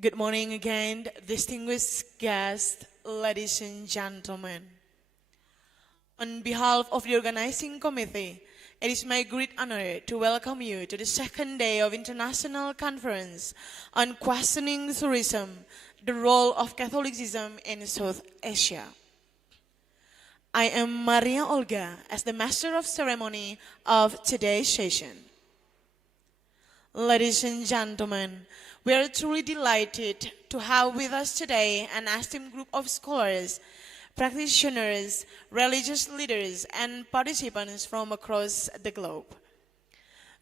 Good morning again, distinguished guests, ladies and gentlemen. On behalf of the organizing committee, it is my great honor to welcome you to the second day of International Conference on Questioning Tourism, the Role of Catholicism in South Asia. I am Maria Olga as the Master of Ceremony of today's session. Ladies and gentlemen, we are truly delighted to have with us today an esteemed group of scholars, practitioners, religious leaders, and participants from across the globe.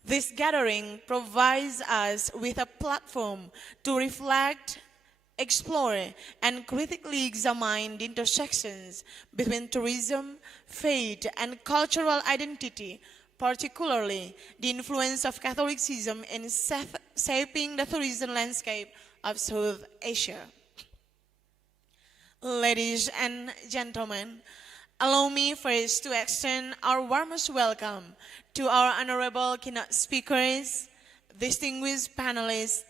This gathering provides us with a platform to reflect, explore, and critically examine the intersections between tourism, faith, and cultural identity, particularly the influence of Catholicism in shaping the tourism landscape of South Asia. Ladies and gentlemen, allow me first to extend our warmest welcome to our honorable keynote speakers, distinguished panelists,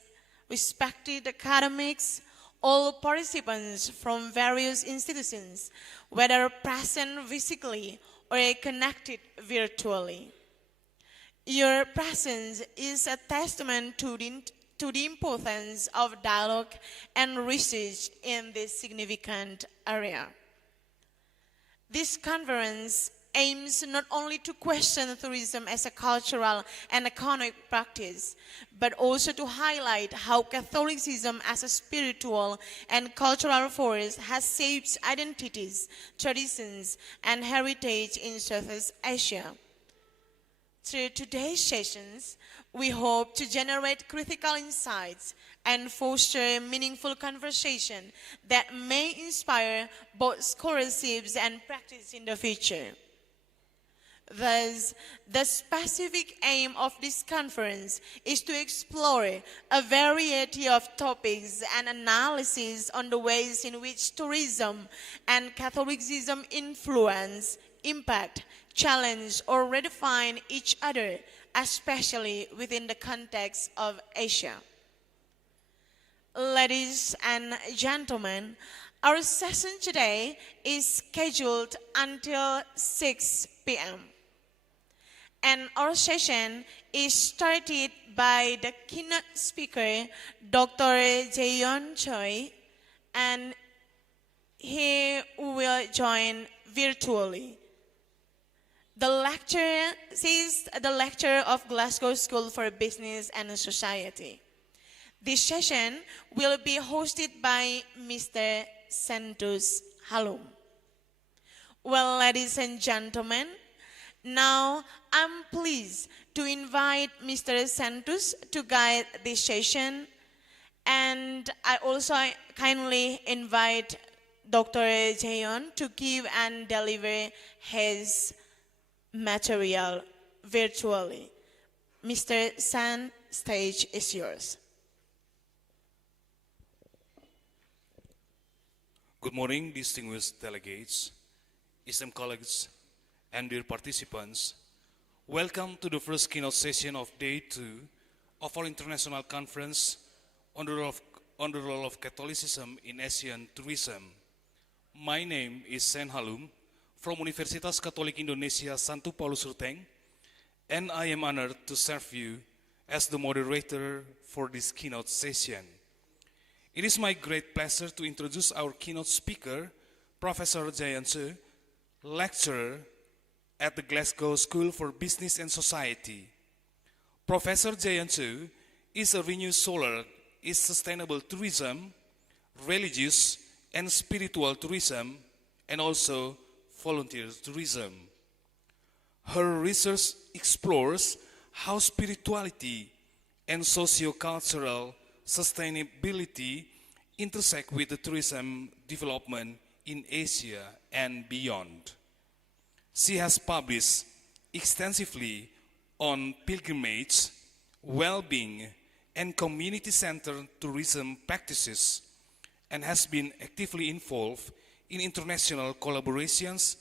respected academics, all participants from various institutions, whether present physically or connected virtually. Your presence is a testament to the importance of dialogue and research in this significant area. This conference aims not only to question tourism as a cultural and economic practice, but also to highlight how Catholicism as a spiritual and cultural force has shaped identities, traditions, and heritage in Southeast Asia. Through today's sessions, we hope to generate critical insights and foster meaningful conversation that may inspire both scholarships and practice in the future. Thus, the specific aim of this conference is to explore a variety of topics and analysis on the ways in which tourism and Catholicism influence, impact, challenge, or redefine each other, especially within the context of Asia. Ladies and gentlemen, our session today is scheduled until 6 p.m. And our session is started by the keynote speaker, Dr. Jaeyeon Choi, and he will join virtually. She is the lecturer of Glasgow School for Business and Society. This session will be hosted by Mr. Santu Halum. Well, ladies and gentlemen, now I'm pleased to invite Mr. Santos to guide this session, and I also kindly invite Dr. Jaeyeon to give and deliver his material virtually. Mr. San, stage is yours. Good morning, distinguished delegates, esteemed colleagues, and dear participants. Welcome to the first keynote session of Day 2 of our international conference on the role of Catholicism in Asian tourism. My name is Sen Halum from Universitas Katolik Indonesia, Santu Paulus Ruteng, and I am honored to serve you as the moderator for this keynote session. It is my great pleasure to introduce our keynote speaker, Professor Jaeyeon Choi, lecturer at the Glasgow School for Business and Society. Professor Jaeyeon Choi is a renewed scholar in sustainable tourism, religious and spiritual tourism, and also volunteer tourism. Her research explores how spirituality and socio-cultural sustainability intersect with the tourism development in Asia and beyond. She has published extensively on pilgrimage, well-being, and community-centered tourism practices, and has been actively involved in international collaborations,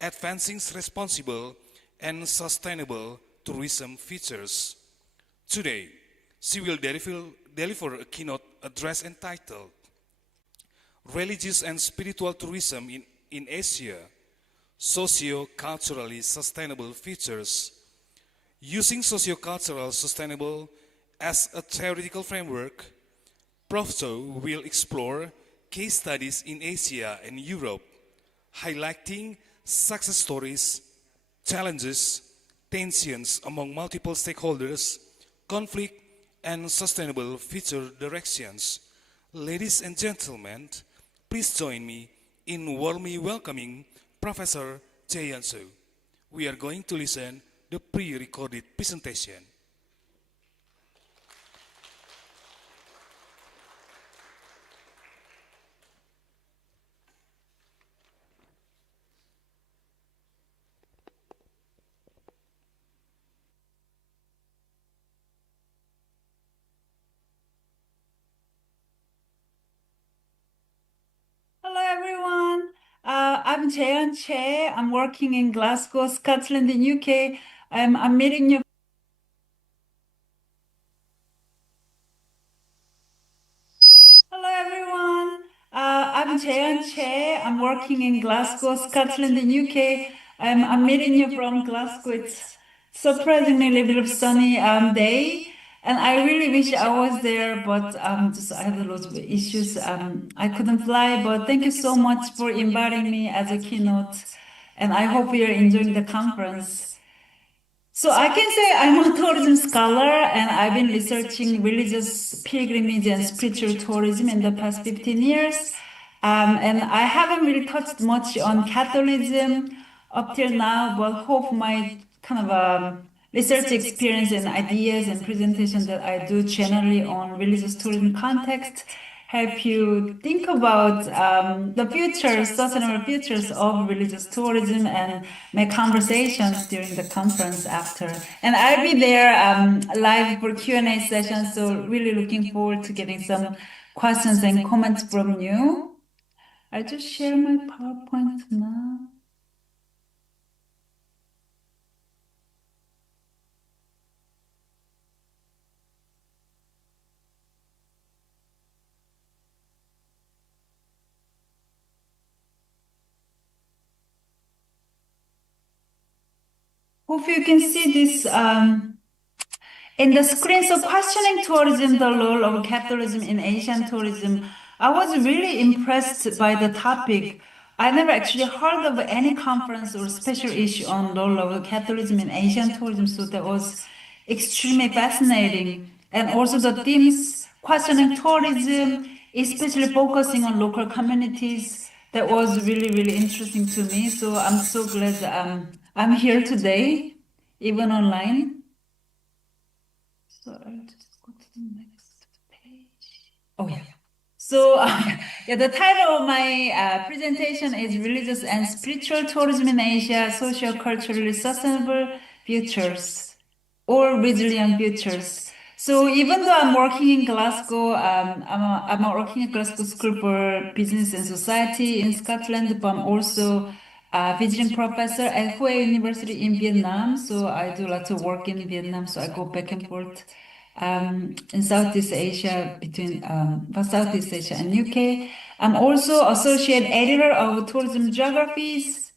advancing responsible and sustainable tourism features. Today, She will deliver a keynote address entitled Religious and Spiritual Tourism in Asia, Socio-Culturally Sustainable Futures. Using socio-cultural sustainable as a theoretical framework, Prof. Zhou will explore case studies in Asia and Europe, highlighting success stories, challenges, tensions among multiple stakeholders, conflict, and sustainable future directions. Ladies and gentlemen, please join me in warmly welcoming Professor Jae-Yeon Soo. We are going to listen the pre-recorded presentation. Hello, everyone. I'm Jae-Yeon Che. I'm working in Glasgow, Scotland, in UK. I'm meeting you. Hello, everyone. I'm Jae-Yeon Che. I'm working in Glasgow, Scotland, in UK. I'm meeting you from Glasgow. It's surprisingly a little bit of sunny day. And I really wish I was there, but just I had lots of issues. I couldn't fly, but thank you so much for inviting me as a keynote. And I hope you're enjoying the conference. So I can say I'm a tourism scholar, and I've been researching religious pilgrimage and spiritual tourism in the past 15 years. And I haven't really touched much on Catholicism up till now, but hope my kind of research experience and ideas and presentations that I do generally on religious tourism context help you think about the futures, sustainable futures of religious tourism, and make conversations during the conference after. And I'll be there live for Q&A sessions, so really looking forward to getting some questions and comments from you. I'll just share my PowerPoint now. Hope you can see this in the screen. So questioning tourism, the role of Catholicism in Asian tourism. I was really impressed by the topic. I never actually heard of any conference or special issue on the role of Catholicism in Asian tourism, so that was extremely fascinating. And also the themes, questioning tourism, especially focusing on local communities, that was really, really interesting to me. So I'm so glad I'm here today, even online. So I'll just go to the next page. Oh, yeah. So yeah, the title of my presentation is Religious and Spiritual Tourism in Asia, Socio-Culturally Sustainable Futures or Resilient Futures. So even though I'm working in Glasgow, I'm working at Glasgow School for Business and Society in Scotland, but I'm also a visiting professor at Hue University in Vietnam. So I do lots of work in Vietnam, so I go back and forth in Southeast Asia, between Southeast Asia and UK. I'm also associate editor of Tourism Geographies,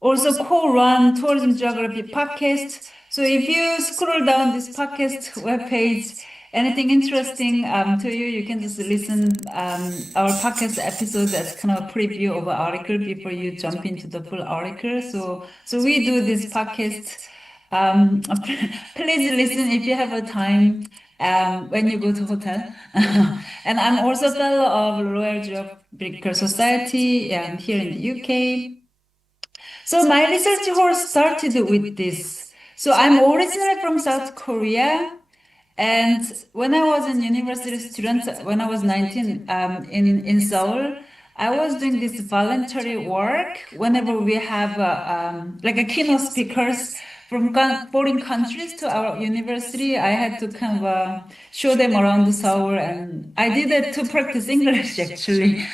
also co-run Tourism Geography podcast. So if you scroll down this podcast webpage, anything interesting to you, you can just listen our podcast episode as kind of a preview of an article before you jump into the full article. So we do this podcast. Please listen if you have a time when you go to hotel. And I'm also a fellow of Royal Geographical Society here in the UK. So my research course started with this. So I'm originally from South Korea. And when I was a university student, when I was 19 in Seoul, I was doing this voluntary work whenever we have like a keynote speakers from foreign countries to our university. I had to kind of show them around the Seoul, and I did that to practice English actually.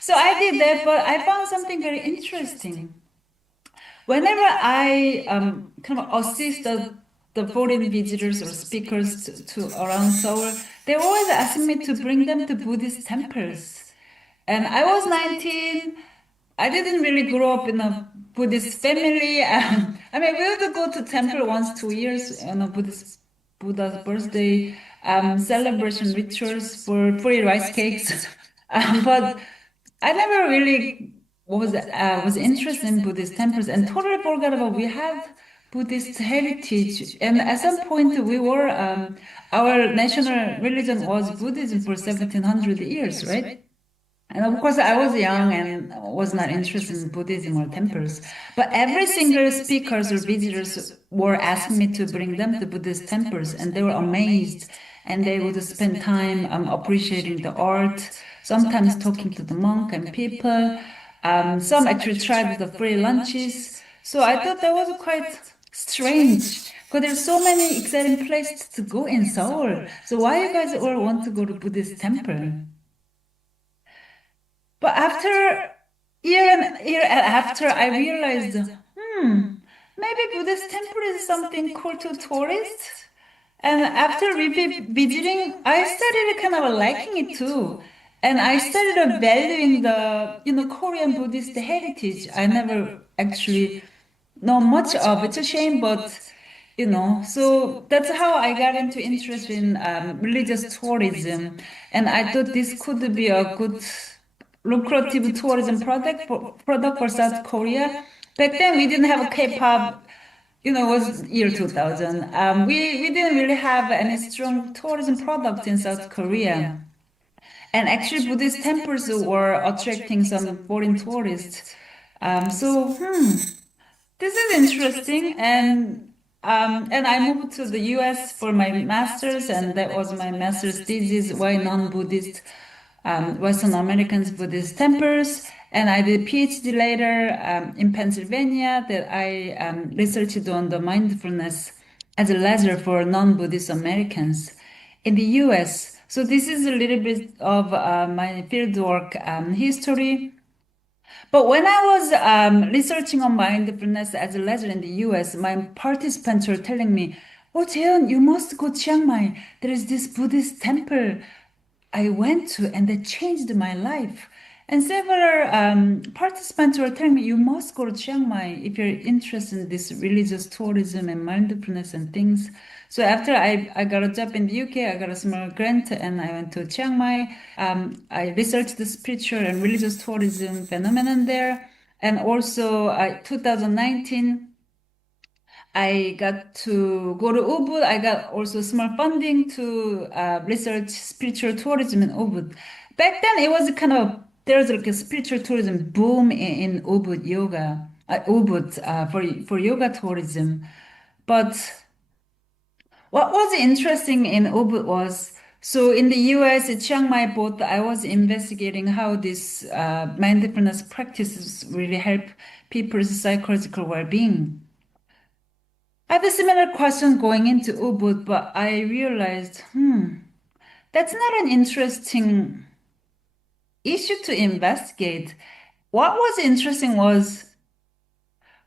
So I did that, but I found something very interesting. Whenever I kind of assist the the foreign visitors or speakers to around Seoul, they always asking me to bring them to Buddhist temples. And I was 19. I didn't really grow up in a Buddhist family. I mean, we would go to temple once 2 years on a Buddha's birthday celebration rituals for free rice cakes. But I never really was interested in Buddhist temples and totally forgot about we had Buddhist heritage. And at some point, we were our national religion was Buddhism for 1700 years, right? And of course, I was young and was not interested in Buddhism or temples. But every single speakers or visitors were asking me to bring them to Buddhist temples, and they were amazed. And they would spend time appreciating the art, sometimes talking to the monk and people. Some actually tried the free lunches. So I thought that was quite strange. Because there's so many exciting places to go in Seoul. So why you guys all want to go to Buddhist temple? But after year after, I realized, maybe Buddhist temple is something cool to tourists. And after visiting, I started kind of liking it too. And I started valuing the, Korean Buddhist heritage. I never actually know much of. It's a shame, but so that's how I got into interest in religious tourism. And I thought this could be a good lucrative tourism product for South Korea. Back then, we didn't have a K-pop. It was year 2000. We didn't really have any strong tourism product in South Korea. And actually, Buddhist temples were attracting some foreign tourists. This is interesting. And I moved to the US for my master's, and that was my master's thesis, why non-Buddhist Western Americans Buddhist temples. And I did a PhD later in Pennsylvania that I researched on the mindfulness as a leisure for non-Buddhist Americans in the US. So this is a little bit of my fieldwork history. But when I was researching on mindfulness as a leisure in the US, my participants were telling me, "Oh, Jeon, you must go Chiang Mai. There is this Buddhist temple I went to, and that changed my life." And several participants were telling me, "You must go to Chiang Mai if you're interested in this religious tourism and mindfulness and things." So after I got a job in the UK, I got a small grant and I went to Chiang Mai. I researched the spiritual and religious tourism phenomenon there. And also 2019, I got to go to Ubud. I got also small funding to research spiritual tourism in Ubud. Back then, it was kind of, there was like a spiritual tourism boom in Ubud yoga, for yoga tourism. But what was interesting in Ubud was, so in the US, at Chiang Mai boat, I was investigating how this mindfulness practices really help people's psychological well-being. I had a similar question going into Ubud, but I realized, that's not an interesting issue to investigate. What was interesting was,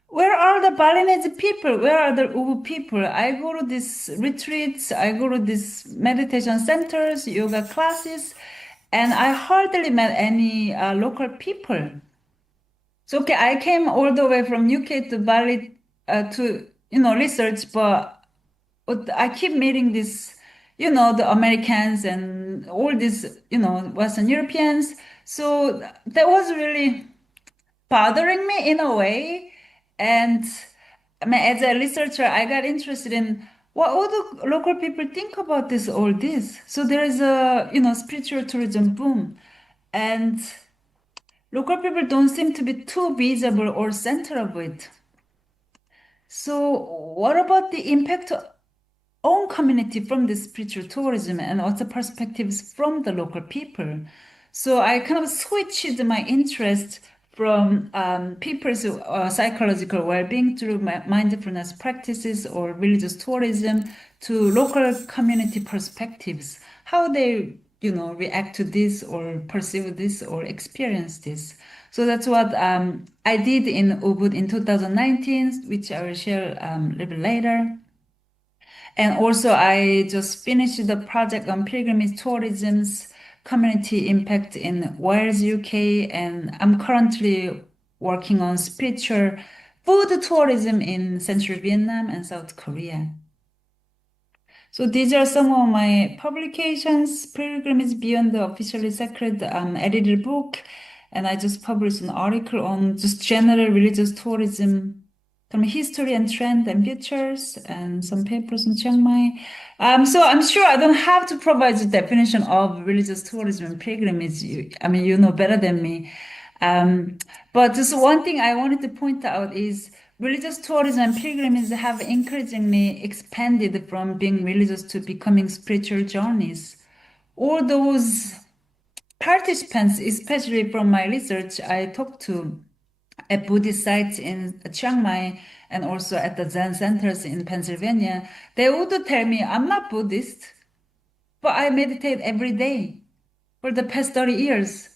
where are the Balinese people? Where are the Ubud people? I go to these retreats, I go to these meditation centers, yoga classes, and I hardly met any local people. So, okay, I came all the way from UK to Bali to, research, but I keep meeting this, the Americans and all these, Western Europeans. So that was really bothering me in a way. And I mean, as a researcher, I got interested in what would the local people think about all this. So there is a, spiritual tourism boom. And local people don't seem to be too visible or center of it. So what about the impact own community from the spiritual tourism and what's the perspectives from the local people? So I kind of switched my interest from people's psychological well-being through mindfulness practices or religious tourism to local community perspectives, how they react to this or perceive this or experience this. So that's what I did in Ubud in 2019, which I will share a little bit later. And also, I just finished the project on pilgrimage tourism's community impact in Wales, UK, and I'm currently working on spiritual food tourism in Central Vietnam and South Korea. So these are some of my publications. Pilgrimage Beyond the Officially Sacred edited book, and I just published an article on just general religious tourism, from history and trend and futures, and some papers in Chiang Mai. So I'm sure I don't have to provide the definition of religious tourism and pilgrimage. You know better than me. But just one thing I wanted to point out is religious tourism and pilgrimage have increasingly expanded from being religious to becoming spiritual journeys. All those participants, especially from my research, I talked to at Buddhist sites in Chiang Mai and also at the Zen centers in Pennsylvania, they would tell me, I'm not Buddhist, but I meditate every day for the past 30 years.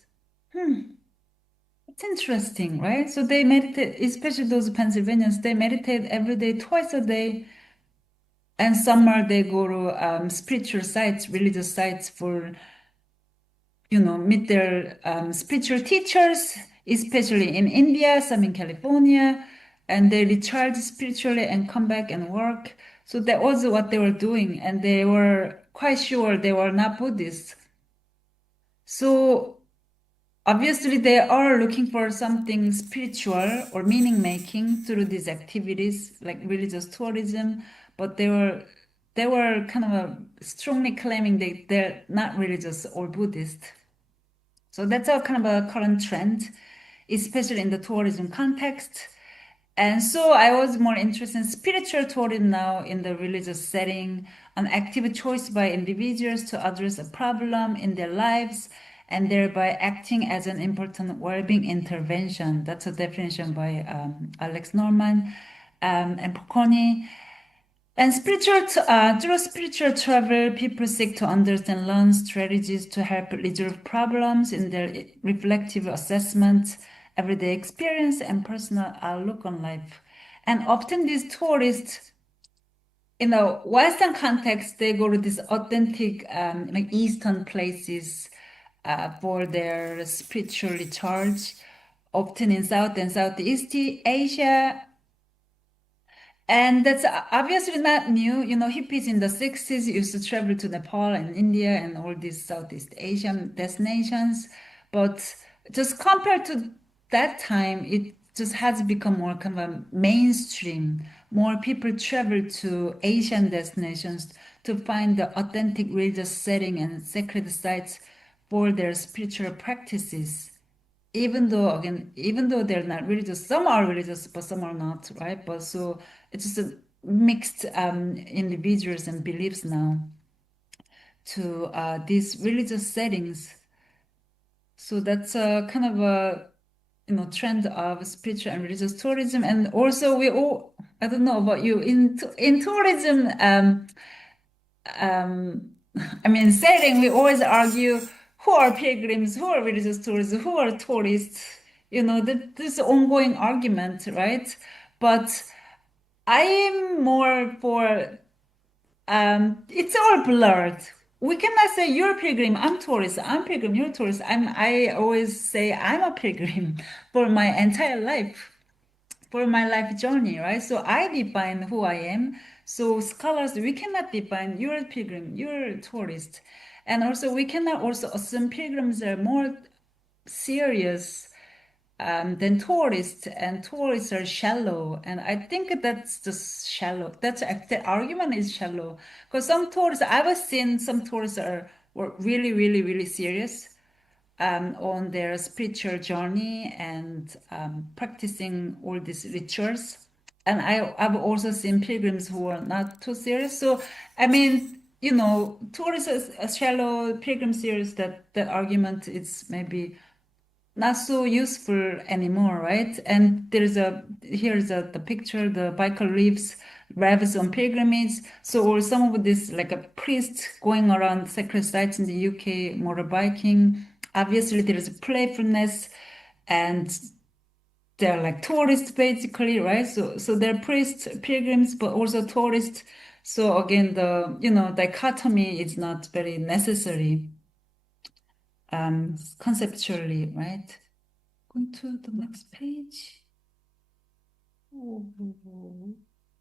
It's interesting, right? So they meditate, especially those Pennsylvanians, they meditate every day, twice a day. And summer they go to spiritual sites, religious sites for, meet their spiritual teachers, especially in India, some in California, and they recharge spiritually and come back and work. So that was what they were doing, and they were quite sure they were not Buddhists. So obviously, they are looking for something spiritual or meaning making through these activities like religious tourism, but they were kind of strongly claiming they're not religious or Buddhist. So that's a kind of a current trend, especially in the tourism context. And so I was more interested in spiritual tourism now in the religious setting, an active choice by individuals to address a problem in their lives and thereby acting as an important well-being intervention. That's a definition by Alex Norman and Pocconi. And through spiritual travel, people seek to understand, learn strategies to help resolve problems in their reflective assessment, everyday experience, and personal outlook on life. And often these tourists, in the Western context, they go to these authentic, like Eastern places for their spiritual recharge, often in South and Southeast Asia. And that's obviously not new. Hippies in the 60s used to travel to Nepal and India and all these Southeast Asian destinations. But just compared to that time, it just has become more kind of a mainstream. More people travel to Asian destinations to find the authentic religious setting and sacred sites for their spiritual practices. Even though they're not religious, some are religious, but some are not, right? But so it's just a mixed individuals and beliefs now to these religious settings. So that's a kind of a trend of spiritual and religious tourism. And also we all, I don't know about you, in tourism setting, we always argue who are pilgrims, who are religious tourists, who are tourists. This ongoing argument, right? But I am more for it's all blurred. We cannot say you're a pilgrim, I'm tourist, I'm pilgrim, you're tourist. I always say I'm a pilgrim for my entire life, for my life journey, right? So I define who I am. So scholars, we cannot define you're a pilgrim, you're a tourist. And also we cannot also assume pilgrims are more serious than tourists, and tourists are shallow. And I think that's just shallow. The argument is shallow. Because some tourists, I've seen some tourists were really, really, really serious on their spiritual journey and practicing all these rituals. And I've also seen pilgrims who are not too serious. So, tourists are shallow, pilgrims serious, that argument is maybe not so useful anymore, right? And here's the picture, the biker lives on pilgrimage. So, or some of this, like a priest going around sacred sites in the UK, motorbiking. Obviously, there is playfulness, and they're like tourists basically, right? So they're priests, pilgrims, but also tourists. So again, the dichotomy is not very necessary conceptually, right? Going to the next page. Oh,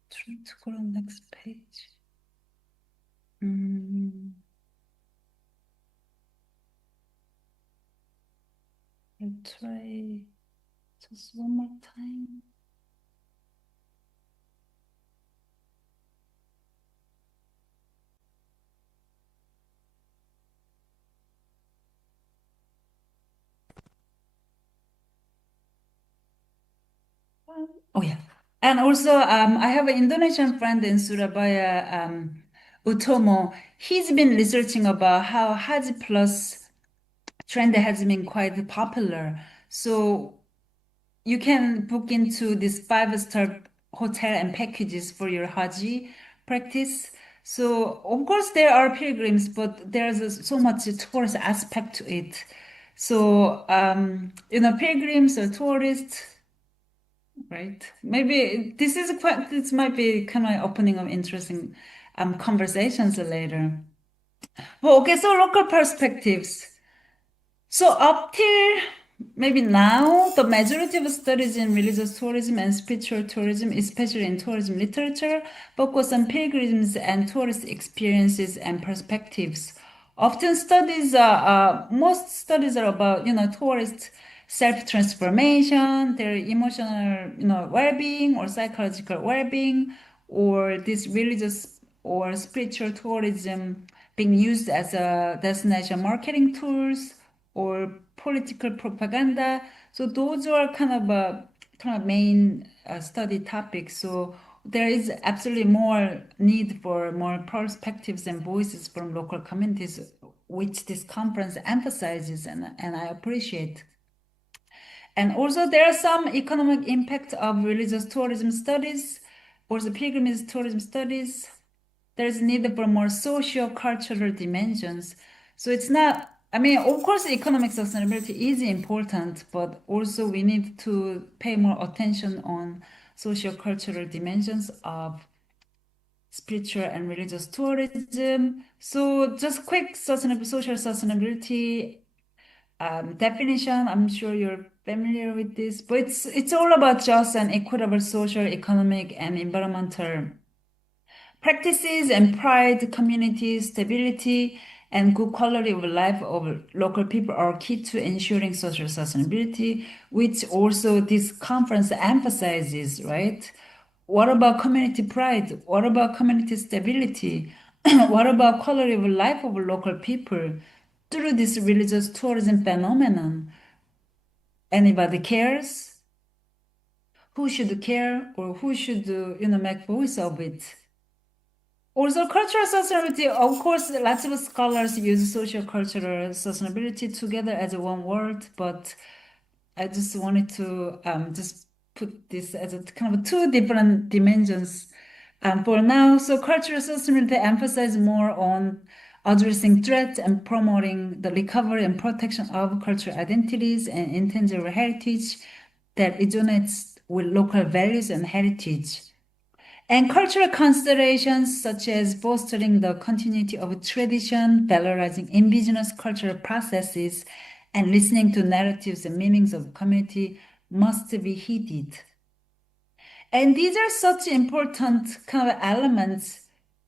trying to go to the next page. I'll try just one more time. Oh yeah. And also, I have an Indonesian friend in Surabaya, Utomo. He's been researching about how Haji Plus trend has been quite popular. So you can book into this 5-star hotel and packages for your Haji practice. So of course there are pilgrims, but there's so much tourist aspect to it. So pilgrims or tourists, right? Maybe this might be kind of opening of interesting conversations later. Well, okay, so local perspectives. So up till maybe now, the majority of studies in religious tourism and spiritual tourism, especially in tourism literature, focus on pilgrims and tourist experiences and perspectives. Often most studies are about, tourist self-transformation, their emotional, well-being or psychological well-being, or this religious or spiritual tourism being used as a destination marketing tools or political propaganda. So those are kind of main study topics. So there is absolutely more need for more perspectives and voices from local communities, which this conference emphasizes, and I appreciate. And also there are some economic impact of religious tourism studies, or the pilgrimage tourism studies. There's need for more socio-cultural dimensions. So it's not, I mean, of course, economic sustainability is important, but also we need to pay more attention on socio-cultural dimensions of spiritual and religious tourism. So just quick social sustainability definition. I'm sure you're familiar with this, but it's all about just and equitable social, economic, and environmental practices and pride, community stability, and good quality of life of local people are key to ensuring social sustainability, which also this conference emphasizes, right? What about community pride? What about community stability? What about quality of life of local people through this religious tourism phenomenon? Anybody cares? Who should care or who should, make voice of it? Also, cultural sustainability, of course, lots of scholars use social cultural sustainability together as one word, but I just wanted to just put this as a kind of two different dimensions for now. So cultural sustainability emphasizes more on addressing threats and promoting the recovery and protection of cultural identities and intangible heritage that resonates with local values and heritage. And cultural considerations such as fostering the continuity of tradition, valorizing indigenous cultural processes, and listening to narratives and meanings of community must be heeded. And these are such important kind of elements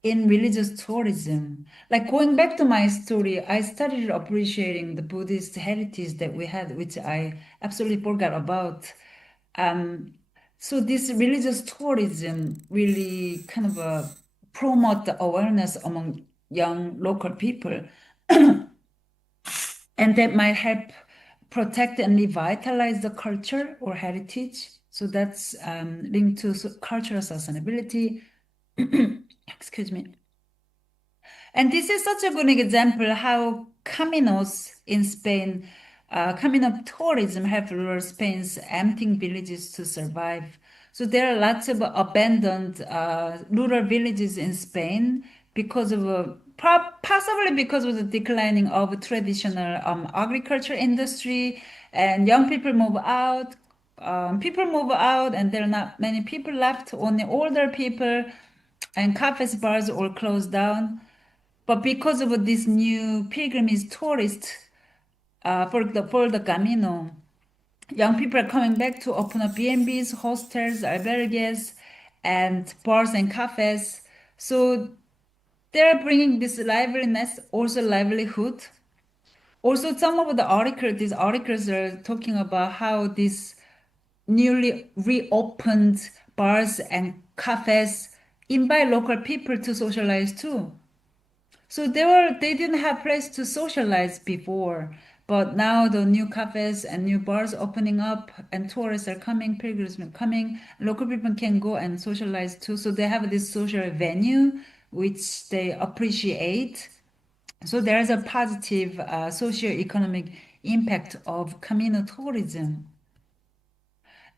in religious tourism. Like going back to my story, I started appreciating the Buddhist heritage that we had, which I absolutely forgot about. So this religious tourism really kind of promote the awareness among young local people, and that might help protect and revitalize the culture or heritage. So that's linked to cultural sustainability. Excuse me. And this is such a good example how Caminos in Spain, Camino tourism helped rural Spain's emptying villages to survive. So there are lots of abandoned rural villages in Spain because of possibly because of the declining of traditional agriculture industry, and young people move out. People move out, and there are not many people left. Only older people and cafes, bars all closed down. But because of this new pilgrimage tourist for the Camino, young people are coming back to open up B&Bs, hostels, albergues, and bars and cafes. So they're bringing this liveliness, also livelihood. Also, some of these articles are talking about how these newly reopened bars and cafes invite local people to socialize too. So they didn't have place to socialize before, but now the new cafes and new bars opening up and tourists are coming, pilgrims are coming, local people can go and socialize too. So they have this social venue which they appreciate. So there's a positive socio-economic impact of Camino tourism.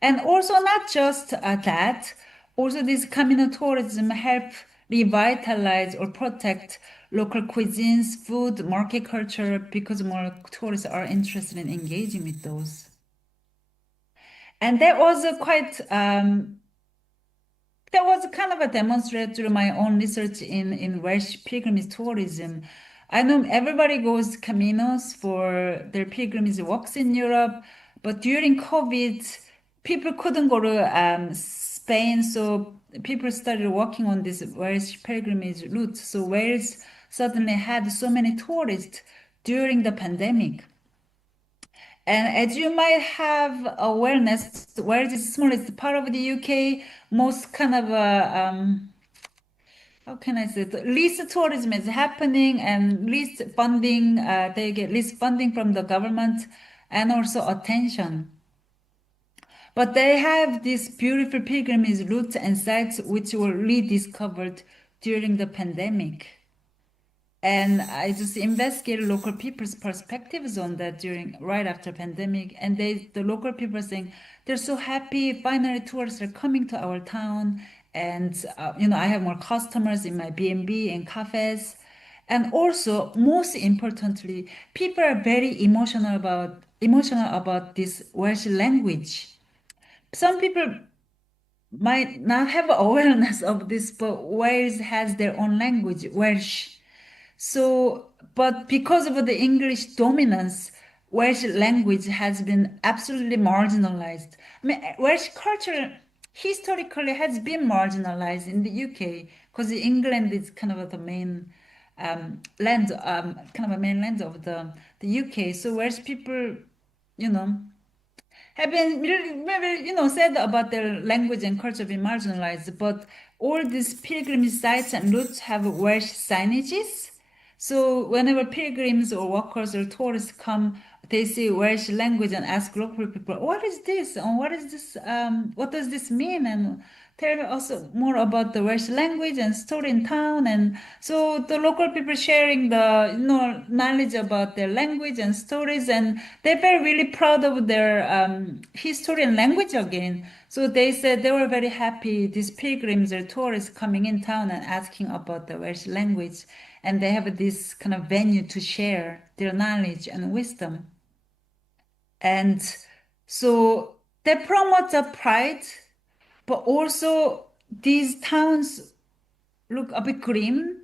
And also not just that, also this Camino tourism help revitalize or protect local cuisines, food, market culture, because more tourists are interested in engaging with those. And that was that was kind of a demonstration through my own research in Welsh pilgrimage tourism. I know everybody goes Caminos for their pilgrimage walks in Europe, but during COVID, people couldn't go to Spain, so people started walking on this Welsh pilgrimage route. So Wales suddenly had so many tourists during the pandemic. And as you might have awareness, Wales is the smallest part of the UK, most kind of how can I say it? Least tourism is happening and least funding, they get least funding from the government and also attention. But they have these beautiful pilgrimage routes and sites which were rediscovered during the pandemic. And I just investigated local people's perspectives on that during right after pandemic, and the local people are saying they're so happy. Finally, tourists are coming to our town, and I have more customers in my B&B and cafes, and also most importantly, people are very emotional about this Welsh language. Some people might not have awareness of this, but Wales has their own language, Welsh. So, but because of the English dominance, Welsh language has been absolutely marginalized. I mean, Welsh culture historically has been marginalized in the UK because England is kind of the main land, kind of a mainland of the UK. So Welsh people, you know, have been really, very, said about their language and culture being marginalized. But all these pilgrimage sites and routes have Welsh signages. So whenever pilgrims or walkers or tourists come, they see Welsh language and ask local people, "What is this? And what is this? What does this mean?" And tell us more about the Welsh language and story in town. And so the local people sharing the knowledge about their language and stories, and they were really proud of their history and language again. So they said they were very happy. These pilgrims or tourists coming in town and asking about the Welsh language, and they have this kind of venue to share their knowledge and wisdom. And so they promote the pride, but also these towns look a bit grim.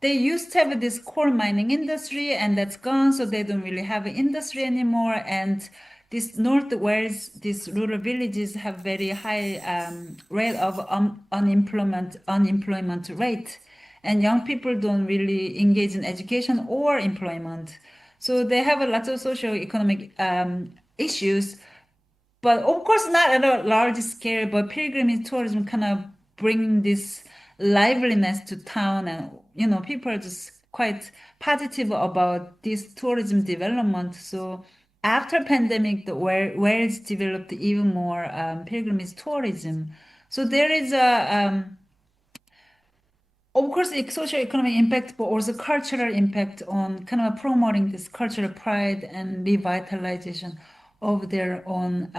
They used to have this coal mining industry, and that's gone, so they don't really have an industry anymore. And this North Wales, these rural villages have very high rate of unemployment rate, and young people don't really engage in education or employment. So they have a lot of socio-economic issues, but of course not at a large scale. But pilgrimage tourism kind of bring this liveliness to town, and people are just quite positive about this tourism development. So after pandemic, Wales developed even more pilgrimage tourism. So there is of course, social economic impact, but also cultural impact on kind of promoting this cultural pride and revitalization of their own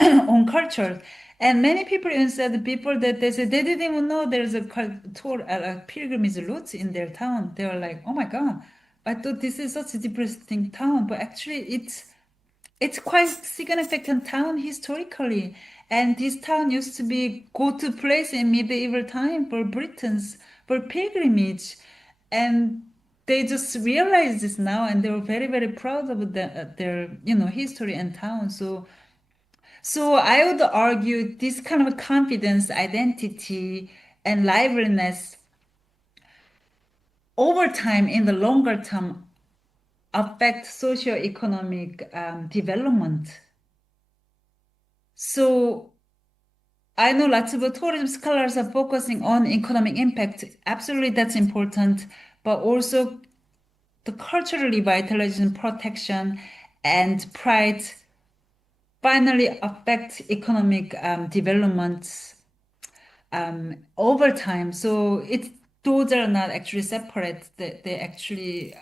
own culture. And many people even said the people that they said they didn't even know there's a tour, a pilgrimage route in their town. They were like, "Oh my God, I thought this is such a depressing town," but actually it's quite significant town historically. And this town used to be go-to place in medieval time for Britons for pilgrimage. And they just realized this now, and they were very, very proud of their, history and town. So I would argue this kind of confidence, identity, and liveliness over time, in the longer term, affect socio-economic development. So I know lots of tourism scholars are focusing on economic impact. Absolutely, that's important, but also the cultural revitalization, protection, and pride finally affect economic development over time. So those are not actually separate. They actually,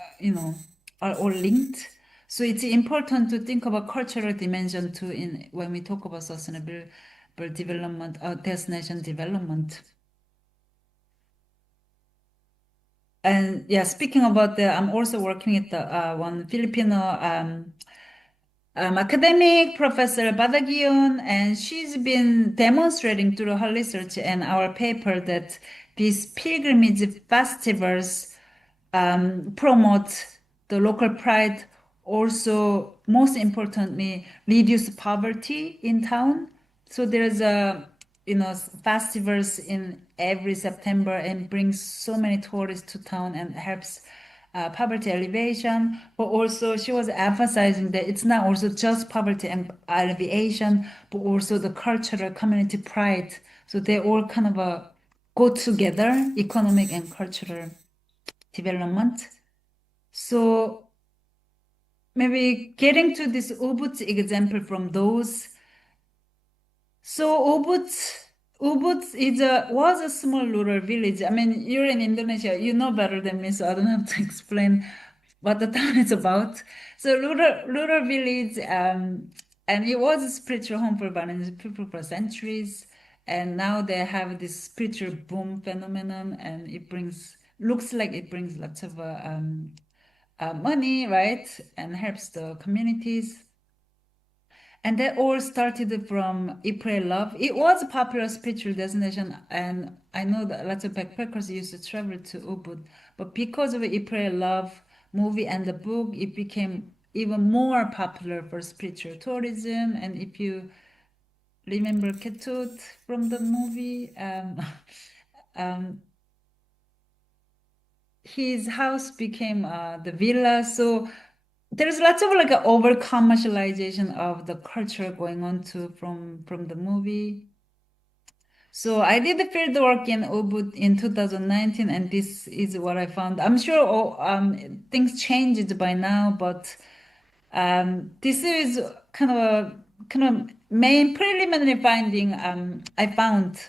are all linked. So it's important to think about cultural dimension too in when we talk about sustainable development or destination development. And yeah, speaking about I'm also working at the one Filipino academic professor Badagion, and she's been demonstrating through her research and our paper that these pilgrimage festivals promote the local pride. Also, most importantly, reduce poverty in town. So there's festivals in every September and brings so many tourists to town and helps poverty alleviation. But also, she was emphasizing that it's not also just poverty and alleviation, but also the cultural community pride. So they all kind of go together, economic and cultural development. So maybe getting to this Ubud example from those. So Ubud was a small rural village. I mean, you're in Indonesia, you know better than me, so I don't have to explain what the town is about. So rural village, and it was a spiritual home for Balinese people for centuries. And now they have this spiritual boom phenomenon, and looks like it brings lots of money, right? And helps the communities. And that all started from Ypres Love. It was a popular spiritual destination, and I know that lots of backpackers used to travel to Ubud. But because of Ypres Love movie and the book, it became even more popular for spiritual tourism. And if you remember Ketut from the movie, um, his house became the villa. So there's lots of like over commercialization of the culture going on too from the movie. So I did the field work in Ubud in 2019, and this is what I found. I'm sure things changed by now, but this is kind of main preliminary finding I found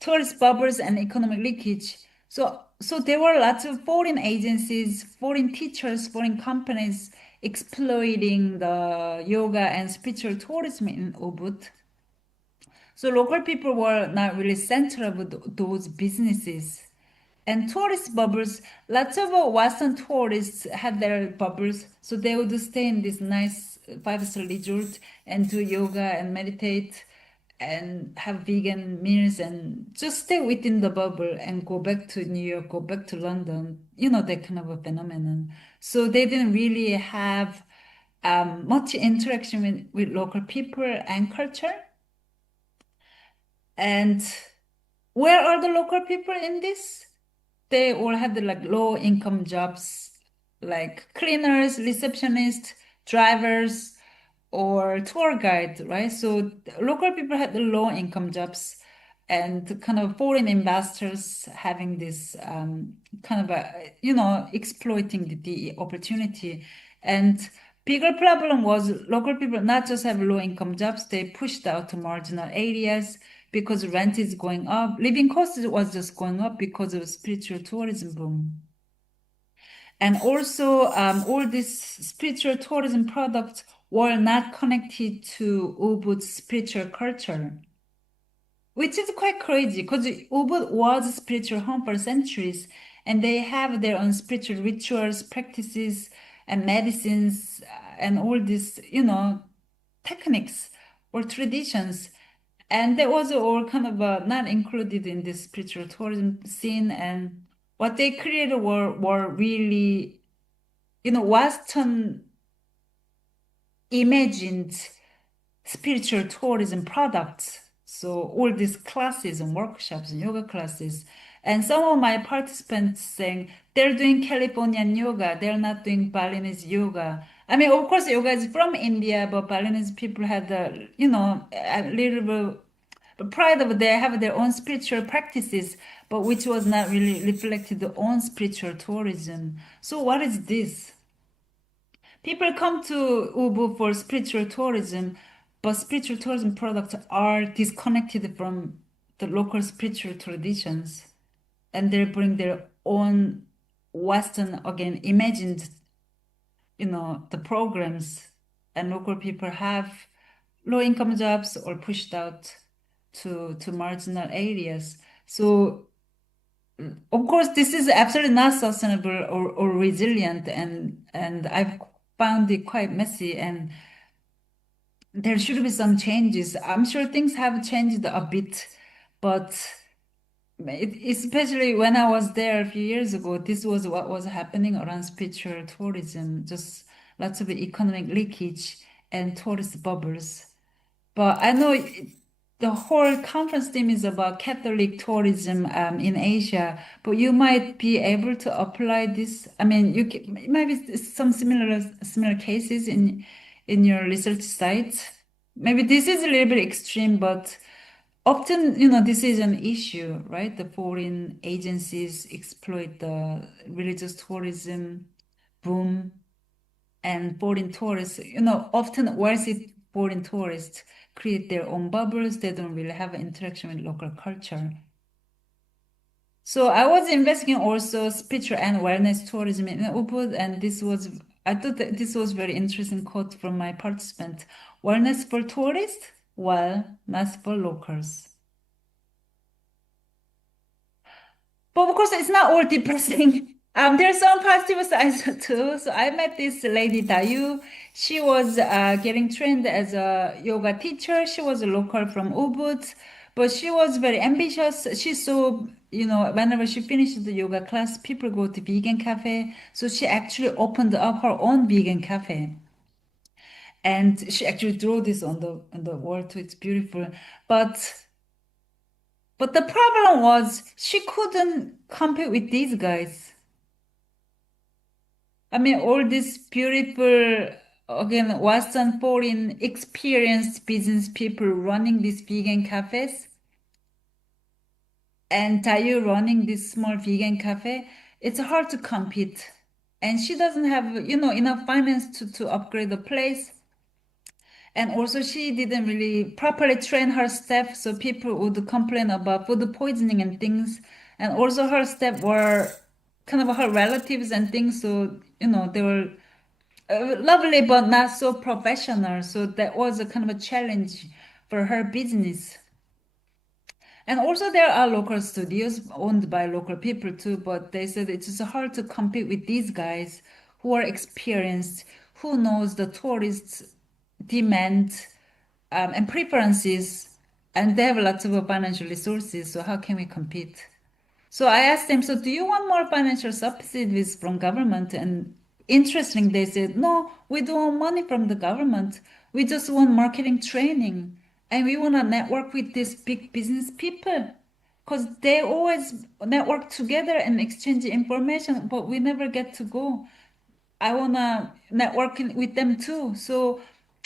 tourist bubbles and economic leakage. So there were lots of foreign agencies, foreign teachers, foreign companies exploiting the yoga and spiritual tourism in Ubud. So local people were not really central with those businesses. And tourist bubbles, lots of Western tourists had their bubbles, so they would stay in this nice five-star resort and do yoga and meditate and have vegan meals and just stay within the bubble and go back to New York, go back to London, that kind of a phenomenon. So they didn't really have much interaction with local people and culture. And where are the local people in this? They all had like low income jobs, like cleaners, receptionists, drivers, or tour guide, right? So local people had the low income jobs, and kind of foreign investors having this kind of exploiting the opportunity. And bigger problem was local people not just have low income jobs, they pushed out to marginal areas because rent is going up. Living costs was just going up because of spiritual tourism boom. And also, all these spiritual tourism products were not connected to Ubud's spiritual culture, which is quite crazy because Ubud was a spiritual home for centuries, and they have their own spiritual rituals, practices, and medicines, and all these, techniques or traditions. And that was all kind of not included in this spiritual tourism scene. And what they created were really, Western imagined spiritual tourism products. So all these classes and workshops and yoga classes. And some of my participants saying they're doing Californian yoga, they're not doing Balinese yoga. I mean, of course, yoga is from India, but Balinese people had a little bit pride of they have their own spiritual practices, but which was not really reflected on spiritual tourism. So what is this? People come to Ubu for spiritual tourism, but spiritual tourism products are disconnected from the local spiritual traditions, and they bring their own Western, again, imagined, the programs, and local people have low-income jobs or pushed out to marginal areas. So of course, this is absolutely not sustainable or resilient, and I've found it quite messy, and there should be some changes. I'm sure things have changed a bit, but especially when I was there a few years ago, this was what was happening around spiritual tourism, just lots of economic leakage and tourist bubbles. But I know the whole conference theme is about Catholic tourism in Asia, but you might be able to apply this. I mean, it might be some similar cases in your research sites. Maybe this is a little bit extreme, but often, this is an issue, right? The foreign agencies exploit the religious tourism boom, and foreign tourists, often wealthy foreign tourists create their own bubbles. They don't really have an interaction with local culture. So I was investigating also spiritual and wellness tourism in Ubud, and I thought that this was very interesting quote from my participant. Wellness for tourists? Well, not for locals. But of course, it's not all depressing. There's some positive sides too. So I met this lady, Dayu. She was getting trained as a yoga teacher. She was a local from Ubud, but she was very ambitious. She saw, whenever she finished the yoga class, people go to vegan cafe. So she actually opened up her own vegan cafe. And she actually drew this on the wall too. It's beautiful. But the problem was she couldn't compete with these guys. I mean, all these beautiful, again, Western foreign experienced business people running these vegan cafes, and Tayu running this small vegan cafe, it's hard to compete. And she doesn't have, enough finance to upgrade the place. And also she didn't really properly train her staff, so people would complain about food poisoning and things. And also her staff were kind of her relatives and things, so they were lovely but not so professional. So that was a kind of a challenge for her business. And also there are local studios owned by local people too, but they said it's just hard to compete with these guys who are experienced, who knows the tourists' demand and preferences, and they have lots of financial resources. So how can we compete? So I asked them, so do you want more financial subsidies from government? And interesting, they said, no, we don't want money from the government. We just want marketing training. And we want to network with these big business people because they always network together and exchange information, but we never get to go. I want to network with them too. So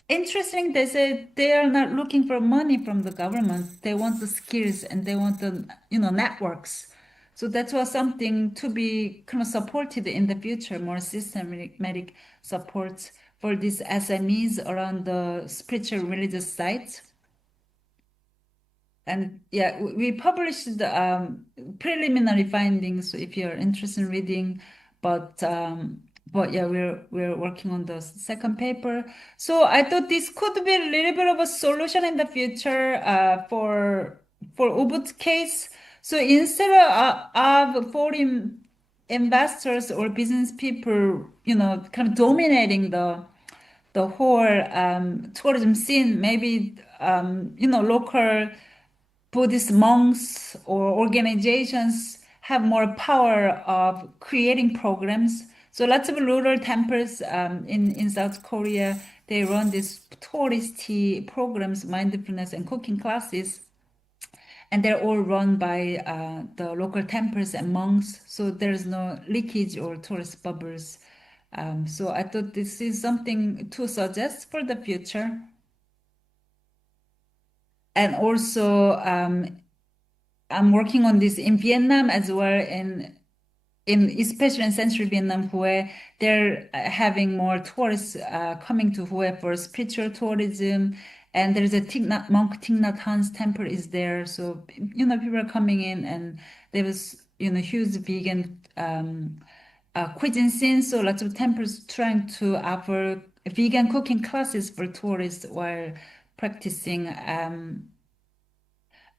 interesting, they said they are not looking for money from the government. They want the skills and they want the, networks. So that was something to be kind of supported in the future, more systematic support for these SMEs around the spiritual religious sites. And yeah, we published the preliminary findings. So if you're interested in reading, but yeah, we're working on the second paper. So I thought this could be a little bit of a solution in the future for Ubud's case. So instead of foreign investors or business people, kind of dominating the the whole tourism scene, maybe local Buddhist monks or organizations have more power of creating programs. So lots of rural temples in South Korea, they run these touristy programs, mindfulness and cooking classes, and they're all run by the local temples and monks. So there's no leakage or tourist bubbles. So I thought this is something to suggest for the future. And also, I'm working on this in Vietnam as well, in especially in central Vietnam, where they're having more tourists coming to Hue for spiritual tourism. And there's a Thich Nhat, monk Thich Nhat Hanh's temple is there. So, people are coming in, and there was, huge vegan cuisine scene. So lots of temples trying to offer vegan cooking classes for tourists while practicing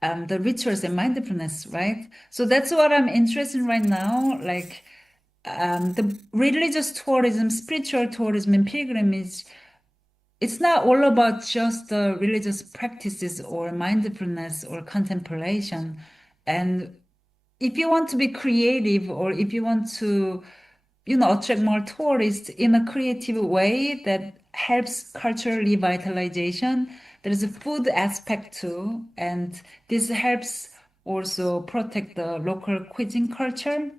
the rituals and mindfulness, right? So that's what I'm interested in right now, like the religious tourism, spiritual tourism, and pilgrimage. It's not all about just the religious practices or mindfulness or contemplation. And if you want to be creative, or if you want to attract more tourists in a creative way that helps cultural revitalization. There's a food aspect too, and this helps also protect the local cuisine culture.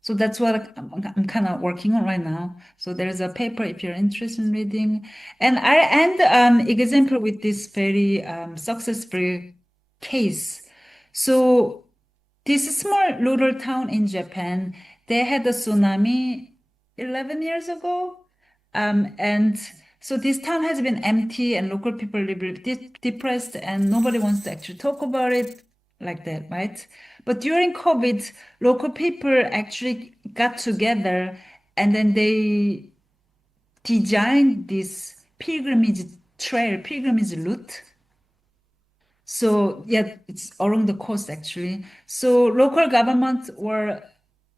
So that's what I'm kind of working on right now. So there's a paper if you're interested in reading. And I end example with this very successful case. So this small rural town in Japan, they had a tsunami 11 years ago. And so this town has been empty, and local people live depressed, and nobody wants to actually talk about it like that, right? But during COVID, local people actually got together, and then they designed this pilgrimage trail, pilgrimage route. So yeah, it's along the coast actually. So local governments were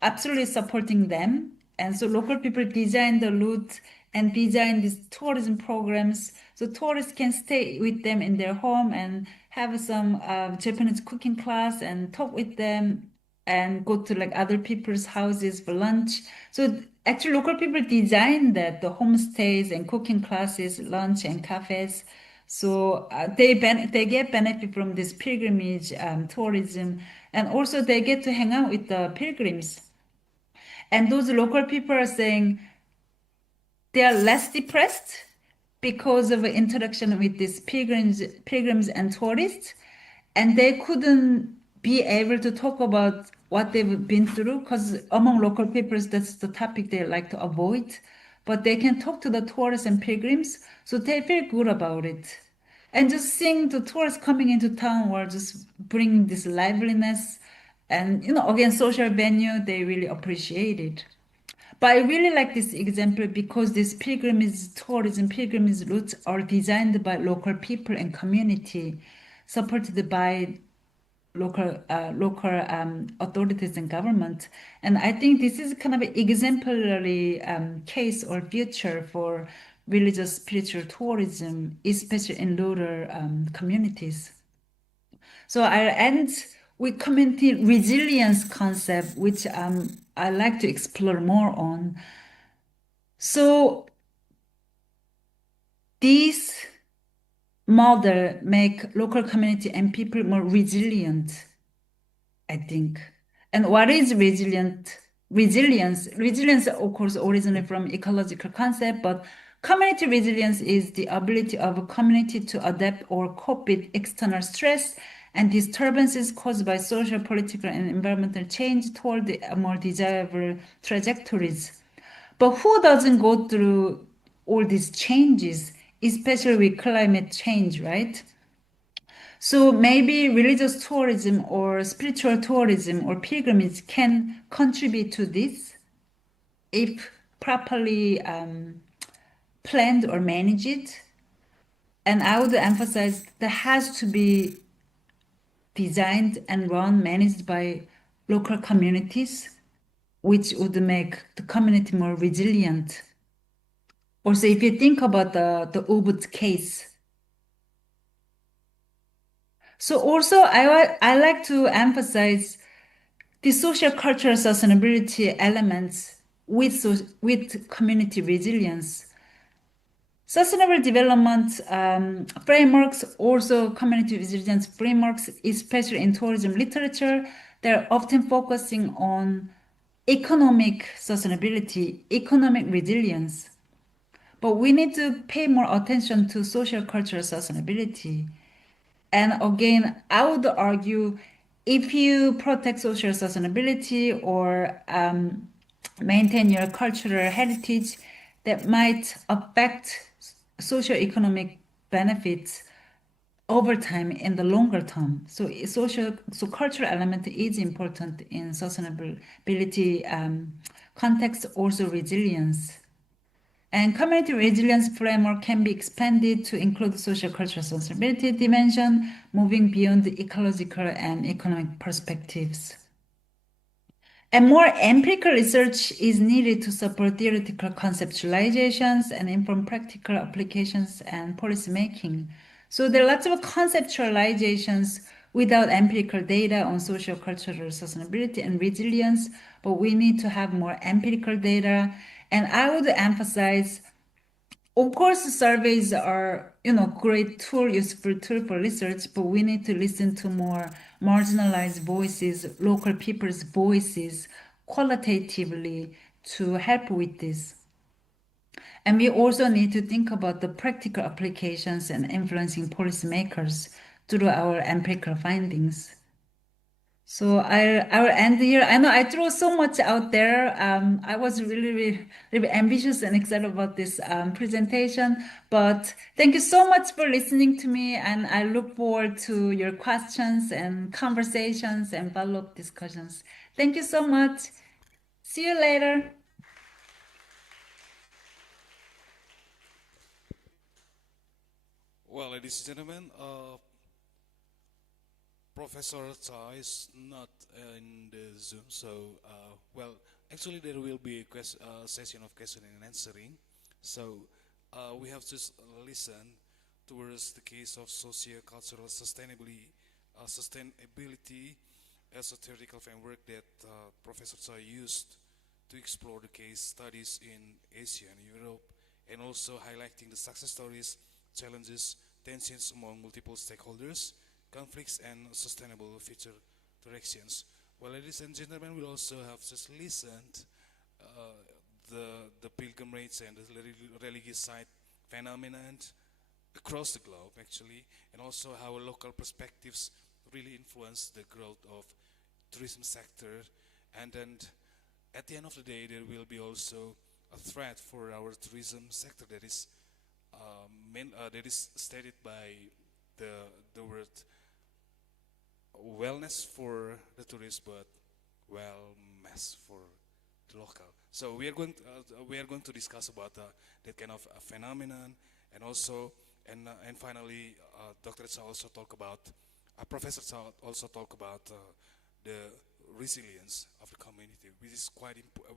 absolutely supporting them. And so local people designed the route and designed these tourism programs. So tourists can stay with them in their home and have some Japanese cooking class and talk with them and go to like other people's houses for lunch. So actually local people designed that, the homestays and cooking classes, lunch and cafes. So they get benefit from this pilgrimage tourism, and also they get to hang out with the pilgrims. And those local people are saying they are less depressed because of interaction with these pilgrims and tourists, and they couldn't be able to talk about what they've been through, because among local peoples that's the topic they like to avoid, but they can talk to the tourists and pilgrims, so they feel good about it. And just seeing the tourists coming into town will just bring this liveliness, and again, social venue, they really appreciate it. But I really like this example because these pilgrimage tourism, pilgrimage routes are designed by local people and community, supported by local authorities and government. And I think this is kind of an exemplary case or future for religious spiritual tourism, especially in rural communities. So I end with community resilience concept, which I like to explore more on. So these model make local community and people more resilient, I think. And what is resilient? Resilience, of course, originally from ecological concept, but community resilience is the ability of a community to adapt or cope with external stress and disturbances caused by social, political, and environmental change toward the more desirable trajectories. But who doesn't go through all these changes, especially with climate change, right? So maybe religious tourism or spiritual tourism or pilgrimage can contribute to this if properly planned or managed. And I would emphasize that has to be designed and run, managed by local communities, which would make the community more resilient. Also, if you think about the Ubud case. So also, I like to emphasize the social cultural sustainability elements with community resilience. Sustainable development frameworks, also community resilience frameworks, especially in tourism literature, they're often focusing on economic sustainability, economic resilience. But we need to pay more attention to social cultural sustainability. And again, I would argue if you protect social sustainability or maintain your cultural heritage, that might affect socio-economic benefits over time in the longer term. So cultural element is important in sustainability context, also resilience. And community resilience framework can be expanded to include social cultural sustainability dimension, moving beyond the ecological and economic perspectives. And more empirical research is needed to support theoretical conceptualizations and inform practical applications and policy making. So there are lots of conceptualizations without empirical data on social cultural sustainability and resilience, but we need to have more empirical data. And I would emphasize, of course, surveys are, great tool, useful tool for research, but we need to listen to more marginalized voices, local people's voices, qualitatively to help with this. And we also need to think about the practical applications and influencing policymakers through our empirical findings. So I will end here. I know I threw so much out there. I was really ambitious and excited about this presentation. But thank you so much for listening to me, and I look forward to your questions and conversations and follow-up discussions. Thank you so much. See you later. Well, ladies and gentlemen, Professor Cha is not in the Zoom, so well, actually there will be a session of questioning and answering. So we have to listen towards the case of socio-cultural sustainability as a theoretical framework that Professor Cha used to explore the case studies in Asia and Europe, and also highlighting the success stories, challenges, tensions among multiple stakeholders, conflicts, and sustainable future directions. Well, ladies and gentlemen, we also have just listened the pilgrimage and the religious site phenomenon across the globe, actually, and also how local perspectives really influence the growth of tourism sector. And then at the end of the day, there will be also a threat for our tourism sector that is stated by the word wellness for the tourist, but wellness for the local. So we are going to discuss about that kind of phenomenon, and also and finally, Dr. Cha also talk about Professor Cha also talk about the resilience of the community,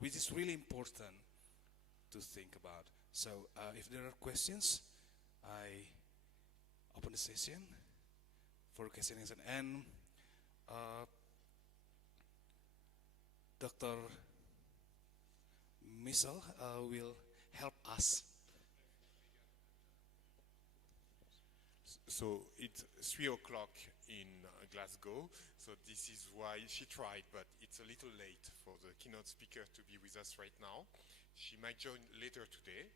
which is really important to think about. So if there are questions, I open the session for questions, and Dr. Michel will help us. So it's 3 o'clock in Glasgow, so this is why she tried, but it's a little late for the keynote speaker to be with us right now. She might join later today,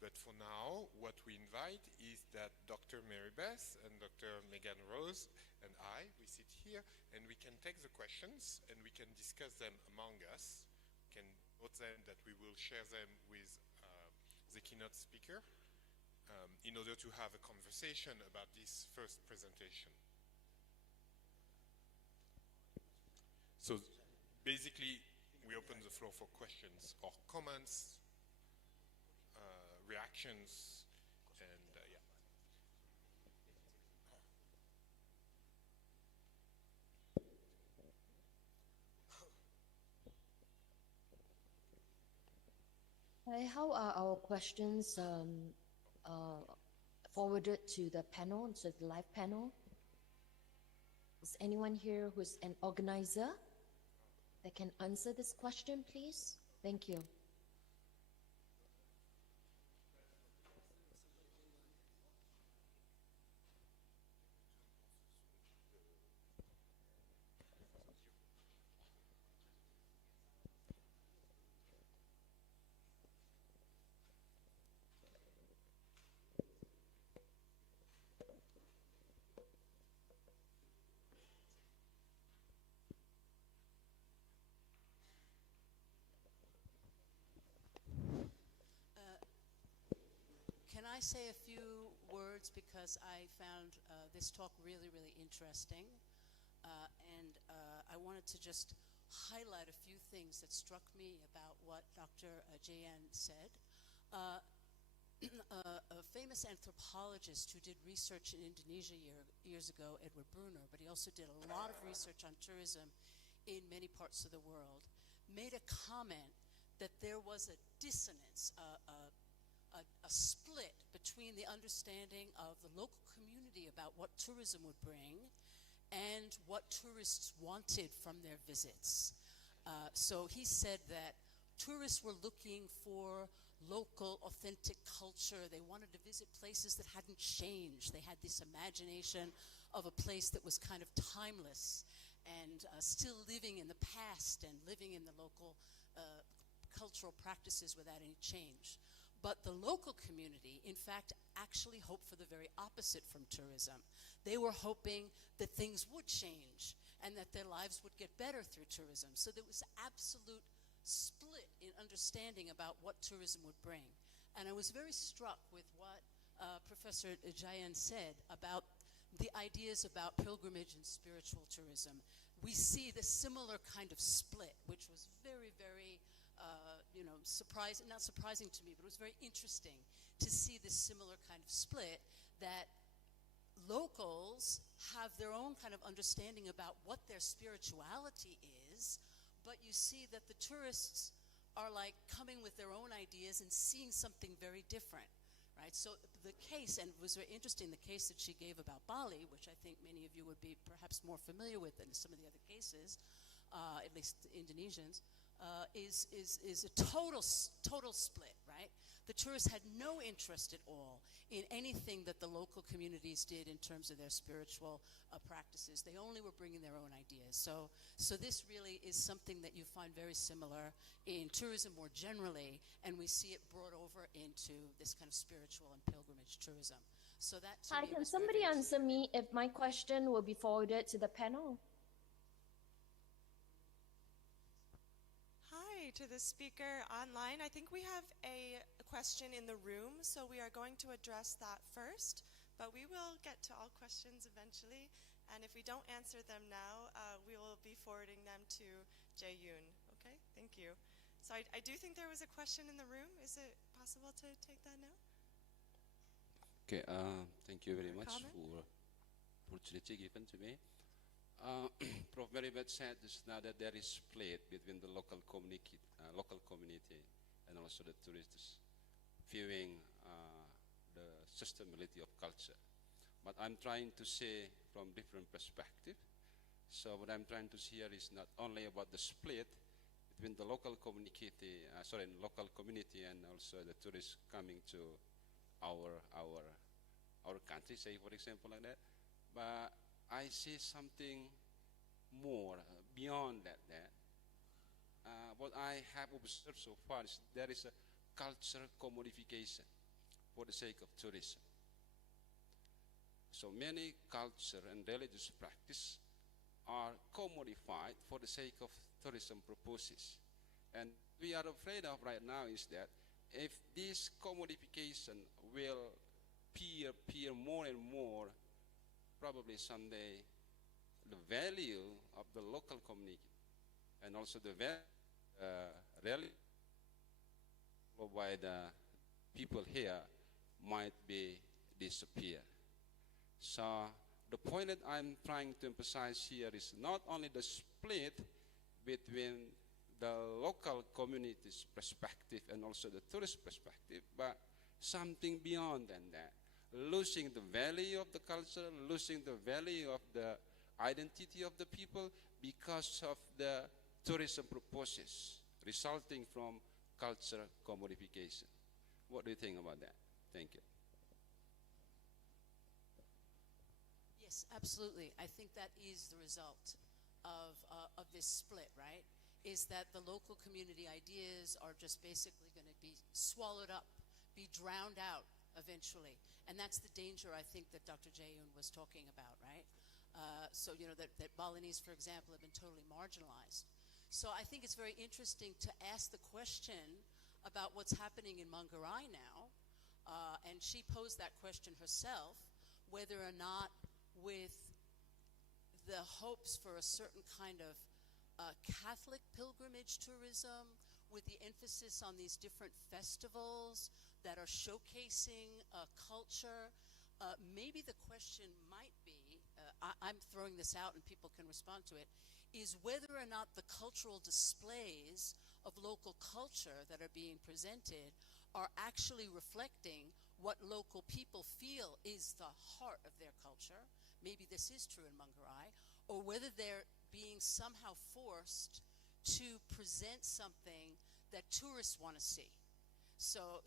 but for now, what we invite is that Dr. Mary Beth and Dr. Megan Rose and we sit here, and we can take the questions and we can discuss them among us. We can vote them that we will share them with the keynote speaker in order to have a conversation about this first presentation. So basically, we open the floor for questions or comments, reactions, and yeah. Hi, how are our questions forwarded to the panel, to the live panel? Is anyone here who's an organizer that can answer this question, please? Thank you. Can I say a few words because I found this talk really, really interesting, and I wanted to just highlight a few things that struck me about what Dr. Jayan said. A famous anthropologist who did research in Indonesia years ago, Edward Bruner, but he also did a lot of research on tourism in many parts of the world, made a comment that there was a dissonance, a split between the understanding of the local community about what tourism would bring and what tourists wanted from their visits. So he said that tourists were looking for local, authentic culture. They wanted to visit places that hadn't changed. They had this imagination of a place that was kind of timeless and still living in the past and living in the local cultural practices without any change. But the local community, in fact, actually hoped for the very opposite from tourism. They were hoping that things would change and that their lives would get better through tourism. So there was absolute split in understanding about what tourism would bring. And I was very struck with what Professor Jayan said about the ideas about pilgrimage and spiritual tourism. We see the similar kind of split, which was very, very not surprising to me, but it was very interesting to see this similar kind of split, that locals have their own kind of understanding about what their spirituality is, but you see that the tourists are like coming with their own ideas and seeing something very different, right? So the case, and it was very interesting, the case that she gave about Bali, which I think many of you would be perhaps more familiar with than some of the other cases, at least the Indonesians, is a total split, right? The tourists had no interest at all in anything that the local communities did in terms of their spiritual practices. They only were bringing their own ideas. So this really is something that you find very similar in tourism more generally, and we see it brought over into this kind of spiritual and pilgrimage tourism. So that to Hi, me can was somebody very answer me if my question will be forwarded to the panel? Hi to the speaker online. I think we have a question in the room, so we are going to address that first, but we will get to all questions eventually, and if we don't answer them now, we will be forwarding them to Jae-yoon. Okay, thank you. So I do think there was a question in the room. Is it possible to take that now? Okay, thank you very much comment? for opportunity given to me. Prof. Maribeth said just now that there is split between the local community and also the tourists viewing the sustainability of culture. But I'm trying to say from different perspective. So what I'm trying to see here is not only about the split between the local community, local community and also the tourists coming to our country, say for example like that, but I see something more beyond that. What I have observed so far is there is a cultural commodification for the sake of tourism. So many culture and religious practice are commodified for the sake of tourism purposes. And we are afraid of right now is that if this commodification will appear more and more, probably someday the value of the local community and also the value by the people here might be disappear. So the point that I'm trying to emphasize here is not only the split between the local community's perspective and also the tourist perspective, but something beyond than that. Losing the value of the culture, losing the value of the identity of the people because of the tourism purposes resulting from culture commodification. What do you think about that? Thank you. Yes, absolutely. I think that is the result of this split, right? Is that the local community ideas are just basically going to be swallowed up, be drowned out eventually. And that's the danger, I think, that Dr. Jae-yoon was talking about, right? So, you know, that Balinese, for example, have been totally marginalized. So I think it's very interesting to ask the question about what's happening in Manggarai now. And she posed that question herself, whether or not with the hopes for a certain kind of Catholic pilgrimage tourism, with the emphasis on these different festivals that are showcasing culture, maybe the question might be, I'm throwing this out and people can respond to it, is whether or not the cultural displays of local culture that are being presented are actually reflecting what local people feel is the heart of their culture. Maybe this is true in Manggarai, or whether they're being somehow forced to present something that tourists want to see. So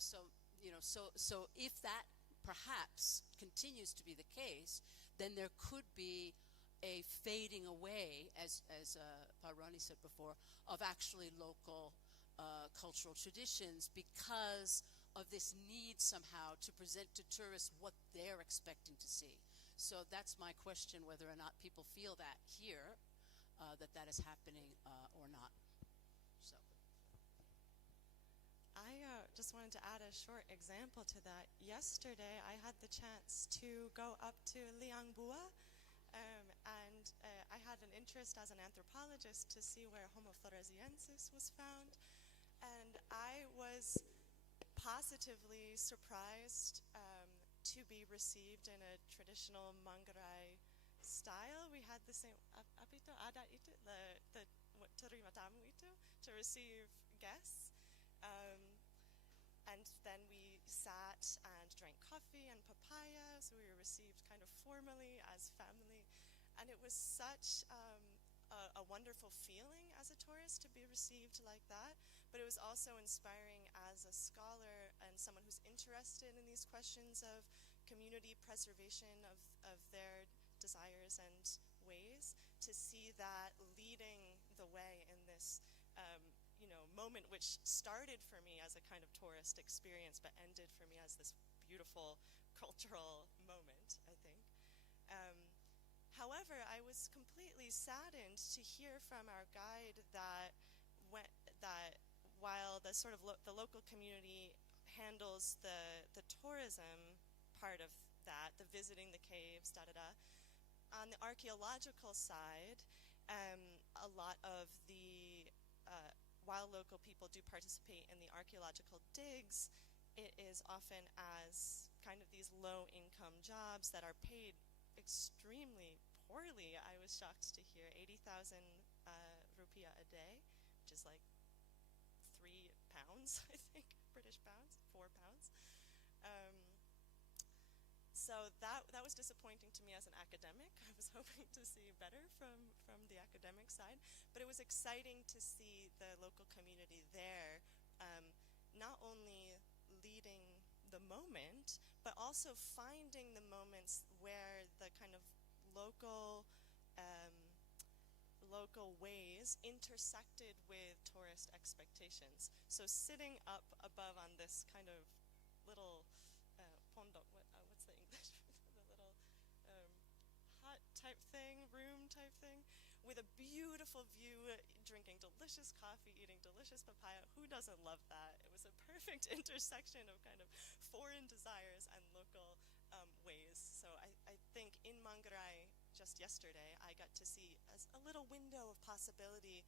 if that perhaps continues to be the case, then there could be a fading away, as Parani said before, of actually local cultural traditions because of this need somehow to present to tourists what they're expecting to see. So that's my question, whether or not people feel that here, that is happening or not. So. I just wanted to add a short example to that. Yesterday, I had the chance to go up to Liangbua, and I had an interest as an anthropologist to see where Homo floresiensis was found, and I was positively surprised to be received in a traditional Manggarai style. We had the same apa itu adat itu the terima tamu itu, to receive guests. And then we sat and drank coffee and papaya, so we were received kind of formally as family. And it was such a wonderful feeling as a tourist to be received like that. But it was also inspiring as a scholar and someone who's interested in these questions of community preservation of their desires and ways, to see that leading the way in this moment, which started for me as a kind of tourist experience, but ended for me as this beautiful cultural moment, I think. However, I was completely saddened to hear from our guide that while the sort of the local community handles the tourism part of that, the visiting the caves, on the archaeological side, a lot of the while local people do participate in the archaeological digs, it is often as kind of these low-income jobs that are paid extremely poorly. I was shocked to hear 80,000 rupiah a day, which is like 3 pounds, I think, British pounds, 4 pounds. So that was disappointing to me as an academic. I was hoping to see better from the academic side, but it was exciting to see the local community there, not only leading the moment, but also finding the moments where the kind of local ways intersected with tourist expectations. So sitting up above on this kind of little pondok, what's the English? The little hut type thing, room type thing, with a beautiful view, drinking delicious coffee, eating delicious papaya. Who doesn't love that? It was a perfect intersection of kind of foreign desires and local ways. So I think in Manggarai, just yesterday, I got to see a little window of possibility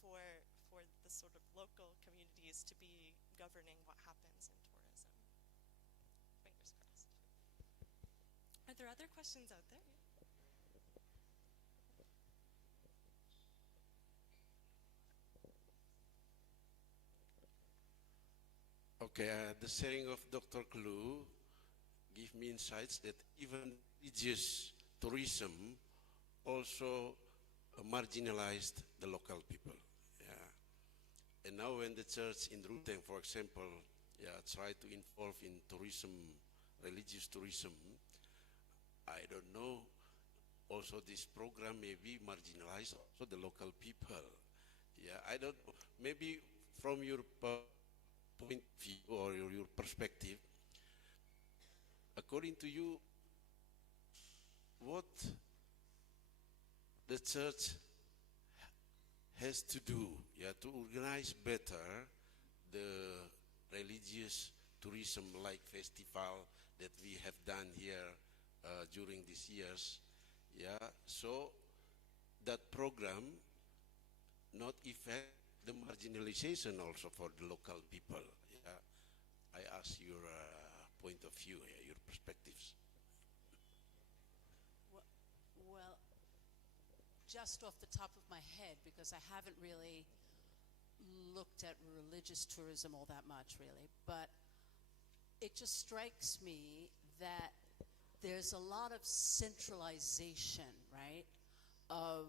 for the sort of local communities to be governing what happens in tourism. Fingers crossed. Are there other questions out there? Okay, the sharing of Dr. Klu give me insights that even religious tourism also marginalized the local people. Yeah. And now when the church in Ruteng, for example, try to involve in tourism, religious tourism, I don't know, also this program may be marginalized also the local people. Yeah, I don't know. Maybe from your point of view or your perspective, according to you, what the church has to do, to organize better the religious tourism like festival that we have done here during these years, so that program not affect the marginalization also for the local people. I ask your point of view, your perspectives. Well, just off the top of my head, because I haven't really looked at religious tourism all that much, really, but it just strikes me that there's a lot of centralization, right, of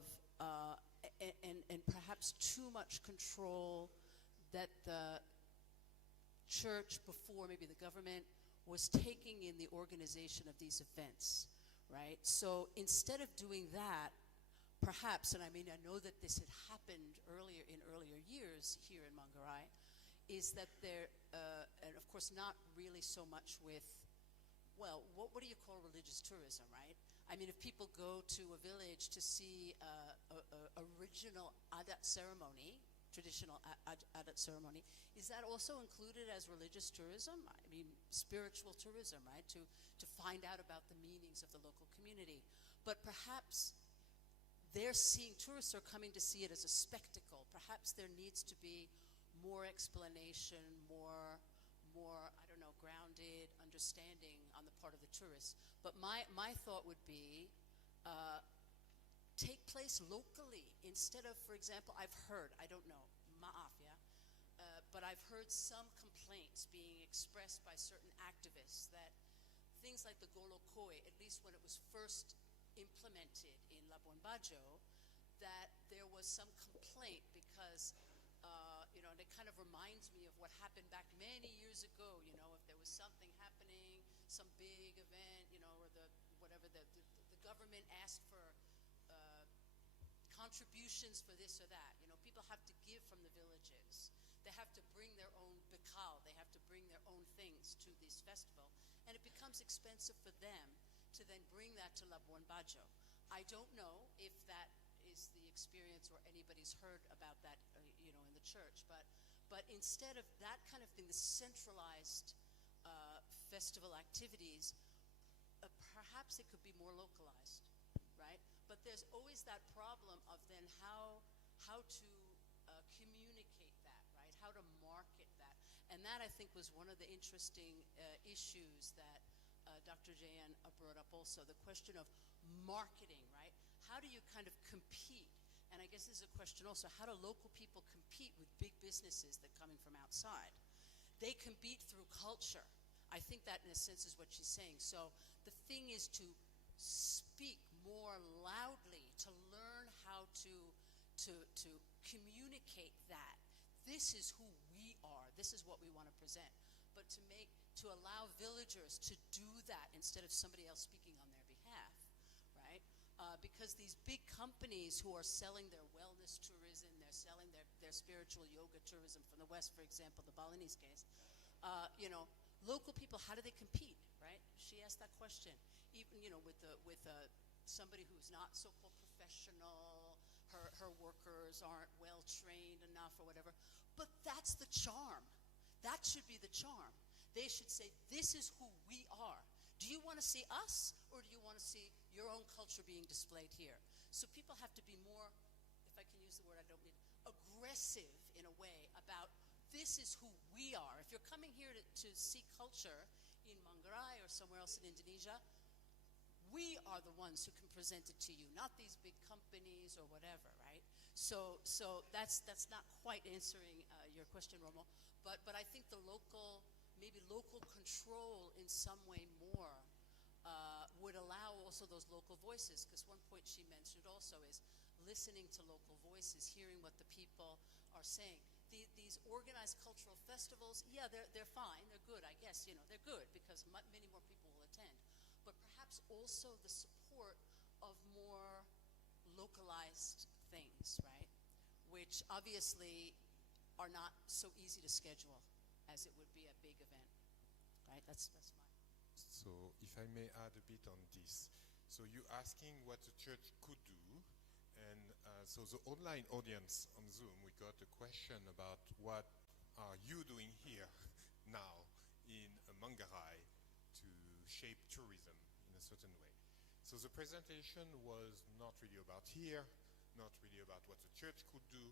and perhaps too much control that the church before maybe the government was taking in the organization of these events, right? So instead of doing that, perhaps, and I mean I know that this had happened earlier years here in Manggarai, is that there, and of course not really so much with, well, what do you call religious tourism, right? I mean, if people go to a village to see original adat ceremony, traditional adat ceremony, is that also included as religious tourism? I mean, spiritual tourism, right? To find out about the meanings of the local community. But perhaps tourists are coming to see it as a spectacle. Perhaps there needs to be more explanation, more I don't know, grounded understanding on the part of the tourists. But my thought would be take place locally instead of, for example, I've heard, I don't know, maaf, but I've heard some complaints being expressed by certain activists that things like the Golokoi, at least when it was first implemented in Labuan Bajo, that there was some complaint because and it kind of reminds me of what happened back many years ago, if there was something happening, some big event, or the government asked for contributions for this or that. People have to give from the villages. They have to bring their own bekal. They have to bring their own things to this festival. And it becomes expensive for them to then bring that to Labuan Bajo. I don't know if that is the experience or anybody's heard about that, in the church. But instead of that kind of thing, the centralized festival activities, perhaps it could be more localized, right? But there's always that problem of then how to communicate that, right? How to market that. And that, I think, was one of the interesting issues that Dr. Jayan brought up also, the question of marketing, right? How do you kind of compete? And I guess this is a question also, how do local people compete with big businesses that come in from outside? They compete through culture. I think that, in a sense, is what she's saying. So the thing is to speak more loudly, to learn how to communicate that. This is who we are. This is what we want to present. But to allow villagers to do that instead of somebody else speaking on their behalf, right? Because these big companies who are selling their wellness tourism, they're selling their spiritual yoga tourism from the West, for example, the Balinese case, local people, how do they compete, right? She asked that question. Even, with somebody who's not so-called professional, her workers aren't well-trained enough or whatever. But that's the charm. That should be the charm. They should say, this is who we are. Do you want to see us, or do you want to see your own culture being displayed here? So people have to be more, if I can use the word, I don't mean, aggressive in a way about this is who we are. If you're coming here to see culture in Manggarai or somewhere else in Indonesia, we are the ones who can present it to you, not these big companies or whatever, right? So that's not quite answering your question, Romo. But I think the local maybe local control in some way more would allow also those local voices, because one point she mentioned also is listening to local voices, hearing what the people are saying. These organized cultural festivals, yeah, they're fine, they're good, I guess, they're good because many more people will attend. But perhaps also the support of more localized things, right? Which obviously are not so easy to schedule as it would be a big event, right? That's my. So if I may add a bit on this. So you're asking what the church could do, and so the online audience on Zoom, we got a question about what are you doing here now in Manggarai to shape tourism in a certain way. So the presentation was not really about here, not really about what the church could do,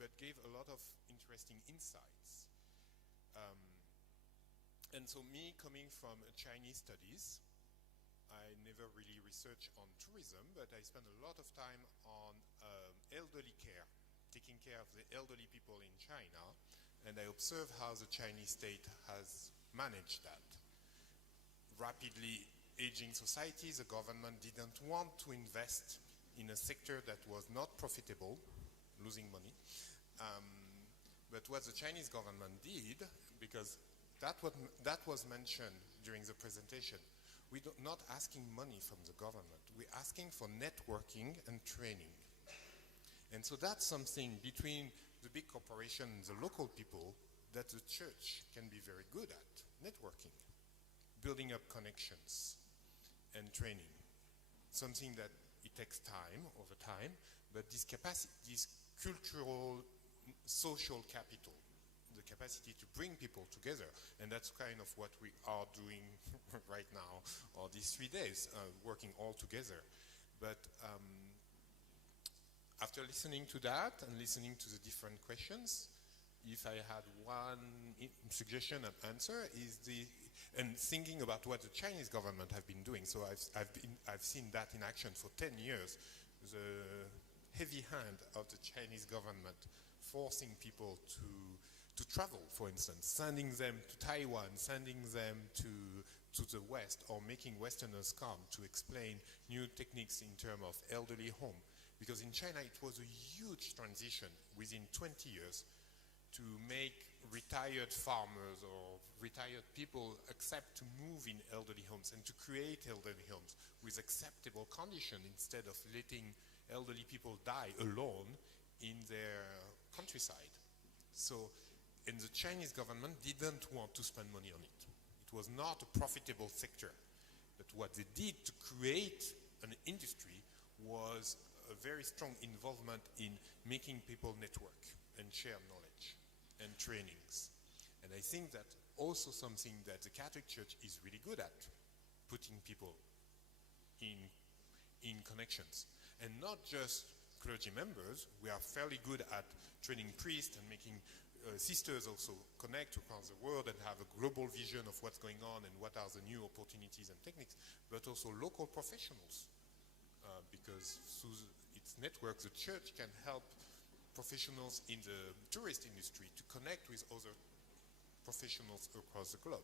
but gave a lot of interesting insights. And so me coming from Chinese studies, I never really researched on tourism, but I spent a lot of time on elderly care, taking care of the elderly people in China, and I observed how the Chinese state has managed that. Rapidly aging society, the government didn't want to invest in a sector that was not profitable, losing money. But what the Chinese government did, because that was mentioned during the presentation, we're not asking money from the government. We're asking for networking and training. And so that's something between the big corporation and the local people that the church can be very good at, networking, building up connections and training. Something that it takes time, over time, but this capacity, this cultural, social capital, the capacity to bring people together, and that's kind of what we are doing right now, or these 3 days, working all together. But after listening to that and listening to the different questions, if I had one suggestion and answer is and thinking about what the Chinese government have been doing. So I've seen that in action for 10 years. The heavy hand of the Chinese government forcing people to travel, for instance, sending them to Taiwan, sending them to the West, or making Westerners come to explain new techniques in terms of elderly home. Because in China it was a huge transition within 20 years to make retired farmers or retired people accept to move in elderly homes and to create elderly homes with acceptable conditions instead of letting elderly people die alone in their countryside. So, and the Chinese government didn't want to spend money on it. It was not a profitable sector. But what they did to create an industry was a very strong involvement in making people network and share knowledge and trainings. And I think that also something that the Catholic Church is really good at, putting people in connections. And not just clergy members, we are fairly good at training priests and making sisters also connect across the world and have a global vision of what's going on and what are the new opportunities and techniques, but also local professionals. Because through its network, the church can help professionals in the tourist industry to connect with other professionals across the globe.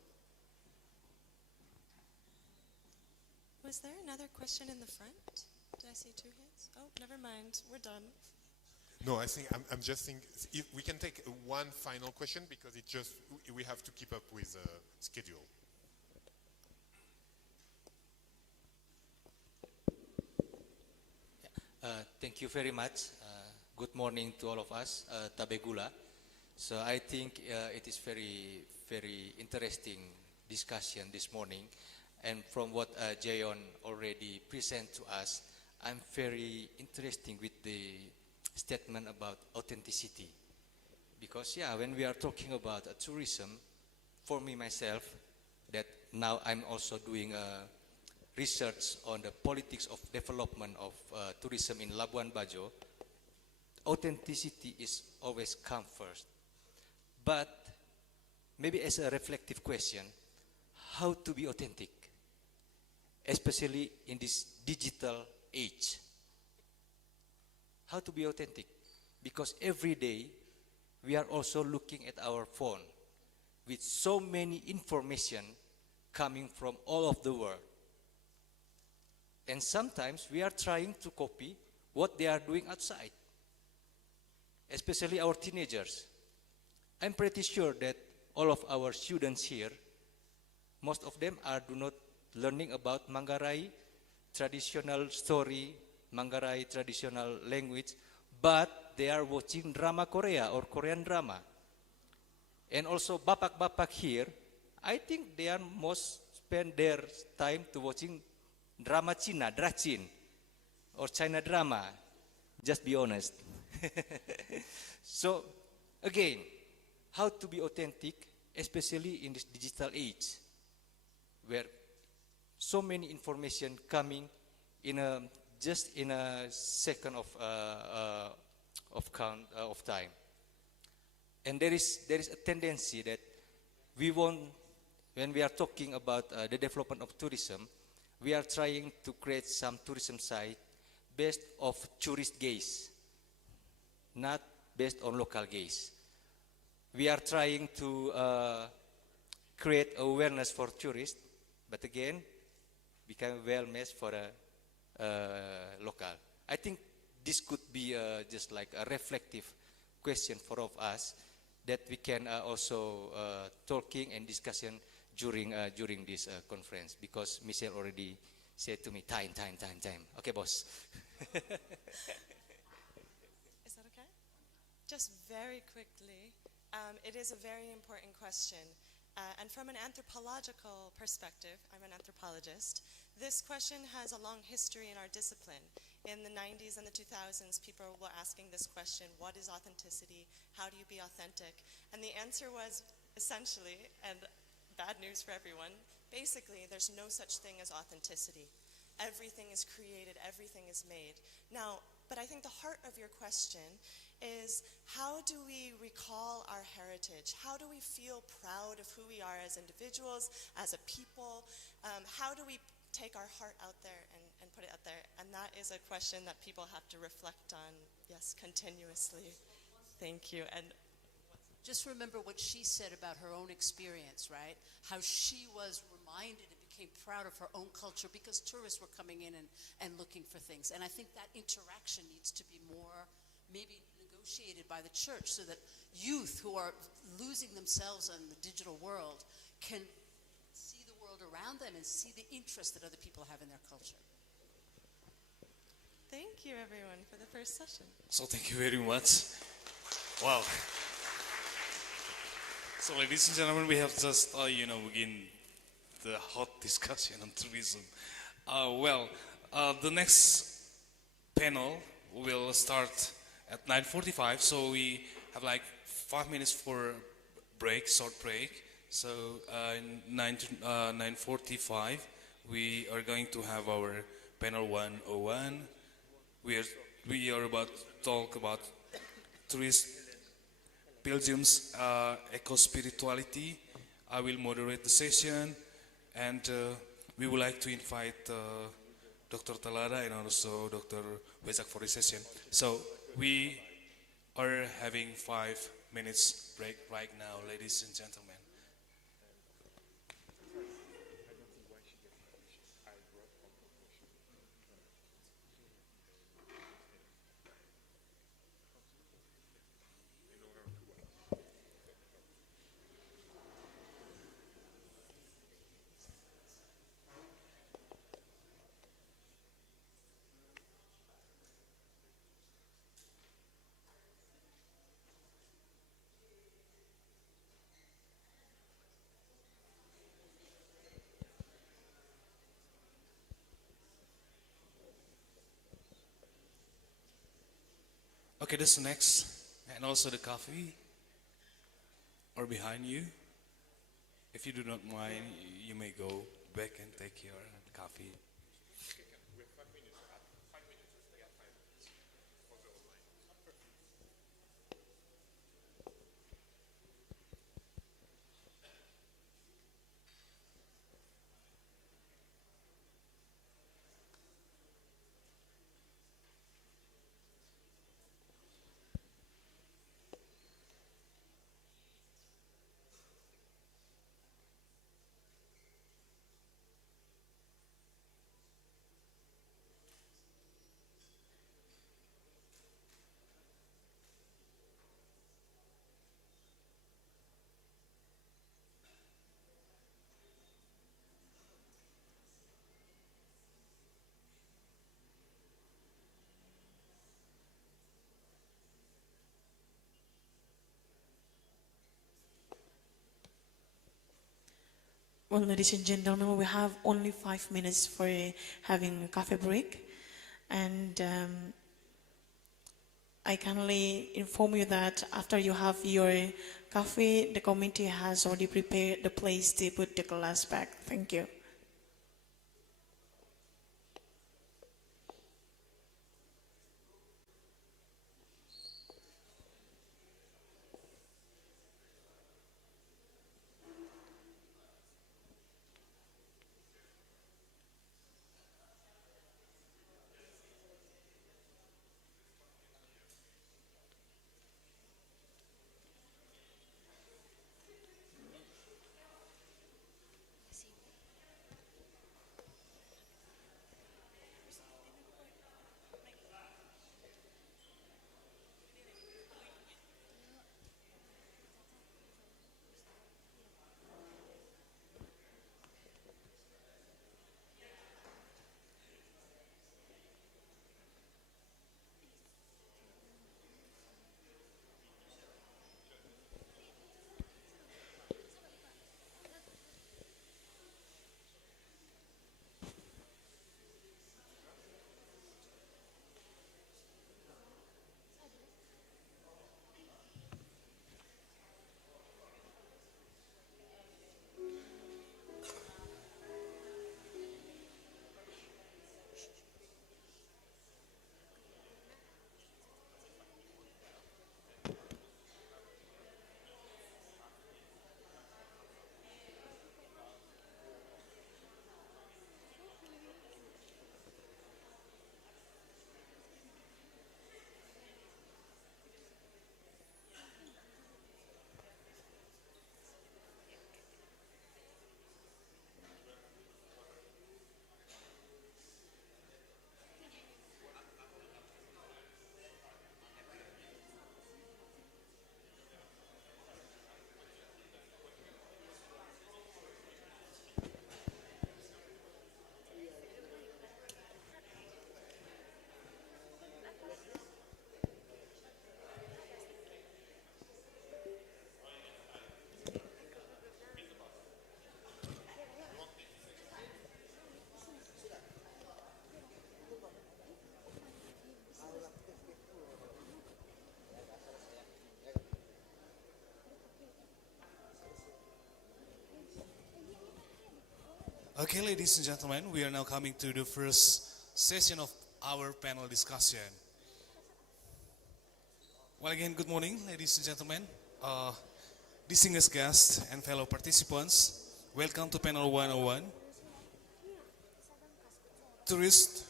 Was there another question in the front? Did I see 2 hands? Oh, never mind. We're done. No, I think I'm just thinking if we can take one final question because it just we have to keep up with the schedule. Thank you very much. Good morning to all of us. Tabegula. So I think it is very, very interesting discussion this morning. And from what Jayon already present to us, I'm very interested with the statement about authenticity. Because when we are talking about tourism, for me myself, that now I'm also doing research on the politics of development of tourism in Labuan Bajo, authenticity is always come first. But maybe as a reflective question, how to be authentic, especially in this digital age? How to be authentic? Because every day we are also looking at our phone with so many information coming from all of the world. And sometimes we are trying to copy what they are doing outside, especially our teenagers. I'm pretty sure that all of our students here, most of them do not learning about Manggarai traditional story, Manggarai traditional language, but they are watching drama Korea or Korean drama. And also bapak-bapak here, I think they are most spend their time to watching drama Cina, Dracin, or China drama. Just be honest. So, again, how to be authentic, especially in this digital age, where so many information coming in just in a second of time. And there is a tendency that we want, when we are talking about the development of tourism, we are trying to create some tourism site based of tourist gaze, not based on local gaze. We are trying to create awareness for tourists, but again, become wellness for a local. I think this could be just like a reflective question for all of us that we can also talking and discussion during this conference, because Michelle already said to me, time. Okay, boss. Is that okay? Just very quickly, it is a very important question. And from an anthropological perspective, I'm an anthropologist, this question has a long history in our discipline. In the 90s and the 2000s, people were asking this question, what is authenticity? How do you be authentic? And the answer was essentially, and bad news for everyone, basically there's no such thing as authenticity. Everything is created, everything is made. Now, but I think the heart of your question is, how do we recall our heritage? How do we feel proud of who we are as individuals, as a people? How do we take our heart out there and put it out there? And that is a question that people have to reflect on, yes, continuously. Thank you. And just remember what she said about her own experience, right? How she was reminded and became proud of her own culture because tourists were coming in and looking for things. And I think that interaction needs to be more maybe negotiated by the church, so that youth who are losing themselves in the digital world can see the world around them and see the interest that other people have in their culture. thank you, everyone, for the first session. So thank you very much. Wow. So ladies and gentlemen, we have just, begin the hot discussion on tourism. The next panel will start at 9:45, so we have like 5 minutes for break, short break. So 9:45, we are going to have our panel 101. We are about to talk about Belgium's eco-spirituality. I will moderate the session, and we would like to invite Dr. Talada and also Dr. Wezak for the session. So we are having 5 minutes break right now, ladies and gentlemen. Okay, the snacks and also the coffee are behind you. If you do not mind, you may go back and take your coffee. Well, ladies and gentlemen, we have only 5 minutes for having a coffee break. And I kindly inform you that after you have your coffee, the committee has already prepared the place to put the glass back. Thank you. Okay, ladies and gentlemen, we are now coming to the first session of our panel discussion. Well, again, good morning, ladies and gentlemen, distinguished guests and fellow participants. Welcome to panel 101, Tourists,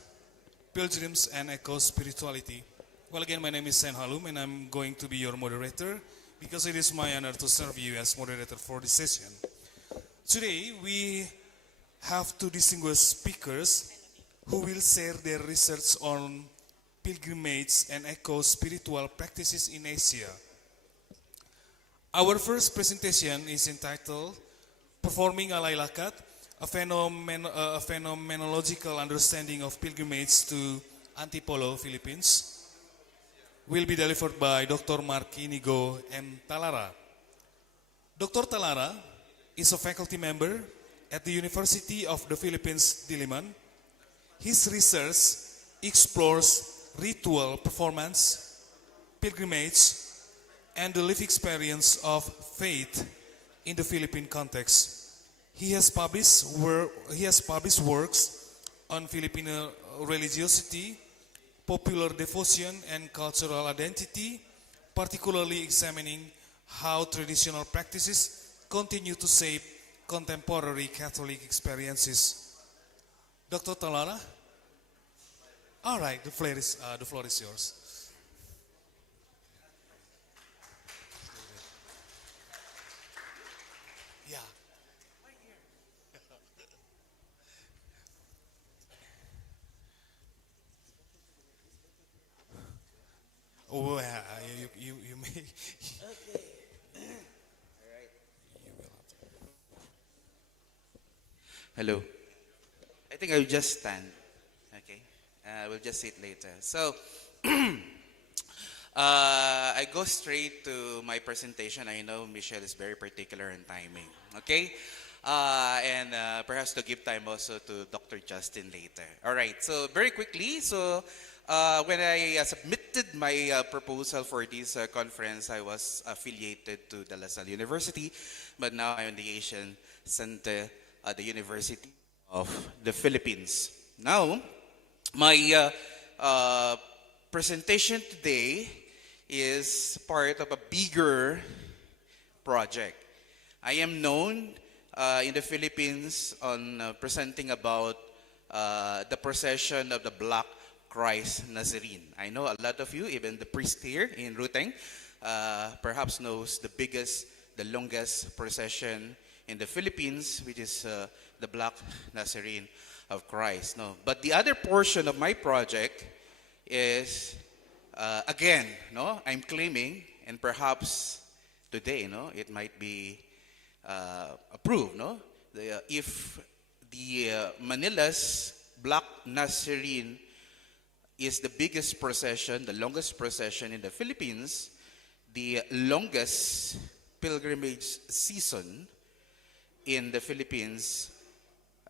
Pilgrims, and Eco-Spirituality. Well, again, my name is Sen Halum, and I'm going to be your moderator because it is my honor to serve you as moderator for this session. Today, we have two distinguished speakers who will share their research on pilgrimage and eco-spiritual practices in Asia. Our first presentation is entitled Performing Alailakat, a phenomenological understanding of pilgrimage to Antipolo, Philippines, will be delivered by Dr. Mark Inigo M. Talara. Dr. Talara is a faculty member at the University of the Philippines, Diliman. His research explores ritual performance, pilgrimage, and the lived experience of faith in the Philippine context. He has published works on Filipino religiosity, popular devotion, and cultural identity, particularly examining how traditional practices continue to shape contemporary Catholic experiences. Dr. Talara? All right, the floor is yours. Yeah. Oh, you may. Okay. All right. Hello. I think I'll just stand. Okay. We'll just sit later. So, I go straight to my presentation. I know Michelle is very particular in timing. Okay. and perhaps to give time also to Dr. Justin later. All right, so very quickly, so when I submitted my proposal for this conference, I was affiliated to the La Salle University, but now I'm in the Asian Center at the University of the Philippines. Now, my presentation today is part of a bigger project. I am known in the Philippines on presenting about the procession of the Black Christ Nazarene. I know a lot of you, even the priest here in Ruteng, perhaps knows the biggest, the longest procession in the Philippines, which is the Black Nazarene of Christ. No, but the other portion of my project is again, no, I'm claiming, and perhaps today, no, it might be approved, no, if the Manila's Black Nazarene is the biggest procession, the longest procession in the Philippines, the longest pilgrimage season in the Philippines,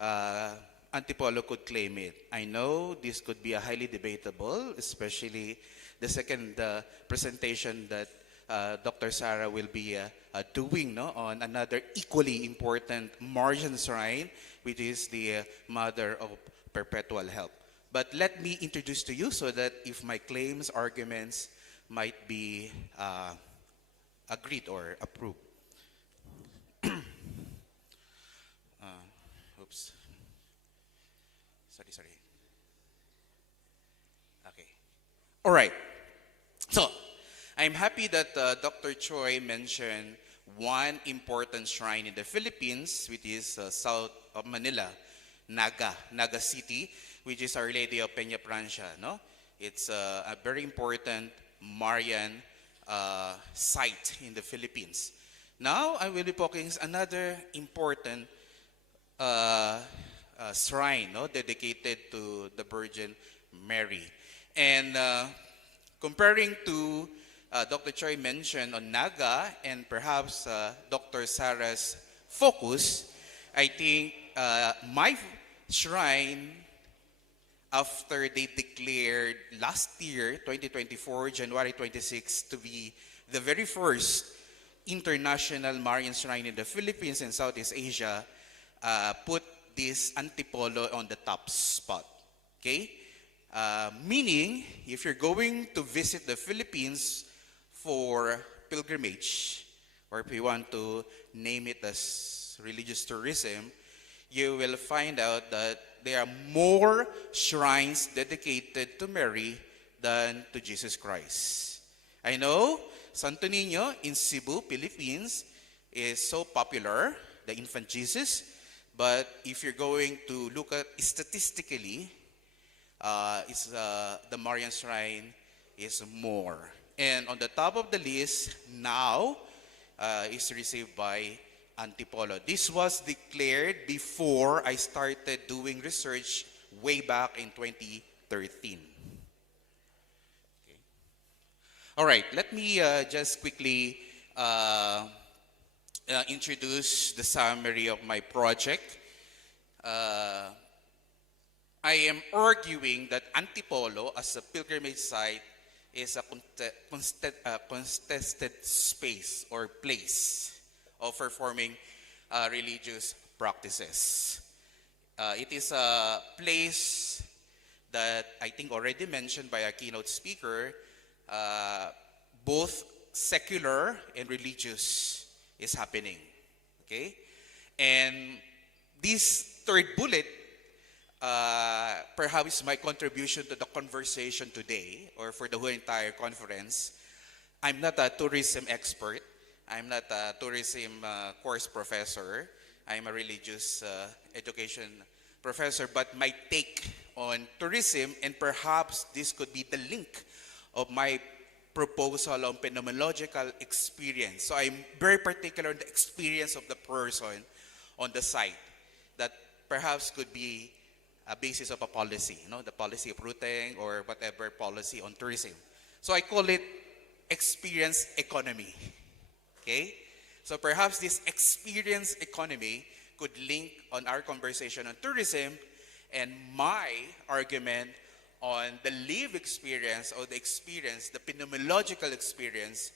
Antipolo could claim it. I know this could be a highly debatable, especially the second presentation that Dr. Sarah will be doing, no, on another equally important Marian shrine, which is the Mother of Perpetual Help. But let me introduce to you so that if my claims, arguments might be agreed or approved. Oops. Sorry. Okay. All right. So, I'm happy that Dr. Choi mentioned one important shrine in the Philippines, which is south of Manila, Naga City, which is Our Lady of Peña Francia. No, it's a very important Marian site in the Philippines. Now I will be focusing on another important shrine, no, dedicated to the Virgin Mary, and comparing to Dr. Choi mentioned on Naga and perhaps Dr. Sarah's focus, I think my shrine, after they declared last year, 2024, January 26, to be the very first international Marian shrine in the Philippines and Southeast Asia, put this Antipolo on the top spot. Okay? Meaning, if you're going to visit the Philippines for pilgrimage, or if you want to name it as religious tourism, you will find out that there are more shrines dedicated to Mary than to Jesus Christ. I know Santo Niño in Cebu, Philippines, is so popular, the infant Jesus, but if you're going to look at statistically, the Marian shrine is more. And on the top of the list now is received by Antipolo. This was declared before I started doing research way back in 2013. Okay. All right, let me just quickly introduce the summary of my project. I am arguing that Antipolo as a pilgrimage site is a contested space or place of performing religious practices. It is a place that I think already mentioned by our keynote speaker, both secular and religious is happening. Okay? And this third bullet perhaps my contribution to the conversation today or for the whole entire conference. I'm not a tourism expert. I'm not a tourism course professor. I'm a religious education professor, but my take on tourism, and perhaps this could be the link of my proposal on phenomenological experience. So I'm very particular on the experience of the person on the site that perhaps could be a basis of a policy, the policy of Ruteng or whatever policy on tourism. So I call it experience economy. Okay? So perhaps this experience economy could link on our conversation on tourism and my argument on the lived experience or the experience, the phenomenological experience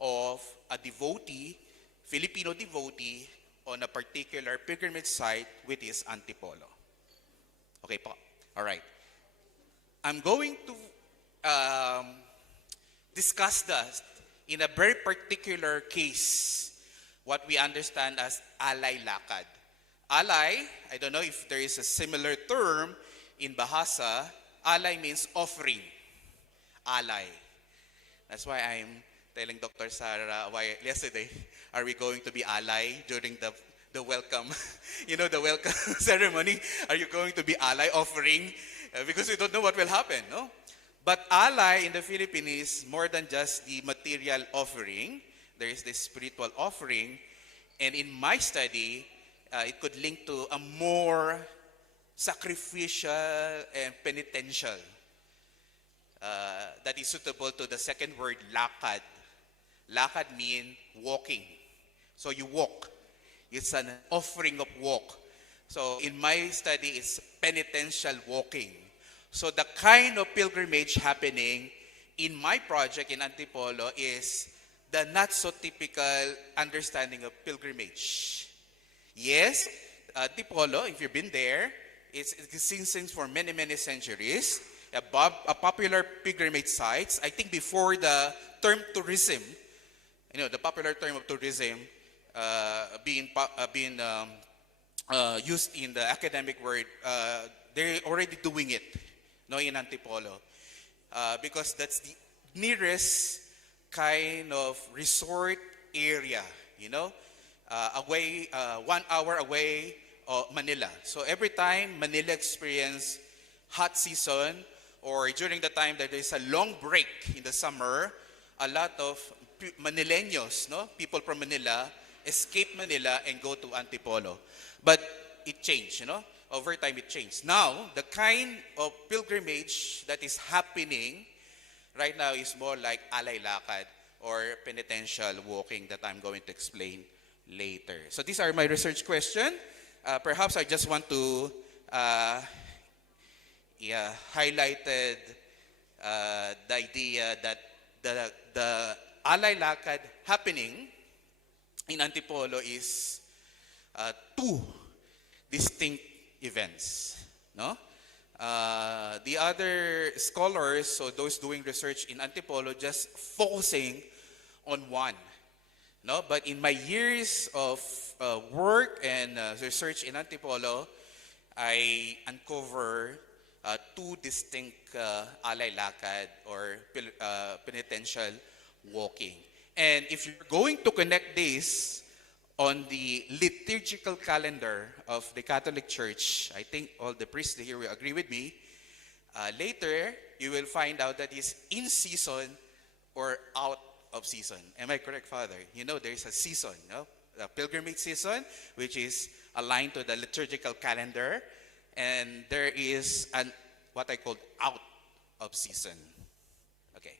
of a devotee, Filipino devotee, on a particular pilgrimage site, which is Antipolo. Okay po? All right. I'm going to discuss that in a very particular case, what we understand as alay lakad. Alay, I don't know if there is a similar term in Bahasa. Alay means offering. Alay. That's why I'm telling Dr. Sarah why yesterday are we going to be alay during the welcome, the welcome ceremony. Are you going to be alay offering? Because we don't know what will happen, no? But alay in the Philippines is more than just the material offering. There is the spiritual offering. And in my study, it could link to a more sacrificial and penitential that is suitable to the second word, lakad. Lakad means walking. So you walk. It's an offering of walk. So in my study, it's penitential walking. So the kind of pilgrimage happening in my project in Antipolo is the not so typical understanding of pilgrimage. Yes, Antipolo, if you've been there, it's existing since for many, many centuries. A popular pilgrimage sites. I think before the term tourism, the popular term of tourism being used in the academic word, they're already doing it, in Antipolo, because that's the nearest kind of resort area, away, 1 hour away Manila. So every time Manila experience hot season or during the time that there's a long break in the summer, a lot of Manileños, people from Manila, escape Manila and go to Antipolo. But it changed, over time it changed. Now, the kind of pilgrimage that is happening right now is more like alay lakad or penitential walking that I'm going to explain later. So these are my research questions. Perhaps I just want to highlighted the idea that the alay lakad happening in Antipolo is two distinct events. No? The other scholars, so those doing research in Antipolo, just focusing on one. No? But in my years of work and research in Antipolo, I uncover two distinct alay lakad or penitential walking. And if you're going to connect this on the liturgical calendar of the Catholic Church, I think all the priests here will agree with me, later you will find out that it's in season or out of season. Am I correct, Father? There's a season, the pilgrimage season, which is aligned to the liturgical calendar, and there is what I call out of season. Okay.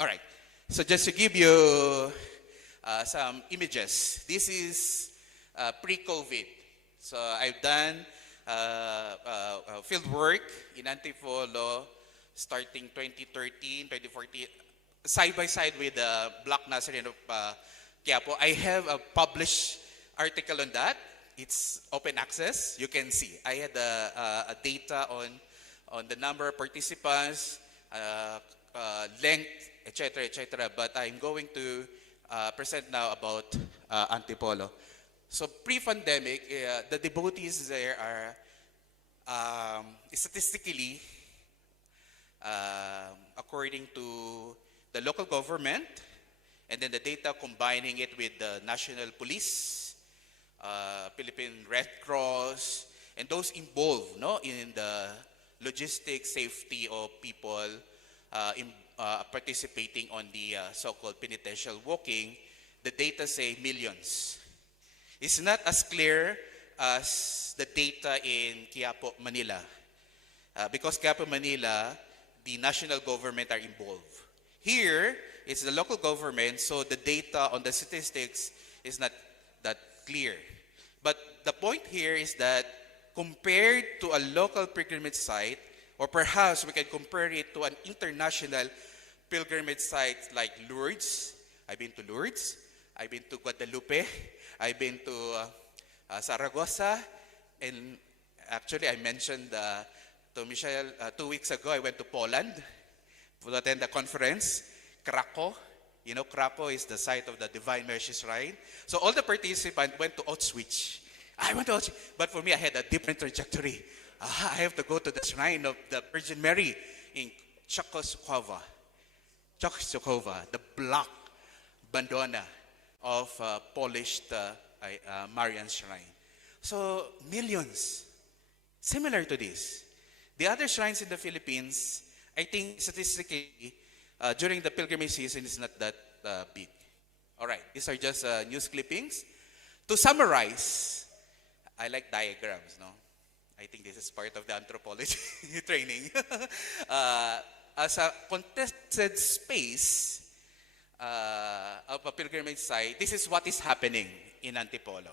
All right. So just to give you some images, this is pre-COVID. So I've done field work in Antipolo starting 2013, 2014, side by side with the Black Nazarene of Quiapo. I have a published article on that. It's open access. You can see. I had a data on the number of participants, length, etc., etc. But I'm going to present now about Antipolo. So pre-pandemic, the devotees there are statistically, according to the local government, and then the data combining it with the national police, Philippine Red Cross, and those involved in the logistics safety of people participating on the so-called penitential walking, the data say millions. It's not as clear as the data in Quiapo, Manila. Because Quiapo, Manila, the national government are involved. Here, it's the local government, so the data on the statistics is not that clear. But the point here is that compared to a local pilgrimage site, or perhaps we can compare it to an international pilgrimage site like Lourdes. I've been to Lourdes. I've been to Guadalupe. I've been to Zaragoza. And actually, I mentioned to Michelle 2 weeks ago, I went to Poland to attend a conference. Krakow. You know, Krakow is the site of the Divine Mercy Shrine. So all the participants went to Auschwitz. I went to Auschwitz. But for me, I had a different trajectory. I have to go to the shrine of the Virgin Mary in Czechoslovakia, the Black Madonna of Polish Marian Shrine. So millions, similar to this. The other shrines in the Philippines, I think statistically, during the pilgrimage season is not that big. All right, these are just news clippings. To summarize, I like diagrams, no? I think this is part of the anthropology training. As a contested space of a pilgrimage site, this is what is happening in Antipolo.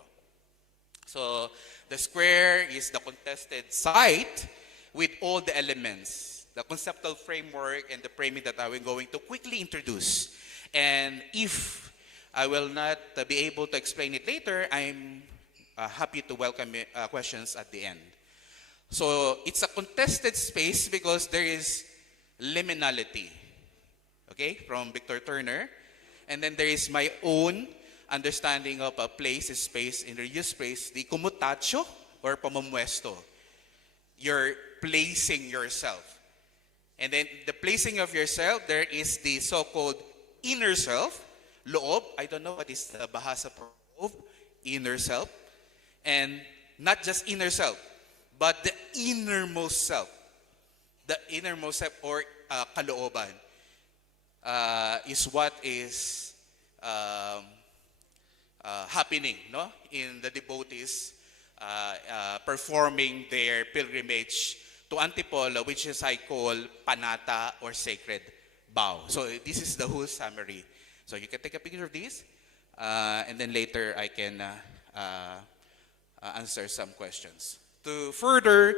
So the square is the contested site with all the elements, the conceptual framework and the framing that I will going to quickly introduce. And if I will not be able to explain it later, I'm happy to welcome questions at the end. So it's a contested space because there is liminality, okay, from Victor Turner. And then there is my own understanding of a place, a space, in religious space, the commutatio or pamumuesto. You're placing yourself. And then the placing of yourself, there is the so-called inner self, loob. I don't know what is the bahasa for loob, inner self. And not just inner self, but the innermost self. The innermost self or kalooban is what is happening, no, in the devotees performing their pilgrimage to Antipolo, which is I call panata or sacred vow. So this is the whole summary. So you can take a picture of this, and then later I can answer some questions. To further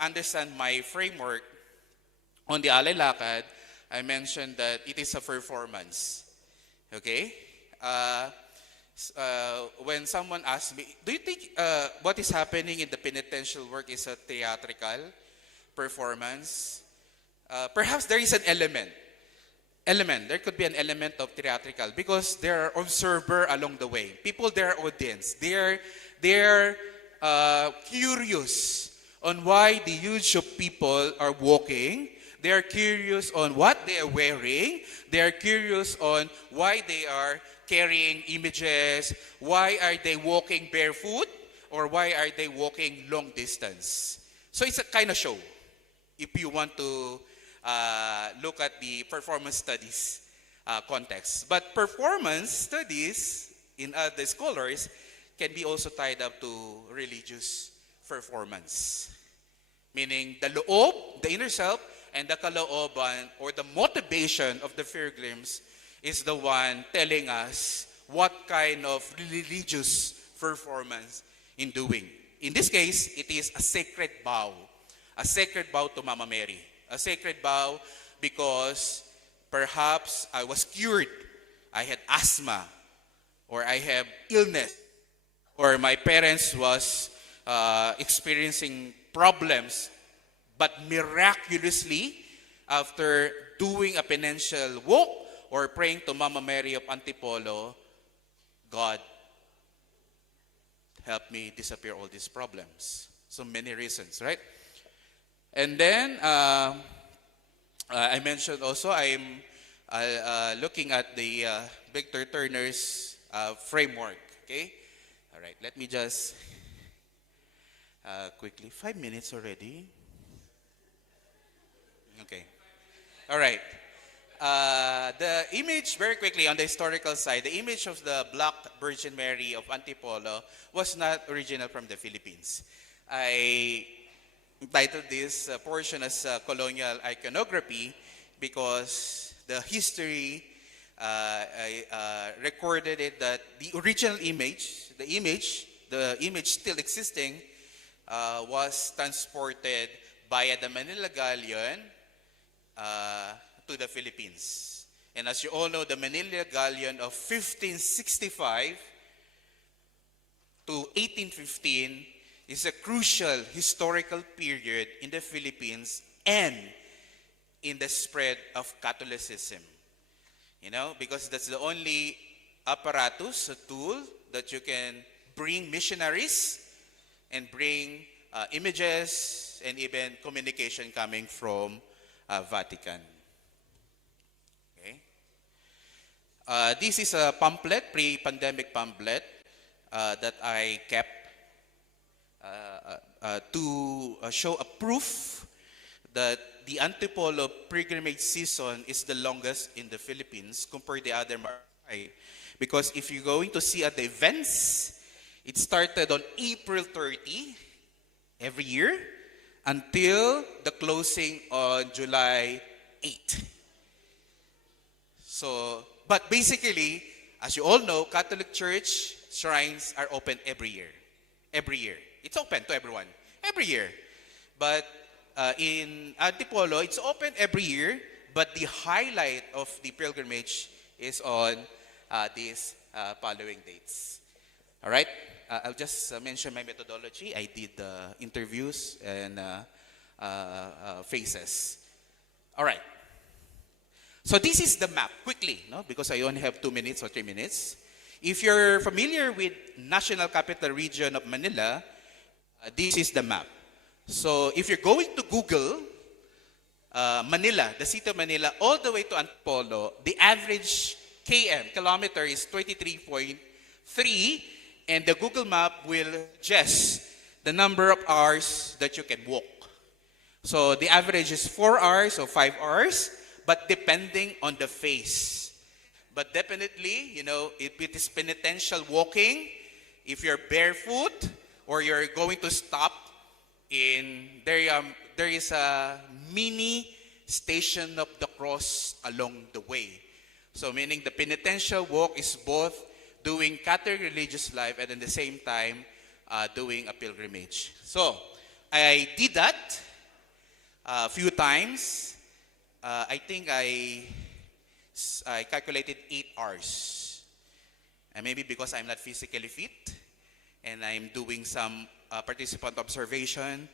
understand my framework on the Alay Lakad, I mentioned that it is a performance. Okay? When someone asks me, do you think what is happening in the penitential work is a theatrical performance? Perhaps there is an element. There could be an element of theatrical because there are observer along the way. People, there are audience. They're curious on why the huge of people are walking. They are curious on what they are wearing. They are curious on why they are carrying images. Why are they walking barefoot? Or why are they walking long distance? So it's a kind of show, if you want to look at the performance studies context. But performance studies in other scholars can be also tied up to religious performance. Meaning the loob, the inner self, and the kalooban or the motivation of the pilgrims is the one telling us what kind of religious performance in doing. In this case, it is a sacred vow to Mama Mary. A sacred vow because perhaps I was cured, I had asthma, or I have illness, or my parents was experiencing problems, but miraculously, after doing a penitential walk or praying to Mama Mary of Antipolo, God helped me disappear all these problems. So many reasons, right? And then I mentioned also I'm looking at the Victor Turner's framework. Okay, all right. Let me just quickly. 5 minutes already. Okay. All right. The image, very quickly on the historical side, the image of the Black Virgin Mary of Antipolo was not original from the Philippines. I titled this portion as colonial iconography because the history I recorded it that the original image, the image still existing, was transported via the Manila Galleon to the Philippines. And as you all know, the Manila Galleon of 1565 to 1815 is a crucial historical period in the Philippines and in the spread of Catholicism. You know, because that's the only apparatus, a tool that you can bring missionaries and bring images and even communication coming from Vatican. Okay. This is a pamphlet, pre-pandemic pamphlet that I kept to show a proof that the Antipolo pilgrimage season is the longest in the Philippines compared to the other Maray. Because if you're going to see at the events, it started on April 30 every year until the closing on July 8. So, but basically, as you all know, Catholic Church shrines are open every year. Every year. It's open to everyone. Every year. But in Antipolo, it's open every year, but the highlight of the pilgrimage is on these following dates. All right? I'll just mention my methodology. I did interviews and faces. All right. So this is the map, quickly, no? Because I only have 2 minutes or 3 minutes. If you're familiar with National Capital Region of Manila, this is the map. So if you're going to Google Manila, the city of Manila, all the way to Antipolo, the average kilometer is 23.3, and the Google map will suggest the number of hours that you can walk. So the average is 4 hours or 5 hours, but depending on the phase. But definitely, you know, if it is penitential walking, if you're barefoot or you're going to stop there is a mini station of the cross along the way. So meaning the penitential walk is both doing Catholic religious life and at the same time doing a pilgrimage. So I did that a few times. I think I calculated 8 hours. And maybe because I'm not physically fit and I'm doing some participant observation.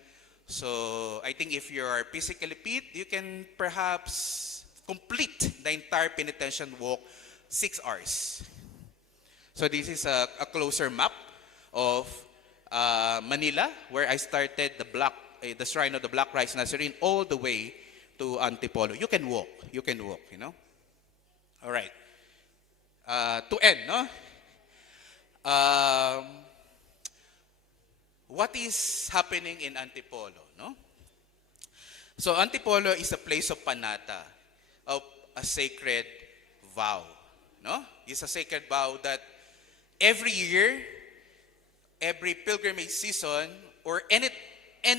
So I think if you are physically fit, you can perhaps complete the entire penitential walk 6 hours. So this is a closer map of Manila, where I started the shrine of the Black Rice Nazarene all the way to Antipolo. You can walk, you know. All right. To end, no? What is happening in Antipolo, no? So Antipolo is a place of panata, of a sacred vow, no? It's a sacred vow that every year, every pilgrimage season, or any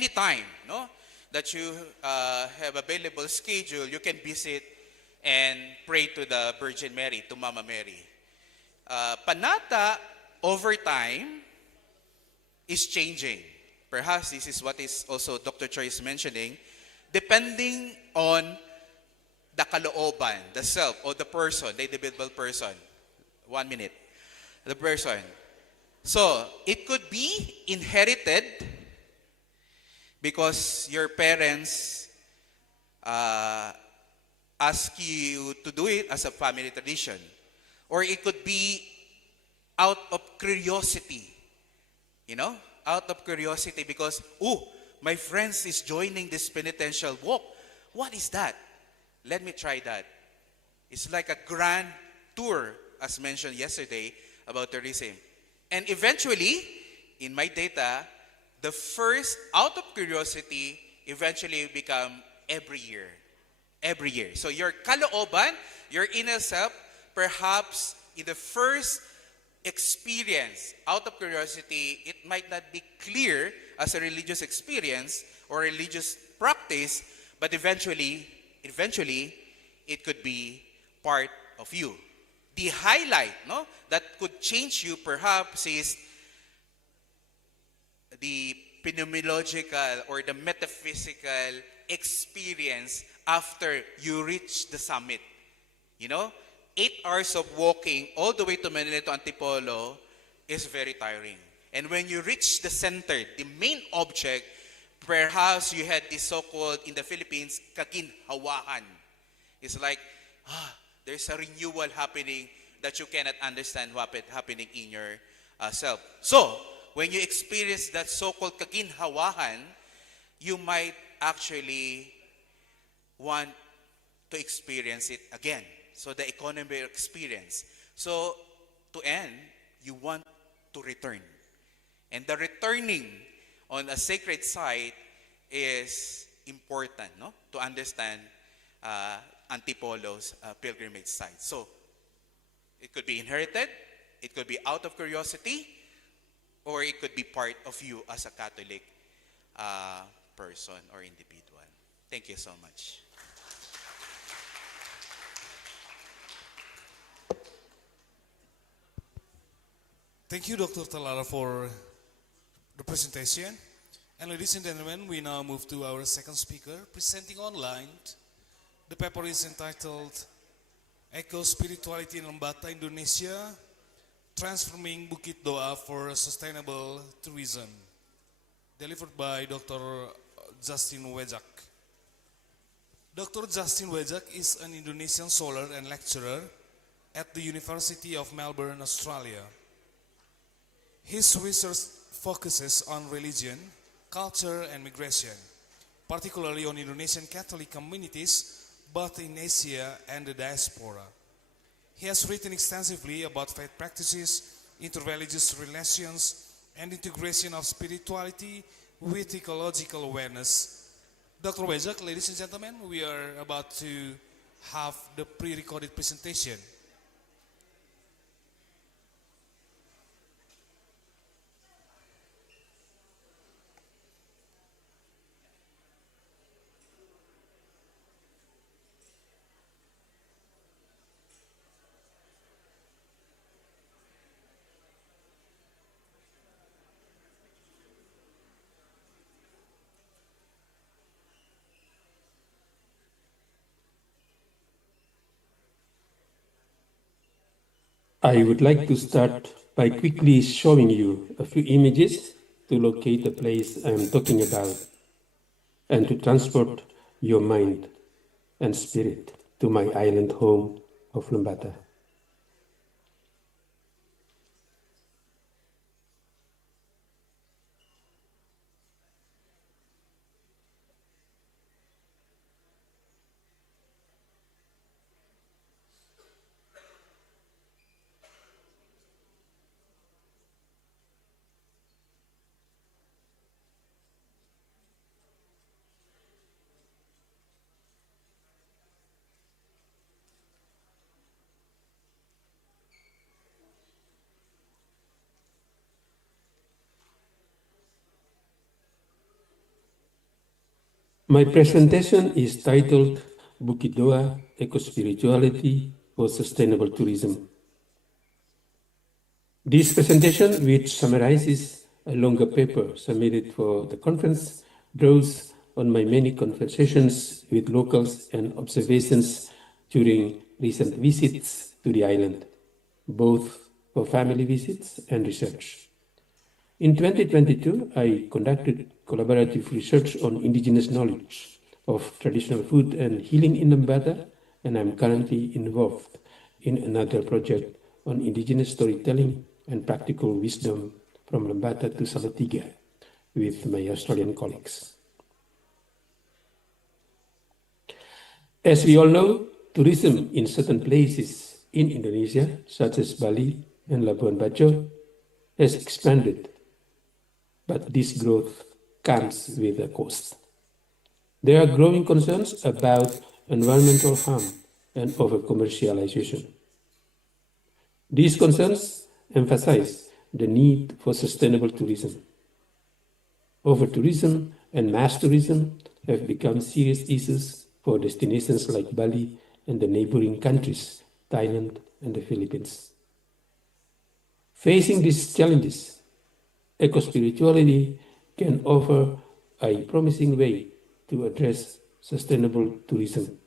time, no, that you have available schedule, you can visit and pray to the Virgin Mary, to Mama Mary. Panata, over time, is changing. Perhaps this is what is also Dr. Choi is mentioning, depending on the kalooban, the self, or the person, the individual person. 1 minute. The person. So, it could be inherited because your parents ask you to do it as a family tradition. Or it could be out of curiosity. You know, out of curiosity because, my friends is joining this penitential walk. What is that? Let me try that. It's like a grand tour, as mentioned yesterday, about tourism. And eventually, in my data, the first, out of curiosity, eventually become every year. Every year. So your kalooban, your inner self, perhaps in the first experience, out of curiosity, it might not be clear as a religious experience or religious practice, but eventually, it could be part of you. the highlight, no, that could change you perhaps is the phenomenological or the metaphysical experience after you reach the summit. 8 hours of walking all the way to Manila to Antipolo is very tiring. And when you reach the center, the main object, perhaps you had this so-called, in the Philippines, kaginhawaan. It's like, there's a renewal happening that you cannot understand what happening in your self. So, when you experience that so-called kaginhawahan, you might actually want to experience it again. So the economic experience. So to end, you want to return. And the returning on a sacred site is important, no? To understand Antipolo's pilgrimage site. So it could be inherited, it could be out of curiosity, or it could be part of you as a Catholic person or individual. Thank you so much. Thank you, Dr. Talara, for the presentation. And ladies and gentlemen, we now move to our second speaker, presenting online. The paper is entitled Eco-Spirituality in Lembata, Indonesia, Transforming Bukit Doa for Sustainable Tourism, delivered by Dr. Justin Wejak. Dr. Justin Wejak is an Indonesian scholar and lecturer at the University of Melbourne, Australia. His research focuses on religion, culture, and migration, particularly on Indonesian Catholic communities, both in Asia and the diaspora. He has written extensively about faith practices, interreligious relations, and integration of spirituality with ecological awareness. Dr. Wejak, ladies and gentlemen, we are about to have the pre-recorded presentation. I would like to start by quickly showing you a few images to locate the place I am talking about and to transport your mind and spirit to my island home of Lembata. My presentation is titled Bukit Doa, Eco-Spirituality for Sustainable Tourism. This presentation, which summarizes a longer paper submitted for the conference, draws on my many conversations with locals and observations during recent visits to the island, both for family visits and research. In 2022, I conducted collaborative research on indigenous knowledge of traditional food and healing in Lembata, and I'm currently involved in another project on indigenous storytelling and practical wisdom from Lembata to Salatiga with my Australian colleagues. As we all know, tourism in certain places in Indonesia, such as Bali and Labuan Bajo, has expanded, but this growth comes with a cost. There are growing concerns about environmental harm and over-commercialization. These concerns emphasize the need for sustainable tourism. Over-tourism and mass tourism have become serious issues for destinations like Bali and the neighboring countries, Thailand and the Philippines. Facing these challenges, eco-spirituality can offer a promising way to address sustainable tourism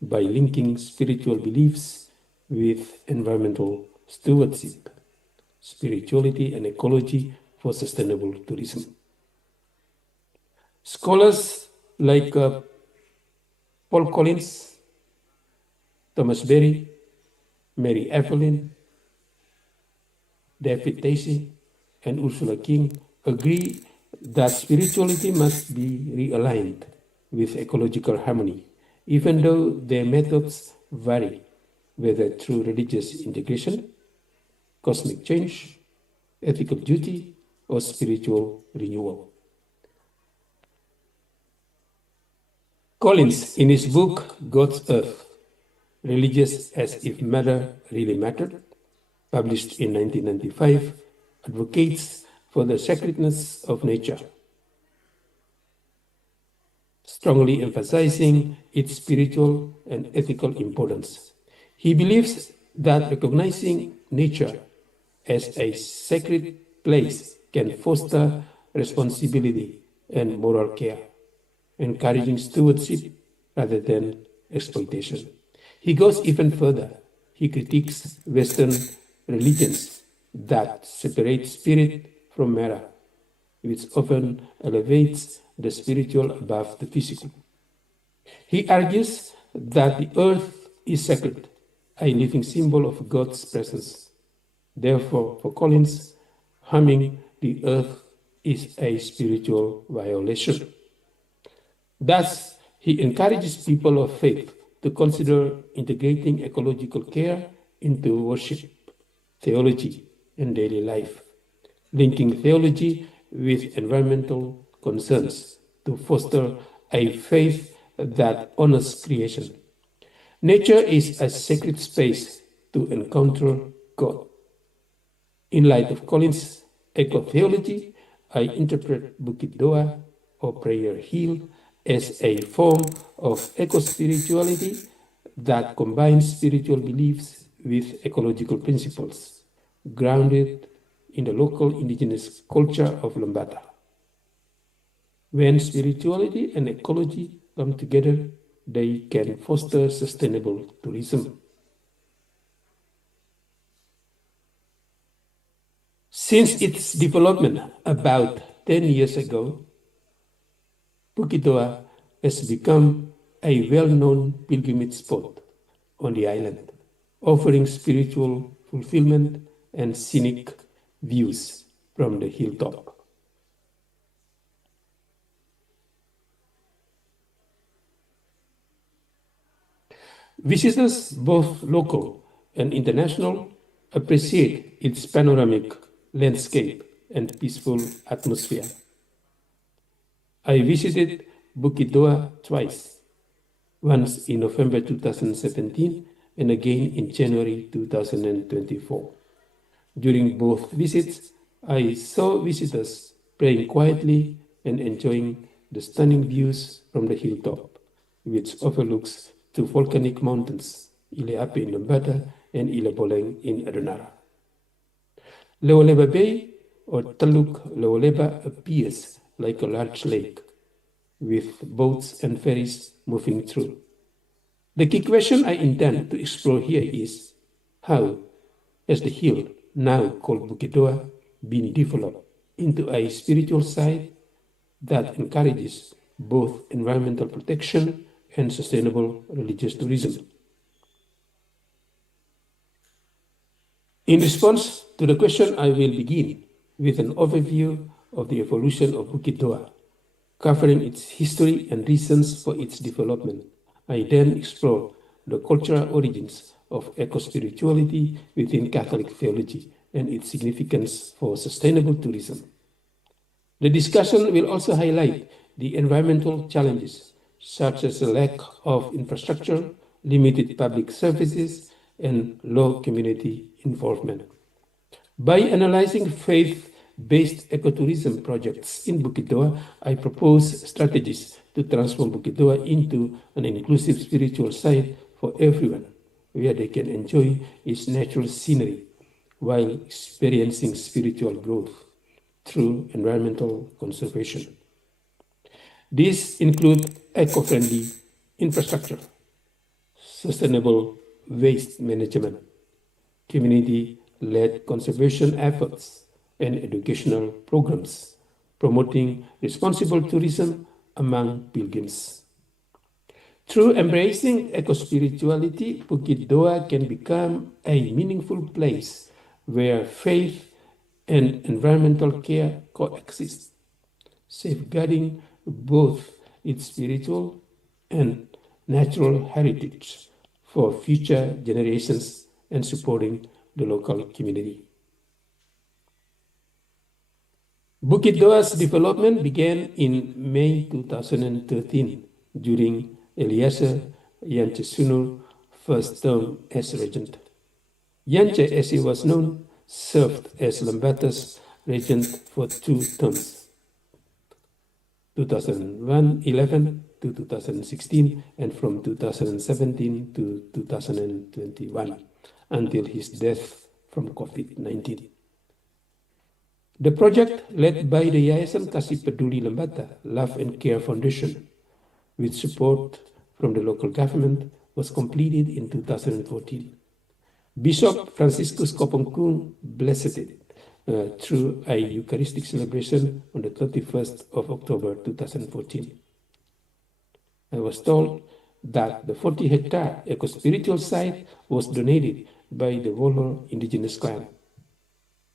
by linking spiritual beliefs with environmental stewardship, spirituality and ecology for sustainable tourism. Scholars like Paul Collins, Thomas Berry, Mary Evelyn, David Tacey, and Ursula King agree that spirituality must be realigned with ecological harmony, even though their methods vary, whether through religious integration, cosmic change, ethical duty, or spiritual renewal. Collins, in his book God's Earth, Religious as if Matter Really Mattered, published in 1995, advocates for the sacredness of nature, strongly emphasizing its spiritual and ethical importance. He believes that recognizing nature as a sacred place can foster responsibility and moral care, encouraging stewardship rather than exploitation. He goes even further. He critiques Western religions that separate spirit from matter, which often elevates the spiritual above the physical. He argues that the earth is sacred, a living symbol of God's presence. Therefore, for Collins, harming the earth is a spiritual violation. Thus, he encourages people of faith to consider integrating ecological care into worship, theology, and daily life, linking theology with environmental concerns to foster a faith that honors creation. Nature is a sacred space to encounter God. In light of Collins' eco-theology, I interpret Bukit Doa, or Prayer Hill, as a form of eco-spirituality that combines spiritual beliefs with ecological principles, grounded in the local indigenous culture of Lembata. When spirituality and ecology come together, they can foster sustainable tourism. Since its development about 10 years ago, Bukit Doa has become a well-known pilgrimage spot on the island, offering spiritual fulfillment and scenic views from the hilltop. Visitors, both local and international, appreciate its panoramic landscape and peaceful atmosphere. I visited Bukit Doa twice, once in November 2017 and again in January 2024. During both visits, I saw visitors praying quietly and enjoying the stunning views from the hilltop, which overlooks two volcanic mountains, Ile Api in Lembata and Ile Boleng in Adonara. Leoleba Bay, or Teluk Leoleba, appears like a large lake, with boats and ferries moving through. The key question I intend to explore here is, how has the hill, now called Bukit Doa, been developed into a spiritual site that encourages both environmental protection and sustainable religious tourism? In response to the question, I will begin with an overview of the evolution of Bukit Doa, covering its history and reasons for its development. I then explore the cultural origins of eco-spirituality within Catholic theology and its significance for sustainable tourism. The discussion will also highlight the environmental challenges, such as the lack of infrastructure, limited public services, and low community involvement. By analyzing faith-based ecotourism projects in Bukit Doa, I propose strategies to transform Bukit Doa into an inclusive spiritual site for everyone, where they can enjoy its natural scenery while experiencing spiritual growth through environmental conservation. These include eco-friendly infrastructure, sustainable waste management, community-led conservation efforts, and educational programs promoting responsible tourism among pilgrims. Through embracing eco-spirituality, Bukit Doa can become a meaningful place where faith and environmental care coexist, safeguarding both its spiritual and natural heritage for future generations and supporting the local community. Bukit Doa's development began in May 2013 during Eliezer Yanchesunur's first term as regent. Yanche, as he was known, served as Lembata's regent for 2 terms, 2011 to 2016 and from 2017 to 2021 until his death from COVID-19. The project led by the Yayasan Kasih Peduli Lembata Love and Care Foundation, with support from the local government, was completed in 2014. Bishop Franciscus Kopongkung blessed it through a Eucharistic celebration on the 31st of October 2014. I was told that the 40-hectare eco-spiritual site was donated by the Wolor indigenous clan.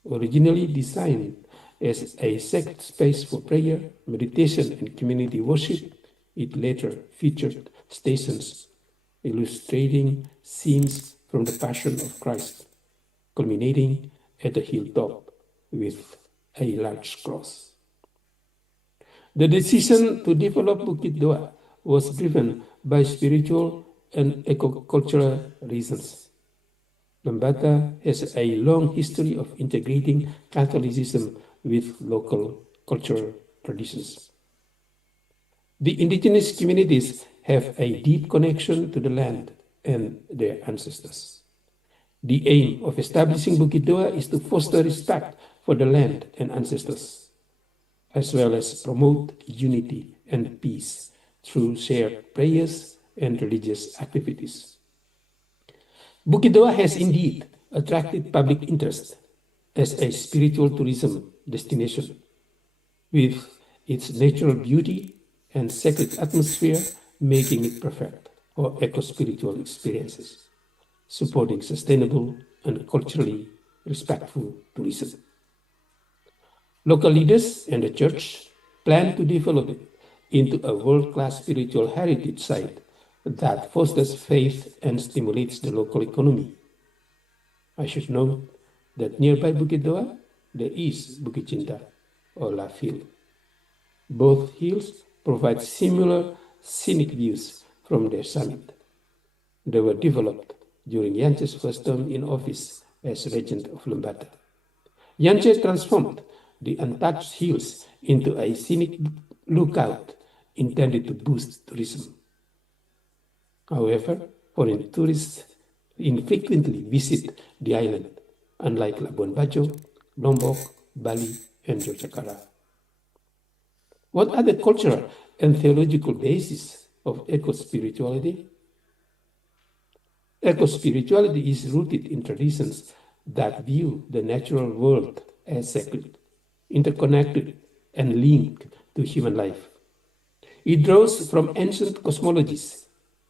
Originally designed as a sacred space for prayer, meditation, and community worship, it later featured stations illustrating scenes from the Passion of Christ, culminating at the hilltop with a large cross. The decision to develop Bukit Doa was driven by spiritual and eco-cultural reasons. Lembata has a long history of integrating Catholicism with local cultural traditions. The indigenous communities have a deep connection to the land and their ancestors. The aim of establishing Bukit Doa is to foster respect for the land and ancestors, as well as promote unity and peace through shared prayers and religious activities. Bukit Doa has indeed attracted public interest as a spiritual tourism destination, with its natural beauty and sacred atmosphere making it perfect for eco-spiritual experiences, supporting sustainable and culturally respectful tourism. Local leaders and the church plan to develop it into a world-class spiritual heritage site that fosters faith and stimulates the local economy. I should note that nearby Bukit Doa, there is Bukit Cinta or Love Hill. Both hills provide similar scenic views from their summit. They were developed during Yanche's first term in office as regent of Lembata. Yanche transformed the untouched hills into a scenic lookout intended to boost tourism. However, foreign tourists infrequently visit the island, unlike Labuan Bajo, Lombok, Bali, and Yogyakarta. What are the cultural and theological bases of eco-spirituality? Eco-spirituality is rooted in traditions that view the natural world as sacred, interconnected, and linked to human life. It draws from ancient cosmologies,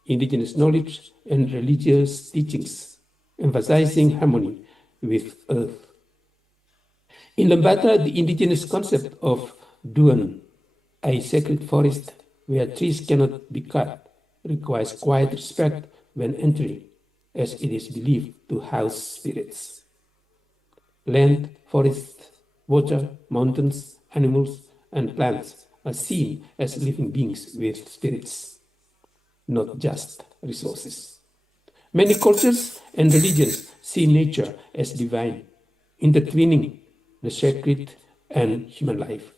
indigenous knowledge, and religious teachings, emphasizing harmony with Earth. In Lembata, the indigenous concept of Duan, a sacred forest where trees cannot be cut, requires quiet respect when entering, as it is believed to house spirits. Land, forests, water, mountains, animals, and plants are seen as living beings with spirits, not just resources. Many cultures and religions see nature as divine, intertwining the sacred and human life.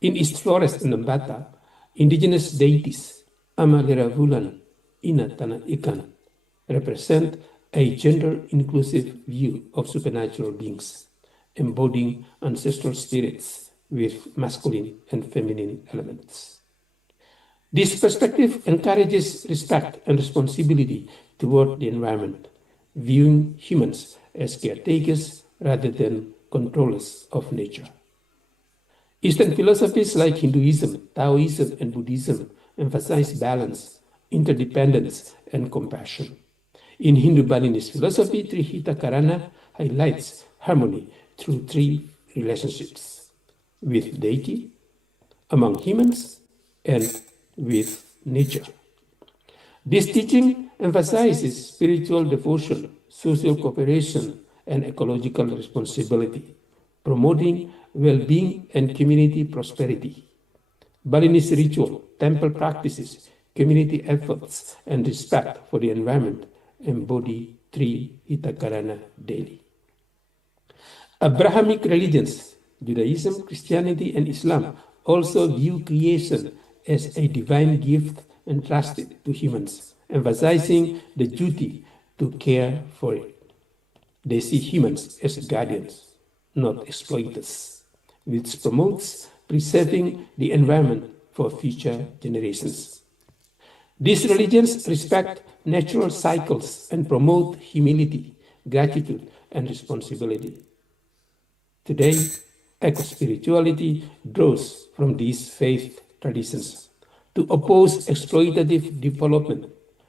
In East Flores and Lembata, indigenous deities Amalera Vulan, Ina Tanah Ikan, represent a gender-inclusive view of supernatural beings, embodying ancestral spirits with masculine and feminine elements. This perspective encourages respect and responsibility toward the environment, viewing humans as caretakers rather than controllers of nature. Eastern philosophies like Hinduism, Taoism, and Buddhism emphasize balance, interdependence, and compassion. In Hindu-Balinese philosophy, Trihita Karana highlights harmony through three relationships: with deity, among humans, and with nature. This teaching emphasizes spiritual devotion, social cooperation, and ecological responsibility, promoting well-being and community prosperity. Balinese ritual, temple practices, community efforts, and respect for the environment embody Tri Hitakarana daily. Abrahamic religions, Judaism, Christianity, and Islam also view creation as a divine gift entrusted to humans, emphasizing the duty to care for it. They see humans as guardians, not exploiters, which promotes preserving the environment for future generations. These religions respect natural cycles and promote humility, gratitude, and responsibility. Today, eco-spirituality draws from these faith traditions to oppose exploitative development,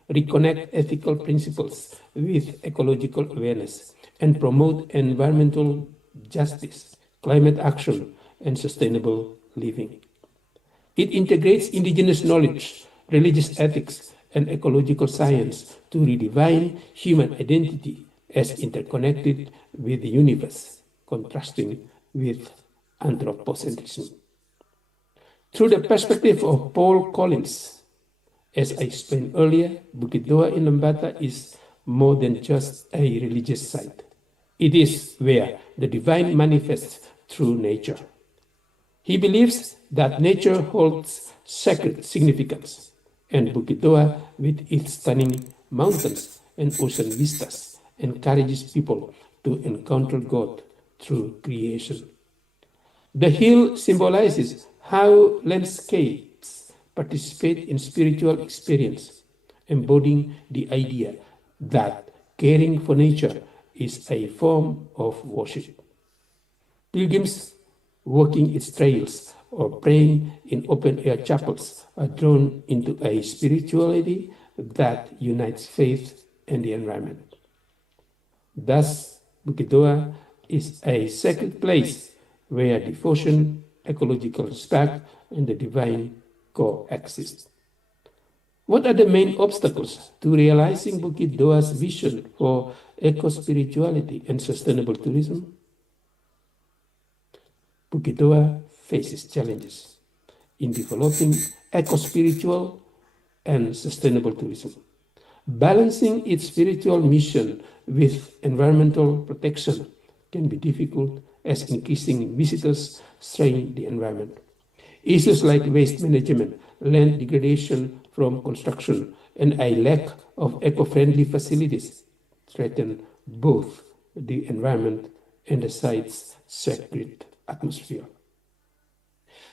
reconnect ethical principles with ecological awareness, and promote environmental justice, climate action, and sustainable living. It integrates indigenous knowledge, religious ethics, and ecological science to redefine human identity as interconnected with the universe, contrasting with anthropocentrism. Through the perspective of Paul Collins, as I explained earlier, Bukit Doa in Lembata is more than just a religious site. It is where the divine manifests through nature. He believes that nature holds sacred significance, and Bukit Doa, with its stunning mountains and ocean vistas, encourages people to encounter God through creation. The hill symbolizes how landscapes participate in spiritual experience, embodying the idea that caring for nature is a form of worship. Pilgrims walking its trails or praying in open-air chapels are drawn into a spirituality that unites faith and the environment. Thus, Bukit Doa is a sacred place where devotion, ecological respect, and the divine coexist. What are the main obstacles to realizing Bukit Doa's vision for eco-spirituality and sustainable tourism? Bukit Doa faces challenges in developing eco-spiritual and sustainable tourism. Balancing its spiritual mission with environmental protection can be difficult as increasing visitors strain the environment. Issues like waste management, land degradation from construction, and a lack of eco-friendly facilities threaten both the environment and the site's sacred atmosphere.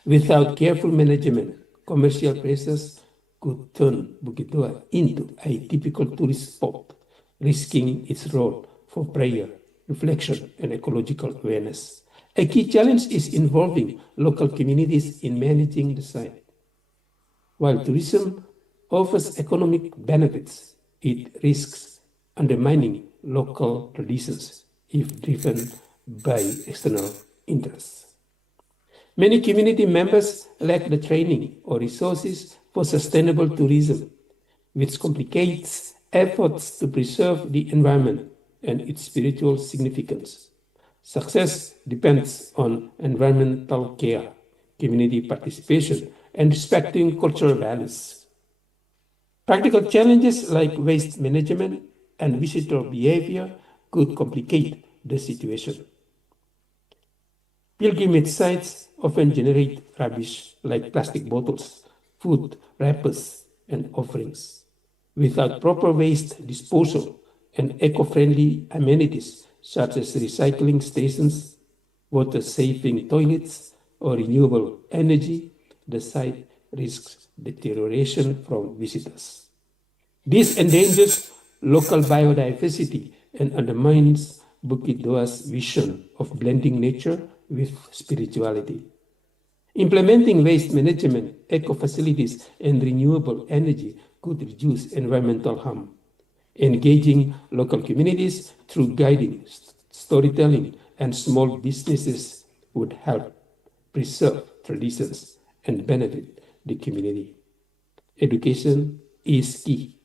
Without careful management, commercial places could turn Bukit Doa into a typical tourist spot, risking its role for prayer, reflection, and ecological awareness. A key challenge is involving local communities in managing the site. While tourism offers economic benefits, it risks undermining local traditions if driven by external interests. Many community members lack the training or resources for sustainable tourism, which complicates efforts to preserve the environment and its spiritual significance. Success depends on environmental care, community participation, and respecting cultural values. Practical challenges like waste management and visitor behavior could complicate the situation. Pilgrimage sites often generate rubbish like plastic bottles, food, wrappers, and offerings, Without proper waste disposal and eco-friendly amenities such as recycling stations, water-saving toilets, or renewable energy, the site risks deterioration from visitors. This endangers local biodiversity and undermines Bukit Doa's vision of blending nature with spirituality. Implementing waste management, eco-facilities, and renewable energy could reduce environmental harm. Engaging local communities through guiding, storytelling, and small businesses would help preserve traditions and benefit the community. Education is key.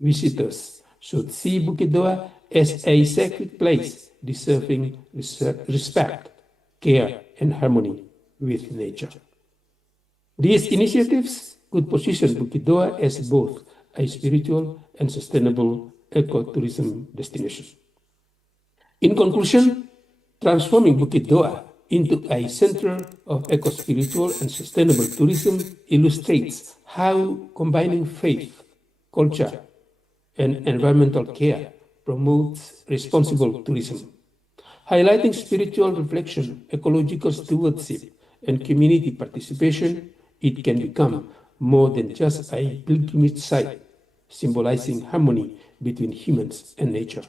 Visitors should see Bukit Doa as a sacred place deserving respect, care, and harmony with nature. These initiatives could position Bukit Doa as both a spiritual and sustainable ecotourism destination. In conclusion, transforming Bukit Doa into a center of eco-spiritual and sustainable tourism illustrates how combining faith, culture, and environmental care promotes responsible tourism. Highlighting spiritual reflection, ecological stewardship, and community participation, it can become more than just a pilgrimage site, symbolizing harmony between humans and nature.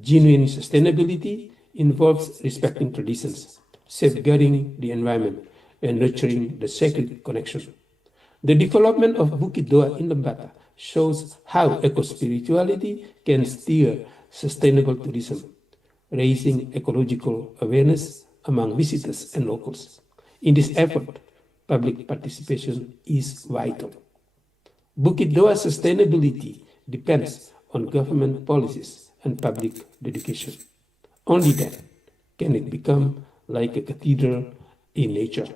Genuine sustainability involves respecting traditions, safeguarding the environment, and nurturing the sacred connection. The development of Bukit Doa in Lembata shows how eco-spirituality can steer sustainable tourism, raising ecological awareness among visitors and locals. In this effort, public participation is vital. Bukit Doa's sustainability depends on government policies and public dedication. Only then can it become like a cathedral in nature,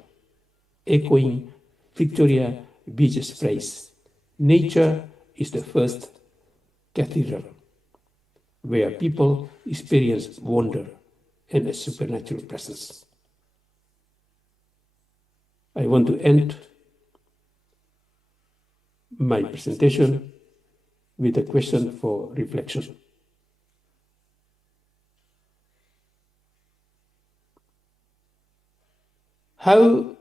echoing Victoria Beach's phrase, "Nature is the first cathedral," where people experience wonder and a supernatural presence. I want to end my presentation with a question for reflection. How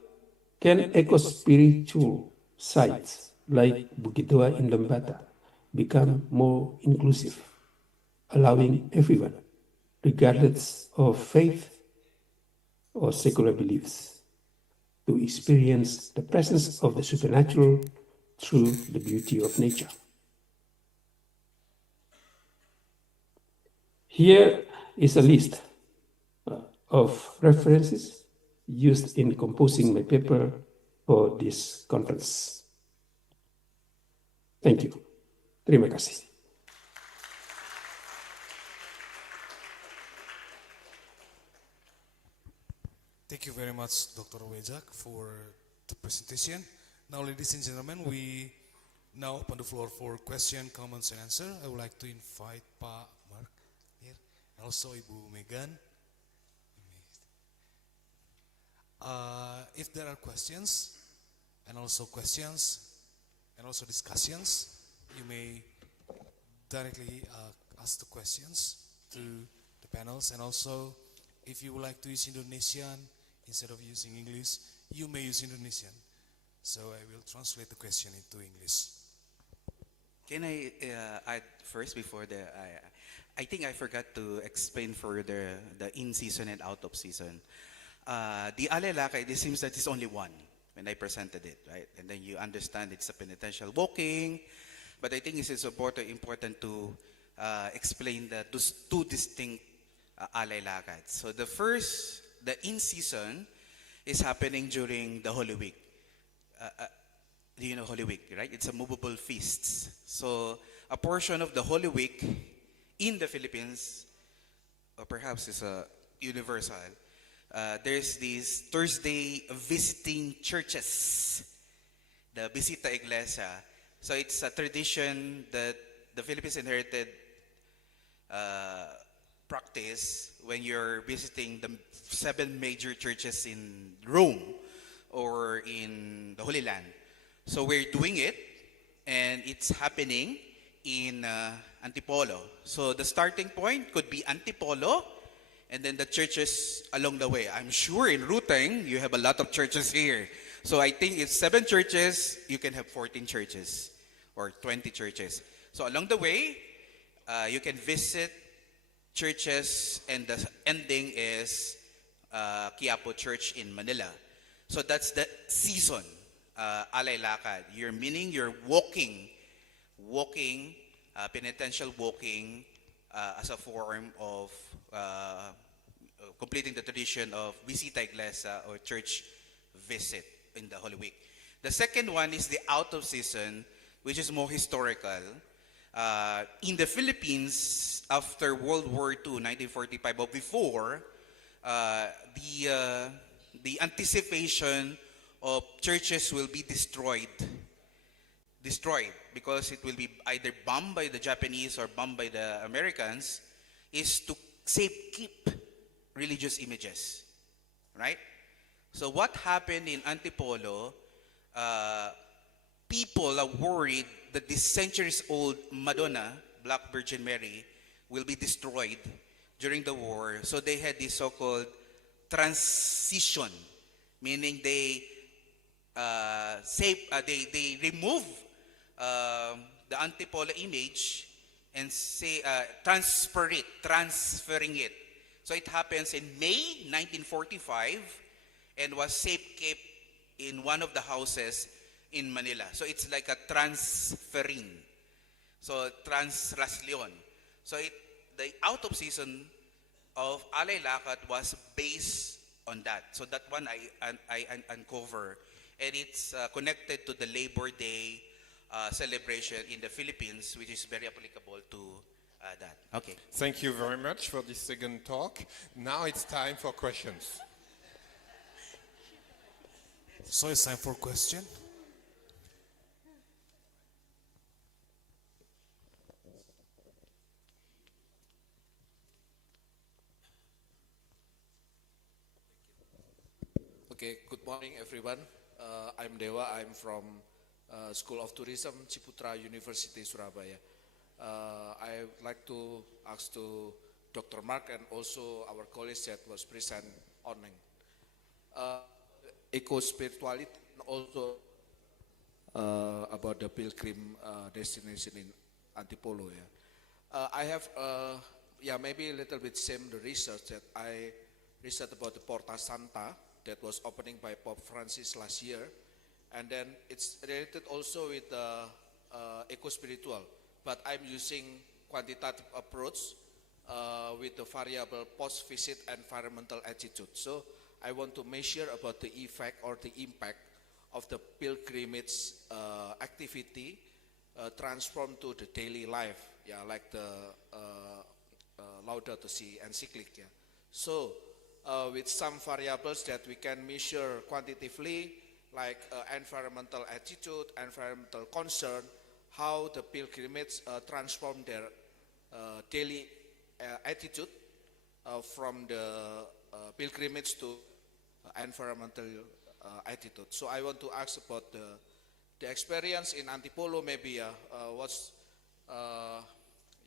can eco-spiritual sites like Bukit Doa in Lembata become more inclusive, allowing everyone, regardless of faith or secular beliefs, to experience the presence of the supernatural through the beauty of nature? Here is a list of references used in composing my paper for this conference. Thank you. Terima kasih. Thank you very much, Dr. Wejak, for the presentation. Now, ladies and gentlemen, we now open the floor for question, comments, and answer. I would like to invite Pak Mark here, and also Ibu Megan. If there are questions, and also discussions, you may directly ask the questions to the panels. And also, if you would like to use Indonesian instead of using English, you may use Indonesian. So I will translate the question into English. Can I add first before I think I forgot to explain further the in-season and out-of-season. The Alelakay, it seems that it's only one when I presented it, right? And then you understand it's a penitential walking. But I think it is important to explain those two distinct Alelakay. So the in-season is happening during the Holy Week. Do you know Holy Week, right? It's a movable feast. So a portion of the Holy Week in the Philippines, or perhaps it's a universal, there's these Thursday visiting churches, the Visita Iglesia. So it's a tradition that the Philippines inherited practice when you're visiting the 7 major churches in Rome or in the Holy Land. So we're doing it, and it's happening in Antipolo. So the starting point could be Antipolo, and then the churches along the way. I'm sure in Ruteng, you have a lot of churches here. So I think it's 7 churches, you can have 14 churches or 20 churches. So along the way, you can visit churches, and the ending is Quiapo Church in Manila. So that's the season, Alay Lakad. Meaning you're walking, penitential walking as a form of completing the tradition of visita iglesia or church visit in the Holy Week. The second one is the out of season, which is more historical. In the Philippines, after World War II, 1945 or before, the anticipation of churches will be destroyed because it will be either bombed by the Japanese or bombed by the Americans, is to keep religious images, right? So what happened in Antipolo, people are worried that this centuries-old Madonna, Black Virgin Mary, will be destroyed during the war. So they had this so-called transition, meaning they remove the Antipolo image and transferring it. So it happens in May 1945 and was safe-kept in one of the houses in Manila. So it's like a transferring. So translasyon. So the out of season of Alay Lakad was based on that. So that one I uncover. And it's connected to the Labor Day celebration in the Philippines, which is very applicable to that. Okay. Thank you very much for this second talk. Now it's time for questions. So it's time for question. Okay, good morning everyone. I'm Dewa, I'm from School of Tourism, Ciputra University, Surabaya. I would like to ask to Dr. Mark and also our colleagues that was present online. Eco-spirituality and also about the pilgrim destination in Antipolo. Yeah. I have, maybe a little bit same the research that I researched about the Porta Santa that was opening by Pope Francis last year. And then it's related also with the eco-spiritual, but I'm using quantitative approach with the variable post-visit environmental attitude. So I want to measure about the effect or the impact of the pilgrimage activity transformed to the daily life, like the Laudato Si encyclic. Yeah. So with some variables that we can measure quantitatively, like environmental attitude, environmental concern, how the pilgrimage transform their daily attitude from the pilgrimage to environmental attitude. So I want to ask about the experience in Antipolo, maybe what's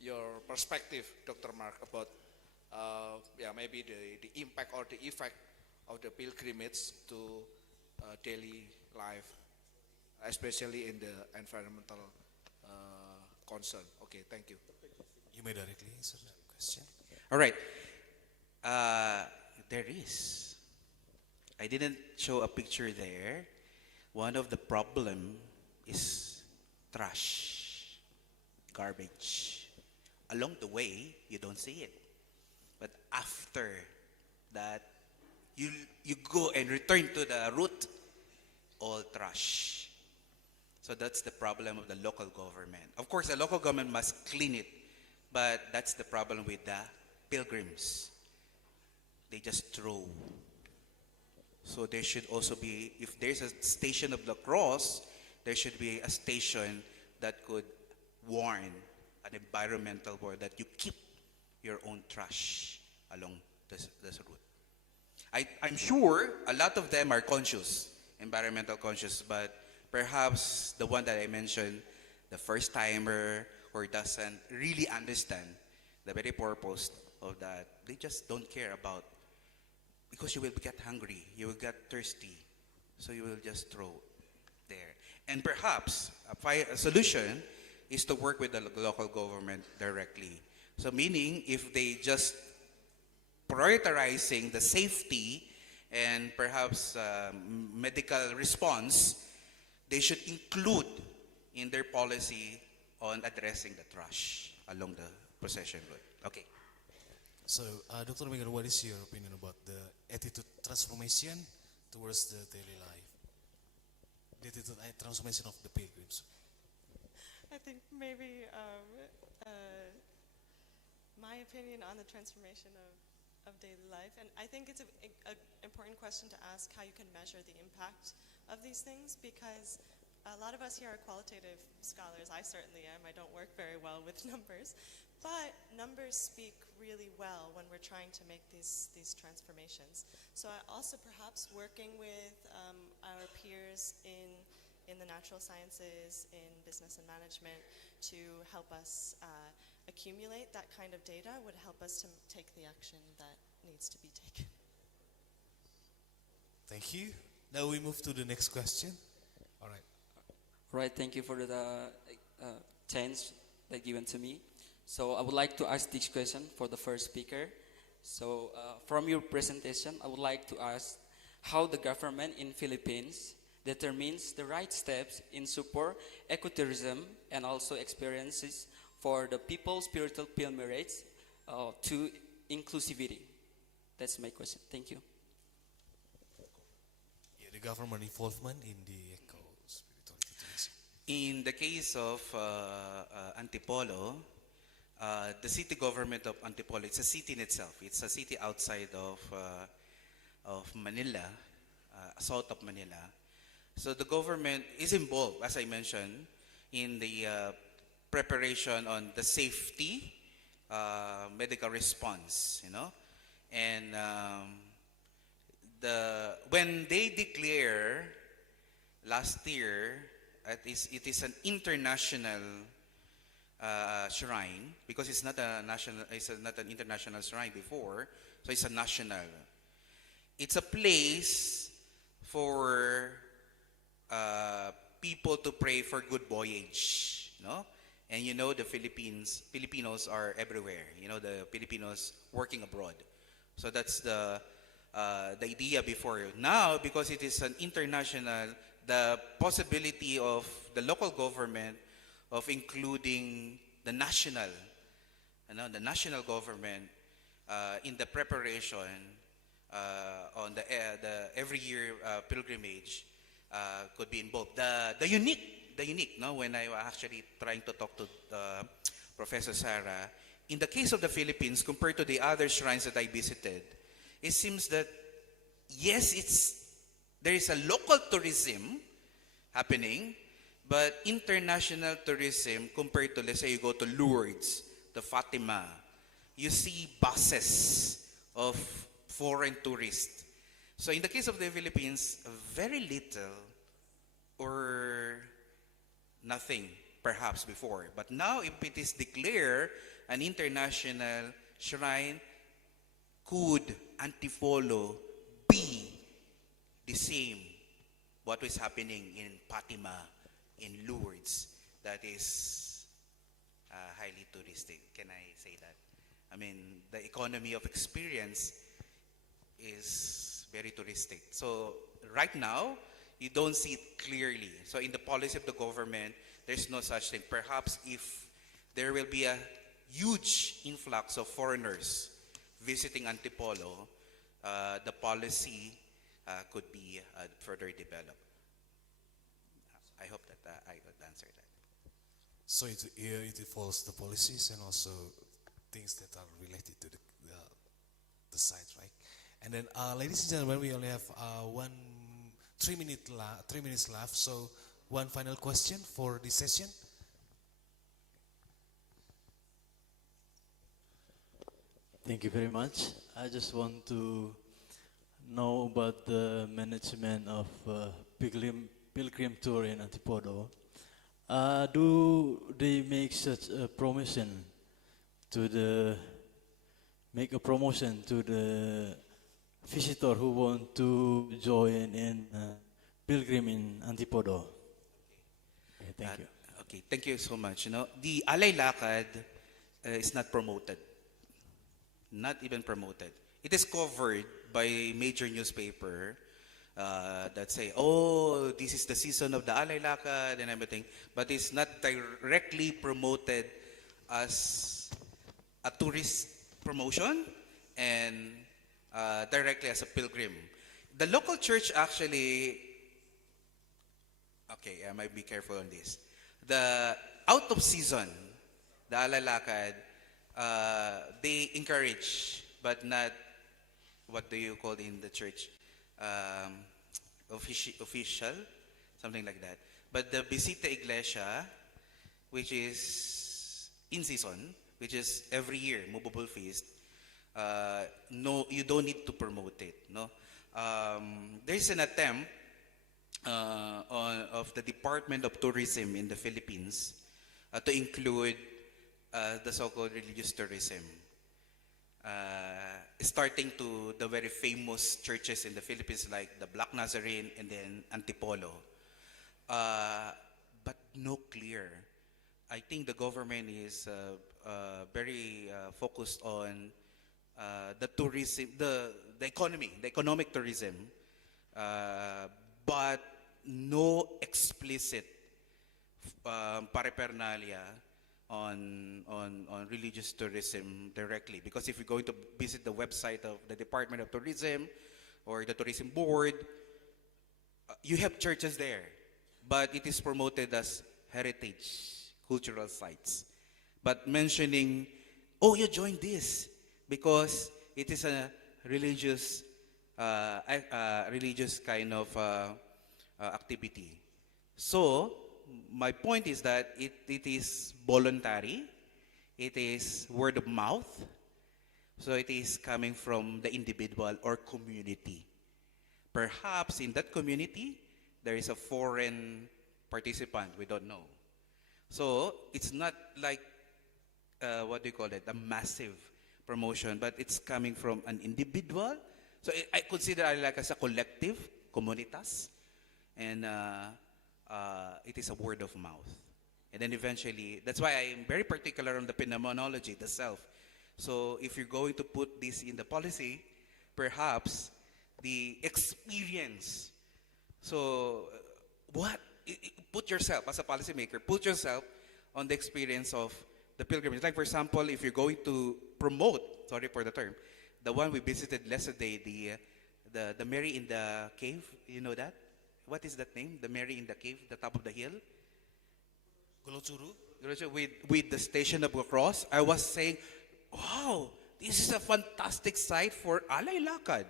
your perspective, Dr. Mark, about maybe the impact or the effect of the pilgrimage to daily life, especially in the environmental concern. Okay, thank you. You may directly answer that question. All right. There is. I didn't show a picture there. One of the problem is trash, garbage. Along the way, you don't see it. But after that, you go and return to the root, all trash. So that's the problem of the local government. Of course, the local government must clean it, but that's the problem with the pilgrims. They just throw. So there should also be, if there's a station of the cross, there should be a station that could warn an environmental board that you keep your own trash along this route. I'm sure a lot of them are conscious, environmental conscious, but perhaps the one that I mentioned, the first timer or doesn't really understand the very purpose of that. They just don't care about, because you will get hungry, you will get thirsty, so you will just throw there. And perhaps a solution is to work with the local government directly. So meaning, if they just prioritizing the safety and perhaps medical response, they should include in their policy on addressing the trash along the procession route. Okay. So, Dr. Megan, what is your opinion about the attitude transformation towards the daily life? The attitude transformation of the pilgrims. I think maybe my opinion on the transformation of daily life, and I think it's an important question to ask how you can measure the impact of these things, because a lot of us here are qualitative scholars. I certainly am. I don't work very well with numbers, but numbers speak really well when we're trying to make these transformations. So I also perhaps working with our peers in the natural sciences, in business and management, to help us accumulate that kind of data would help us to take the action that needs to be taken. Thank you. Now we move to the next question. All right. Right, thank you for the chance that given to me. So I would like to ask this question for the first speaker. So from your presentation, I would like to ask how the government in Philippines determines the right steps in support ecotourism and also experiences for the people's spiritual pilgrimage to inclusivity. That's my question. Thank you. Yeah, the government involvement in the eco-spirituality tourism. In the case of Antipolo, the city government of Antipolo, it's a city in itself. It's a city outside of Manila, south of Manila. So the government is involved, as I mentioned, in the preparation on the safety, medical response, and when they declare last year, it is an international shrine, because it's not not an international shrine before, so it's a national. It's a place for people to pray for good voyage, And the Filipinos are everywhere. The Filipinos working abroad. So that's the idea before. Now, because it is an international, the possibility of the local government of including the national government in the preparation on the every year pilgrimage could be involved. The unique, when I was actually trying to talk to Professor Sarah, in the case of the Philippines, compared to the other shrines that I visited, it seems that, yes, there is a local tourism happening, but international tourism, compared to, let's say, you go to Lourdes, to Fatima, you see buses of foreign tourists. So in the case of the Philippines, very little or nothing, perhaps before. But now, if it is declared an international shrine, could Antipolo be the same what was happening in Fatima, in Lourdes, that is highly touristic? Can I say that? I mean, the economy of experience is very touristic. So right now, you don't see it clearly. So in the policy of the government, there's no such thing. Perhaps if there will be a huge influx of foreigners visiting Antipolo, the policy could be further developed. I hope that I could answer that. So it involves the policies and also things that are related to the site, right? And then, ladies and gentlemen, we only have 3 minutes left. So, one final question for this session. Thank you very much. I just want to know about the management of pilgrim tour in Antipolo. Do they make such a promotion to the make a promotion to the visitor who want to join in pilgrim in Antipodo? Okay, thank you. Okay, thank you so much. You know, the Alay Lakad is not promoted. Not even promoted. It is covered by major newspaper that say, oh, this is the season of the Alay Lakad and everything. But it's not directly promoted as a tourist promotion and directly as a pilgrim. The local church actually, okay, I might be careful on this. The out of season, the Alay Lakad, they encourage, but not, what do you call in the church? Official, something like that. But the Visita Iglesia, which is in season, which is every year, movable feast, no, you don't need to promote it. No, there's an attempt of the Department of Tourism in the Philippines to include the so-called religious tourism, starting to the very famous churches in the Philippines like the Black Nazarene and then Antipolo. But no clear. I think the government is very focused on the tourism, the economic tourism, but no explicit paraphernalia on religious tourism directly. Because if you're going to visit the website of the Department of Tourism or the Tourism Board, you have churches there, but it is promoted as heritage cultural sites. But mentioning, oh, you joined this because it is a religious kind of activity. So my point is that it is voluntary, it is word of mouth, so it is coming from the individual or community. Perhaps in that community, there is a foreign participant, we don't know. So it's not like, what do you call it, a massive promotion, but it's coming from an individual. So I consider it like as a collective, comunitas, and it is a word of mouth. And then eventually, that's why I'm very particular on the phenomenology, the self. So if you're going to put this in the policy, perhaps the experience. So put yourself, as a policymaker, put yourself on the experience of the pilgrimage. Like for example, if you're going to promote, sorry for the term, the one we visited yesterday, the Mary in the cave, you know that? What is that name? The Mary in the cave, the top of the hill? Golochuru, with the Station of the Cross. I was saying, wow, this is a fantastic site for Alay Lakad.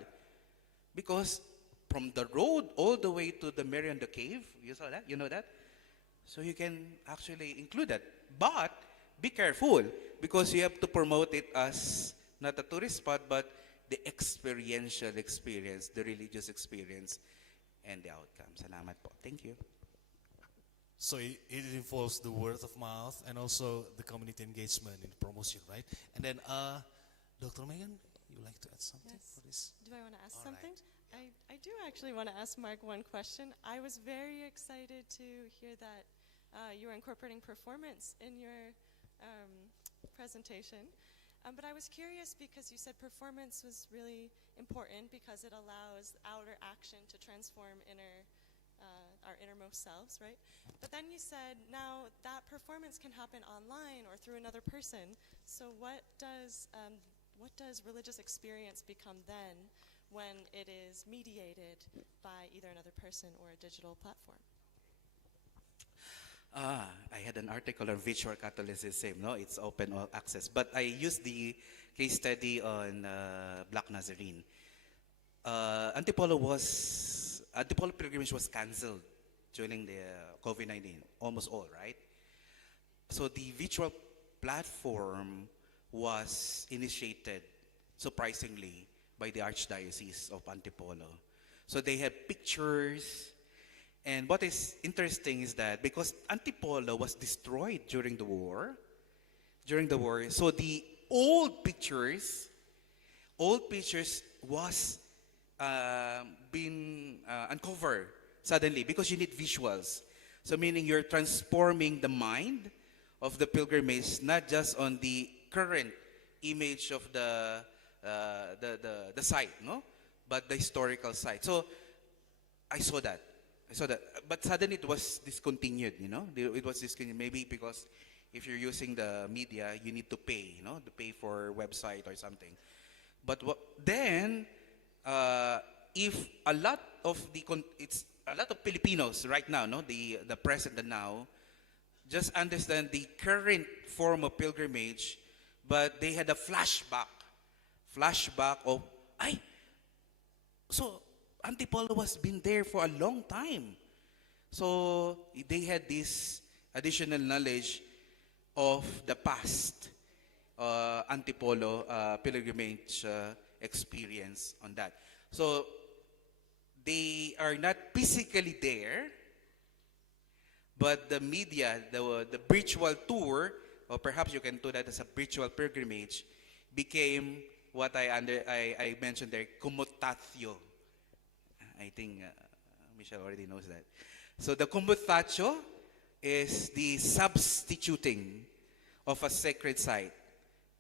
Because from the road all the way to the Mary in the cave, you saw that? You know that? So you can actually include that. But be careful, because you have to promote it as not a tourist spot, but the experiential experience, the religious experience, and the outcome. Salamat po. Thank you. So it involves the word of mouth and also the community engagement in promotion, right? And then, Dr. Megan, you would like to add something for this? Do I want to ask All something? right. I do actually want to ask Mark one question. I was very excited to hear that you were incorporating performance in your presentation. But I was curious because you said performance was really important because it allows outer action to transform our innermost selves, right? But then you said now that performance can happen online or through another person. So what does religious experience become then when it is mediated by either another person or a digital platform? I had an article on virtual Catholicism. No, it's open all access. But I used the case study on Black Nazarene. Antipolo pilgrimage was cancelled during the COVID-19, almost all, right? So the virtual platform was initiated, surprisingly, by the Archdiocese of Antipolo. So they had pictures And what is interesting is that because Antipolo was destroyed during the war, so the old pictures was been uncovered suddenly because you need visuals. So meaning you're transforming the mind of the pilgrimage not just on the current image of the site, no, but the historical site. So I saw that, but suddenly it was discontinued. It was discontinued maybe because if you're using the media, you need to pay, to pay for website or something. But then, if a lot of it's a lot of Filipinos right now, no, the present and now, just understand the current form of pilgrimage, but they had a flashback of, so Antipolo was been there for a long time. So they had this additional knowledge of the past Antipolo pilgrimage experience on that. So they are not physically there, but the media, the virtual tour, or perhaps you can do that as a virtual pilgrimage, became what I mentioned there, commutatio. I think Michelle already knows that. So the commutatio is the substituting of a sacred site.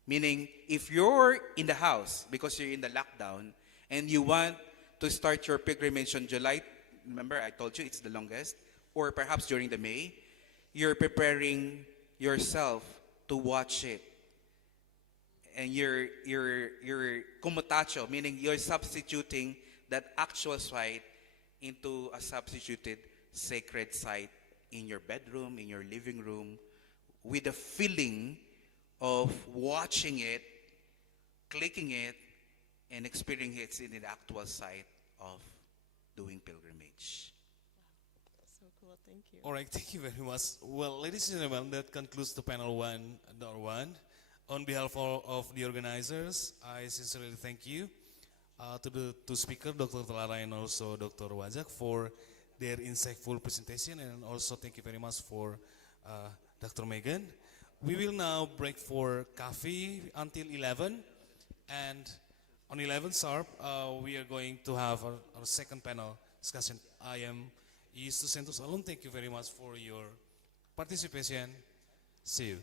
Meaning, if you're in the house because you're in the lockdown and you want to start your pilgrimage on July, remember I told you it's the longest, or perhaps during the May, you're preparing yourself to watch it. And you're commutatio, meaning you're substituting that actual site into a substituted sacred site in your bedroom, in your living room, with a feeling of watching it, clicking it, and experiencing it in the actual site of doing pilgrimage. So cool, thank you. All right, thank you very much. Well, ladies and gentlemen, that concludes the panel 1.1. On behalf of the organizers, I sincerely thank you to the two speakers, Dr. Telara and also Dr. Wajak, for their insightful presentation, and also thank you very much for Dr. Megan. We will now break for coffee until 11, and on 11 sharp, we are going to have our second panel discussion. I am Yesus Santos alone. Thank you very much for your participation. See you.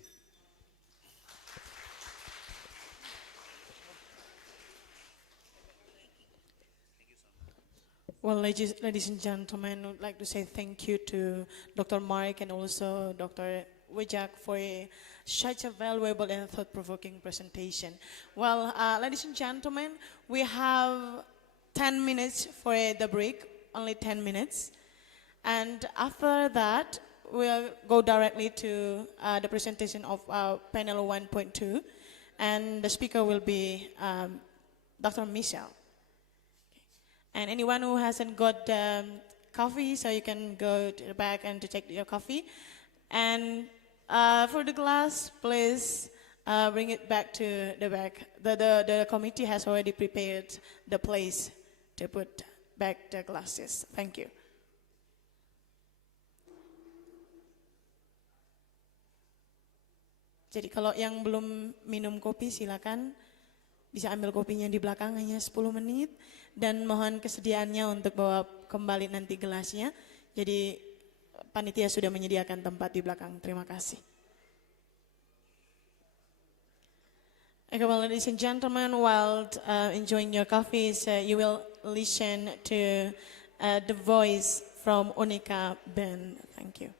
Well, ladies and gentlemen, I would like to say thank you to Dr. Mark and also Dr. Wajak for such a valuable and thought-provoking presentation. Well, ladies and gentlemen, we have 10 minutes for the break, only 10 minutes. And after that, we'll go directly to the presentation of panel 1.2. And the speaker will be Dr. Michelle. And anyone who hasn't got coffee, so you can go to the back and to take your coffee. And for the glass, please bring it back to the back. The committee has already prepared the place to put back the glasses. Thank you. Jadi kalau yang belum minum kopi silakan bisa ambil kopinya di belakang, hanya 10 menit. Dan mohon kesediaannya untuk bawa kembali nanti gelasnya. Jadi panitia sudah menyediakan tempat di belakang. Terima kasih. Okay, well, ladies and gentlemen, while enjoying your coffees, you will listen to the voice from Unika Band. Thank you.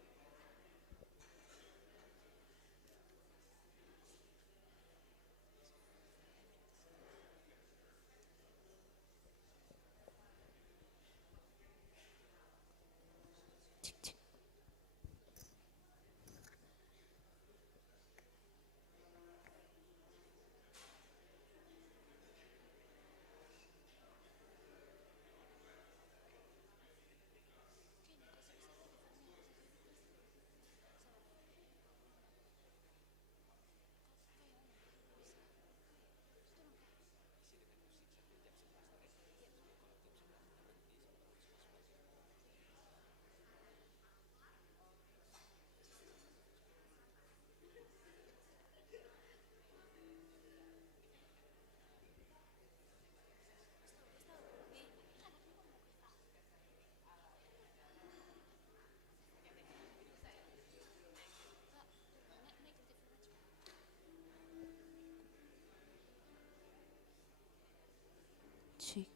music.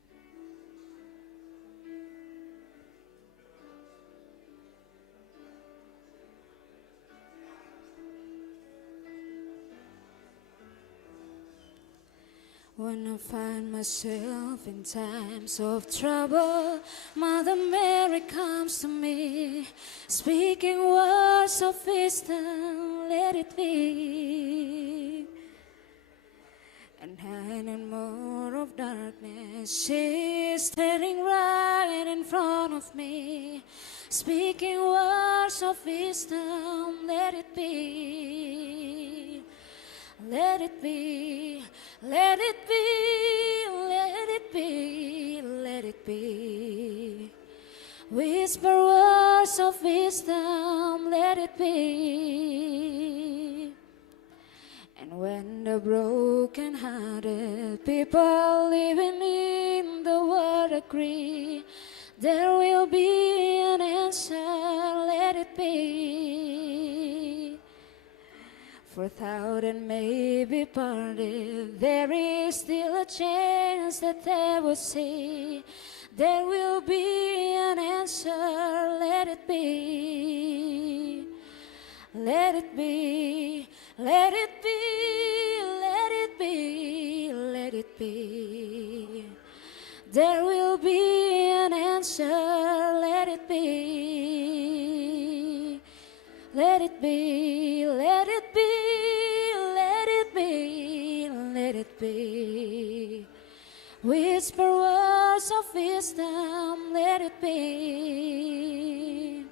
When I find myself in times of trouble, Mother Mary comes to me, speaking words of wisdom, let it be. And hiding more of darkness, she is standing right in front of me, speaking words of wisdom, let it be. Let it be, let it be, let it be, let it be. Whisper words of wisdom, let it be. And when the broken-hearted people living in the world agree, there will be an answer, let it be. For thousand may be parted, there is still a chance that they will see. There will be an answer, let it be. Let it be, let it be, let it be, let it be. There will be an answer, let it be. Let it be, let it be, let it be, let it be. Whisper words of wisdom, let it be.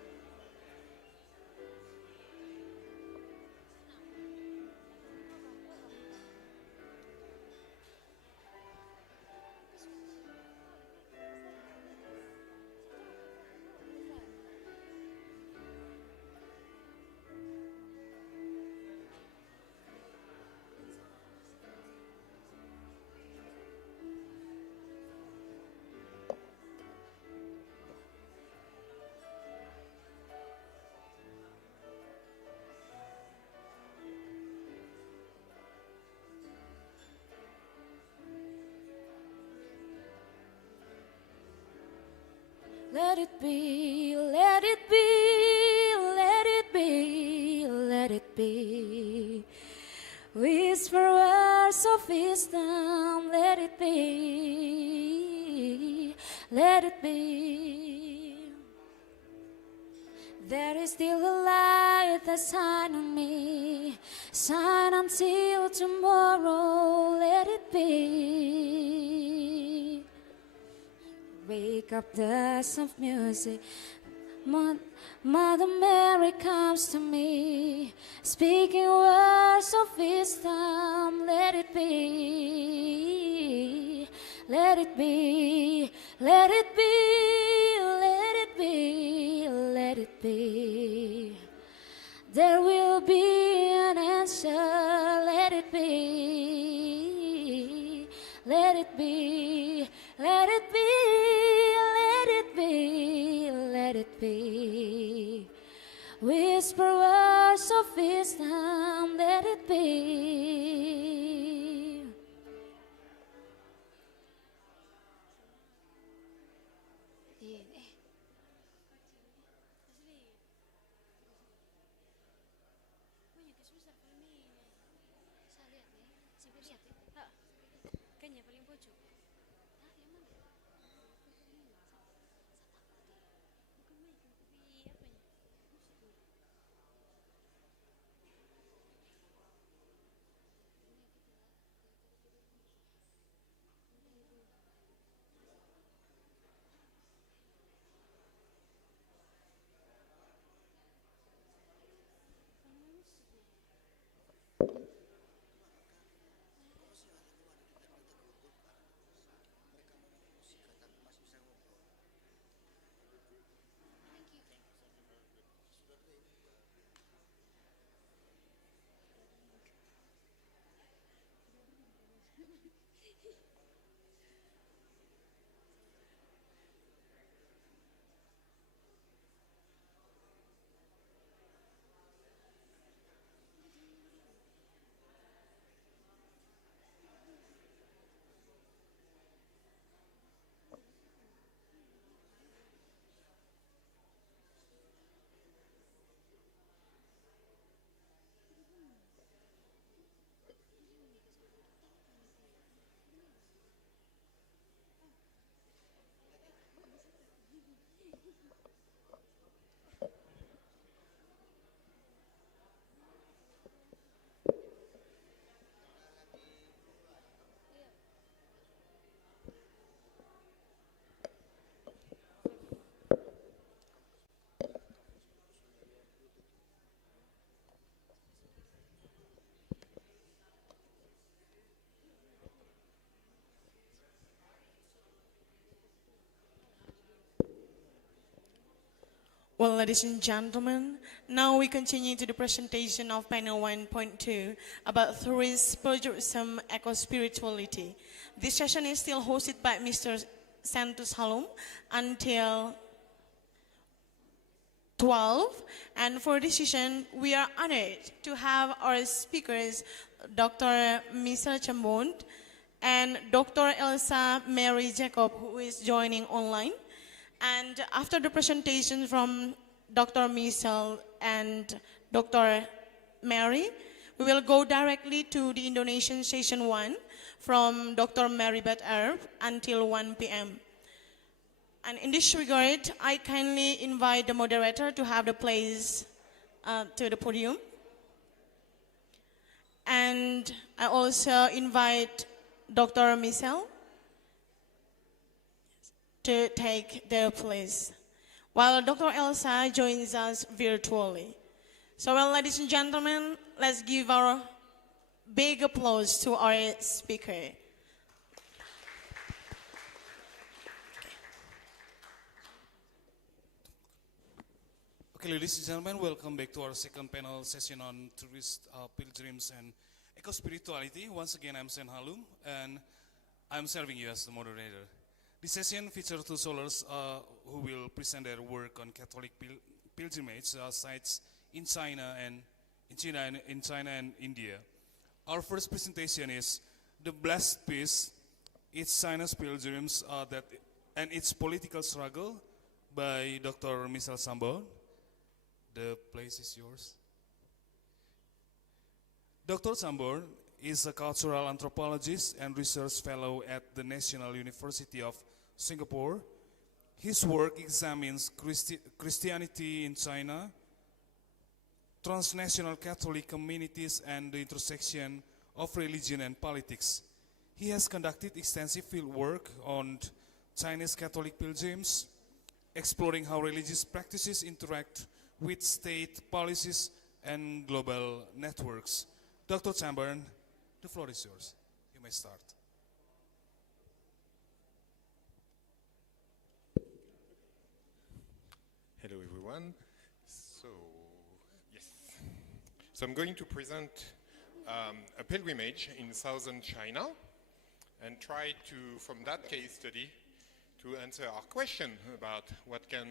Let it be, let it be, let it be, let it be. Whisper words of wisdom, let it be, let it be. There is still a light that shines on me, shine until tomorrow, let it be. Wake up the sound of music, Mother Mary comes to me, speaking words of wisdom, let it be. Let it be, let it be, let it be, let it be. There will be an answer, let it be. Let it be, let it be, let it be, let it be. Whisper words of wisdom, let it be. Kayaknya paling pojok. Ah, yang mana? Bukan mic, tapi apanya? Musik. Well, ladies and gentlemen, now we continue to the presentation of panel 1.2 about tourist pilgrimage eco-spirituality. This session is still hosted by Mr. Santu until 12, and for this session, we are honored to have our speakers, Dr. Michel Chambon and Dr. Elsa Mary Jacob, who is joining online. And after the presentation from Dr. Michel and Dr. Mary, we will go directly to the Indonesian session 1 from Dr. Mary Beth Erb until 1 p.m. And in this regard, I kindly invite the moderator to have the place to the podium. And I also invite Dr. Michel to take their place, while Dr. Elsa joins us virtually. So, well, ladies and gentlemen, let's give our big applause to our speaker. Okay, ladies and gentlemen, welcome back to our second panel session on tourist pilgrims and eco-spirituality. Once again, I'm Sen Halum, and I'm serving you as the moderator. This session features two scholars who will present their work on Catholic pilgrimage sites in China and India. Our first presentation is "The Blessed Peace: It's China's Pilgrims and Its Political Struggle" by Dr. Michel Chambon. The place is yours. Dr. Chambon is a cultural anthropologist and research fellow at the National University of Singapore. His work examines Christianity in China, transnational Catholic communities, and the intersection of religion and politics. He has conducted extensive field work on Chinese Catholic pilgrims, exploring how religious practices interact with state policies and global networks. Dr. Chambon, the floor is yours. You may start. Hello, everyone. So I'm going to present a pilgrimage in southern China and try to, from that case study, to answer our question about what can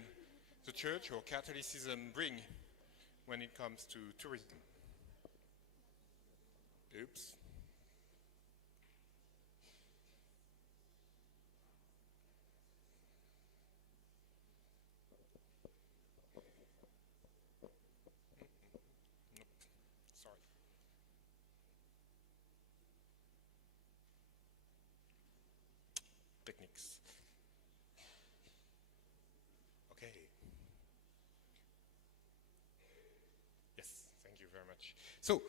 the Church or Catholicism bring when it comes to tourism. Oops. Sorry. Techniques. Okay. Yes, thank you very much. So,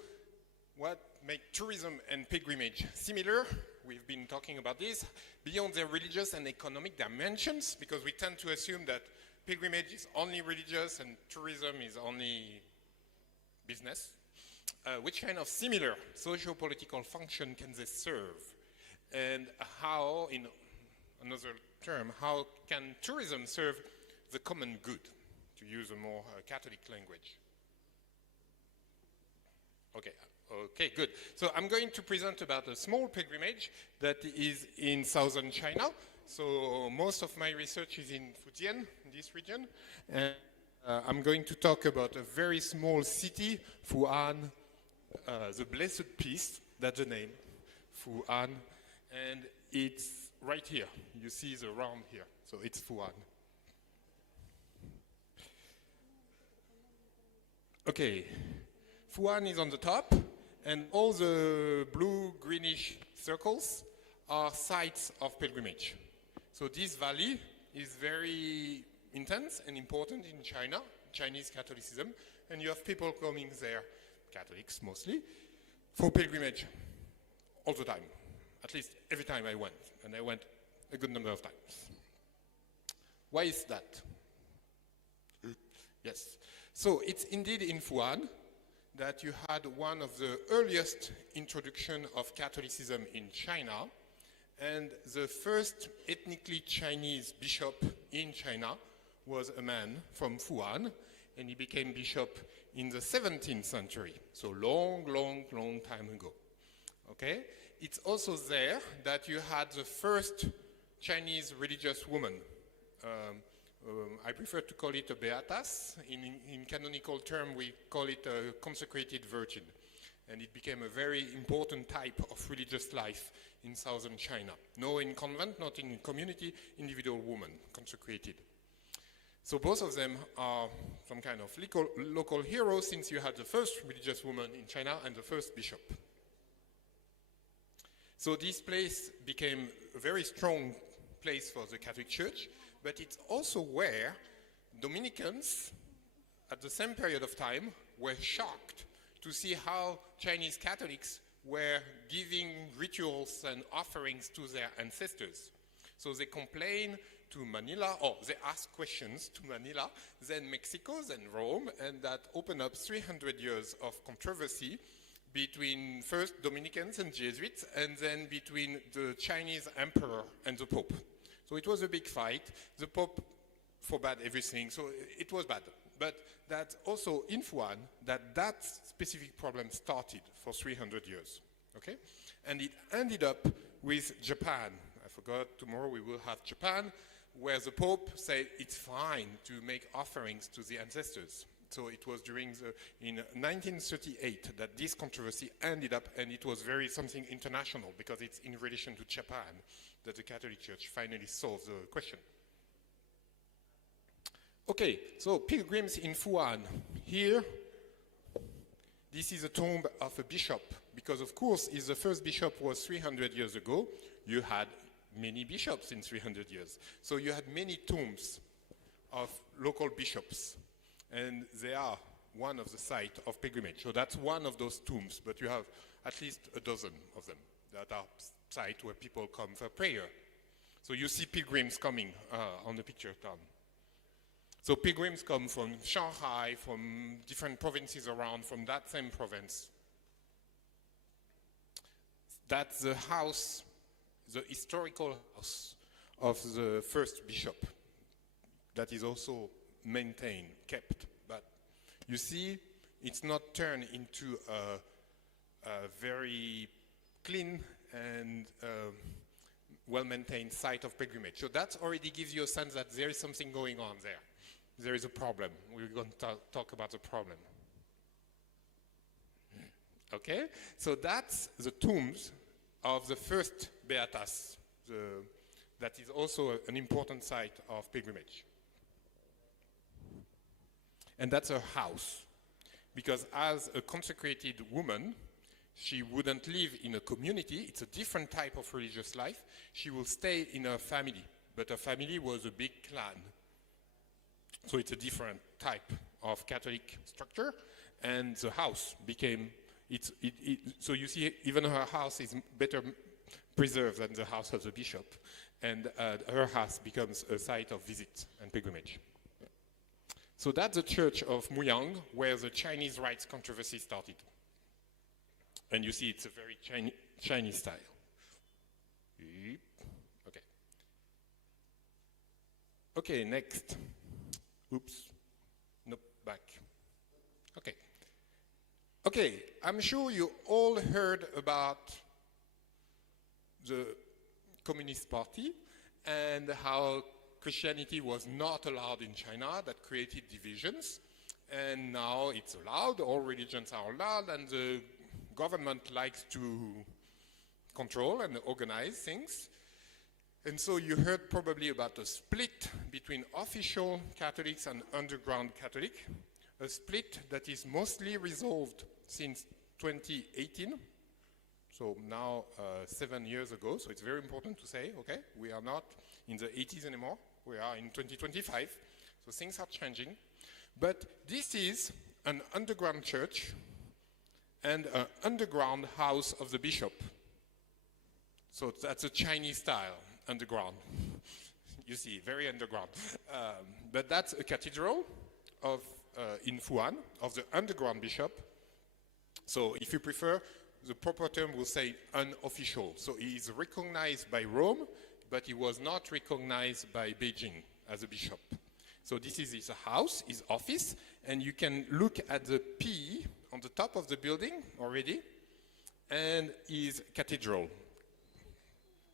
what makes tourism and pilgrimage similar? We've been talking about this beyond their religious and economic dimensions, because we tend to assume that pilgrimage is only religious and tourism is only business. Which kind of similar socio-political function can they serve? And how, in another term, how can tourism serve the common good, to use a more Catholic language? Okay, good. So I'm going to present about a small pilgrimage that is in southern China. So most of my research is in Fujian, in this region. And I'm going to talk about a very small city, Fu'an, the Blessed Peace, that's the name, Fu'an. And it's right here. You see the round here. So it's Fu'an. Okay. Fu'an is on the top, and all the blue-greenish circles are sites of pilgrimage. So this valley is very intense and important in China, Chinese Catholicism, and you have people coming there, Catholics mostly, for pilgrimage all the time, at least every time I went, and I went a good number of times. Why is that? Yes, so it's indeed in Fu'an that you had one of the earliest introduction of Catholicism in China, and the first ethnically Chinese bishop in China was a man from Fuan, and he became bishop in the 17th century, so long time ago. Okay? It's also there that you had the first Chinese religious woman. I prefer to call it a beatas. In canonical term, we call it a consecrated virgin. And it became a very important type of religious life in southern China. No in convent, not in community, individual woman, consecrated. So both of them are some kind of local heroes, since you had the first religious woman in China and the first bishop. So this place became a very strong place for the Catholic Church, but it's also where Dominicans, at the same period of time, were shocked to see how Chinese Catholics were giving rituals and offerings to their ancestors. So they complained to Manila, or they asked questions to Manila, then Mexico, then Rome, and that opened up 300 years of controversy between first Dominicans and Jesuits, and then between the Chinese emperor and the Pope. So it was a big fight. The Pope forbade everything, so it was bad. But that's also in Fuan that specific problem started for 300 years, okay? And it ended up with Japan. I forgot, tomorrow we will have Japan, where the Pope said it's fine to make offerings to the ancestors. So it was in 1938 that this controversy ended up, and it was very something international, because it's in relation to Japan that the Catholic Church finally solved the question. Okay, so pilgrims in Fuan. Here, this is a tomb of a bishop, because of course, if the first bishop was 300 years ago, you had many bishops in 300 years. So you had many tombs of local bishops, and they are one of the sites of pilgrimage. So that's one of those tombs, but you have at least a dozen of them that are sites where people come for prayer. So you see pilgrims coming on the picture down. So pilgrims come from Shanghai, from different provinces around, from that same province. That's the house, the historical house of the first bishop, that is also maintained, kept. But you see, it's not turned into a very clean and well-maintained site of pilgrimage. So that already gives you a sense that there is something going on there. There is a problem. We're going to talk about the problem. Okay? So that's the tombs of the first beatas. That is also an important site of pilgrimage. And that's her house. Because as a consecrated woman, she wouldn't live in a community. It's a different type of religious life. She will stay in her family. But her family was a big clan. So it's a different type of Catholic structure. And the house became, so you see, even her house is better preserved than the house of the bishop. And her house becomes a site of visit and pilgrimage. So that's the church of Muyang, where the Chinese rites controversy started. And you see it's a very Chinese style. Okay. Okay, next. Oops. Nope, back. Okay. Okay, I'm sure you all heard about the Communist Party and how Christianity was not allowed in China, that created divisions. And now it's allowed, all religions are allowed, and the government likes to control and organize things. And so you heard probably about a split between official Catholics and underground Catholic, a split that is mostly resolved since 2018, so now 7 years ago. So it's very important to say, okay, we are not in the 80s anymore, we are in 2025, so things are changing. But this is an underground church and an underground house of the bishop. So that's a Chinese style, underground. You see, very underground. But that's a cathedral of in Fuan, of the underground bishop. So if you prefer, the proper term will say unofficial. So he is recognized by Rome, but he was not recognized by Beijing as a bishop. So this is his house, his office, and you can look at the P on the top of the building already, and his cathedral.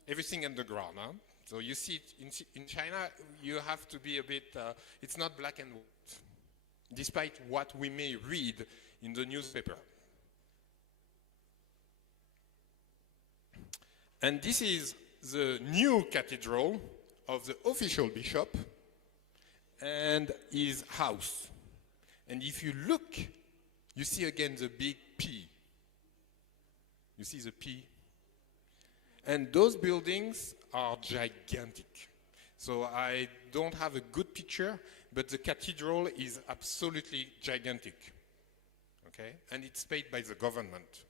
Everything underground, huh? So you see it in China, you have to be a bit, it's not black and white, despite what we may read in the newspaper. And this is the new cathedral of the official bishop and his house. And if you look, you see again the big P. You see the P? And those buildings are gigantic. So I don't have a good picture, but the cathedral is absolutely gigantic. Okay? And it's paid by the government.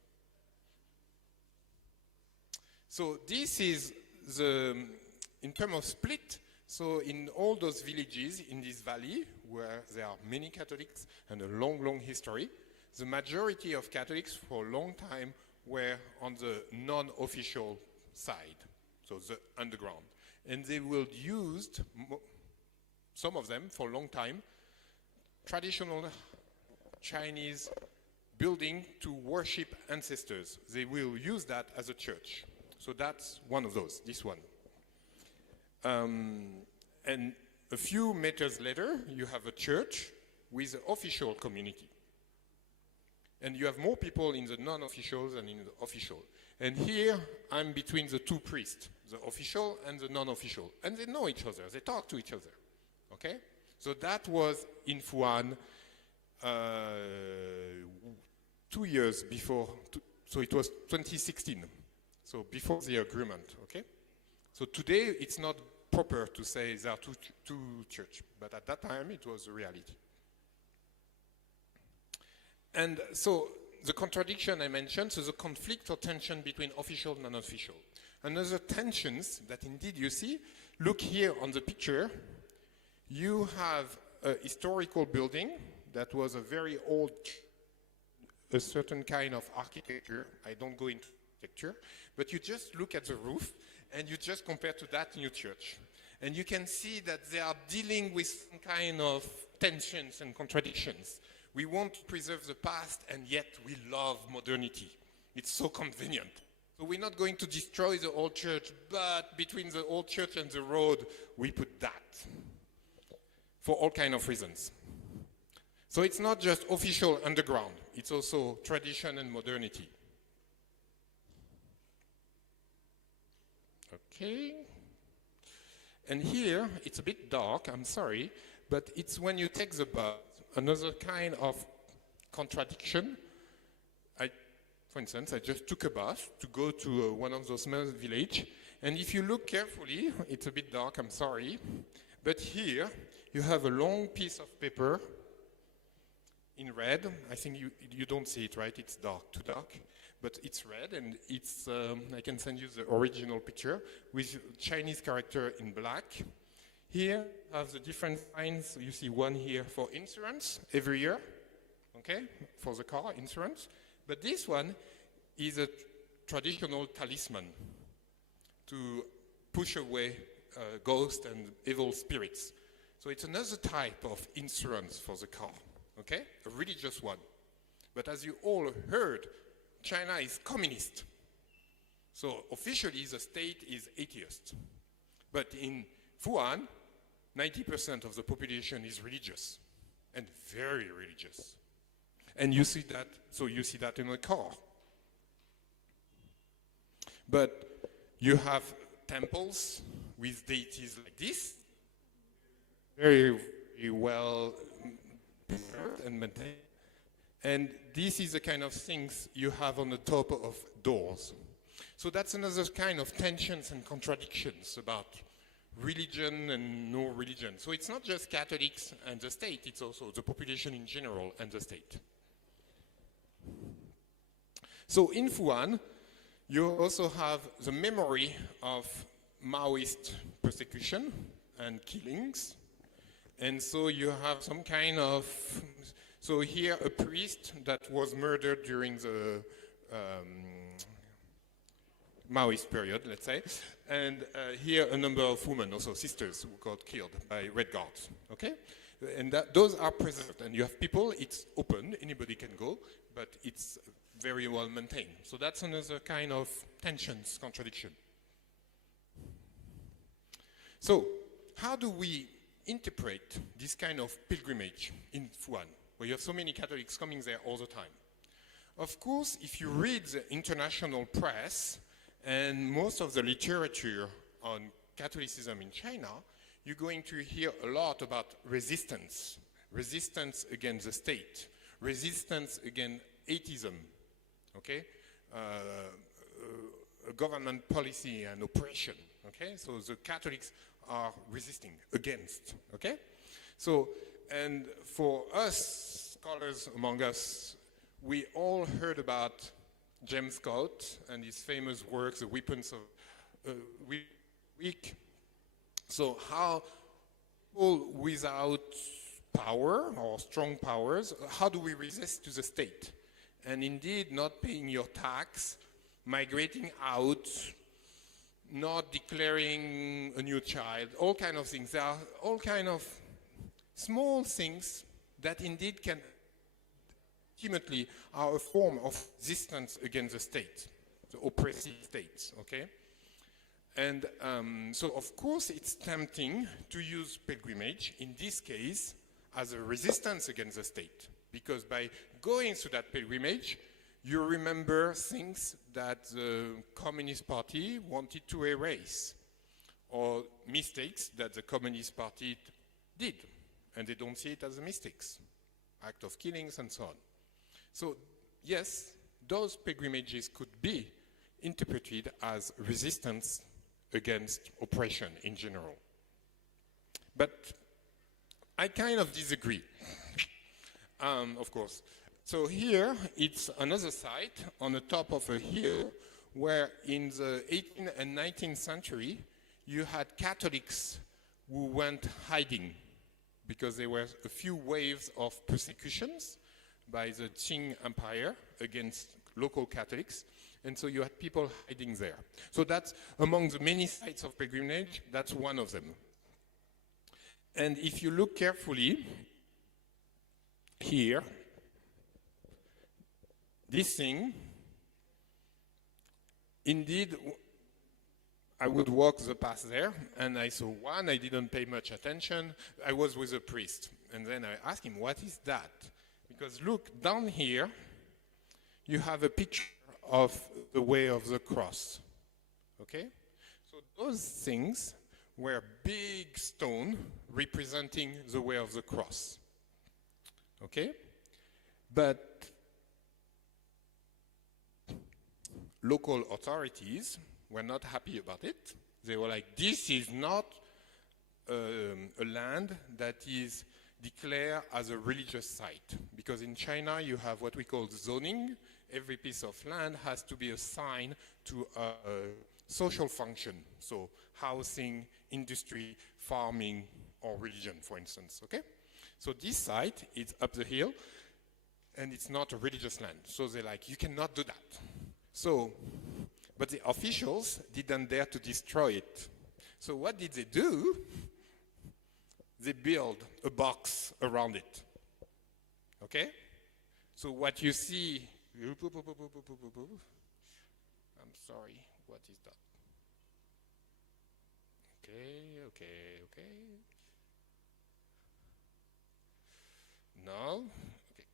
So this is the, in terms of split, so in all those villages in this valley, where there are many Catholics and a long, long history, the majority of Catholics for a long time were on the non-official side, so the underground. And they will use, some of them for a long time, traditional Chinese building to worship ancestors. They will use that as a church. So that's one of those, this one. And a few meters later, you have a church with the official community. And you have more people in the non-official than in the official. And here, I'm between the two priests, the official and the non-official. And they know each other, they talk to each other, okay? So that was in Fuan 2 years before, so it was 2016. So before the agreement, okay? So today, it's not proper to say there are two churches, but at that time, it was a reality. And so the contradiction I mentioned, so the conflict or tension between official and non-official. Another tensions that indeed you see, look here on the picture, you have a historical building that was a very old, a certain kind of architecture. I don't go into architecture, but you just look at the roof and you just compare to that new church. And you can see that they are dealing with some kind of tensions and contradictions. We want to preserve the past, and yet we love modernity. It's so convenient. So we're not going to destroy the old church, but between the old church and the road, we put that for all kinds of reasons. So it's not just official underground. It's also tradition and modernity. Okay. And here, it's a bit dark, I'm sorry, but it's when you take the bus, another kind of contradiction. For instance, I just took a bus to go to one of those small villages, and if you look carefully, it's a bit dark, I'm sorry, but here you have a long piece of paper in red. I think you don't see it, right? It's dark, too dark, but it's red, and it's, I can send you the original picture with Chinese character in black. Here, I have the different signs. You see one here for insurance every year, okay, for the car insurance. But this one is a traditional talisman to push away ghosts and evil spirits. So it's another type of insurance for the car, okay, a religious one. But as you all heard, China is communist. So officially, the state is atheist. But in Fuan, 90% of the population is religious, and very religious. And you see that, so you see that in a car. But you have temples with deities like this, very, very well preserved and maintained. And this is the kind of things you have on the top of doors. So that's another kind of tensions and contradictions about religion and no religion. So it's not just Catholics and the state, it's also the population in general and the state. So in Fuan, you also have the memory of Maoist persecution and killings. And so you have some kind of, so here a priest that was murdered during the Maoist period, let's say. And here a number of women, also sisters, who got killed by Red Guards, okay? And those are preserved. And you have people, it's open, anybody can go, but it's very well maintained. So that's another kind of tensions, contradiction. So, how do we interpret this kind of pilgrimage in Fuan, where you have so many Catholics coming there all the time? Of course, if you read the international press and most of the literature on Catholicism in China, you're going to hear a lot about resistance, resistance against the state, resistance against atheism, okay? Government policy and oppression, okay? So the Catholics are resisting against, okay? So, and for us, scholars among us, we all heard about James Scott and his famous work, The Weapons of Weak. So how people without power or strong powers, how do we resist to the state? And indeed, not paying your tax, migrating out, not declaring a new child, all kind of things. There are all kind of small things that indeed can ultimately are a form of resistance against the state, the oppressive states, okay? And so, of course, it's tempting to use pilgrimage, in this case, as a resistance against the state. Because by going through that pilgrimage, you remember things that the Communist Party wanted to erase, or mistakes that the Communist Party did, and they don't see it as mistakes, act of killings and so on. So, yes, those pilgrimages could be interpreted as resistance against oppression in general. But I kind of disagree, of course. So here, it's another site on the top of a hill where in the 18th and 19th century, you had Catholics who went hiding because there were a few waves of persecutions by the Qing Empire against local Catholics, and so you had people hiding there. So that's among the many sites of pilgrimage, that's one of them. And if you look carefully here, this thing, indeed, I would walk the path there, and I saw one, I didn't pay much attention. I was with a priest, and then I asked him, what is that? Because look, down here, you have a picture of the way of the cross, okay? So those things were big stone representing the way of the cross, okay? But local authorities were not happy about it. They were like, this is not a land that is declared as a religious site. Because in China, you have what we call zoning. Every piece of land has to be assigned to a social function. So housing, industry, farming, or religion, for instance, okay? So this site is up the hill, and it's not a religious land. So they're like, you cannot do that. So, but the officials didn't dare to destroy it. So what did they do? They built a box around it. Okay? So what you see, I'm sorry, what is that? Okay. No? Okay.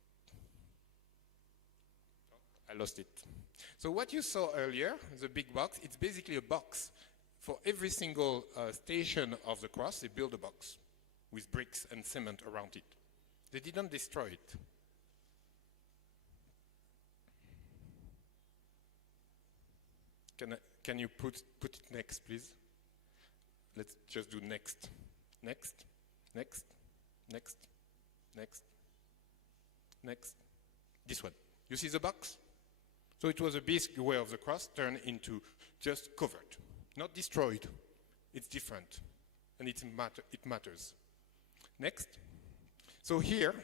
I lost it. So what you saw earlier, the big box, it's basically a box. For every single station of the cross, they build a box with bricks and cement around it. They didn't destroy it. Can you put it next, please? Let's just do next. Next. This one. You see the box? So it was a basic way of the cross turned into just covered, not destroyed. It's different, and it matters. Next. So here,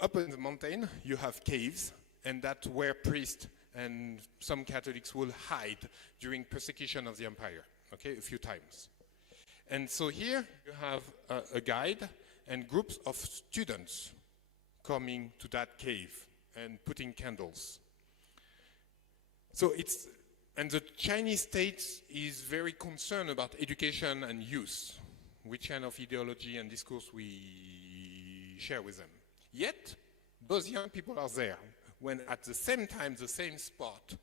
up in the mountain, you have caves, and that's where priests and some Catholics will hide during persecution of the empire, okay, a few times. And so here you have a guide and groups of students coming to that cave and putting candles. So and the Chinese state is very concerned about education and youth, which kind of ideology and discourse we share with them. Yet, those young people are there, when at the same time, the same spot,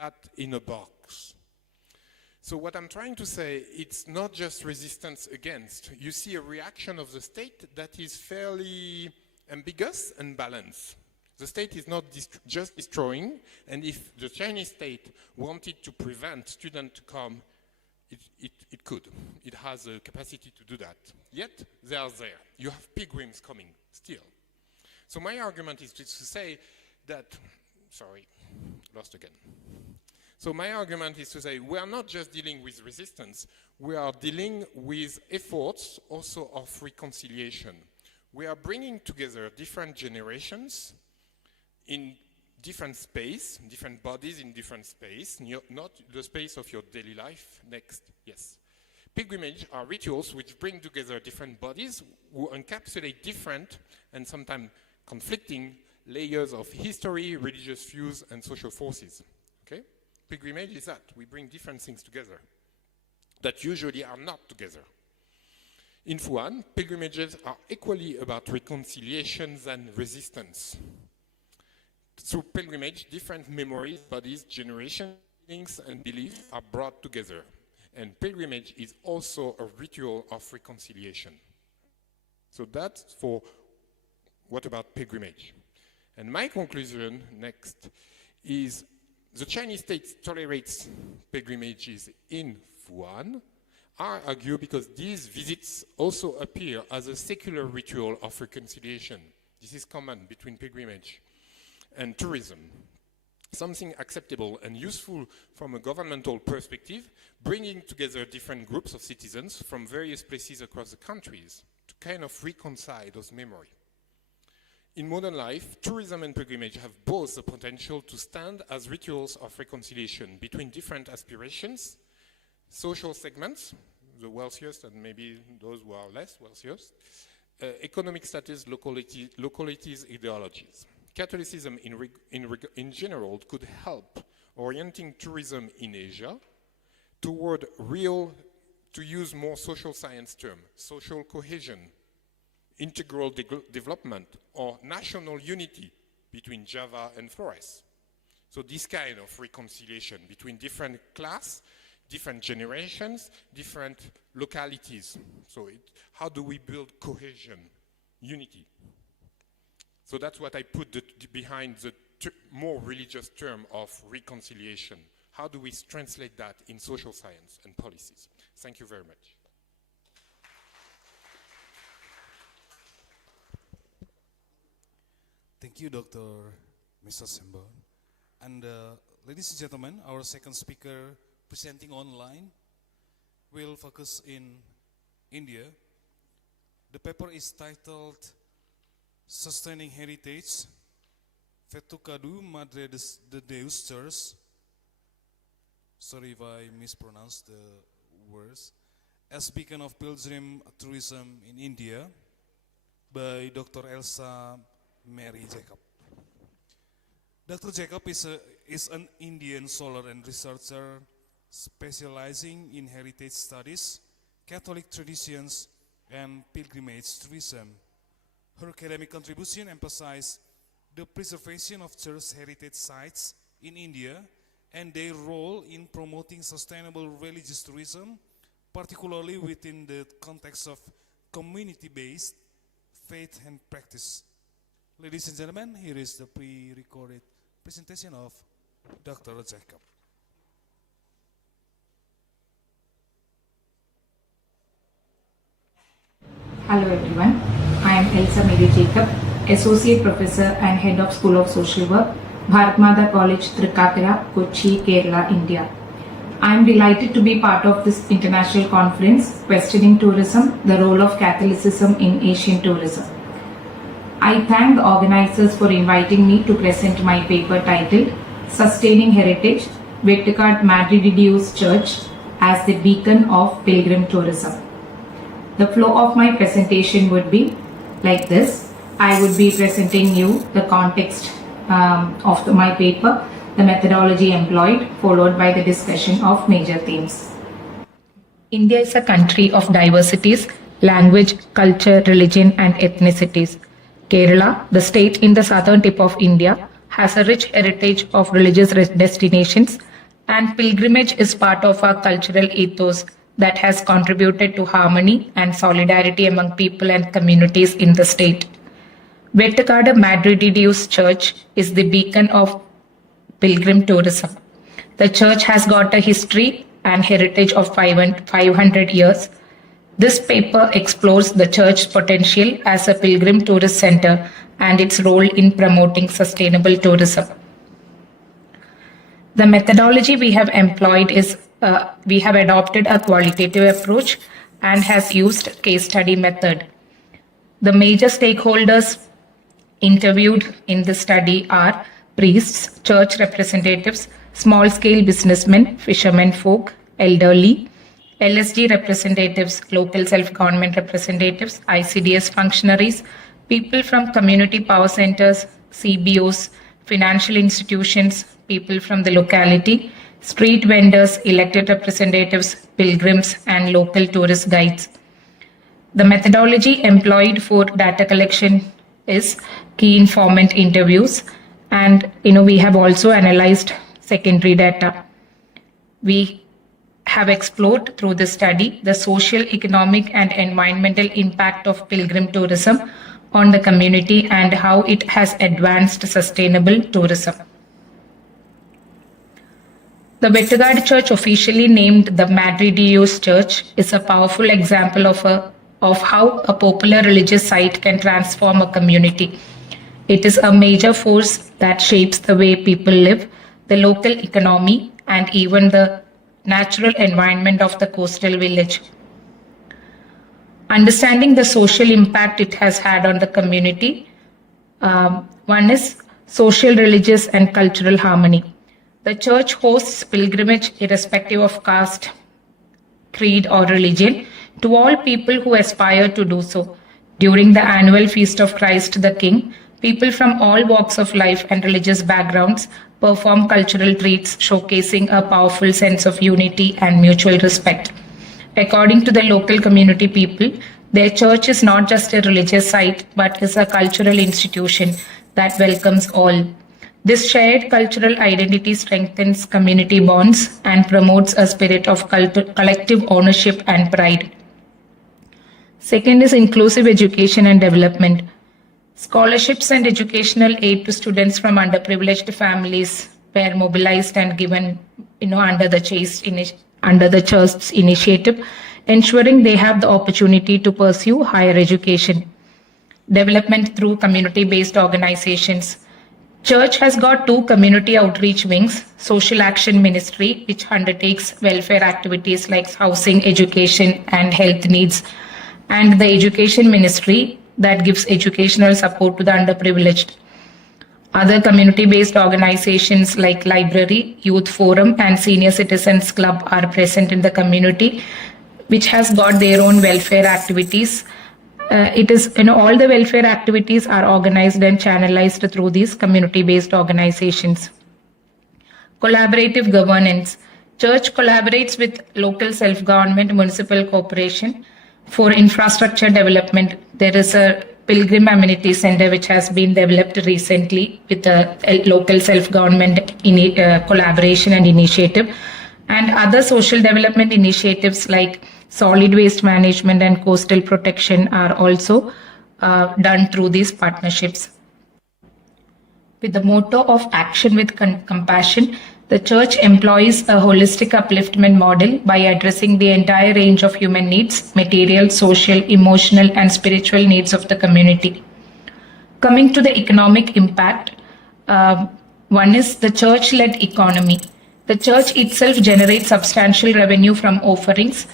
that in a box. So what I'm trying to say, it's not just resistance against. You see a reaction of the state that is fairly ambiguous and balanced. The state is not just destroying, and if the Chinese state wanted to prevent students to come, it could. It has the capacity to do that. Yet, they are there. You have pilgrims coming still. So my argument is to say that, sorry, lost again. So my argument is to say we are not just dealing with resistance, we are dealing with efforts also of reconciliation. We are bringing together different generations in different space, different bodies in different space, not the space of your daily life. Next, yes. Pilgrimage are rituals which bring together different bodies who encapsulate different and sometimes conflicting layers of history, religious views, and social forces. Okay? Pilgrimage is that. We bring different things together that usually are not together. In Fuan, pilgrimages are equally about reconciliations and resistance. Through pilgrimage, different memories, bodies, generations, feelings, and beliefs are brought together. And pilgrimage is also a ritual of reconciliation. So that's for what about pilgrimage? And my conclusion next is the Chinese state tolerates pilgrimages in Fuan. I argue because these visits also appear as a secular ritual of reconciliation. This is common between pilgrimage and tourism. Something acceptable and useful from a governmental perspective, bringing together different groups of citizens from various places across the countries to kind of reconcile those memories. In modern life, tourism and pilgrimage have both the potential to stand as rituals of reconciliation between different aspirations, social segments, the wealthiest and maybe those who are less wealthiest, economic status, localities, ideologies. Catholicism in general could help orienting tourism in Asia toward to use more social science term, social cohesion, integral development, or national unity between Java and Flores. So this kind of reconciliation between different class, different generations, different localities. So how do we build cohesion, unity? So that's what I put behind the more religious term of reconciliation. How do we translate that in social science and policies? Thank you very much. Thank you, Dr. Mr. Sembo. And ladies and gentlemen, our second speaker presenting online will focus in India. The paper is titled Sustaining Heritage, Vetukadu Madre de Deus Church, sorry if I mispronounced the words, as Beacon of Pilgrim Tourism in India by Dr. Elsa Mary Jacob. Dr. Jacob is an Indian scholar and researcher specializing in heritage studies, Catholic traditions, and pilgrimage tourism. Her academic contribution emphasized the preservation of church heritage sites in India and their role in promoting sustainable religious tourism, particularly within the context of community-based faith and practice. Ladies and gentlemen, here is the pre-recorded presentation of Dr. Jacob. Hello everyone, I am Elsa Mary Jacob, Associate Professor and Head of School of Social Work, Bharat Mata College, Trikakara, Kochi, Kerala, India. I am delighted to be part of this international conference, Questioning Tourism, the Role of Catholicism in Asian Tourism. I thank the organizers for inviting me to present my paper titled Sustaining Heritage, Vettukad Madridius Church as the beacon of pilgrim tourism. The flow of my presentation would be like this. I would be presenting you the context of my paper, the methodology employed, followed by the discussion of major themes. India is a country of diversities, language, culture, religion and ethnicities. Kerala, the state in the southern tip of India, has a rich heritage of religious destinations, and pilgrimage is part of our cultural ethos that has contributed to harmony and solidarity among people and communities in the state. Vettukad Madridius Church is the beacon of pilgrim tourism. The church has got a history and heritage of 500 years. This paper explores the church's potential as a pilgrim tourist center and its role in promoting sustainable tourism. The methodology we have employed is we have adopted a qualitative approach and has used case study method. The major stakeholders interviewed in the study are priests, church representatives, small-scale businessmen, fishermen folk, elderly, LSG representatives, local self-government representatives, ICDS functionaries, people from community power centers, CBOs, financial institutions, people from the locality, street vendors, elected representatives, pilgrims, and local tourist guides. The methodology employed for data collection is key informant interviews, and we have also analyzed secondary data. We have explored through the study the social, economic, and environmental impact of pilgrim tourism on the community and how it has advanced sustainable tourism. The Vettukad Church, officially named the Madridius Church, is a powerful example of how a popular religious site can transform a community. It is a major force that shapes the way people live, the local economy, and even the natural environment of the coastal village. Understanding the social impact it has had on the community, one is social, religious, and cultural harmony. The church hosts pilgrimage irrespective of caste, creed, or religion to all people who aspire to do so. During the annual Feast of Christ the King, people from all walks of life and religious backgrounds perform cultural treats showcasing a powerful sense of unity and mutual respect. According to the local community people, their church is not just a religious site but is a cultural institution that welcomes all. This shared cultural identity strengthens community bonds and promotes a spirit of collective ownership and pride. Second is inclusive education and development. Scholarships and educational aid to students from underprivileged families were mobilized and given under the church's initiative, ensuring they have the opportunity to pursue higher education. Development through community-based organizations. Church has got 2 community outreach wings, Social Action Ministry, which undertakes welfare activities like housing, education, and health needs, and the Education Ministry that gives educational support to the underprivileged. Other community-based organizations like Library, Youth Forum, and Senior Citizens Club are present in the community, which has got their own welfare activities. All the welfare activities are organized and channelized through these community-based organizations. Collaborative governance. Church collaborates with local self-government, municipal corporation for infrastructure development. There is a Pilgrim Amenity Center which has been developed recently with a local self-government collaboration and initiative, and other social development initiatives like solid waste management and coastal protection are also done through these partnerships. With the motto of action with compassion, the church employs a holistic upliftment model by addressing the entire range of human needs, material, social, emotional, and spiritual needs of the community. Coming to the economic impact, one is the church-led economy. The church itself generates substantial revenue from offerings,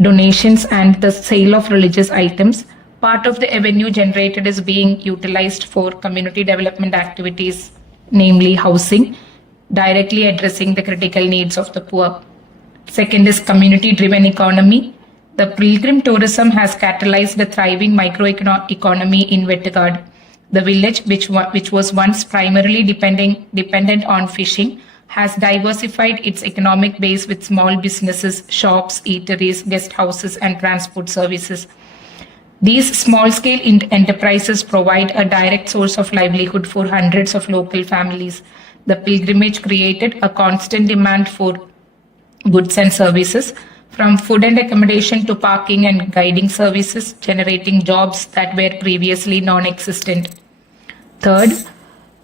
donations, and the sale of religious items. Part of the revenue generated is being utilized for community development activities, namely housing, directly addressing the critical needs of the poor. Second is community-driven economy. The pilgrim tourism has catalyzed a thriving microeconomy in Vettigad. The village, which was once primarily dependent on fishing, has diversified its economic base with small businesses, shops, eateries, guest houses, and transport services. These small-scale enterprises provide a direct source of livelihood for hundreds of local families. The pilgrimage created a constant demand for goods and services, from food and accommodation to parking and guiding services, generating jobs that were previously non-existent. Third,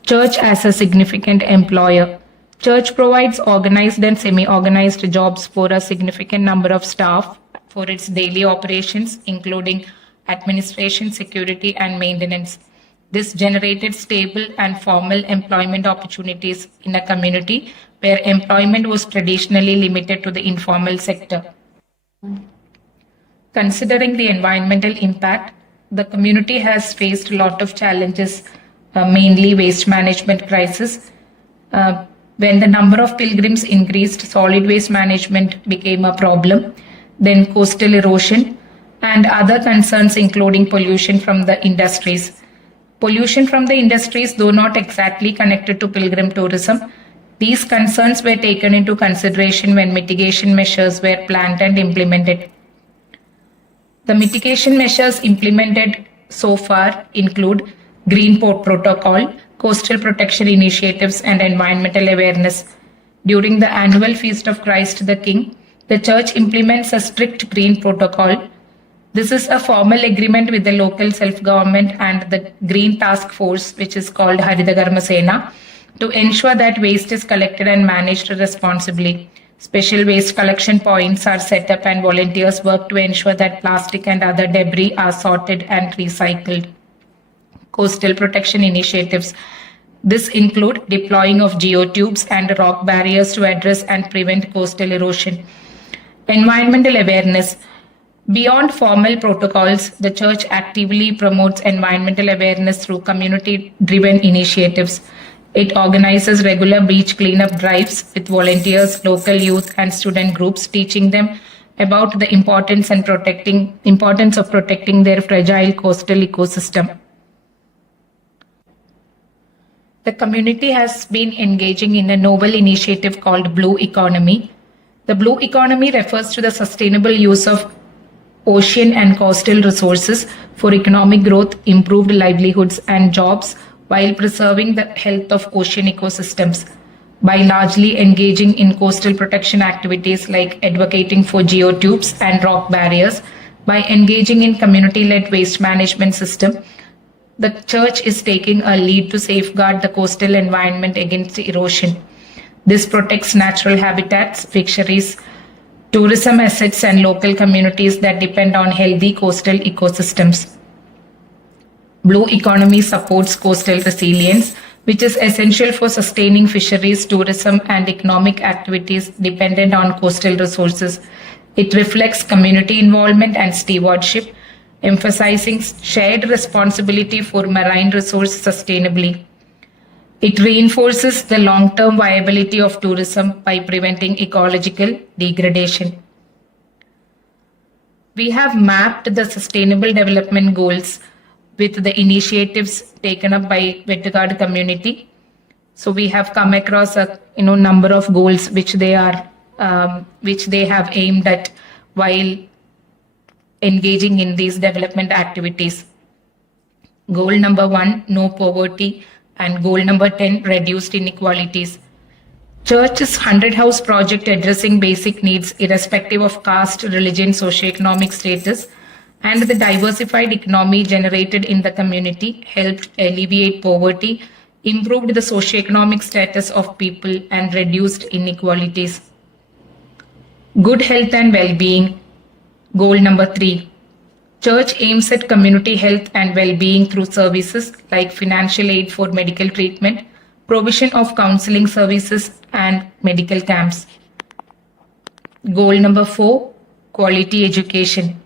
church as a significant employer. Church provides organized and semi-organized jobs for a significant number of staff for its daily operations, including administration, security, and maintenance. This generated stable and formal employment opportunities in a community where employment was traditionally limited to the informal sector. Considering the environmental impact, the community has faced a lot of challenges, mainly waste management crisis. When the number of pilgrims increased, solid waste management became a problem, then coastal erosion, and other concerns including pollution from the industries. Pollution from the industries, though not exactly connected to pilgrim tourism, these concerns were taken into consideration when mitigation measures were planned and implemented. The mitigation measures implemented so far include Green Port Protocol, coastal protection initiatives, and environmental awareness. During the annual Feast of Christ the King, the Church implements a strict Green Protocol. This is a formal agreement with the local self-government and the Green Task Force, which is called Haridhakarma Sena, to ensure that waste is collected and managed responsibly. Special waste collection points are set up and volunteers work to ensure that plastic and other debris are sorted and recycled. Coastal protection initiatives. This include deploying of geotubes and rock barriers to address and prevent coastal erosion. Environmental awareness. Beyond formal protocols, the Church actively promotes environmental awareness through community-driven initiatives. It organizes regular beach cleanup drives with volunteers, local youth, and student groups, teaching them about the importance of protecting their fragile coastal ecosystem. The community has been engaging in a novel initiative called Blue Economy. The Blue Economy refers to the sustainable use of ocean and coastal resources for economic growth, improved livelihoods, and jobs while preserving the health of ocean ecosystems. By largely engaging in coastal protection activities like advocating for geotubes and rock barriers, by engaging in community-led waste management system, the Church is taking a lead to safeguard the coastal environment against erosion. This protects natural habitats, fisheries, tourism assets, and local communities that depend on healthy coastal ecosystems. Blue Economy supports coastal resilience, which is essential for sustaining fisheries, tourism, and economic activities dependent on coastal resources. It reflects community involvement and stewardship, emphasizing shared responsibility for marine resource sustainably. It reinforces the long-term viability of tourism by preventing ecological degradation. We have mapped the Sustainable Development Goals with the initiatives taken up by Vettigad community. So we have come across a number of goals which they have aimed at while engaging in these development activities. Goal number 1, no poverty, and goal number 10, reduced inequalities. Church's 100 House project addressing basic needs irrespective of caste, religion, socioeconomic status, and the diversified economy generated in the community helped alleviate poverty, improved the socioeconomic status of people, and reduced inequalities. Good health and well-being. Goal number 3. Church aims at community health and well-being through services like financial aid for medical treatment, provision of counseling services, and medical camps. Goal number 4. Quality education.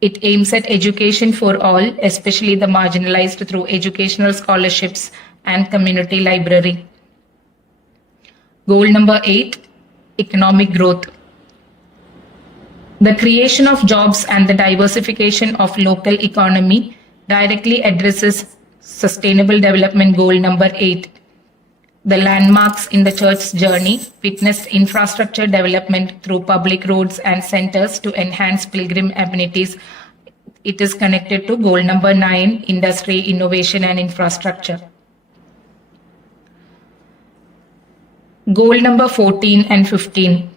It aims at education for all, especially the marginalized, through educational scholarships and community library. Goal number 8, economic growth. The creation of jobs and the diversification of local economy directly addresses Sustainable Development Goal number 8. The landmarks in the church's journey witnessed infrastructure development through public roads and centers to enhance pilgrim amenities. It is connected to goal number 9, industry, innovation and infrastructure. Goal number 14 and 15,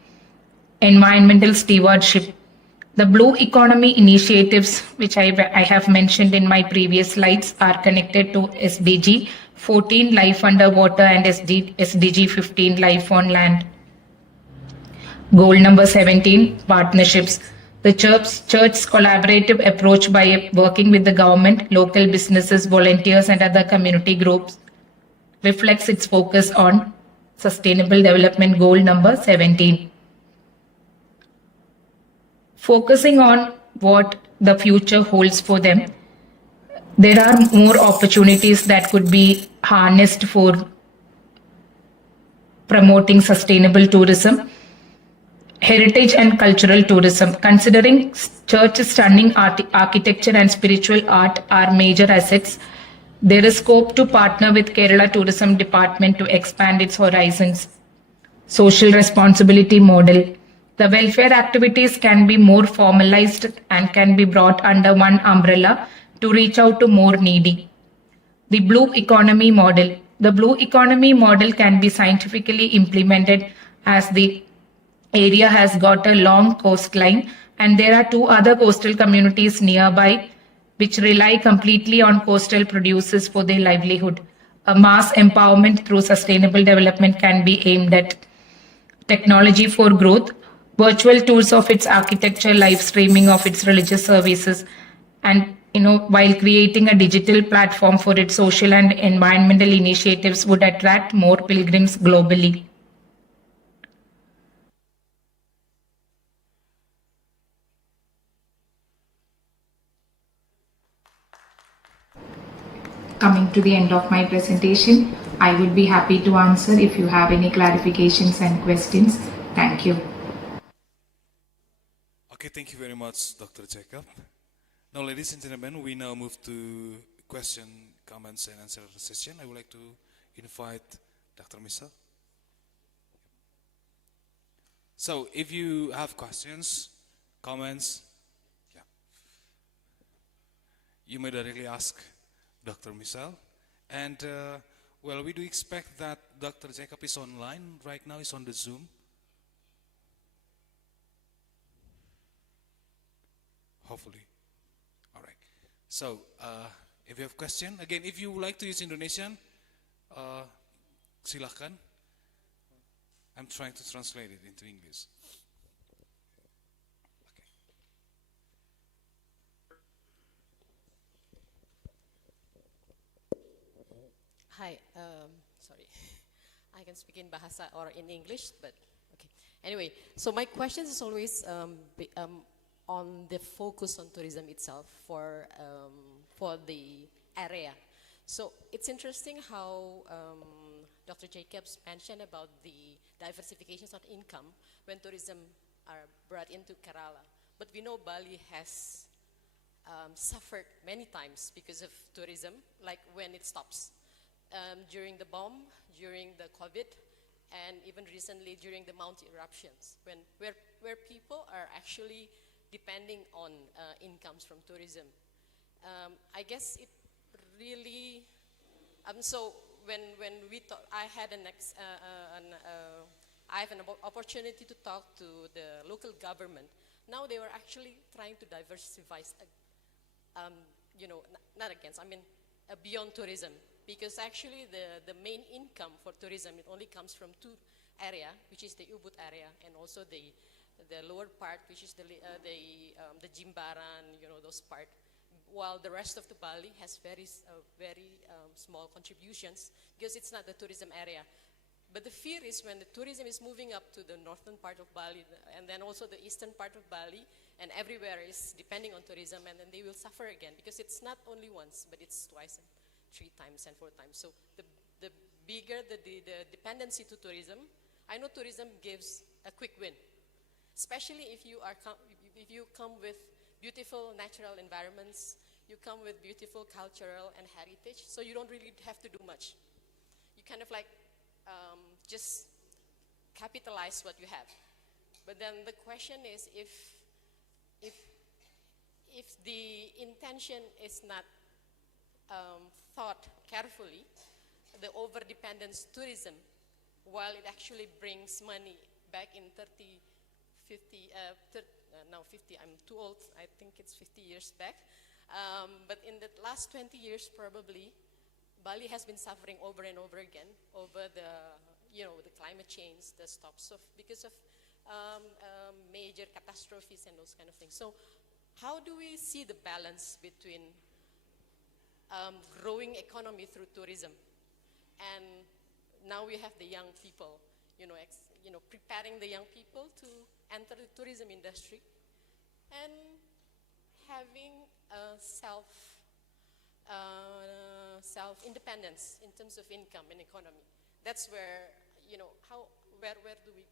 environmental stewardship. The blue economy initiatives, which I have mentioned in my previous slides, are connected to SDG 14, life underwater, and SDG 15, life on land. Goal number 17, partnerships. The church's collaborative approach by working with the government, local businesses, volunteers, and other community groups reflects its focus on Sustainable Development Goal number 17. Focusing on what the future holds for them, there are more opportunities that could be harnessed for promoting sustainable tourism. Heritage and cultural tourism. Considering church's stunning architecture and spiritual art are major assets, there is scope to partner with Kerala Tourism Department to expand its horizons. Social responsibility model. The welfare activities can be more formalized and can be brought under one umbrella to reach out to more needy. The blue economy model. The blue economy model can be scientifically implemented as the area has got a long coastline and there are 2 other coastal communities nearby which rely completely on coastal producers for their livelihood. A mass empowerment through sustainable development can be aimed at. Technology for growth. Virtual tours of its architecture, live streaming of its religious services, and while creating a digital platform for its social and environmental initiatives would attract more pilgrims globally. Coming to the end of my presentation, I would be happy to answer if you have any clarifications and questions. Thank you. Okay, thank you very much, Dr. Jacob. Now, ladies and gentlemen, we now move to question, comments, and answer session. I would like to invite Dr. Misa. So, if you have questions, comments, you may directly ask Dr. Michelle. And, well, we do expect that Dr. Jacob is online right now, is on the Zoom. Hopefully. All right. So, if you have question, again, if you would like to use Indonesian, silakan. I'm trying to translate it into English. Hi, sorry, I can speak in Bahasa or in English, but okay. Anyway, so my question is always on the focus on tourism itself for the area. So it's interesting how Dr. Jacobs mentioned about the diversifications of income when tourism are brought into Kerala. But we know Bali has suffered many times because of tourism, like when it stops. During the bomb, during the COVID, and even recently during the Mount eruptions, where people are actually depending on incomes from tourism. I guess it really, so when we talk, I had I have an opportunity to talk to the local government. Now they were actually trying to diversify, not against, I mean, beyond tourism. Because actually the main income for tourism, it only comes from 2 areas, which is the Ubud area and also the lower part, which is the Jimbaran, those part. While the rest of the Bali has very small contributions because it's not the tourism area. But the fear is when the tourism is moving up to the northern part of Bali and then also the eastern part of Bali and everywhere is depending on tourism, and then they will suffer again because it's not only once, but it's twice and 3 times and 4 times. So the bigger the dependency to tourism, I know tourism gives a quick win, especially if you come with beautiful natural environments, you come with beautiful cultural and heritage, so you don't really have to do much. You kind of like just capitalize what you have. But then the question is, if the intention is not thought carefully, the over-dependence tourism, while it actually brings money back in 50, I'm too old, I think it's 50 years back. But in the last 20 years probably, Bali has been suffering over and over again over the climate change, the stops because of major catastrophes and those kind of things. So how do we see the balance between growing economy through tourism, and now we have the young people, preparing the young people to enter the tourism industry, and having self-independence in terms of income and economy. That's where, where do we,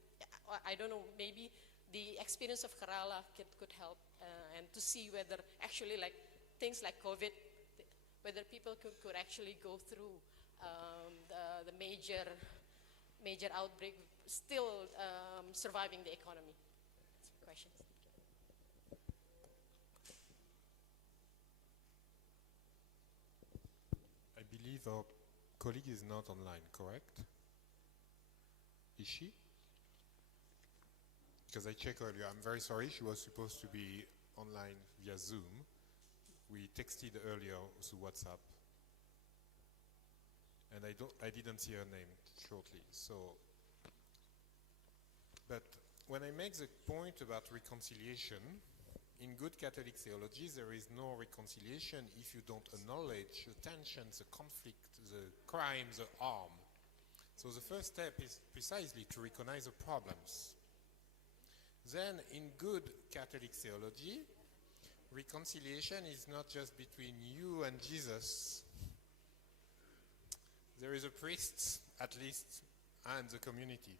I don't know, maybe the experience of Kerala could help, and to see whether actually like things like COVID, whether people could actually go through the major outbreak, still surviving the economy. That's my question. I believe our colleague is not online, correct? Is she? Because I checked earlier, I'm very sorry, she was supposed to be online via Zoom. We texted earlier through WhatsApp, and I didn't see her name shortly. So, but when I make the point about reconciliation, in good Catholic theology, there is no reconciliation if you don't acknowledge the tensions, the conflict, the crime, the harm. So the first step is precisely to recognize the problems. Then, in good Catholic theology, reconciliation is not just between you and Jesus. There is a priest, at least, and the community.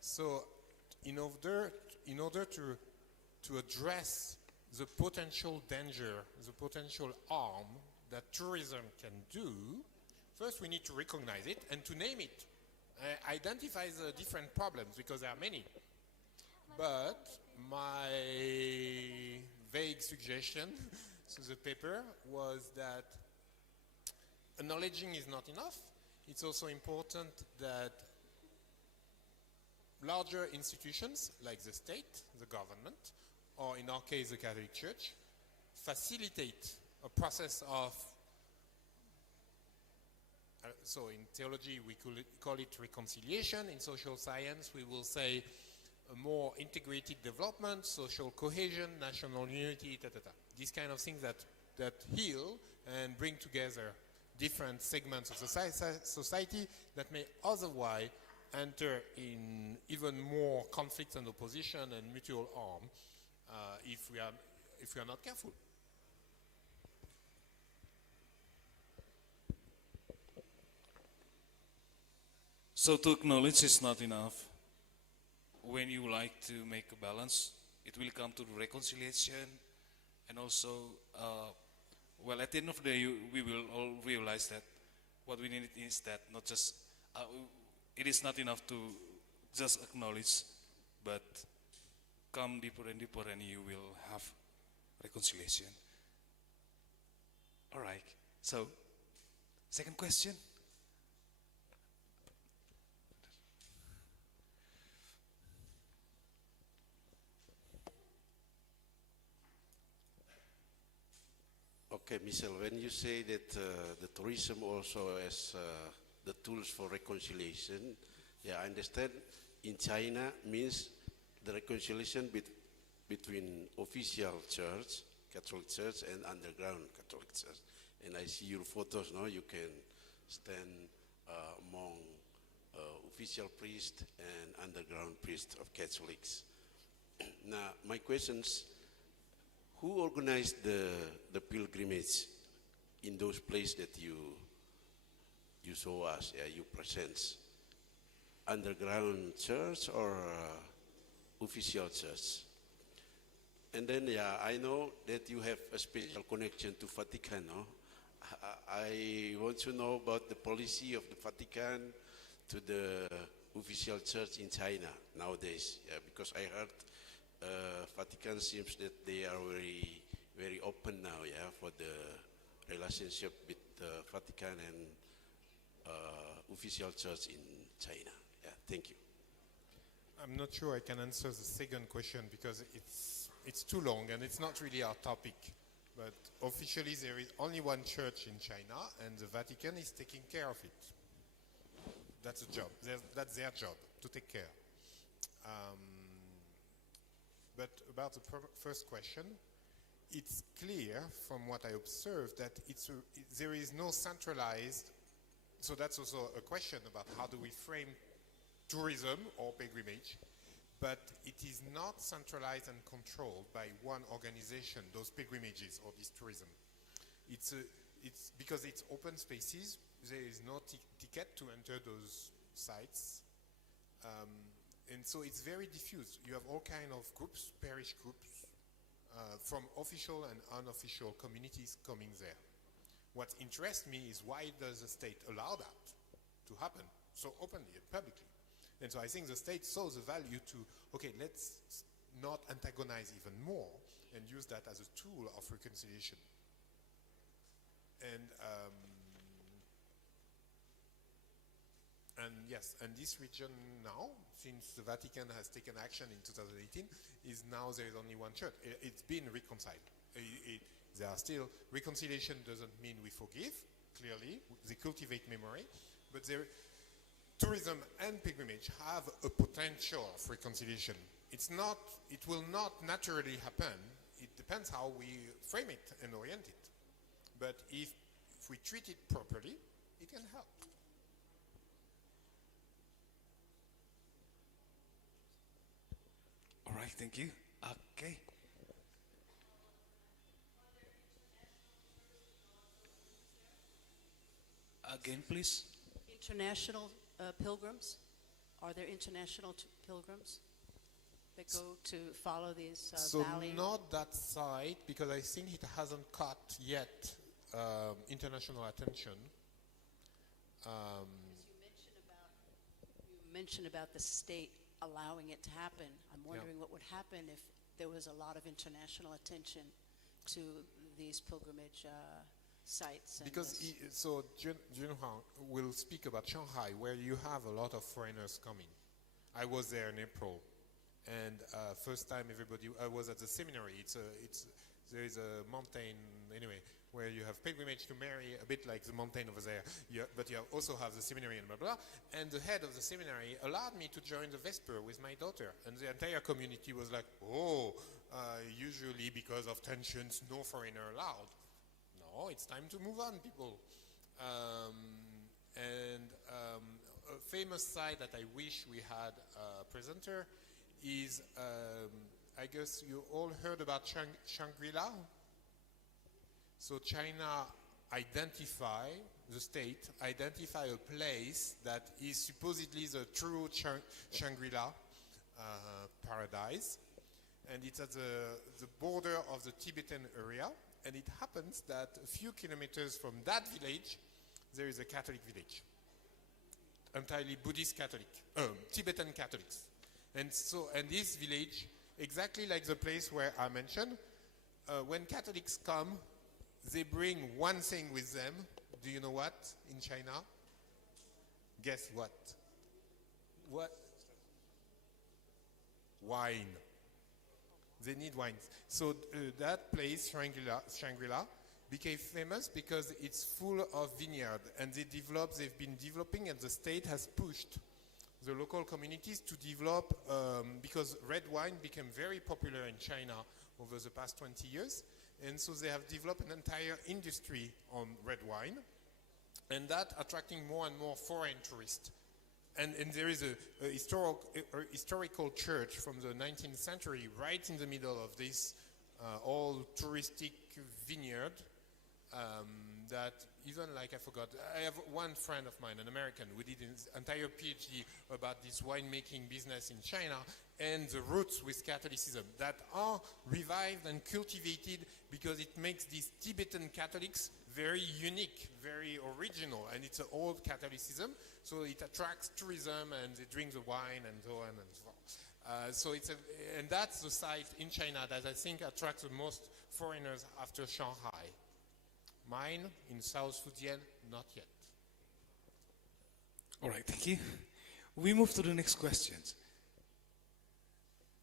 So, in order to address the potential danger, the potential harm that tourism can do, first we need to recognize it and to name it. Identify the different problems, because there are many. But my vague suggestion to the paper was that acknowledging is not enough. It's also important that larger institutions like the state, the government, or in our case the Catholic Church, facilitate a process of, so in theology we call it reconciliation. In social science we will say a more integrated development, social cohesion, national unity, these kind of things that heal and bring together different segments of society that may otherwise enter in even more conflict and opposition and mutual harm if we are not careful. So to acknowledge is not enough. When you like to make a balance, it will come to reconciliation, and also, well, at the end of the day, we will all realize that what we need is that not just, it is not enough to just acknowledge, but come deeper and deeper, and you will have reconciliation. All right. So, second question. Okay, Michelle, when you say that the tourism also has the tools for reconciliation, yeah, I understand in China means the reconciliation between official church, Catholic Church, and underground Catholic Church. And I see your photos now, you can stand among official priest and underground priest of Catholics. Now, my questions, who organized the pilgrimage in those places that you show us, you present? underground church or official church? And then, yeah, I know that you have a special connection to Vatican, no? I want to know about the policy of the Vatican to the official church in China nowadays, yeah, because I heard Vatican seems that they are very, very open now, yeah, for the relationship with the Vatican and official church in China. Yeah, thank you. I'm not sure I can answer the second question because it's too long and it's not really our topic. But officially there is only one church in China and the Vatican is taking care of it. That's a job. That's their job, to take care. But about the first question, it's clear from what I observed that there is no centralized, so that's also a question about how do we frame tourism or pilgrimage, but it is not centralized and controlled by one organization, those pilgrimages or this tourism. It's because it's open spaces, there is no ticket to enter those sites. And so it's very diffuse. You have all kinds of groups, parish groups, from official and unofficial communities coming there. What interests me is why does the state allow that to happen so openly and publicly? And so I think the state saw the value to, okay, let's not antagonize even more and use that as a tool of reconciliation. And yes, and this region now, since the Vatican has taken action in 2018, is now there is only one church. It's been reconciled. There are still, reconciliation doesn't mean we forgive, clearly, they cultivate memory, but tourism and pilgrimage have a potential of reconciliation. It will not naturally happen. It depends how we frame it and orient it. But if we treat it properly, it can help. All right, thank you. Okay. Again, please. International pilgrims? Are there international pilgrims that go to follow these valley? So not that side, because I think it hasn't caught yet international attention. You mentioned about the state allowing it to happen. I'm wondering what would happen if there was a lot of international attention to these pilgrimage sites. Because Junhao will speak about Shanghai, where you have a lot of foreigners coming. I was there in April, and first time I was at the seminary. There is a mountain anyway where you have pilgrimage to Mary, a bit like the mountain over there. But you also have the seminary and blah blah. And the head of the seminary allowed me to join the Vesper with my daughter, and the entire community was like, "Oh, usually because of tensions, no foreigner allowed." No, it's time to move on, people. A famous site that I wish we had a presenter is, I guess you all heard about Shangri-La. So China the state identify a place that is supposedly the true Shangri-La paradise. And it's at the border of the Tibetan area. And it happens that a few kilometers from that village, there is a Catholic village. Entirely Buddhist Catholic, Tibetan Catholics. And this village, exactly like the place where I mentioned, when Catholics come, they bring one thing with them. Do you know what in China? Guess what? What? Wine. They need wine. So that place, Shangri-La, became famous because it's full of vineyard, and they've been developing, and the state has pushed the local communities to develop, because red wine became very popular in China over the past 20 years. And so they have developed an entire industry on red wine, and that attracting more and more foreign tourists. And there is a historical church from the 19th century right in the middle of this all touristic vineyard. that even like I forgot, I have one friend of mine, an American, who did his entire PhD about this winemaking business in China and the roots with Catholicism that are revived and cultivated because it makes these Tibetan Catholics very unique, very original, and it's an old Catholicism, so it attracts tourism and they drink the wine and so on and so forth. So and that's the site in China that I think attracts the most foreigners after Shanghai. Mine in South Fujian, not yet. All right, thank you. We move to the next questions.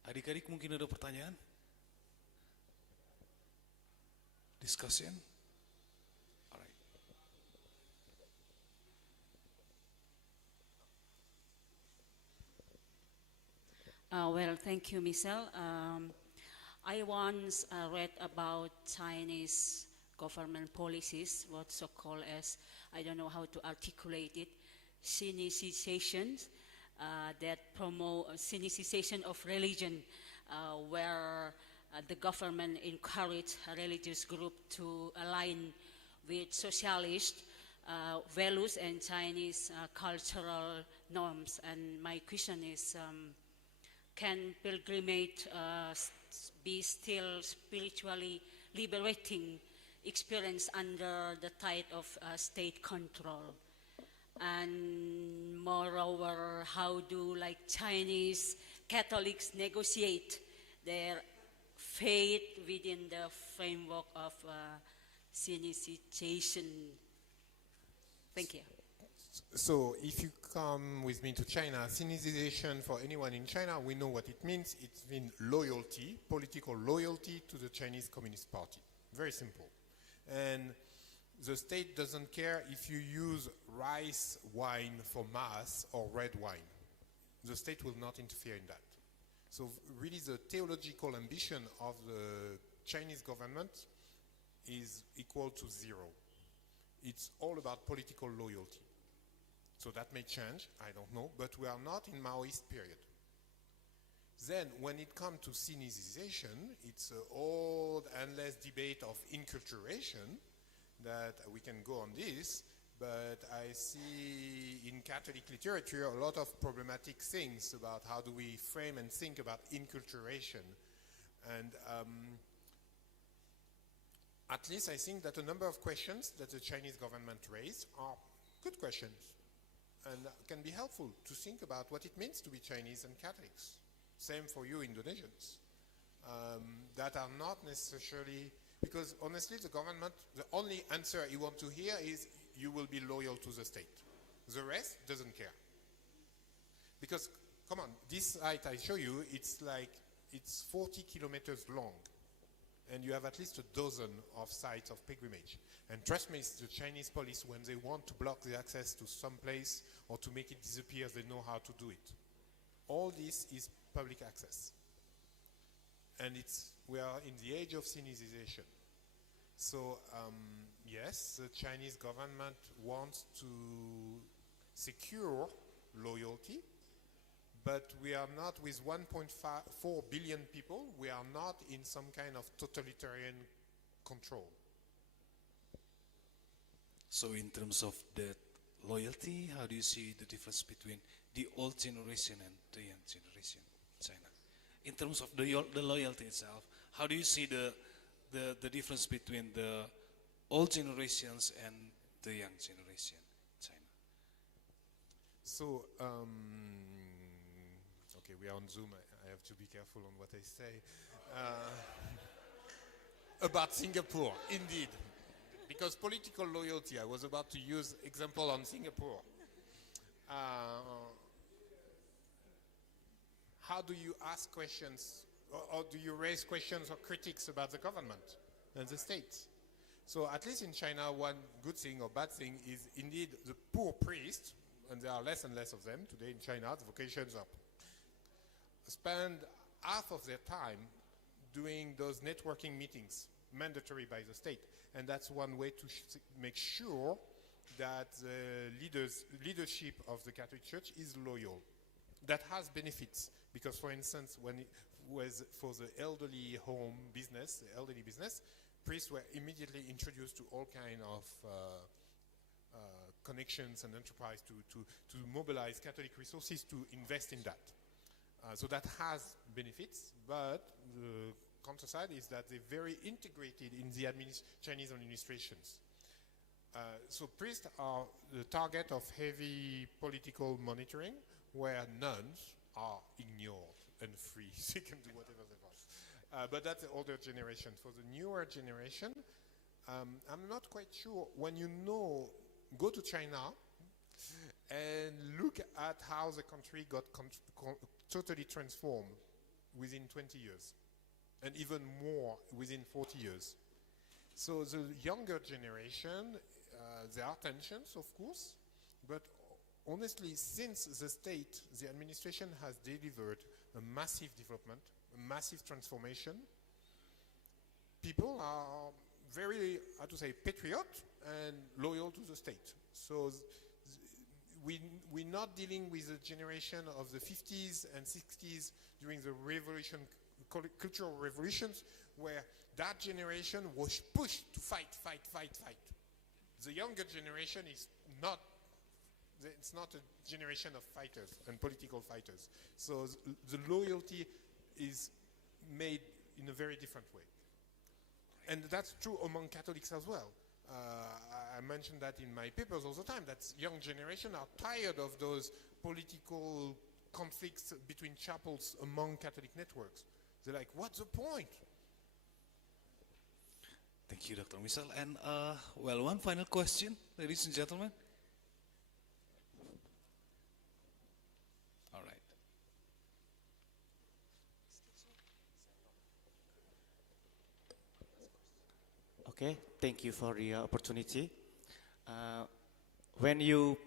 Adik-adik mungkin ada pertanyaan? Discussion? All right. Well, thank you, Michelle. I once read about Chinese government policies, what's so called as, I don't know how to articulate it, Sinicization, that promote Sinicization of religion, where the government encourage a religious group to align with socialist values and Chinese cultural norms. And my question is, can pilgrimage be still spiritually liberating experience under the tide of state control? And moreover, how do like Chinese Catholics negotiate their faith within the framework of Sinicization? Thank you. So if you come with me to China, Sinicization, for anyone in China, we know what it means. It means loyalty, political loyalty to the Chinese Communist Party. Very simple. And the state doesn't care if you use rice wine for mass or red wine. The state will not interfere in that. So really the theological ambition of the Chinese government is equal to zero. It's all about political loyalty. So that may change, I don't know, but we are not in Maoist period. Then when it comes to Sinicization, it's an old endless debate of inculturation that we can go on this, but I see in Catholic literature a lot of problematic things about how do we frame and think about inculturation. And at least I think that a number of questions that the Chinese government raised are good questions and can be helpful to think about what it means to be Chinese and Catholics. Same for you Indonesians, that are not necessarily, because honestly the government, the only answer you want to hear is you will be loyal to the state. The rest doesn't care. Because, come on, this site I show you, it's 40 kilometers long. And you have at least a dozen of sites of pilgrimage. And trust me, it's the Chinese police, when they want to block the access to some place or to make it disappear, they know how to do it. All this is public access. And we are in the age of Sinicization. So, yes, the Chinese government wants to secure loyalty, but we are not with 1.4 billion people, we are not in some kind of totalitarian control. So in terms of that loyalty, how do you see the difference between the old generation and the young generation in China? In terms of the loyalty itself, how do you see the difference between the old generations and the young generation in China? So, okay, we are on Zoom. I have to be careful on what I say. About Singapore, indeed. Because political loyalty, I was about to use example on Singapore. How do you ask questions, or do you raise questions or critiques about the government and the state? So at least in China, one good thing or bad thing is indeed the poor priests, and there are less and less of them today in China, the vocations are, spend half of their time doing those networking meetings, mandatory by the state. And that's one way to make sure that the leadership of the Catholic Church is loyal. That has benefits, because for instance, when it was for the elderly home business, the elderly business, priests were immediately introduced to all kind of connections and enterprise to mobilize Catholic resources to invest in that. So that has benefits, but the counterside is that they're very integrated in the Chinese administrations. So priests are the target of heavy political monitoring, where nuns are ignored and free. They can do whatever they want. But that's the older generation. For the newer generation, I'm not quite sure. When you know, go to China and look at how the country got totally transformed within 20 years, and even more within 40 years. So the younger generation, there are tensions, of course, but honestly, since the state, the administration has delivered a massive development, a massive transformation, people are very, how to say, patriot and loyal to the state. So we're not dealing with the generation of the 50s and 60s during the revolution, cultural revolutions, where that generation was pushed to fight. The younger generation is not, it's not a generation of fighters and political fighters. So the loyalty is made in a very different way. And that's true among Catholics as well. I mentioned that in my papers all the time, that young generation are tired of those political conflicts between chapels among Catholic networks. They're like, what's the point? Thank you, Dr. Michel. And well, one final question, ladies and gentlemen. All right. Okay, thank you for the opportunity. When you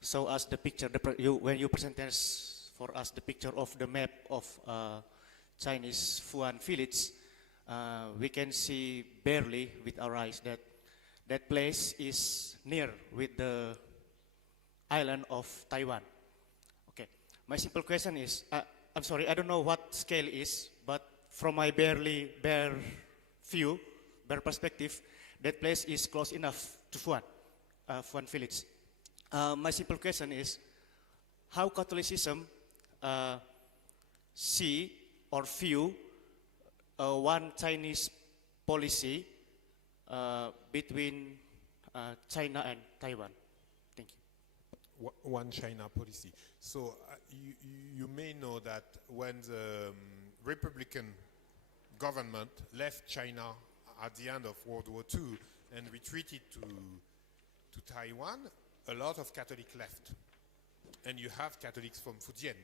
show us the picture, when you presented for us the picture of the map of Chinese Fuan village, we can see barely with our eyes that that place is near with the island of Taiwan. Okay, my simple question is, I'm sorry, I don't know what scale is, but from my bare perspective, that place is close enough to Fuan village. My simple question is, how Catholicism see or view one Chinese policy between China and Taiwan? Thank you. One China policy. So you may know that when the Republican government left China at the end of World War II and retreated to Taiwan, a lot of Catholics left. And you have Catholics from Fujian.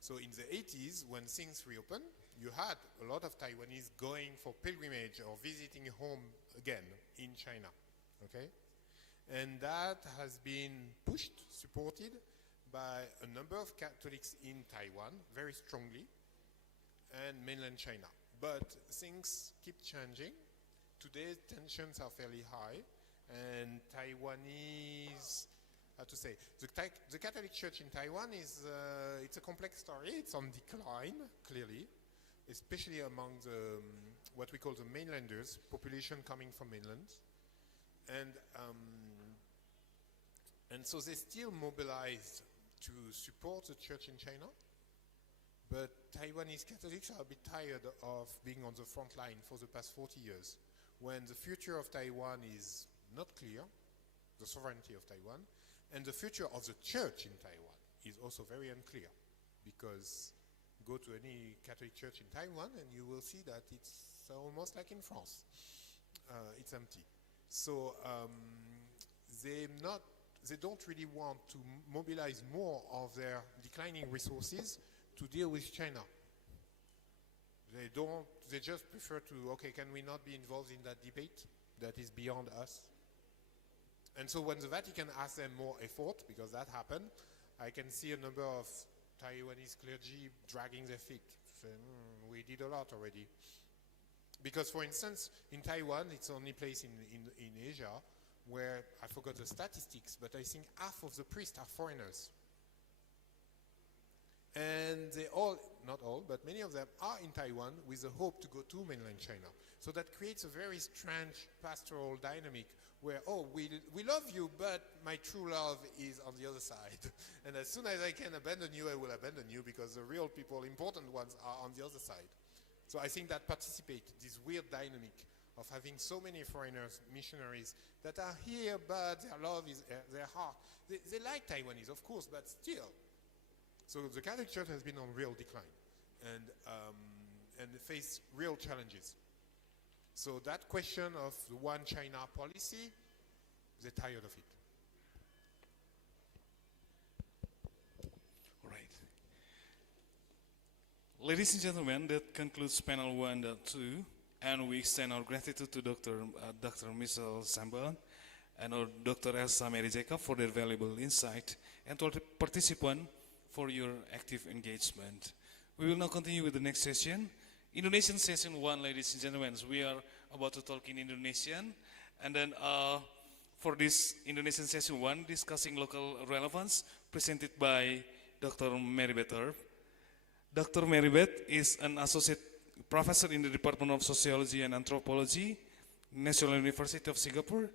So in the 80s, when things reopened, you had a lot of Taiwanese going for pilgrimage or visiting home again in China, okay? And that has been pushed, supported by a number of Catholics in Taiwan, very strongly, and mainland China. But things keep changing. Today, tensions are fairly high, and Taiwanese, how to say, the Catholic Church in Taiwan is, it's a complex story. It's on decline, clearly, especially among the, what we call the mainlanders, population coming from mainland. And so they still mobilized to support the church in China, but Taiwanese Catholics are a bit tired of being on the front line for the past 40 years, when the future of Taiwan is not clear, the sovereignty of Taiwan, and the future of the church in Taiwan is also very unclear, because go to any Catholic church in Taiwan and you will see that it's almost like in France. It's empty. So they don't really want to mobilize more of their declining resources to deal with China. They just prefer to, okay, can we not be involved in that debate that is beyond us? And so when the Vatican asks them more effort, because that happened, I can see a number of Taiwanese clergy dragging their feet, saying, we did a lot already. Because, for instance, in Taiwan, it's the only place in Asia where, I forgot the statistics, but I think half of the priests are foreigners. And they all, not all, but many of them are in Taiwan with the hope to go to mainland China. So that creates a very strange pastoral dynamic where, oh, we love you, but my true love is on the other side. And as soon as I can abandon you, I will abandon you because the real people, important ones, are on the other side. So I think that participate this weird dynamic of having so many foreigners, missionaries, that are here, but their love is their heart. They like Taiwanese, of course, but still. So the Catholic Church has been on real decline and face real challenges. So that question of the one China policy, they're tired of it. All right. Ladies and gentlemen, that concludes panel 1 and 2, and we extend our gratitude to Dr. Michelle Sambal and our Dr. Elsa Mary Jacob for their valuable insight, and to all the participants for your active engagement. We will now continue with the next session. Indonesian session 1, ladies and gentlemen. We are about to talk in Indonesian. And then for this Indonesian session 1, discussing local relevance, presented by Dr. Marybeth Earp. Dr. Marybeth is an associate professor in the Department of Sociology and Anthropology, National University of Singapore.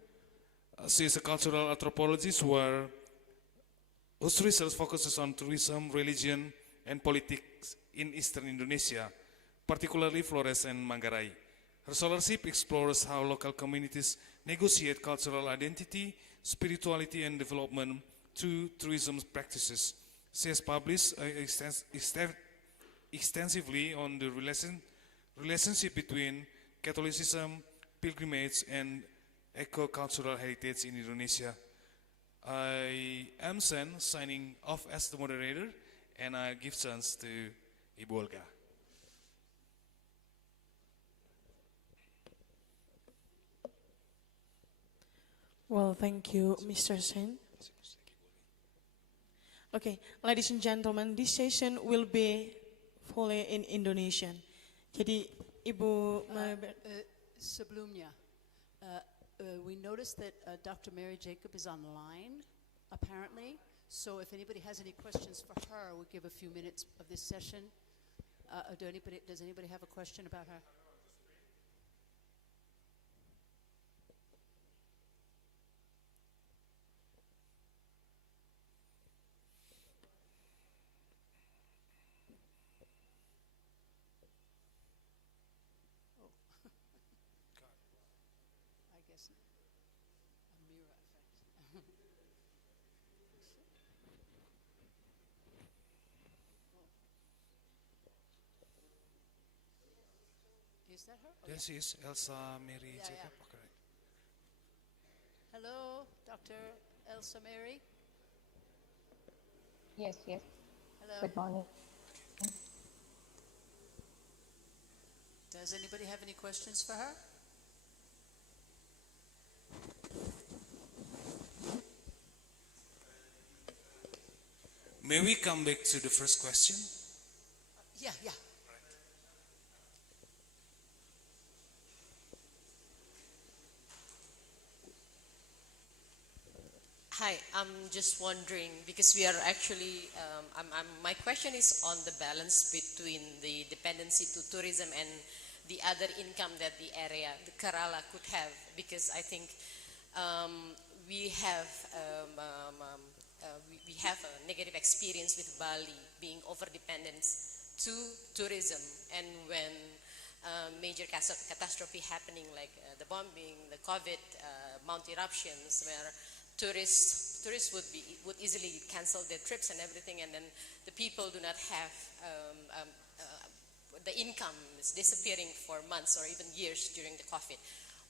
She is a cultural anthropologist whose research focuses on tourism, religion, and politics in Eastern Indonesia, particularly Flores and Manggarai. Her scholarship explores how local communities negotiate cultural identity, spirituality, and development through tourism practices. She has published extensively on the relationship between Catholicism, pilgrimage, and eco-cultural heritage in Indonesia. I am Sen, signing off as the moderator, and I give chance to Ibu Olga. Well, thank you, Mr. Sen. Okay, ladies and gentlemen, this session will be fully in Indonesian. Jadi, Ibu sebelumnya, we noticed that Dr. Mary Jacob is online, apparently. So if anybody has any questions for her, we'll give a few minutes of this session. Does anybody have a question about her? Is that her? Okay. This is Elsa Mary Jacob. Yeah. Okay. Hello, Dr. Elsa Mary. Yes. Hello. Good morning. Does anybody have any questions for her? May we come back to the first question? Yeah. Hi, I'm just wondering, because we are actually, my question is on the balance between the dependency to tourism and the other income that the area, the Kerala, could have, because I think we have a negative experience with Bali being over-dependent to tourism, and when major catastrophe happening like the bombing, the COVID, Mount eruptions, where tourists would easily cancel their trips and everything, and then the people do not have the income is disappearing for months or even years during the COVID.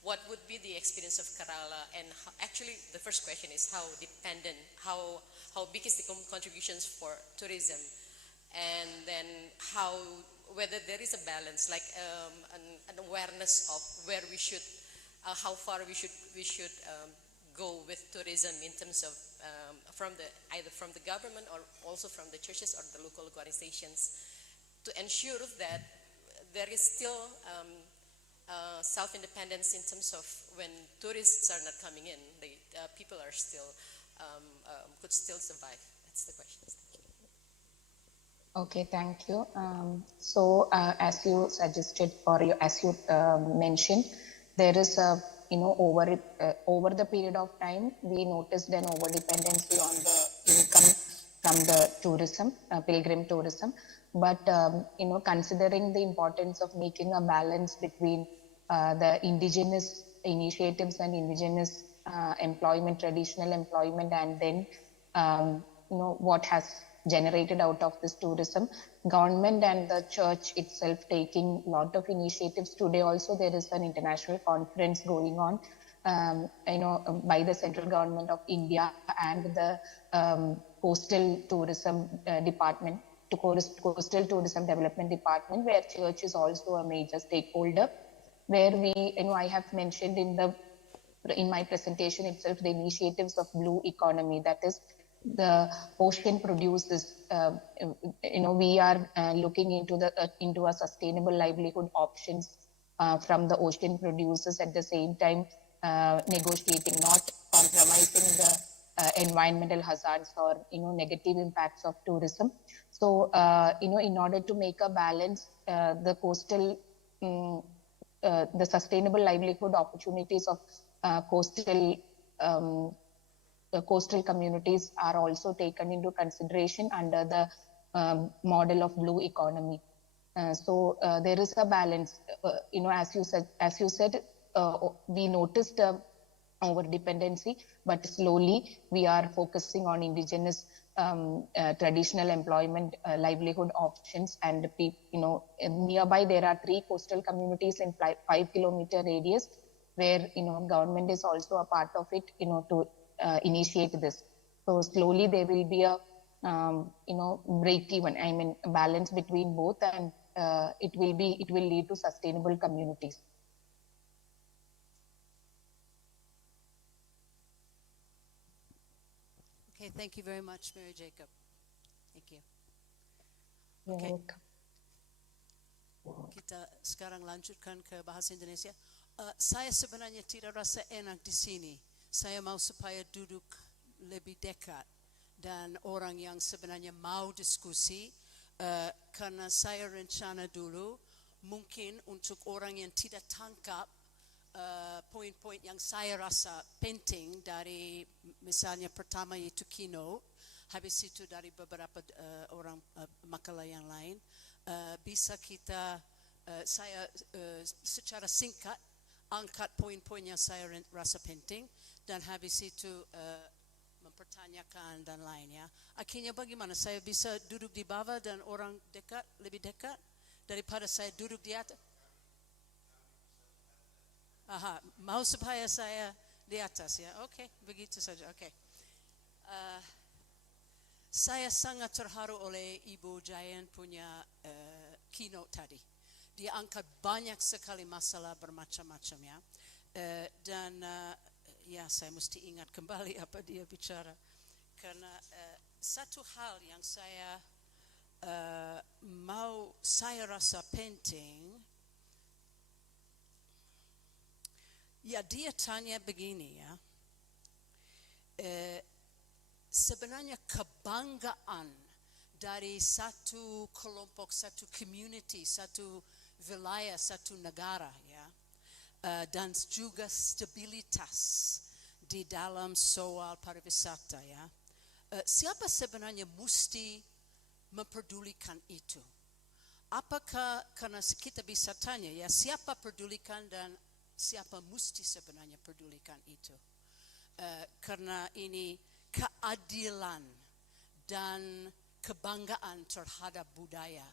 What would be the experience of Kerala? And actually, the first question is how big is the contributions for tourism, and then whether there is a balance, like an awareness of where we should, how far we should go with tourism in terms of either from the government or also from the churches or the local organizations, to ensure that there is still self-independence in terms of when tourists are not coming in, people are still could still survive. That's the question. Okay, thank you. As you suggested or as you mentioned, there is a over the period of time we noticed an over dependency on the income from the tourism, pilgrim tourism. But considering the importance of making a balance between the indigenous initiatives and indigenous employment, traditional employment, and then what has generated out of this tourism, government and the church itself taking a lot of initiatives. Today also there is an international conference going on by the central government of India and the coastal tourism department, to coastal tourism development department, where church is also a major stakeholder, where I have mentioned in my presentation itself the initiatives of blue economy, that is the ocean produces, we are looking into a sustainable livelihood options from the ocean producers, at the same time negotiating, not compromising the environmental hazards or negative impacts of tourism. So in order to make a balance, the coastal the sustainable livelihood opportunities of coastal communities are also taken into consideration under the model of blue economy. There is a balance. As you said, we noticed over dependency, but slowly we are focusing on indigenous traditional employment livelihood options, and nearby there are 3 coastal communities in 5-kilometer radius where government is also a part of it to initiate this. So slowly there will be a break even, I mean balance between both, and it will lead to sustainable communities. Okay, thank you very much, Mary Jacob. Thank you. You're welcome. Kita sekarang lanjutkan ke bahasa Indonesia. Saya sebenarnya tidak rasa enak di sini. Saya mau supaya duduk lebih dekat dan orang yang sebenarnya mau diskusi, karena saya rencana dulu mungkin untuk orang yang tidak tangkap poin-poin yang saya rasa penting dari misalnya pertama itu keynote, habis itu dari beberapa orang makalah yang lain, bisa kita saya secara singkat angkat poin-poin yang saya rasa penting, dan habis itu mempertanyakan dan lainnya. Akhirnya bagaimana saya bisa duduk di bawah dan orang dekat, lebih dekat daripada saya duduk di atas? Aha, mau supaya saya di atas ya? Oke, begitu saja. Oke. Saya sangat terharu oleh Ibu Jayan punya keynote tadi. Dia angkat banyak sekali masalah bermacam-macam ya. Dan ya saya mesti ingat kembali apa dia bicara. Karena satu hal yang saya saya rasa penting, ya dia tanya begini ya, sebenarnya kebanggaan dari satu kelompok, satu community, satu wilayah, satu negara ya, dan juga stabilitas di dalam soal pariwisata ya, siapa sebenarnya mesti memperdulikan itu? Apakah, karena kita bisa tanya ya, siapa pedulikan dan siapa mesti sebenarnya pedulikan itu? Karena ini keadilan dan kebanggaan terhadap budaya.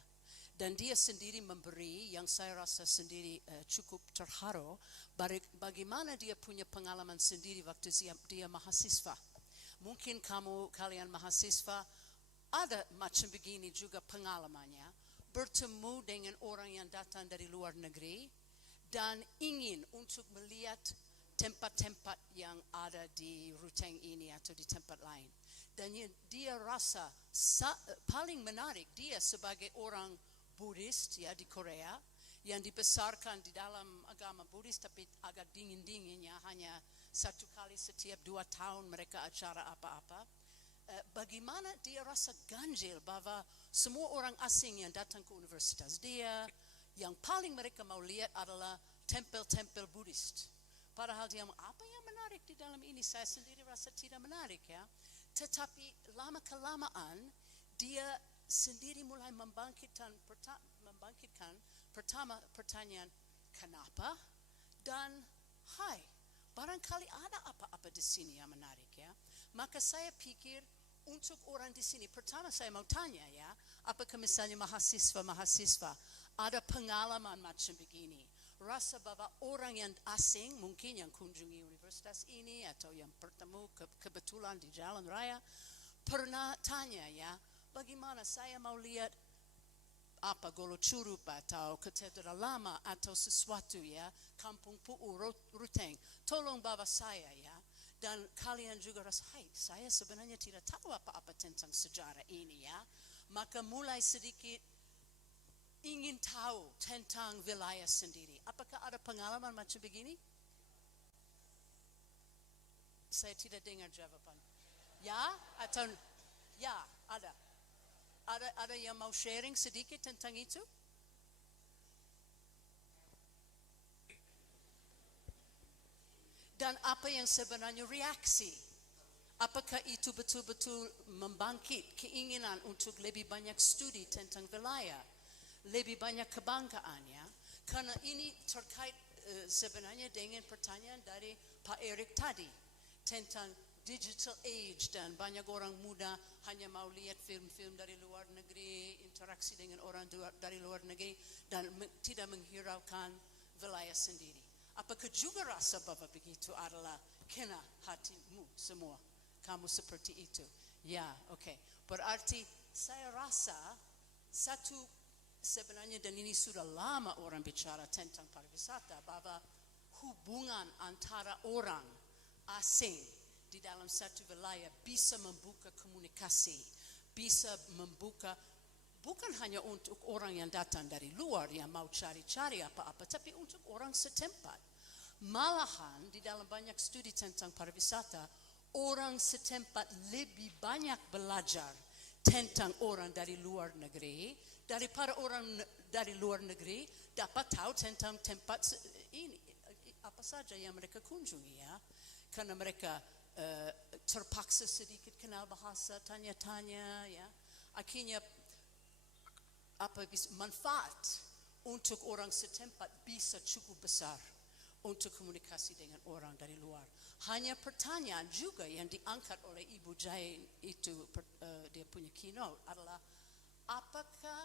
Dan dia sendiri memberi, yang saya rasa sendiri cukup terharu, bagaimana dia punya pengalaman sendiri waktu dia mahasiswa. Mungkin kalian mahasiswa ada macam begini juga pengalamannya, bertemu dengan orang yang datang dari luar negeri dan ingin untuk melihat tempat-tempat yang ada di Ruteng ini atau di tempat lain. Dan dia rasa paling menarik, dia sebagai orang Buddhis ya di Korea, yang dibesarkan di dalam agama Buddhis, tapi agak dingin-dinginnya, hanya 1 kali setiap 2 tahun mereka acara apa-apa. bagaimana dia rasa ganjil bahwa semua orang asing yang datang ke universitas dia, yang paling mereka mau lihat adalah tempel-tempel Buddhis. Padahal dia, apa yang menarik di dalam ini? Saya sendiri rasa tidak menarik ya. Tetapi lama-kelamaan dia sendiri mulai membangkitkan pertama pertanyaan kenapa dan hai, barangkali ada apa-apa di sini yang menarik ya. Maka saya pikir untuk orang di sini, pertama saya mau tanya ya, apakah misalnya mahasiswa ada pengalaman macam begini? Rasa bahwa orang yang asing mungkin yang kunjungi universitas ini atau yang bertemu kebetulan di jalan raya pernah tanya ya, bagaimana saya mau lihat apa Golo Curup atau katedral lama atau sesuatu ya, kampung Pu'u Ruteng, tolong bawa saya ya. Dan kalian juga rasa, hai, saya sebenarnya tidak tahu apa-apa tentang sejarah ini ya. Maka mulai sedikit ingin tahu tentang wilayah sendiri. Apakah ada pengalaman macam begini? Saya tidak dengar jawaban. Ya atau ya, ada. Ada yang mau sharing sedikit tentang itu? Dan apa yang sebenarnya reaksi? Apakah itu betul-betul membangkit keinginan untuk lebih banyak studi tentang wilayah? Lebih banyak kebanggaan ya? Karena ini terkait sebenarnya dengan pertanyaan dari Pak Erik tadi tentang digital age dan banyak orang muda hanya mau lihat film-film dari luar negeri, interaksi dengan orang dari luar negeri dan tidak menghiraukan wilayah sendiri. Apakah juga rasa bahwa begitu adalah kena hatimu semua? Kamu seperti itu? Ya, oke. Berarti saya rasa satu sebenarnya, dan ini sudah lama orang bicara tentang pariwisata, bahwa hubungan antara orang asing di dalam satu wilayah bisa membuka komunikasi, bisa membuka bukan hanya untuk orang yang datang dari luar yang mau cari-cari apa-apa, tapi untuk orang setempat. Malahan di dalam banyak studi tentang pariwisata, orang setempat lebih banyak belajar tentang orang dari luar negeri daripada orang dari luar negeri dapat tahu tentang tempat ini apa saja yang mereka kunjungi ya. Karena mereka terpaksa sedikit kenal bahasa, tanya-tanya ya. Akhirnya manfaat untuk orang setempat bisa cukup besar untuk komunikasi dengan orang dari luar. Hanya pertanyaan juga yang diangkat oleh Ibu Jai itu dia punya keynote adalah apakah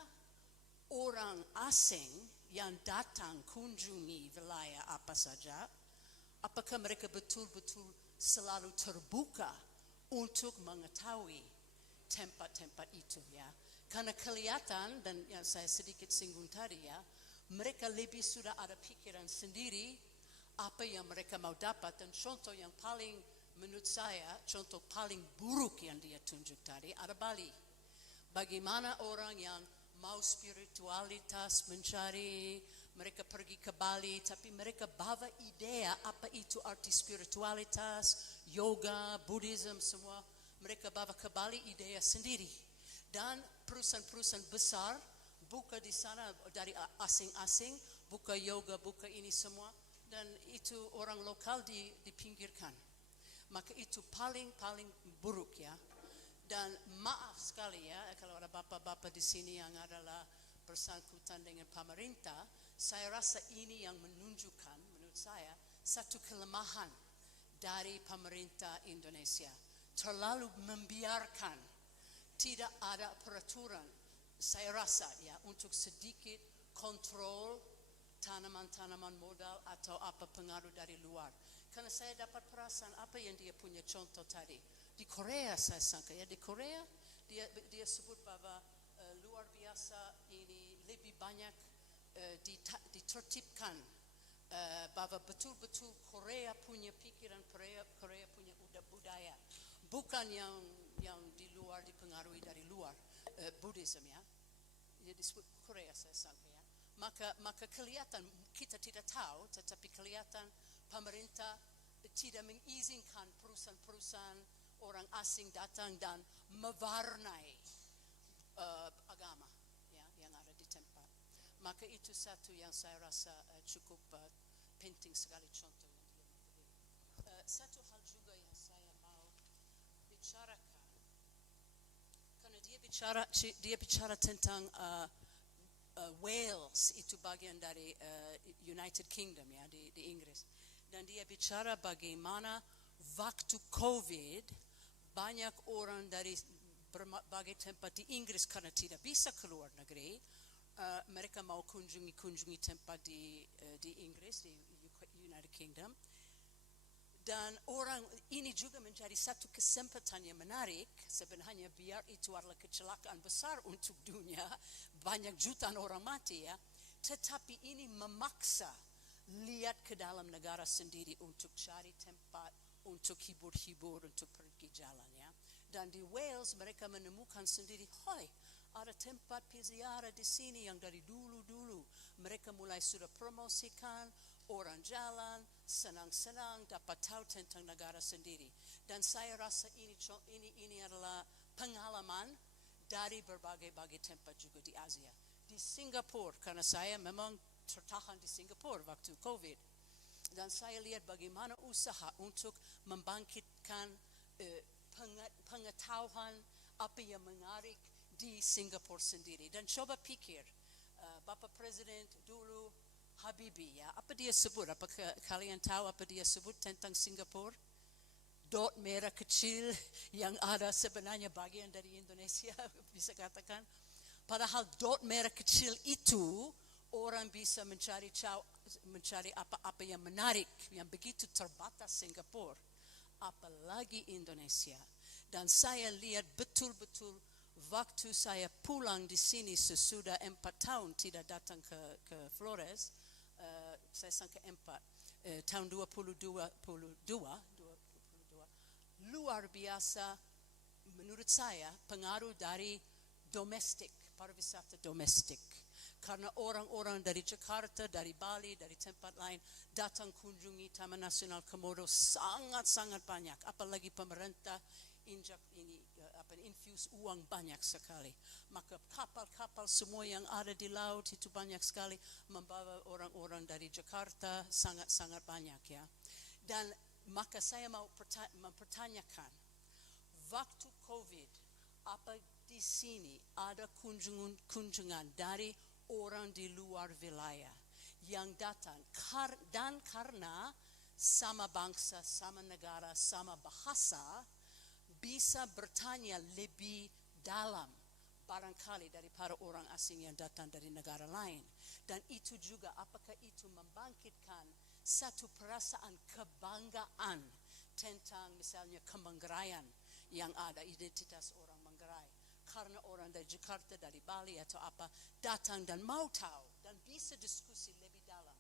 orang asing yang datang kunjungi wilayah apa saja, apakah mereka betul-betul selalu terbuka untuk mengetahui tempat-tempat itu ya. Karena kelihatan, dan yang saya sedikit singgung tadi ya, mereka lebih sudah ada pikiran sendiri apa yang mereka mau dapat. Dan contoh yang paling menurut saya, contoh paling buruk yang dia tunjuk tadi ada Bali. Bagaimana orang yang mau spiritualitas mencari, mereka pergi ke Bali, tapi mereka bawa ide apa itu arti spiritualitas, yoga, Buddhism semua. Mereka bawa ke Bali ide sendiri. Dan perusahaan-perusahaan besar buka di sana dari asing-asing, buka yoga, buka ini semua, dan itu orang lokal dipinggirkan. Maka itu paling buruk ya. Dan maaf sekali ya, kalau ada bapak-bapak di sini yang adalah bersangkutan dengan pemerintah, saya rasa ini yang menunjukkan menurut saya satu kelemahan dari pemerintah Indonesia. Terlalu membiarkan, tidak ada peraturan, saya rasa ya, untuk sedikit kontrol tanaman-tanaman modal atau apa pengaruh dari luar. Karena saya dapat perasaan apa yang dia punya contoh tadi. Di Korea saya sangka ya, di Korea dia sebut bahwa luar biasa ini lebih banyak ditertibkan bahwa betul-betul Korea punya pikiran, Korea punya budaya. Bukan yang di luar dipengaruhi dari luar, Buddhism ya. Dia disebut Korea saya sangka ya. Maka kelihatan kita tidak tahu, tetapi kelihatan pemerintah tidak mengizinkan perusahaan-perusahaan orang asing datang dan mewarnai agama ya, yang ada di tempat. Maka itu satu yang saya rasa cukup penting sekali contoh yang dia memberi. Satu hal juga yang saya mau bicarakan, karena dia bicara tentang Wales itu bagian dari United Kingdom ya di Inggris, dan dia bicara bagaimana waktu COVID banyak orang dari berbagai tempat di Inggris karena tidak bisa keluar negeri, mereka mau kunjungi tempat di Inggris, di United Kingdom, dan orang ini juga menjadi satu kesempatan yang menarik sebenarnya, biar itu adalah kecelakaan besar untuk dunia, banyak jutaan orang mati ya, tetapi ini memaksa lihat ke dalam negara sendiri untuk cari tempat untuk hibur-hibur, untuk pergi jalan ya. Dan di Wales mereka menemukan sendiri, ada tempat ziarah di sini yang dari dulu-dulu mereka mulai sudah promosikan, orang jalan senang-senang dapat tahu tentang negara sendiri. Dan saya rasa ini adalah pengalaman dari berbagai-bagai tempat juga di Asia. Di Singapura, karena saya memang tertahan di Singapura waktu COVID, dan saya lihat bagaimana usaha untuk membangkitkan pengetahuan apa yang menarik di Singapura sendiri. Dan coba pikir, Bapak Presiden dulu Habibie ya, apa dia sebut? Apa kalian tahu apa dia sebut tentang Singapura? Dot merah kecil yang ada sebenarnya bagian dari Indonesia, bisa katakan. Padahal dot merah kecil itu orang bisa mencari apa-apa yang menarik, yang begitu terbatas Singapura, apalagi Indonesia. Dan saya lihat betul-betul waktu saya pulang di sini sesudah 4 tahun tidak datang ke Flores, saya sangka 4, tahun 2022, luar biasa menurut saya pengaruh dari domestik, pariwisata domestik. Karena orang-orang dari Jakarta, dari Bali, dari tempat lain datang kunjungi Taman Nasional Komodo sangat-sangat banyak. Apalagi pemerintah infuse uang banyak sekali. Maka kapal-kapal semua yang ada di laut itu banyak sekali membawa orang-orang dari Jakarta sangat-sangat banyak ya. Dan maka saya mau mempertanyakan, waktu COVID, apa di sini ada kunjungan dari orang di luar wilayah yang datang dan karena sama bangsa, sama negara, sama bahasa, bisa bertanya lebih dalam barangkali daripada orang asing yang datang dari negara lain. Dan itu juga apakah itu membangkitkan satu perasaan kebanggaan tentang misalnya kemanggaraian yang ada, identitas orang Manggarai. Karena orang dari Jakarta, dari Bali atau apa datang dan mau tahu dan bisa diskusi lebih dalam.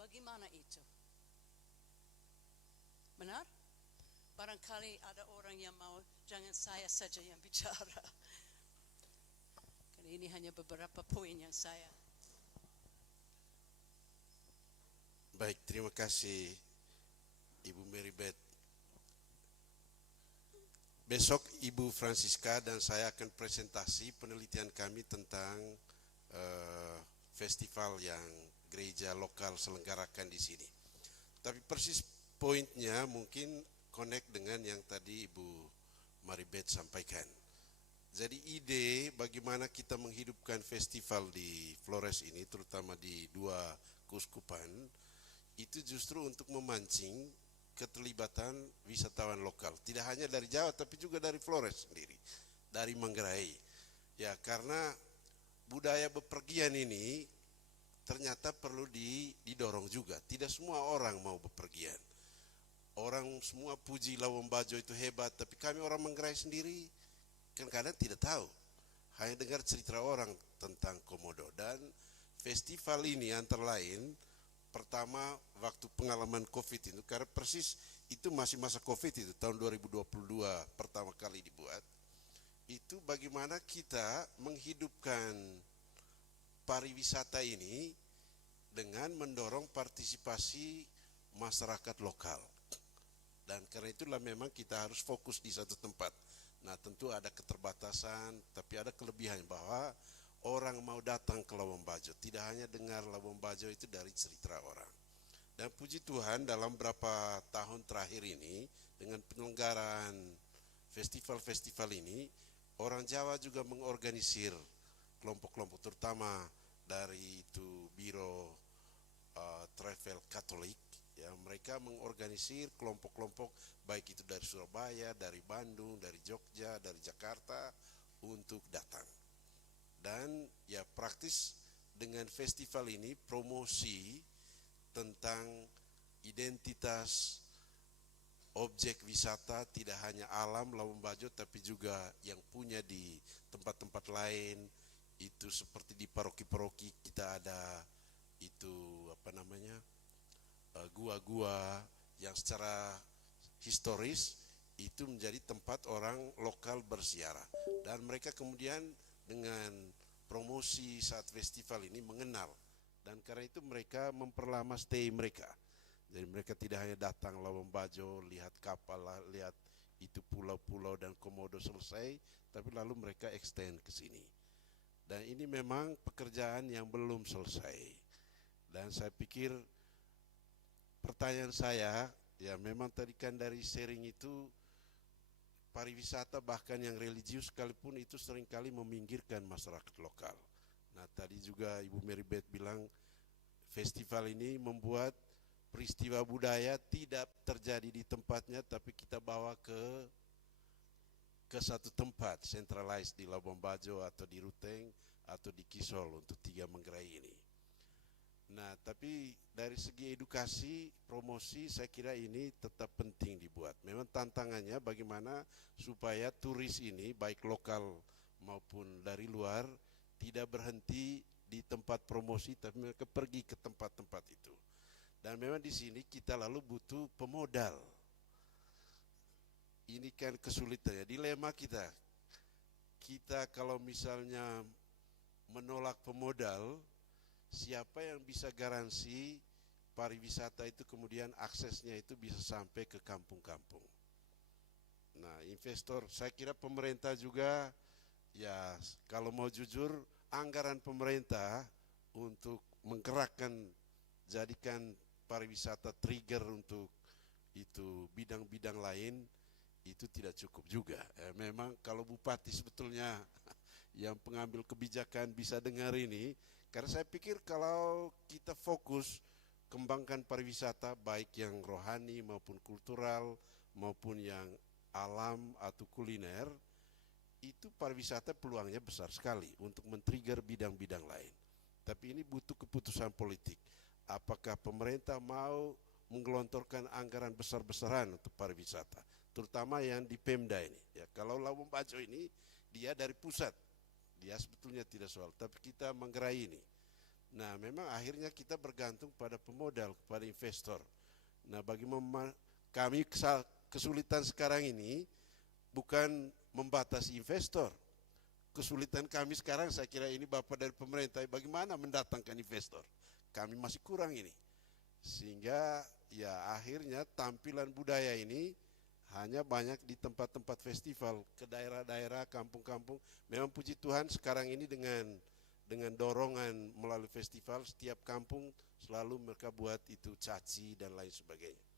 Bagaimana itu? Benar? Barangkali ada orang yang mau, jangan saya saja yang bicara. Karena ini hanya beberapa poin yang saya. Baik, terima kasih Ibu Mary Beth. Besok Ibu Francisca dan saya akan presentasi penelitian kami tentang festival yang gereja lokal selenggarakan di sini. Tapi persis poinnya mungkin connect dengan yang tadi Ibu Maribeth sampaikan. Jadi ide bagaimana kita menghidupkan festival di Flores ini, terutama di 2 keuskupan, itu justru untuk memancing keterlibatan wisatawan lokal, tidak hanya dari Jawa tapi juga dari Flores sendiri, dari Manggarai. Ya, karena budaya bepergian ini ternyata perlu didorong juga. Tidak semua orang mau bepergian. Orang semua puji Lawang Bajo itu hebat, tapi kami orang Manggarai sendiri kadang-kadang tidak tahu. Hanya dengar cerita orang tentang Komodo. Dan festival ini antara lain, pertama waktu pengalaman COVID itu, karena persis itu masih masa COVID itu, tahun 2022 pertama kali dibuat, itu bagaimana kita menghidupkan pariwisata ini dengan mendorong partisipasi masyarakat lokal. Dan karena itulah memang kita harus fokus di satu tempat. Nah tentu ada keterbatasan, tapi ada kelebihan bahwa orang mau datang ke Labuan Bajo, tidak hanya dengar Labuan Bajo itu dari cerita orang. Dan puji Tuhan dalam beberapa tahun terakhir ini, dengan penyelenggaraan festival-festival ini, orang Jawa juga mengorganisir kelompok-kelompok, terutama dari itu Biro Travel Katolik. Ya, mereka mengorganisir kelompok-kelompok baik itu dari Surabaya, dari Bandung, dari Jogja, dari Jakarta untuk datang. Dan ya praktis dengan festival ini promosi tentang identitas objek wisata, tidak hanya alam Labuan Bajo tapi juga yang punya di tempat-tempat lain. Itu seperti di paroki-paroki kita ada itu gua-gua yang secara historis itu menjadi tempat orang lokal berziarah, dan mereka kemudian dengan promosi saat festival ini mengenal, dan karena itu mereka memperlama stay mereka. Jadi mereka tidak hanya datang Labuan Bajo, lihat kapal, lihat itu pulau-pulau dan komodo selesai, tapi lalu mereka extend ke sini. Dan ini memang pekerjaan yang belum selesai. Dan saya pikir pertanyaan saya, ya memang tadi kan dari sharing itu pariwisata bahkan yang religius sekalipun itu seringkali meminggirkan masyarakat lokal. Nah tadi juga Ibu Mary Beth bilang festival ini membuat peristiwa budaya tidak terjadi di tempatnya, tapi kita bawa ke satu tempat centralized di Labuan Bajo atau di Ruteng atau di Kisol untuk 3 manggarai ini. Nah, tapi dari segi edukasi, promosi saya kira ini tetap penting dibuat. Memang tantangannya bagaimana supaya turis ini baik lokal maupun dari luar tidak berhenti di tempat promosi, tapi mereka pergi ke tempat-tempat itu. Dan memang di sini kita lalu butuh pemodal. Ini kan kesulitannya, dilema kita. Kita kalau misalnya menolak pemodal, siapa yang bisa garansi pariwisata itu kemudian aksesnya itu bisa sampai ke kampung-kampung. Nah, investor, saya kira pemerintah juga, ya kalau mau jujur, anggaran pemerintah untuk menggerakkan, jadikan pariwisata trigger untuk itu bidang-bidang lain, itu tidak cukup juga. Memang kalau bupati sebetulnya yang pengambil kebijakan bisa dengar ini, karena saya pikir kalau kita fokus kembangkan pariwisata baik yang rohani maupun kultural maupun yang alam atau kuliner, itu pariwisata peluangnya besar sekali untuk men-trigger bidang-bidang lain. Tapi ini butuh keputusan politik. Apakah pemerintah mau menggelontorkan anggaran besar-besaran untuk pariwisata, terutama yang di Pemda ini. Ya, kalau Labuan Bajo ini dia dari pusat, dia sebetulnya tidak soal, tapi kita menggerai ini. Nah, memang akhirnya kita bergantung pada pemodal, kepada investor. Nah, bagi kami kesulitan sekarang ini bukan membatasi investor. Kesulitan kami sekarang, saya kira ini Bapak dari pemerintah, bagaimana mendatangkan investor. Kami masih kurang ini. Sehingga ya akhirnya tampilan budaya ini hanya banyak di tempat-tempat festival, ke daerah-daerah, kampung-kampung. Memang puji Tuhan sekarang ini dengan dorongan melalui festival, setiap kampung selalu mereka buat itu caci dan lain sebagainya.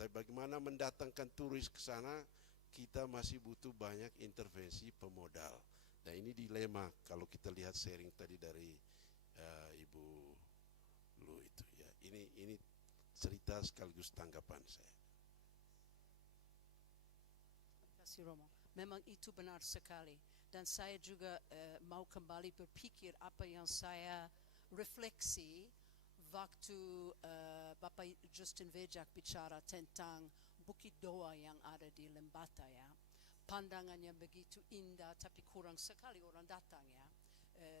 Tapi bagaimana mendatangkan turis ke sana, kita masih butuh banyak intervensi pemodal. Nah ini dilema kalau kita lihat sharing tadi dari Ibu Lu itu ya. Ini cerita sekaligus tanggapan saya. Terima kasih Romo. Memang itu benar sekali. Dan saya juga mau kembali berpikir apa yang saya refleksi waktu Bapak Justin Vejak bicara tentang Bukit Doa yang ada di Lembata ya. Pandangannya begitu indah tapi kurang sekali orang datang ya.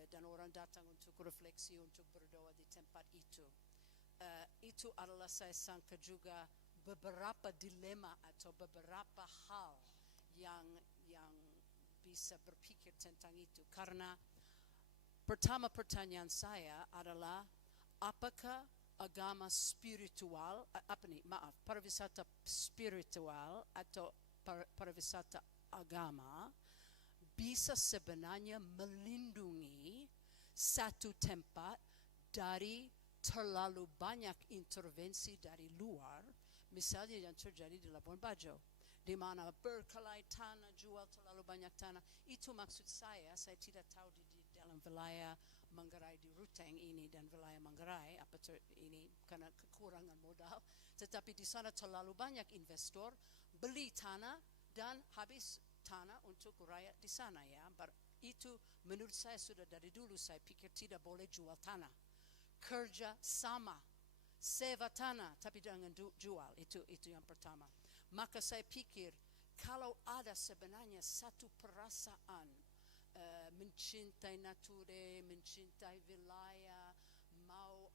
Dan orang datang untuk refleksi, untuk berdoa di tempat itu. Itu adalah saya sangka juga beberapa dilema atau beberapa hal yang bisa berpikir tentang itu. Karena pertama pertanyaan saya adalah apakah agama spiritual, pariwisata spiritual atau pariwisata agama bisa sebenarnya melindungi satu tempat dari terlalu banyak intervensi dari luar, misalnya yang terjadi di Labuan Bajo, di mana berkelahi tanah, jual terlalu banyak tanah. Itu maksud saya tidak tahu di dalam wilayah Manggarai di Ruteng ini dan wilayah Manggarai ini karena kekurangan modal, tetapi di sana terlalu banyak investor beli tanah dan habis tanah untuk rakyat di sana ya. Itu menurut saya sudah dari dulu saya pikir tidak boleh jual tanah. Kerja sama, sewa tanah tapi jangan jual, itu yang pertama. Maka saya pikir kalau ada sebenarnya satu perasaan mencintai nature, mencintai wilayah, mau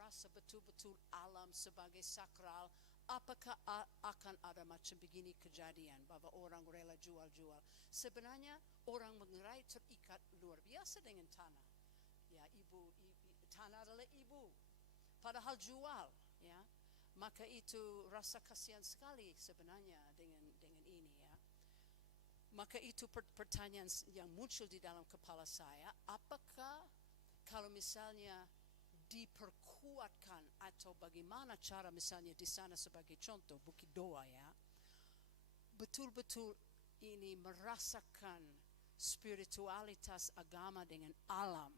rasa betul-betul alam sebagai sakral, apakah akan ada macam begini kejadian bahwa orang rela jual-jual? Sebenarnya orang Manggarai terikat luar biasa dengan tanah. Ya, tanah adalah ibu, padahal jual, ya. Maka itu rasa kasihan sekali sebenarnya dengan ini ya. Maka itu pertanyaan yang muncul di dalam kepala saya, apakah kalau misalnya diperkuatkan atau bagaimana cara misalnya di sana sebagai contoh Bukit Doa ya, betul-betul ini merasakan spiritualitas agama dengan alam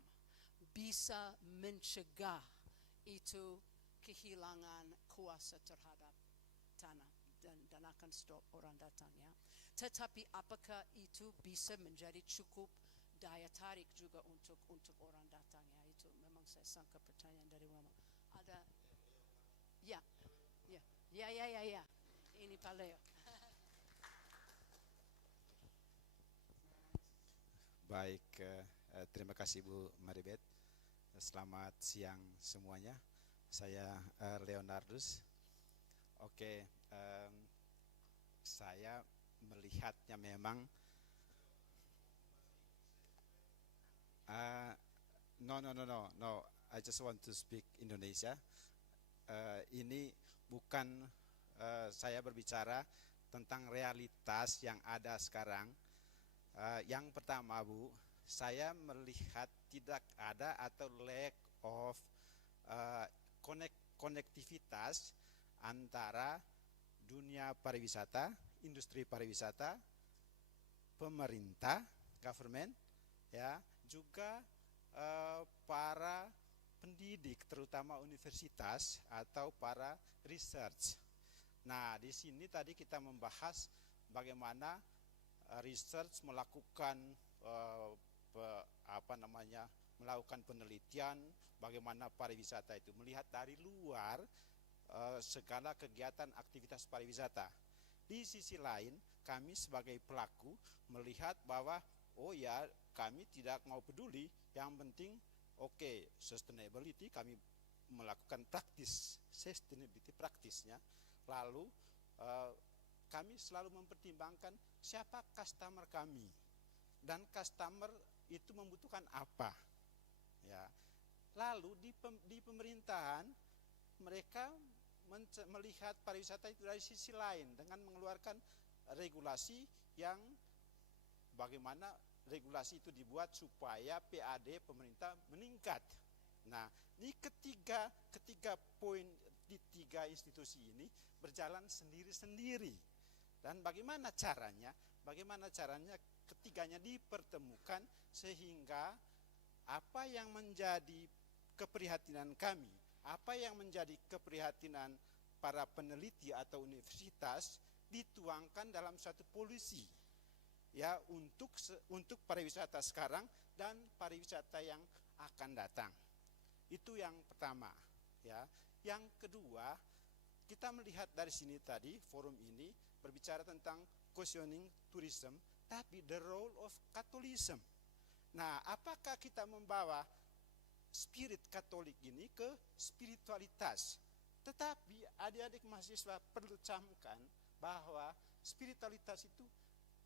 bisa mencegah itu kehilangan kuasa terhadap tanah dan akan stop orang datang ya. Tetapi apakah itu bisa menjadi cukup daya tarik juga untuk orang datang ya? Itu memang saya sangka pertanyaan dari Mama. Ada ya. Ini Pak Leo. Baik, terima kasih Bu Maribeth. Selamat siang semuanya. Saya Leonardus. Oke, saya melihatnya memang no. I just want to speak Indonesia. Ini bukan saya berbicara tentang realitas yang ada sekarang. Yang pertama Bu, saya melihat tidak ada atau lack of konektivitas antara dunia pariwisata, industri pariwisata, pemerintah, government, ya, juga para pendidik, terutama universitas atau para research. Nah, di sini tadi kita membahas bagaimana research melakukan melakukan penelitian bagaimana pariwisata itu melihat dari luar segala kegiatan aktivitas pariwisata. Di sisi lain, kami sebagai pelaku melihat bahwa oh ya, kami tidak mau peduli, yang penting sustainability, kami melakukan praktis sustainability praktisnya. Lalu kami selalu mempertimbangkan siapa customer kami dan customer itu membutuhkan apa, ya. Lalu di pemerintahan mereka melihat pariwisata itu dari sisi lain dengan mengeluarkan regulasi yang bagaimana regulasi itu dibuat supaya PAD pemerintah meningkat. Nah, di ketiga poin di tiga institusi ini berjalan sendiri-sendiri. Dan bagaimana caranya? Bagaimana caranya ketiganya dipertemukan sehingga apa yang menjadi keprihatinan kami, apa yang menjadi keprihatinan para peneliti atau universitas dituangkan dalam satu polisi, ya, untuk pariwisata sekarang dan pariwisata yang akan datang. Itu yang pertama, ya. Yang kedua, kita melihat dari sini tadi forum ini berbicara tentang questioning tourism, tapi the role of Catholicism. Nah, apakah kita membawa spirit Katolik ini ke spiritualitas? Tetapi adik-adik mahasiswa perlu camkan bahwa spiritualitas itu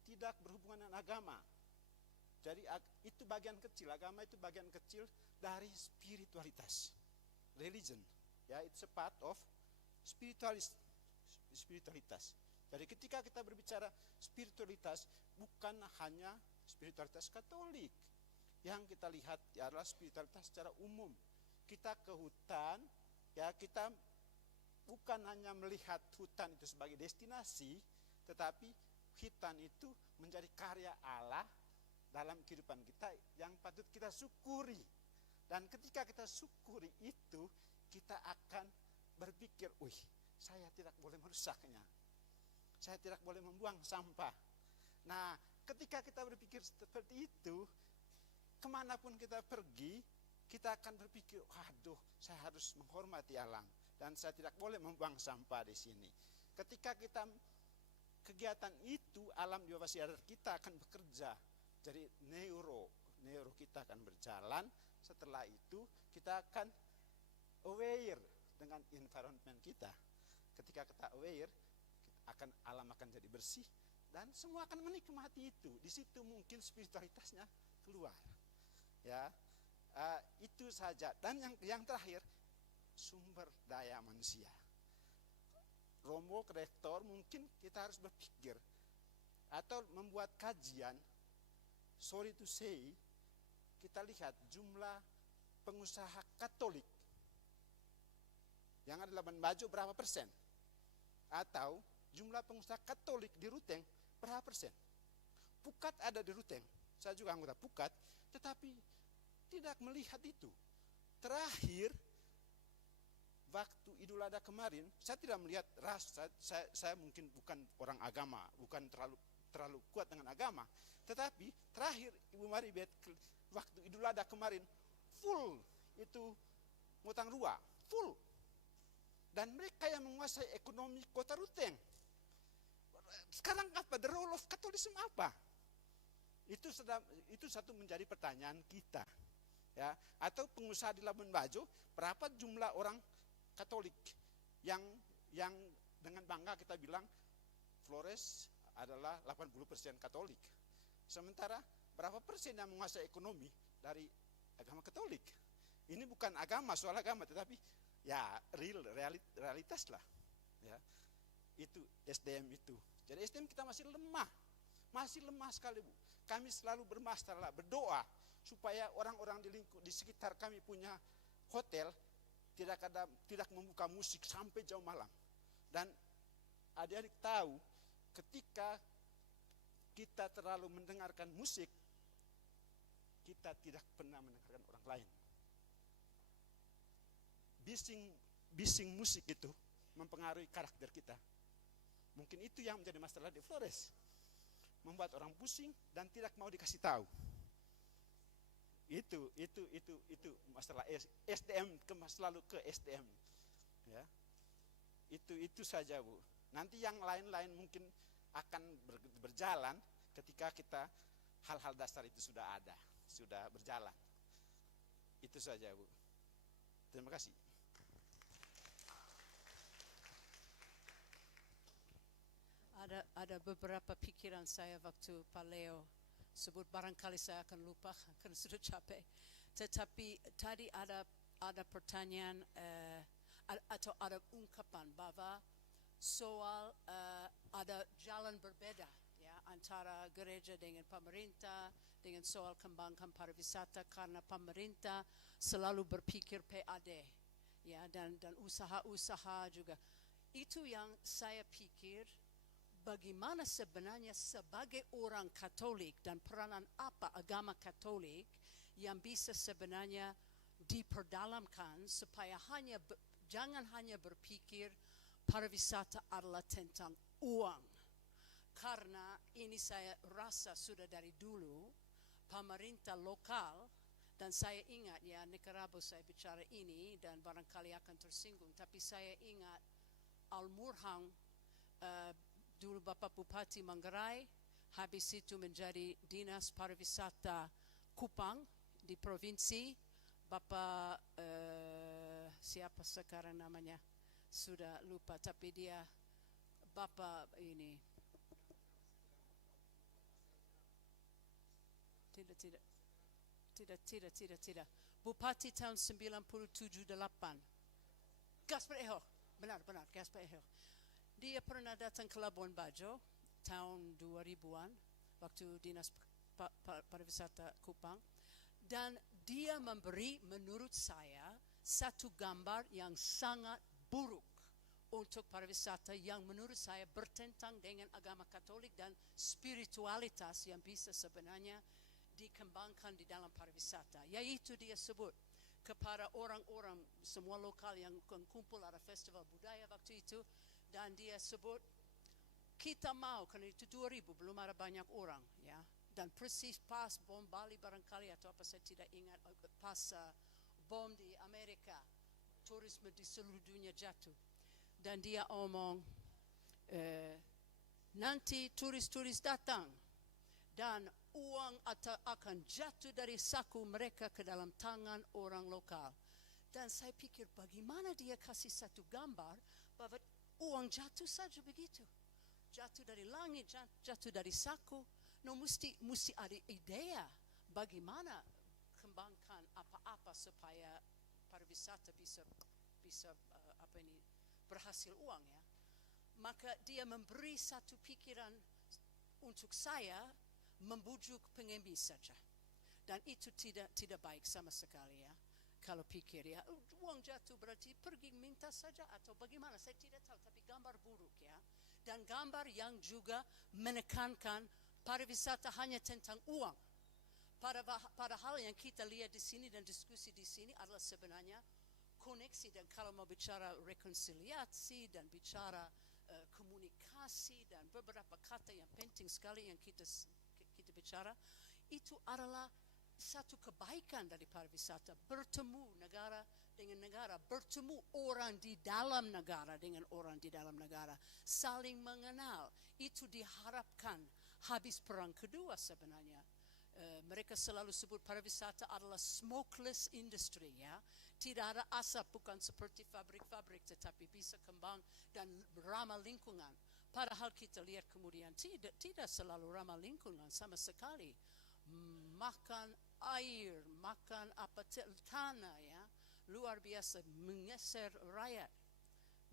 tidak berhubungan dengan agama. Jadi itu bagian kecil, agama itu bagian kecil dari spiritualitas, religion, Ya, it's a part of spiritualitas. Jadi ketika kita berbicara spiritualitas, bukan hanya spiritualitas Katolik. Yang kita lihat adalah spiritualitas secara umum. Kita ke hutan, ya kita bukan hanya melihat hutan itu sebagai destinasi, tetapi hutan itu menjadi karya Allah dalam kehidupan kita yang patut kita syukuri. Dan ketika kita syukuri itu, kita akan berpikir, wih, saya tidak boleh merusaknya. Saya tidak boleh membuang sampah. Nah, ketika kita berpikir seperti itu, kemanapun kita pergi, kita akan berpikir, waduh, saya harus menghormati alam. Dan saya tidak boleh membuang sampah di sini. Ketika kita kegiatan itu, alam di bawah sadar kita akan bekerja. Jadi neuro kita akan berjalan. Setelah itu kita akan aware dengan environment kita. Ketika kita aware, alam akan jadi bersih dan semua akan menikmati itu. Di situ mungkin spiritualitasnya keluar. Ya, itu saja. Dan yang terakhir, sumber daya manusia. Romo rektor mungkin kita harus berpikir atau membuat kajian. Sorry to say, kita lihat jumlah pengusaha Katolik yang ada di Labuan Bajo berapa persen? Atau jumlah pengusaha Katolik di Ruteng berapa persen? Pukat ada di Ruteng, saya juga anggota Pukat, tetapi tidak melihat itu. Terakhir, waktu Idul Adha kemarin, saya tidak melihat ras. Saya mungkin bukan orang agama, bukan terlalu kuat dengan agama. Tetapi terakhir Ibu Maribeth, waktu Idul Adha kemarin, full itu ngutang rua, full. Dan mereka yang menguasai ekonomi kota Ruteng. Sekarang apa? The role of Catholicism apa? Itu satu menjadi pertanyaan kita. Ya, atau pengusaha di Labuan Bajo, berapa jumlah orang Katolik yang dengan bangga kita bilang Flores adalah 80% Katolik. Sementara berapa persen yang menguasai ekonomi dari agama Katolik? Ini bukan agama, soal agama, tetapi ya realitas lah. Ya, itu SDM itu. Jadi SDM kita masih lemah sekali, Bu. Kami selalu bermasalah, berdoa supaya orang-orang di sekitar kami punya hotel tidak membuka musik sampai jauh malam. Dan adik-adik tahu, ketika kita terlalu mendengarkan musik, kita tidak pernah mendengarkan orang lain. Bising musik itu mempengaruhi karakter kita. Mungkin itu yang menjadi masalah di Flores. Membuat orang pusing dan tidak mau dikasih tahu. Itu masalah SDM, selalu ke SDM. Ya. Itu saja, Bu. Nanti yang lain-lain mungkin akan berjalan ketika kita hal-hal dasar itu sudah ada, sudah berjalan. Itu saja, Bu. Terima kasih. Ada beberapa pikiran saya waktu Pak Leo sebut, barangkali saya akan lupa karena sudah capek. Tetapi tadi ada pertanyaan atau ada ungkapan bahwa soal ada jalan berbeda ya antara gereja dengan pemerintah, dengan soal kembangkan pariwisata, karena pemerintah selalu berpikir PAD ya, dan usaha-usaha juga. Itu yang saya pikir, bagaimana sebenarnya sebagai orang Katolik dan peranan apa agama Katolik yang bisa sebenarnya diperdalamkan supaya jangan hanya berpikir pariwisata adalah tentang uang. Karena ini saya rasa sudah dari dulu pemerintah lokal, dan saya ingat ya, Nicaragua saya bicara ini dan barangkali akan tersinggung, tapi saya ingat Almurhang dulu Bapak Bupati Manggarai, habis itu menjadi Dinas Pariwisata Kupang di provinsi. Bapak siapa sekarang namanya? Sudah lupa, tapi dia Bapak ini. Tidak. Bupati tahun 97-8. Gaspar Eho, benar, Gaspar Eho. Dia pernah datang ke Labuan Bajo tahun 2000-an, waktu Dinas Pariwisata Kupang. Dan dia memberi, menurut saya, satu gambar yang sangat buruk untuk pariwisata yang menurut saya bertentang dengan agama Katolik dan spiritualitas yang bisa sebenarnya dikembangkan di dalam pariwisata. Yaitu dia sebut kepada orang-orang semua lokal yang kumpul ada festival budaya waktu itu, dan dia sebut kita mau, karena itu 2000 belum ada banyak orang ya, dan persis pas bom Bali barangkali atau apa saya tidak ingat, pas bom di Amerika, turisme di seluruh dunia jatuh, dan dia omong nanti turis-turis datang dan uang akan jatuh dari saku mereka ke dalam tangan orang lokal. Dan saya pikir bagaimana dia kasih satu gambar bahwa uang jatuh saja begitu, jatuh dari langit, jatuh dari saku. No, mesti ada idea bagaimana kembangkan apa-apa supaya pariwisata bisa berhasil uang ya. Maka dia memberi satu pikiran untuk saya membujuk pengemis saja, dan itu tidak baik sama sekali ya. Kalau pikir ya uang jatuh berarti pergi minta saja atau bagaimana, saya tidak tahu, tapi gambar buruk ya, dan gambar yang juga menekankan pariwisata hanya tentang uang. Padahal yang kita lihat di sini dan diskusi di sini adalah sebenarnya koneksi, dan kalau mau bicara rekonsiliasi dan bicara komunikasi dan beberapa kata yang penting sekali yang kita bicara, itu adalah satu kebaikan dari pariwisata, bertemu negara dengan negara, bertemu orang di dalam negara dengan orang di dalam negara, saling mengenal. Itu diharapkan habis perang kedua sebenarnya. Mereka selalu sebut pariwisata adalah smokeless industry ya. Tidak ada asap, bukan seperti pabrik-pabrik, tetapi bisa kembang dan ramah lingkungan. Padahal kita lihat kemudian tidak selalu ramah lingkungan sama sekali. Makan air, makan tanah ya, luar biasa, mengeser rakyat.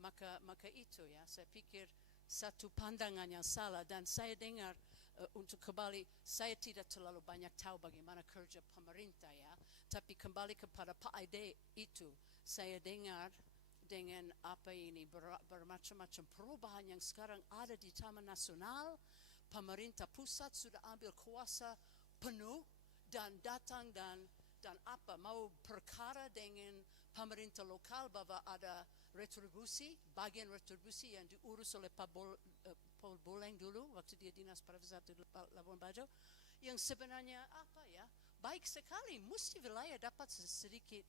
Maka itu ya, saya pikir satu pandangan yang salah. Dan saya dengar untuk kembali, saya tidak terlalu banyak tahu bagaimana kerja pemerintah ya, tapi kembali kepada Pak Aide itu, saya dengar dengan bermacam-macam perubahan yang sekarang ada di Taman Nasional. Pemerintah pusat sudah ambil kuasa penuh dan datang dan mau perkara dengan pemerintah lokal bahwa ada retribusi, bagian retribusi yang diurus oleh Paul Boleng dulu waktu dia Dinas Pariwisata di Labuan Bajo, yang sebenarnya baik sekali, mesti wilayah dapat sedikit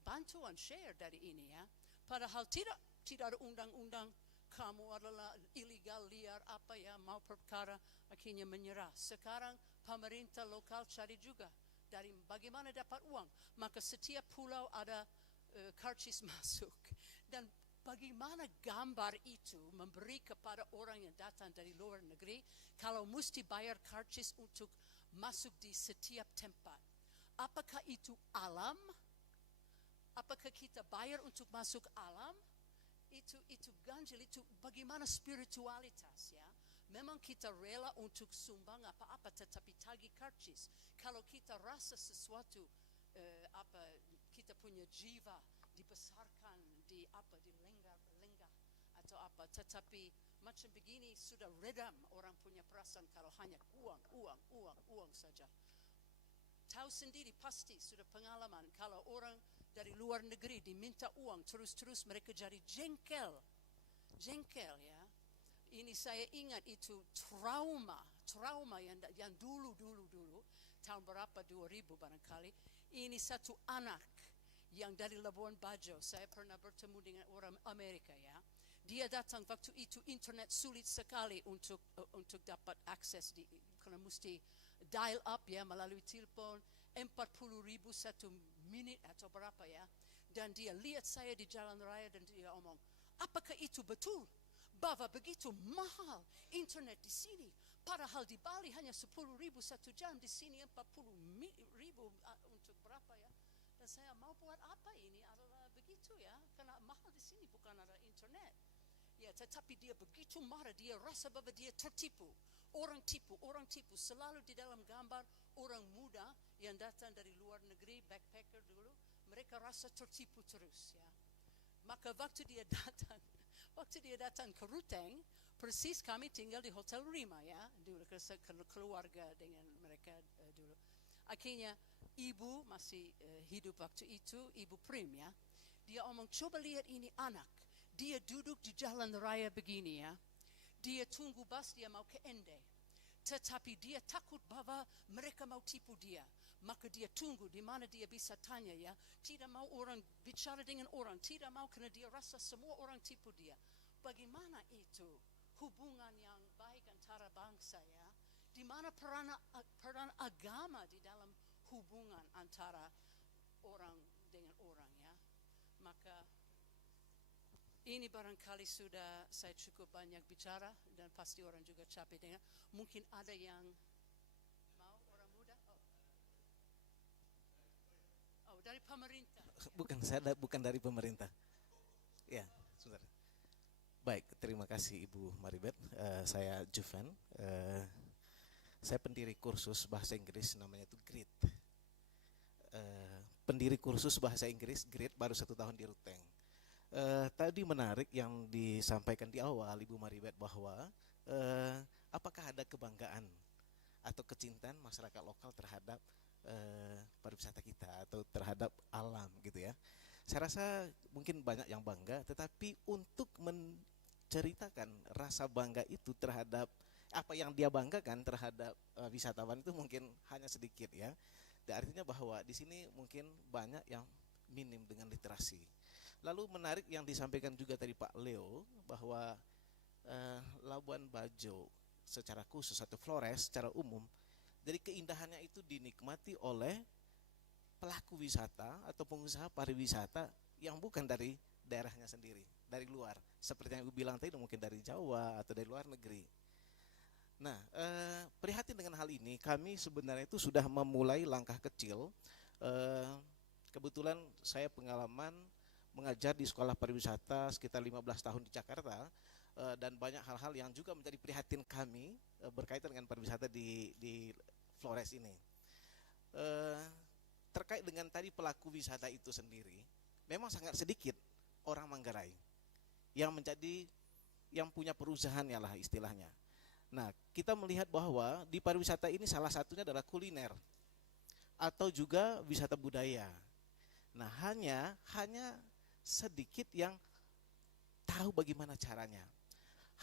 bantuan share dari ini ya. Padahal tidak ada undang-undang, kamu adalah ilegal liar mau perkara, akhirnya menyerah. Sekarang pemerintah lokal cari juga dari bagaimana dapat uang, maka setiap pulau ada karcis masuk, dan bagaimana gambar itu memberi kepada orang yang datang dari luar negeri kalau mesti bayar karcis untuk masuk di setiap tempat. Apakah itu alam? Apakah kita bayar untuk masuk alam? Itu ganjil, itu bagaimana spiritualitas ya. Memang kita rela untuk sumbang apa-apa, tetapi tagih karcis. Kalau kita rasa sesuatu, kita punya jiwa dibesarkan, dilenggah atau apa, tetapi macam begini sudah redam orang punya perasaan kalau hanya uang saja. Tahu sendiri pasti sudah pengalaman kalau orang dari luar negeri diminta uang terus mereka jadi jengkel ya. Ini saya ingat itu trauma yang dulu tahun berapa, 2000 barangkali. Ini satu anak yang dari Labuan Bajo, saya pernah bertemu dengan orang Amerika ya. Dia datang waktu itu internet sulit sekali untuk dapat akses karena mesti dial up ya melalui telepon, 40,000 satu menit atau berapa ya. Dan dia lihat saya di jalan raya dan dia omong, apakah itu betul bahwa begitu mahal internet di sini, padahal di Bali hanya 10,000 satu jam, di sini 40,000 untuk berapa ya. Dan saya mau buat apa, ini adalah begitu itu ya, karena mahal di sini bukan ada internet. Ya, tetapi dia begitu marah, dia rasa bahwa dia tertipu. Orang tipu, selalu di dalam gambar orang muda yang datang dari luar negeri, backpacker dulu, mereka rasa tertipu terus ya. Maka waktu dia datang ke Ruteng, persis kami tinggal di Hotel Rima ya, dulu keluarga dengan mereka dulu. Akhirnya ibu masih hidup waktu itu, ibu Prim ya. Dia omong, coba lihat ini anak. Dia duduk di jalan raya begini ya. Dia tunggu bus, dia mau ke Ende. Tetapi dia takut bahwa mereka mau tipu dia. Maka dia tunggu di mana dia bisa tanya ya. Tidak mau orang bicara dengan orang. Tidak mau karena dia rasa semua orang tipu dia. Bagaimana itu hubungan yang baik antara bangsa ya? Di mana peran agama di dalam hubungan antara orang dengan orang ya? Maka ini barangkali sudah saya cukup banyak bicara dan pasti orang juga capek dengar. Mungkin ada yang mau orang muda? Oh, dari pemerintah. Bukan, saya bukan dari pemerintah. Ya, sebentar. Baik, terima kasih Ibu Maribeth. Saya Juven. Saya pendiri kursus bahasa Inggris namanya itu GRIT. Pendiri kursus bahasa Inggris GRIT baru 1 tahun di Ruteng. Tadi menarik yang disampaikan di awal Ibu Maribeth bahwa apakah ada kebanggaan atau kecintaan masyarakat lokal terhadap pariwisata kita atau terhadap alam gitu ya. Saya rasa mungkin banyak yang bangga, tetapi untuk menceritakan rasa bangga itu terhadap apa yang dia banggakan terhadap wisatawan itu mungkin hanya sedikit ya. Dan artinya bahwa di sini mungkin banyak yang minim dengan literasi. Lalu menarik yang disampaikan juga tadi Pak Leo bahwa Labuan Bajo secara khusus atau Flores secara umum, jadi keindahannya itu dinikmati oleh pelaku wisata atau pengusaha pariwisata yang bukan dari daerahnya sendiri, dari luar. Seperti yang Ibu bilang tadi mungkin dari Jawa atau dari luar negeri. Nah, prihatin dengan hal ini, kami sebenarnya itu sudah memulai langkah kecil. Kebetulan saya pengalaman mengajar di sekolah pariwisata sekitar 15 tahun di Jakarta, dan banyak hal-hal yang juga menjadi prihatin kami berkaitan dengan pariwisata di Flores ini. Terkait dengan tadi pelaku wisata itu sendiri, memang sangat sedikit orang Manggarai yang punya perusahaannya lah istilahnya. Nah, kita melihat bahwa di pariwisata ini salah satunya adalah kuliner atau juga wisata budaya. Nah, hanya sedikit yang tahu bagaimana caranya.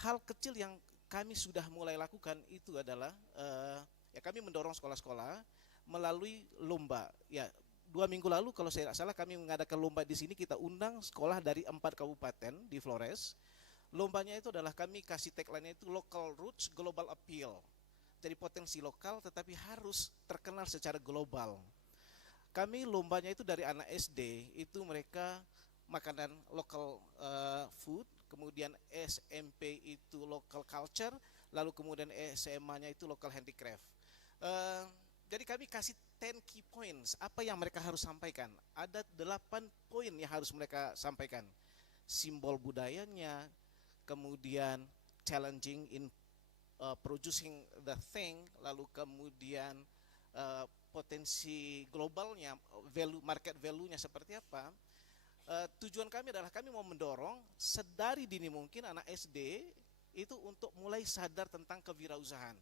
Hal kecil yang kami sudah mulai lakukan itu adalah ya kami mendorong sekolah-sekolah melalui lomba. Ya, 2 minggu lalu kalau saya tidak salah kami mengadakan lomba di sini, kita undang sekolah dari 4 kabupaten di Flores. Lombanya itu adalah kami kasih tagline-nya itu Local Roots Global Appeal. Jadi potensi lokal tetapi harus terkenal secara global. Kami lombanya itu dari anak SD, itu mereka makanan local food, kemudian SMP itu local culture, lalu kemudian SMA-nya itu local handicraft. Jadi kami kasih 10 key points, apa yang mereka harus sampaikan. Ada 8 poin yang harus mereka sampaikan. Simbol budayanya, kemudian challenging in producing the thing, lalu kemudian potensi globalnya, market value-nya seperti apa. Tujuan kami adalah kami mau mendorong sedari dini mungkin anak SD itu untuk mulai sadar tentang kewirausahaan.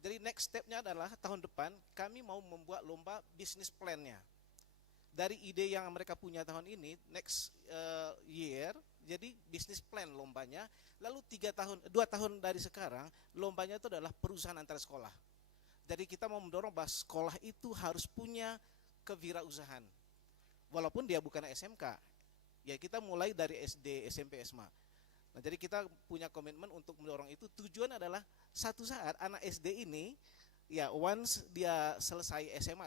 Jadi next step-nya adalah tahun depan kami mau membuat lomba business plan-nya. Dari ide yang mereka punya tahun ini, next year, jadi business plan lombanya. Lalu 2 tahun dari sekarang, lombanya itu adalah perusahaan antar sekolah. Jadi kita mau mendorong bahwa sekolah itu harus punya kewirausahaan. Walaupun dia bukan SMK, ya kita mulai dari SD, SMP, SMA. Nah, jadi kita punya komitmen untuk mendorong itu. Tujuan adalah satu saat anak SD ini, ya once dia selesai SMA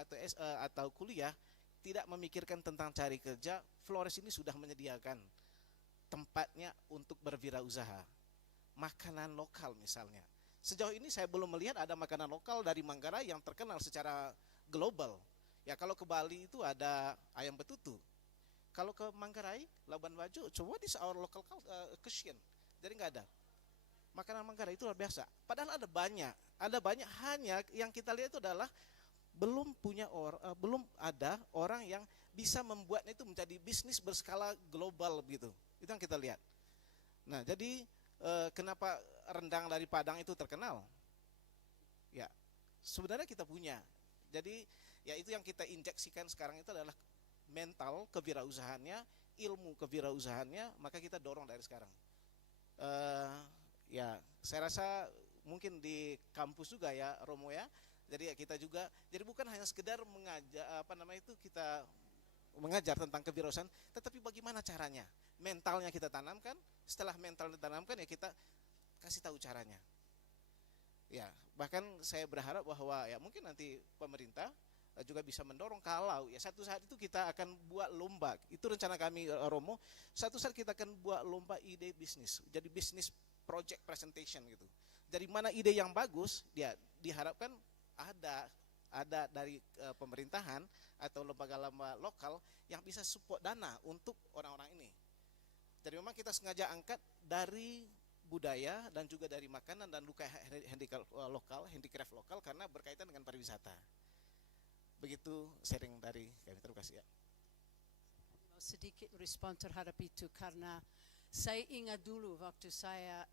atau kuliah, tidak memikirkan tentang cari kerja, Flores ini sudah menyediakan tempatnya untuk berwirausaha. Makanan lokal misalnya. Sejauh ini saya belum melihat ada makanan lokal dari Manggarai yang terkenal secara global. Ya kalau ke Bali itu ada ayam betutu. Kalau ke Manggarai, Labuan Bajo, so what is our local cuisine? Jadi nggak ada. Makanan Manggarai itu luar biasa. Padahal ada banyak, hanya yang kita lihat itu adalah belum ada orang yang bisa membuatnya itu menjadi bisnis berskala global gitu. Itu yang kita lihat. Nah, jadi kenapa rendang dari Padang itu terkenal? Ya, sebenarnya kita punya. Jadi ya itu yang kita injeksikan sekarang itu adalah mental kewirausahaannya, ilmu kewirausahaannya, maka kita dorong dari sekarang. Ya, saya rasa mungkin di kampus juga ya, Romo ya. Jadi ya kita juga, jadi bukan hanya sekedar kita mengajar tentang kewirausahaan, tetapi bagaimana caranya? Mentalnya kita tanamkan, setelah mental ditanamkan ya kita kasih tahu caranya. Ya, bahkan saya berharap bahwa ya mungkin nanti pemerintah juga bisa mendorong kalau ya satu saat itu kita akan buat lomba. Itu rencana kami Romo, satu saat kita akan buat lomba ide bisnis. Jadi bisnis project presentation gitu. Dari mana ide yang bagus, dia diharapkan ada dari pemerintahan atau lembaga-lembaga lokal yang bisa support dana untuk orang-orang ini. Jadi memang kita sengaja angkat dari budaya dan juga dari makanan dan handicraft lokal karena berkaitan dengan pariwisata. Begitu sharing dari kami. Terima kasih ya. Sedikit respon terhadap itu karena saya ingat dulu waktu saya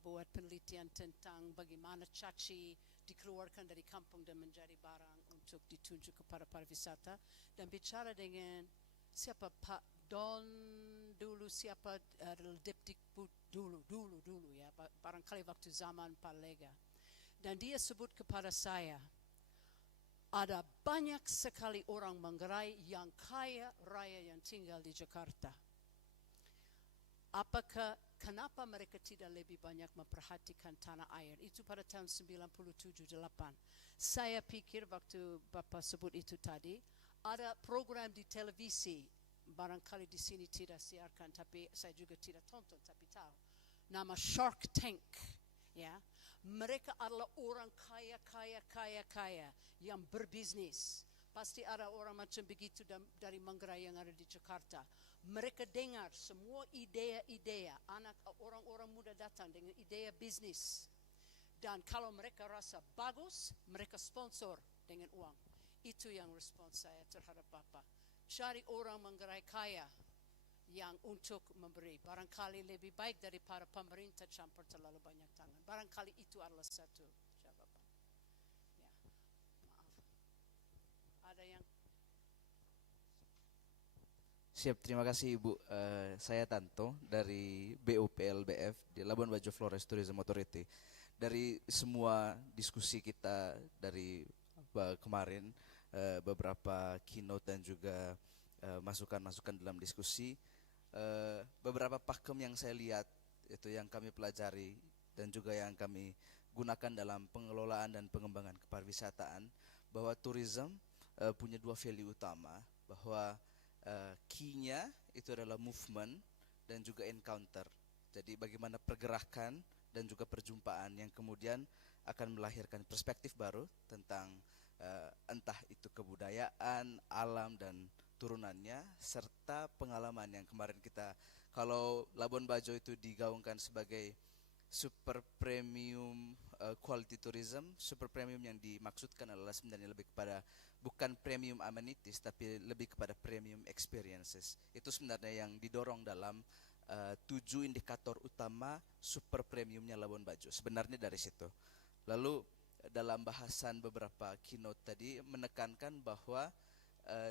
buat penelitian tentang bagaimana caci dikeluarkan dari kampung dan menjadi barang untuk ditunjuk kepada pariwisata, dan bicara dengan siapa Pak Don dulu, siapa Depdikbud dulu ya, barangkali waktu zaman Pak Lega, dan dia sebut kepada saya ada banyak sekali orang Manggarai yang kaya raya yang tinggal di Jakarta. Kenapa mereka tidak lebih banyak memperhatikan tanah air? Itu pada tahun 97-8. Saya pikir waktu Bapak sebut itu tadi, ada program di televisi, barangkali di sini tidak siarkan, tapi saya juga tidak tonton, tapi tahu. Nama Shark Tank. Ya, mereka adalah orang kaya yang berbisnis. Pasti ada orang macam begitu dari Manggarai yang ada di Jakarta. Mereka dengar semua ide-ide orang-orang muda datang dengan ide bisnis, dan kalau mereka rasa bagus, mereka sponsor dengan uang. Itu yang respons saya terhadap Bapak. Cari orang Manggarai kaya yang untuk memberi. Barangkali lebih baik daripada pemerintah campur terlalu banyak tangan. Barangkali itu adalah satu jawaban. Ya, maaf. Ada yang Siap, terima kasih Ibu. Saya Tanto dari BUPLBF di Labuan Bajo Flores Tourism Authority. Dari semua diskusi kita dari kemarin, beberapa keynote dan juga masukan-masukan dalam diskusi, beberapa pakem yang saya lihat itu yang kami pelajari dan juga yang kami gunakan dalam pengelolaan dan pengembangan kepariwisataan, bahwa tourism punya dua value utama, bahwa key-nya itu adalah movement dan juga encounter. Jadi bagaimana pergerakan dan juga perjumpaan yang kemudian akan melahirkan perspektif baru tentang entah itu kebudayaan, alam dan turunannya, serta pengalaman yang kemarin kita, kalau Labuan Bajo itu digaungkan sebagai super premium quality tourism. Super premium yang dimaksudkan adalah sebenarnya lebih kepada bukan premium amenities tapi lebih kepada premium experiences. Itu sebenarnya yang didorong dalam 7 indikator utama super premiumnya Labuan Bajo. Sebenarnya dari situ. Lalu dalam bahasan beberapa keynote tadi menekankan bahwa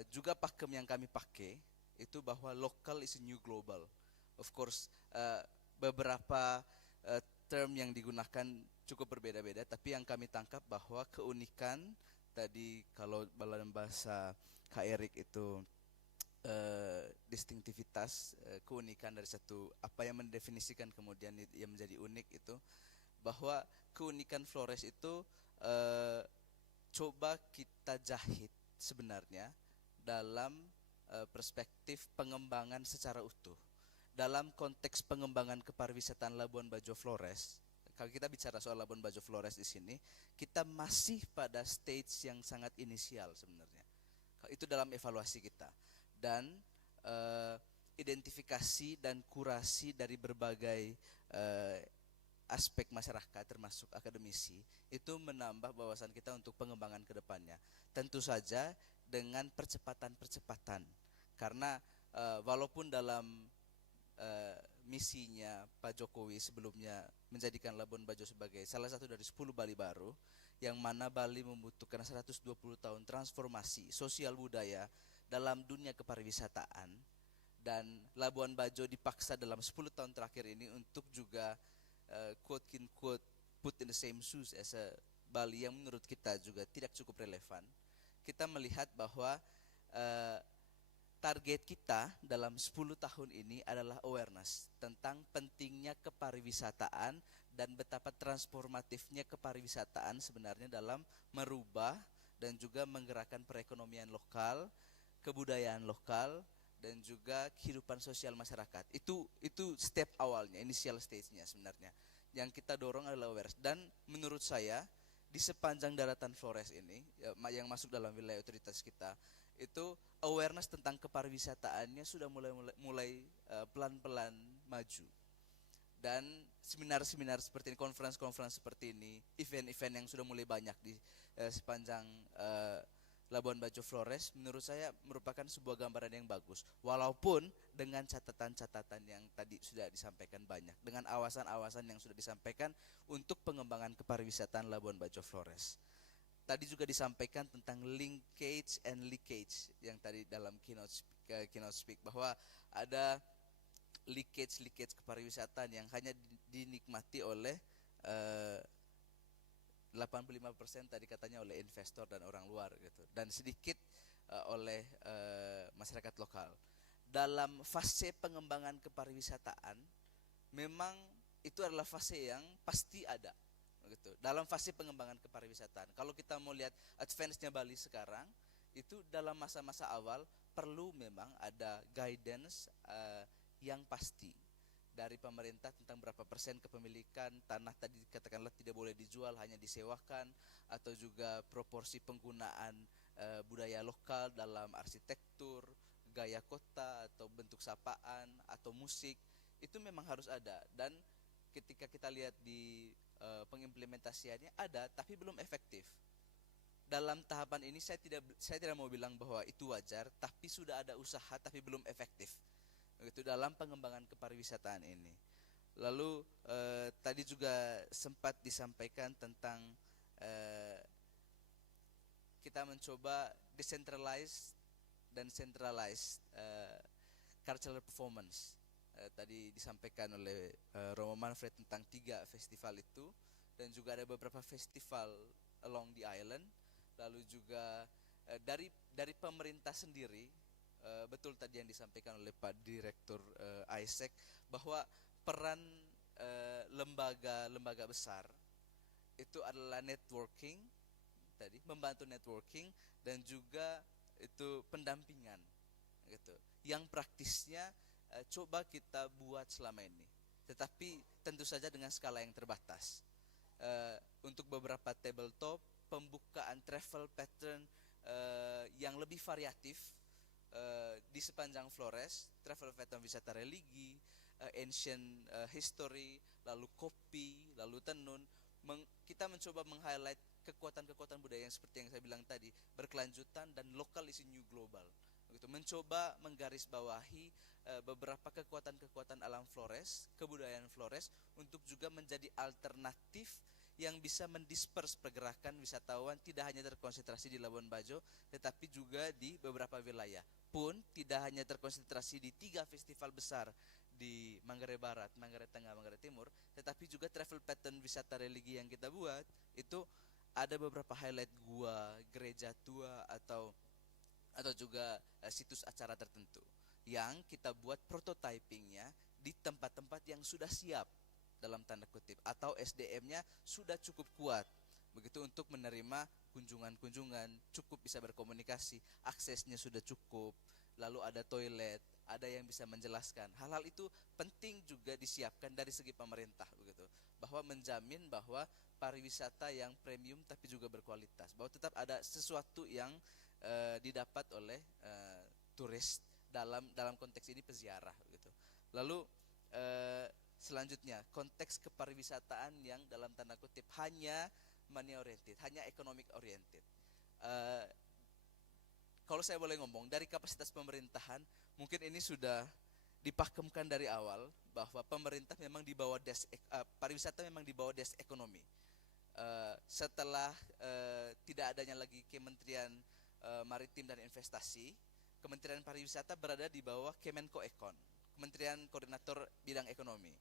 juga pakem yang kami pakai itu bahwa local is a new global. Of course beberapa term yang digunakan cukup berbeda-beda, tapi yang kami tangkap bahwa keunikan tadi, kalau dalam bahasa Kak Erik itu distinktivitas, keunikan dari satu, apa yang mendefinisikan kemudian yang menjadi unik itu, bahwa keunikan Flores itu coba kita jahit sebenarnya dalam perspektif pengembangan secara utuh. Dalam konteks pengembangan kepariwisataan Labuan Bajo Flores, kalau kita bicara soal Labuan Bajo Flores di sini, kita masih pada stage yang sangat inisial sebenarnya. Itu dalam evaluasi kita. Dan identifikasi dan kurasi dari berbagai aspek masyarakat termasuk akademisi itu menambah wawasan kita untuk pengembangan ke depannya. Tentu saja dengan percepatan-percepatan. Karena walaupun dalam misinya Pak Jokowi sebelumnya menjadikan Labuan Bajo sebagai salah satu dari 10 Bali baru, yang mana Bali membutuhkan 120 tahun transformasi sosial budaya dalam dunia kepariwisataan, dan Labuan Bajo dipaksa dalam 10 tahun terakhir ini untuk juga quote-unquote put in the same shoes as a Bali yang menurut kita juga tidak cukup relevan. Kita melihat bahwa target kita dalam 10 tahun ini adalah awareness tentang pentingnya kepariwisataan dan betapa transformatifnya kepariwisataan sebenarnya dalam merubah dan juga menggerakkan perekonomian lokal, kebudayaan lokal, dan juga kehidupan sosial masyarakat. Itu step awalnya, initial stage-nya sebenarnya. Yang kita dorong adalah awareness. Dan menurut saya di sepanjang daratan Flores ini yang masuk dalam wilayah otoritas kita, itu awareness tentang kepariwisataannya sudah mulai pelan-pelan maju. Dan seminar-seminar seperti ini, konferensi-konferensi seperti ini, event-event yang sudah mulai banyak di sepanjang Labuan Bajo Flores, menurut saya merupakan sebuah gambaran yang bagus. Walaupun dengan catatan-catatan yang tadi sudah disampaikan banyak, dengan awasan-awasan yang sudah disampaikan untuk pengembangan kepariwisataan Labuan Bajo Flores. Tadi juga disampaikan tentang linkage and leakage yang tadi dalam keynote speak, bahwa ada leakage kepariwisataan yang hanya dinikmati oleh 85% tadi katanya oleh investor dan orang luar gitu, dan sedikit oleh masyarakat lokal. Dalam fase pengembangan kepariwisataan memang itu adalah fase yang pasti ada gitu. Dalam fase pengembangan kepariwisataan, kalau kita mau lihat advance-nya Bali sekarang, itu dalam masa-masa awal perlu memang ada guidance yang pasti dari pemerintah tentang berapa persen kepemilikan tanah tadi katakanlah tidak boleh dijual, hanya disewakan, atau juga proporsi penggunaan budaya lokal dalam arsitektur, gaya kota, atau bentuk sapaan, atau musik, itu memang harus ada. Dan ketika kita lihat di pengimplementasiannya ada, tapi belum efektif. Dalam tahapan ini saya tidak mau bilang bahwa itu wajar, tapi sudah ada usaha tapi belum efektif begitu dalam pengembangan kepariwisataan ini. Lalu tadi juga sempat disampaikan tentang kita mencoba decentralized dan centralized cultural performance. Tadi disampaikan oleh Romo Manfred tentang 3 festival itu, dan juga ada beberapa festival along the island. Lalu juga dari pemerintah sendiri, betul tadi yang disampaikan oleh Pak Direktur Isaac, bahwa peran lembaga besar itu adalah networking, tadi membantu networking, dan juga itu pendampingan gitu. Yang praktisnya coba kita buat selama ini, tetapi tentu saja dengan skala yang terbatas. Untuk beberapa tabletop, pembukaan travel pattern yang lebih variatif di sepanjang Flores, travel pattern wisata religi, ancient history, lalu kopi, lalu tenun. Kita mencoba meng-highlight kekuatan-kekuatan budaya yang seperti yang saya bilang tadi, berkelanjutan dan lokal is new global. Begitu, mencoba menggarisbawahi beberapa kekuatan-kekuatan alam Flores, kebudayaan Flores, untuk juga menjadi alternatif yang bisa mendispers pergerakan wisatawan, tidak hanya terkonsentrasi di Labuan Bajo, tetapi juga di beberapa wilayah. Pun tidak hanya terkonsentrasi di 3 festival besar di Manggarai Barat, Manggarai Tengah, Manggarai Timur, tetapi juga travel pattern wisata religi yang kita buat itu ada beberapa highlight gua, gereja tua, atau juga situs acara tertentu yang kita buat prototypingnya di tempat-tempat yang sudah siap dalam tanda kutip, atau SDM-nya sudah cukup kuat begitu untuk menerima kunjungan-kunjungan, cukup bisa berkomunikasi, aksesnya sudah cukup, lalu ada toilet, ada yang bisa menjelaskan. Hal-hal itu penting juga disiapkan dari segi pemerintah begitu, bahwa menjamin bahwa pariwisata yang premium tapi juga berkualitas, bahwa tetap ada sesuatu yang didapat oleh turis dalam konteks ini peziarah gitu. Lalu selanjutnya konteks kepariwisataan yang dalam tanda kutip hanya money oriented, hanya economic oriented. Kalau saya boleh ngomong dari kapasitas pemerintahan, mungkin ini sudah dipakemkan dari awal bahwa pemerintah memang di bawah pariwisata memang di bawah des ekonomi. Setelah tidak adanya lagi Kementerian Maritim dan Investasi, Kementerian Pariwisata berada di bawah Kemenkoekon, Kementerian Koordinator Bidang Ekonomi.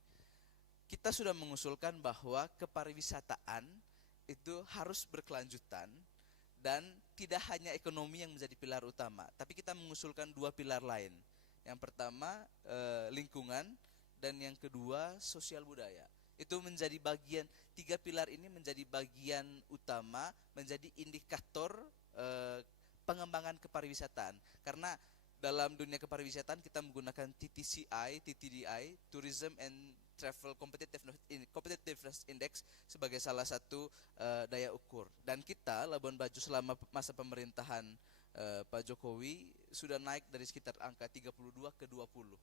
Kita sudah mengusulkan bahwa kepariwisataan itu harus berkelanjutan dan tidak hanya ekonomi yang menjadi pilar utama, tapi kita mengusulkan 2 pilar lain. Yang pertama lingkungan dan yang kedua sosial budaya. Itu menjadi bagian, 3 pilar ini menjadi bagian utama, menjadi indikator pengembangan kepariwisataan. Karena dalam dunia kepariwisataan kita menggunakan TTDI, Tourism and Travel Competitiveness Index sebagai salah satu daya ukur. Dan kita Labuan Bajo selama masa pemerintahan Pak Jokowi sudah naik dari sekitar angka 32 ke 20.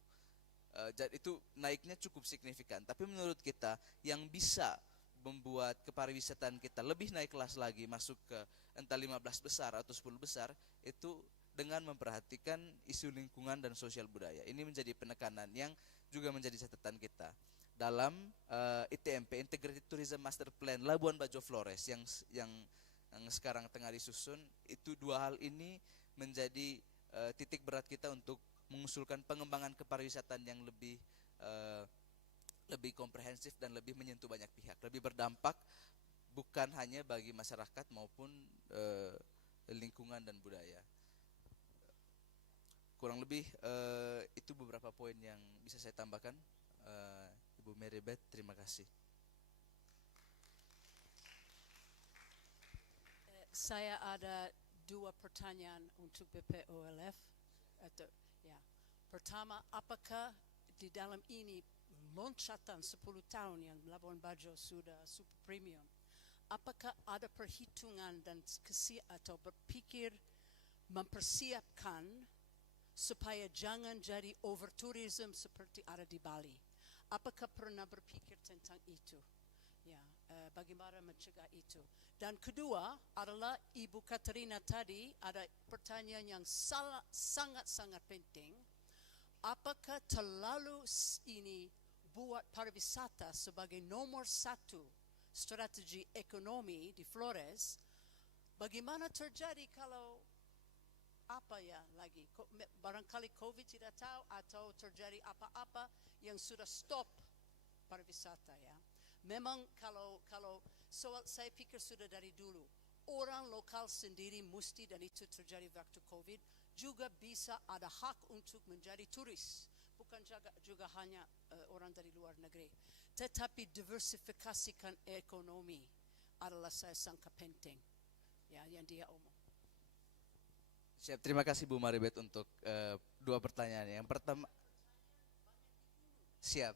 Jadi itu naiknya cukup signifikan. Tapi menurut kita yang bisa membuat kepariwisataan kita lebih naik kelas lagi, masuk ke entah 15 besar atau 10 besar, itu dengan memperhatikan isu lingkungan dan sosial budaya. Ini menjadi penekanan yang juga menjadi catatan kita. Dalam ITMP, Integrated Tourism Master Plan Labuan Bajo Flores yang sekarang tengah disusun, itu 2 hal ini menjadi titik berat kita untuk mengusulkan pengembangan kepariwisataan yang lebih komprehensif dan lebih menyentuh banyak pihak, lebih berdampak bukan hanya bagi masyarakat maupun lingkungan dan budaya. Kurang lebih itu beberapa poin yang bisa saya tambahkan. Ibu Meribeth, terima kasih. Saya ada 2 pertanyaan untuk BPOLF. Pertama, apakah di dalam ini loncatan 10 tahun yang Labuan Bajo sudah super premium, apakah ada perhitungan dan atau berpikir mempersiapkan supaya jangan jadi over tourism seperti ada di Bali? Apakah pernah berpikir tentang itu? Bagaimana mencegah itu? Dan kedua adalah Ibu Katerina tadi ada pertanyaan yang sangat-sangat penting. Apakah terlalu ini buat pariwisata sebagai nomor 1 strategi ekonomi di Flores? Bagaimana terjadi kalau barangkali COVID tidak tahu atau terjadi apa-apa yang sudah stop pariwisata ya. Memang kalau soal saya pikir sudah dari dulu orang lokal sendiri mesti, dan itu terjadi waktu COVID, juga bisa ada hak untuk menjadi turis, bukan juga hanya orang dari luar negeri. Tetapi diversifikasikan ekonomi adalah saya sangka penting ya yang dia omong. Siap, terima kasih Bu Maribeth untuk 2 pertanyaan. Yang pertama, siap.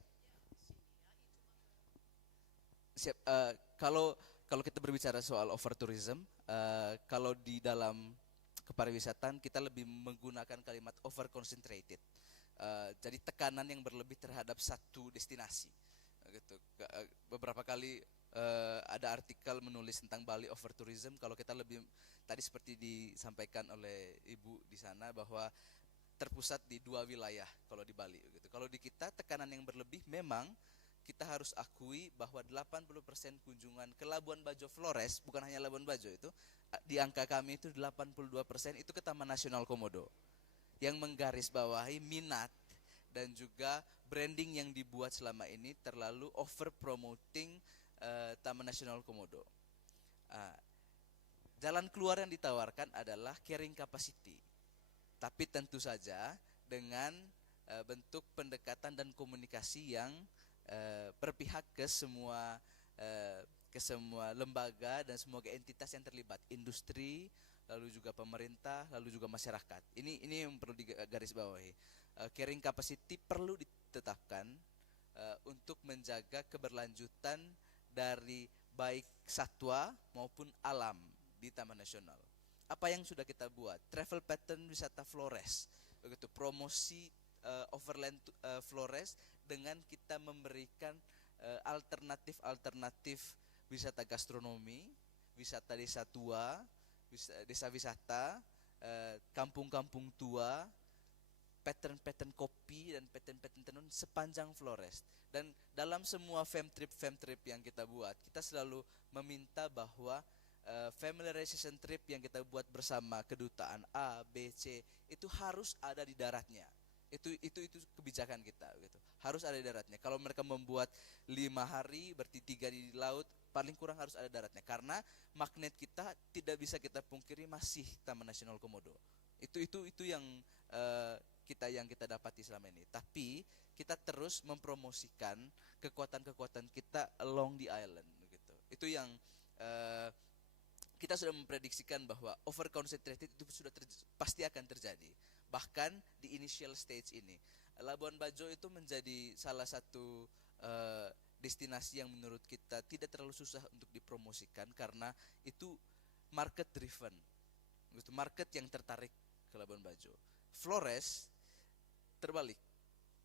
Kalau kita berbicara soal over tourism, kalau di dalam kepariwisataan kita lebih menggunakan kalimat over concentrated. Jadi tekanan yang berlebih terhadap satu destinasi. Gitu. Beberapa kali ada artikel menulis tentang Bali over tourism. Kalau kita lebih tadi seperti disampaikan oleh Ibu di sana bahwa terpusat di 2 wilayah kalau di Bali. Gitu. Kalau di kita tekanan yang berlebih memang kita harus akui bahwa 80% kunjungan ke Labuan Bajo Flores, bukan hanya Labuan Bajo itu, di angka kami itu 82% itu ke Taman Nasional Komodo. Yang menggarisbawahi minat dan juga branding yang dibuat selama ini terlalu over promoting Taman Nasional Komodo. Jalan keluar yang ditawarkan adalah carrying capacity. Tapi tentu saja dengan bentuk pendekatan dan komunikasi yang berpihak ke semua lembaga dan semua entitas yang terlibat, industri, lalu juga pemerintah, lalu juga masyarakat. Ini yang perlu digarisbawahi. Carrying capacity perlu ditetapkan untuk menjaga keberlanjutan dari baik satwa maupun alam di Taman Nasional. Apa yang sudah kita buat? Travel pattern wisata Flores. begitu, promosi overland Flores dengan kita memberikan alternatif wisata gastronomi, wisata desa tua, desa wisata, kampung-kampung tua, pattern-pattern kopi dan pattern-pattern tenun sepanjang Flores. Dan dalam semua fam trip yang kita buat, kita selalu meminta bahwa familiarization trip yang kita buat bersama kedutaan A, B, C itu harus ada di daratnya. Itu kebijakan kita gitu. Harus ada di daratnya. Kalau mereka membuat 5 hari berarti 3 di laut, paling kurang harus ada daratnya. Karena magnet kita tidak bisa kita pungkiri masih Taman Nasional Komodo. Itu yang kita dapati selama ini. Tapi kita terus mempromosikan kekuatan-kekuatan kita along the island gitu. Itu yang kita sudah memprediksikan bahwa over concentrated itu sudah pasti akan terjadi. Bahkan di initial stage ini, Labuan Bajo itu menjadi salah satu destinasi yang menurut kita tidak terlalu susah untuk dipromosikan karena itu market driven. Gitu, market yang tertarik ke Labuan Bajo. Flores terbalik,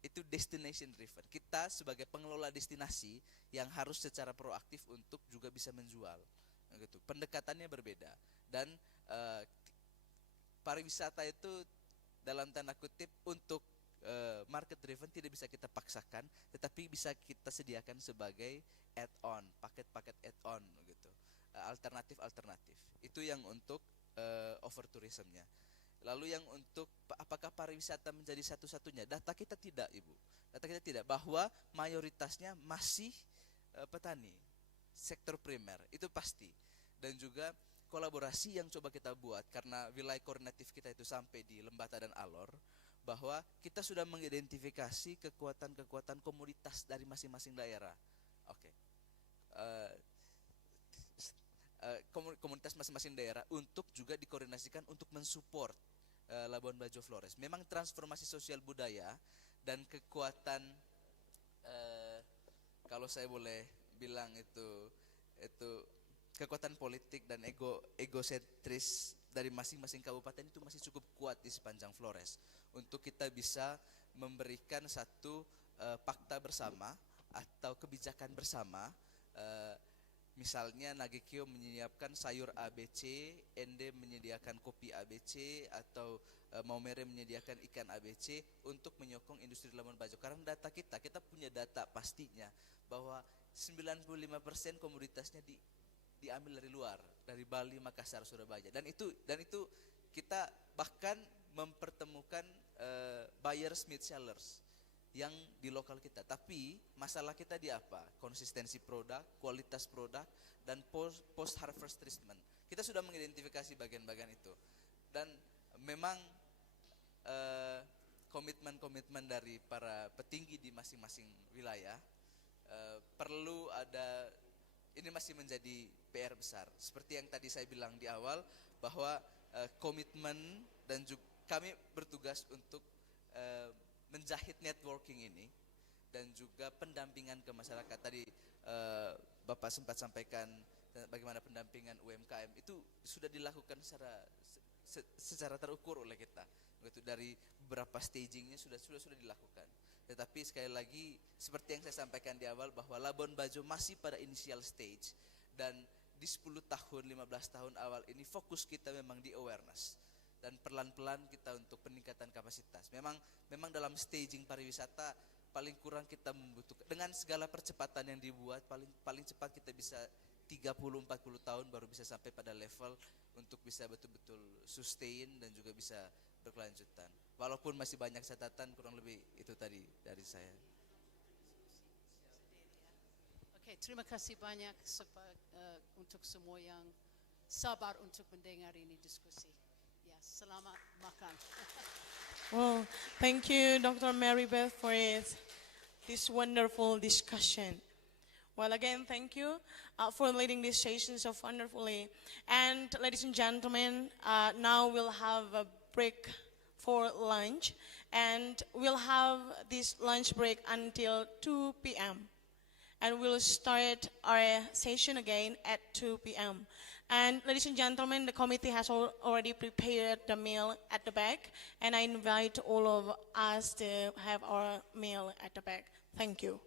itu destination driven. Kita sebagai pengelola destinasi yang harus secara proaktif untuk juga bisa menjual. Gitu. Pendekatannya berbeda dan pariwisata itu dalam tanda kutip untuk market driven tidak bisa kita paksakan, tetapi bisa kita sediakan sebagai add-on, paket-paket add-on gitu. Alternatif. Itu yang untuk over tourismnya. Lalu yang untuk apakah pariwisata menjadi satu-satunya? Data kita tidak, Ibu. Data kita tidak, bahwa mayoritasnya masih petani, sektor primer, itu pasti. Dan juga kolaborasi yang coba kita buat karena wilayah koordinatif kita itu sampai di Lembata dan Alor, bahwa kita sudah mengidentifikasi kekuatan-kekuatan komoditas dari masing-masing daerah. Oke. Komunitas masing-masing daerah untuk juga dikoordinasikan untuk mensupport Labuan Bajo Flores. Memang transformasi sosial budaya dan kekuatan kalau saya boleh bilang itu kekuatan politik dan egosentris dari masing-masing kabupaten itu masih cukup kuat di sepanjang Flores untuk kita bisa memberikan satu fakta bersama atau kebijakan bersama. Misalnya Nagekio menyiapkan sayur ABC, Ende menyediakan kopi ABC, atau Maumere menyediakan ikan ABC untuk menyokong industri Labuan Bajo. Karena data kita punya data pastinya bahwa 95% komoditasnya diambil dari luar, dari Bali, Makassar, Surabaya. Dan itu kita bahkan mempertemukan buyers meet sellers yang di lokal kita. Tapi masalah kita di apa? Konsistensi produk, kualitas produk, dan post harvest treatment. Kita sudah mengidentifikasi bagian-bagian itu. Dan memang komitmen-komitmen dari para petinggi di masing-masing wilayah perlu ada, ini masih menjadi PR besar. Seperti yang tadi saya bilang di awal bahwa komitmen dan juga kami bertugas untuk menjahit networking ini dan juga pendampingan ke masyarakat. Tadi Bapak sempat sampaikan bagaimana pendampingan UMKM itu sudah dilakukan secara terukur oleh kita. Begitu, dari beberapa stagingnya sudah dilakukan. Tetapi sekali lagi seperti yang saya sampaikan di awal bahwa Labuan Bajo masih pada initial stage dan di 10 tahun, 15 tahun awal ini fokus kita memang di awareness. Dan pelan-pelan kita untuk peningkatan kapasitas. Memang dalam staging pariwisata paling kurang kita membutuhkan dengan segala percepatan yang dibuat paling cepat kita bisa 30-40 tahun baru bisa sampai pada level untuk bisa betul-betul sustain dan juga bisa berkelanjutan. Walaupun masih banyak catatan, kurang lebih itu tadi dari saya. Oke, terima kasih banyak untuk semua yang sabar untuk mendengar ini diskusi. Selamat makan. Well, thank you, Dr. Mary Beth, for this wonderful discussion. Well, again, thank you for leading this session so wonderfully. And ladies and gentlemen, now we'll have a break for lunch. And we'll have this lunch break until 2 p.m. and we'll start our session again at 2 p.m. And ladies and gentlemen, the committee has already prepared the meal at the back, and I invite all of us to have our meal at the back. Thank you.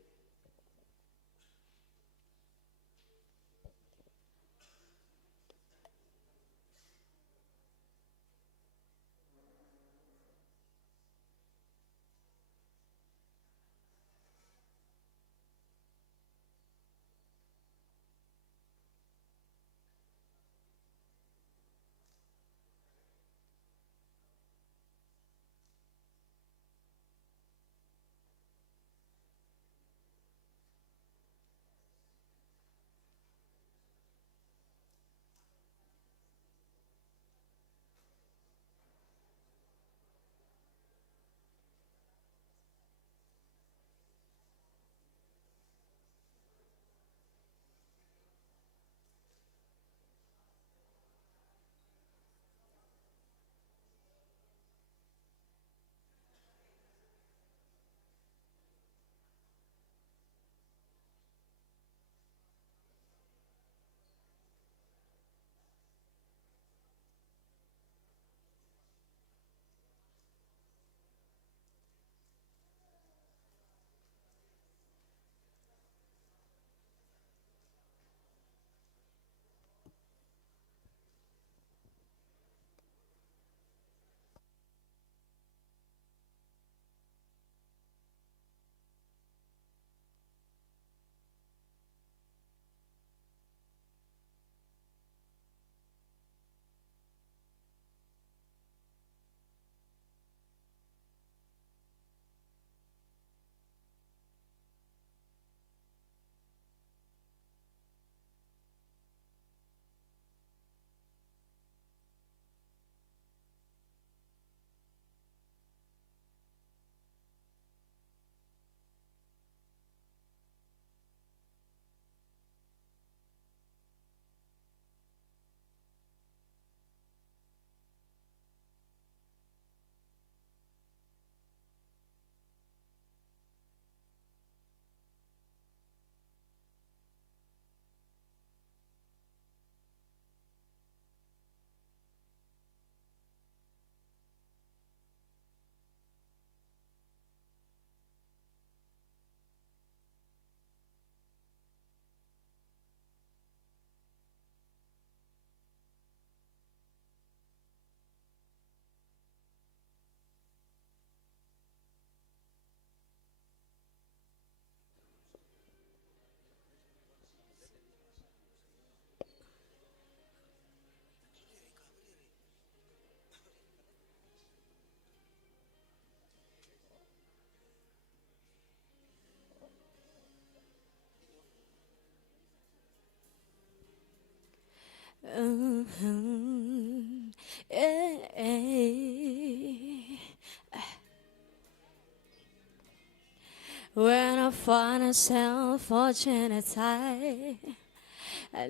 When I find myself fortunate, I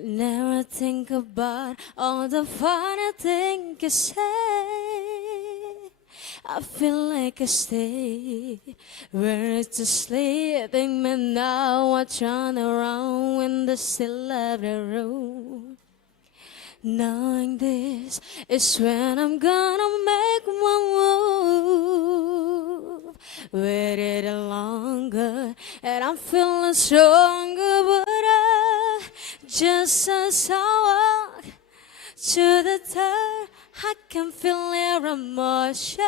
never think about all the funny things you say. I feel like I stay where it's sleeping, but now I turn around in the still of the room. Knowing this is when I'm gonna make one move. Waited longer and I'm feeling stronger, but just as I walk to the door, I can feel your emotion.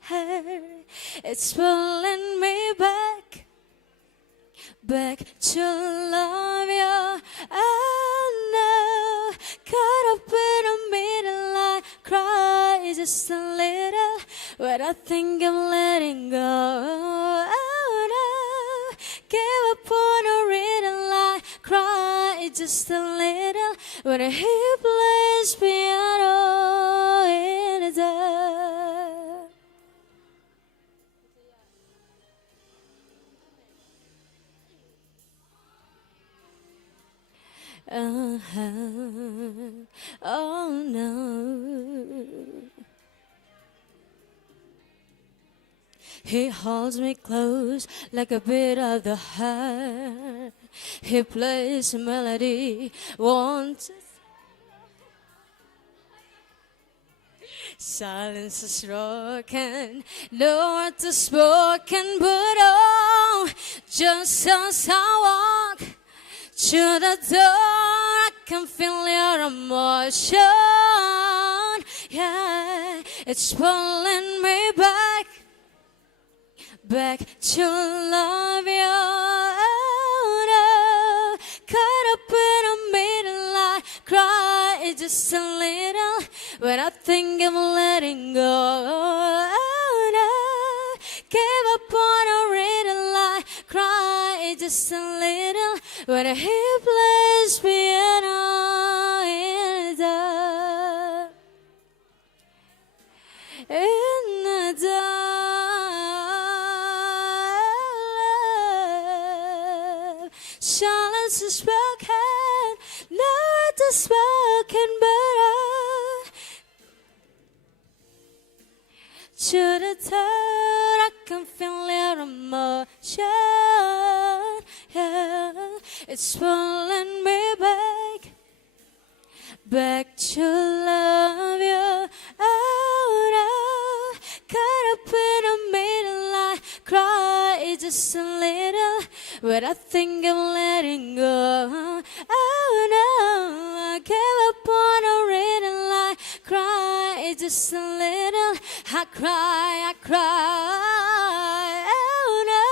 Hey, it's pulling me back to love you. I know, caught up in the middle, I cry just a little when I think I'm letting go. Oh no, give up on a riddle, I cry just a little when he plays piano in the dark. Oh no. He holds me close like a bit of the heart. He plays a melody, wants silence is broken, no words are spoken, but oh, just as I walk to the door, I can feel your emotion. Yeah, it's pulling me back to love you. Oh, no. Caught up in a middle, I cry just a little when I think of letting go. Oh, no. Gave up on a riddle, I cry just a little when he plays piano in the dark. Silence is spoken, no words are spoken, but to the thought I can feel your emotion. Yeah, it's pulling me back to love you. Oh, no. Caught up in the middle, I cry just a little when I think of letting go. Oh, no. I gave up on a riddle, I cry just a little. I cry. Oh, no.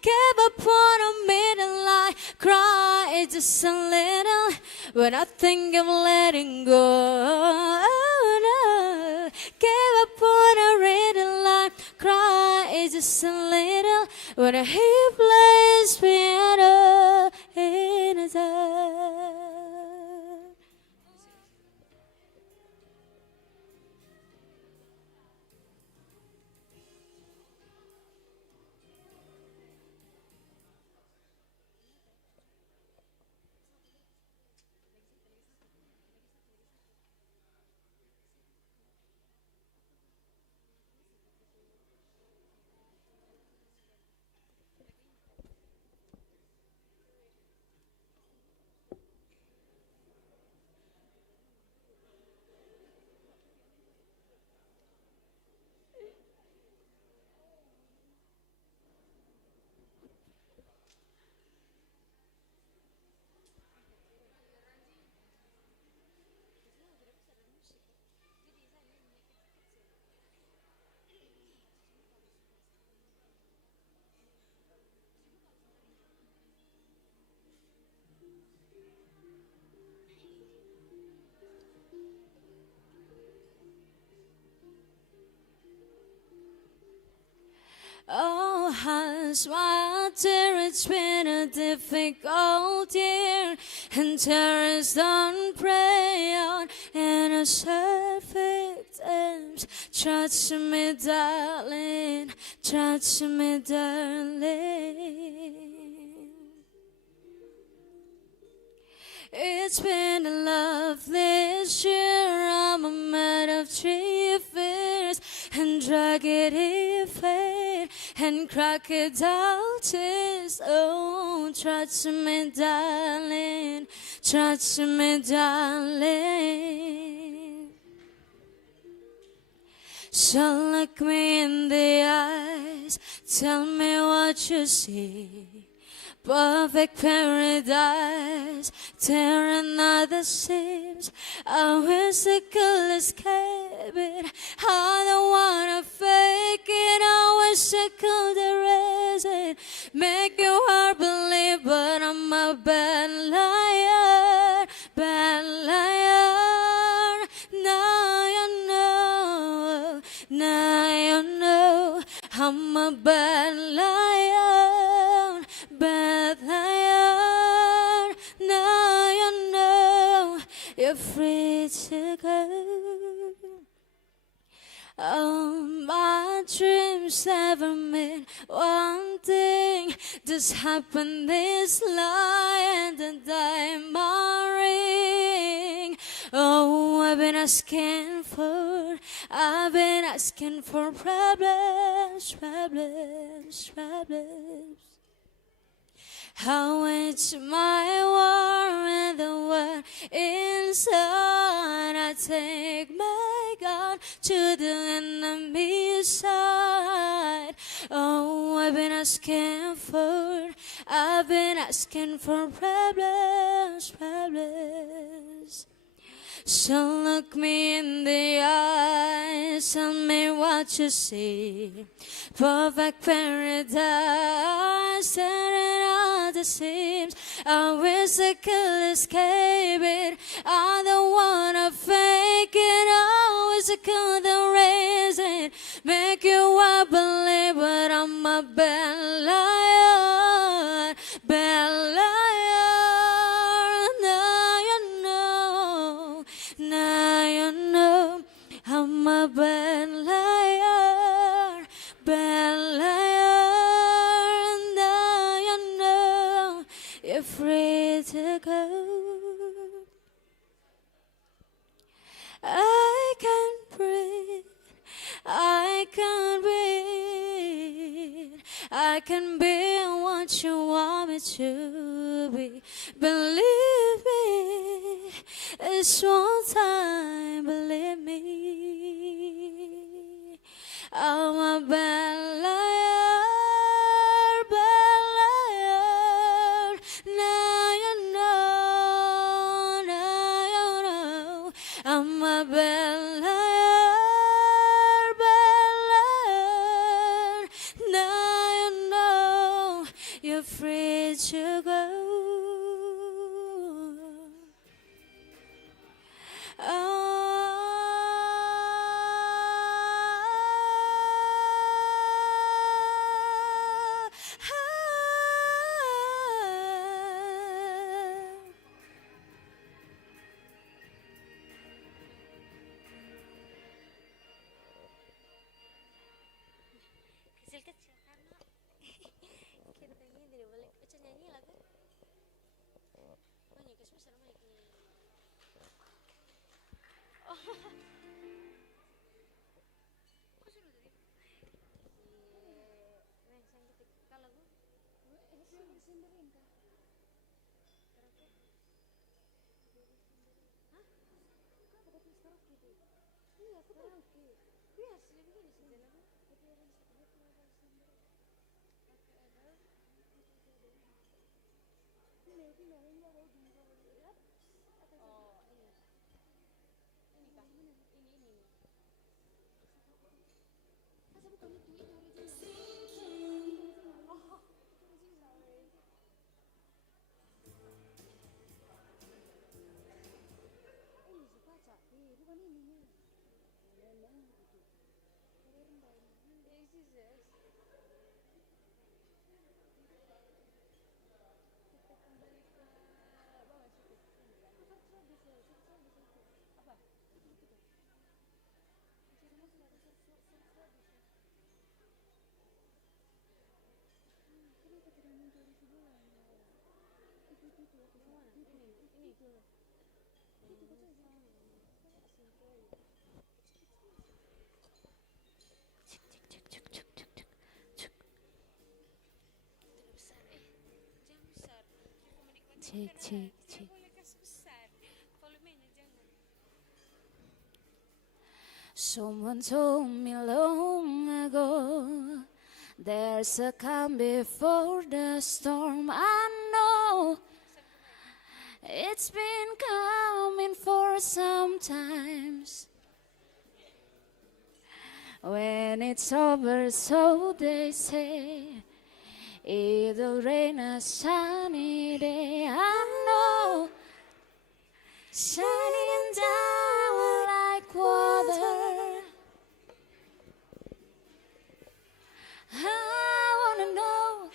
Gave up on a middle, I cry just a little when I think of letting go. Oh, no. Gave up on a riddle, I cry just a little when he plays piano in the dark. Oh, hush, my dear, it's been a difficult year, and terrorists don't prey on innocent victims. Touch me, darling, touch me, darling. It's been a lovely year. I'm a man of three fears, and tragedy, fate, and crocodile tears. Oh, touch me, darling, touch me, darling. So look me in the eyes, tell me what you see. Perfect paradise, tearing at the seams. I wish I could escape it. I don't wanna fake it. I wish I could erase it. Make your heart believe, but I'm a bad liar, bad liar. Now you know, I'm a bad liar, bad liar. Now you know, you're free to go. Oh, my dreams never meant one thing. Just happened this night and diamond ring. Oh, I've been asking for I've been asking for problems, problems, problems. How much my war and the war inside. I take my gun to the enemy side. Oh, I've been asking for problems, problems. So look me in the eyes, tell me what you see. Perfect paradise, staring at the seams. I wish I could escape it. I don't wanna fake it. I wish I could erase it. Make you I believe, but I'm a bad liar, bad liar. Now you know I'm a bad liar, bad liar. Now you know you're free to go. I can't breathe, I can't breathe. I can be what you want me to be. Believe me, this one time, believe me. I'm a bad liar, bad liar. Now you know, now you know. I'm a bad liar, bad liar. Now you know you're free to go. Kecil-kecil karena kita ini tidak boleh baca nyanyi lagu. Banyak kesempatan sama ini. Oh. Kok suruh tadi? Nah, sang ketika lagu. Senderin kah? Karaoke. Hah? Kok ada tulis karaoke tuh? Iya, karaoke. Iya, sih begini sih lagu. Tapi orang seperti itu ada senderin. Pakai ada. Ini enggak mau juga lihat. Oh, ini. Ini kah? Ini. Masa bukan itu original. Oh, sorry. Ini suka cak. Bukan ininya. Memang itu. Kalau rendah ini. This is it. Kita kembali ke bawah situ. Apa bisa itu? Apa? Itu kan. Jadi masih ada sesuatu bisa. Kenapa tidak muncul di sebelah? Itu aku mana? Ini. Itu betul sama. Cek. Someone told me long ago, there's a calm before the storm. I know it's been coming for some times. When it's over, so they say, it'll rain a sunny day. I know, shining down like water. I wanna know,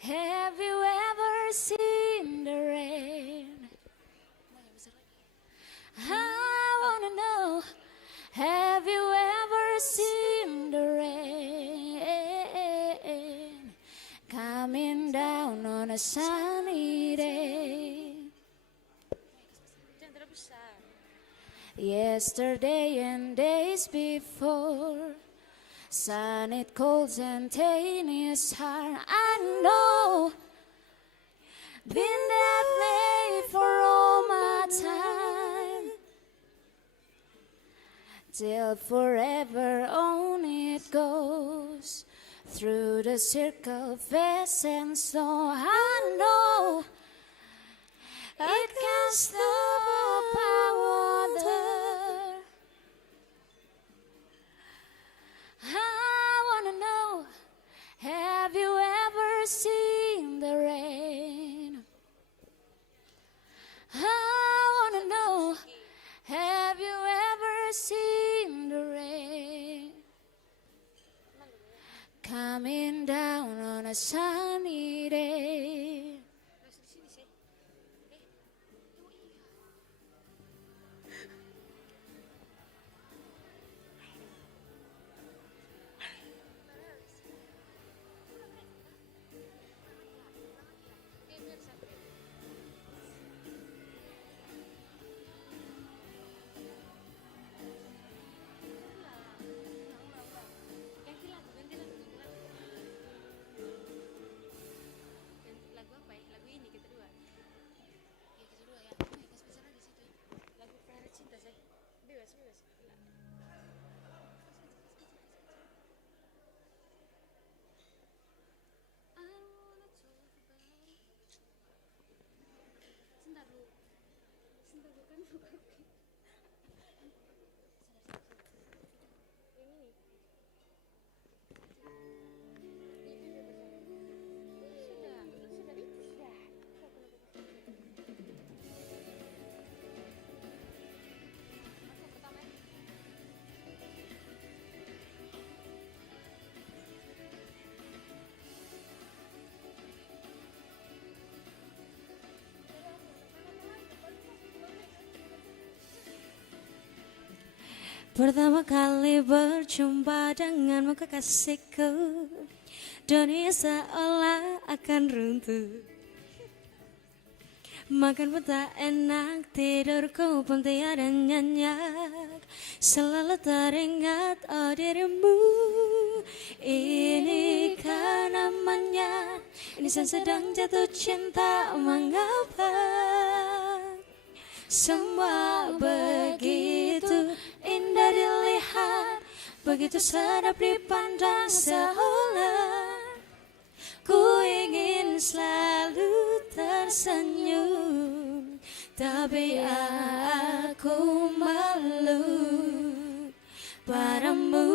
have you ever seen the rain? I wanna know, have you ever seen the rain coming down on a sunny day? yesterday and days before. Sun it cold and pain is hard. I know, been that way for all my time. Till forever on it goes, through the circle, fast and slow. I know it can stop our water. I wanna know, have you ever seen the rain? I wanna know, have you ever seen the rain coming down on a sunny day? Pertama kali berjumpa denganmu kekasihku, dunia seolah akan runtuh. Makan pun tak enak, tidurku pun tiada nyenyak. Selalu teringat oh dirimu. Inikah namanya insan sedang jatuh cinta, mengapa semua begitu indah dilihat, begitu sedap dipandang, seolah ku ingin selalu tersenyum, tapi aku malu padamu.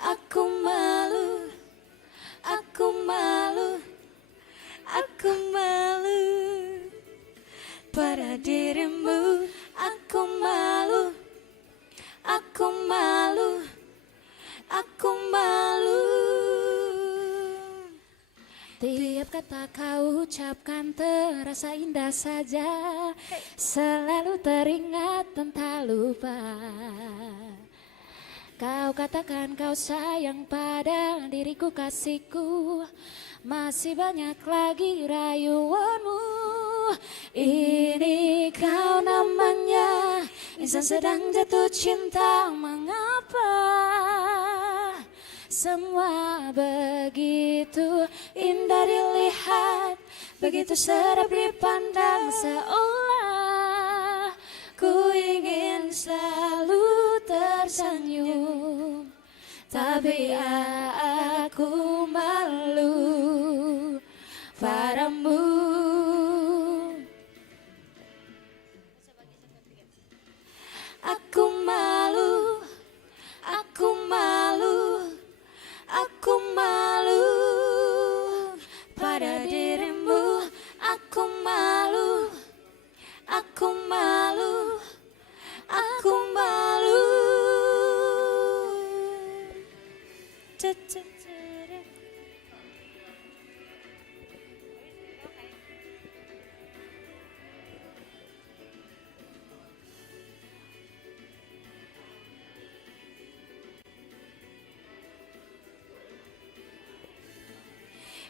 Aku malu, aku malu, aku malu pada dirimu. Aku malu, aku malu, aku malu. Tiap kata kau ucapkan terasa indah saja, selalu teringat dan tak lupa. Kau katakan kau sayang pada diriku kasihku, masih banyak lagi rayuanmu. Ini kau namanya insan sedang jatuh cinta, mengapa semua begitu indah dilihat, begitu sedap dipandang, seolah ku ingin selalu tersenyum, tapi aku malu padamu. Aku malu, aku malu, aku malu pada dirimu. Aku malu, aku malu, aku malu.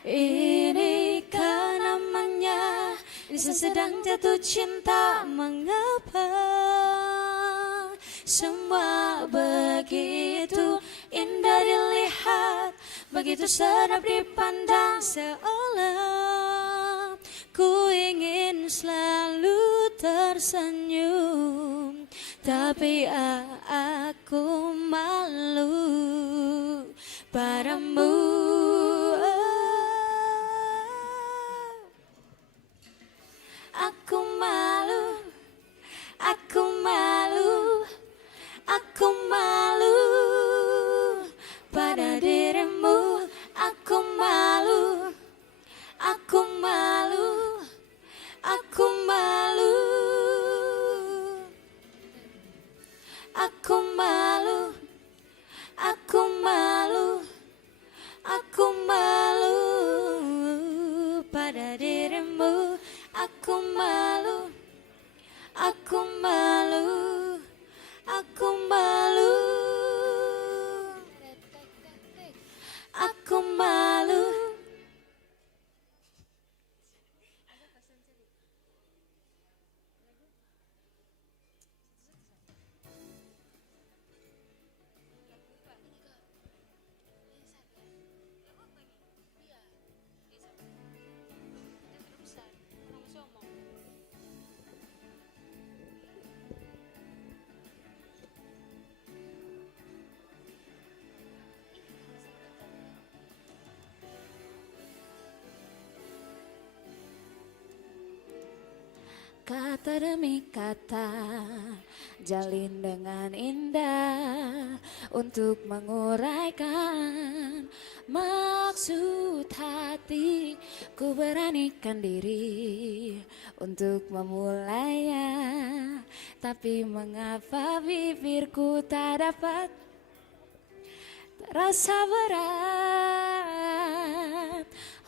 Inikah namanya Bisa sedang jatuh cinta, mengapa semua begitu indah dilihat, begitu sedap dipandang, seolah ku ingin selalu tersenyum, tapi aku malu padamu. Aku malu, aku malu, aku malu pada dirimu. Aku malu, aku malu, aku malu, aku malu, aku malu, aku malu pada dirimu. Aku malu, aku malu, aku malu, aku malu. Kata demi kata jalin dengan indah untuk menguraikan maksud hati. Ku beranikan diri untuk memulainya, tapi mengapa bibirku tak dapat terasa berat.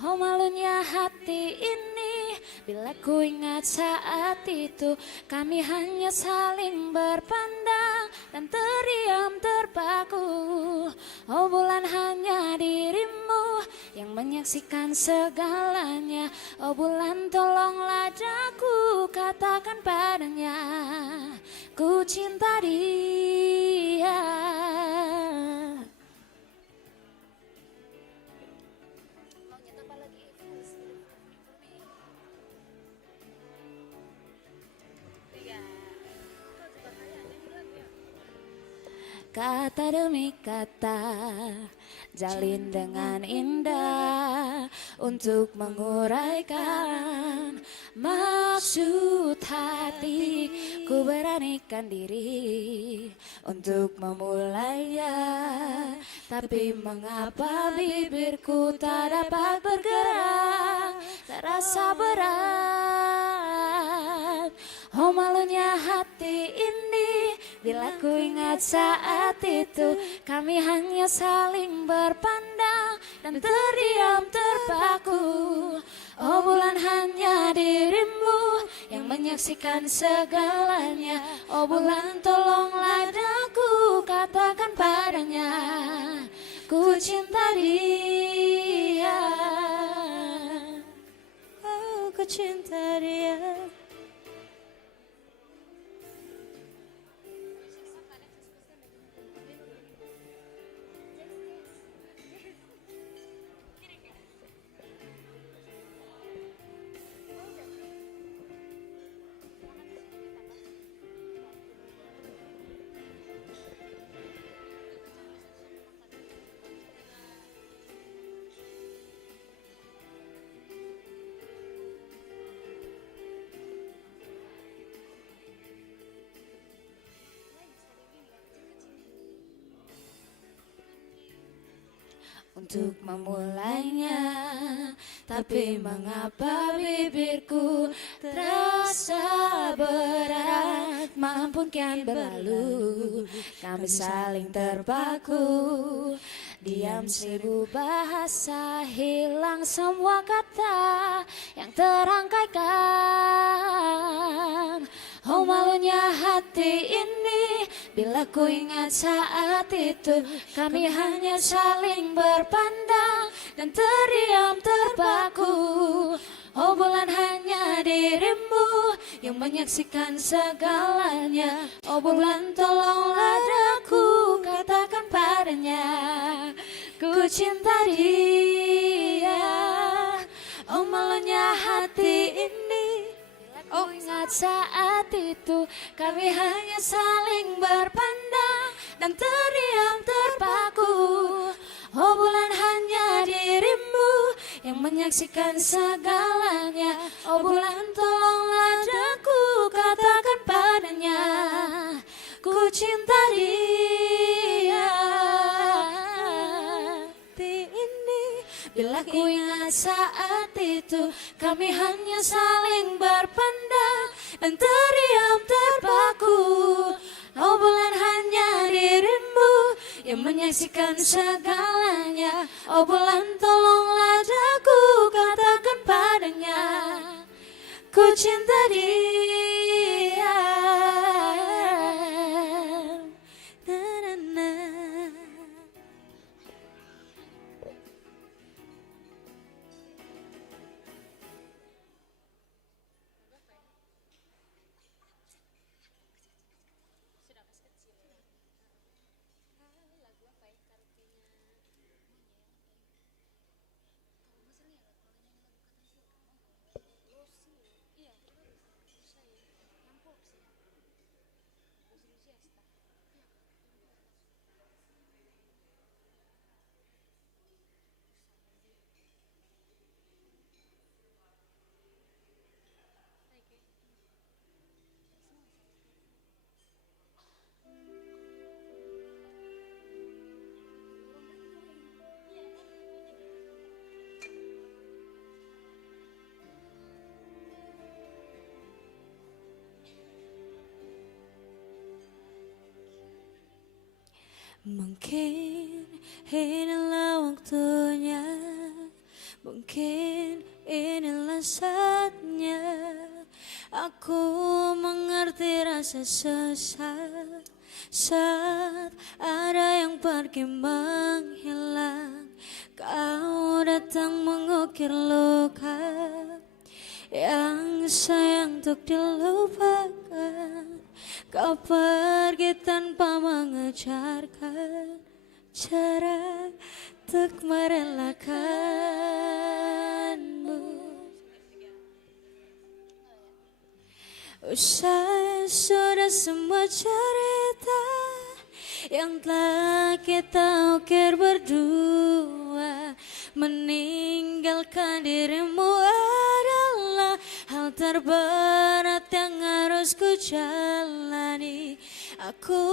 Oh malunya hati ini bila ku ingat saat itu kami hanya saling berpandang dan terdiam terpaku. Oh bulan hanya dirimu yang menyaksikan segalanya. Oh bulan tolonglah daku katakan padanya ku cinta dia. Kata demi kata jalin dengan indah untuk menguraikan maksud hati. Ku beranikan diri untuk memulainya, tapi mengapa bibirku tak dapat bergerak, terasa berat. Oh malunya hati ini bila ku ingat saat itu kami hanya saling berpandang dan terdiam terpaku. Oh bulan hanya dirimu yang menyaksikan segalanya. Oh bulan tolonglah daku katakan padanya ku cinta dia. Oh ku cinta dia. Untuk memulainya, tapi mengapa bibirku terasa berat. Malam pun kian berlalu, kami saling terpaku. Diam seribu bahasa, hilang semua kata yang terangkaikan. Oh malunya hati ini bila ku ingat saat itu kami hanya saling berpandang dan terdiam terpaku. Oh bulan hanya diri yang menyaksikan segalanya. Oh bulan tolonglah aku, katakan padanya ku cinta dia. Oh malunya hati ini, oh ingat saat itu kami hanya saling berpandang dan terdiam terpaku. Oh bulan hanya dirimu yang menyaksikan segalanya. Oh bulan tolonglah aku, katakan padanya ku cinta dia. Hati ini bila ku ingat saat itu kami hanya saling berpandang dan terdiam terpaku. Oh bulan hanya dirimu yang menyaksikan segalanya. Oh bulan tolonglah aku, katakan padanya ku cinta dia. Na-na-na. Mungkin inilah waktunya, mungkin inilah saatnya aku mengerti rasa sesat saat ada yang pergi menghilang. Kau datang mengukir luka yang sayang untuk dilupakan. Kau pergi tanpa mengejarkan cara untuk merelakanmu. Usai sudah semua cerita yang telah kita ukir berdua, meninggalkan dirimu adalah hal terberat yang harus ku jalani. Aku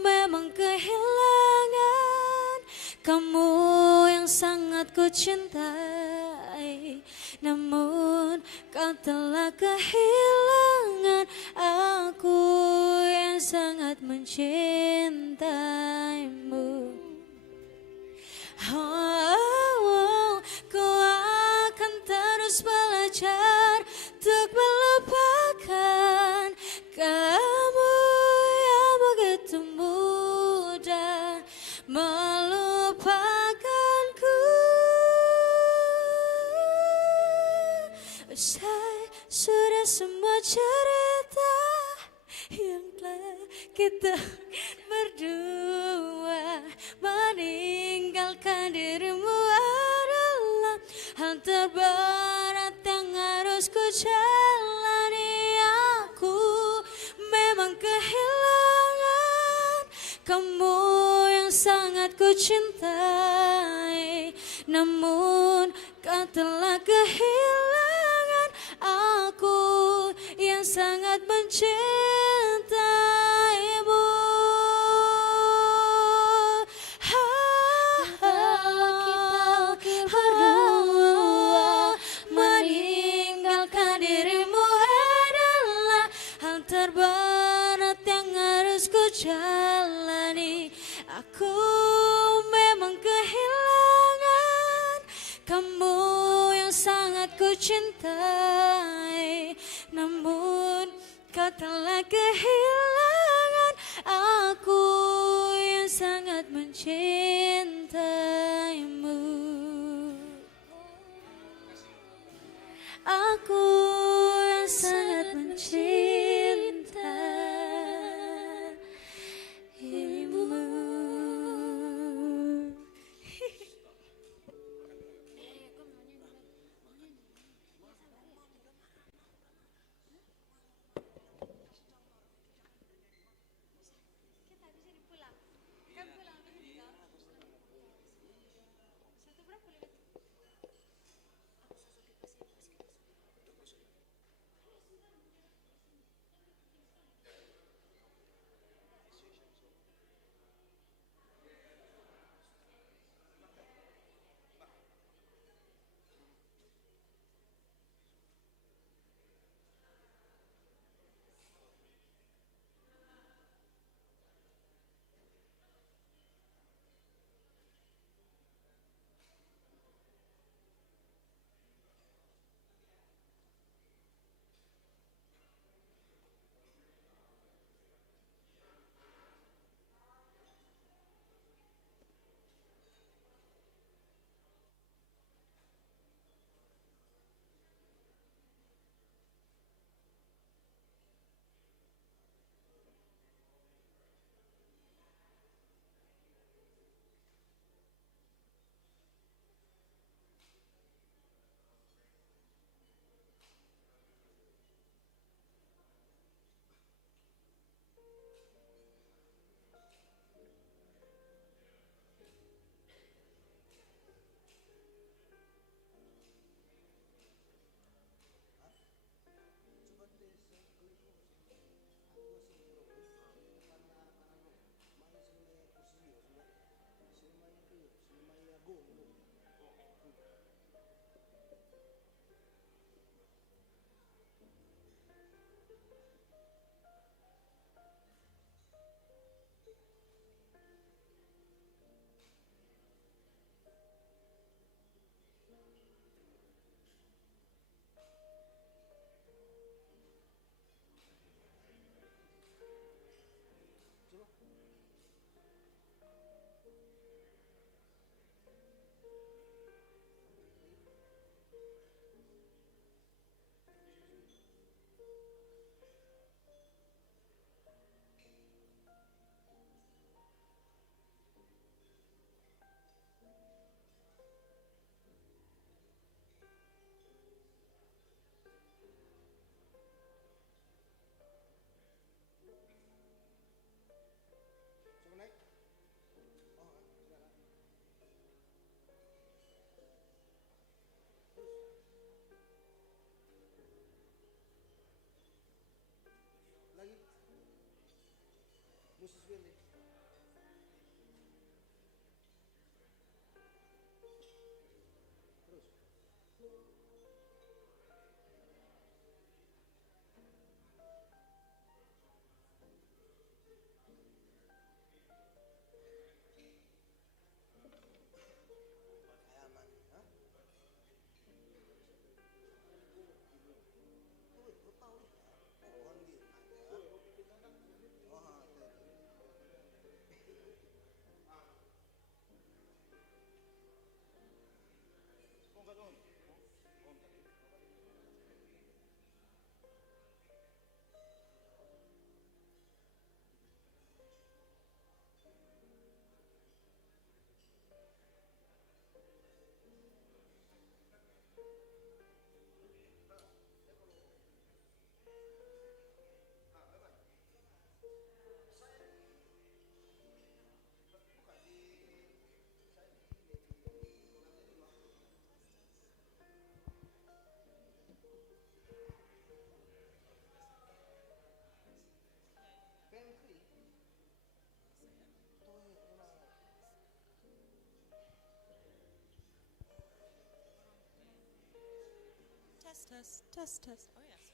memang kehilangan kamu yang sangat ku cintai, namun kau telah kehilangan aku yang sangat mencintaimu. Ku akan terus belajar untuk melupakan kamu yang begitu mudah melupakanku. Usai sudah semua cerita yang telah kita berdua, meninggalkan dirimu adalah hal terberat yang harus ku jalani. Aku memang kehilangan kamu yang sangat ku cintai, namun kau telah kehilangan aku yang sangat mencintaimu. Kita berdua, meninggalkan dirimu adalah hal terberat yang harus ku jalani. Aku memang kehilangan kamu yang sangat ku cintai, namun kau telah kehilangan aku yang sangat mencintaimu. Aku yang sangat Test. Oh, yes.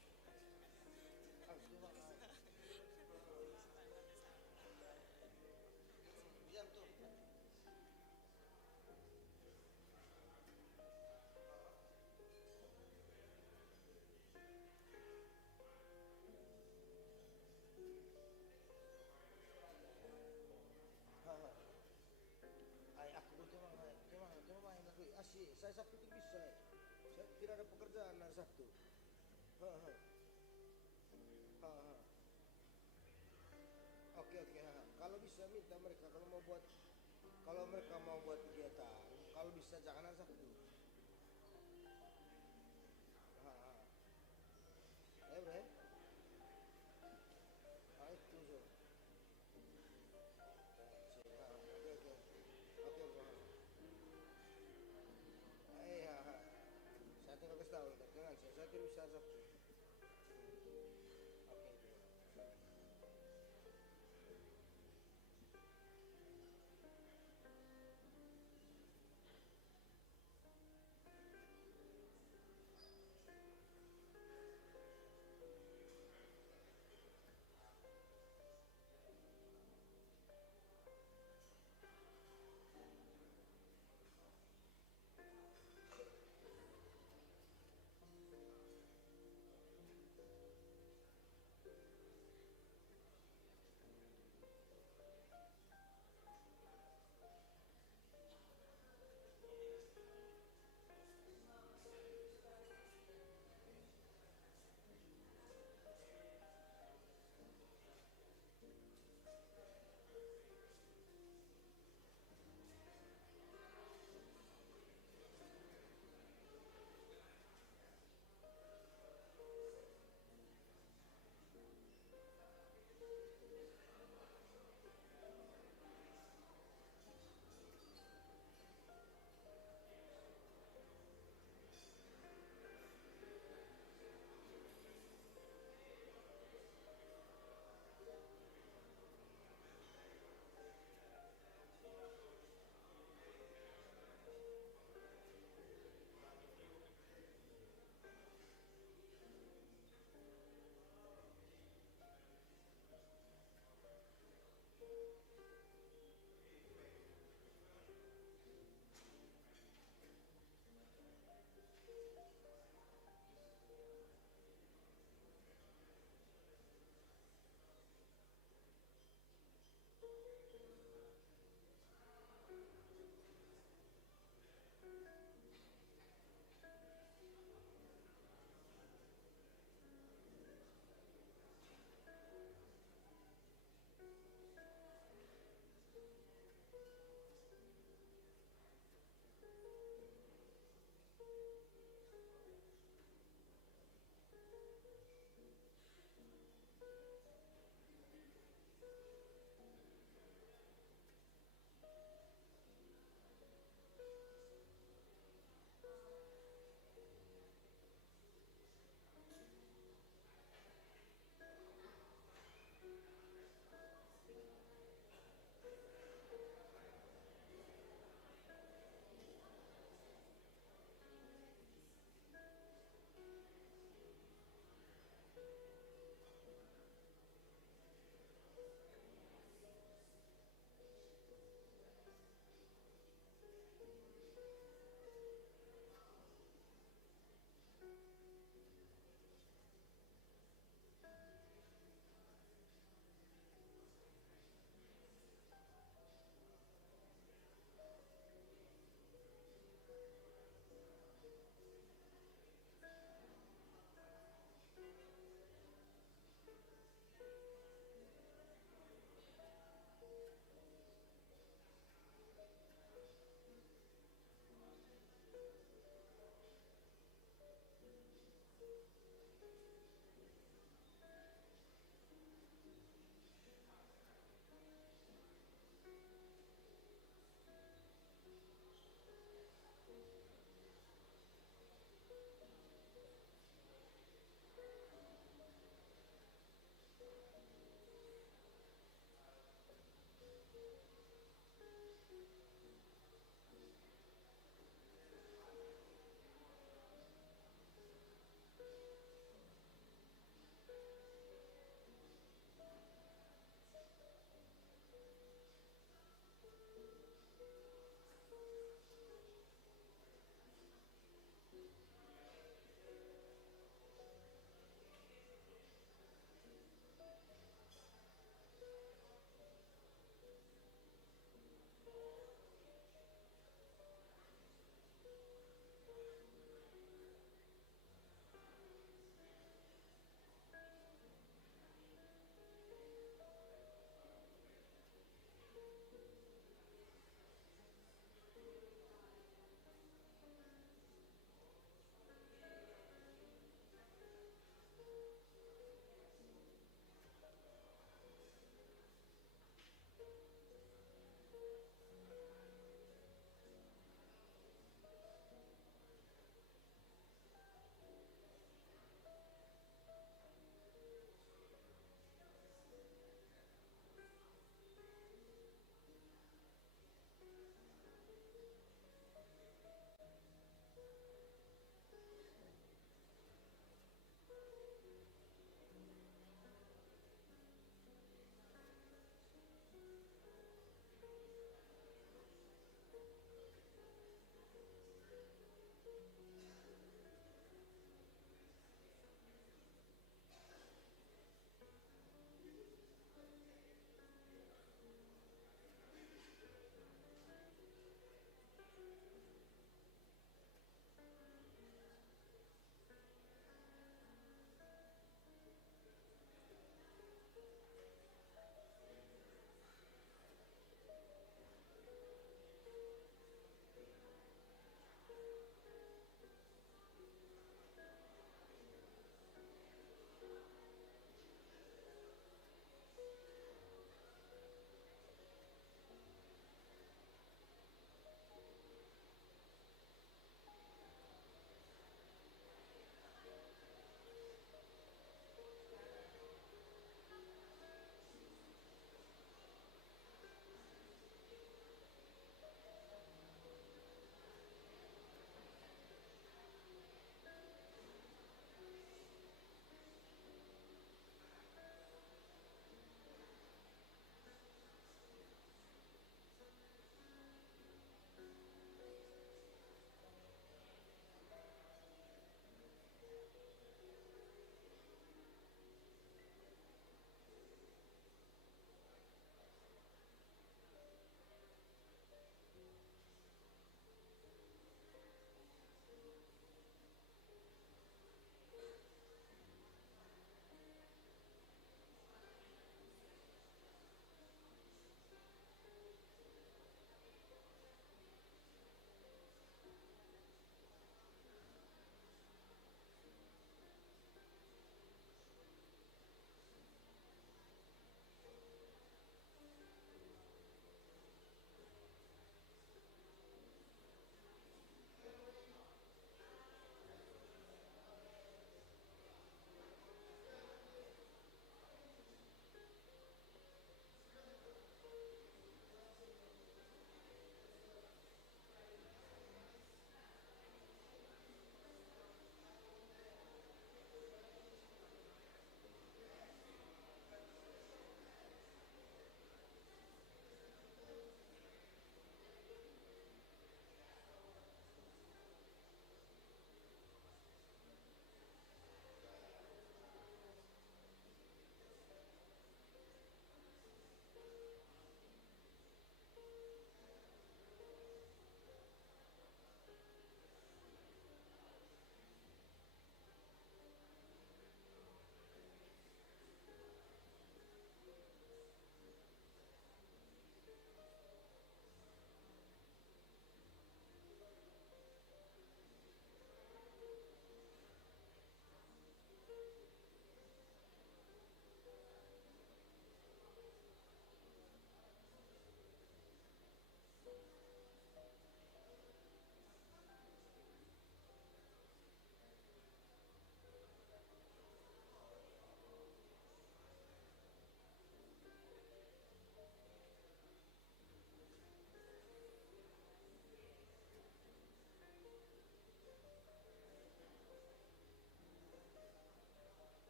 Saya Sabtu itu bisa. Saya tidak ada pekerjaan hari Sabtu. oke. Kalau bisa minta mereka kalau mereka mau buat kegiatan, kalau bisa jangan hari Sabtu. Bro ya. Itu so. Oke bro. Saya tinggal kasih tahu, jangan saya kira bisa Sabtu.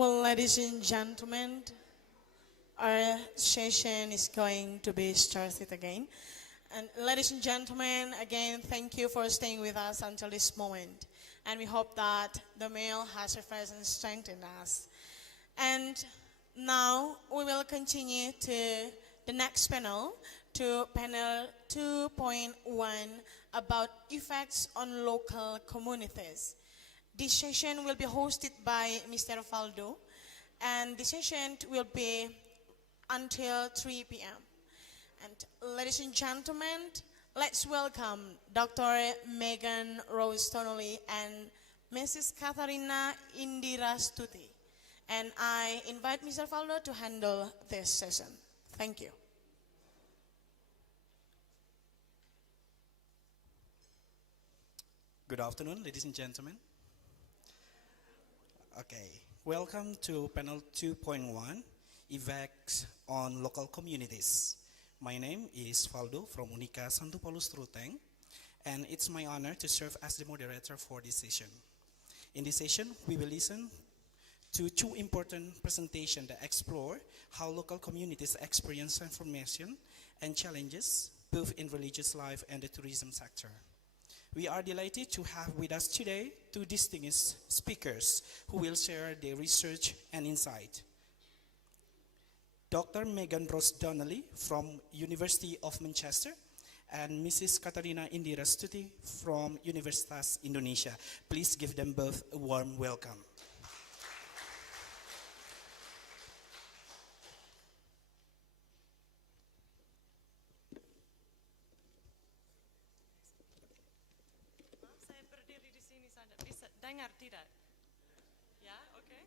Well, ladies and gentlemen, our session is going to be started again. And ladies and gentlemen, again, thank you for staying with us until this moment. And we hope that the meal has refreshed and strengthened us. And now we will continue to the next panel, to panel 2.1 about effects on local communities. This session will be hosted by Mr. Faldo, and the session will be until 3 p.m. And ladies and gentlemen, let's welcome Dr. Megan Rose Tonoli and Mrs. Katharina Indira Stuti. And I invite Mr. Faldo to handle this session. Thank you. Good afternoon, ladies and gentlemen. Okay, welcome to panel 2.1, Effects on Local Communities. My name is Faldo from Unika Santu Paulus Ruteng, and it's my honor to serve as the moderator for this session. In this session, we will listen to two important presentations that explore how local communities experience transformation and challenges, both in religious life and the tourism sector. We are delighted to have with us today two distinguished speakers who will share their research and insight. Dr. Megan Rose Donnelly from University of Manchester and Mrs. Katharina Indira Stuti from Universitas, Indonesia. Please give them both a warm welcome. Saya berdiri di sini saja, bisa dengar tidak? Ya, oke.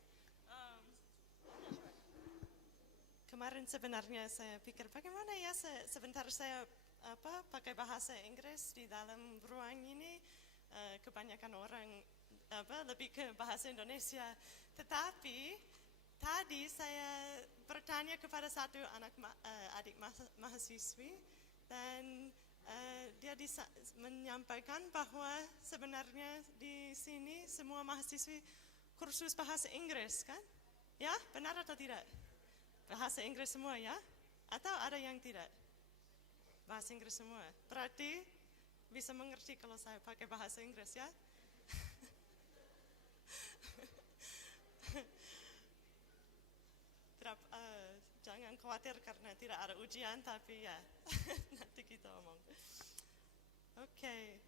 Kemarin sebenarnya saya pikir bagaimana ya sebentar saya pakai bahasa Inggris di dalam ruang ini, kebanyakan orang lebih ke bahasa Indonesia. Tetapi tadi saya bertanya kepada satu adik mahasiswi dan dia menyampaikan bahwa sebenarnya di sini semua mahasiswi kursus bahasa Inggris, kan? Ya, benar atau tidak? Bahasa Inggris semua, ya? Atau ada yang tidak? Bahasa Inggris semua. Berarti bisa mengerti kalau saya pakai bahasa Inggris, ya? Jangan khawatir karena tidak ada ujian, tapi ya nanti kita omong. Oke,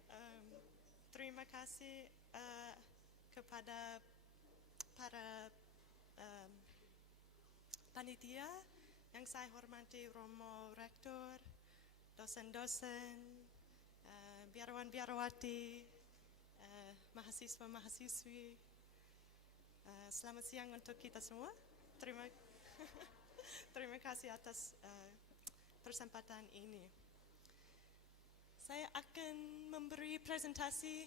terima kasih kepada para panitia yang saya hormati, Romo Rektor, dosen-dosen, biarawan-biarawati, mahasiswa-mahasiswi. Selamat siang untuk kita semua. Terima kasih atas kesempatan ini. Saya akan memberi presentasi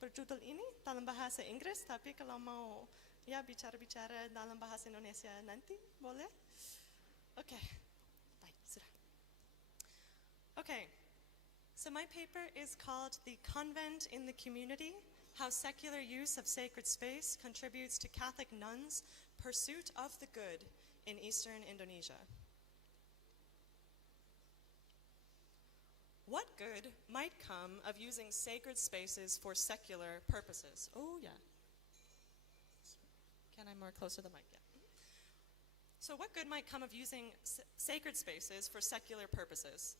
berjudul ini dalam bahasa Inggris, tapi kalau mau ya bicara-bicara dalam bahasa Indonesia nanti boleh? Oke, baik, sudah. Okay, so my paper is called The Convent in the Community, How Secular Use of Sacred Space Contributes to Catholic Nuns' Pursuit of the Good in Eastern Indonesia. What good might come of using sacred spaces for secular purposes? Oh, yeah. Can I more close to the mic? Yeah. So what good might come of using sacred spaces for secular purposes?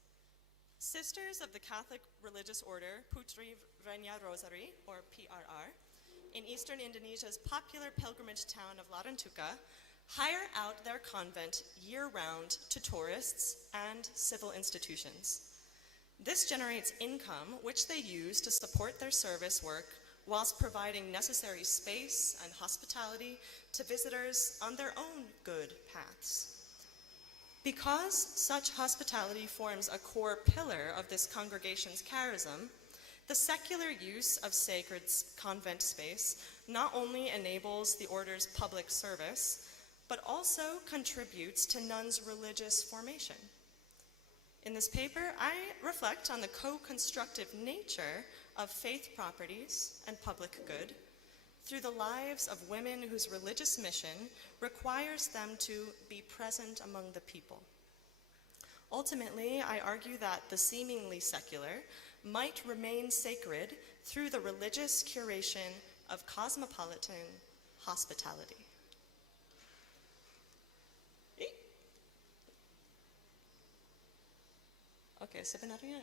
Sisters of the Catholic Religious Order, Putri Renya Rosary, or PRR, in eastern Indonesia's popular pilgrimage town of Larantuka, hire out their convent year-round to tourists and civil institutions. This generates income which they use to support their service work whilst providing necessary space and hospitality to visitors on their own good paths. Because such hospitality forms a core pillar of this congregation's charism, the secular use of sacred convent space not only enables the order's public service, but also contributes to nuns' religious formation. In this paper, I reflect on the co-constructive nature of faith properties and public good through the lives of women whose religious mission requires them to be present among the people. Ultimately, I argue that the seemingly secular might remain sacred through the religious curation of cosmopolitan hospitality. Okay, sebenarnya,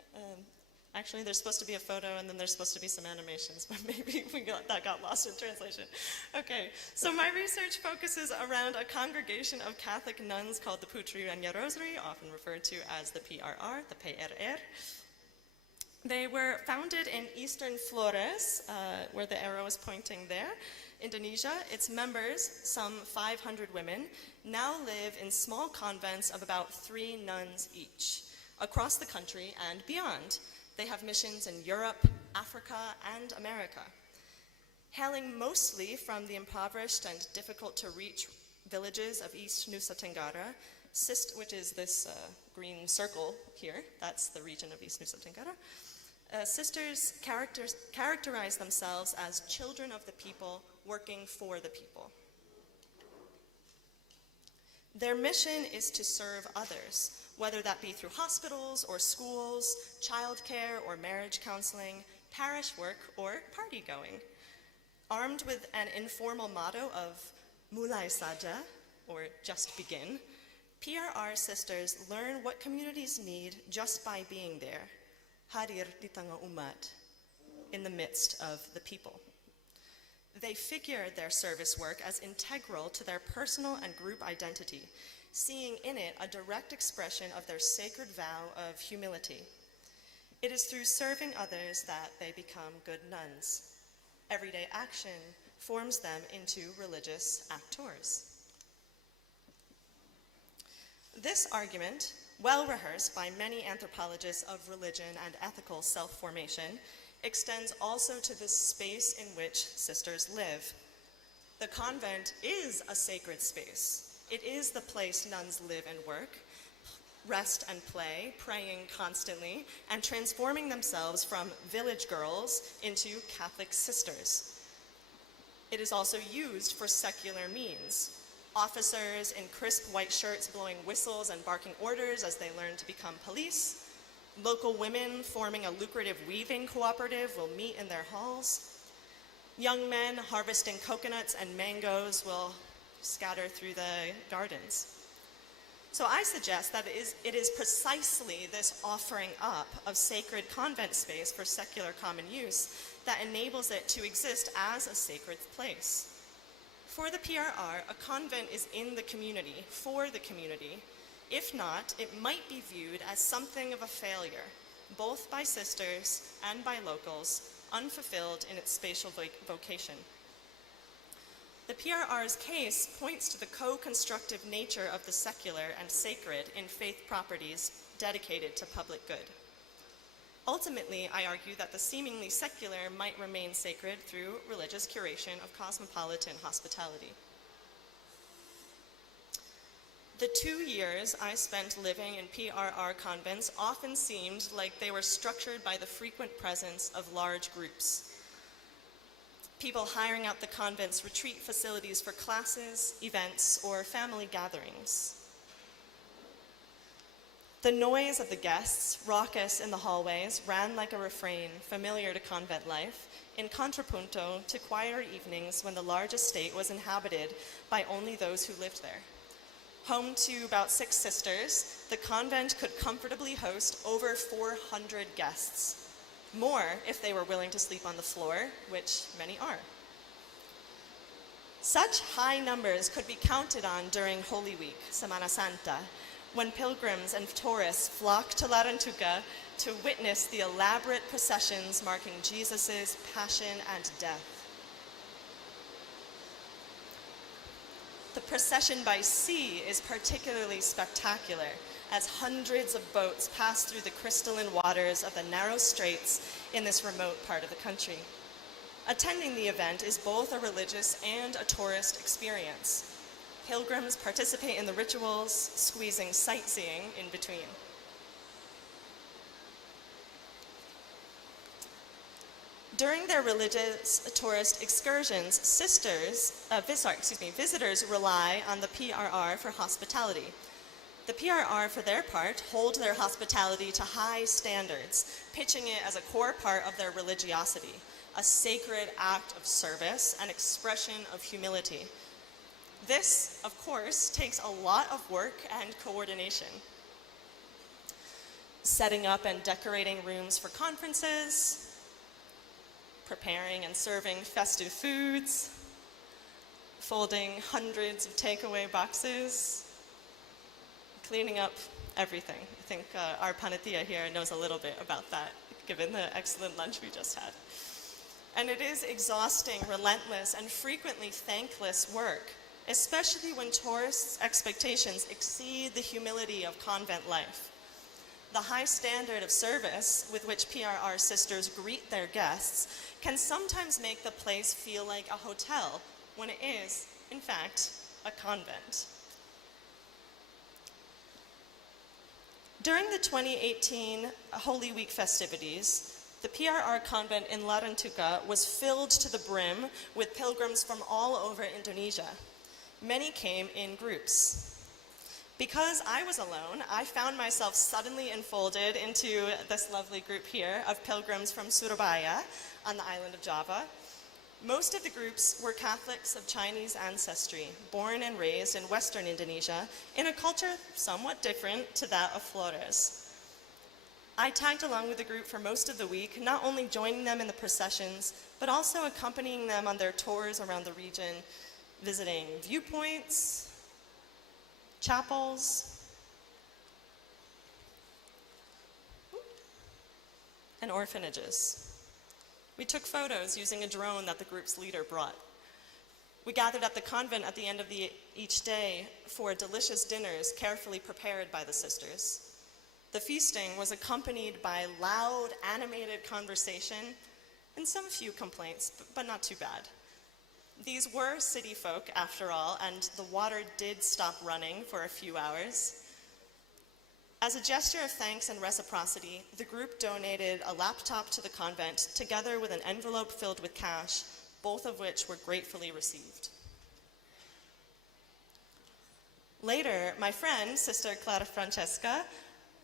actually there's supposed to be a photo and then there's supposed to be some animations, but maybe that got lost in translation. Okay, so my research focuses around a congregation of Catholic nuns called the Putri Rania Rosary, often referred to as the PRR, the PRR. They were founded in Eastern Flores, where the arrow is pointing there, Indonesia. Its members, some 500 women, now live in small convents of about 3 nuns each, across the country and beyond. They have missions in Europe, Africa, and America. Hailing mostly from the impoverished and difficult to reach villages of East Nusa Tenggara, which is this green circle here, that's the region of East Nusa Tenggara, sisters characterize themselves as children of the people working for the people. Their mission is to serve others, whether that be through hospitals or schools, childcare or marriage counseling, parish work or party going. Armed with an informal motto of mulai saja, or just begin, PRR sisters learn what communities need just by being there, hadir di tengah umat, in the midst of the people. They figure their service work as integral to their personal and group identity, seeing in it a direct expression of their sacred vow of humility. It is through serving others that they become good nuns. Everyday action forms them into religious actors. This argument, well rehearsed by many anthropologists of religion and ethical self-formation, extends also to the space in which sisters live. The convent is a sacred space. It is the place nuns live and work, rest and play, praying constantly, and transforming themselves from village girls into Catholic sisters. It is also used for secular means. Officers in crisp white shirts blowing whistles and barking orders as they learn to become police. Local women forming a lucrative weaving cooperative will meet in their halls. Young men harvesting coconuts and mangoes will scatter through the gardens. So I suggest that it is precisely this offering up of sacred convent space for secular common use that enables it to exist as a sacred place. For the PRR, a convent is in the community, for the community. If not, it might be viewed as something of a failure, both by sisters and by locals, unfulfilled in its spatial vocation. The PRR's case points to the co-constructive nature of the secular and sacred in faith properties dedicated to public good. Ultimately, I argue that the seemingly secular might remain sacred through religious curation of cosmopolitan hospitality. The 2 years I spent living in PRR convents often seemed like they were structured by the frequent presence of large groups. People hiring out the convent's retreat facilities for classes, events, or family gatherings. The noise of the guests, raucous in the hallways, ran like a refrain familiar to convent life, in contrapunto to quieter evenings when the large estate was inhabited by only those who lived there. Home to about 6 sisters, the convent could comfortably host over 400 guests. More if they were willing to sleep on the floor, which many are. Such high numbers could be counted on during Holy Week, Semana Santa, when pilgrims and tourists flock to Larantuka to witness the elaborate processions marking Jesus' passion and death. The procession by sea is particularly spectacular, as hundreds of boats pass through the crystalline waters of the narrow straits in this remote part of the country. Attending the event is both a religious and a tourist experience. Pilgrims participate in the rituals, squeezing sightseeing in between. During their religious tourist excursions, visitors rely on the PRR for hospitality. The PRR, for their part, hold their hospitality to high standards, pitching it as a core part of their religiosity, a sacred act of service and expression of humility. This, of course, takes a lot of work and coordination. Setting up and decorating rooms for conferences, preparing and serving festive foods, folding hundreds of takeaway boxes, cleaning up everything. I think our panitia here knows a little bit about that, given the excellent lunch we just had. And it is exhausting, relentless, and frequently thankless work, especially when tourists' expectations exceed the humility of convent life. The high standard of service with which PRR sisters greet their guests can sometimes make the place feel like a hotel when it is, in fact, a convent. During the 2018 Holy Week festivities, the PRR convent in Larantuka was filled to the brim with pilgrims from all over Indonesia. Many came in groups. Because I was alone, I found myself suddenly enfolded into this lovely group here of pilgrims from Surabaya on the island of Java. Most of the groups were Catholics of Chinese ancestry, born and raised in Western Indonesia, in a culture somewhat different to that of Flores. I tagged along with the group for most of the week, not only joining them in the processions, but also accompanying them on their tours around the region, visiting viewpoints, chapels, and orphanages. We took photos using a drone that the group's leader brought. We gathered at the convent at the end of each day for delicious dinners carefully prepared by the sisters. The feasting was accompanied by loud, animated conversation and some few complaints, but not too bad. These were city folk, after all, and the water did stop running for a few hours. As a gesture of thanks and reciprocity, the group donated a laptop to the convent, together with an envelope filled with cash, both of which were gratefully received. Later, my friend, Sister Clara Francesca,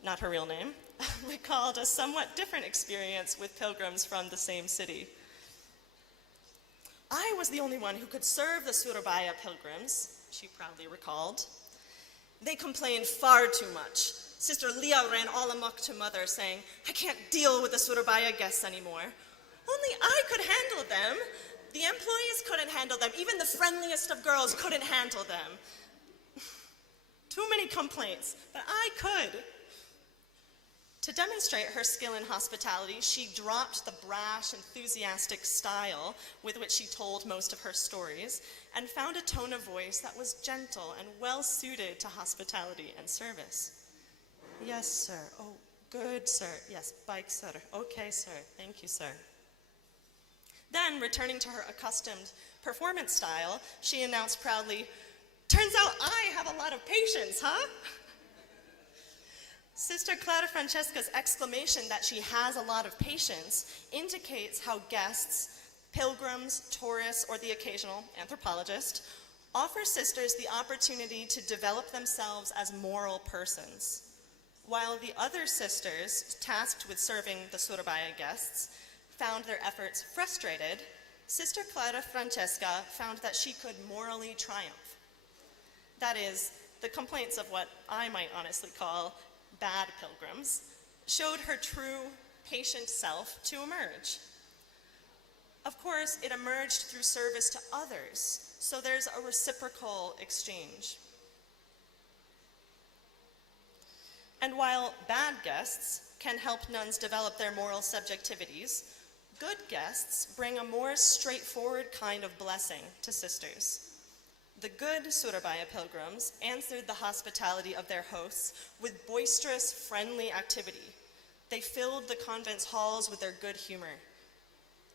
not her real name, recalled a somewhat different experience with pilgrims from the same city. I was the only one who could serve the Surabaya pilgrims, she proudly recalled. They complained far too much. Sister Leah ran all amok to Mother, saying, "I can't deal with the Surabaya guests anymore." Only I could handle them. The employees couldn't handle them. Even the friendliest of girls couldn't handle them. Too many complaints, but I could. To demonstrate her skill in hospitality, she dropped the brash, enthusiastic style with which she told most of her stories and found a tone of voice that was gentle and well suited to hospitality and service. "Yes, sir. Oh, good, sir. Yes, bike, sir. Okay, sir. Thank you, sir." Then, returning to her accustomed performance style, she announced proudly, "Turns out I have a lot of patience, huh?" Sister Clara Francesca's exclamation that she has a lot of patience indicates how guests, pilgrims, tourists, or the occasional anthropologist offer sisters the opportunity to develop themselves as moral persons. While the other sisters, tasked with serving the Surabaya guests, found their efforts frustrated, Sister Clara Francesca found that she could morally triumph. That is, the complaints of what I might honestly call bad pilgrims showed her true, patient self to emerge. Of course, it emerged through service to others, so there's a reciprocal exchange. And while bad guests can help nuns develop their moral subjectivities, good guests bring a more straightforward kind of blessing to sisters. The good Surabaya pilgrims answered the hospitality of their hosts with boisterous, friendly activity. They filled the convent's halls with their good humor.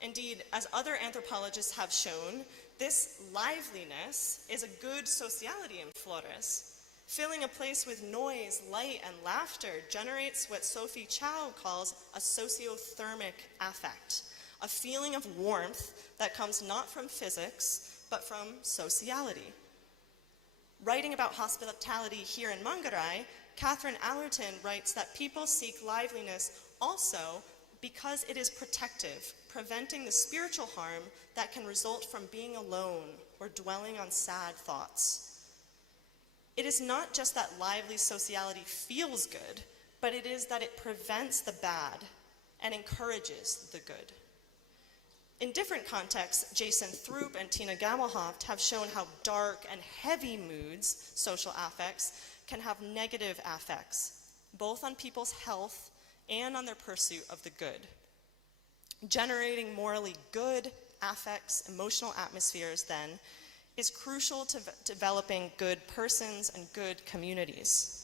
Indeed, as other anthropologists have shown, this liveliness is a good sociality in Flores. Filling a place with noise, light, and laughter generates what Sophie Chow calls a sociothermic affect, a feeling of warmth that comes not from physics, but from sociality. Writing about hospitality here in Manggarai, Catherine Allerton writes that people seek liveliness also because it is protective, preventing the spiritual harm that can result from being alone or dwelling on sad thoughts. It is not just that lively sociality feels good, but it is that it prevents the bad and encourages the good. In different contexts, Jason Throop and Tina Gamelhoft have shown how dark and heavy moods, social affects, can have negative affects, both on people's health and on their pursuit of the good. Generating morally good affects, emotional atmospheres, then, is crucial to developing good persons and good communities.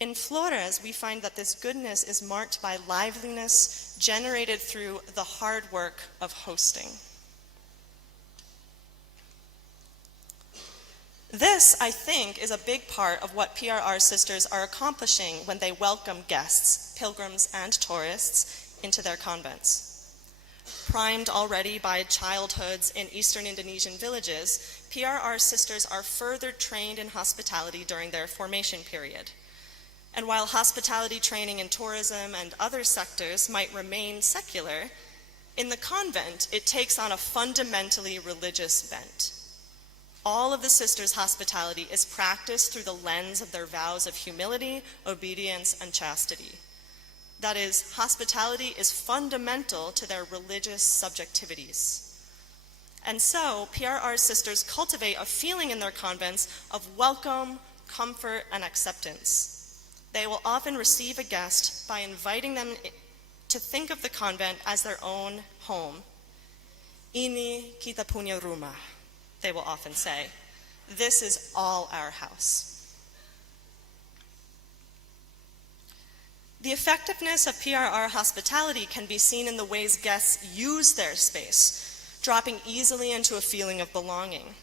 In Flores, we find that this goodness is marked by liveliness generated through the hard work of hosting. This, I think, is a big part of what PRR sisters are accomplishing when they welcome guests, pilgrims, and tourists into their convents. Primed already by childhoods in Eastern Indonesian villages, PRR sisters are further trained in hospitality during their formation period. And while hospitality training in tourism and other sectors might remain secular, in the convent it takes on a fundamentally religious bent. All of the sisters' hospitality is practiced through the lens of their vows of humility, obedience, and chastity. That is, hospitality is fundamental to their religious subjectivities. And so, PRR sisters cultivate a feeling in their convents of welcome, comfort, and acceptance. They will often receive a guest by inviting them to think of the convent as their own home. Ini kita punya rumah, they will often say. This is all our house. The effectiveness of PRR hospitality can be seen in the ways guests use their space, dropping easily into a feeling of belonging.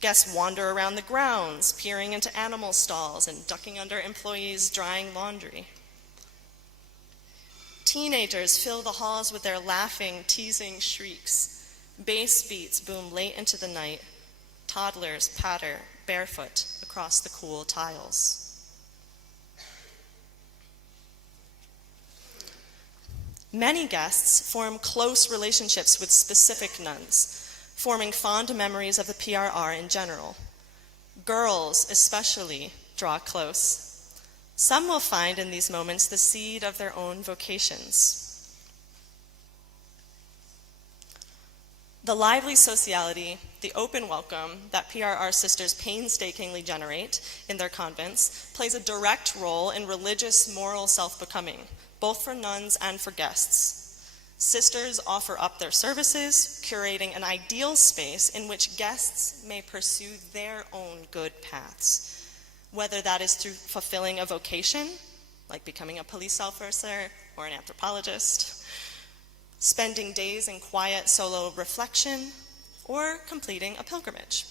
Guests wander around the grounds, peering into animal stalls and ducking under employees drying laundry. Teenagers fill the halls with their laughing, teasing shrieks. Bass beats boom late into the night. Toddlers patter barefoot across the cool tiles. Many guests form close relationships with specific nuns, forming fond memories of the PRR in general. Girls, especially, draw close. Some will find in these moments the seed of their own vocations. The lively sociality, the open welcome that PRR sisters painstakingly generate in their convents plays a direct role in religious moral self-becoming, both for nuns and for guests. Sisters offer up their services, curating an ideal space in which guests may pursue their own good paths, whether that is through fulfilling a vocation, like becoming a police officer or an anthropologist, spending days in quiet solo reflection, or completing a pilgrimage.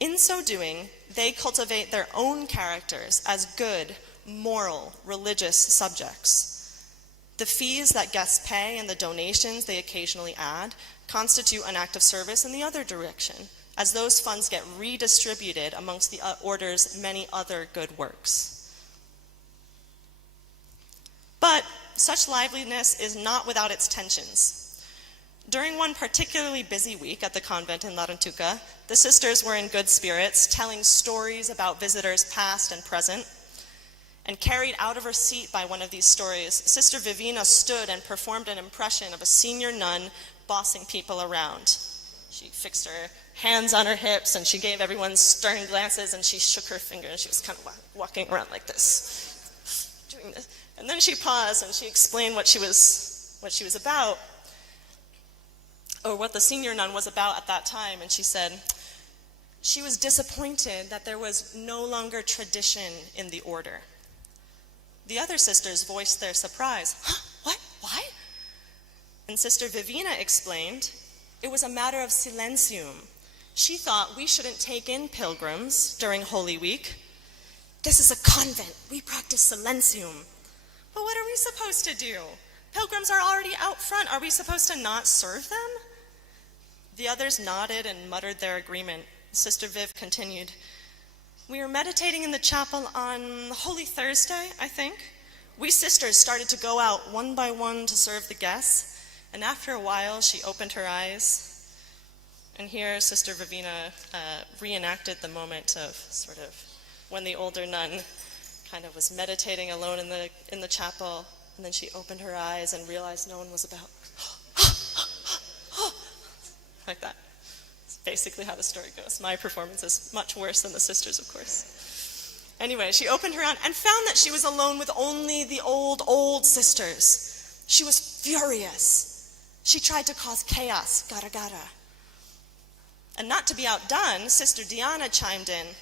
In so doing, they cultivate their own characters as good, moral, religious subjects. The fees that guests pay and the donations they occasionally add constitute an act of service in the other direction, as those funds get redistributed amongst the order's many other good works. But such liveliness is not without its tensions. During one particularly busy week at the convent in Larantuka, the sisters were in good spirits, telling stories about visitors past and present. And carried out of her seat by one of these stories, Sister Vivina stood and performed an impression of a senior nun bossing people around. She fixed her hands on her hips and she gave everyone stern glances and she shook her finger and she was kind of walking around like this, doing this. And then she paused and she explained what she was about, or what the senior nun was about at that time. And she said she was disappointed that there was no longer tradition in the order. The other sisters voiced their surprise. Huh? What? Why? And Sister Vivina explained, it was a matter of silencium. She thought we shouldn't take in pilgrims during Holy Week. This is a convent. We practice silencium. But what are we supposed to do? Pilgrims are already out front. Are we supposed to not serve them? The others nodded and muttered their agreement. Sister Viv continued, "We were meditating in the chapel on Holy Thursday, I think. We sisters started to go out one by one to serve the guests, and after a while she opened her eyes." And here Sister Vivina reenacted the moment of sort of when the older nun kind of was meditating alone in the chapel, and then she opened her eyes and realized no one was about. Like that. It's basically how the story goes. My performance is much worse than the sisters, of course. Anyway, she opened her eyes and found that she was alone with only the old sisters. She was furious. She tried to cause chaos, gara gara. And not to be outdone, Sister Diana chimed in.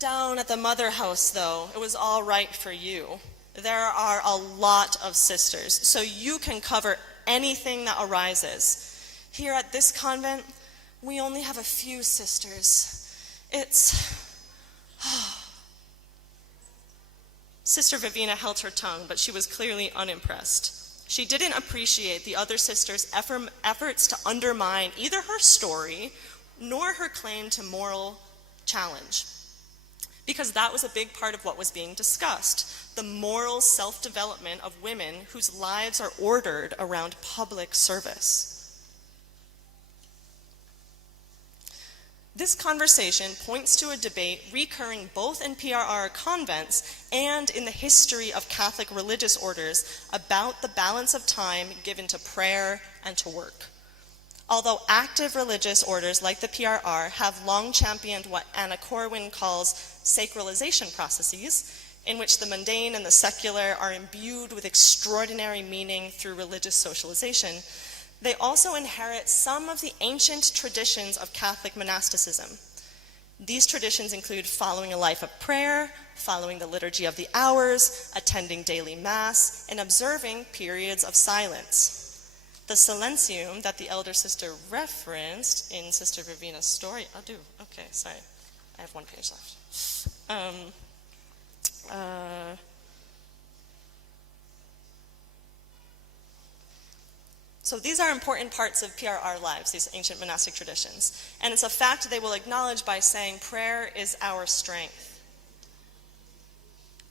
"Down at the mother house, though, it was all right for you. There are a lot of sisters, so you can cover anything that arises. Here at this convent, we only have a few sisters. It's..." Sister Vivina held her tongue, but she was clearly unimpressed. She didn't appreciate the other sisters' efforts to undermine either her story nor her claim to moral challenge, because that was a big part of what was being discussed, the moral self-development of women whose lives are ordered around public service. This conversation points to a debate recurring both in PRR convents and in the history of Catholic religious orders about the balance of time given to prayer and to work. Although active religious orders like the PRR have long championed what Anna Corwin calls sacralization processes, in which the mundane and the secular are imbued with extraordinary meaning through religious socialization, they also inherit some of the ancient traditions of Catholic monasticism. These traditions include following a life of prayer, following the liturgy of the hours, attending daily mass, and observing periods of silence. The silencium that the elder sister referenced in Sister Vivina's story, I do, okay, sorry, I have one page left. So these are important parts of PRR lives, these ancient monastic traditions. And it's a fact they will acknowledge by saying prayer is our strength.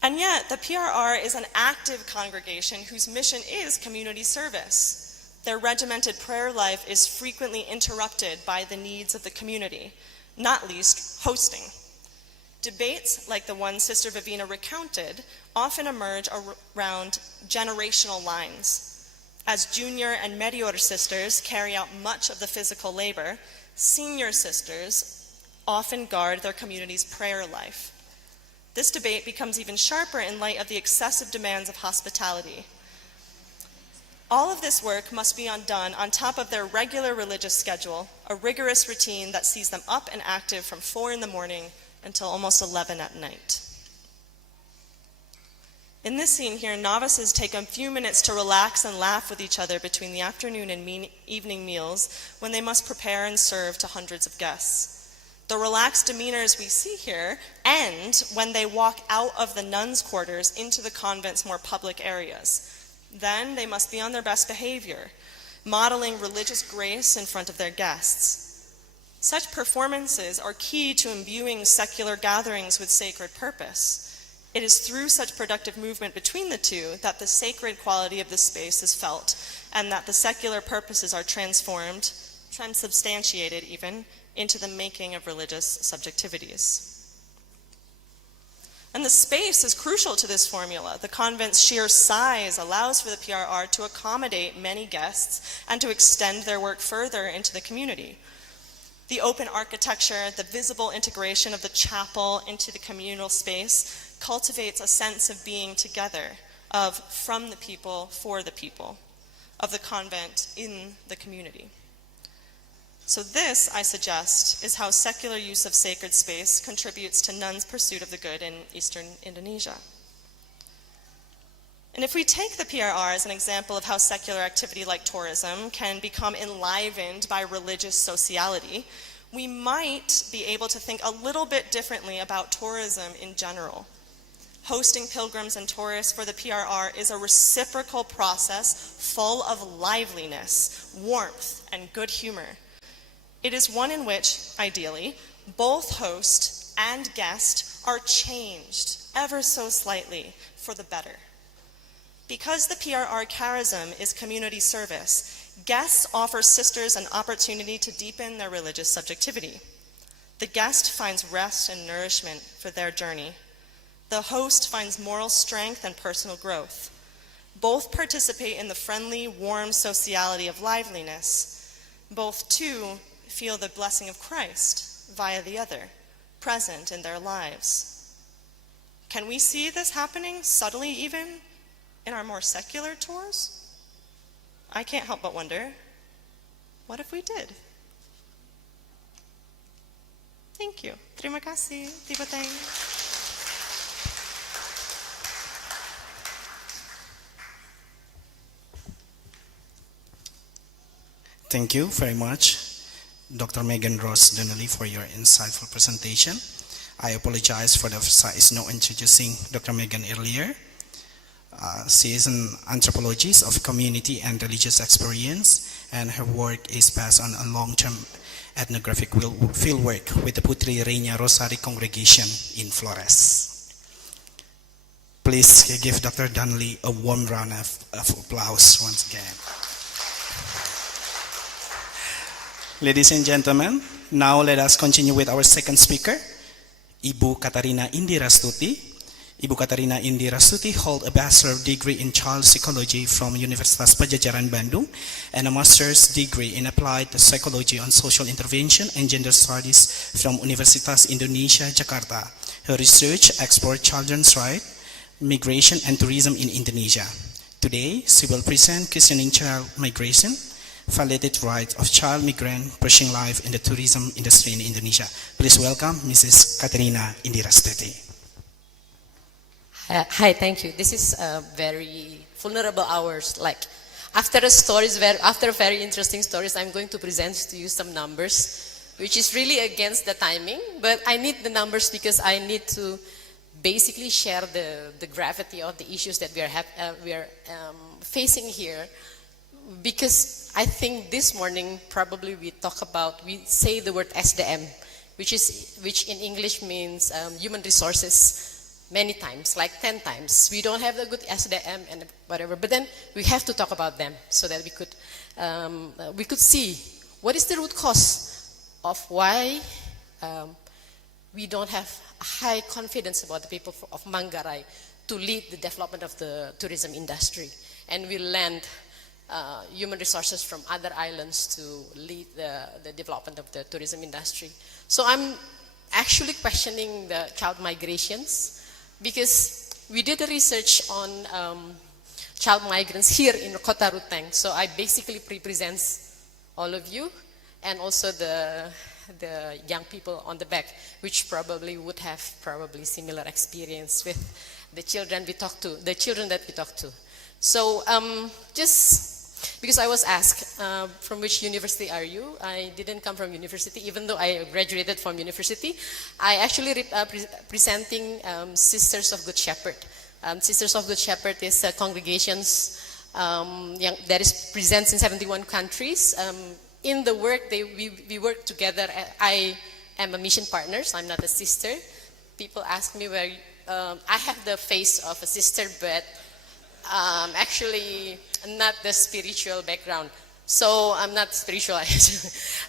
And yet, the PRR is an active congregation whose mission is community service. Their regimented prayer life is frequently interrupted by the needs of the community, not least hosting. Debates like the one Sister Vivina recounted often emerge around generational lines. As junior and medior sisters carry out much of the physical labor, senior sisters often guard their community's prayer life. This debate becomes even sharper in light of the excessive demands of hospitality. All of this work must be undone on top of their regular religious schedule, a rigorous routine that sees them up and active from 4 in the morning until almost 11 at night. In this scene here, novices take a few minutes to relax and laugh with each other between the afternoon and evening meals when they must prepare and serve to hundreds of guests. The relaxed demeanors we see here end when they walk out of the nuns' quarters into the convent's more public areas. Then they must be on their best behavior, modeling religious grace in front of their guests. Such performances are key to imbuing secular gatherings with sacred purpose. It is through such productive movement between the two that the sacred quality of the space is felt, and that the secular purposes are transformed, transubstantiated even, into the making of religious subjectivities. And the space is crucial to this formula. The convent's sheer size allows for the PRR to accommodate many guests and to extend their work further into the community. The open architecture, the visible integration of the chapel into the communal space cultivates a sense of being together, of from the people, for the people, of the convent in the community. So this, I suggest, is how secular use of sacred space contributes to nuns' pursuit of the good in eastern Indonesia. And if we take the PRR as an example of how secular activity like tourism can become enlivened by religious sociality, we might be able to think a little bit differently about tourism in general. Hosting pilgrims and tourists for the PRR is a reciprocal process full of liveliness, warmth, and good humor. It is one in which, ideally, both host and guest are changed ever so slightly for the better. Because the PRR charism is community service, guests offer sisters an opportunity to deepen their religious subjectivity. The guest finds rest and nourishment for their journey. The host finds moral strength and personal growth. Both participate in the friendly, warm sociality of liveliness. Both, too, feel the blessing of Christ via the other, present in their lives. Can we see this happening subtly even in our more secular tours? I can't help but wonder, what if we did? Thank you. Terima kasih. Ruteng. Thank you very much, Dr. Megan Ross Donnelly, for your insightful presentation. I apologize for the size not introducing Dr. Megan earlier. She is an anthropologist of community and religious experience, and her work is based on a long-term ethnographic fieldwork with the Putri Reina Rosari congregation in Flores. Please give Dr. Donnelly a warm round of applause once again. Ladies and gentlemen, now let us continue with our second speaker, Ibu Katarina Indira Stuti. Ibu Katarina Indira Stuti holds a bachelor's degree in child psychology from Universitas Pajajaran Bandung and a master's degree in applied psychology on social intervention and gender studies from Universitas Indonesia, Jakarta. Her research explores children's rights, migration and tourism in Indonesia. Today, she will present questioning child migration, violated rights of child migrant pursuing life in the tourism industry in Indonesia. Please welcome Mrs. Katarina Indira Stuti. Hi, thank you. This is very vulnerable hours. Like after very interesting stories, I'm going to present to you some numbers, which is really against the timing. But I need the numbers because I need to basically share the gravity of the issues that we are facing here. Because I think this morning probably we say the word SDM, which in English means human resources many times, like 10 times. We don't have the good SDM and whatever, but then we have to talk about them so that we could see what is the root cause of why we don't have high confidence about the people of Manggarai to lead the development of the tourism industry, and we lend human resources from other islands to lead the development of the tourism industry. So I'm actually questioning the child migrations because we did a research on child migrants here in Kota Ruteng. So I basically represent all of you and also the young people on the back, which probably would have similar experience with the children that we talk to. So just because I was asked, from which university are you? I didn't come from university, even though I graduated from university. I actually presenting Sisters of Good Shepherd. Sisters of Good Shepherd is congregations that is present in 71 countries. In the work, we work together. I am a mission partner, so I'm not a sister. People ask me where, I have the face of a sister, but actually not the spiritual background. So I'm not spiritual.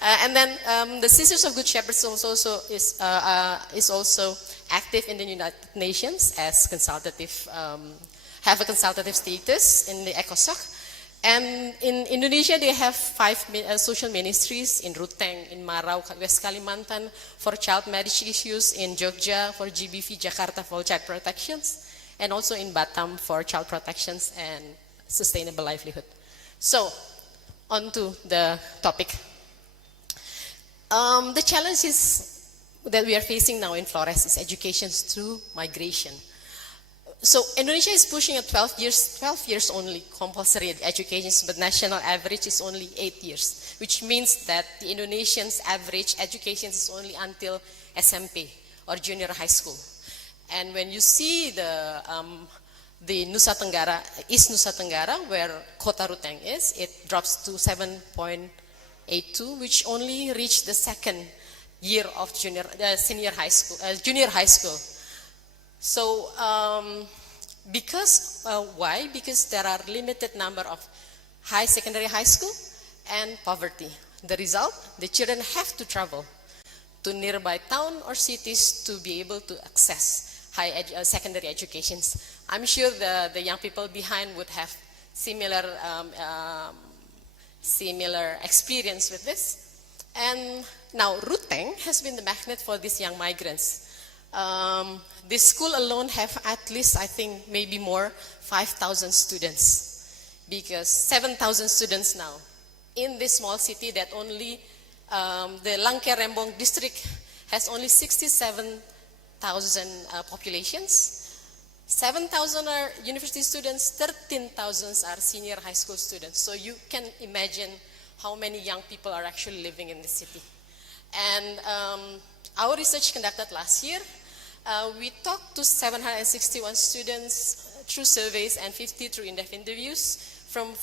And then the Sisters of Good Shepherd is also active in the United Nations as consultative, have a consultative status in the ECOSOC. And in Indonesia, they have 5 social ministries in Ruteng, in Marau, West Kalimantan for child marriage issues, in Jogja for GBV, Jakarta for child protections, and also in Batam for child protections and sustainable livelihood. So, on to the topic. The challenges that we are facing now in Flores is education through migration. So Indonesia is pushing a 12 years only compulsory education, but national average is only 8 years, which means that the Indonesians' average education is only until SMP or junior high school. And when you see the Nusa Tenggara, East Nusa Tenggara, where Kota Ruteng is, it drops to 7.82, which only reached the second year of junior high school. So, why? Because there are limited number of secondary high school and poverty. The result, the children have to travel to nearby town or cities to be able to access secondary educations. I'm sure the young people behind would have similar experience with this. And now Ruteng has been the magnet for these young migrants. This school alone have at least, I think, maybe more, 5,000 students, because 7,000 students now in this small city that only the Langkawi Rembong district has only 67,000 populations. 7,000 are university students, 13,000 are senior high school students. So you can imagine how many young people are actually living in the city. And our research conducted last year, we talked to 761 students through surveys and 50 through in-depth interviews from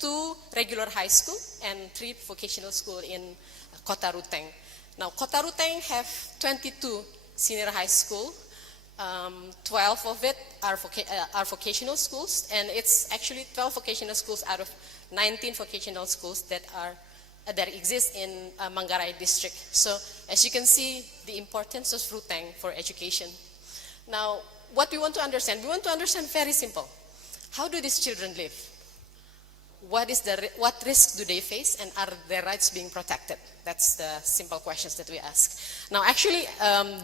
2 regular high school and 3 vocational school in Kota Ruteng. Now, Kota Ruteng have 22 senior high school. 12 of it are vocational schools, and it's actually 12 vocational schools out of 19 vocational schools that exist in Manggarai district. So, as you can see, the importance of Ruteng for education. Now, what we want to understand very simple. How do these children live? What risks do they face, and are their rights being protected? That's the simple questions that we ask. Now, actually,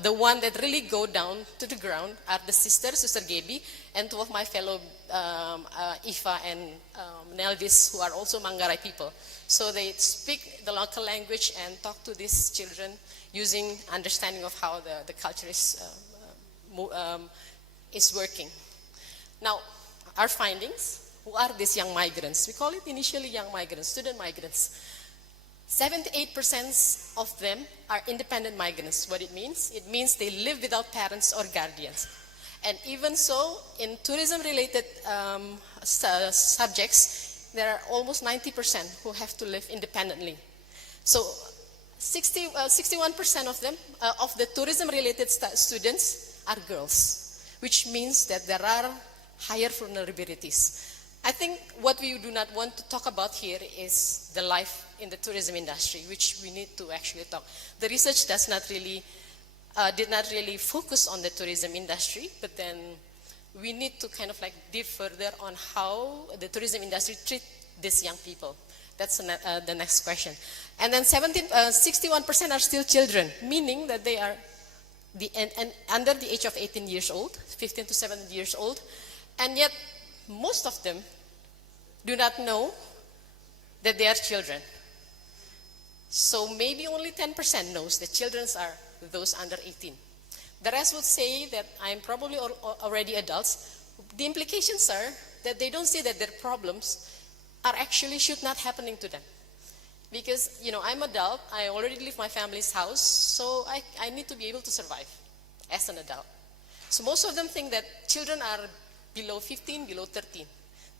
the one that really go down to the ground are the Sister Gaby, and 2 of my fellow Ifa and Neldis, who are also Manggarai people. So they speak the local language and talk to these children using understanding of how the culture is working. Now, our findings. Who are these young migrants? We call it initially young migrants, student migrants. 78% of them are independent migrants. What it means they live without parents or guardians. And even so, in tourism-related subjects, there are almost 90% who have to live independently. So 61% of them, of the tourism-related students are girls, which means that there are higher vulnerabilities. I think what we do not want to talk about here is the life in the tourism industry, which we need to actually talk. The research did not really focus on the tourism industry, but then we need to kind of like dig further on how the tourism industry treats these young people. That's the next question. And then 61% are still children, meaning that they are under the age of 18 years old, 15 to 17 years old, and yet most of them do not know that they are children. So maybe only 10% knows that children are those under 18. The rest would say that I'm probably already adults. The implications are that they don't see that their problems are actually should not happening to them. Because, I'm adult, I already leave my family's house, so I need to be able to survive as an adult. So most of them think that children are below 15, below 13.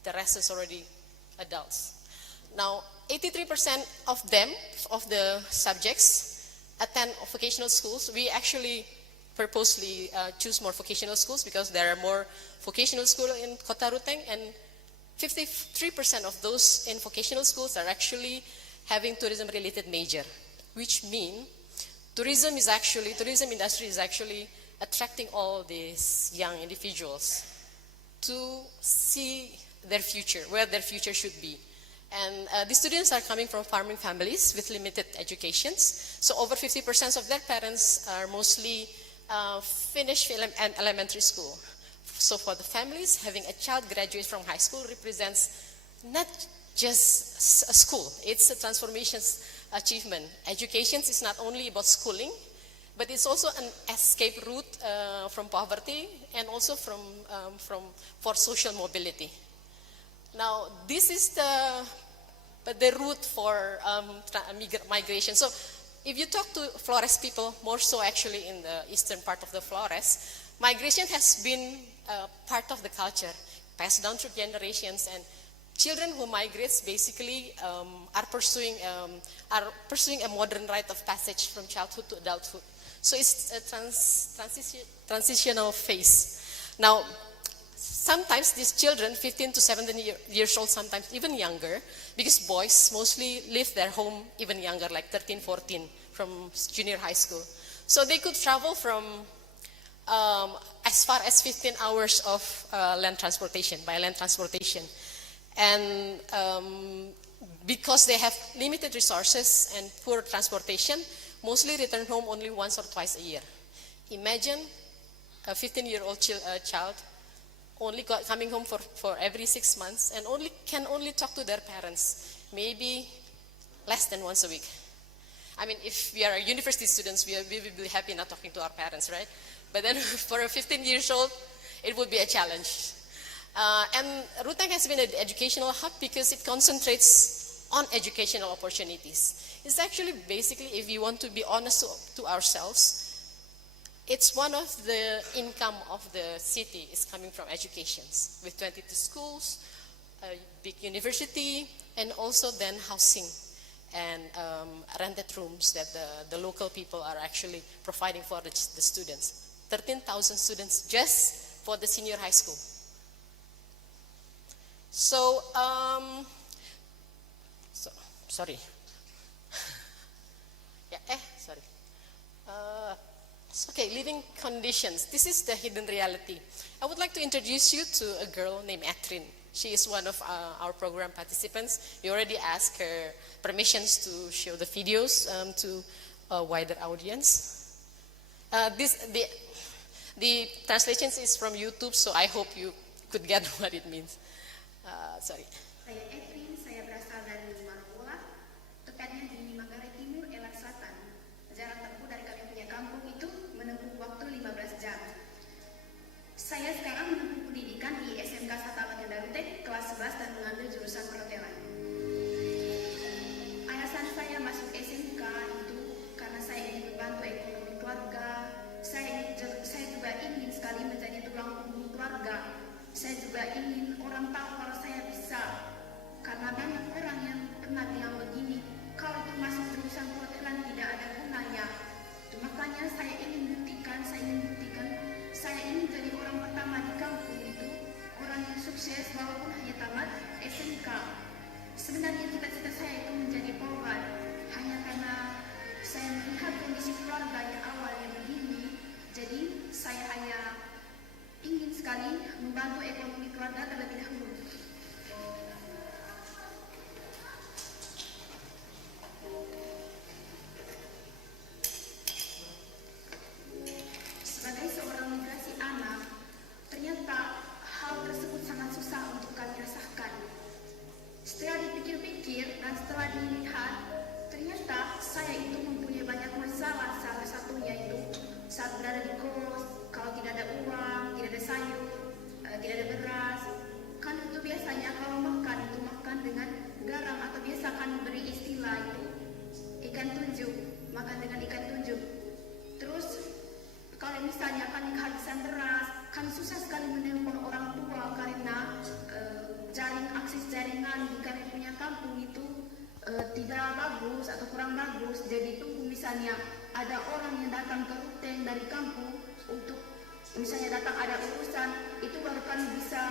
The rest is already adults. Now, 83% of them, of the subjects, attend vocational schools. We actually purposely choose more vocational schools because there are more vocational schools in Kota Ruteng, and 53% of those in vocational schools are actually having tourism-related major, which means tourism industry is actually attracting all these young individuals to see their future, where their future should be. And the students are coming from farming families with limited educations. So over 50% of their parents are mostly finished elementary school. So for the families, having a child graduate from high school represents not just a school, it's a transformation achievement. Education is not only about schooling, but it's also an escape route from poverty and also for social mobility. Now, this is the route for migration. So, if you talk to Flores people, more so actually in the eastern part of the Flores, Migration has been part of the culture, passed down through generations, and children who migrate basically are pursuing a modern rite of passage from childhood to adulthood. So it's a transitional phase. Now, sometimes these children, 15 to 17 years old, sometimes even younger, because boys mostly leave their home even younger, like 13, 14, from junior high school. So they could travel from as far as 15 hours of land transportation, by land transportation. And because they have limited resources and poor transportation, mostly return home only once or twice a year. Imagine a 15-year-old child only coming home for every 6 months and can only talk to their parents, maybe less than once a week. I mean, if we are university students, we will be happy not talking to our parents, right? But then for a 15-year-old, it would be a challenge. And Ruteng has been an educational hub because it concentrates on educational opportunities. It's actually basically, if we want to be honest to ourselves, it's one of the income of the city is coming from educations, with 22 schools, a big university, and also then housing and rented rooms that the local people are actually providing for the students. 13,000 students just for the senior high school. So, sorry. Sorry. Okay, living conditions. This is the hidden reality. I would like to introduce you to a girl named Atrin. She is one of our program participants. We already asked her permissions to show the videos to a wider audience. The translation is from YouTube, so I hope you could get what it means. Sorry. Saya Atrin, saya berasal dari Marbola, tepatnya di Manggarai Timur, Elat Selatan. Jarak tempuh dari kami punya kampung itu menempuh waktu 15 jam. Saya sekarang menempuh pendidikan di SMK Satama Ruteng kelas 11 dan mengambil jurusan perhotelan. Alasan saya masuk SMK itu karena saya ingin membantu ekonomi keluarga. Saya juga ingin sekali menjadi tulang punggung keluarga. Saya juga ingin orang tahu kalau saya bisa. Karena banyak orang yang pernah bilang begini, kalau itu masuk jurusan perhotelan tidak ada gunanya. Makanya saya ingin buktikan, saya ingin jadi orang pertama di kampung itu, orang yang sukses walaupun hanya tamat SMK. Sebenarnya cita-cita saya itu menjadi polwan, hanya karena saya melihat kondisi keluarga yang awalnya begini, jadi saya hanya ingin sekali membantu ekonomi keluarga terlebih dahulu. Sebagai seorang migrasi anak, ternyata hal tersebut sangat susah untuk kami rasakan. Setelah dipikir-pikir dan setelah dilihat, ternyata saya itu mempunyai banyak masalah. Salah satunya itu saat berada di kos, kalau tidak ada uang, tidak ada sayur, tidak ada beras, kan itu biasanya kalau makan itu makan dengan garam atau biasa kan beri istilah itu ikan tunjuk, makan dengan ikan tunjuk. Terus kalau misalnya kan kehabisan beras, kan susah sekali menelpon orang tua karena akses jaringan di kami punya kampung itu tidak bagus atau kurang bagus. Jadi tunggu misalnya ada orang yang datang ke Ruteng dari kampung untuk misalnya datang ada urusan, itu baru kan bisa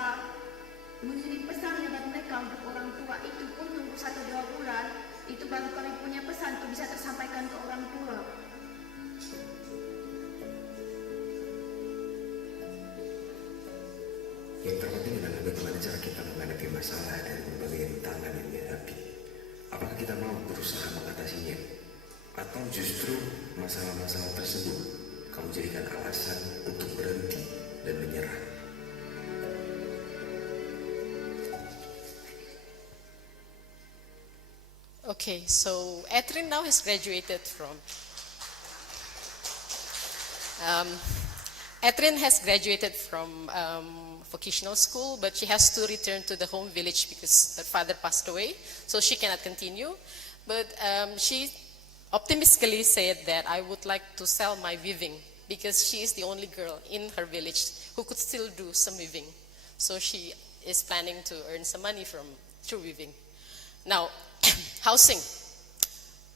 mengirim pesannya buat mereka untuk orang tua. Itu pun tunggu 1-2 bulan, itu baru kami punya pesan itu bisa tersampaikan ke orang tua. Yang terpenting adalah bagaimana cara kita menghadapi masalah dan berbagai rintangan yang dihadapi. Apakah kita mau berusaha mengatasinya, atau justru masalah-masalah tersebut kamu jadikan alasan untuk berhenti dan menyerah? Okay, so Atrin now has graduated from vocational school, but she has to return to the home village because her father passed away, so she cannot continue. But she optimistically said that I would like to sell my weaving because she is the only girl in her village who could still do some weaving. So she is planning to earn some money through weaving. Now, housing.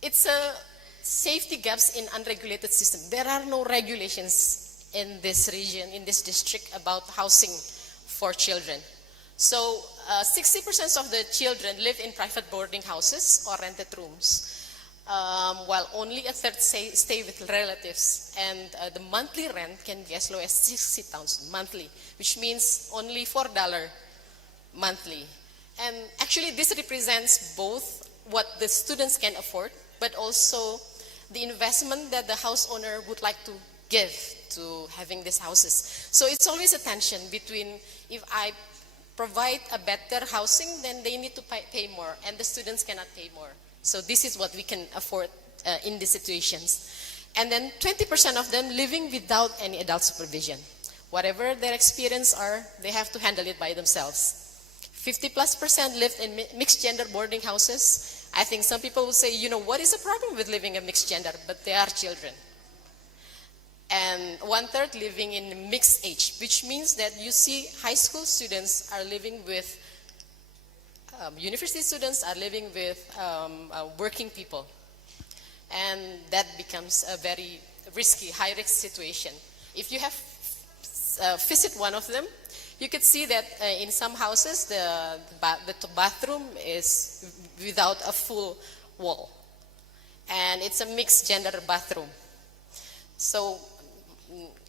It's a safety gaps in unregulated system. There are no regulations in this region, in this district, about housing for children. So 60% of the children live in private boarding houses or rented rooms, while only a third stay with relatives. And the monthly rent can be as low as 60,000 monthly, which means only $4 monthly. And actually this represents both what the students can afford, but also the investment that the house owner would like to give to having these houses. So it's always a tension between, if I provide a better housing, then they need to pay more, and the students cannot pay more. So this is what we can afford in these situations. And then 20% of them living without any adult supervision. Whatever their experience are, they have to handle it by themselves. 50+% lived in mixed gender boarding houses. I think some people will say, you know, what is the problem with living a mixed gender? But they are children. And 1/3 living in mixed age, which means that you see high school students are living with, university students are living with working people. And that becomes a very risky, high-risk situation. If you have visit one of them, you could see that in some houses, the bathroom is without a full wall. And it's a mixed gender bathroom. So,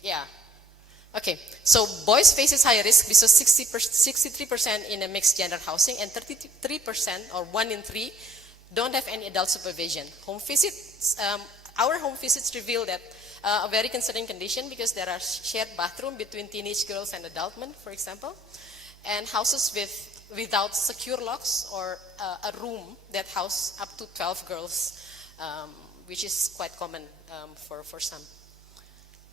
yeah. Okay, so boys faces higher risk because 63% in a mixed gender housing and 33% or 1 in 3 don't have any adult supervision. Home visits, our home visits reveal that a very concerning condition because there are shared bathroom between teenage girls and adult men, for example, and houses without secure locks or a room that house up to 12 girls, which is quite common for some.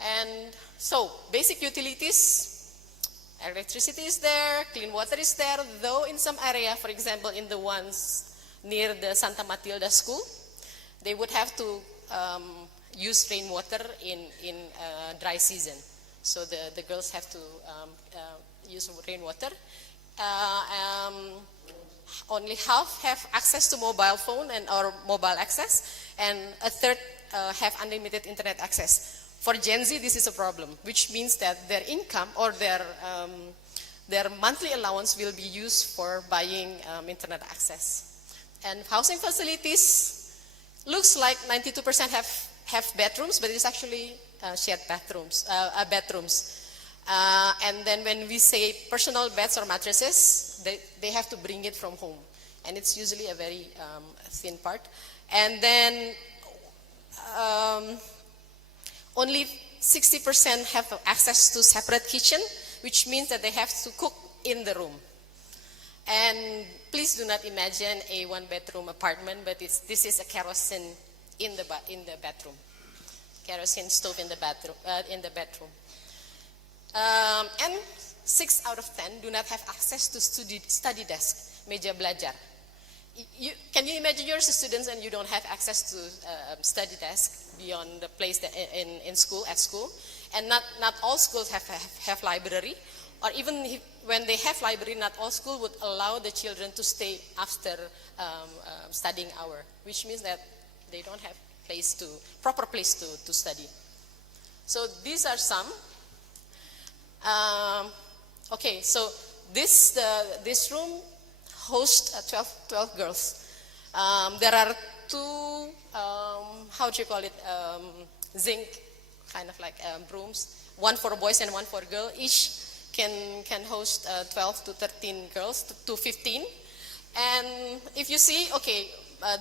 And so, basic utilities, electricity is there, clean water is there, though in some area, for example, in the ones near the Santa Matilda school, they would have to use rainwater in dry season. So the girls have to use rainwater. Only half have access to mobile phone or mobile access, and a third have unlimited internet access. For Gen Z, this is a problem, which means that their income or their monthly allowance will be used for buying internet access. And housing facilities looks like 92% have bedrooms, but it's actually shared bathrooms. And then when we say personal beds or mattresses, they have to bring it from home. And it's usually a very thin part. And then only 60% have access to separate kitchen, which means that they have to cook in the room. And please do not imagine a one-bedroom apartment, but this is a kerosene in the bedroom. Kerosene stove in the bedroom. And 6 out of 10 do not have access to study desk, meja belajar. Can you imagine you're a student and you don't have access to study desk beyond the place that at school? And not all schools have library, or even when they have library, not all school would allow the children to stay after studying hour, which means that they don't have proper place to study. So these are some. Okay, so this room hosts 12 girls. There are 2, how do you call it, zinc kind of like rooms, one for boys and one for girl. Each can host 12 to 13 girls to 15. And if you see, okay,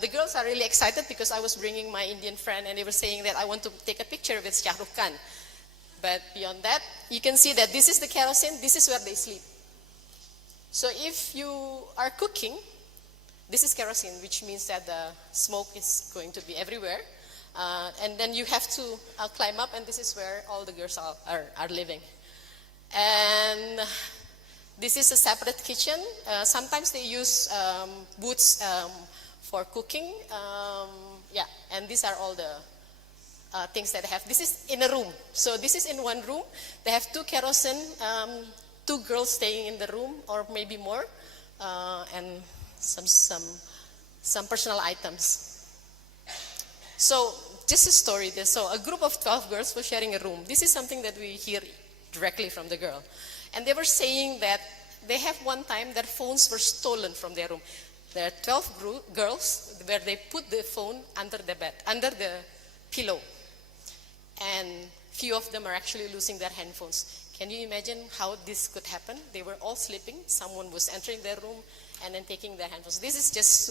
the girls are really excited because I was bringing my Indian friend and they were saying that I want to take a picture with Shah Rukh Khan. But beyond that, you can see that this is the kerosene, this is where they sleep. So if you are cooking, this is kerosene, which means that the smoke is going to be everywhere. And then you have to climb up, and this is where all the girls are living. And this is a separate kitchen. Sometimes they use booths for cooking. Yeah, and these are all things that they have. This is in a room. So this is in one room. They have 2 kerosene, 2 girls staying in the room, or maybe more, and some personal items. So just a story. So a group of 12 girls were sharing a room. This is something that we hear directly from the girl. And they were saying that they have one time their phones were stolen from their room. There are 12 girls where they put the phone under the bed, under the pillow. And few of them are actually losing their handphones. Can you imagine how this could happen? They were all sleeping. Someone was entering their room and then taking their handphones. This is just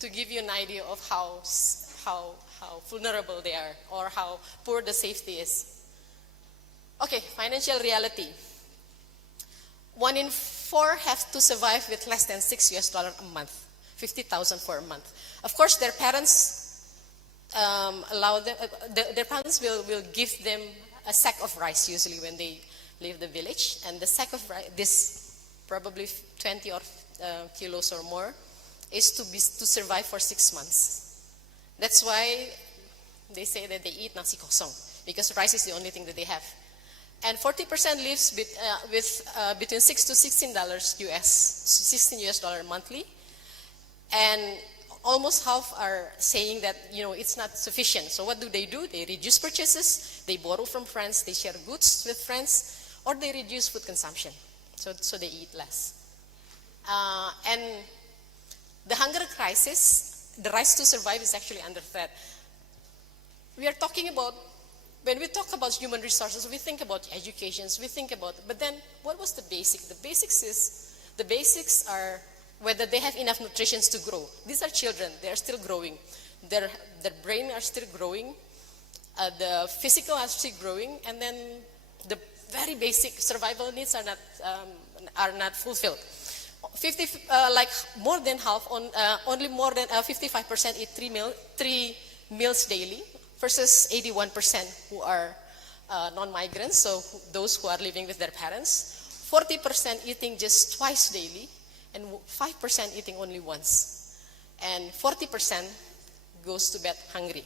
to give you an idea of how vulnerable they are, or how poor the safety is. Okay, financial reality. 1 in 4 have to survive with less than $6 a month, 50,000 for a month. Of course, their parents allow them. Their parents will give them a sack of rice usually when they leave the village, and the sack of rice, this probably 20 or kilos or more, is to survive for 6 months. That's why they say that they eat nasi kosong, because rice is the only thing that they have. And 40% lives with between $6 to $16 $16 monthly, and almost half are saying that it's not sufficient. So what do? They reduce purchases, they borrow from friends, they share goods with friends, or they reduce food consumption. So they eat less. And the hunger crisis, the rise to survive, is actually under threat. We are talking about, when we talk about human resources, we think about education, but then what was the basic? The basics are whether they have enough nutrition to grow. These are children, they are still growing. Their brain are still growing, the physical are still growing, and then the very basic survival needs are not fulfilled. More than half, only more than 55% eat 3 meals daily, versus 81% who are non-migrants, so those who are living with their parents. 40% eating just twice daily, and 5% eating only once. And 40% goes to bed hungry.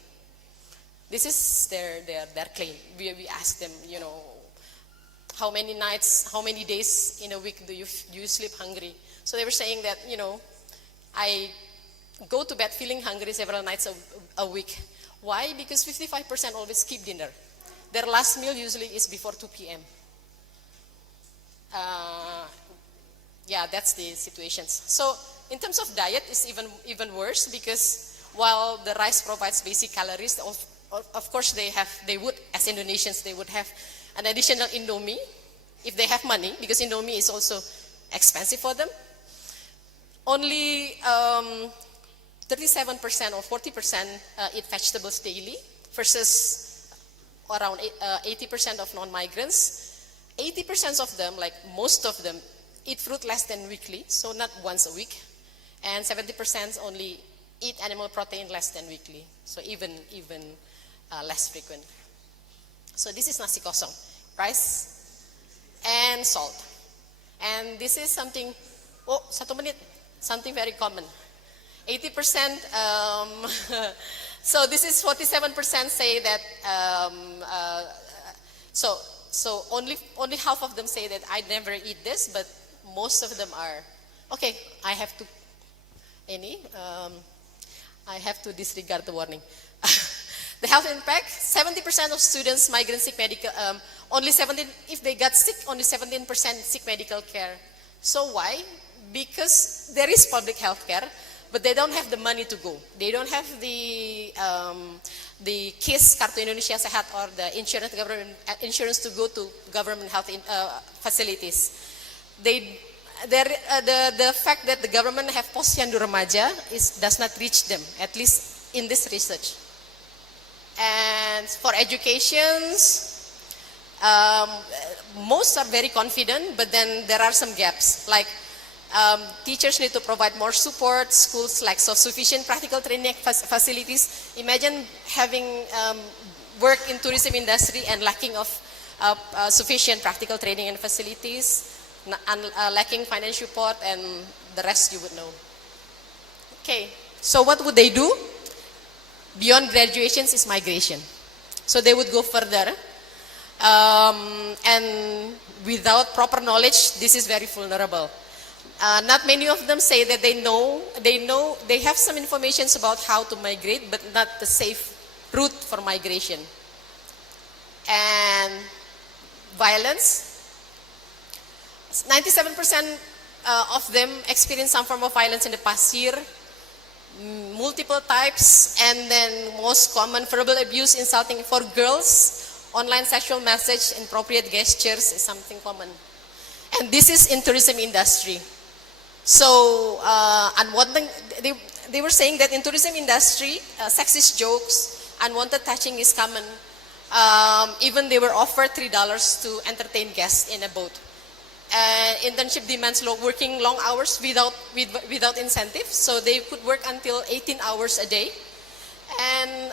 This is their claim. We ask them, how many nights, how many days in a week do you sleep hungry? So they were saying that, I go to bed feeling hungry several nights a week. Why? Because 55% always skip dinner. Their last meal usually is before 2 p.m. That's the situations. So in terms of diet, it's even worse, because while the rice provides basic calories, of course they would, as Indonesians, they would have an additional Indomie if they have money, because Indomie is also expensive for them. Only 37% or 40% eat vegetables daily, versus around 80% of non-migrants. 80% of them, like most of them, eat fruit less than weekly, so not once a week. And 70% only eat animal protein less than weekly, so even less frequent. So this is nasi kosong, rice and salt. And this is something, something very common. 80%, so this is 47% say that, so only half of them say that I never eat this, but most of them are, okay, I have to disregard the warning. The health impact, 70% of students, migrants seek medical, if they got sick, only 17% seek medical care. So why? Because there is public health care, but they don't have the money to go. They don't have the KIS, Kartu Indonesia Sehat, or the government insurance to go to government health facilities. The fact that the government have posyandu remaja does not reach them, at least in this research. And for educations, most are very confident, but then there are some gaps. Like teachers need to provide more support, schools lack sufficient practical training facilities. Imagine having work in tourism industry and lacking of sufficient practical training and facilities, lacking financial support, and the rest you would know. Okay, so what would they do? beyond graduations is migration. So they would go further. And without proper knowledge, this is very vulnerable. Not many of them say that they have some information about how to migrate, but not the safe route for migration. And violence, 97% of them experience some form of violence in the past year, multiple types, and then most common verbal abuse, insulting for girls, online sexual message, inappropriate gestures is something common. And this is in tourism industry. So, unwanted, they were saying that in tourism industry, sexist jokes, unwanted touching is common. Even they were offered $3 to entertain guests in a boat. Internship demands working long hours without incentive, so they could work until 18 hours a day. And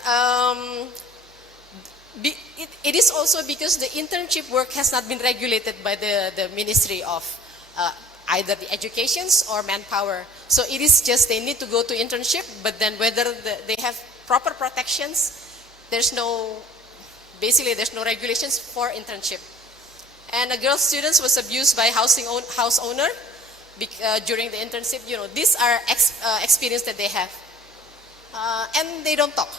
it is also because the internship work has not been regulated by the Ministry of either the educations or manpower. So it is just they need to go to internship, but then whether they have proper protections, there's no regulations for internship. And a girl student was abused by house owner during the internship. You know, these are experience that they have. And they don't talk.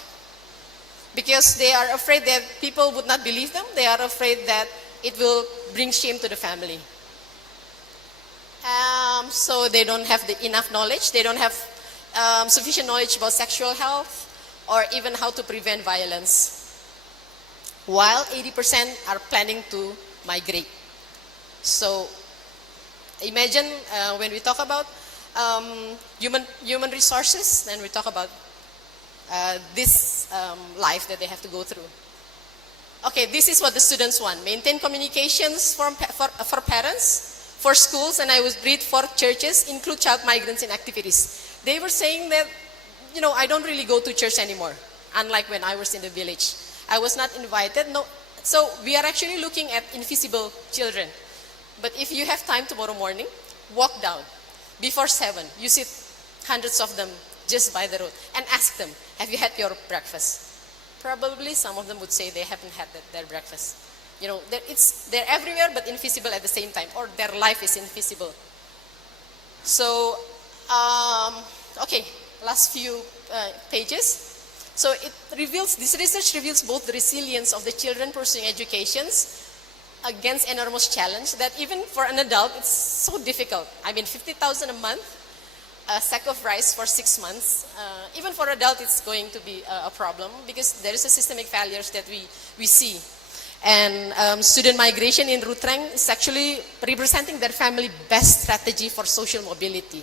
Because they are afraid that people would not believe them. They are afraid that it will bring shame to the family. So they don't have enough knowledge. They don't have sufficient knowledge about sexual health or even how to prevent violence. While 80% are planning to migrate. So imagine when we talk about human resources, then we talk about this life that they have to go through. Okay, this is what the students want. Maintain communications for parents, for schools, and I would read for churches, include child migrants in activities. They were saying that, you know, I don't really go to church anymore, unlike when I was in the village. I was not invited. No. So we are actually looking at invisible children. But if you have time tomorrow morning, walk down before 7. You see hundreds of them just by the road and ask them, have you had your breakfast? Probably some of them would say they haven't had their breakfast. You know, they're everywhere but invisible at the same time, or their life is invisible. So, okay, last few pages. So this research reveals both the resilience of the children pursuing educations against enormous challenge that even for an adult, it's so difficult. I mean, 50,000 a month, a sack of rice for 6 months. Even for adult, it's going to be a problem because there is a systemic failures that we see. And student migration in Ruteng is actually representing their family best strategy for social mobility.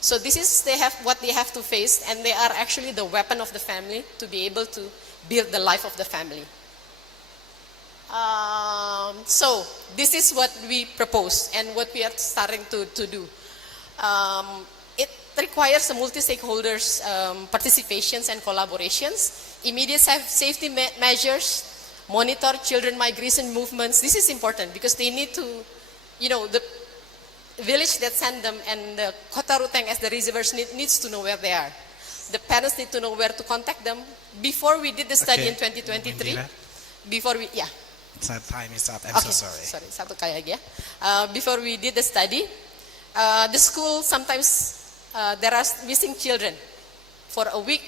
So this is what they have to face, and they are actually the weapon of the family to be able to build the life of the family. So this is what we propose and what we are starting to do. It requires a multi-stakeholders participations and collaborations, immediate safety measures, monitor children migration movements. This is important because they need to, you know, the village that send them and the Kota Ruteng as the receivers needs to know where they are. The parents need to know where to contact them. Before we did the study in 2023, Time is up. I'm okay. so sorry. Satu kali lagi ya. Before we did the study, the school sometimes there are missing children for a week,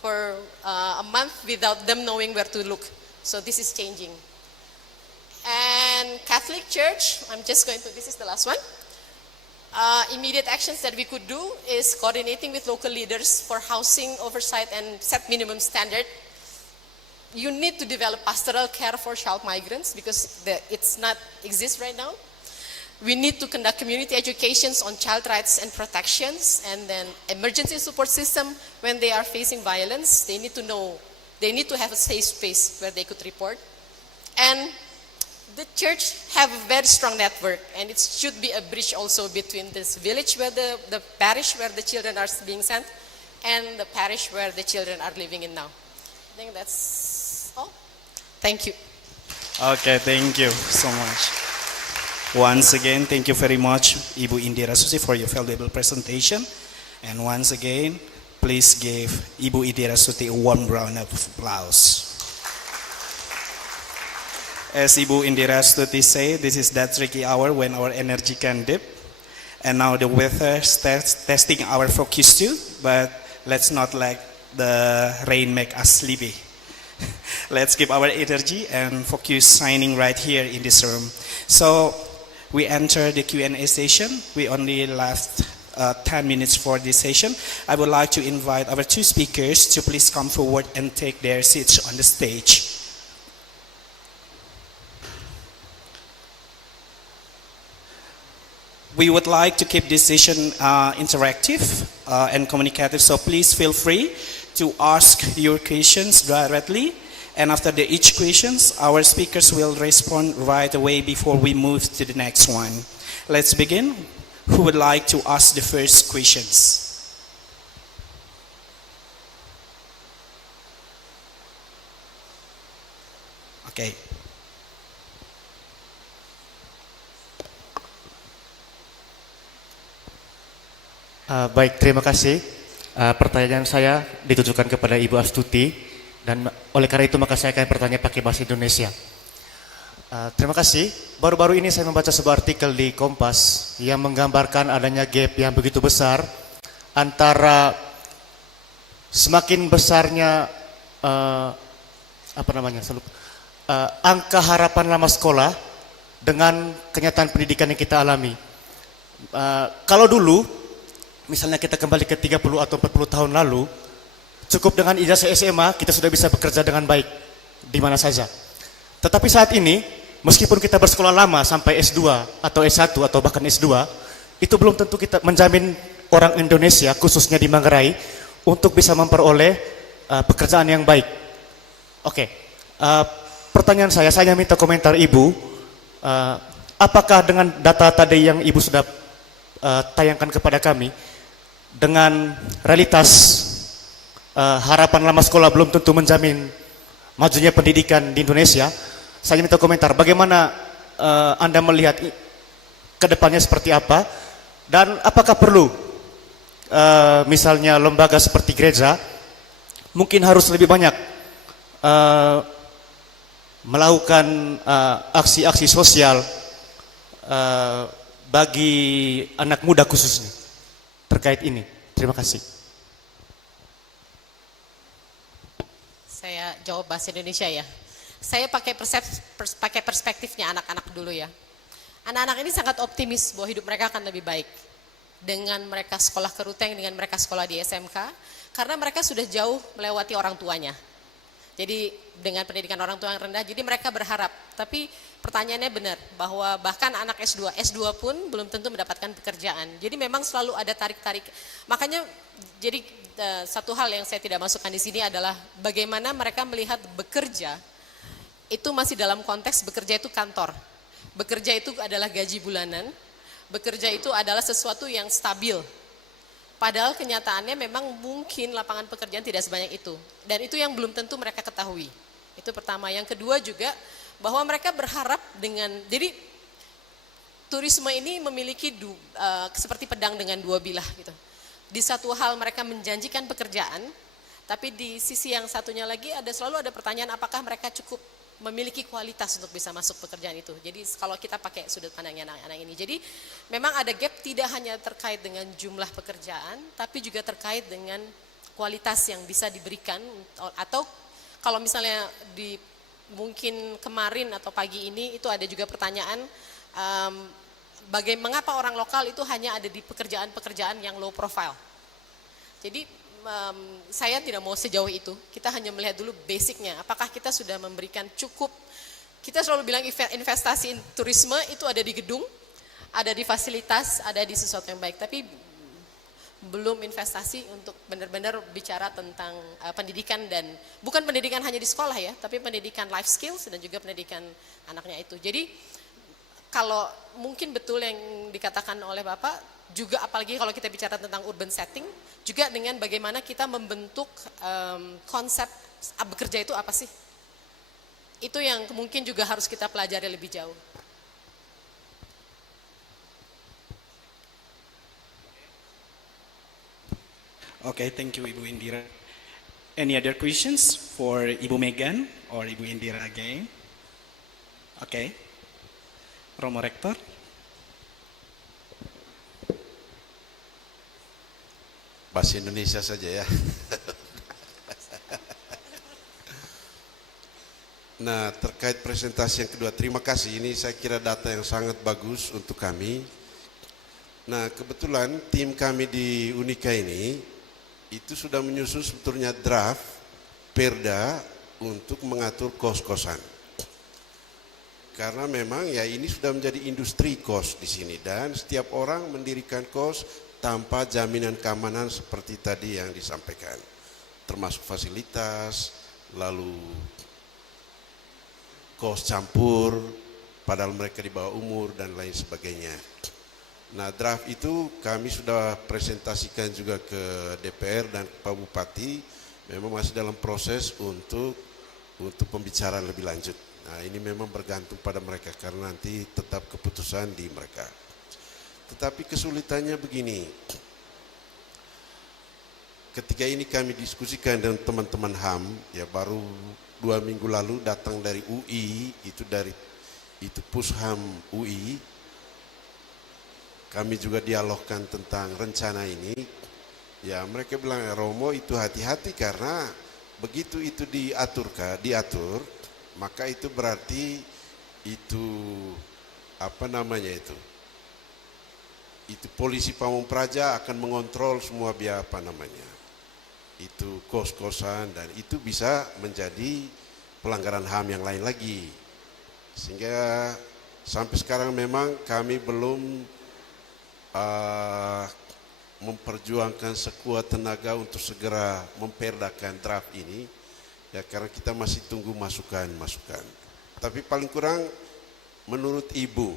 for a month without them knowing where to look. So this is changing. And Catholic Church, this is the last one. Immediate actions that we could do is coordinating with local leaders for housing oversight and set minimum standard. You need to develop pastoral care for child migrants because it's not exist right now. We need to conduct community educations on child rights and protections, and then emergency support system when they are facing violence. They need to know, they need to have a safe space where they could report. And the church have a very strong network, and it should be a bridge also between this village where the parish where the children are being sent and the parish where the children are living in now. I think that's all. Thank you. Okay, thank you so much. Once again, thank you very much, Ibu Indira Susi, for your valuable presentation. And once again, Please give Ibu Indira Suti a warm round of applause. As Ibu Indira Stuti say, this is that tricky hour when our energy can dip. And now the weather starts testing our focus too, but let's not let the rain make us sleepy. Let's keep our energy and focus shining right here in this room. So we enter the Q&A session. We only left 10 minutes for this session. I would like to invite our two speakers to please come forward and take their seats on the stage. We would like to keep this session interactive and communicative, so please feel free to ask your questions directly. And after each questions, our speakers will respond right away before we move to the next one. Let's begin. Who would like to ask the first questions? Okay. Baik, terima kasih. Pertanyaan saya ditujukan kepada Ibu Astuti, dan oleh karena itu maka saya akan bertanya pakai bahasa Indonesia. Terima kasih. Baru-baru ini saya membaca sebuah artikel di Kompas yang menggambarkan adanya gap yang begitu besar antara semakin besarnya angka harapan lama sekolah dengan kenyataan pendidikan yang kita alami. Kalau dulu misalnya kita kembali ke 30 atau 40 tahun lalu, cukup dengan ijazah SMA kita sudah bisa bekerja dengan baik di mana saja. Tetapi saat ini, meskipun kita bersekolah lama sampai S2 atau S1 atau bahkan S2, itu belum tentu kita menjamin orang Indonesia, khususnya di Manggarai, untuk bisa memperoleh pekerjaan yang baik. Oke, pertanyaan saya minta komentar Ibu, apakah dengan data tadi yang Ibu sudah tayangkan kepada kami, dengan realitas harapan lama sekolah belum tentu menjamin majunya pendidikan di Indonesia, saya minta komentar bagaimana Anda melihat ke depannya seperti apa, dan apakah perlu misalnya lembaga seperti gereja mungkin harus lebih banyak melakukan aksi-aksi sosial bagi anak muda khususnya terkait ini. Terima kasih. Saya jawab bahasa Indonesia ya. Saya pakai perspektifnya anak-anak dulu ya. Anak-anak ini sangat optimis bahwa hidup mereka akan lebih baik dengan mereka sekolah ke Ruteng, dengan mereka sekolah di SMK, karena mereka sudah jauh melewati orang tuanya. Jadi dengan pendidikan orang tua yang rendah, jadi mereka berharap. Tapi pertanyaannya benar, bahwa bahkan anak S2 pun belum tentu mendapatkan pekerjaan. Jadi memang selalu ada tarik-tarik. Makanya jadi satu hal yang saya tidak masukkan di sini adalah bagaimana mereka melihat bekerja itu masih dalam konteks bekerja itu kantor. Bekerja itu adalah gaji bulanan. Bekerja itu adalah sesuatu yang stabil. Padahal kenyataannya memang mungkin lapangan pekerjaan tidak sebanyak itu. Dan itu yang belum tentu mereka ketahui. Itu pertama. Yang kedua juga bahwa mereka berharap dengan, jadi turisme ini memiliki seperti pedang dengan dua bilah gitu. Di satu hal mereka menjanjikan pekerjaan, tapi di sisi yang satunya lagi selalu ada pertanyaan apakah mereka cukup memiliki kualitas untuk bisa masuk pekerjaan itu. Jadi kalau kita pakai sudut pandangnya anak-anak ini. Jadi memang ada gap tidak hanya terkait dengan jumlah pekerjaan, tapi juga terkait dengan kualitas yang bisa diberikan. Atau kalau misalnya mungkin kemarin atau pagi ini itu ada juga pertanyaan mengapa orang lokal itu hanya ada di pekerjaan-pekerjaan yang low profile. Jadi saya tidak mau sejauh itu, kita hanya melihat dulu basicnya, apakah kita sudah memberikan cukup, kita selalu bilang investasi turisme itu ada di gedung, ada di fasilitas, ada di sesuatu yang baik, tapi belum investasi untuk benar-benar bicara tentang pendidikan, dan bukan pendidikan hanya di sekolah ya, tapi pendidikan life skills dan juga pendidikan anaknya itu. Jadi kalau mungkin betul yang dikatakan oleh Bapak, juga apalagi kalau kita bicara tentang urban setting, juga dengan bagaimana kita membentuk konsep bekerja itu apa sih? Itu yang mungkin juga harus kita pelajari lebih jauh. Okay, thank you, Ibu Indira. Any other questions for Ibu Megan or Ibu Indira again? Okay. Romo Rektor. Bahasa Indonesia saja ya. Nah, terkait presentasi yang kedua, terima kasih. Ini saya kira data yang sangat bagus untuk kami. Nah, kebetulan tim kami di Unika ini itu sudah menyusun sebetulnya draft perda untuk mengatur kos-kosan. Karena memang ya ini sudah menjadi industri kos di sini dan setiap orang mendirikan kos tanpa jaminan keamanan seperti tadi yang disampaikan. Termasuk fasilitas, lalu kos campur, padahal mereka di bawah umur dan lain sebagainya. Nah, draft itu kami sudah presentasikan juga ke DPR dan Pak Bupati, memang masih dalam proses untuk pembicaraan lebih lanjut. Nah, ini memang bergantung pada mereka karena nanti tetap keputusan di mereka. Tetapi kesulitannya begini, ketika ini kami diskusikan dengan teman-teman HAM, ya baru 2 minggu lalu datang dari UI, itu Pusham UI, kami juga dialogkan tentang rencana ini. Ya mereka bilang, Romo itu hati-hati karena begitu itu diatur, maka itu berarti itu itu polisi Pamung Praja akan mengontrol semua biaya itu kos-kosan dan itu bisa menjadi pelanggaran HAM yang lain lagi. Sehingga sampai sekarang memang kami belum memperjuangkan sekuat tenaga untuk segera memperdakan draft ini ya karena kita masih tunggu masukan. Tapi paling kurang menurut Ibu,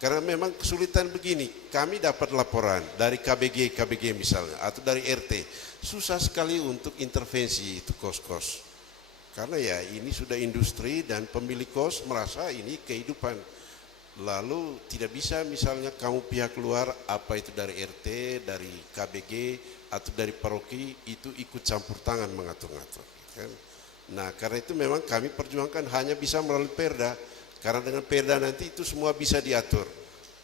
karena memang kesulitan begini, kami dapat laporan dari KBG misalnya atau dari RT, susah sekali untuk intervensi itu kos-kos. Karena ya ini sudah industri dan pemilik kos merasa ini kehidupan. Lalu tidak bisa misalnya kamu pihak luar, apa itu dari RT, dari KBG atau dari paroki itu ikut campur tangan mengatur-ngatur. Kan? Nah karena itu memang kami perjuangkan hanya bisa melalui perda. Karena dengan perda nanti itu semua bisa diatur.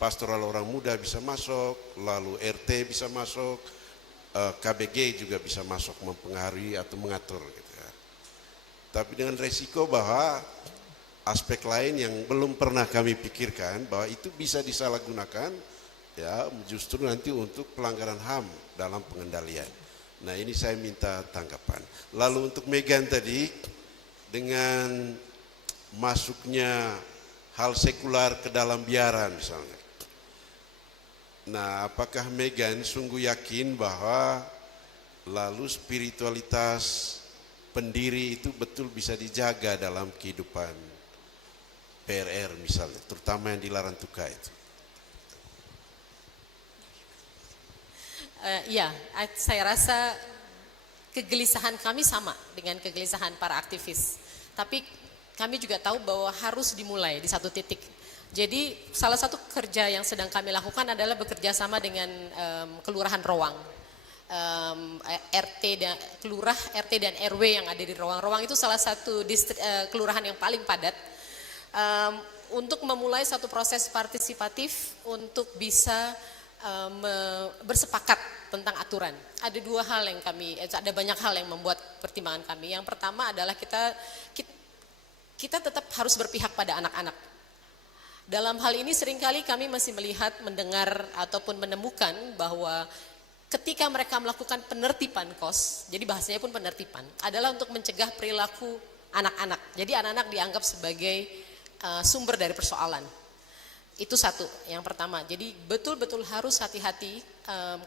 Pastoral orang muda bisa masuk, lalu RT bisa masuk, KBG juga bisa masuk mempengaruhi atau mengatur. Gitu ya. Tapi dengan resiko bahwa aspek lain yang belum pernah kami pikirkan bahwa itu bisa disalahgunakan ya justru nanti untuk pelanggaran HAM dalam pengendalian. Nah ini saya minta tanggapan. Lalu untuk Megan tadi dengan masuknya hal sekular ke dalam biara misalnya. Nah apakah Megan sungguh yakin bahwa lalu spiritualitas pendiri itu betul bisa dijaga dalam kehidupan PRR misalnya, terutama yang dilarang tuka itu. Ya, saya rasa kegelisahan kami sama dengan kegelisahan para aktivis. Tapi kami juga tahu bahwa harus dimulai di satu titik. Jadi salah satu kerja yang sedang kami lakukan adalah bekerja sama dengan Kelurahan Rowang. RT dan RW yang ada di Rowang itu salah satu kelurahan yang paling padat. Untuk memulai satu proses partisipatif untuk bisa bersepakat tentang aturan. Ada ada banyak hal yang membuat pertimbangan kami. Yang pertama adalah kita tetap harus berpihak pada anak-anak. Dalam hal ini seringkali kami masih melihat, mendengar ataupun menemukan bahwa ketika mereka melakukan penertiban kos, jadi bahasanya pun penertiban, adalah untuk mencegah perilaku anak-anak. Jadi anak-anak dianggap sebagai sumber dari persoalan. Itu satu, yang pertama. Jadi betul-betul harus hati-hati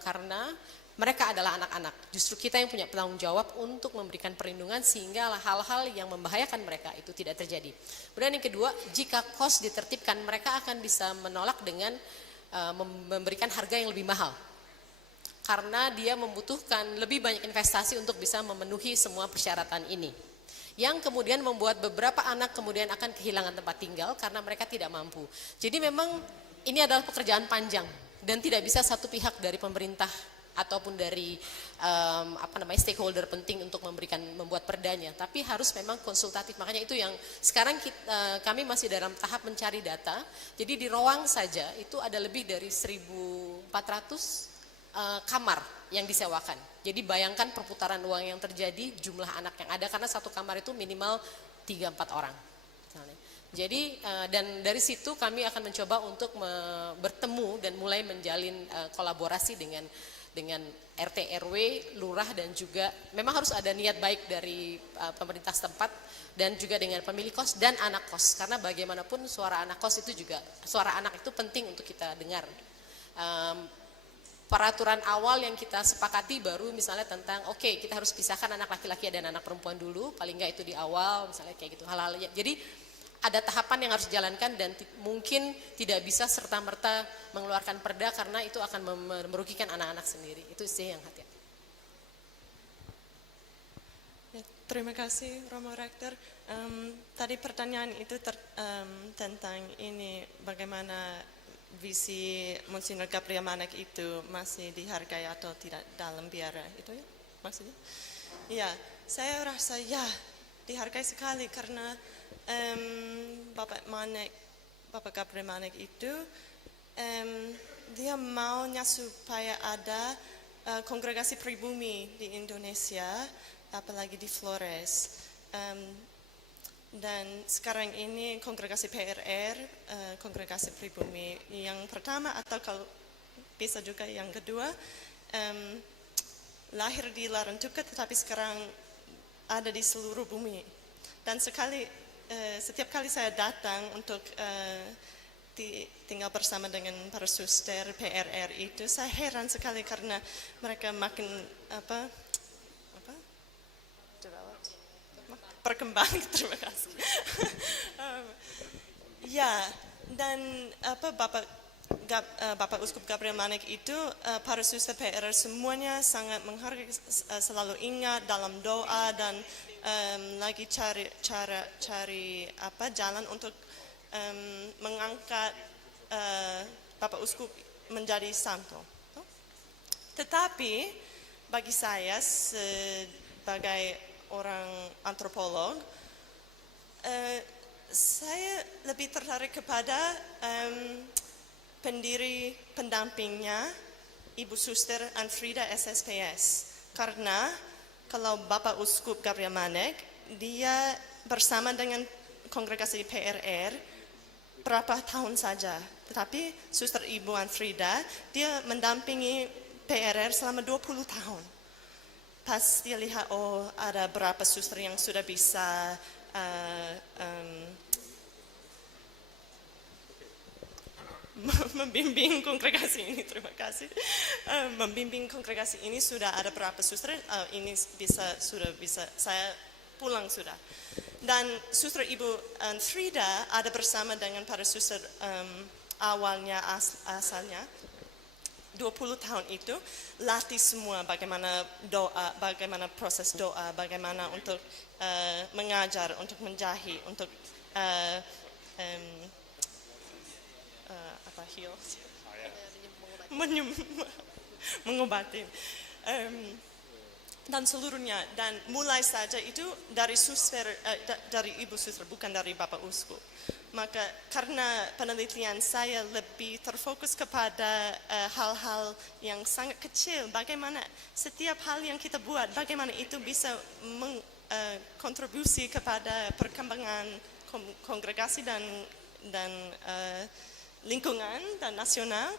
karena mereka adalah anak-anak. Justru kita yang punya tanggung jawab untuk memberikan perlindungan sehingga hal-hal yang membahayakan mereka itu tidak terjadi. Kemudian yang kedua, jika kos ditertibkan, mereka akan bisa menolak dengan memberikan harga yang lebih mahal. Karena dia membutuhkan lebih banyak investasi untuk bisa memenuhi semua persyaratan ini. Yang kemudian membuat beberapa anak kemudian akan kehilangan tempat tinggal karena mereka tidak mampu. Jadi memang ini adalah pekerjaan panjang dan tidak bisa satu pihak dari pemerintah ataupun dari stakeholder penting untuk membuat perdanya, tapi harus memang konsultatif. Makanya itu yang sekarang kami masih dalam tahap mencari data. Jadi di Roang saja itu ada lebih dari 1.400 kamar yang disewakan. Jadi bayangkan perputaran uang yang terjadi, jumlah anak yang ada, karena satu kamar itu minimal 3-4 orang. Jadi dan dari situ kami akan mencoba untuk bertemu dan mulai menjalin kolaborasi dengan RT RW, lurah, dan juga memang harus ada niat baik dari pemerintah setempat dan juga dengan pemilik kos dan anak kos, karena bagaimanapun suara anak kos itu juga, suara anak itu penting untuk kita dengar. Peraturan awal yang kita sepakati baru misalnya tentang kita harus pisahkan anak laki-laki dan anak perempuan dulu, paling enggak itu di awal misalnya kayak gitu, hal-hal. Jadi ada tahapan yang harus dijalankan dan mungkin tidak bisa serta-merta mengeluarkan perda karena itu akan merugikan anak-anak sendiri. Itu sih yang hati-hati. Terima kasih Romo Rektor. Tadi pertanyaan itu tentang ini, bagaimana visi Monsignor Gabriel Manek itu masih dihargai atau tidak dalam biara, itu ya maksudnya? Ya, saya rasa ya dihargai sekali karena Bapak Gabriel Manek itu dia maunya supaya ada kongregasi pribumi di Indonesia, apalagi di Flores. Dan sekarang ini kongregasi PRR, kongregasi pribumi yang pertama atau kalau bisa juga yang kedua, lahir di Larantuka tetapi sekarang ada di seluruh bumi. Dan setiap kali saya datang untuk tinggal bersama dengan para suster PRR itu, saya heran sekali karena mereka makin berkembang. Terima kasih. Ya, dan Bapak Uskup Gabriel Manek itu, para suster PRR semuanya sangat menghargai, selalu ingat dalam doa dan lagi cari jalan untuk mengangkat Bapak Uskup menjadi santo. Tetapi bagi saya sebagai orang antropolog, saya lebih tertarik kepada pendiri pendampingnya Ibu Suster Anfrida SSPS, karena kalau Bapak Uskup Gabriel Manek, dia bersama dengan kongregasi PRR berapa tahun saja, tetapi Suster Ibu Anfrida dia mendampingi PRR selama 20 tahun. Pas dia lihat, ada berapa suster yang sudah bisa membimbing kongregasi ini, terima kasih. Membimbing kongregasi ini sudah ada berapa suster, ini sudah bisa, saya pulang sudah. Dan Suster Ibu Frida ada bersama dengan para suster awalnya asalnya. 20 tahun itu latih semua bagaimana doa, bagaimana proses doa, bagaimana untuk mengajar, untuk menjahit, untuk heal, mengobati, dan seluruhnya. Dan mulai saja itu dari suster, dari ibu suster, bukan dari Bapak Uskup. Maka karena penelitian saya lebih terfokus kepada hal-hal yang sangat kecil, bagaimana setiap hal yang kita buat, bagaimana itu bisa mengkontribusi kepada perkembangan kongregasi dan lingkungan dan nasional.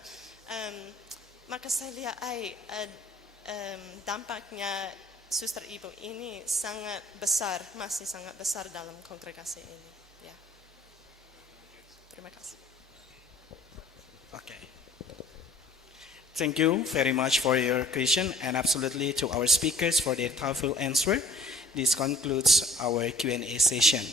Maka saya lihat dampaknya suster ibu ini sangat besar, masih sangat besar dalam kongregasi ini. Ya. Terima kasih. Okay. Thank you very much for your question and absolutely to our speakers for their thoughtful answer. This concludes our Q&A session.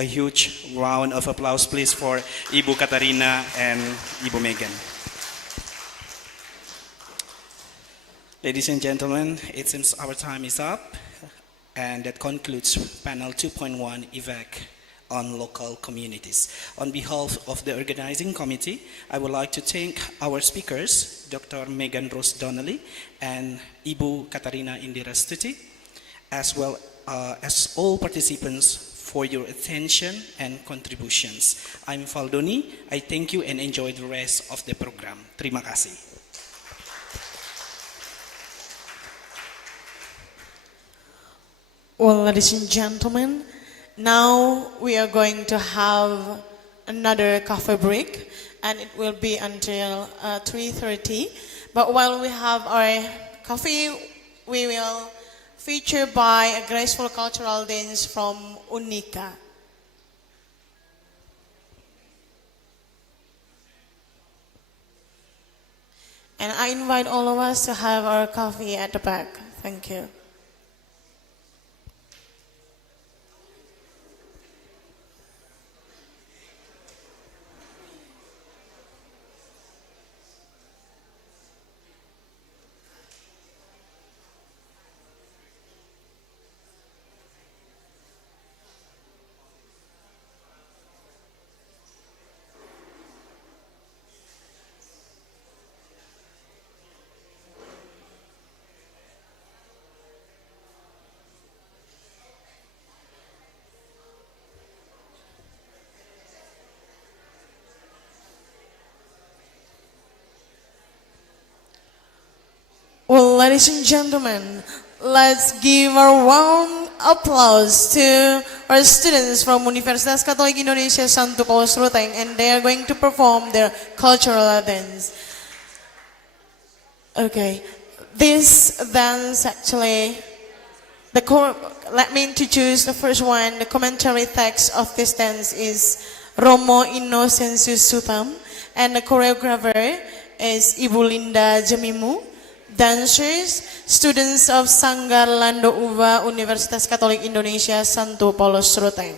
A huge round of applause please for Ibu Katarina and Ibu Megan. Ladies and gentlemen, it seems our time is up, and that concludes panel 2.1 EVAC on local communities. On behalf of the organizing committee, I would like to thank our speakers, Dr. Megan Rose Donnelly and Ibu Katarina Indira Stuti, as well as all participants for your attention and contributions. I'm Faldoni. I thank you and enjoy the rest of the program. Terima kasih. Well, ladies and gentlemen, now we are going to have another coffee break, and it will be until 3:30. But while we have our coffee, we will feature by a graceful cultural dance from Unika. And I invite all of us to have our coffee at the back. Thank you. Well, ladies and gentlemen, let's give a warm applause to our students from Universitas Katolik Indonesia Santu Paulus Ruteng, and they are going to perform their cultural dance. Okay, this dance actually, let me introduce the first one. The commentary text of this dance is Romo Innocensius Sutam, and the choreographer is Ibu Linda Jemimu. Dancers, students of Sanggar Lando Uva Universitas Katolik Indonesia Santu Paulus Ruteng.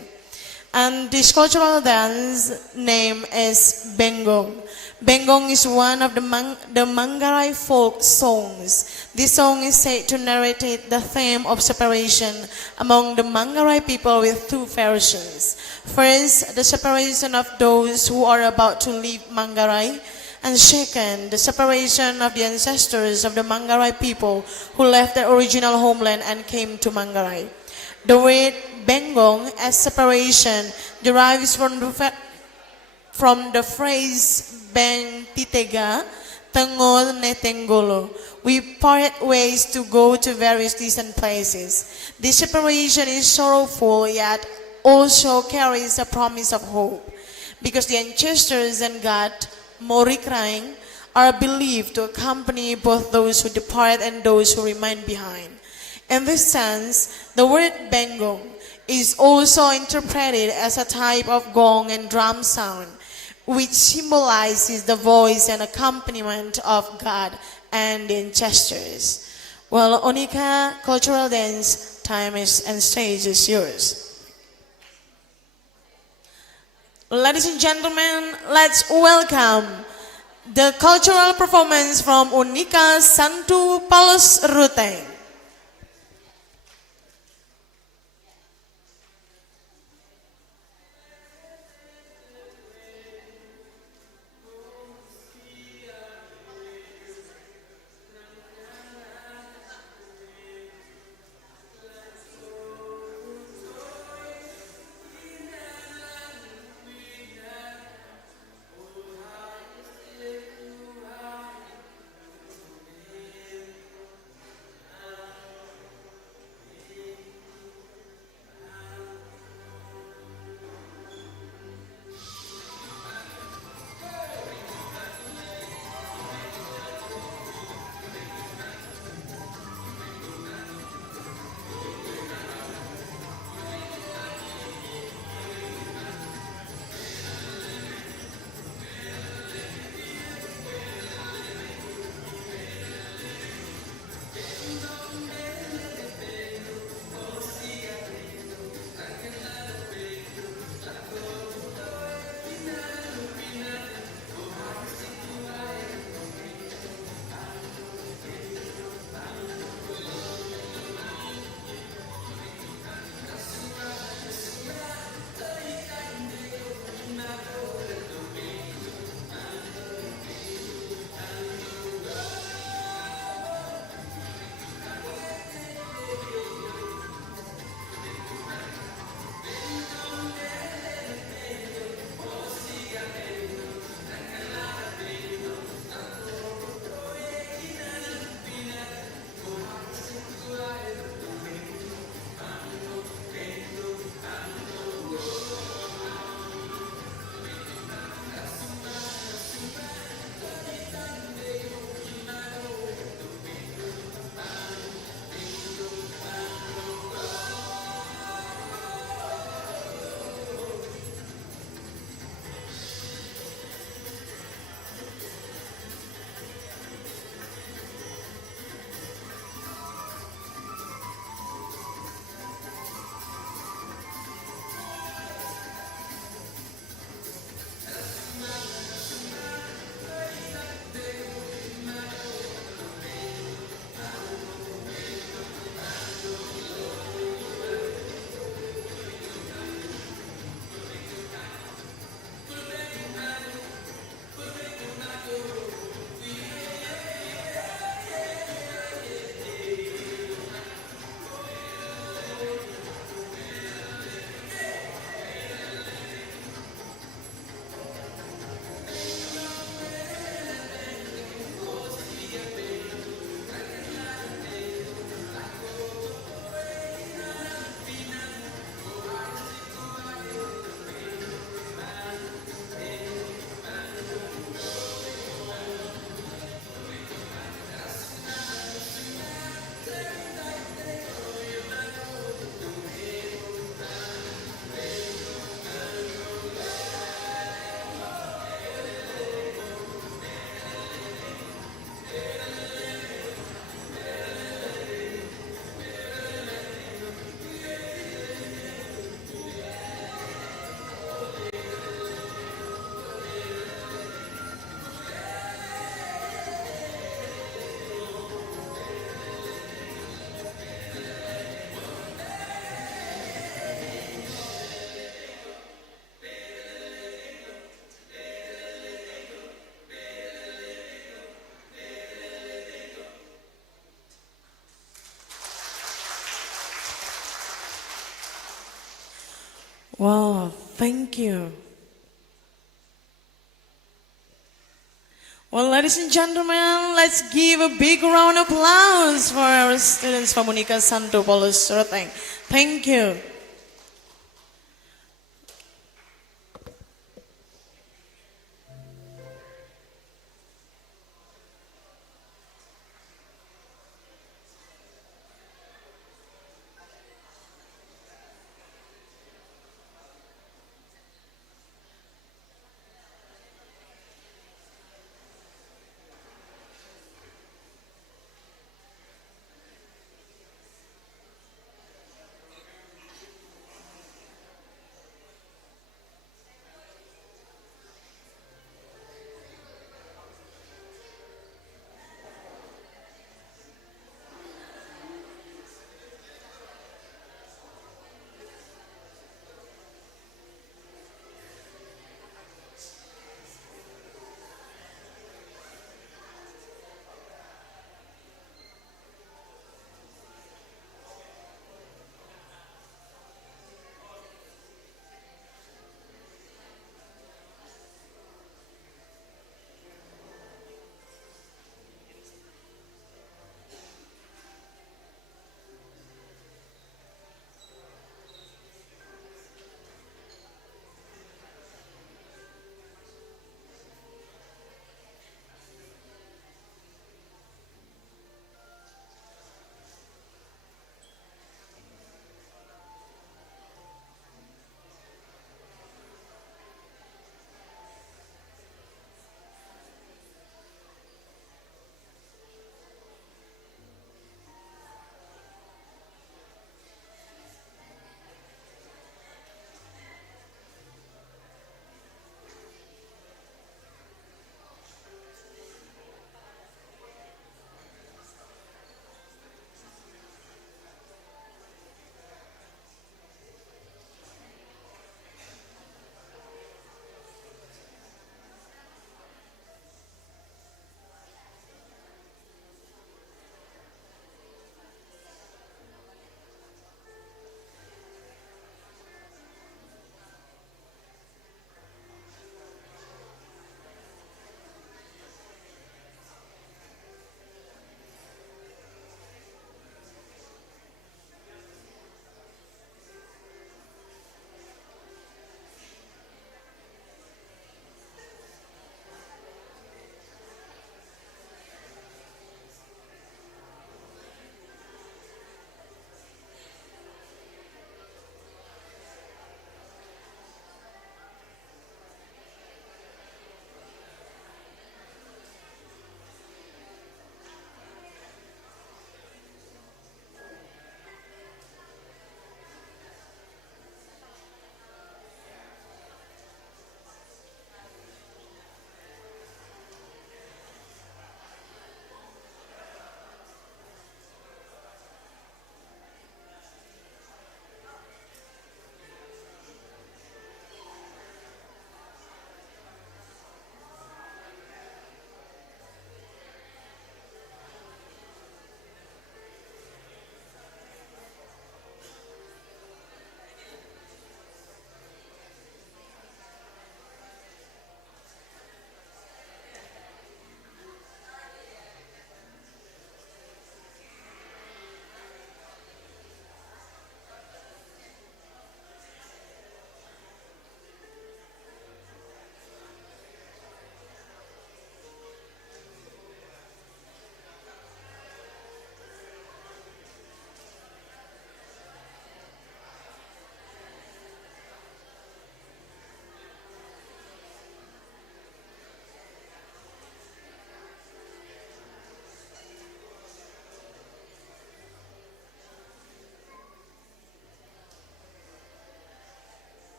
And this cultural dance name is Benggong. Benggong is one of the Manggarai folk songs. This song is said to narrate the theme of separation among the Manggarai people with two versions. First, the separation of those who are about to leave Manggarai, and second, the separation of the ancestors of the Manggarai people who left their original homeland and came to Manggarai. The word Benggong as separation derives from the phrase Ben Titega, Tengol Netenggolo. We part ways to go to various distant places. This separation is sorrowful, yet also carries a promise of hope, because the ancestors and God, Mori crying, are believed to accompany both those who depart and those who remain behind. In this sense, the word Benggong is also interpreted as a type of gong and drum sound, which symbolizes the voice and accompaniment of God and the ancestors. Well, Onika, cultural dance, time and stage is yours. Ladies and gentlemen, let's welcome the cultural performance from Unika Santu Paulus Ruteng. Wow, thank you. Well, ladies and gentlemen, let's give a big round of applause for our students from Universitas Santu Paulus Ruteng. Thank you.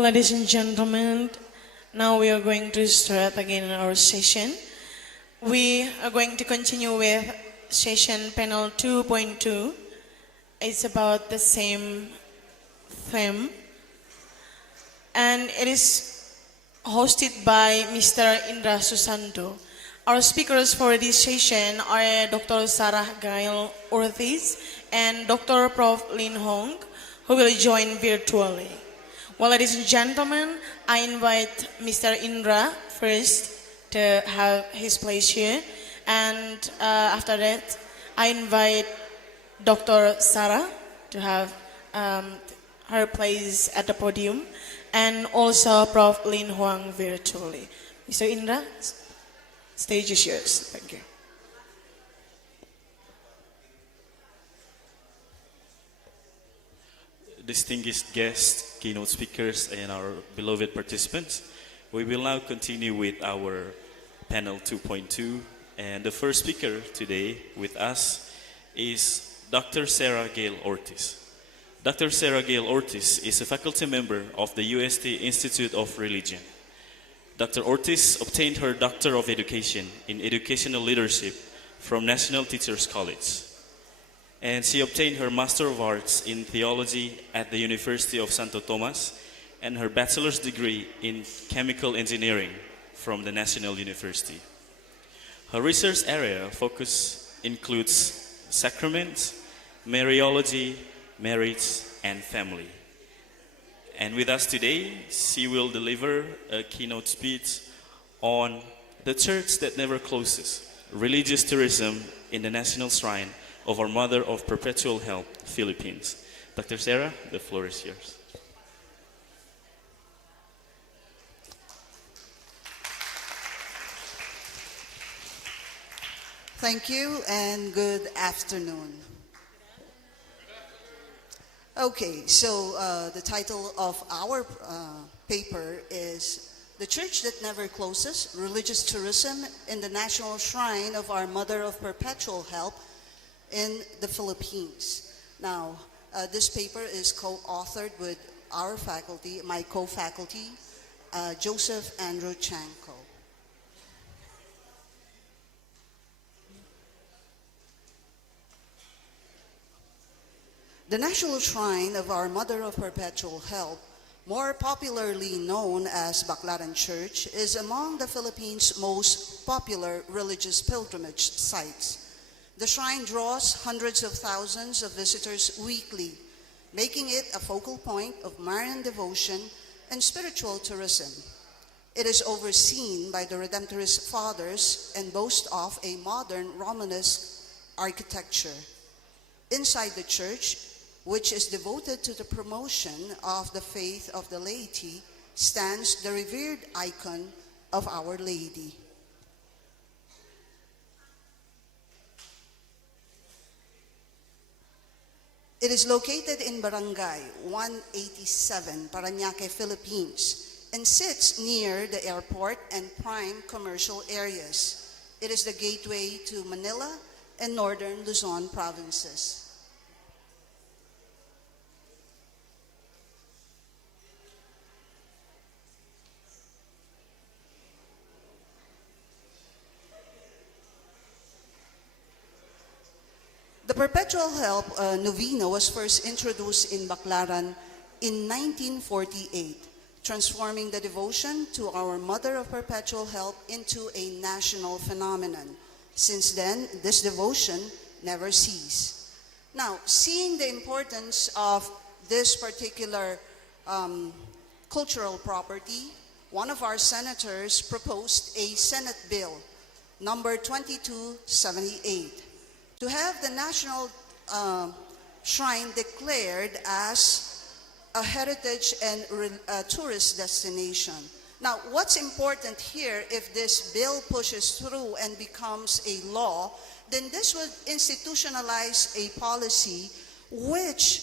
Ladies and gentlemen, now we are going to start again our session. We are going to continue with session panel 2.2. It's about the same theme, and it is hosted by Mr. Indra Susanto. Our speakers for this session are Dr. Sarah Gail Ortiz and Dr. Prof. Lin Hong, who will join virtually. Well, ladies and gentlemen, I invite Mr. Indra first to have his place here, and after that, I invite Dr. Sarah to have her place at the podium, and also Prof. Lin Huang virtually. Mr. Indra, stage is yours. Thank you. Distinguished guests, keynote speakers, and our beloved participants, we will now continue with our panel 2.2, and the first speaker today with us is Dr. Sarah Gail Ortiz. Dr. Sarah Gail Ortiz is a faculty member of the UST Institute of Religion. Dr. Ortiz obtained her Doctor of Education in Educational Leadership from National Teachers College. And she obtained her Master of Arts in Theology at the University of Santo Tomas and her bachelor's degree in Chemical Engineering from the National University. Her research area focus includes sacraments, Mariology, marriage, and family. And with us today, she will deliver a keynote speech on the church that never closes, religious tourism in the National Shrine of our Mother of Perpetual Help, Philippines. Dr. Sarah, the floor is yours. Thank you and good afternoon. Okay, so the title of our paper is The Church That Never Closes, Religious Tourism in the National Shrine of Our Mother of Perpetual Help in the Philippines. Now, this paper is co-authored with our faculty, my co-faculty, Joseph Andrew Chanko. The National Shrine of Our Mother of Perpetual Help, more popularly known as Baclaran Church, is among the Philippines' most popular religious pilgrimage sites. The shrine draws hundreds of thousands of visitors weekly, making it a focal point of Marian devotion and spiritual tourism. It is overseen by the Redemptorist Fathers and boasts of a modern Romanesque architecture. Inside the church, which is devoted to the promotion of the faith of the laity, stands the revered icon of Our Lady. It is located in Barangay 187, Parañaque, Philippines, and sits near the airport and prime commercial areas. It is the gateway to Manila and northern Luzon provinces. The Perpetual Help Novena was first introduced in Baclaran in 1948, transforming the devotion to our Mother of Perpetual Help into a national phenomenon. Since then, this devotion never ceased. Now, seeing the importance of this particular cultural property, one of our senators proposed a Senate bill, number 2278, to have the National Shrine declared as a heritage and tourist destination. Now, what's important here, if this bill pushes through and becomes a law, then this would institutionalize a policy which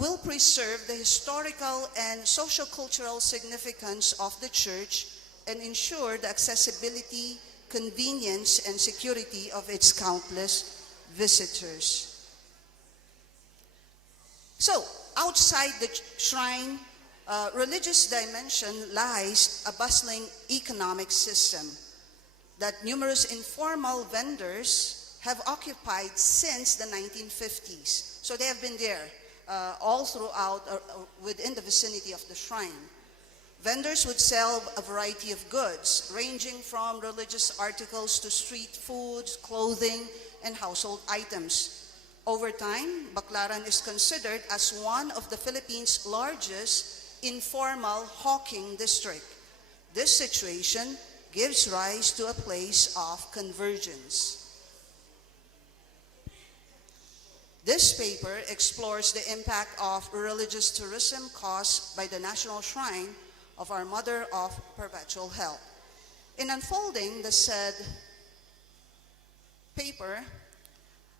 will preserve the historical and social-cultural significance of the church and ensure the accessibility, convenience, and security of its countless visitors. So, outside the shrine, religious dimension lies a bustling economic system that numerous informal vendors have occupied since the 1950s. So they have been there all throughout within the vicinity of the shrine. Vendors would sell a variety of goods, ranging from religious articles to street foods, clothing, and household items. Over time, Baclaran is considered as one of the Philippines' largest informal hawking district. This situation gives rise to a place of convergence. This paper explores the impact of religious tourism caused by the National Shrine of our Mother of Perpetual Help. In unfolding the said paper,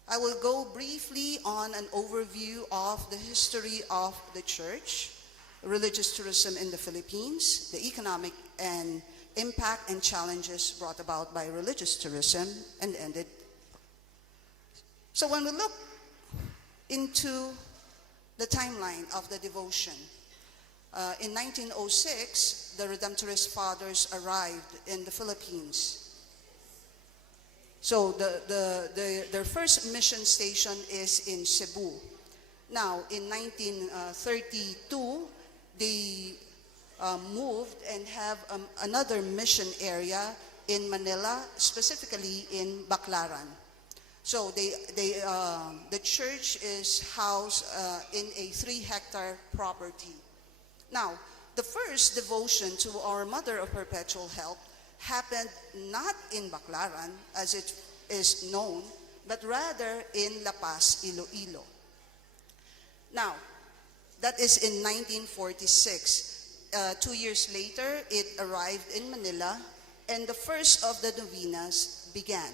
I will go briefly on an overview of the history of the church, religious tourism in the Philippines, the economic and impact and challenges brought about by religious tourism, and ended. So when we look into the timeline of the devotion, in 1906, the Redemptorist Fathers arrived in the Philippines. So their first mission station is in Cebu. Now, in 1932, they moved and have another mission area in Manila, specifically in Baclaran. So the church is housed in a 3-hectare property. Now, the first devotion to our Mother of Perpetual Help happened not in Baclaran, as it is known, but rather in La Paz, Iloilo. Now, that is in 1946. 2 years later, it arrived in Manila, and the first of the novenas began.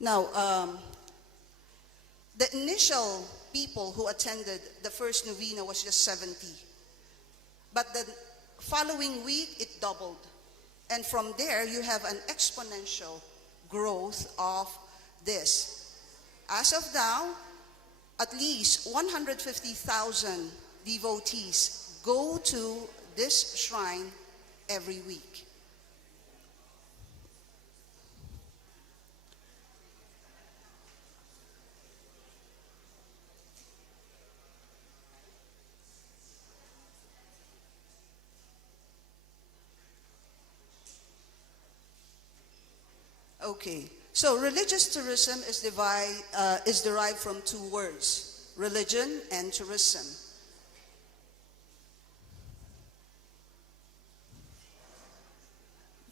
Now, the initial people who attended the first novena was just 70. But the following week, it doubled. And from there, you have an exponential growth of this. As of now, at least 150,000 devotees go to this shrine every week. Okay, so religious tourism is derived from 2 words, religion and tourism.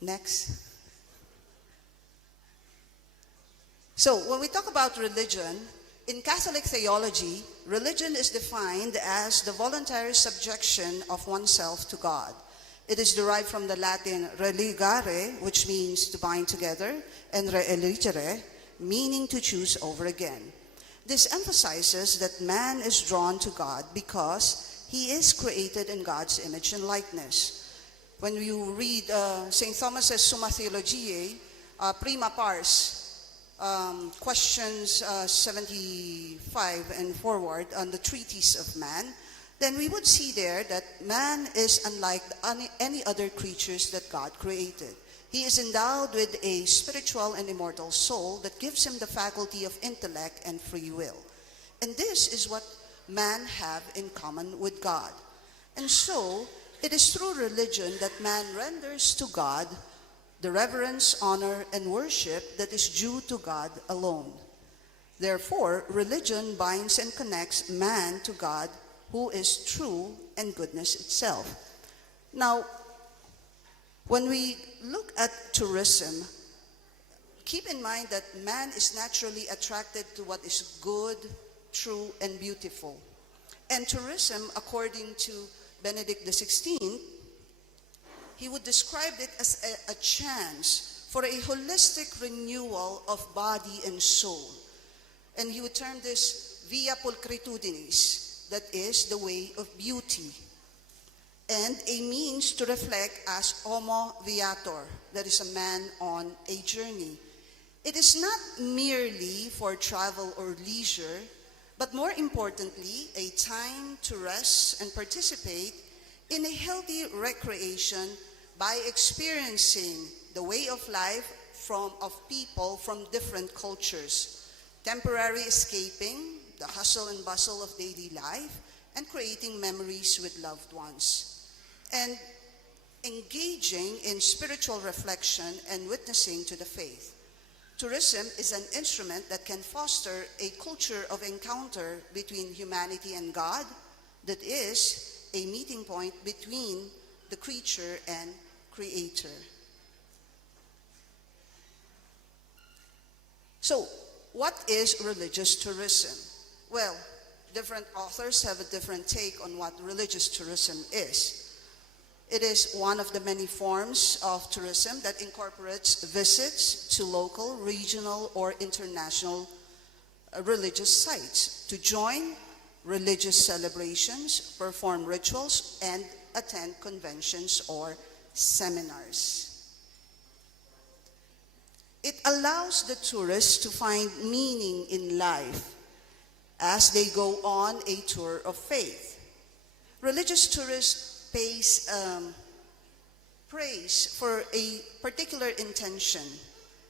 Next. So when we talk about religion, in Catholic theology, religion is defined as the voluntary subjection of oneself to God. It is derived from the Latin religare, which means to bind together, and reeligere, meaning to choose over again. This emphasizes that man is drawn to God because he is created in God's image and likeness. When you read St. Thomas's Summa Theologiae, prima pars, questions 75 and forward on the treatise of man, then we would see there that man is unlike any other creatures that God created. He is endowed with a spiritual and immortal soul that gives him the faculty of intellect and free will. And this is what man have in common with God. And so, it is through religion that man renders to God the reverence, honor, and worship that is due to God alone. Therefore, religion binds and connects man to God, who is true and goodness itself. Now, when we look at tourism, keep in mind that man is naturally attracted to what is good, true, and beautiful. And tourism, according to Benedict XVI, he would describe it as a chance for a holistic renewal of body and soul. And he would term this via pulchritudinis, that is the way of beauty, and a means to reflect as homo viator, that is a man on a journey. It is not merely for travel or leisure, but more importantly, a time to rest and participate in a healthy recreation by experiencing the way of life of people from different cultures, temporarily escaping the hustle and bustle of daily life and creating memories with loved ones, and engaging in spiritual reflection and witnessing to the faith. Tourism is an instrument that can foster a culture of encounter between humanity and God that is a meeting point between the creature and creator. So, what is religious tourism? Well, different authors have a different take on what religious tourism is. It is one of the many forms of tourism that incorporates visits to local, regional, or international religious sites to join religious celebrations, perform rituals, and attend conventions or seminars. It allows the tourists to find meaning in life as they go on a tour of faith. Religious tourists praise for a particular intention,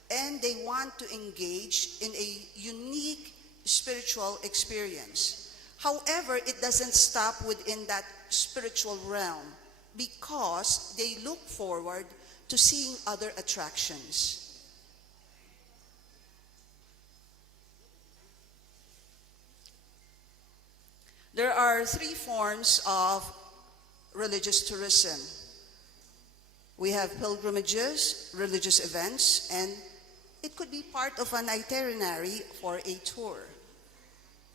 and they want to engage in a unique spiritual experience. However, it doesn't stop within that spiritual realm because they look forward to seeing other attractions. There are three forms of religious tourism. We have pilgrimages, religious events, and it could be part of an itinerary for a tour.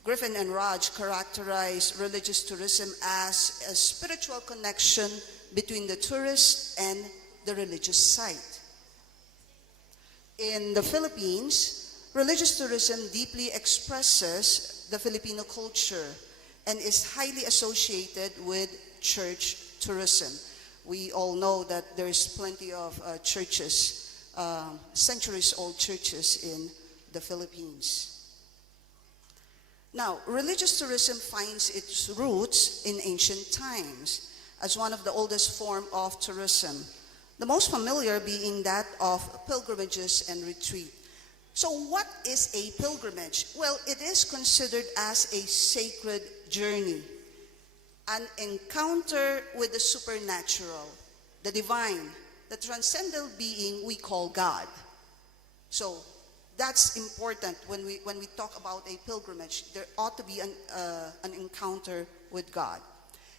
Griffin and Raj characterize religious tourism as a spiritual connection between the tourist and the religious site. In the Philippines, religious tourism deeply expresses the Filipino culture and is highly associated with church tourism. We all know that there's plenty of churches, centuries-old churches in the Philippines. Now, religious tourism finds its roots in ancient times as one of the oldest forms of tourism, the most familiar being that of pilgrimages and retreat. So what is a pilgrimage? Well, it is considered as a sacred journey, an encounter with the supernatural, the divine, the transcendental being we call God. So that's important when we talk about a pilgrimage. There ought to be an encounter with God.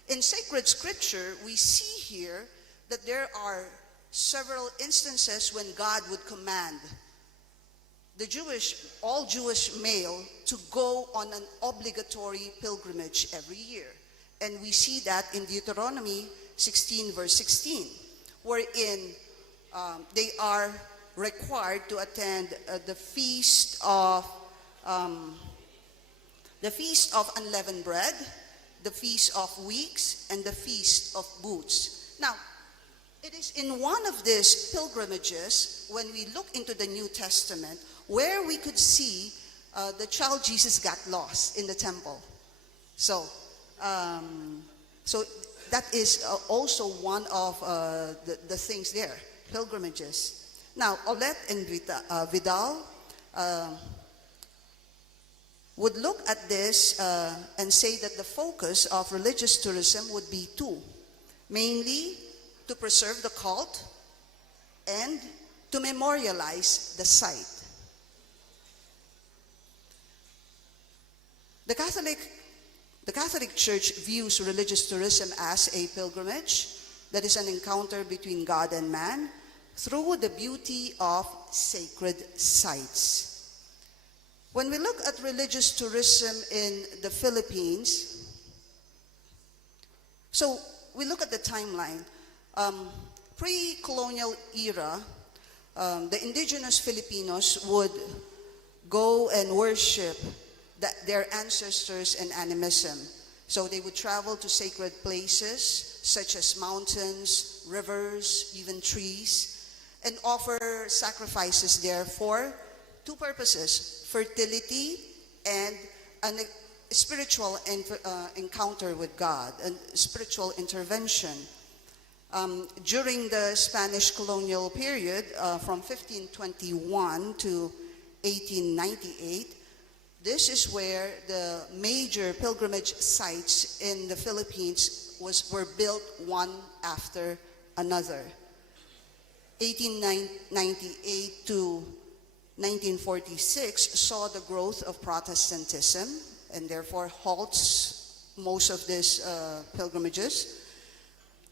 In sacred scripture, we see here that there are several instances when God would command all Jewish male to go on an obligatory pilgrimage every year. And we see that in Deuteronomy 16 verse 16, wherein they are required to attend the feast of unleavened bread, the feast of weeks, and the feast of booths. Now, it is in one of these pilgrimages, when we look into the New Testament, where we could see the child Jesus got lost in the temple. So that is also one of the things there, pilgrimages. Now, Olet and Vidal would look at this and say that the focus of religious tourism would be two, mainly to preserve the cult and to memorialize the site. The Catholic Church views religious tourism as a pilgrimage that is an encounter between God and man through the beauty of sacred sites. When we look at religious tourism in the Philippines, so we look at the timeline. Pre-colonial era, the indigenous Filipinos would go and worship their ancestors and animism. So they would travel to sacred places such as mountains, rivers, even trees, and offer sacrifices there for two purposes: fertility and spiritual encounter with God and spiritual intervention. During the Spanish colonial period, from 1521 to 1898, this is where the major pilgrimage sites in the Philippines were built one after another. 1898 to 1946 saw the growth of Protestantism and therefore halts most of these pilgrimages,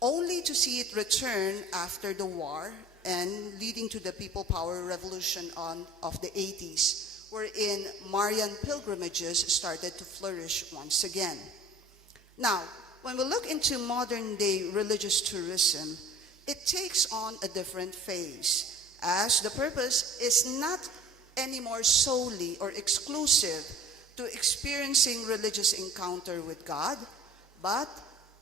only to see it return after the war and leading to the People Power Revolution of the 80s, wherein Marian pilgrimages started to flourish once again. Now, when we look into modern-day religious tourism, it takes on a different phase, as the purpose is not anymore solely or exclusive to experiencing religious encounter with God, but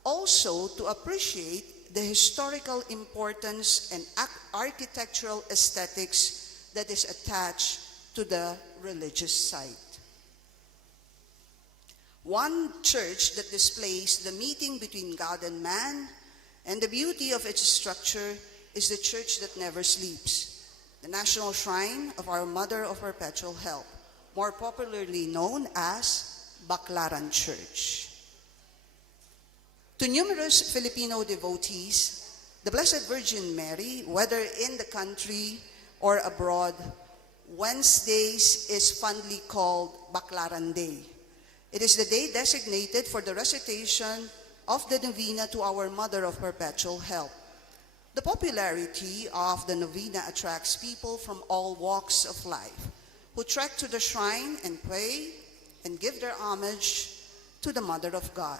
also to appreciate the historical importance and architectural aesthetics that is attached to the religious site. One church that displays the meeting between God and man and the beauty of its structure is the church that never sleeps, the National Shrine of our Mother of Perpetual Help, more popularly known as Baclaran Church. To numerous Filipino devotees, the Blessed Virgin Mary, whether in the country or abroad, Wednesdays is fondly called Baclaran Day. It is the day designated for the recitation of the novena to our Mother of Perpetual Help. The popularity of the novena attracts people from all walks of life who trek to the shrine and pray and give their homage to the Mother of God.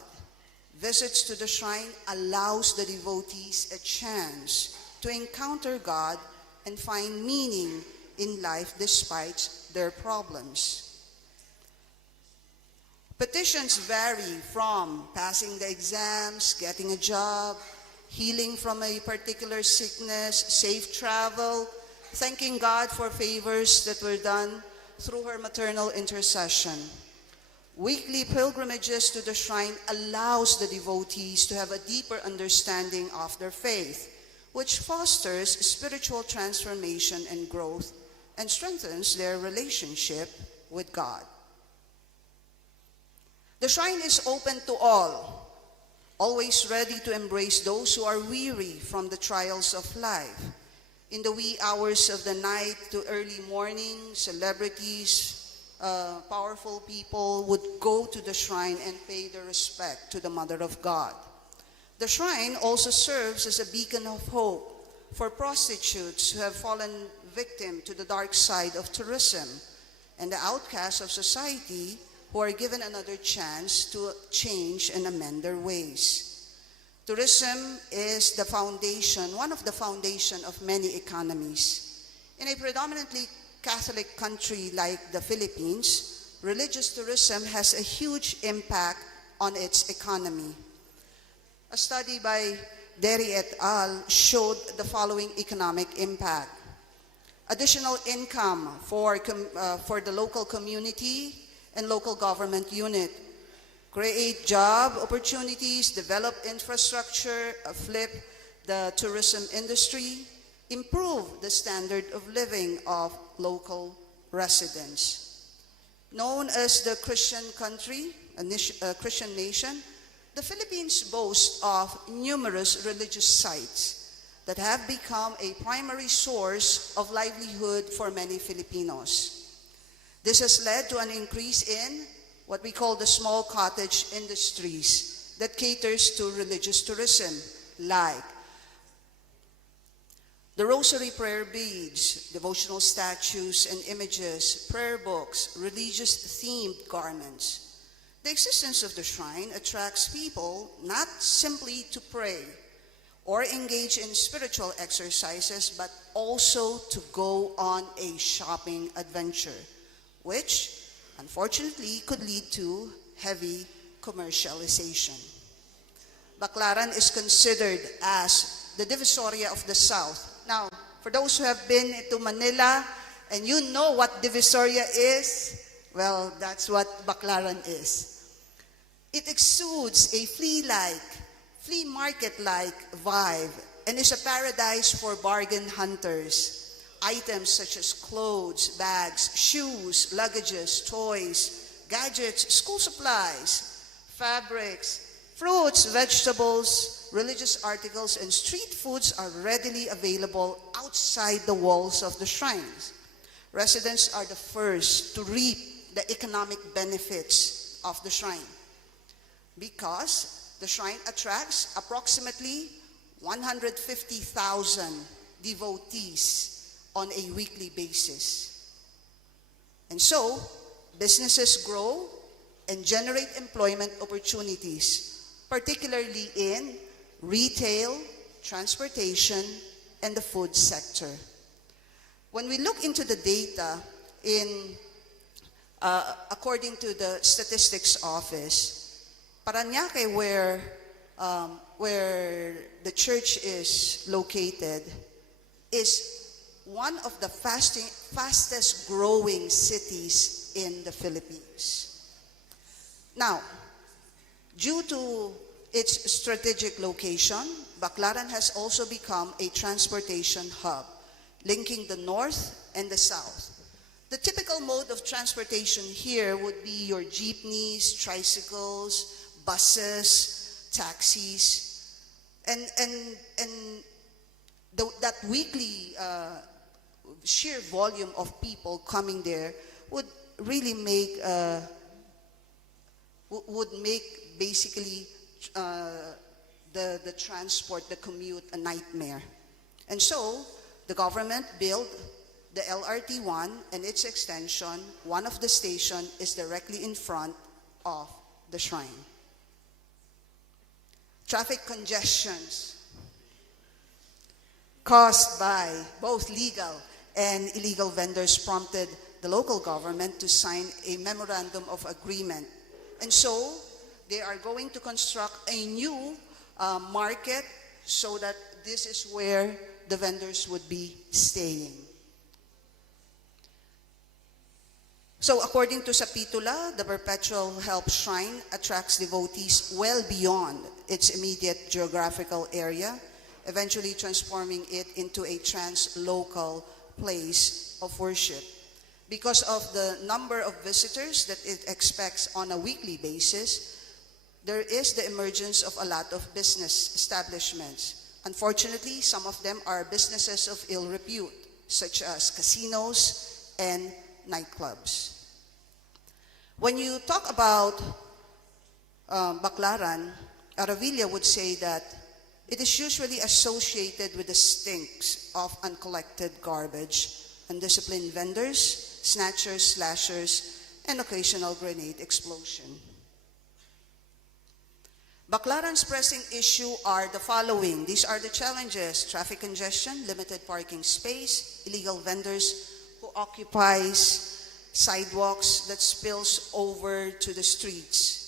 Visits to the shrine allows the devotees a chance to encounter God and find meaning in life despite their problems. Petitions vary from passing the exams, getting a job, healing from a particular sickness, safe travel, thanking God for favors that were done through her maternal intercession. Weekly pilgrimages to the shrine allows the devotees to have a deeper understanding of their faith, which fosters spiritual transformation and growth and strengthens their relationship with God. The shrine is open to all, always ready to embrace those who are weary from the trials of life. In the wee hours of the night to early morning, celebrities, powerful people would go to the shrine and pay their respect to the Mother of God. The shrine also serves as a beacon of hope for prostitutes who have fallen victim to the dark side of tourism and the outcasts of society who are given another chance to change and amend their ways. Tourism is the foundation, one of the foundation of many economies. In a predominantly Catholic country like the Philippines, religious tourism has a huge impact on its economy. A study by Derry et al. Showed the following economic impact. Additional income for the local community and local government unit, create job opportunities, develop infrastructure, flip the tourism industry, improve the standard of living of local residents. Known as the Christian country, a Christian nation, the Philippines boasts of numerous religious sites that have become a primary source of livelihood for many Filipinos. This has led to an increase in what we call the small cottage industries that caters to religious tourism, like the rosary prayer beads, devotional statues and images, prayer books, religious themed garments. The existence of the shrine attracts people not simply to pray or engage in spiritual exercises, but also to go on a shopping adventure, which unfortunately could lead to heavy commercialization. Baclaran is considered as the Divisoria of the South. Now, for those who have been to Manila and you know what Divisoria is, well, that's what Baclaran is. It exudes a flea market-like vibe and is a paradise for bargain hunters. Items such as clothes, bags, shoes, luggages, toys, gadgets, school supplies, fabrics, fruits, vegetables, religious articles, and street foods are readily available outside the walls of the shrines. Residents are the first to reap the economic benefits of the shrine because the shrine attracts approximately 150,000 devotees on a weekly basis. And so, businesses grow and generate employment opportunities, particularly in retail, transportation, and the food sector. When we look into the data according to the Statistics Office, Parañaque, where the church is located, is one of the fastest growing cities in the Philippines. Now, due to its strategic location, Baclaran has also become a transportation hub, linking the north and the south. The typical mode of transportation here would be your jeepneys, tricycles, buses, taxis, and that weekly sheer volume of people coming there would really make basically the transport, the commute, a nightmare. And so the government built the LRT-1 and its extension. One of the station is directly in front of the shrine. Traffic congestions caused by both legal and illegal vendors prompted the local government to sign a memorandum of agreement. And so they are going to construct a new market so that this is where the vendors would be staying. So according to Sapitula, the Perpetual Help Shrine attracts devotees well beyond its immediate geographical area, eventually transforming it into a trans-local place of worship. Because of the number of visitors that it expects on a weekly basis, there is the emergence of a lot of business establishments. Unfortunately, some of them are businesses of ill repute, such as casinos and nightclubs. When you talk about Baclaran, Aravilla would say that it is usually associated with the stinks of uncollected garbage, undisciplined vendors, snatchers, slashers, and occasional grenade explosion. Baclaran's pressing issue are the following. These are the challenges: traffic congestion, limited parking space, illegal vendors who occupies sidewalks that spills over to the streets.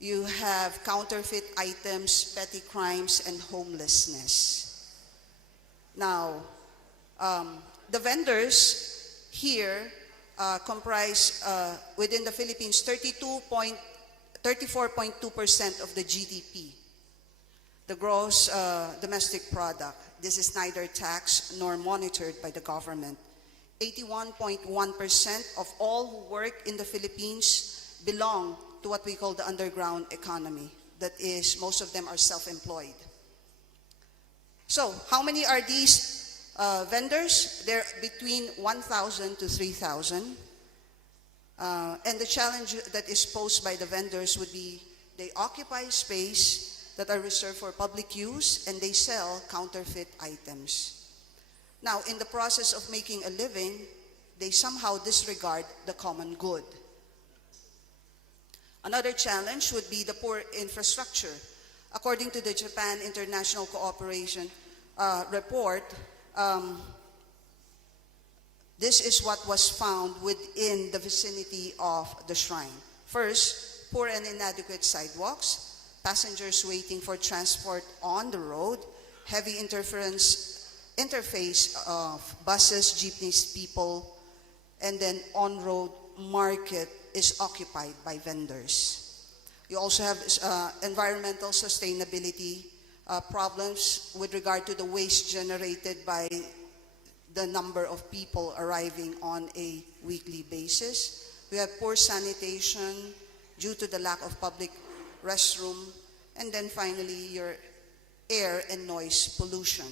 You have counterfeit items, petty crimes, and homelessness. Now, the vendors here comprise, within the Philippines, 34.2% of the GDP, the gross domestic product. This is neither taxed nor monitored by the government. 81.1% of all who work in the Philippines belong to what we call the underground economy. That is, most of them are self-employed. So, how many are these vendors? They're between 1,000 to 3,000. And the challenge that is posed by the vendors would be they occupy space that are reserved for public use and they sell counterfeit items. Now, in the process of making a living, they somehow disregard the common good. Another challenge would be the poor infrastructure. According to the Japan International Cooperation report, this is what was found within the vicinity of the shrine. First, poor and inadequate sidewalks, passengers waiting for transport on the road, heavy interface of buses, jeepneys, people, and then on-road market is occupied by vendors. You also have environmental sustainability problems with regard to the waste generated by the number of people arriving on a weekly basis. We have poor sanitation due to the lack of public restroom. And then finally, your air and noise pollution.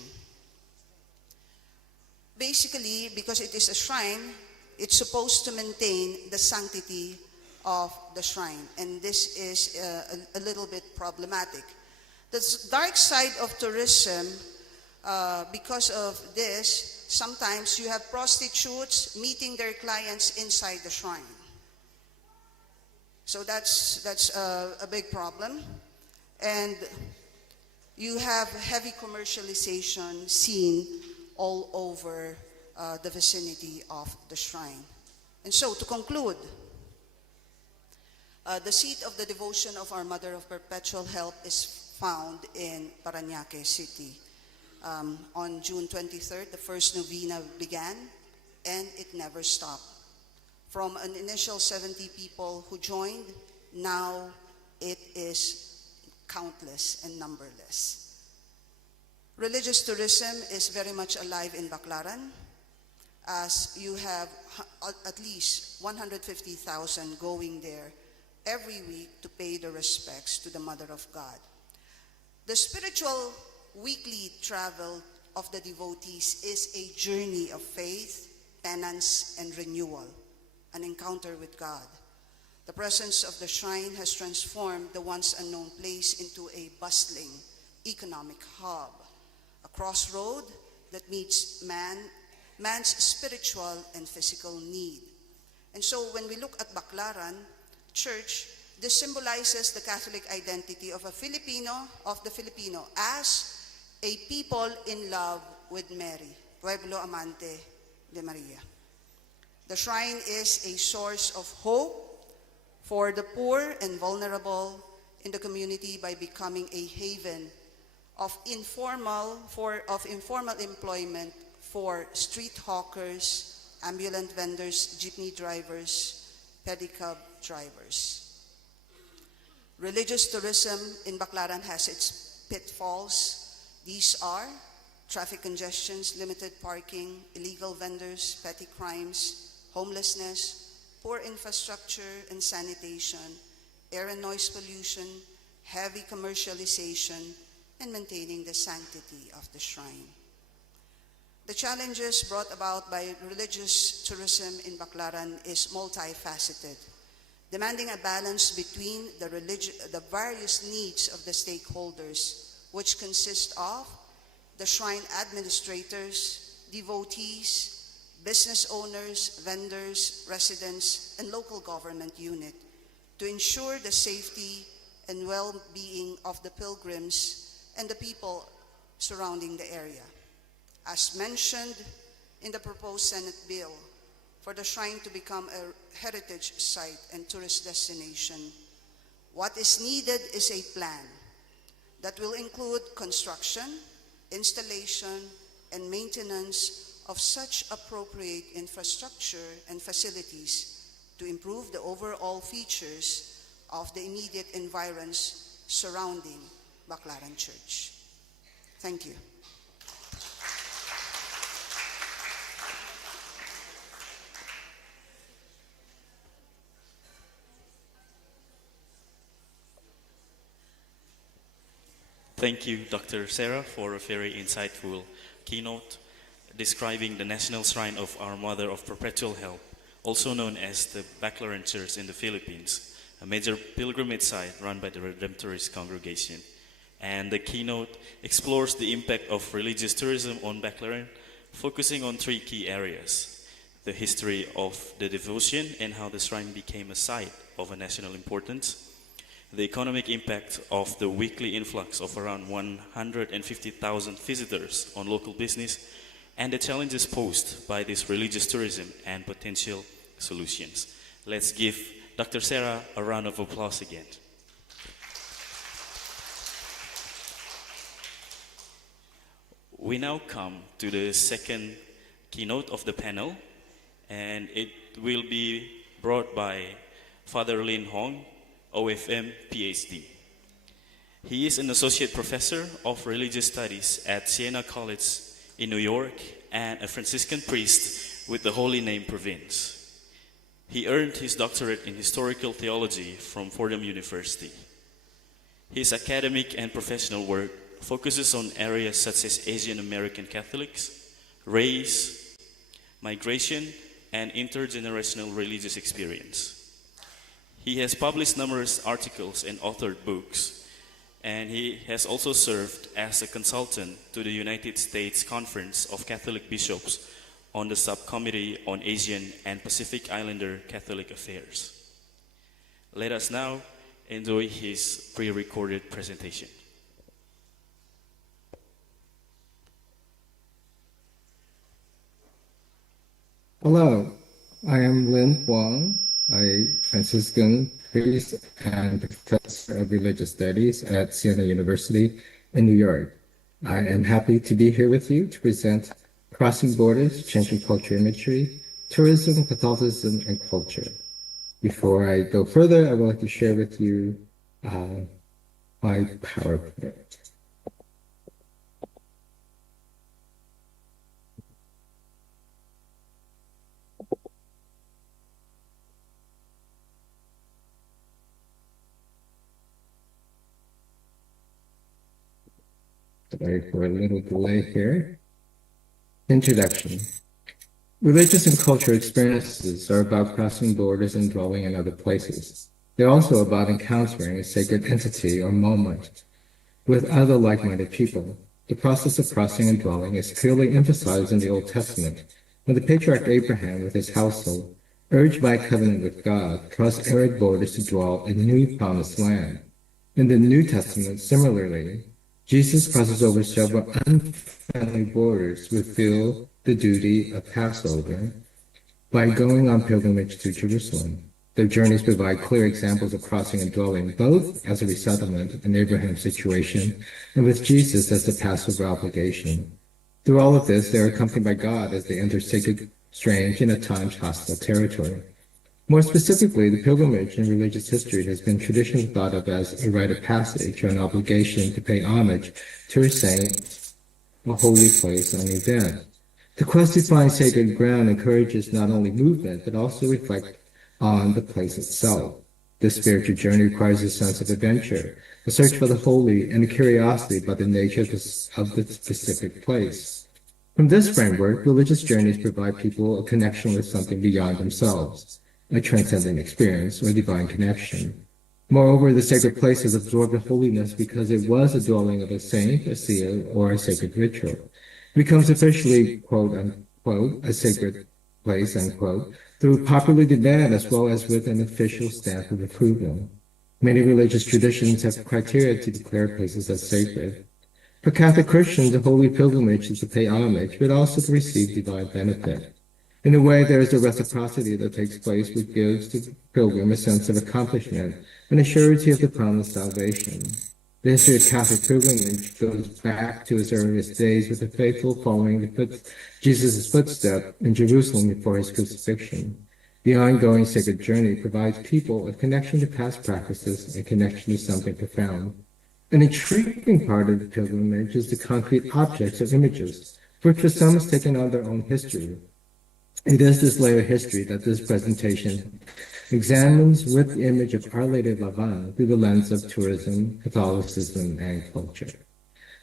Basically, because it is a shrine, it's supposed to maintain the sanctity of the shrine. And this is a little bit problematic. The dark side of tourism, because of this, sometimes you have prostitutes meeting their clients inside the shrine. So that's a big problem. And you have heavy commercialization seen all over the vicinity of the shrine. And so to conclude, the seat of the devotion of our Mother of Perpetual Help is found in Parañaque City. On June 23rd, the first novena began, and it never stopped. From an initial 70 people who joined, now it is countless and numberless. Religious tourism is very much alive in Baclaran, as you have at least 150,000 going there every week to pay their respects to the Mother of God. The spiritual weekly travel of the devotees is a journey of faith, penance, and renewal, an encounter with God. The presence of the shrine has transformed the once unknown place into a bustling economic hub, a crossroad that meets man's spiritual and physical need. And so when we look at Baclaran Church, this symbolizes the Catholic identity of the Filipino as a people in love with Mary, Pueblo Amante de Maria. The shrine is a source of hope for the poor and vulnerable in the community by becoming a haven of informal employment for street hawkers, ambulant vendors, jeepney drivers, pedicab drivers. Religious tourism in Baclaran has its pitfalls. These are traffic congestions, limited parking, illegal vendors, petty crimes, homelessness, poor infrastructure and sanitation, air and noise pollution, heavy commercialization, and maintaining the sanctity of the shrine. The challenges brought about by religious tourism in Baclaran is multifaceted, demanding a balance between the various needs of the stakeholders, which consist of the shrine administrators, devotees, business owners, vendors, residents, and local government unit, to ensure the safety and well-being of the pilgrims and the people surrounding the area. As mentioned in the proposed Senate bill, for the shrine to become a heritage site and tourist destination, what is needed is a plan that will include construction, installation, and maintenance of such appropriate infrastructure and facilities to improve the overall features of the immediate environs surrounding Baclaran Church. Thank you. Thank you, Dr. Sarah, for a very insightful keynote describing the National Shrine of Our Mother of Perpetual Help, also known as the Baclaran Church in the Philippines, a major pilgrimage site run by the Redemptorist congregation. And the keynote explores the impact of religious tourism on Baclaran, focusing on three key areas: the history of the devotion and how the shrine became a site of a national importance, the economic impact of the weekly influx of around 150,000 visitors on local business, and the challenges posed by this religious tourism and potential solutions. Let's give Dr. Sarah a round of applause again. We now come to the second keynote of the panel, and it will be brought by Father Lin Hong OFM, PhD. He is an associate professor of religious studies at Siena College in New York and a Franciscan priest with the Holy Name Province. He earned his doctorate in historical theology from Fordham University. His academic and professional work focuses on areas such as Asian American Catholics, race, migration, and intergenerational religious experience. He has published numerous articles and authored books, and he has also served as a consultant to the United States Conference of Catholic Bishops on the Subcommittee on Asian and Pacific Islander Catholic Affairs. Let us now enjoy his pre-recorded presentation. Hello, I am Lin Huang, a Franciscan priest and professor of religious studies at Siena University in New York. I am happy to be here with you to present Crossing Borders, Changing Culture Imagery, Tourism, Catholicism, and Culture. Before I go further, I would like to share with you my PowerPoint. Sorry for a little delay here. Introduction. Religious and cultural experiences are about crossing borders and dwelling in other places. They're also about encountering a sacred entity or moment with other like-minded people. The process of crossing and dwelling is clearly emphasized in the Old Testament, when the patriarch Abraham with his household, urged by a covenant with God, crossed arid borders to dwell in the new promised land. In the New Testament, similarly, Jesus crosses over several unfriendly borders to fulfill the duty of Passover by going on pilgrimage to Jerusalem. Their journeys provide clear examples of crossing and dwelling, both as a resettlement in Abraham's situation and with Jesus as the Passover obligation. Through all of this, they are accompanied by God as they enter sacred, strange, and at times hostile territory. More specifically, the pilgrimage in religious history has been traditionally thought of as a rite of passage or an obligation to pay homage to a saint, a holy place, or an event. The quest to find sacred ground encourages not only movement, but also reflect on the place itself. This spiritual journey requires a sense of adventure, a search for the holy, and a curiosity about the nature of the specific place. From this framework, religious journeys provide people a connection with something beyond themselves, a transcendent experience or divine connection. Moreover, the sacred place has absorbed the holiness because it was a dwelling of a saint, a seal, or a sacred ritual. It becomes officially, quote unquote, a sacred place, unquote, through popular demand as well as with an official stamp of approval. Many religious traditions have criteria to declare places as sacred. For Catholic Christians, a holy pilgrimage is to pay homage, but also to receive divine benefit. In a way, there is a reciprocity that takes place which gives to the pilgrim a sense of accomplishment and a surety of the promised salvation. The history of Catholic pilgrimage goes back to its earliest days with the faithful following Jesus' footsteps in Jerusalem before his crucifixion. The ongoing sacred journey provides people a connection to past practices and connection to something profound. An intriguing part of the pilgrimage is the concrete objects or images, which for some has taken on their own history. It is this layer of history that this presentation examines with the image of Our Lady of Lavana through the lens of tourism, Catholicism, and culture.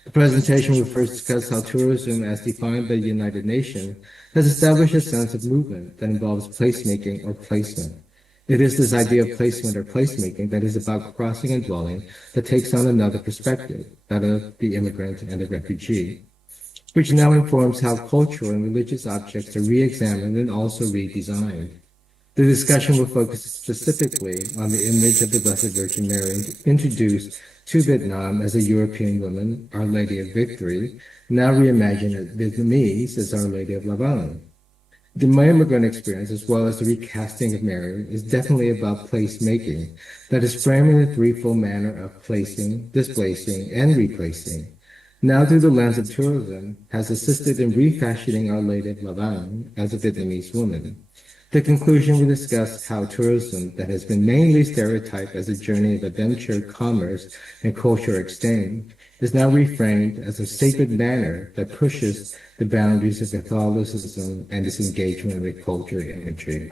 The presentation will first discuss how tourism, as defined by the United Nations, has established a sense of movement that involves placemaking or placement. It is this idea of placement or placemaking that is about crossing and dwelling that takes on another perspective, that of the immigrant and the refugee, which now informs how cultural and religious objects are re-examined and also redesigned. The discussion will focus specifically on the image of the Blessed Virgin Mary introduced to Vietnam as a European woman, Our Lady of Victory, now reimagined at Vietnamese as Our Lady of Lavana. The immigrant experience, as well as the recasting of Mary, is definitely about placemaking, that is framing the threefold manner of placing, displacing, and replacing. Now through the lens of tourism, has assisted in refashioning Our Lady of Lavana as a Vietnamese woman. The conclusion, we discussed how tourism that has been mainly stereotyped as a journey of adventure, commerce, and cultural exchange is now reframed as a sacred manner that pushes the boundaries of Catholicism and its engagement with culture and imagery.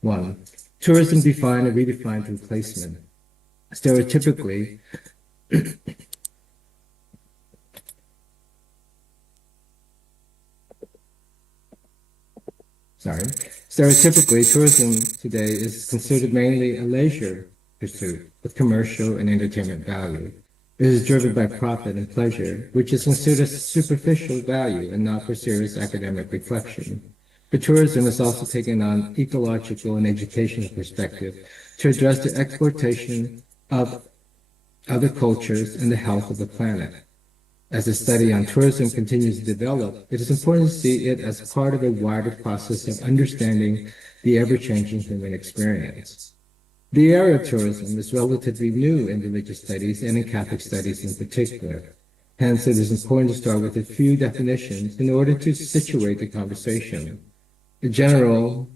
1. Tourism defined and redefined through placement. Stereotypically, tourism today is considered mainly a leisure pursuit with commercial and entertainment value. It is driven by profit and pleasure, which is considered superficial value and not for serious academic reflection. But tourism has also taken on ecological and educational perspective to address the exploitation of other cultures and the health of the planet. As the study on tourism continues to develop, it is important to see it as part of a wider process of understanding the ever-changing human experience. The area of tourism is relatively new in religious studies and in Catholic studies in particular. Hence, it is important to start with a few definitions in order to situate the conversation. A general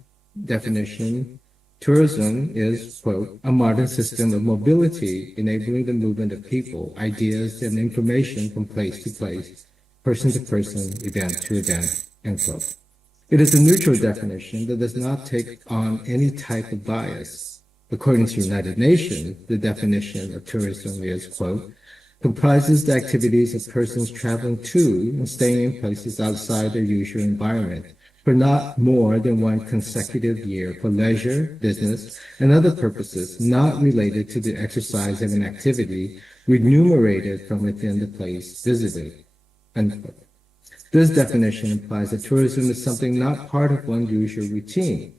definition, tourism is, quote, a modern system of mobility enabling the movement of people, ideas, and information from place to place, person to person, event to event, end quote. It is a neutral definition that does not take on any type of bias. According to United Nations, the definition of tourism is, quote, comprises the activities of persons traveling to and staying in places outside their usual environment for not more than one consecutive year for leisure, business, and other purposes not related to the exercise of an activity remunerated from within the place visited. Unquote. This definition implies that tourism is something not part of one's usual routine.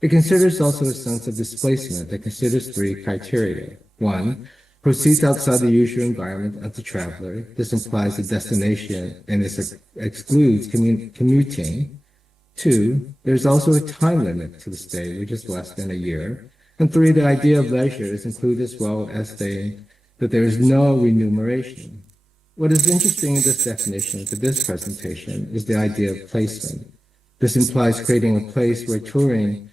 It considers also a sense of displacement that considers three criteria. 1, proceeds outside the usual environment of the traveler. This implies a destination and this excludes commuting. 2, there's also a time limit to the stay, which is less than a year. And 3, the idea of leisure is included as well as stating that there is no remuneration. What is interesting in this definition for this presentation is the idea of placement. This implies creating a place where touring,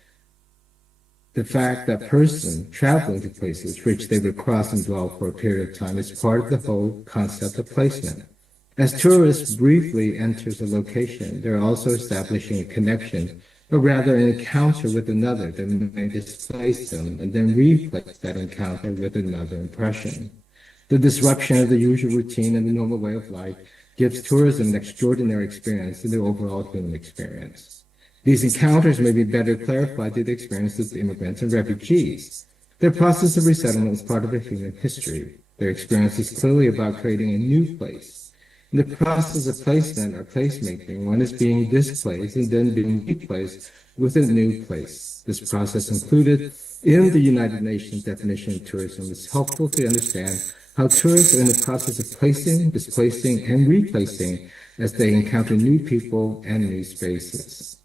the fact that person traveling to places which they would cross and dwell for a period of time is part of the whole concept of placement. As tourists briefly enters a location, they're also establishing a connection, or rather an encounter with another that may displace them and then replace that encounter with another impression. The disruption of the usual routine and the normal way of life gives tourism an extraordinary experience in the overall human experience. These encounters may be better clarified through the experiences of immigrants and refugees. Their process of resettlement is part of a human history. Their experience is clearly about creating a new place. In the process of placement or placemaking, one is being displaced and then being replaced with a new place. This process included in the United Nations definition of tourism is helpful to understand how tourists are in the process of placing, displacing, and replacing as they encounter new people and new spaces.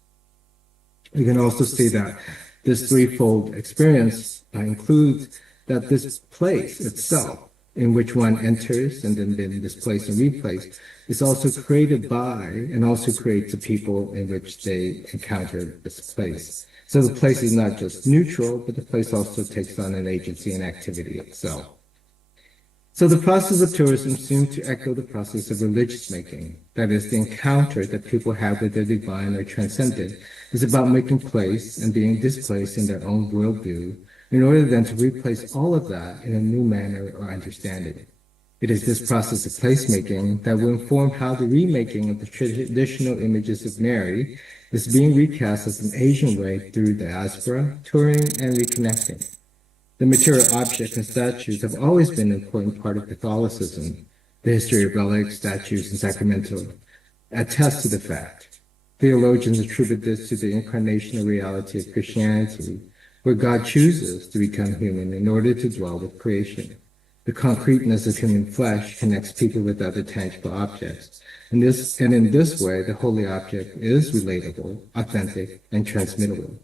We can also see that this threefold experience includes that this place itself, in which one enters and then being displaced and replaced, is also created by and also creates the people in which they encounter this place. So the place is not just neutral, but the place also takes on an agency and activity itself. So the process of tourism seems to echo the process of religious making. That is, the encounter that people have with their divine or transcendent is about making place and being displaced in their own worldview in order then to replace all of that in a new manner or understanding. It is this process of placemaking that will inform how the remaking of the traditional images of Mary is being recast as an Asian way through diaspora, touring, and reconnecting. The material objects and statues have always been an important part of Catholicism. The history of relics, statues, and sacramento attest to the fact. Theologians attribute this to the incarnational reality of Christianity, where God chooses to become human in order to dwell with creation. The concreteness of human flesh connects people with other tangible objects. And in this way, the holy object is relatable, authentic, and transmittable.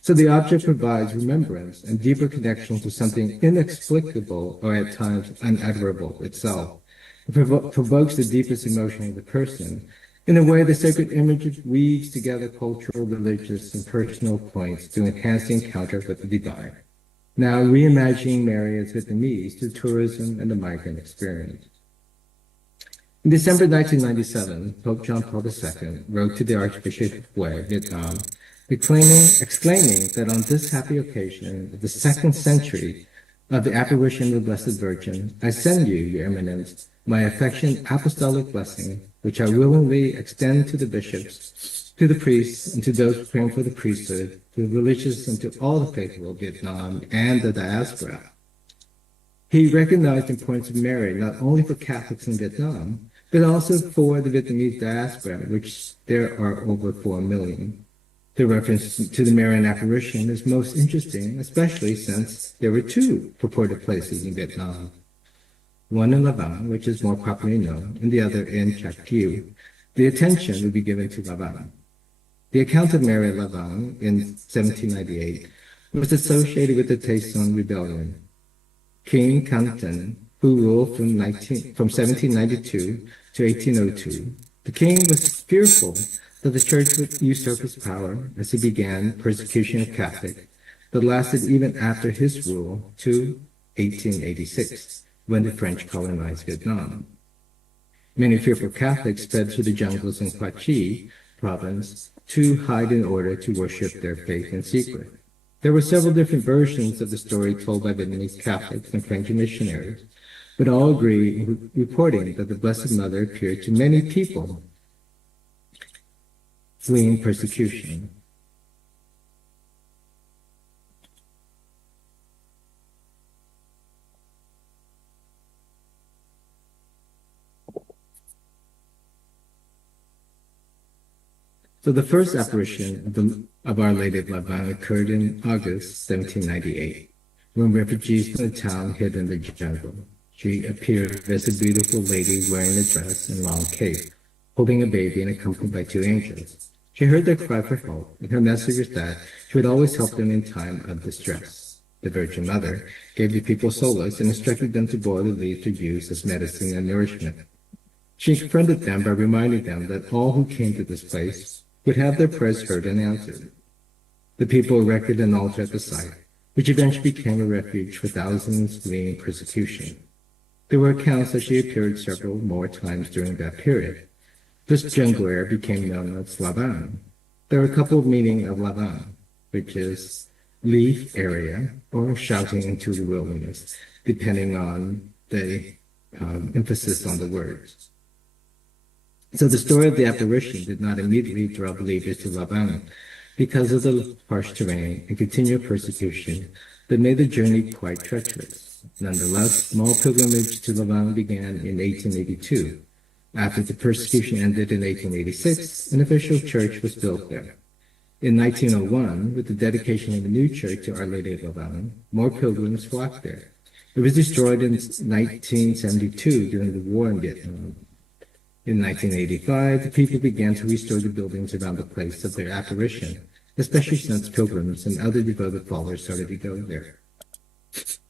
So the object provides remembrance and deeper connection to something inexplicable or at times unutterable itself. It provokes the deepest emotion of the person In a way, the sacred image weaves together cultural, religious, and personal points to enhance the encounter with the divine, now reimagining Mary as Vietnamese through tourism and the migrant experience. In December 1997, Pope John Paul II wrote to the Archbishop of Hue, Vietnam, exclaiming that on this happy occasion of the 2nd century of the apparition of the Blessed Virgin, I send you, Your Eminence, my affectionate apostolic blessing, which I willingly extend to the bishops, to the priests, and to those praying for the priesthood, to the religious, and to all the faithful of Vietnam and the diaspora. He recognized the importance of Mary not only for Catholics in Vietnam, but also for the Vietnamese diaspora, which there are over 4 million. The reference to the Marian apparition is most interesting, especially since there were 2 purported places in Vietnam. One in Lavang, which is more popularly known, and the other in Chac Kieu. The attention would be given to Lavang. The account of Mary at Lavang in 1798 was associated with the Tay Son Rebellion. King Canton, who ruled from 1792 to 1802, the king was fearful that the church would usurp his power as he began persecution of Catholics that lasted even after his rule to 1886, when the French colonized Vietnam. Many fearful Catholics fled to the jungles in Quang Tri province to hide in order to worship their faith in secret. There were several different versions of the story told by Vietnamese Catholics and French missionaries, but all agree in reporting that the Blessed Mother appeared to many people fleeing persecution. So the first apparition of Our Lady of Lavang occurred in August 1798, when refugees from the town hid in the jungle. She appeared as a beautiful lady wearing a dress and long cape, holding a baby and accompanied by 2 angels. She heard their cry for help, and her message was that she would always help them in time of distress. The Virgin Mother gave the people solace and instructed them to boil the leaves for use as medicine and nourishment. She confronted them by reminding them that all who came to this place would have their prayers heard and answered. The people erected an altar at the site, which eventually became a refuge for thousands fleeing persecution. There were accounts that she appeared several more times during that period. This jungle area became known as Lavang. There are a couple of meanings of Lavang, which is leaf area or shouting into the wilderness, depending on the emphasis on the words. So the story of the apparition did not immediately draw believers to Lavang because of the harsh terrain and continual persecution that made the journey quite treacherous. Nonetheless, small pilgrimage to Lavang began in 1882. After the persecution ended in 1886, an official church was built there. In 1901, with the dedication of a new church to Our Lady of Lavang, more pilgrims flocked there. It was destroyed in 1972 during the war in Vietnam. In 1985, the people began to restore the buildings around the place of their apparition, especially since pilgrims and other devoted followers started to go there.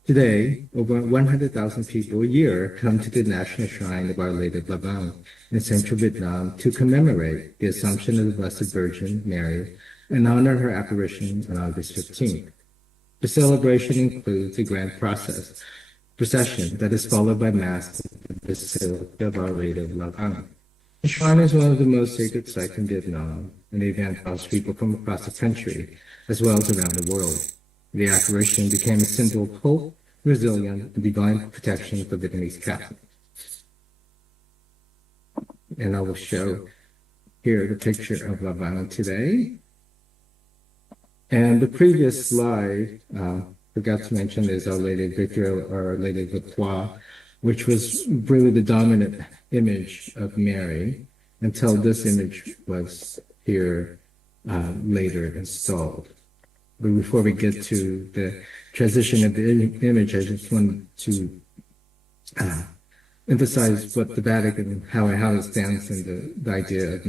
Today, over 100,000 people a year come to the National Shrine of Our Lady of Lavang in central Vietnam to commemorate the Assumption of the Blessed Virgin Mary and honor her apparition on August 15th. The celebration includes a grand procession that is followed by Mass at the Basilica of Our Lady of Lavang. The shrine is one of the most sacred sites in Vietnam, and the event draws people from across the country as well as around the world. The apparition became a symbol of hope, resilience, and divine protection for Vietnamese Catholics. And I will show here the picture of Lavang today. And the previous slide, forgot to mention, is Our Lady of Victory or Our Lady of the Croix, which was really the dominant image of Mary until this image was here later installed. But before we get to the transition of the image, I just wanted to emphasize what the Vatican, how it stands in the idea of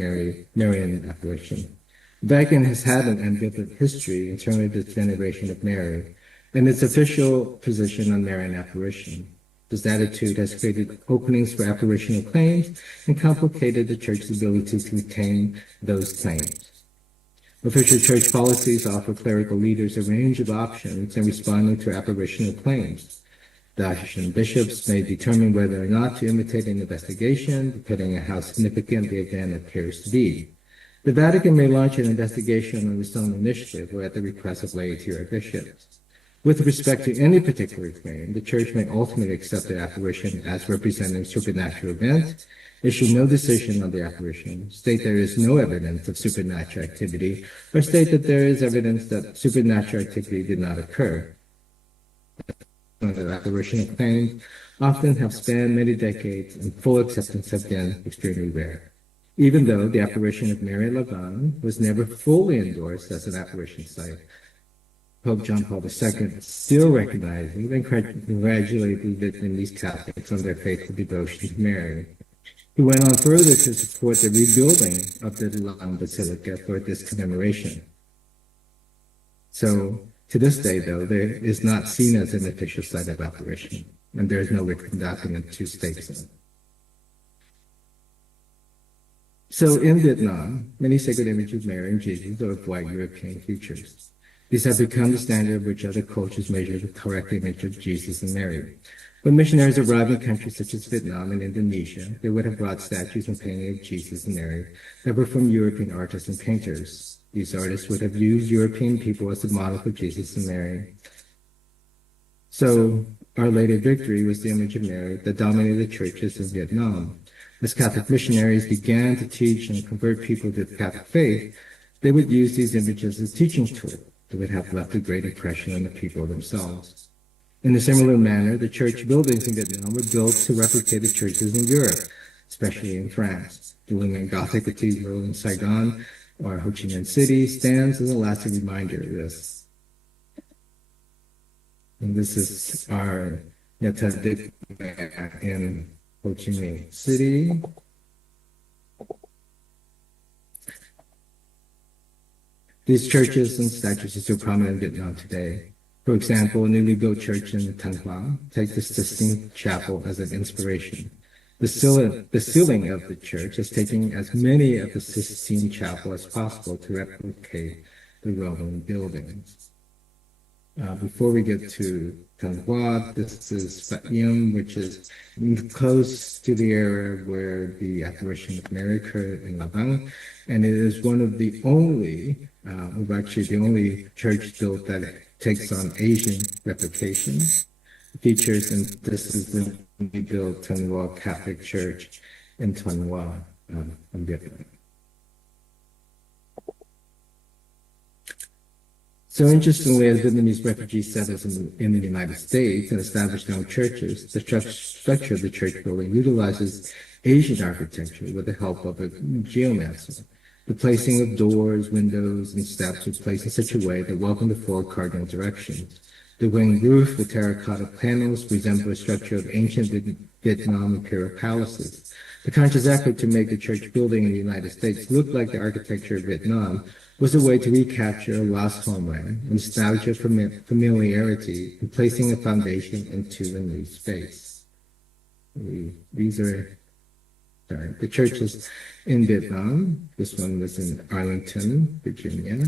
Marian apparition. The Vatican has had an ambivalent history in terms of its veneration of Mary and its official position on Marian apparition. This attitude has created openings for apparitional claims and complicated the Church's ability to retain those claims. Official Church policies offer clerical leaders a range of options in responding to apparitional claims. Diocesan bishops may determine whether or not to imitate an investigation, depending on how significant the event appears to be. The Vatican may launch an investigation on its own initiative or at the request of laity or bishops. With respect to any particular claim, the Church may ultimately accept the apparition as representing a supernatural event, issue no decision on the apparition, state there is no evidence of supernatural activity, or state that there is evidence that supernatural activity did not occur. The apparitional claims often have spanned many decades, and full acceptance has been extremely rare. Even though the apparition of Mary Lavan was never fully endorsed as an apparition site, Pope John Paul II still recognizes and congratulated Vietnamese Catholics on their faithful devotion to Mary. He went on further to support the rebuilding of the Lavan Basilica for this commemoration. So, to this day, though, there is not seen as an official site of apparition, and there is no written document to state so. So, in Vietnam, many sacred images of Mary and Jesus are of white European features. These have become the standard which other cultures measure the correct image of Jesus and Mary. When missionaries arrived in countries such as Vietnam and Indonesia, they would have brought statues and paintings of Jesus and Mary that were from European artists and painters. These artists would have used European people as the model for Jesus and Mary. So, Our Lady of Victory was the image of Mary that dominated the churches in Vietnam. As Catholic missionaries began to teach and convert people to the Catholic faith, they would use these images as teaching tools that would have left a great impression on the people themselves. In a similar manner, the church buildings in Vietnam were built to replicate the churches in Europe, especially in France. The Lumen Gothic Cathedral in Saigon or Ho Chi Minh City stands as a lasting reminder of this. And this is our Notre Dame in Ho Chi Minh City. These churches and statues are still prominent in Vietnam today. For example, a newly built church in Thanh Hoa takes the Sistine Chapel as an inspiration. The ceiling of the church is taking as many of the Sistine Chapel as possible to replicate the Roman buildings. Before we get to Thanh Hoa, this is Phật Yum, which is close to the area where the apparition of Mary occurred in La Vang, and it is one of the only, actually the only church built that takes on Asian replication features, and this is the newly built Thanh Hoa Catholic Church in Thanh Hoa, in Vietnam. So interestingly, as Vietnamese refugees settled in the United States and established their own churches, the structure of the church building utilizes Asian architecture with the help of a geomancer. The placing of doors, windows, and steps was placed in such a way that welcomed the four cardinal directions. The winged roof with terracotta panels resembled the structure of ancient Vietnam imperial palaces. The conscious effort to make the church building in the United States look like the architecture of Vietnam was a way to recapture a lost homeland, nostalgia for familiarity, and placing a foundation into a new space. These are the churches in Vietnam. This one was in Arlington, Virginia.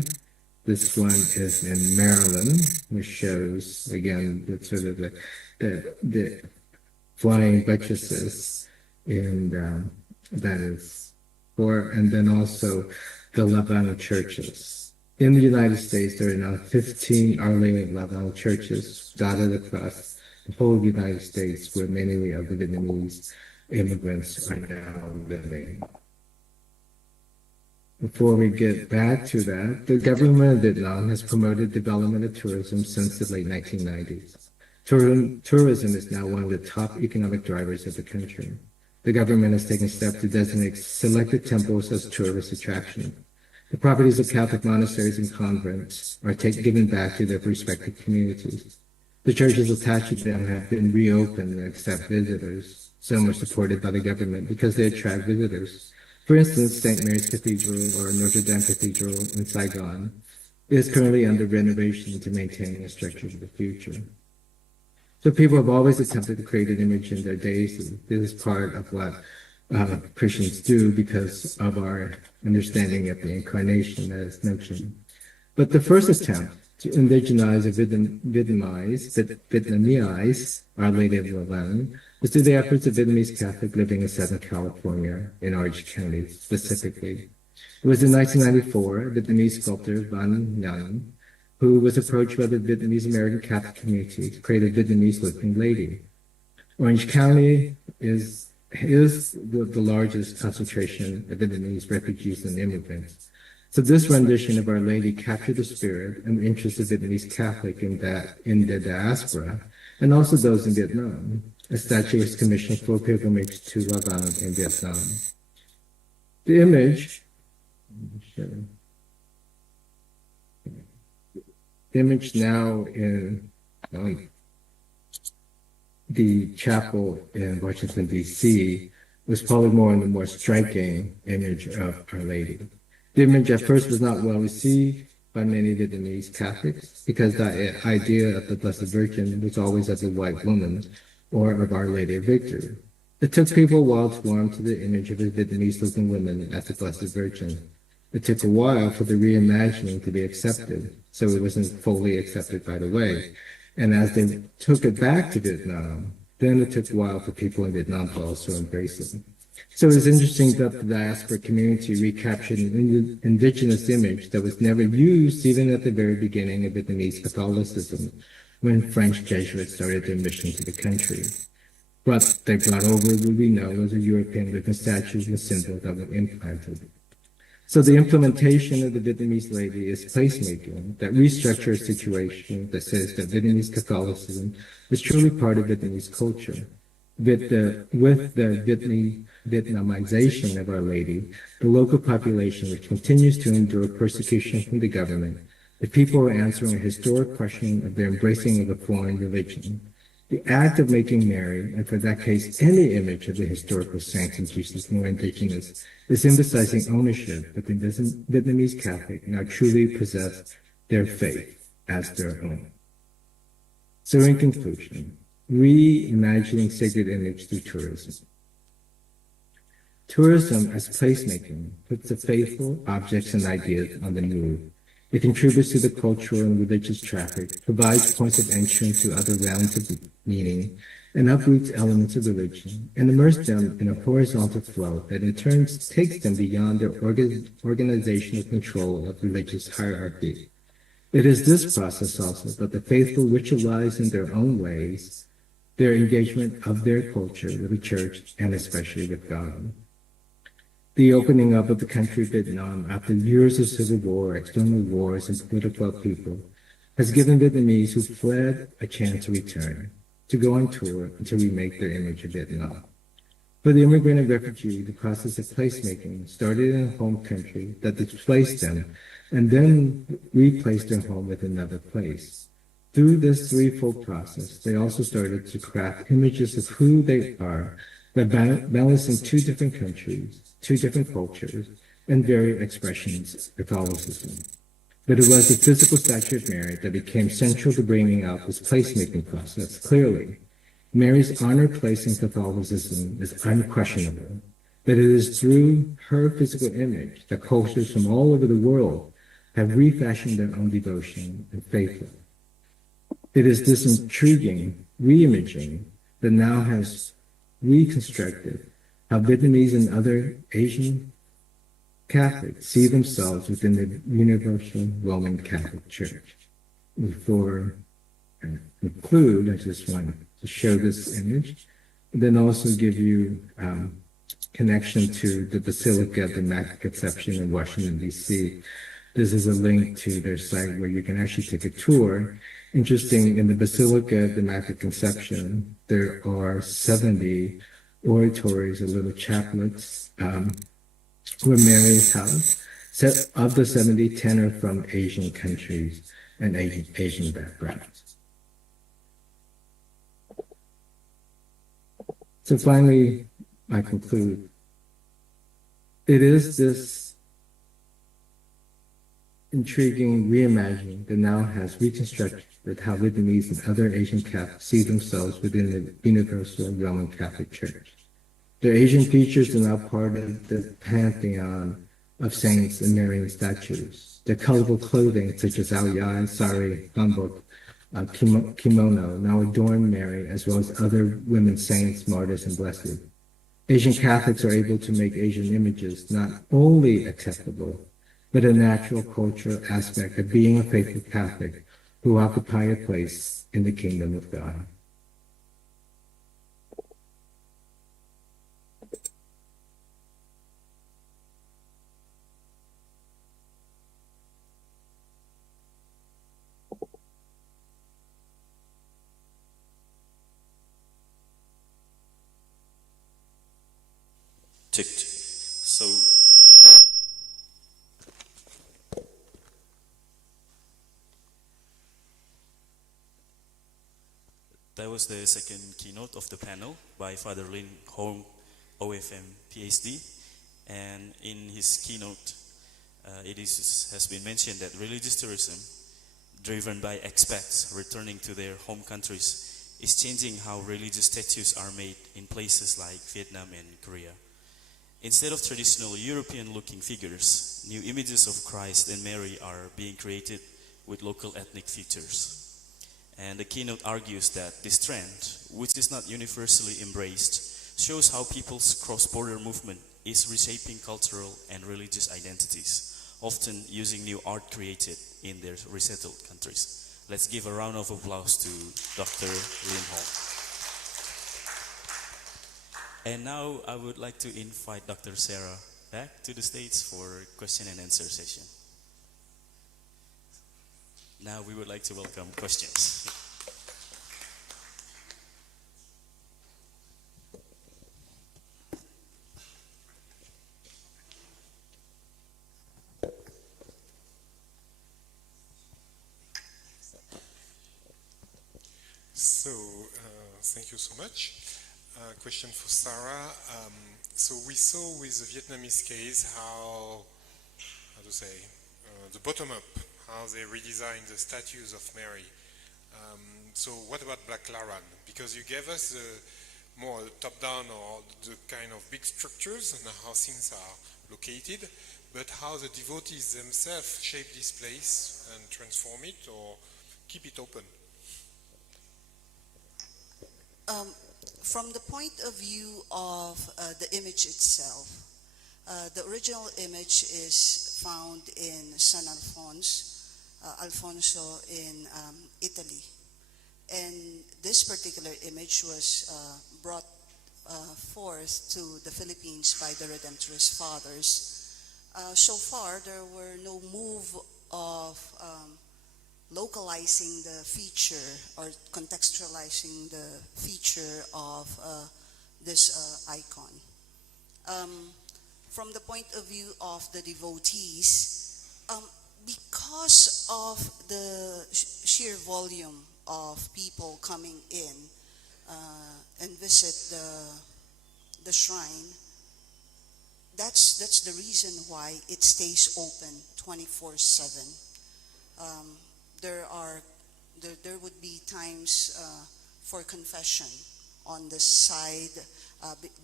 This one is in Maryland, which shows, again, the sort of the flying buttresses, and that is for, and then also the Lavana churches. In the United States, there are now 15 Our Lady of Lavana churches dotted across the whole United States, where many of the Vietnamese immigrants are now living. Before we get back to that, the government of Vietnam has promoted development of tourism since the late 1990s. Tourism is now one of the top economic drivers of the country. The government has taken steps to designate selected temples as tourist attractions. The properties of Catholic monasteries and convents are given back to their respective communities. The churches attached to them have been reopened and accept visitors. Some are supported by the government because they attract visitors. For instance, St. Mary's Cathedral or Notre Dame Cathedral in Saigon is currently under renovation to maintain a structure for the future. So people have always attempted to create an image in their days. This is part of what Christians do because of our understanding of the incarnation, as mentioned. But the first attempt to indigenize or Vietnamese Our Lady of the Land was through the efforts of Vietnamese Catholic living in Southern California, in Orange County specifically. It was in 1994, Vietnamese sculptor Van Nguyen, who was approached by the Vietnamese American Catholic community to create a Vietnamese-looking lady. Orange County is the largest concentration of Vietnamese refugees and immigrants. So this rendition of Our Lady captured the spirit and interest of Vietnamese Catholic in the diaspora, and also those in Vietnam. A statue was commissioned for pilgrimage to La Vang in Vietnam. The image now in the chapel in Washington, D.C. was probably the more striking image of Our Lady. The image at first was not well received by many Vietnamese Catholics because the idea of the Blessed Virgin was always as a white woman or of Our Lady of Victory. It took people a while to warm to the image of a Vietnamese-looking woman as the Blessed Virgin. It took a while for the reimagining to be accepted, so it wasn't fully accepted right away. And as they took it back to Vietnam, then it took a while for people in Vietnam to also embrace it. So it's interesting that the diaspora community recaptured an indigenous image that was never used even at the very beginning of Vietnamese Catholicism, when French Jesuits started their mission to the country. What they brought over would we know as a European-looking statues and symbols that were implanted. So the implementation of the Vietnamese lady is placemaking that restructures a situation that says that Vietnamese Catholicism is truly part of Vietnamese culture. With the Vietnamization of Our Lady, the local population, which continues to endure persecution from the government, the people are answering a historic question of their embracing of a foreign religion. The act of making Mary, and for that case, any image of the historical saint and Jesus more indigenous, is emphasizing ownership that the Vietnamese Catholic now truly possess their faith as their own. So in conclusion, reimagining sacred image through tourism. Tourism as placemaking puts the faithful objects and ideas on the move. It contributes to the cultural and religious traffic, provides points of entry into other realms of meaning, and uproots elements of religion, and immerses them in a horizontal flow that in turn takes them beyond their organizational control of religious hierarchy. It is this process also that the faithful ritualize in their own ways their engagement of their culture with the church and especially with God. The opening up of the country of Vietnam after years of civil war, external wars, and political upheaval has given Vietnamese who fled a chance to return, to go on tour and to remake their image of Vietnam. For the immigrant and refugee, the process of placemaking started in a home country that displaced them and then replaced their home with another place. Through this threefold process, they also started to craft images of who they are by balancing two different countries, two different cultures, and varied expressions of Catholicism. But it was the physical statue of Mary that became central to bringing out this placemaking process clearly. Mary's honored place in Catholicism is unquestionable, but it is through her physical image that cultures from all over the world have refashioned their own devotion and faith. It is this intriguing reimaging that now has reconstructed how Vietnamese and other Asian Catholics see themselves within the Universal Roman Catholic Church. Before I conclude, I just want to show this image, and then also give you connection to the Basilica of the Immaculate Conception in Washington, D.C. This is a link to their site where you can actually take a tour. Interesting, in the Basilica of the Immaculate Conception, there are 70 oratories or little chaplets where Mary is housed. So of the 70, 10 are from Asian countries and Asian backgrounds. So finally, I conclude. It is this intriguing reimagining that now has reconstructed how Vietnamese and other Asian Catholics see themselves within the Universal Roman Catholic Church. Their Asian features are now part of the pantheon of saints and Marian statues. Their colorful clothing, such as aoyai, sari, hanbok, kimono, now adorn Mary as well as other women saints, martyrs, and blessed. Asian Catholics are able to make Asian images not only acceptable, but a natural cultural aspect of being a faithful Catholic who occupy a place in the kingdom of God. So, that was the second keynote of the panel by Father Lin Hong, OFM, PhD. And in his keynote, has been mentioned that religious tourism, driven by expats returning to their home countries, is changing how religious statues are made in places like Vietnam and Korea. Instead of traditional European-looking figures, new images of Christ and Mary are being created with local ethnic features. And the keynote argues that this trend, which is not universally embraced, shows how people's cross-border movement is reshaping cultural and religious identities, often using new art created in their resettled countries. Let's give a round of applause to Dr. Lin Hong. And now I would like to invite Dr. Sarah back to the stage for question and answer session. Now we would like to welcome questions. So, thank you so much. Question for Sarah. So we saw with the Vietnamese case how to say, the bottom up, how they redesigned the statues of Mary. So what about Black Laran? Because you gave us more top down or the kind of big structures and how things are located, but how the devotees themselves shape this place and transform it or keep it open. From the point of view of the image itself, the original image is found in San Alfonso in Italy. And this particular image was brought forth to the Philippines by the Redemptorist Fathers. So far, there were no move of localizing the feature or contextualizing the feature of this icon. From the point of view of the devotees, because of the sheer volume of people coming in and visit the shrine, that's the reason why it stays open 24/7. There would be times for confession on the side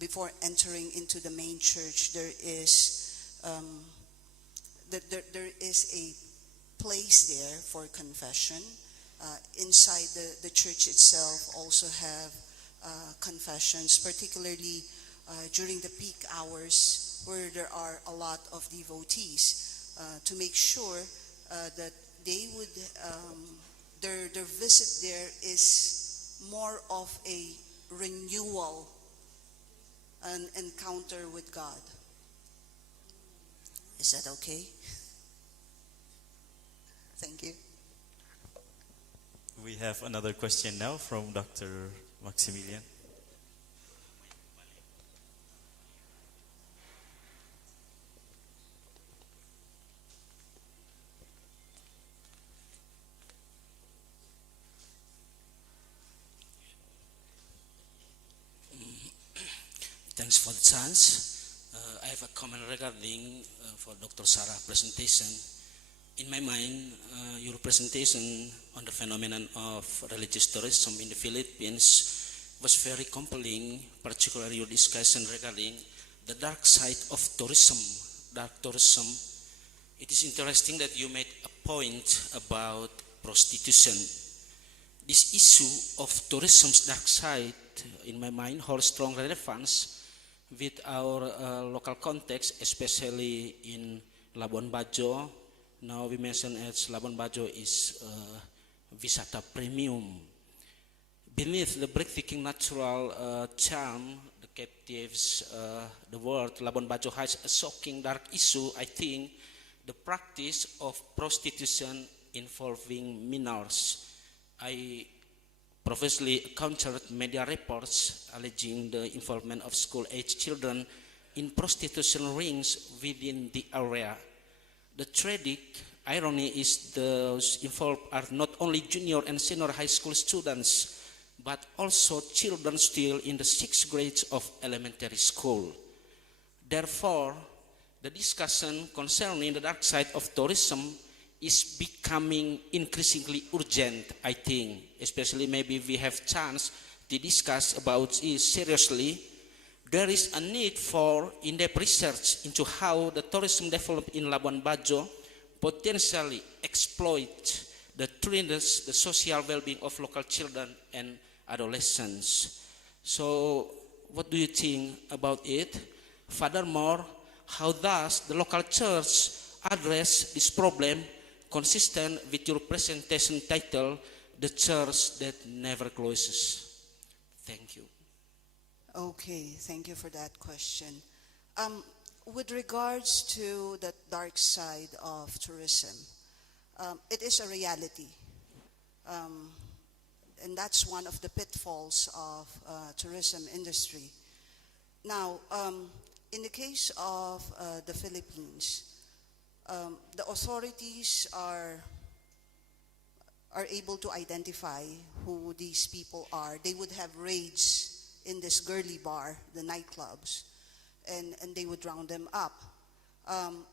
before entering into the main church. There is a place there for confession. Inside the church itself also have confessions, particularly during the peak hours where there are a lot of devotees, to make sure that they would their visit there is more of a renewal, an encounter with God. Is that okay? Thank you. We have another question now from Dr. Maximilian. Thanks for the chance. I have a comment regarding for Dr. Sarah's presentation. In my mind, your presentation on the phenomenon of religious tourism in the Philippines was very compelling, particularly your discussion regarding the dark side of tourism, dark tourism. It is interesting that you made a point about prostitution. This issue of tourism's dark side, in my mind, holds strong relevance with our local context, especially in Labuan Bajo. Now we mention as Labuan Bajo is Wisata Premium. Beneath the breathtaking natural charm, the captives, the world, Labuan Bajo has a shocking dark issue, I think, the practice of prostitution involving minors. I previously encountered media reports alleging the involvement of school-age children in prostitution rings within the area. The tragic irony is those involved are not only junior and senior high school students, but also children still in the 6th grades of elementary school. Therefore, the discussion concerning the dark side of tourism is becoming increasingly urgent, I think. Especially maybe we have chance to discuss about it seriously. There is a need for in-depth research into how the tourism developed in Labuan Bajo potentially exploit the tremendous, the social well-being of local children and adolescents. So, what do you think about it? Furthermore, how does the local church address this problem consistent with your presentation title, The Church That Never Closes? Thank you. Okay, thank you for that question. With regards to the dark side of tourism, it is a reality. And that's one of the pitfalls of tourism industry. Now, in the case of the Philippines, the authorities are able to identify who these people are. They would have raids in this girly bar, the nightclubs, and they would round them up.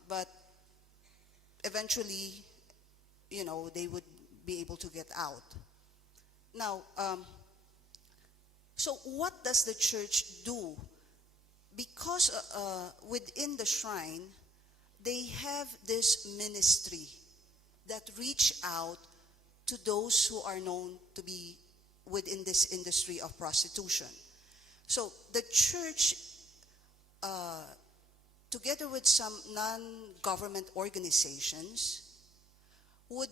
But eventually, they would be able to get out. Now, so what does the church do? Because within the shrine, they have this ministry that reach out to those who are known to be within this industry of prostitution. So the church, together with some non-government organizations, would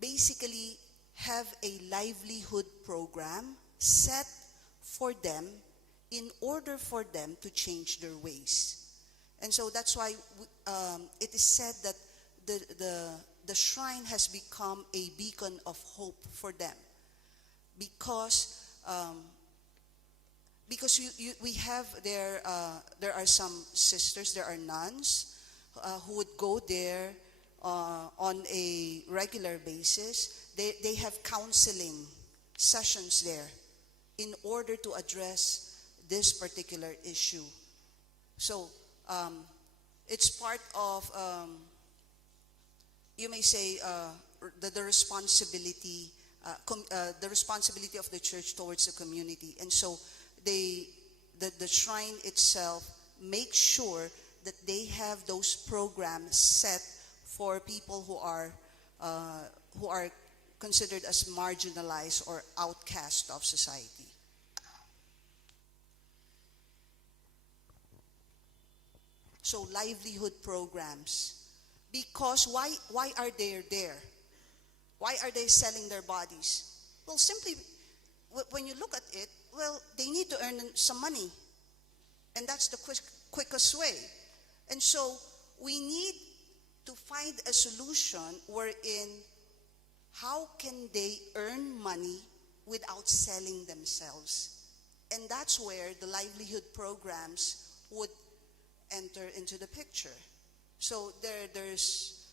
basically have a livelihood program set for them in order for them to change their ways. And so that's why it is said that the shrine has become a beacon of hope for them, because we have there are some sisters, there are nuns who would go there on a regular basis. They have counseling sessions there in order to address this particular issue. So it's part of, you may say, the responsibility, the responsibility of the church towards the community. And so the shrine itself makes sure that they have those programs set for people who are considered as marginalized or outcast of society. So livelihood programs. Because why are they there? Why are they selling their bodies? Well, simply, when you look at it, well, they need to earn some money. And that's the quickest way. And so we need to find a solution wherein how can they earn money without selling themselves? And that's where the livelihood programs would enter into the picture. So there's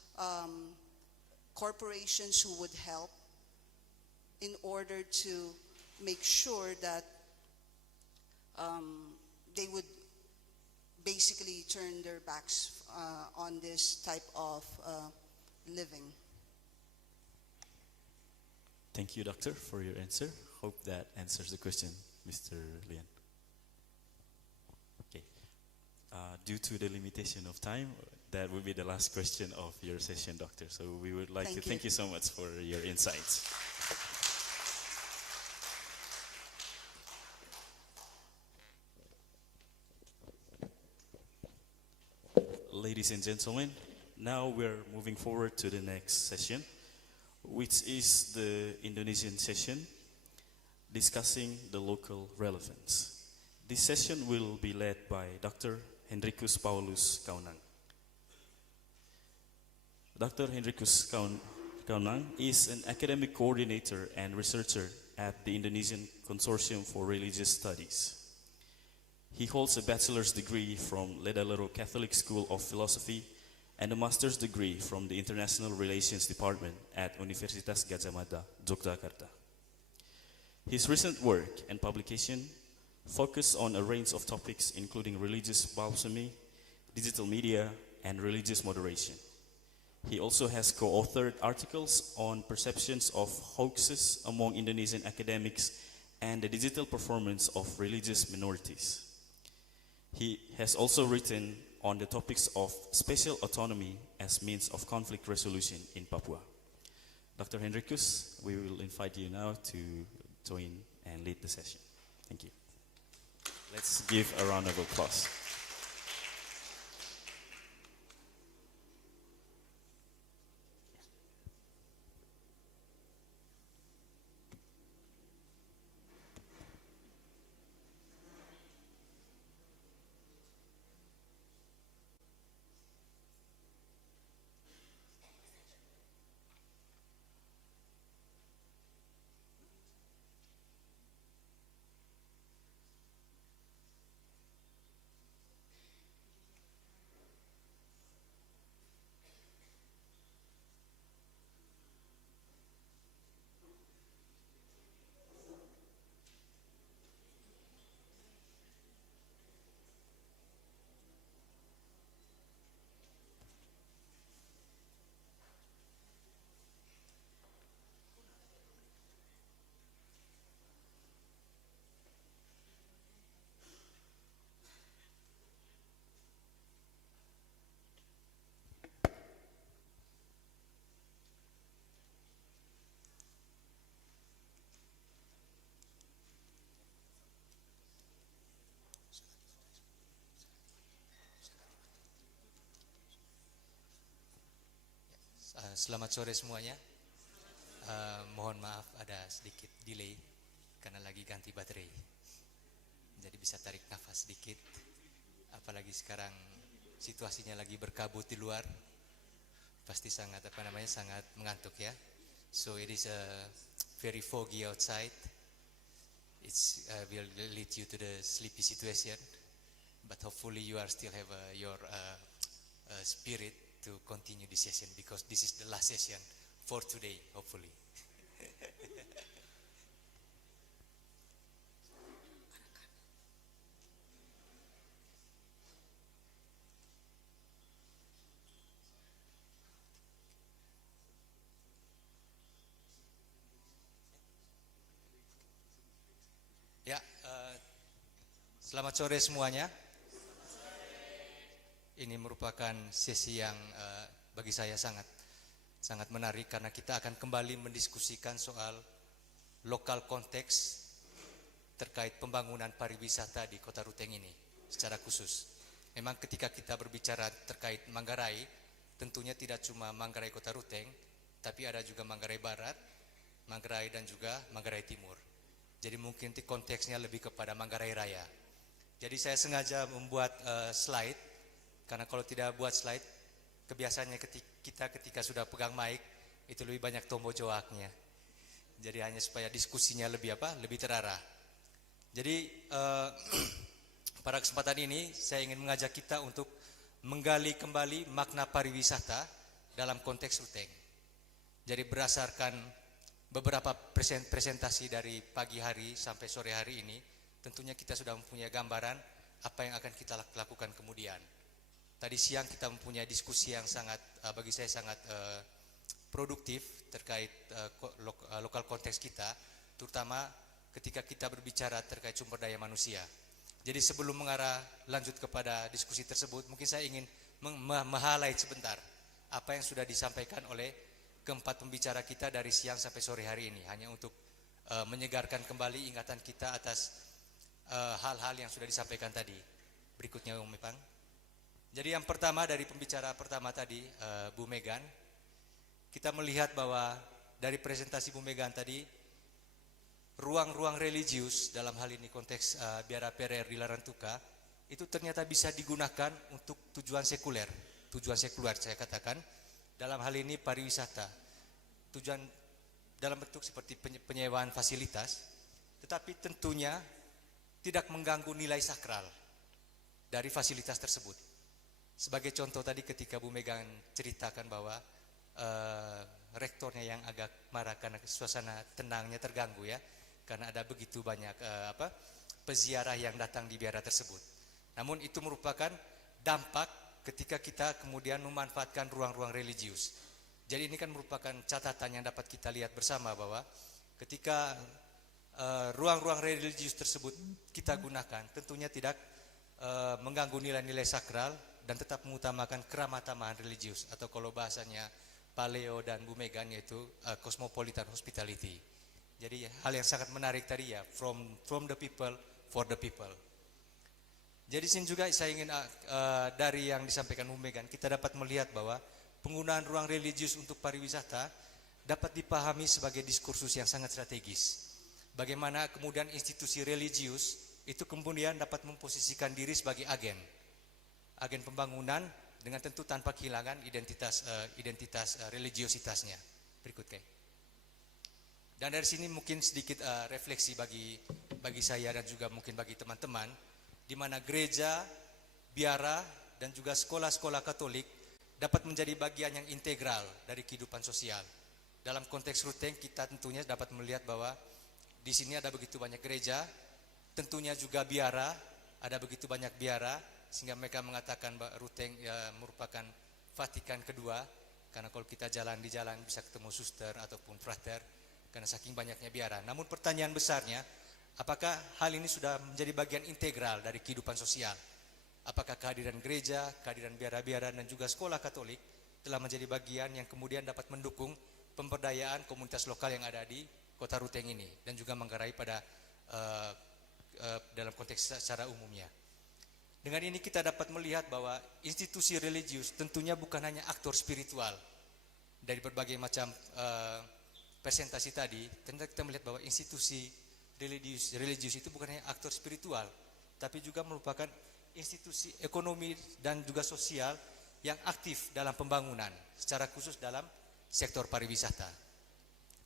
corporations who would help in order to make sure that they would basically turn their backs on this type of living. Thank you, Doctor, for your answer. Hope that answers the question, Mr. Lian. Okay. Due to the limitation of time, that will be the last question of your session, Doctor. So we would like to thank you so much for your insights. Ladies and gentlemen, now we're moving forward to the next session, which is the Indonesian session, discussing the local relevance. This session will be led by Dr. Hendrikus Paulus Kaunang. Dr. Hendrikus Kaunang is an academic coordinator and researcher at the Indonesian Consortium for Religious Studies. He holds a bachelor's degree from Ledalero Catholic School of Philosophy and a master's degree from the International Relations Department at Universitas Gadjah Mada, Yogyakarta. His recent work and publication focus on a range of topics including religious blasphemy, digital media, and religious moderation. He also has co-authored articles on perceptions of hoaxes among Indonesian academics and the digital performance of religious minorities. He has also written on the topics of spatial autonomy as means of conflict resolution in Papua. Dr. Hendrikus, we will invite you now to join and lead the session. Thank you. Let's give a round of applause. Selamat sore semuanya. Mohon maaf ada sedikit delay karena lagi ganti baterai. Jadi bisa tarik nafas sedikit. Apalagi sekarang situasinya lagi berkabut di luar. Pasti sangat sangat mengantuk ya. So it is very foggy outside. It's will lead you to the sleepy situation. But hopefully you are still have your spirit to continue this session because this is the last session for today, hopefully. Ya, selamat sore semuanya. Ini merupakan sesi yang bagi saya sangat menarik karena kita akan kembali mendiskusikan soal lokal konteks terkait pembangunan pariwisata di Kota Ruteng ini secara khusus. Memang ketika kita berbicara terkait Manggarai, tentunya tidak cuma Manggarai Kota Ruteng, tapi ada juga Manggarai Barat, Manggarai dan juga Manggarai Timur. Jadi mungkin konteksnya lebih kepada Manggarai Raya. Jadi saya sengaja membuat slide. Karena kalau tidak buat slide, kebiasaannya kita ketika sudah pegang mic, itu lebih banyak tombol joaknya. Jadi hanya supaya diskusinya lebih terarah. Jadi pada kesempatan ini, saya ingin mengajak kita untuk menggali kembali makna pariwisata dalam konteks Ruteng. Jadi berdasarkan beberapa presentasi dari pagi hari sampai sore hari ini, tentunya kita sudah mempunyai gambaran apa yang akan kita lakukan kemudian. Tadi siang kita mempunyai diskusi yang sangat bagi saya sangat produktif terkait lokal konteks kita, terutama ketika kita berbicara terkait sumber daya manusia. Jadi sebelum mengarah lanjut kepada diskusi tersebut, mungkin saya ingin meng-highlight sebentar apa yang sudah disampaikan oleh keempat pembicara kita dari siang sampai sore hari ini, hanya untuk menyegarkan kembali ingatan kita atas hal-hal yang sudah disampaikan tadi. Berikutnya Umi Pang. Jadi yang pertama dari pembicara pertama tadi, Bu Megan, kita melihat bahwa dari presentasi Bu Megan tadi, ruang-ruang religius dalam hal ini konteks Biara Pereir di Larantuka itu ternyata bisa digunakan untuk tujuan sekuler saya katakan, dalam hal ini pariwisata, tujuan dalam bentuk seperti penyewaan fasilitas, tetapi tentunya tidak mengganggu nilai sakral dari fasilitas tersebut. Sebagai contoh tadi ketika Bu Megan ceritakan bahwa rektornya yang agak marah karena suasana tenangnya terganggu ya, karena ada begitu banyak peziarah yang datang di biara tersebut. Namun itu merupakan dampak ketika kita kemudian memanfaatkan ruang-ruang religius. Jadi ini kan merupakan catatan yang dapat kita lihat bersama bahwa ketika ruang-ruang religius tersebut kita gunakan, tentunya tidak mengganggu nilai-nilai sakral dan tetap mengutamakan keramah-tamahan religius, atau kalau bahasanya Paleo dan Bu Megan yaitu cosmopolitan hospitality. Jadi hal yang sangat menarik tadi ya, from the people for the people. Jadi sini juga saya ingin dari yang disampaikan Bu Megan, kita dapat melihat bahwa penggunaan ruang religius untuk pariwisata dapat dipahami sebagai diskursus yang sangat strategis. Bagaimana kemudian institusi religius itu kemudian dapat memposisikan diri sebagai agen pembangunan dengan tentu tanpa kehilangan identitas religiositasnya. Berikut Kay. Dan dari sini mungkin sedikit refleksi bagi saya dan juga mungkin bagi teman-teman, di mana gereja, biara dan juga sekolah-sekolah Katolik dapat menjadi bagian yang integral dari kehidupan sosial. Dalam konteks Ruteng kita tentunya dapat melihat bahwa di sini ada begitu banyak gereja, tentunya juga biara, ada begitu banyak biara, sehingga mereka mengatakan bahwa Ruteng merupakan Vatikan kedua, karena kalau kita jalan di jalan bisa ketemu suster ataupun frater karena saking banyaknya biara. Namun pertanyaan besarnya, apakah hal ini sudah menjadi bagian integral dari kehidupan sosial? Apakah kehadiran gereja, kehadiran biara-biara dan juga sekolah Katolik telah menjadi bagian yang kemudian dapat mendukung pemberdayaan komunitas lokal yang ada di kota Ruteng ini dan juga menggerai pada dalam konteks secara umumnya. Dengan ini kita dapat melihat bahwa institusi religius tentunya bukan hanya aktor spiritual. Dari berbagai macam presentasi tadi, ternyata kita melihat bahwa institusi religius itu bukan hanya aktor spiritual, tapi juga merupakan institusi ekonomi dan juga sosial yang aktif dalam pembangunan, secara khusus dalam sektor pariwisata.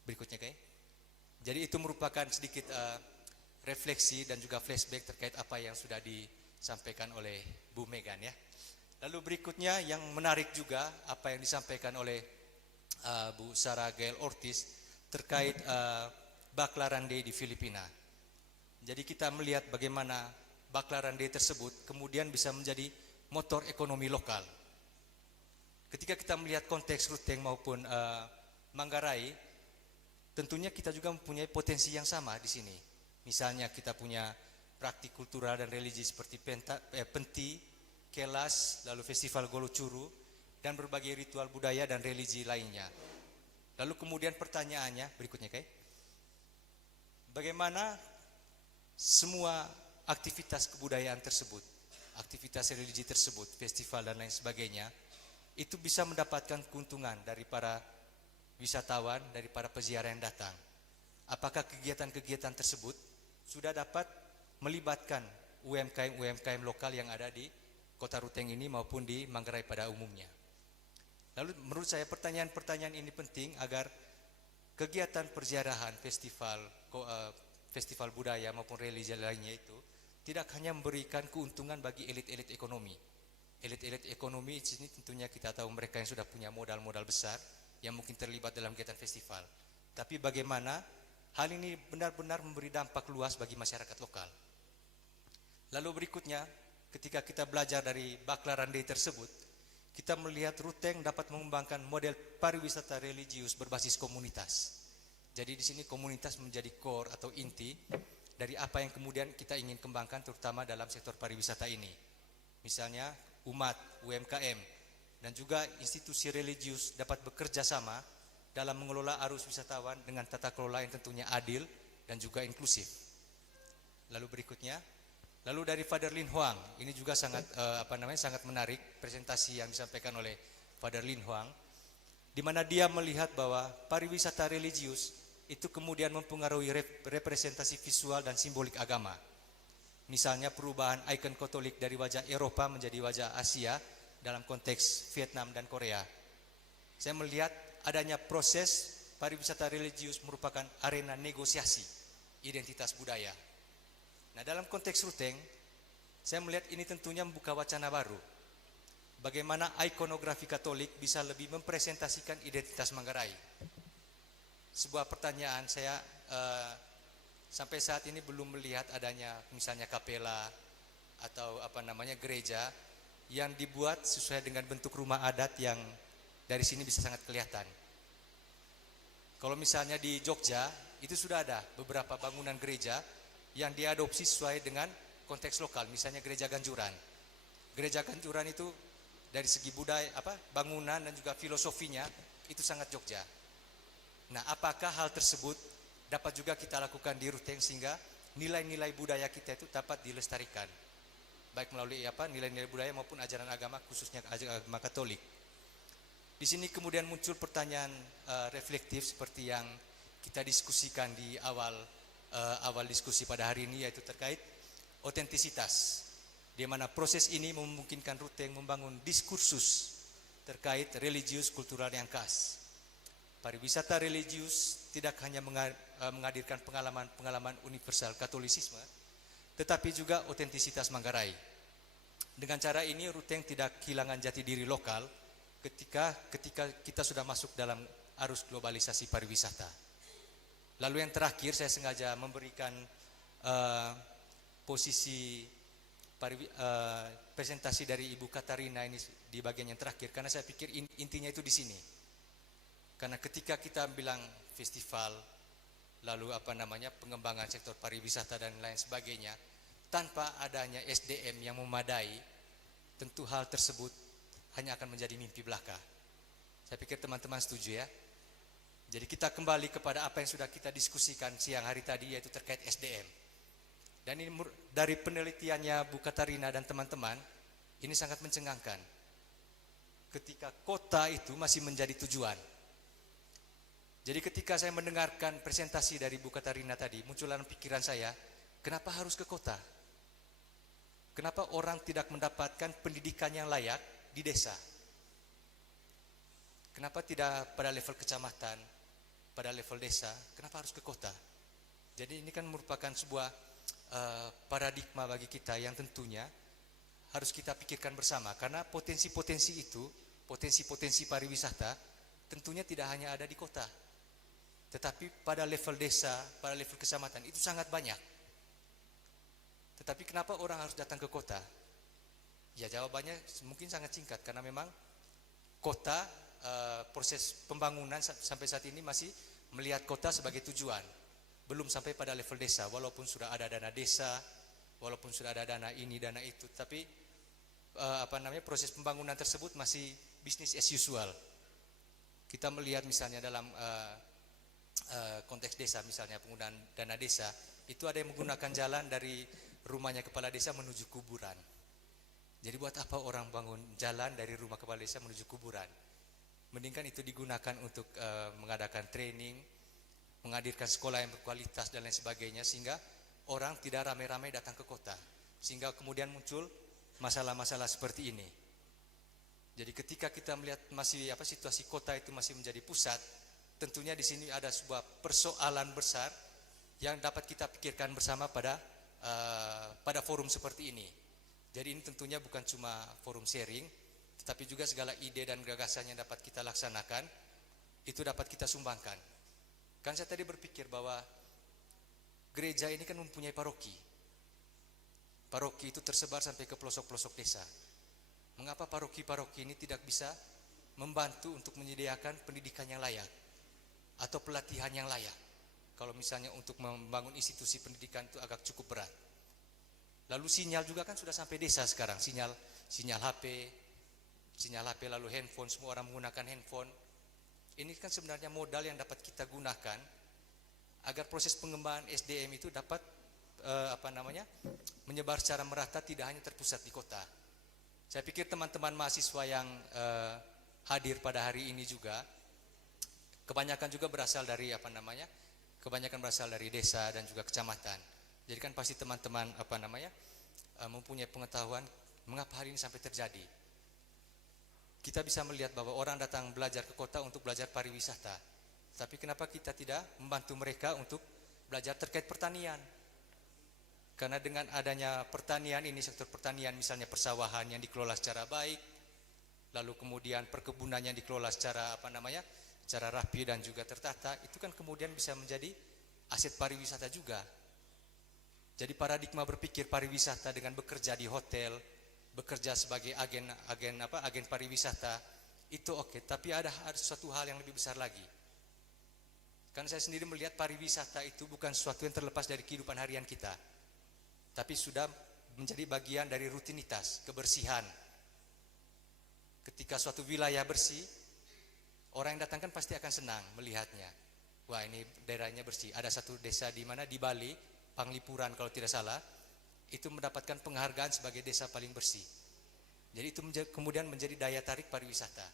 Berikutnya Kay. Jadi itu merupakan sedikit refleksi dan juga flashback terkait apa yang sudah disampaikan oleh Bu Megan ya. Lalu berikutnya yang menarik juga apa yang disampaikan oleh Bu Sarah Gail Ortiz terkait Baklaran Day di Filipina. Jadi kita melihat bagaimana Baklaran Day tersebut kemudian bisa menjadi motor ekonomi lokal. Ketika kita melihat konteks Ruteng maupun Manggarai, tentunya kita juga mempunyai potensi yang sama di sini. Misalnya kita punya praktik kultural dan religi seperti penti, kelas, lalu festival Golocuru, dan berbagai ritual budaya dan religi lainnya. Lalu kemudian pertanyaannya berikutnya Kay. Bagaimana semua aktivitas kebudayaan tersebut, aktivitas religi tersebut, festival dan lain sebagainya, itu bisa mendapatkan keuntungan dari para wisatawan, dari para peziarah yang datang. Apakah kegiatan-kegiatan tersebut sudah dapat melibatkan UMKM lokal yang ada di kota Ruteng ini maupun di Manggarai pada umumnya. Lalu menurut saya pertanyaan-pertanyaan ini penting agar kegiatan perziarahan, festival budaya maupun religi lainnya itu tidak hanya memberikan keuntungan bagi elit-elit ekonomi. Elit-elit ekonomi di sini tentunya kita tahu mereka yang sudah punya modal-modal besar yang mungkin terlibat dalam kegiatan festival. Tapi bagaimana hal ini benar-benar memberi dampak luas bagi masyarakat lokal. Lalu berikutnya, ketika kita belajar dari Baklaran Day tersebut, kita melihat Ruteng dapat mengembangkan model pariwisata religius berbasis komunitas. Jadi di sini komunitas menjadi core atau inti dari apa yang kemudian kita ingin kembangkan, terutama dalam sektor pariwisata ini. Misalnya umat, UMKM, dan juga institusi religius dapat bekerja sama dalam mengelola arus wisatawan dengan tata kelola yang tentunya adil dan juga inklusif. Lalu berikutnya, lalu dari Father Lin Huang, ini juga sangat sangat menarik presentasi yang disampaikan oleh Father Lin Huang, di mana dia melihat bahwa pariwisata religius itu kemudian mempengaruhi representasi visual dan simbolik agama. Misalnya perubahan ikon Katolik dari wajah Eropa menjadi wajah Asia dalam konteks Vietnam dan Korea. Saya melihat adanya proses pariwisata religius merupakan arena negosiasi identitas budaya. Nah, dalam konteks Ruteng, saya melihat ini tentunya membuka wacana baru. Bagaimana ikonografi Katolik bisa lebih mempresentasikan identitas Manggarai. Sebuah pertanyaan, saya sampai saat ini belum melihat adanya misalnya kapela atau gereja yang dibuat sesuai dengan bentuk rumah adat yang dari sini bisa sangat kelihatan. Kalau misalnya di Jogja, itu sudah ada beberapa bangunan gereja yang diadopsi sesuai dengan konteks lokal, misalnya gereja Ganjuran. Gereja Ganjuran itu dari segi budaya, bangunan dan juga filosofinya itu sangat Jogja. Nah, apakah hal tersebut dapat juga kita lakukan di Ruteng sehingga nilai-nilai budaya kita itu dapat dilestarikan, baik melalui nilai-nilai budaya maupun ajaran agama, khususnya agama Katolik. Di sini kemudian muncul pertanyaan reflektif seperti yang kita diskusikan di awal diskusi pada hari ini, yaitu terkait otentisitas, di mana proses ini memungkinkan Ruteng membangun diskursus terkait religius kultural yang khas. Pariwisata religius tidak hanya menghadirkan pengalaman universal Katolisisme, tetapi juga otentisitas Manggarai. Dengan cara ini Ruteng tidak kehilangan jati diri lokal ketika kita sudah masuk dalam arus globalisasi pariwisata. Lalu yang terakhir, saya sengaja memberikan posisi presentasi dari Ibu Katarina ini di bagian yang terakhir, karena saya pikir intinya itu di sini. Karena ketika kita bilang festival, lalu pengembangan sektor pariwisata dan lain sebagainya, tanpa adanya SDM yang memadai, tentu hal tersebut hanya akan menjadi mimpi belaka. Saya pikir teman-teman setuju ya. Jadi kita kembali kepada apa yang sudah kita diskusikan siang hari tadi, yaitu terkait SDM. Dan ini dari penelitiannya Bu Katarina dan teman-teman, ini sangat mencengangkan. Ketika kota itu masih menjadi tujuan. Jadi ketika saya mendengarkan presentasi dari Bu Katarina tadi, muncul dalam pikiran saya, kenapa harus ke kota? Kenapa orang tidak mendapatkan pendidikan yang layak di desa? Kenapa tidak pada level kecamatan, pada level desa? Kenapa harus ke kota? Jadi ini kan merupakan sebuah paradigma bagi kita yang tentunya harus kita pikirkan bersama. Karena potensi-potensi itu, potensi-potensi pariwisata, tentunya tidak hanya ada di kota, tetapi pada level desa, pada level kecamatan itu sangat banyak. Tetapi kenapa orang harus datang ke kota? Ya jawabannya mungkin sangat singkat, karena memang kota, proses pembangunan sampai saat ini masih melihat kota sebagai tujuan, belum sampai pada level desa. Walaupun sudah ada dana desa, walaupun sudah ada dana ini, dana itu, tapi proses pembangunan tersebut masih business as usual. Kita melihat misalnya dalam konteks desa, misalnya penggunaan dana desa, itu ada yang menggunakan jalan dari rumahnya kepala desa menuju kuburan. Jadi buat apa orang bangun jalan dari rumah kepala desa menuju kuburan? Mendingkan itu digunakan untuk mengadakan training, menghadirkan sekolah yang berkualitas dan lain sebagainya, sehingga orang tidak ramai-ramai datang ke kota, sehingga kemudian muncul masalah-masalah seperti ini. Jadi ketika kita melihat masih situasi kota itu masih menjadi pusat, tentunya di sini ada sebuah persoalan besar yang dapat kita pikirkan bersama pada forum seperti ini. Jadi ini tentunya bukan cuma forum sharing, tetapi juga segala ide dan gagasan yang dapat kita laksanakan itu dapat kita sumbangkan. Kan saya tadi berpikir bahwa gereja ini kan mempunyai paroki. paroki itu tersebar sampai ke pelosok-pelosok desa. Mengapa paroki-paroki ini tidak bisa membantu untuk menyediakan pendidikan yang layak atau pelatihan yang layak? Kalau misalnya untuk membangun institusi pendidikan itu agak cukup berat. Lalu sinyal juga kan sudah sampai desa sekarang, sinyal HP, lalu handphone, semua orang menggunakan handphone. Ini kan sebenarnya modal yang dapat kita gunakan agar proses pengembangan SDM itu dapat menyebar secara merata, tidak hanya terpusat di kota. Saya pikir teman-teman mahasiswa yang hadir pada hari ini juga kebanyakan juga berasal dari desa dan juga kecamatan. Jadi kan pasti teman-teman mempunyai pengetahuan mengapa hari ini sampai terjadi. Kita bisa melihat bahwa orang datang belajar ke kota untuk belajar pariwisata. Tapi kenapa kita tidak membantu mereka untuk belajar terkait pertanian? Karena dengan adanya pertanian ini, sektor pertanian misalnya persawahan yang dikelola secara baik, lalu kemudian perkebunan yang dikelola secara secara rapi dan juga tertata, itu kan kemudian bisa menjadi aset pariwisata juga. Jadi paradigma berpikir pariwisata dengan bekerja di hotel, bekerja sebagai agen pariwisata itu oke, tapi ada suatu hal yang lebih besar lagi. Kan saya sendiri melihat pariwisata itu bukan sesuatu yang terlepas dari kehidupan harian kita, tapi sudah menjadi bagian dari rutinitas, kebersihan. Ketika suatu wilayah bersih, orang yang datang kan pasti akan senang melihatnya. Wah, ini daerahnya bersih. Ada satu desa di mana di Bali, Panglipuran kalau tidak salah, itu mendapatkan penghargaan sebagai desa paling bersih. Jadi itu kemudian menjadi daya tarik pariwisata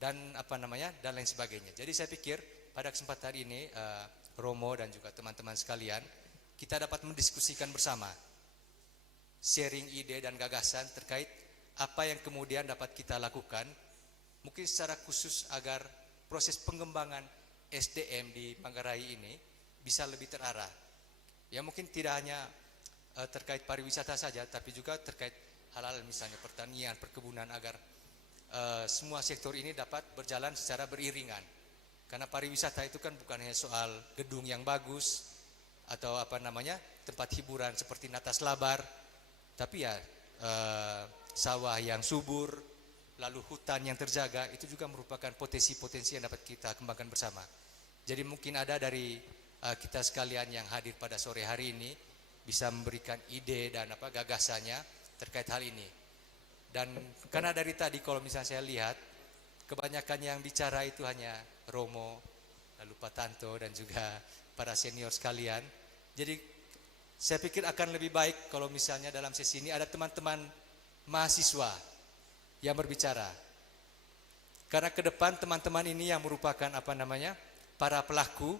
dan dan lain sebagainya. Jadi saya pikir pada kesempatan ini Romo dan juga teman-teman sekalian, kita dapat mendiskusikan bersama, sharing ide dan gagasan terkait apa yang kemudian dapat kita lakukan, mungkin secara khusus agar proses pengembangan SDM di Manggarai ini bisa lebih terarah. Ya mungkin tidak hanya terkait pariwisata saja, tapi juga terkait hal-hal misalnya pertanian, perkebunan, agar semua sektor ini dapat berjalan secara beriringan. Karena pariwisata itu kan bukan hanya soal gedung yang bagus atau tempat hiburan seperti Natas Labar, tapi ya sawah yang subur, lalu hutan yang terjaga, itu juga merupakan potensi-potensi yang dapat kita kembangkan bersama. Jadi mungkin ada dari kita sekalian yang hadir pada sore hari ini bisa memberikan ide dan gagasannya terkait hal ini. Dan karena dari tadi kalau misalnya saya lihat, kebanyakan yang bicara itu hanya Romo, lalu Pak Tanto dan juga para senior sekalian. Jadi saya pikir akan lebih baik kalau misalnya dalam sesi ini ada teman-teman mahasiswa yang berbicara. Karena ke depan teman-teman ini yang merupakan para pelaku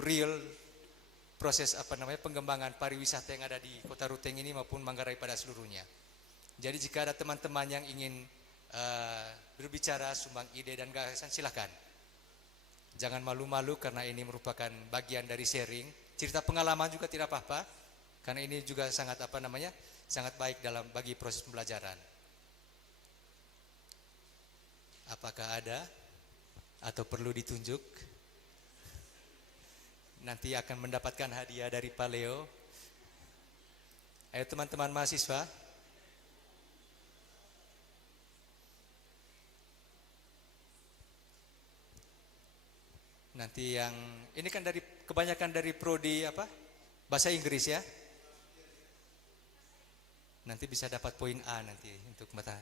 real proses pengembangan pariwisata yang ada di Kota Ruteng ini maupun Manggarai pada seluruhnya. Jadi jika ada teman-teman yang ingin berbicara, sumbang ide dan gagasan, silakan. Jangan malu-malu karena ini merupakan bagian dari sharing. Cerita pengalaman juga tidak apa-apa, karena ini juga sangat sangat baik bagi proses pembelajaran. Apakah ada atau perlu ditunjuk? Nanti akan mendapatkan hadiah dari Pak Leo. Ayo teman-teman mahasiswa. Nanti yang ini kan kebanyakan dari prodi bahasa Inggris ya. Nanti bisa dapat poin A nanti untuk mata.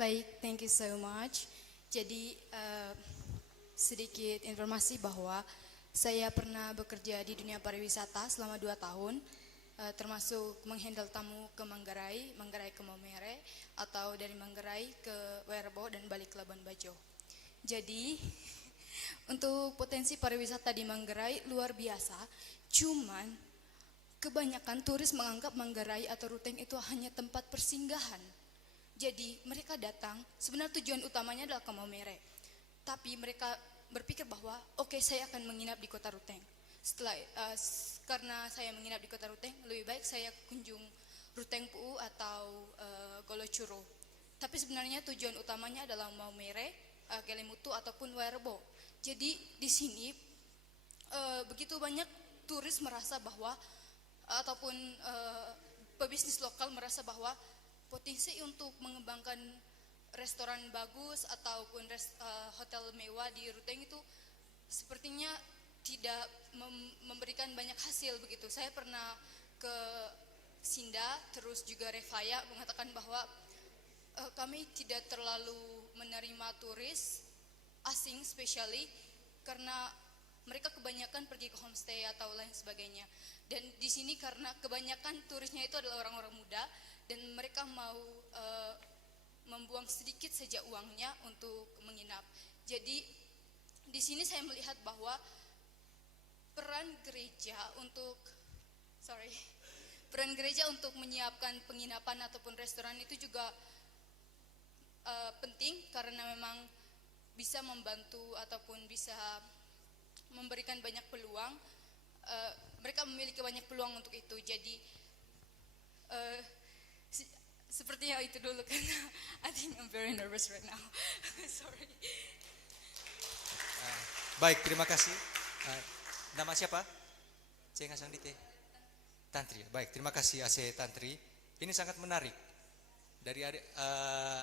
Baik, thank you so much. Jadi sedikit informasi bahwa saya pernah bekerja di dunia pariwisata selama 2 tahun, termasuk menghandle tamu ke Manggarai, Manggarai ke Maumere, atau dari Manggarai ke Werebo dan balik ke Labuan Bajo. Jadi untuk potensi pariwisata di Manggarai luar biasa, cuman kebanyakan turis menganggap Manggarai atau Ruteng itu hanya tempat persinggahan. Jadi mereka datang, sebenarnya tujuan utamanya adalah ke Maumere, tapi mereka berpikir bahwa oke, saya akan menginap di Kota Ruteng. Setelah karena saya menginap di Kota Ruteng, lebih baik saya kunjung Ruteng Puu atau Golocuro. Tapi sebenarnya tujuan utamanya adalah Maumere, Kelimutu ataupun Werebo. Jadi di sini begitu banyak turis merasa bahwa ataupun pebisnis lokal merasa bahwa potensi untuk mengembangkan restoran bagus ataupun hotel mewah di Ruteng itu sepertinya tidak memberikan banyak hasil begitu. Saya pernah ke Sinda, terus juga Revaya mengatakan bahwa kami tidak terlalu menerima turis asing, especially karena mereka kebanyakan pergi ke homestay atau lain sebagainya. Dan di sini karena kebanyakan turisnya itu adalah orang-orang muda dan mereka mau membuang sedikit saja uangnya untuk menginap. Jadi di sini saya melihat bahwa peran gereja untuk menyiapkan penginapan ataupun restoran itu juga penting karena memang bisa membantu ataupun bisa memberikan banyak peluang. Mereka memiliki banyak peluang untuk itu. Jadi sepertinya itu dulu karena I think I'm very nervous right now. Sorry. Baik, terima kasih. Nama siapa? Saya ngasang dite. Tantri. Baik, terima kasih AC Tantri. Ini sangat menarik. Dari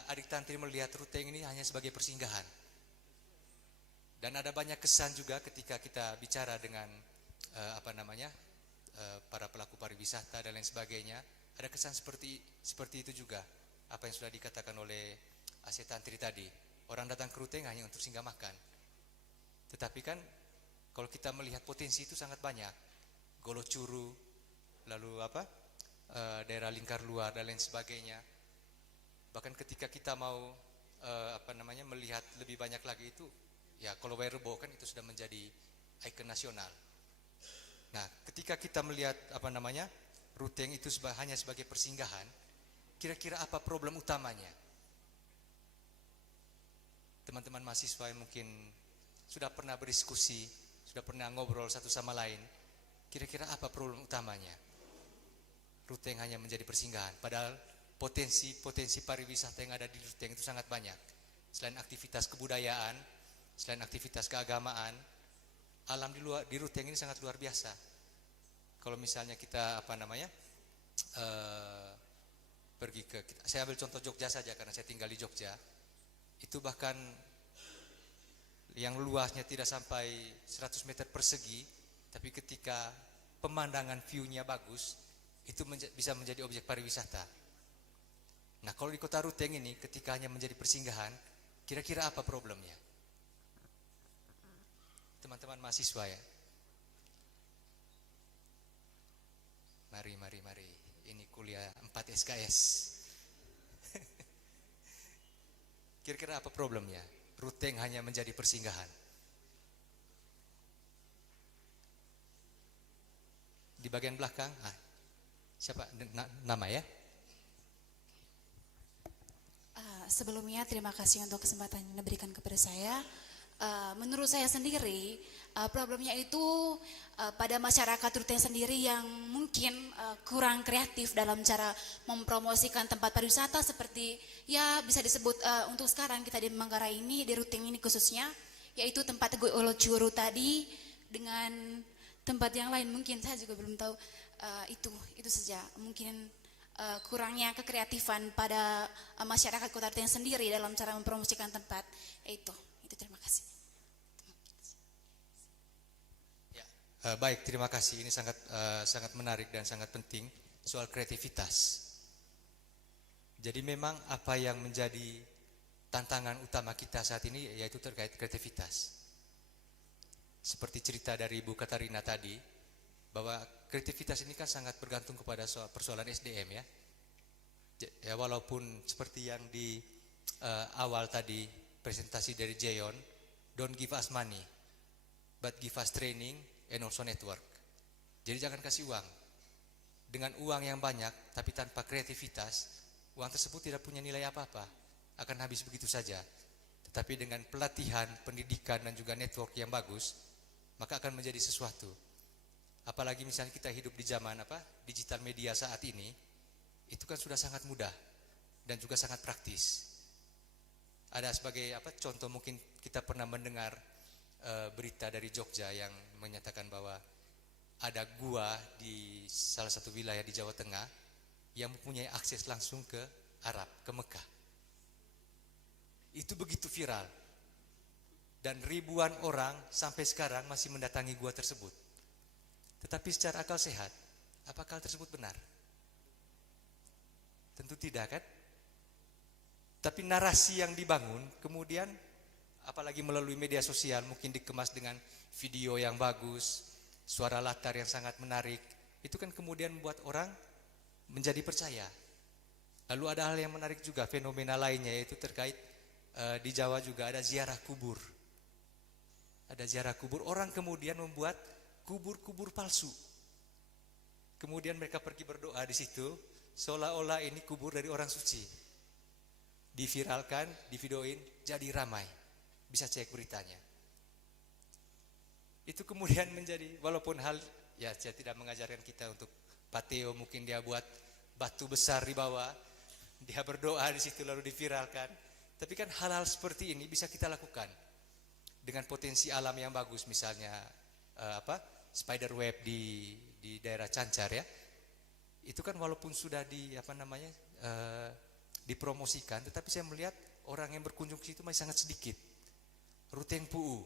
adik Tantri melihat Ruteng ini hanya sebagai persinggahan. Dan ada banyak kesan juga ketika kita bicara dengan para pelaku pariwisata dan lain sebagainya. Ada kesan seperti itu juga. Apa yang sudah dikatakan oleh AC Tantri tadi. Orang datang ke Ruteng hanya untuk singgah makan. Tetapi kan kalau kita melihat potensi itu sangat banyak. Golo Curu, lalu daerah lingkar luar dan lain sebagainya. Bahkan ketika kita mau melihat lebih banyak lagi itu, ya kalau Werebo kan itu sudah menjadi ikon nasional. Nah, ketika kita melihat Ruteng itu hanya sebagai persinggahan, kira-kira apa problem utamanya? Teman-teman mahasiswa yang mungkin sudah pernah berdiskusi, sudah pernah ngobrol satu sama lain, kira-kira apa problem utamanya? Ruteng hanya menjadi persinggahan, padahal potensi pariwisata yang ada di Ruteng itu sangat banyak. Selain aktivitas kebudayaan, selain aktivitas keagamaan, alam di Ruteng ini sangat luar biasa. Kalau misalnya kita saya ambil contoh Jogja saja karena saya tinggal di Jogja. Itu bahkan yang luasnya tidak sampai 100 meter persegi, tapi ketika pemandangan view-nya bagus, itu bisa menjadi objek pariwisata. Nah, kalau di kota Ruteng ini ketika hanya menjadi persinggahan, kira-kira apa problemnya? Teman-teman mahasiswa ya. Mari. Ini kuliah 4 SKS. Kira-kira apa problemnya? Ruteng hanya menjadi persinggahan. Di bagian belakang, siapa nama ya? Sebelumnya terima kasih untuk kesempatan yang diberikan kepada saya. Menurut saya sendiri problemnya itu pada masyarakat Ruteng sendiri yang mungkin kurang kreatif dalam cara mempromosikan tempat pariwisata seperti ya bisa disebut untuk sekarang kita di Manggarai ini, di Ruteng ini khususnya, yaitu tempat Golo Curu tadi dengan tempat yang lain mungkin saya juga belum tahu. Itu saja mungkin kurangnya kekreatifan pada masyarakat Kota Ruteng sendiri dalam cara mempromosikan tempat. Itu terima kasih. Baik, terima kasih. Ini sangat menarik dan sangat penting soal kreativitas. Jadi memang apa yang menjadi tantangan utama kita saat ini yaitu terkait kreativitas. Seperti cerita dari Ibu Katarina tadi, bahwa kreativitas ini kan sangat bergantung kepada persoalan SDM ya. Ya walaupun seperti yang di awal tadi presentasi dari Jayon, don't give us money, but give us training and also network. Jadi jangan kasih uang. Dengan uang yang banyak tapi tanpa kreativitas, uang tersebut tidak punya nilai apa-apa, akan habis begitu saja. Tetapi dengan pelatihan, pendidikan dan juga network yang bagus, maka akan menjadi sesuatu. Apalagi misalnya kita hidup di zaman digital media saat ini, itu kan sudah sangat mudah dan juga sangat praktis. Ada sebagai contoh mungkin kita pernah mendengar berita dari Jogja yang menyatakan bahwa ada gua di salah satu wilayah di Jawa Tengah yang mempunyai akses langsung ke Arab, ke Mekah. Itu begitu viral. Dan ribuan orang sampai sekarang masih mendatangi gua tersebut. Tetapi secara akal sehat, apakah hal tersebut benar? Tentu tidak, kan? Tapi narasi yang dibangun kemudian apalagi melalui media sosial mungkin dikemas dengan video yang bagus, suara latar yang sangat menarik, itu kan kemudian membuat orang menjadi percaya. Lalu ada hal yang menarik juga, fenomena lainnya yaitu terkait di Jawa juga ada ziarah kubur. Ada ziarah kubur, orang kemudian membuat kubur-kubur palsu. Kemudian mereka pergi berdoa di situ, seolah-olah ini kubur dari orang suci. Diviralkan, divideoin, jadi ramai. Bisa cek beritanya. Itu kemudian menjadi, walaupun hal, ya saya tidak mengajarkan kita untuk pateo, mungkin dia buat batu besar di bawah, dia berdoa di situ lalu diviralkan. Tapi kan hal-hal seperti ini bisa kita lakukan dengan potensi alam yang bagus, misalnya spider web di daerah Cancar ya. Itu kan walaupun sudah dipromosikan, tetapi saya melihat orang yang berkunjung ke situ masih sangat sedikit. Ruteng PU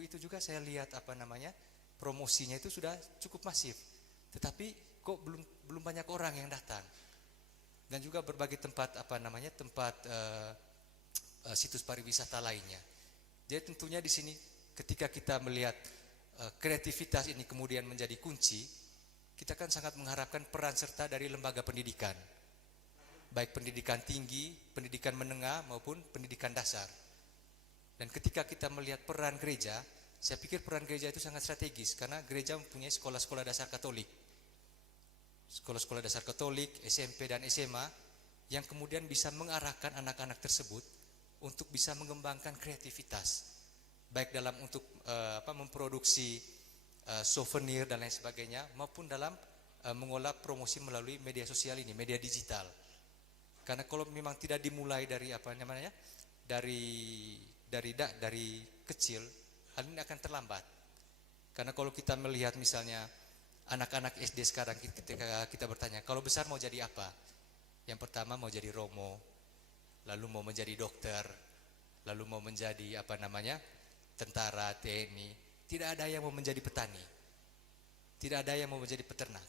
itu juga saya lihat promosinya itu sudah cukup masif, tetapi kok belum banyak orang yang datang. Dan juga berbagai tempat situs pariwisata lainnya. Jadi tentunya di sini ketika kita melihat kreativitas ini kemudian menjadi kunci, kita kan sangat mengharapkan peran serta dari lembaga pendidikan, baik pendidikan tinggi, pendidikan menengah maupun pendidikan dasar. Dan ketika kita melihat peran gereja, saya pikir peran gereja itu sangat strategis karena gereja mempunyai sekolah-sekolah dasar Katolik. Sekolah-sekolah dasar Katolik, SMP dan SMA yang kemudian bisa mengarahkan anak-anak tersebut untuk bisa mengembangkan kreativitas, baik dalam untuk memproduksi souvenir dan lain sebagainya, maupun dalam mengolah promosi melalui media sosial ini, media digital. Karena kalau memang tidak dimulai dari dari kecil, hal ini akan terlambat. Karena kalau kita melihat misalnya anak-anak SD sekarang, ketika kita bertanya, kalau besar mau jadi apa? Yang pertama mau jadi Romo, lalu mau menjadi dokter, lalu mau menjadi tentara, TNI. Tidak ada yang mau menjadi petani, tidak ada yang mau menjadi peternak.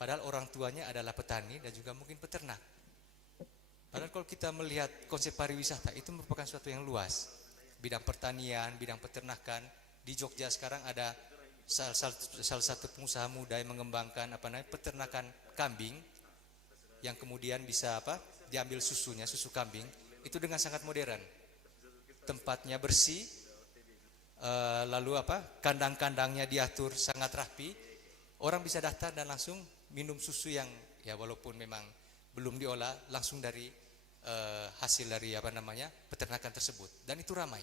Padahal orang tuanya adalah petani dan juga mungkin peternak. Padahal kalau kita melihat konsep pariwisata itu merupakan suatu yang luas. Bidang pertanian, bidang peternakan. Di Jogja sekarang ada salah satu pengusaha muda yang mengembangkan peternakan kambing yang kemudian bisa diambil susunya, susu kambing itu dengan sangat modern. Tempatnya bersih, lalu kandang-kandangnya diatur sangat rapi. Orang bisa datang dan langsung minum susu yang ya walaupun memang belum diolah, langsung dari hasil dari peternakan tersebut, dan itu ramai.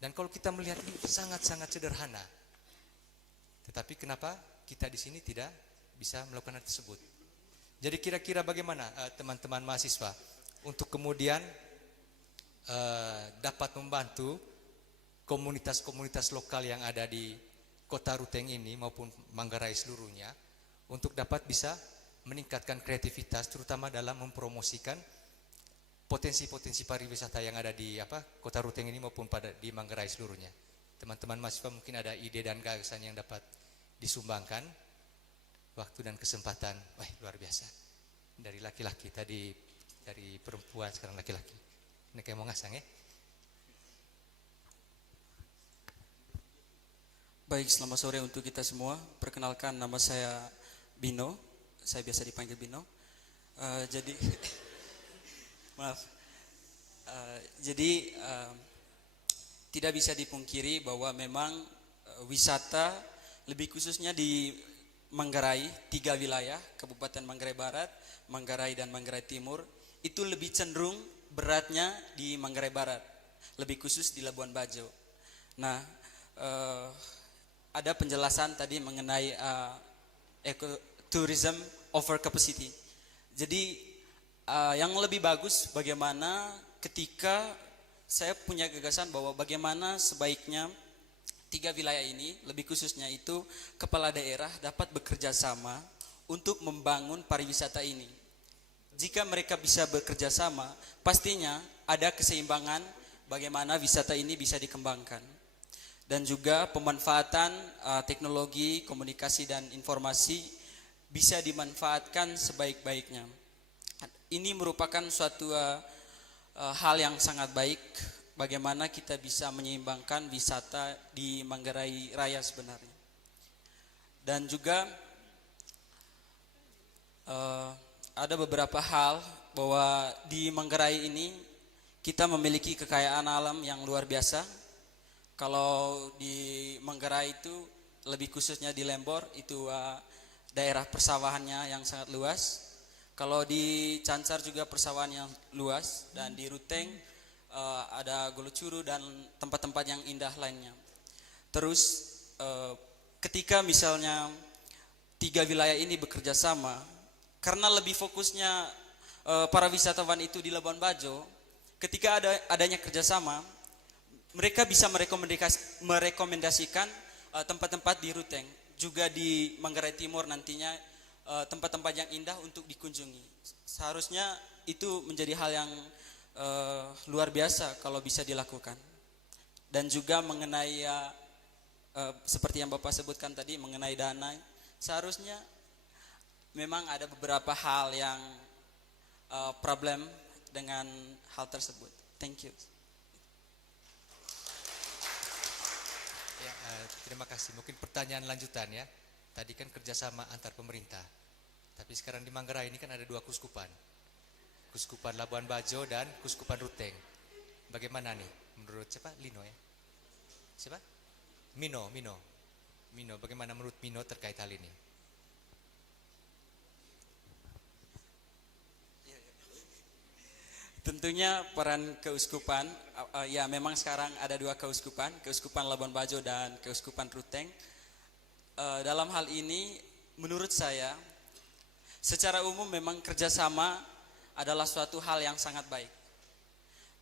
Dan kalau kita melihat ini sangat-sangat sederhana, tetapi kenapa kita di sini tidak bisa melakukan hal tersebut? Jadi kira-kira bagaimana teman-teman mahasiswa untuk kemudian dapat membantu komunitas-komunitas lokal yang ada di kota Ruteng ini maupun Manggarai seluruhnya untuk dapat bisa meningkatkan kreativitas, terutama dalam mempromosikan potensi-potensi pariwisata yang ada di kota Ruteng ini maupun di Manggarai seluruhnya. Teman-teman mahasiswa mungkin ada ide dan gagasan yang dapat disumbangkan. Waktu dan kesempatan, wah luar biasa. Dari laki-laki tadi, dari perempuan sekarang laki-laki. Ini kayak mau ngasang ya. Baik, selamat sore untuk kita semua. Perkenalkan, nama saya Bino. Saya biasa dipanggil Bino. Tidak bisa dipungkiri bahwa memang wisata, lebih khususnya di Manggarai, 3 wilayah, Kabupaten Manggarai Barat, Manggarai dan Manggarai Timur, itu lebih cenderung beratnya di Manggarai Barat, lebih khusus di Labuan Bajo. Nah, ada penjelasan tadi mengenai ecotourism over capacity. Jadi yang lebih bagus bagaimana ketika saya punya gagasan bahwa bagaimana sebaiknya 3 wilayah ini, lebih khususnya itu kepala daerah dapat bekerja sama untuk membangun pariwisata ini. Jika mereka bisa bekerja sama, pastinya ada keseimbangan bagaimana wisata ini bisa dikembangkan. Dan juga pemanfaatan teknologi, komunikasi dan informasi bisa dimanfaatkan sebaik-baiknya. Ini merupakan suatu hal yang sangat baik bagaimana kita bisa menyeimbangkan wisata di Manggarai Raya sebenarnya. Dan juga ada beberapa hal bahwa di Manggarai ini kita memiliki kekayaan alam yang luar biasa. Kalau di Manggarai itu lebih khususnya di Lembor itu daerah persawahannya yang sangat luas. Kalau di Cancar juga persawahan yang luas, dan di Ruteng ada Golocuru dan tempat-tempat yang indah lainnya. Terus ketika misalnya 3 wilayah ini bekerja sama, karena lebih fokusnya para wisatawan itu di Labuan Bajo, ketika adanya kerjasama, mereka bisa merekomendasikan tempat-tempat di Ruteng, juga di Manggarai Timur nantinya tempat-tempat yang indah untuk dikunjungi. Seharusnya itu menjadi hal yang luar biasa kalau bisa dilakukan. Dan juga mengenai seperti yang Bapak sebutkan tadi mengenai dana, seharusnya memang ada beberapa hal yang problem dengan hal tersebut. Thank you. Ya, terima kasih. Mungkin pertanyaan lanjutan ya. Tadi kan kerjasama antar pemerintah. Tapi sekarang di Manggarai ini kan ada 2 kuskupan. Kuskupan Labuan Bajo dan Kuskupan Ruteng. Bagaimana nih menurut siapa? Lino ya? Siapa? Mino. Bagaimana menurut Mino terkait hal ini? Tentunya peran keuskupan, ya memang sekarang ada 2 keuskupan, Keuskupan Labuan Bajo dan Keuskupan Ruteng. Dalam hal ini menurut saya secara umum memang kerjasama adalah suatu hal yang sangat baik.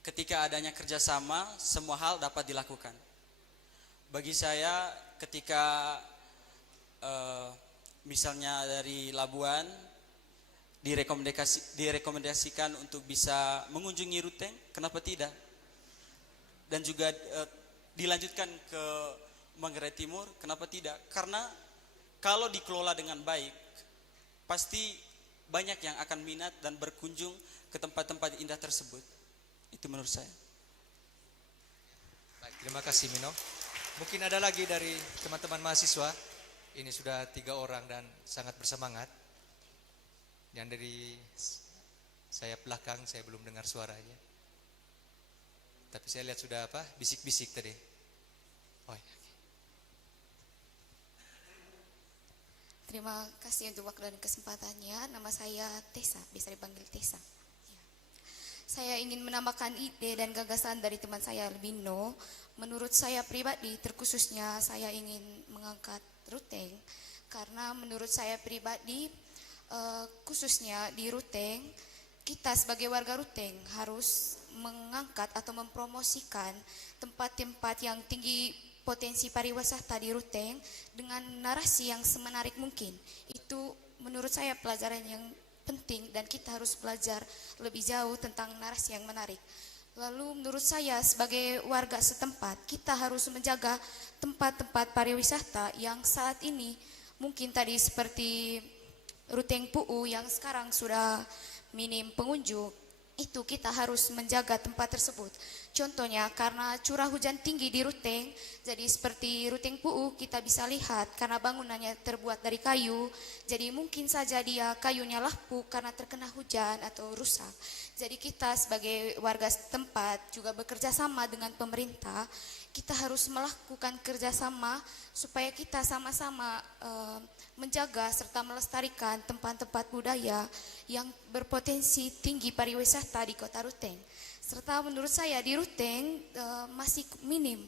Ketika adanya kerjasama, semua hal dapat dilakukan. Bagi saya ketika misalnya dari Labuan direkomendasikan untuk bisa mengunjungi Ruteng, kenapa tidak? Dan juga dilanjutkan ke Manggarai Timur, kenapa tidak? Karena kalau dikelola dengan baik, pasti banyak yang akan minat dan berkunjung ke tempat-tempat indah tersebut. Itu menurut saya. Baik, terima kasih Mino. Mungkin ada lagi dari teman-teman mahasiswa. Ini sudah 3 orang dan sangat bersemangat. Yang dari saya belakang, saya belum dengar suaranya. Tapi saya lihat sudah bisik-bisik tadi. Oh, ya. Terima kasih untuk waktu dan kesempatannya. Nama saya Tessa, bisa dipanggil Tessa. Ya. Saya ingin menambahkan ide dan gagasan dari teman saya Albino. Menurut saya pribadi, terkhususnya saya ingin mengangkat Ruteng. Karena menurut saya pribadi, khususnya di Ruteng, kita sebagai warga Ruteng harus mengangkat atau mempromosikan tempat-tempat yang tinggi potensi pariwisata di Ruteng dengan narasi yang semenarik mungkin. Itu menurut saya pelajaran yang penting dan kita harus belajar lebih jauh tentang narasi yang menarik. Lalu menurut saya sebagai warga setempat, kita harus menjaga tempat-tempat pariwisata yang saat ini mungkin tadi seperti Ruteng Puu yang sekarang sudah minim pengunjung. Itu kita harus menjaga tempat tersebut. Contohnya karena curah hujan tinggi di Ruteng, jadi seperti Ruteng Puu kita bisa lihat karena bangunannya terbuat dari kayu, jadi mungkin saja dia kayunya lapuk karena terkena hujan atau rusak. Jadi kita sebagai warga setempat juga bekerja sama dengan pemerintah, kita harus melakukan kerjasama supaya kita sama-sama menjaga serta melestarikan tempat-tempat budaya yang berpotensi tinggi pariwisata di kota Ruteng. Serta menurut saya di Ruteng masih minim,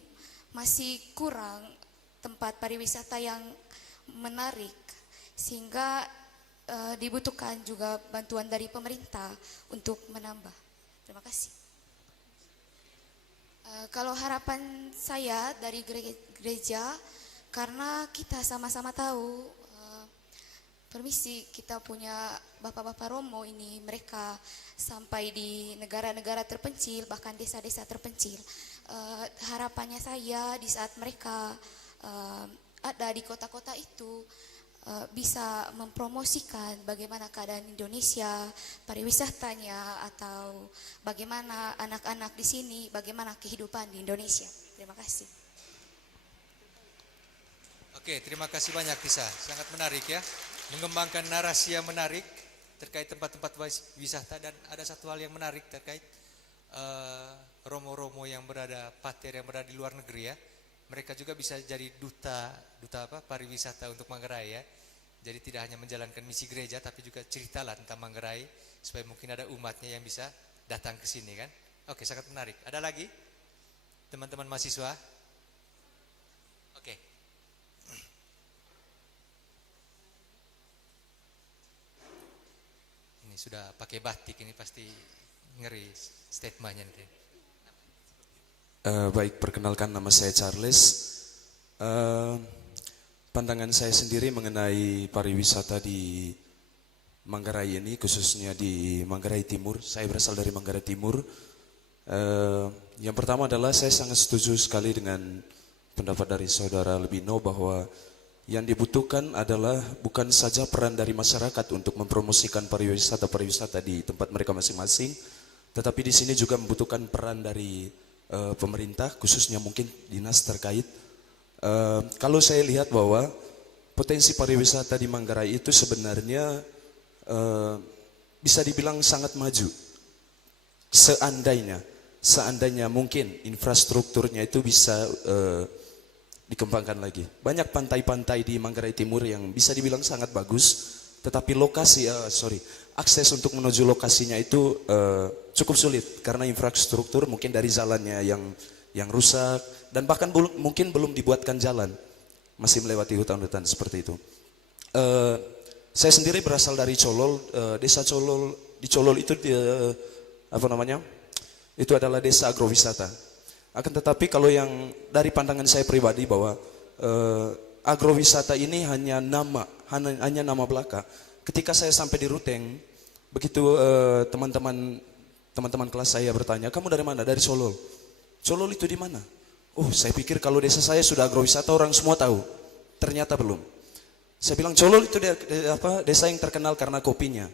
masih kurang tempat pariwisata yang menarik, sehingga dibutuhkan juga bantuan dari pemerintah untuk menambah. Terima kasih. Kalau harapan saya dari gereja, karena kita sama-sama tahu, permisi, kita punya bapak-bapak Romo ini, mereka sampai di negara-negara terpencil, bahkan desa-desa terpencil. Harapannya saya di saat mereka ada di kota-kota itu, bisa mempromosikan bagaimana keadaan Indonesia, pariwisatanya, atau bagaimana anak-anak di sini, bagaimana kehidupan di Indonesia. Terima kasih. Oke, terima kasih banyak Tisa. Sangat menarik ya. Mengembangkan narasi yang menarik terkait tempat-tempat wisata, dan ada satu hal yang menarik terkait romo-romo yang berada, pater yang berada di luar negeri ya. Mereka juga bisa jadi duta pariwisata untuk Manggarai ya. Jadi tidak hanya menjalankan misi gereja, tapi juga ceritalah tentang Manggarai supaya mungkin ada umatnya yang bisa datang ke sini kan. Oke, sangat menarik. Ada lagi teman-teman mahasiswa? Oke. Ini sudah pakai batik, ini pasti ngeri statementnya nanti. Baik, perkenalkan nama saya Charles. Pandangan saya sendiri mengenai pariwisata di Manggarai ini, khususnya di Manggarai Timur. Saya berasal dari Manggarai Timur. Yang pertama adalah saya sangat setuju sekali dengan pendapat dari saudara Lebino bahwa yang dibutuhkan adalah bukan saja peran dari masyarakat untuk mempromosikan pariwisata di tempat mereka masing-masing, tetapi di sini juga membutuhkan peran dari pemerintah, khususnya mungkin dinas terkait. Kalau saya lihat bahwa potensi pariwisata di Manggarai itu sebenarnya bisa dibilang sangat maju. Seandainya mungkin infrastrukturnya itu bisa dikembangkan lagi. Banyak pantai-pantai di Manggarai Timur yang bisa dibilang sangat bagus, tetapi akses untuk menuju lokasinya itu cukup sulit karena infrastruktur mungkin dari jalannya yang rusak, dan bahkan mungkin belum dibuatkan jalan, masih melewati hutan-hutan seperti itu. Saya sendiri berasal dari Colol, desa Colol. Di Colol itu itu adalah desa agrowisata. Akan tetapi kalau yang dari pandangan saya pribadi bahwa agrowisata ini hanya nama belaka. Ketika saya sampai di Ruteng, begitu teman-teman kelas saya bertanya, kamu dari mana? Dari Solol. Solol itu di mana? Oh, saya pikir kalau desa saya sudah agrowisata orang semua tahu. Ternyata belum. Saya bilang Solol itu desa yang terkenal karena kopinya.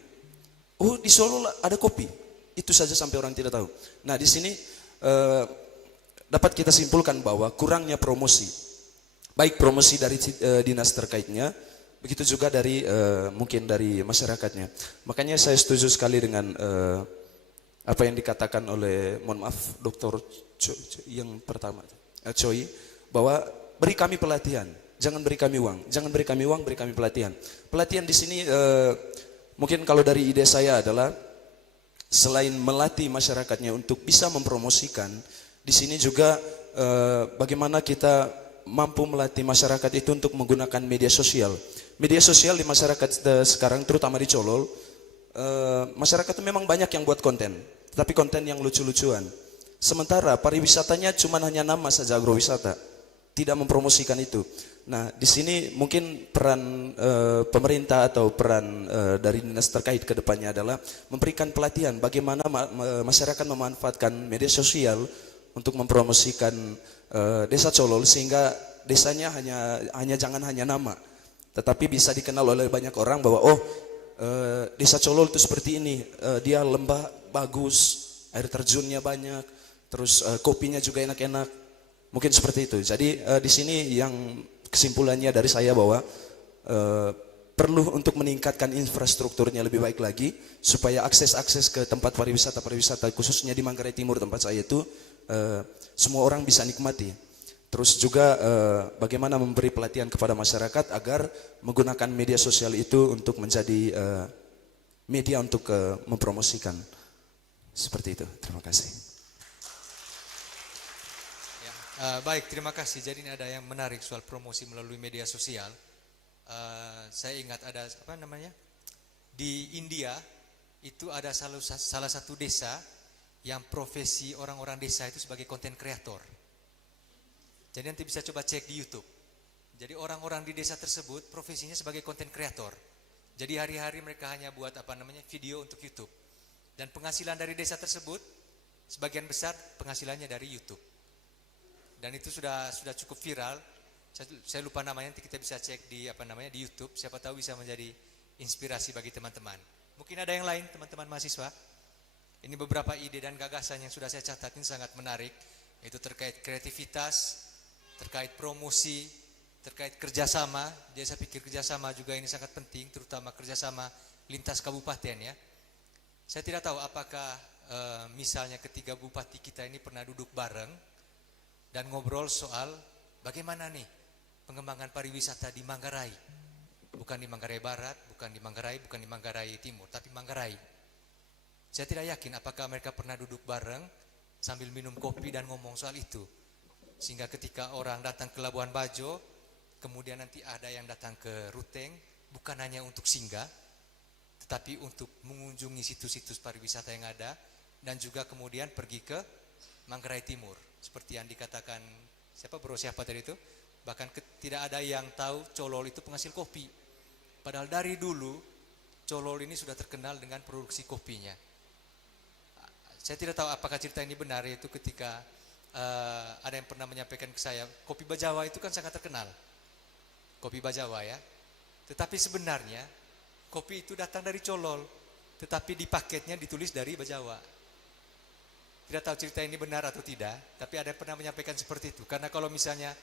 Oh, di Solol ada kopi. Itu saja sampai orang tidak tahu. Nah, di sini dapat kita simpulkan bahwa kurangnya promosi. Baik promosi dari dinas terkaitnya, begitu juga dari mungkin dari masyarakatnya. Makanya saya setuju sekali dengan apa yang dikatakan oleh, mohon maaf, Dr. yang pertama, Choi, bahwa beri kami pelatihan, jangan beri kami uang, jangan beri kami uang, beri kami pelatihan. Pelatihan di sini mungkin kalau dari ide saya adalah selain melatih masyarakatnya untuk bisa mempromosikan, di sini juga bagaimana kita mampu melatih masyarakat itu untuk menggunakan media sosial. Media sosial di masyarakat sekarang, terutama di Colol, masyarakat itu memang banyak yang buat konten, tapi konten yang lucu-lucuan. Sementara pariwisatanya cuma hanya nama saja agrowisata, tidak mempromosikan itu. Nah, di sini mungkin peran pemerintah atau peran dari dinas terkait ke depannya adalah memberikan pelatihan bagaimana masyarakat memanfaatkan media sosial untuk mempromosikan desa Colol, sehingga desanya jangan hanya nama, tetapi bisa dikenal oleh banyak orang bahwa desa Colol itu seperti ini, dia lembah bagus, air terjunnya banyak, terus kopinya juga enak-enak, mungkin seperti itu. Jadi di sini yang kesimpulannya dari saya bahwa perlu untuk meningkatkan infrastrukturnya lebih baik lagi supaya akses ke tempat pariwisata khususnya di Manggarai Timur tempat saya itu semua orang bisa nikmati. Terus juga bagaimana memberi pelatihan kepada masyarakat agar menggunakan media sosial itu untuk menjadi media untuk mempromosikan. Seperti itu. Terima kasih. Baik, terima kasih. Jadi ini ada yang menarik soal promosi melalui media sosial. Saya ingat ada di India itu ada salah satu desa yang profesi orang-orang desa itu sebagai konten kreator. Jadi nanti bisa coba cek di YouTube. Jadi orang-orang di desa tersebut profesinya sebagai konten kreator. Jadi hari-hari mereka hanya buat video untuk YouTube. Dan penghasilan dari desa tersebut sebagian besar penghasilannya dari YouTube. Dan itu sudah cukup viral. Saya lupa namanya, nanti kita bisa cek di di YouTube. Siapa tahu bisa menjadi inspirasi bagi teman-teman. Mungkin ada yang lain teman-teman mahasiswa. Ini beberapa ide dan gagasan yang sudah saya catat, ini sangat menarik. Itu terkait kreativitas, terkait promosi, terkait kerjasama. Jadi saya pikir kerjasama juga ini sangat penting, terutama kerjasama lintas kabupaten ya. Saya tidak tahu apakah misalnya ketiga bupati kita ini pernah duduk bareng dan ngobrol soal bagaimana nih pengembangan pariwisata di Manggarai. Bukan di Manggarai Barat, bukan di Manggarai Timur, tapi Manggarai. Saya tidak yakin apakah mereka pernah duduk bareng sambil minum kopi dan ngomong soal itu. Sehingga ketika orang datang ke Labuan Bajo, kemudian nanti ada yang datang ke Ruteng, bukan hanya untuk singgah, tetapi untuk mengunjungi situs-situs pariwisata yang ada, dan juga kemudian pergi ke Manggarai Timur. Seperti yang dikatakan, siapa tadi itu? Bahkan tidak ada yang tahu Colol itu penghasil kopi. Padahal dari dulu, Colol ini sudah terkenal dengan produksi kopinya. Saya tidak tahu apakah cerita ini benar, yaitu ketika ada yang pernah menyampaikan ke saya, kopi Bajawa itu kan sangat terkenal. Kopi Bajawa ya. Tetapi sebenarnya kopi itu datang dari Colol, tetapi di paketnya ditulis dari Bajawa. Tidak tahu cerita ini benar atau tidak, tapi ada yang pernah menyampaikan seperti itu. Karena kalau misalnya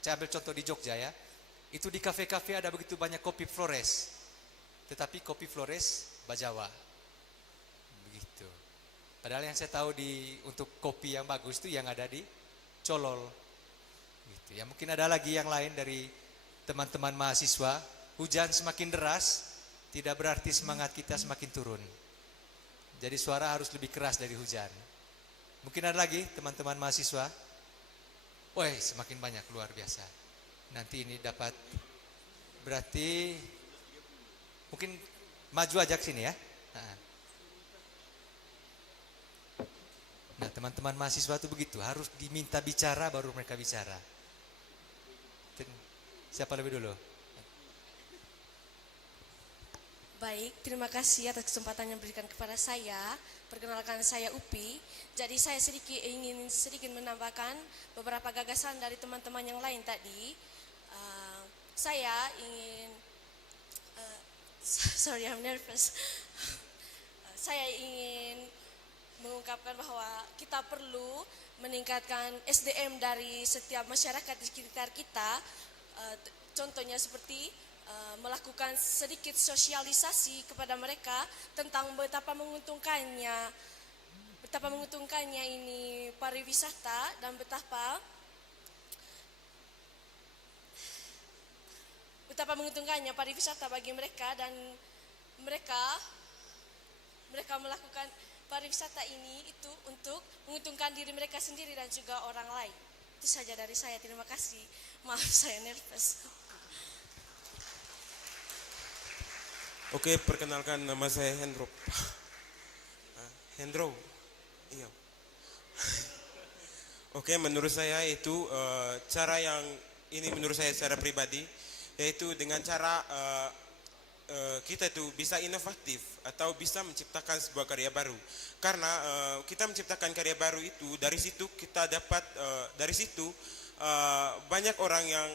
saya ambil contoh di Jogja ya, itu di kafe-kafe ada begitu banyak kopi Flores, tetapi kopi Flores Bajawa. Begitu. Padahal yang saya tahu untuk kopi yang bagus itu yang ada di Colol. Gitu. Ya mungkin ada lagi yang lain dari teman-teman mahasiswa. Hujan semakin deras, tidak berarti semangat kita semakin turun. Jadi suara harus lebih keras dari hujan. Mungkin ada lagi teman-teman mahasiswa. Woi, semakin banyak, luar biasa. Nanti ini dapat, berarti mungkin maju aja ke sini ya. Nah, teman-teman mahasiswa itu begitu, harus diminta bicara baru mereka bicara. Siapa lebih dulu? Baik, terima kasih atas kesempatan yang diberikan kepada saya. Perkenalkan saya Upi. Jadi saya ingin sedikit menambahkan beberapa gagasan dari teman-teman yang lain tadi. Saya ingin, sorry I'm nervous. Saya ingin mengungkapkan bahwa kita perlu meningkatkan SDM dari setiap masyarakat di sekitar kita. Contohnya seperti melakukan sedikit sosialisasi kepada mereka tentang betapa menguntungkannya ini pariwisata dan betapa menguntungkannya pariwisata bagi mereka, dan mereka melakukan pariwisata ini itu untuk menguntungkan diri mereka sendiri dan juga orang lain. Itu saja dari saya, terima kasih. Maaf saya nervous. Oke, perkenalkan nama saya Hendro. Hendro. Iya. Oke, menurut saya itu cara yang ini menurut saya secara pribadi, yaitu dengan cara kita itu bisa inovatif atau bisa menciptakan sebuah karya baru. Karena kita menciptakan karya baru itu, dari situ kita dapat banyak orang yang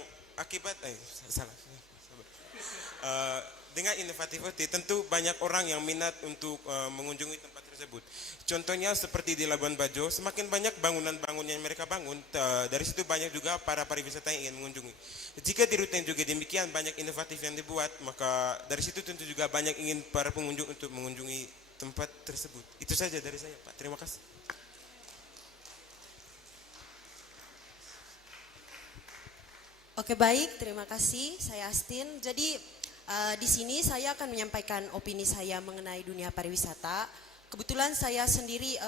dengan inovatif itu tentu banyak orang yang minat untuk mengunjungi tempat tersebut. Contohnya seperti di Labuan Bajo, semakin banyak bangunan-bangunan yang mereka bangun, dari situ banyak juga para pariwisata yang ingin mengunjungi. Jika di Ruteng juga demikian banyak inovatif yang dibuat, maka dari situ tentu juga banyak ingin para pengunjung untuk mengunjungi tempat tersebut. Itu saja dari saya, Pak. Terima kasih. Oke, baik, terima kasih. Saya Astin. Jadi di sini saya akan menyampaikan opini saya mengenai dunia pariwisata. Kebetulan saya sendiri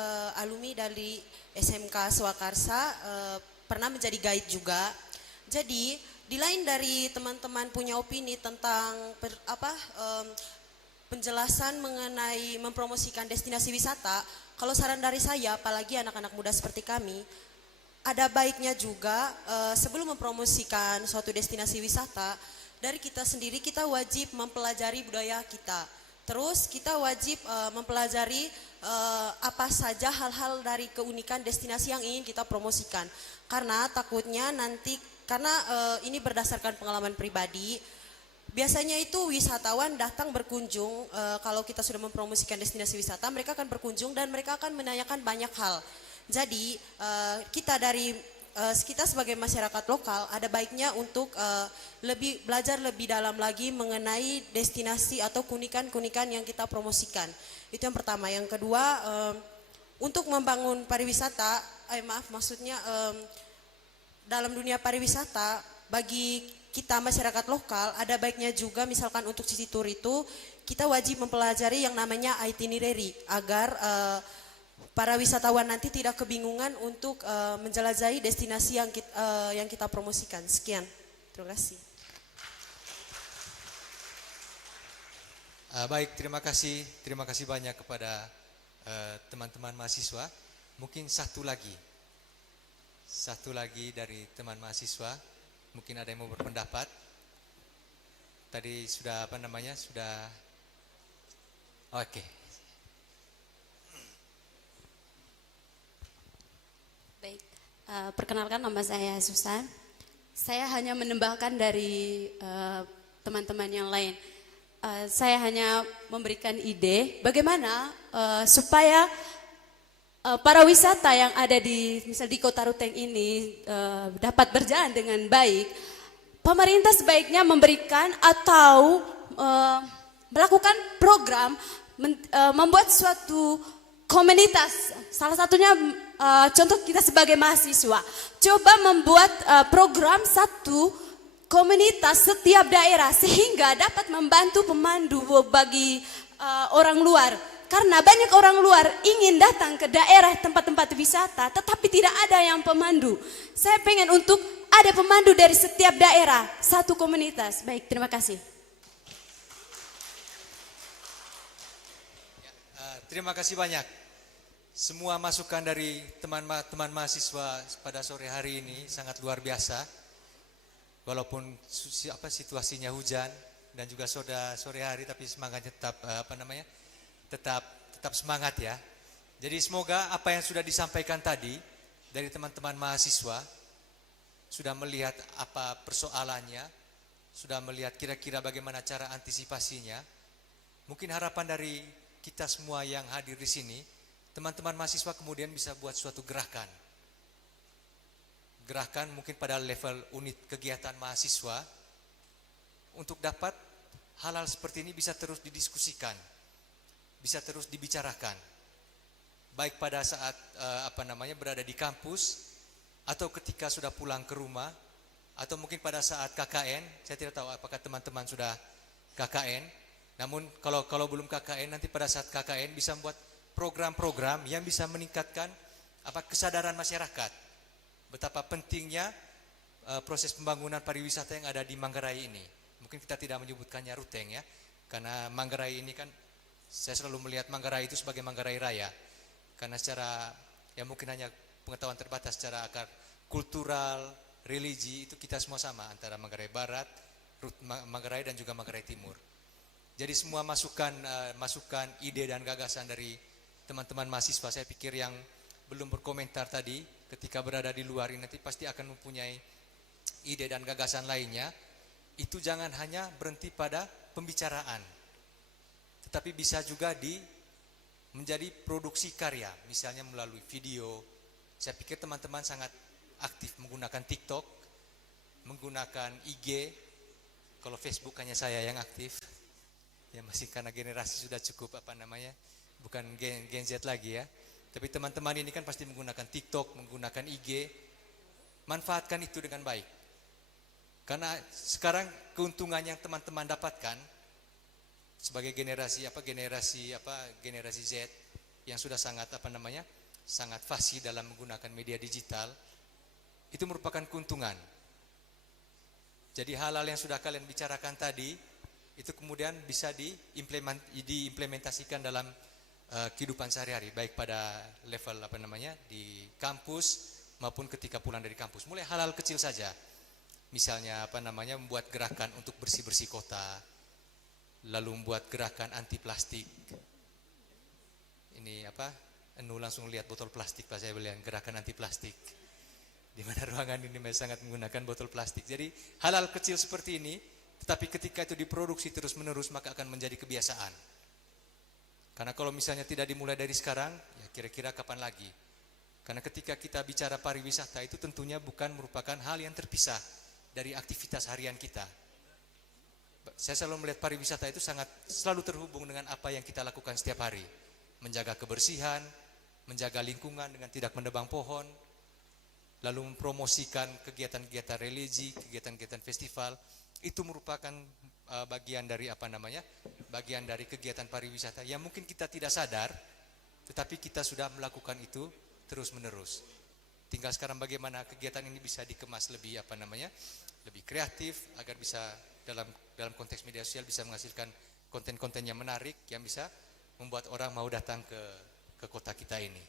alumni dari SMK Swakarsa, pernah menjadi guide juga. Jadi di lain dari teman-teman punya opini tentang penjelasan mengenai mempromosikan destinasi wisata, kalau saran dari saya, apalagi anak-anak muda seperti kami, ada baiknya juga sebelum mempromosikan suatu destinasi wisata, dari kita sendiri kita wajib mempelajari budaya kita. Terus kita wajib mempelajari apa saja hal-hal dari keunikan destinasi yang ingin kita promosikan. Karena takutnya nanti, karena ini berdasarkan pengalaman pribadi, biasanya itu wisatawan datang berkunjung, kalau kita sudah mempromosikan destinasi wisata, mereka akan berkunjung dan mereka akan menanyakan banyak hal. Jadi kita sebagai masyarakat lokal ada baiknya untuk belajar lebih dalam lagi mengenai destinasi atau keunikan-keunikan yang kita promosikan. Itu yang pertama. Yang kedua, untuk membangun pariwisata, dalam dunia pariwisata, bagi kita masyarakat lokal ada baiknya juga misalkan untuk sisi tur itu kita wajib mempelajari yang namanya itinerary agar para wisatawan nanti tidak kebingungan untuk menjelajahi destinasi yang kita promosikan. Sekian, terima kasih. Baik, terima kasih banyak kepada teman-teman mahasiswa. Mungkin satu lagi dari teman mahasiswa, mungkin ada yang mau berpendapat. Tadi sudah oke. Baik, perkenalkan nama saya Susan. Saya hanya menambahkan dari teman-teman yang lain. Saya hanya memberikan ide bagaimana supaya para wisata yang ada misal di Kota Ruteng ini dapat berjalan dengan baik. Pemerintah sebaiknya memberikan atau melakukan program membuat suatu komunitas. Salah satunya contoh kita sebagai mahasiswa, coba membuat program satu komunitas setiap daerah sehingga dapat membantu pemandu bagi orang luar. Karena banyak orang luar ingin datang ke daerah tempat-tempat wisata tetapi tidak ada yang pemandu. Saya pengen untuk ada pemandu dari setiap daerah, satu komunitas. Baik, terima kasih. Terima kasih banyak. Semua masukan dari teman-teman mahasiswa pada sore hari ini sangat luar biasa. Walaupun situasinya hujan dan juga sore hari, tapi semangatnya tetap semangat ya. Jadi semoga apa yang sudah disampaikan tadi dari teman-teman mahasiswa sudah melihat apa persoalannya, sudah melihat kira-kira bagaimana cara antisipasinya. Mungkin harapan dari kita semua yang hadir di sini, teman-teman mahasiswa kemudian bisa buat suatu gerakan mungkin pada level unit kegiatan mahasiswa untuk dapat hal-hal seperti ini bisa terus didiskusikan, bisa terus dibicarakan, baik pada saat berada di kampus atau ketika sudah pulang ke rumah atau mungkin pada saat KKN. Saya tidak tahu apakah teman-teman sudah KKN, namun kalau belum KKN, nanti pada saat KKN bisa membuat program-program yang bisa meningkatkan kesadaran masyarakat betapa pentingnya proses pembangunan pariwisata yang ada di Manggarai ini. Mungkin kita tidak menyebutkannya Ruteng ya, karena Manggarai ini kan saya selalu melihat Manggarai itu sebagai Manggarai Raya, karena secara mungkin hanya pengetahuan terbatas secara akar kultural, religi itu kita semua sama antara Manggarai Barat, Manggarai dan juga Manggarai Timur. Jadi semua masukan ide dan gagasan dari teman-teman mahasiswa, saya pikir yang belum berkomentar tadi ketika berada di luar ini nanti pasti akan mempunyai ide dan gagasan lainnya. Itu jangan hanya berhenti pada pembicaraan, tetapi bisa juga menjadi produksi karya, misalnya melalui video. Saya pikir teman-teman sangat aktif menggunakan TikTok, menggunakan IG. Kalau Facebook hanya saya yang aktif. Ya masih karena generasi sudah cukup bukan Gen Z lagi ya. Tapi teman-teman ini kan pasti menggunakan TikTok, menggunakan IG. Manfaatkan itu dengan baik. Karena sekarang keuntungan yang teman-teman dapatkan sebagai generasi Z yang sudah sangat sangat fasih dalam menggunakan media digital, itu merupakan keuntungan. Jadi hal-hal yang sudah kalian bicarakan tadi itu kemudian bisa diimplementasikan dalam kehidupan sehari-hari, baik pada level di kampus maupun ketika pulang dari kampus. Mulai hal-hal kecil saja, misalnya membuat gerakan untuk bersih-bersih kota, lalu membuat gerakan anti plastik. Ini langsung lihat botol plastik pas saya bilang gerakan anti plastik. Di mana ruangan ini sangat menggunakan botol plastik. Jadi hal-hal kecil seperti ini, tetapi ketika itu diproduksi terus-menerus maka akan menjadi kebiasaan. Karena kalau misalnya tidak dimulai dari sekarang, ya kira-kira kapan lagi? Karena ketika kita bicara pariwisata itu tentunya bukan merupakan hal yang terpisah dari aktivitas harian kita. Saya selalu melihat pariwisata itu selalu terhubung dengan apa yang kita lakukan setiap hari. Menjaga kebersihan, menjaga lingkungan dengan tidak menebang pohon, lalu mempromosikan kegiatan-kegiatan religi, kegiatan-kegiatan festival. Itu merupakan bagian dari bagian dari kegiatan pariwisata yang mungkin kita tidak sadar, tetapi kita sudah melakukan itu terus-menerus. Tinggal sekarang bagaimana kegiatan ini bisa dikemas lebih lebih kreatif agar bisa dalam konteks media sosial bisa menghasilkan konten-konten yang menarik yang bisa membuat orang mau datang ke kota kita ini.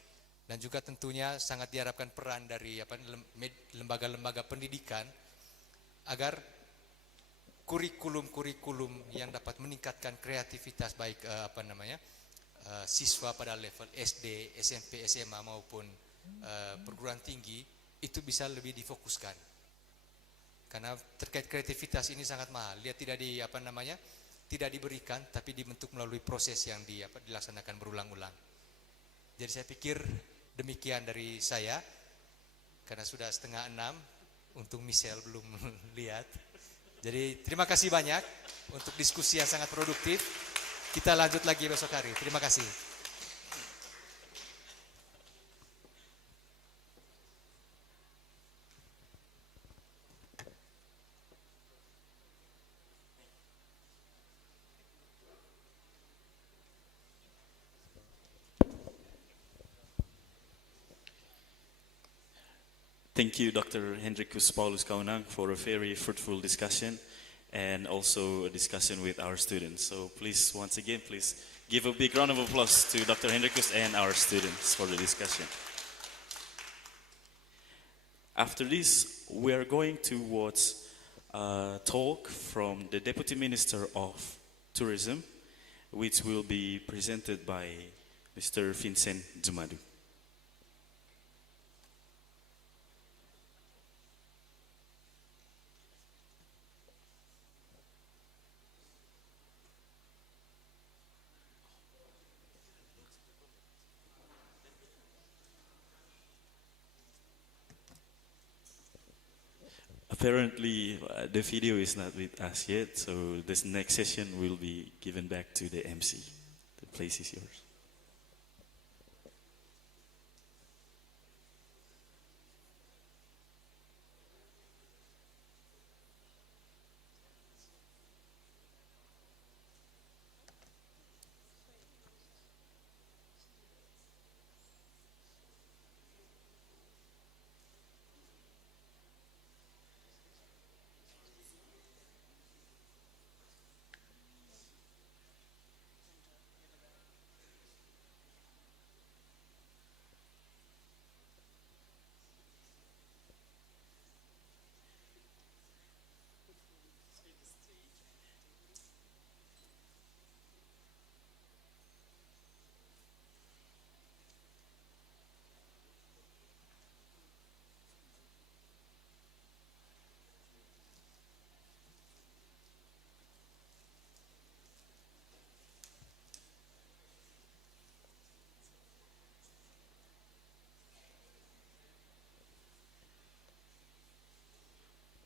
Dan juga tentunya sangat diharapkan peran dari lembaga-lembaga pendidikan agar kurikulum-kurikulum yang dapat meningkatkan kreativitas baik siswa pada level SD, SMP, SMA maupun perguruan tinggi itu bisa lebih difokuskan. Karena terkait kreativitas ini sangat mahal. Dia tidak tidak diberikan tapi dibentuk melalui proses yang dilaksanakan berulang-ulang. Jadi saya pikir demikian dari saya. Karena sudah 5:30, untung Michelle belum lihat. Jadi terima kasih banyak untuk diskusi yang sangat produktif. Kita lanjut lagi besok hari. Terima kasih. Thank you, Dr. Hendrikus Paulus Kaunang, for a very fruitful discussion and also a discussion with our students. So please, once again, please give a big round of applause to Dr. Hendrikus and our students for the discussion. After this, we are going to watch a talk from the Deputy Minister of Tourism, which will be presented by Mr. Vincent Jumadu. Apparently, the video is not with us yet, so this next session will be given back to the MC. The place is yours.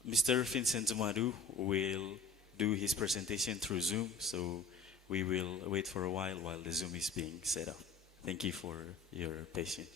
Mr. Vincent Jumadu will do his presentation through Zoom, so we will wait for a while the Zoom is being set up. Thank you for your patience.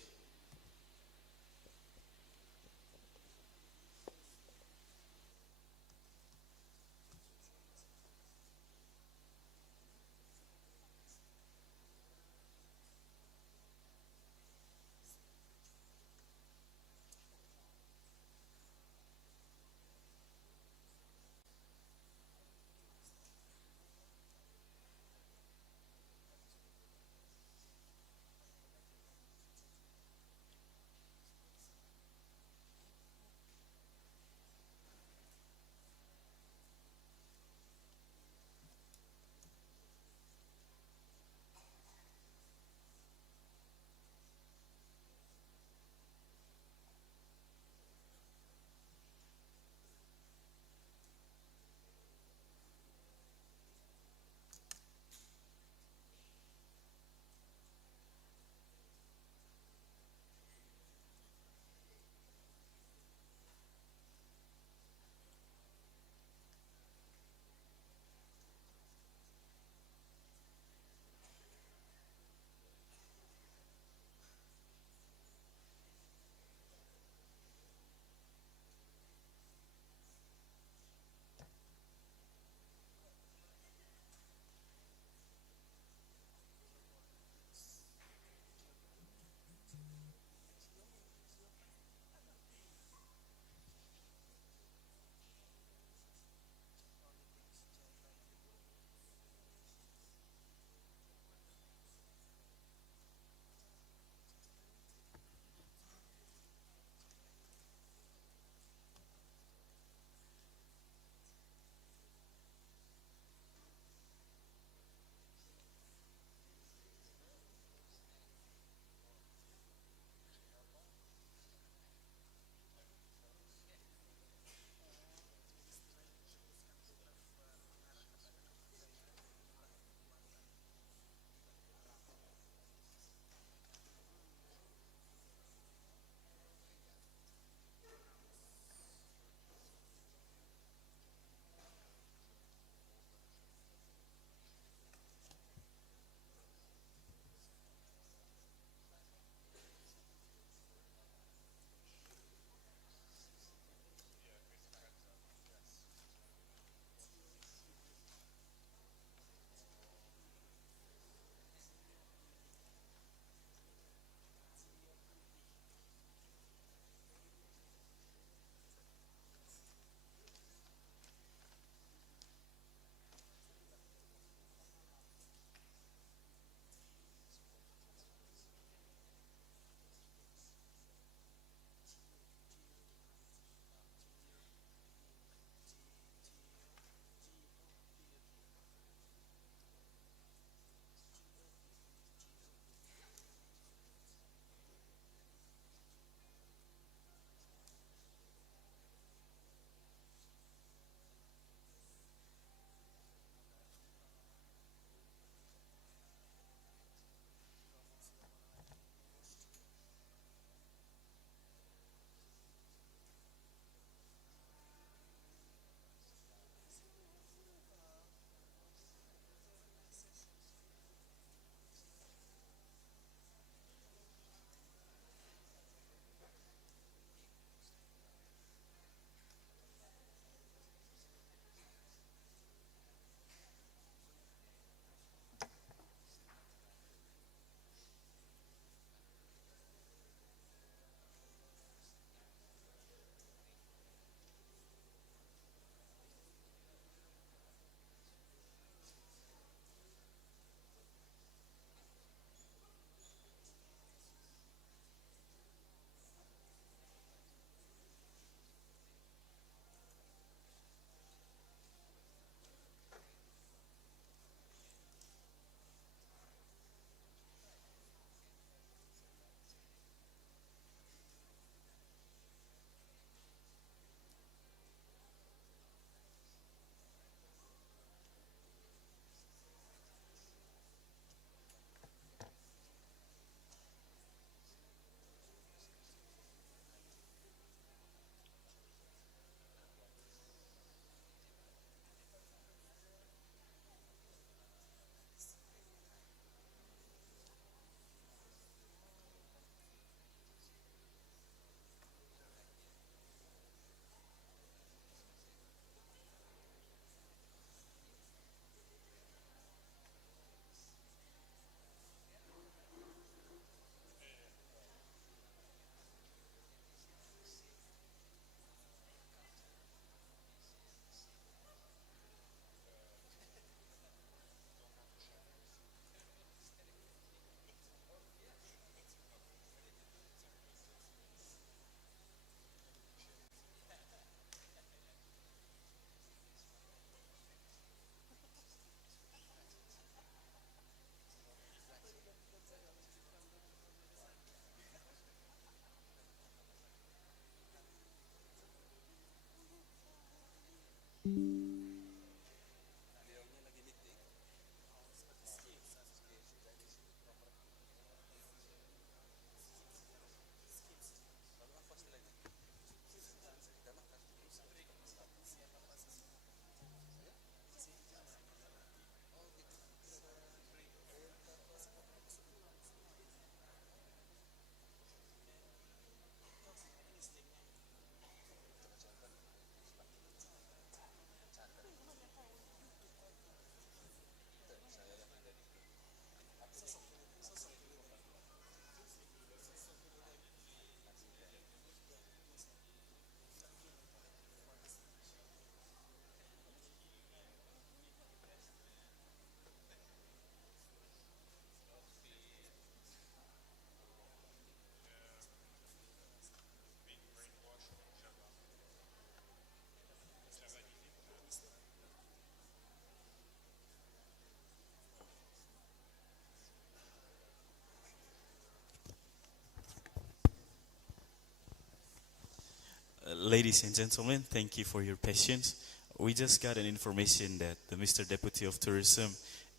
Ladies and gentlemen, thank you for your patience. We just got an information that the Mr. Deputy of Tourism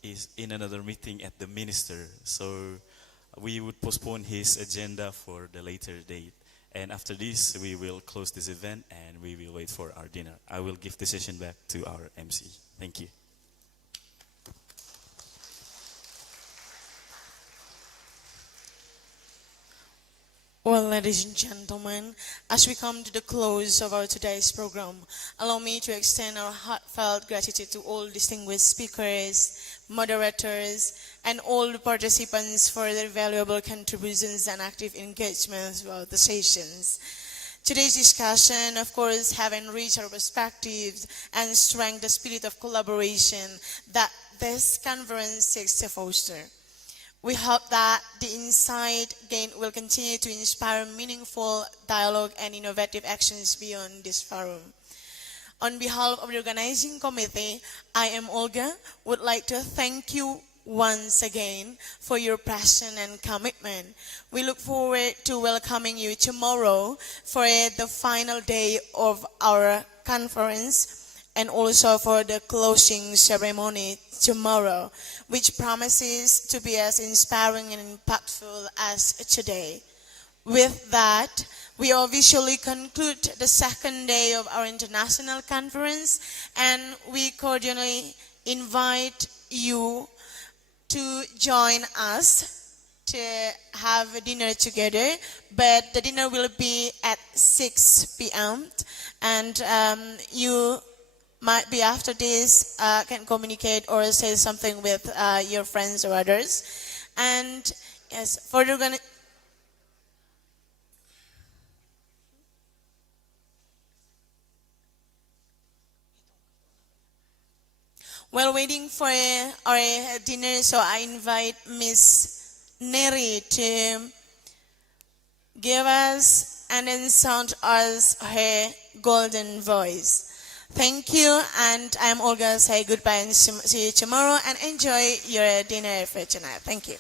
is in another meeting at the minister. So we would postpone his agenda for the later date. And after this, we will close this event and we will wait for our dinner. I will give the session back to our MC. Thank you. Well, ladies and gentlemen, as we come to the close of our today's program, allow me to extend our heartfelt gratitude to all distinguished speakers, moderators, and all the participants for their valuable contributions and active engagement throughout the sessions. Today's discussion, of course, have enriched our perspectives and strengthened the spirit of collaboration that this conference seeks to foster. We hope that the insight gained will continue to inspire meaningful dialogue and innovative actions beyond this forum. On behalf of the organizing committee, I am Olga, would like to thank you once again for your passion and commitment. We look forward to welcoming you tomorrow for the final day of our conference and also for the closing ceremony tomorrow, which promises to be as inspiring and impactful as today. With that, we officially conclude the second day of our international conference, and we cordially invite you to join us to have a dinner together, but the dinner will be at 6 p.m. and you might be after this can communicate or say something with your friends or others. And yes, for the while waiting for our dinner, so I invite Miss Neri to give us and then sound us her golden voice. Thank you, and I'm Olga. Say goodbye and see you tomorrow, and enjoy your dinner for tonight. Thank you.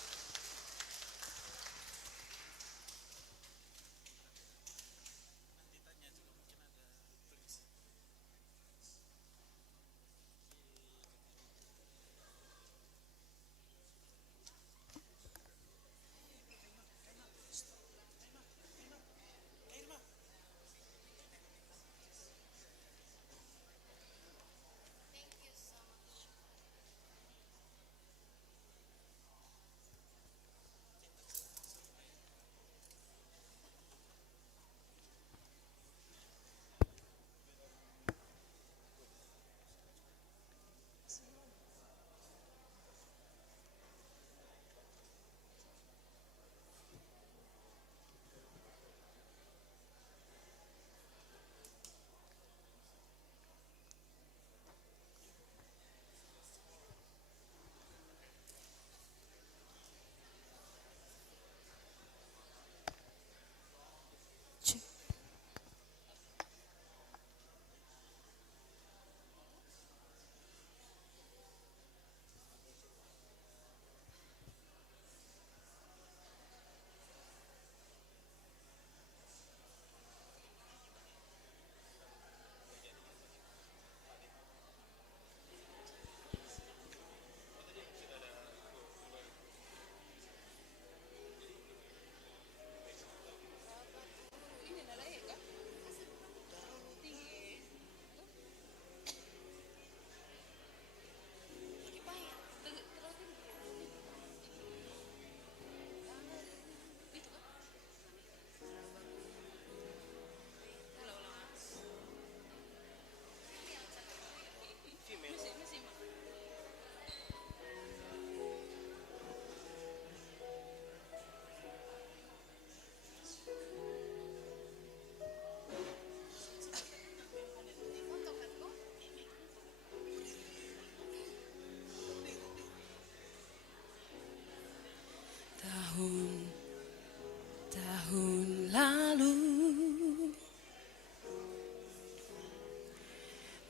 Tahun lalu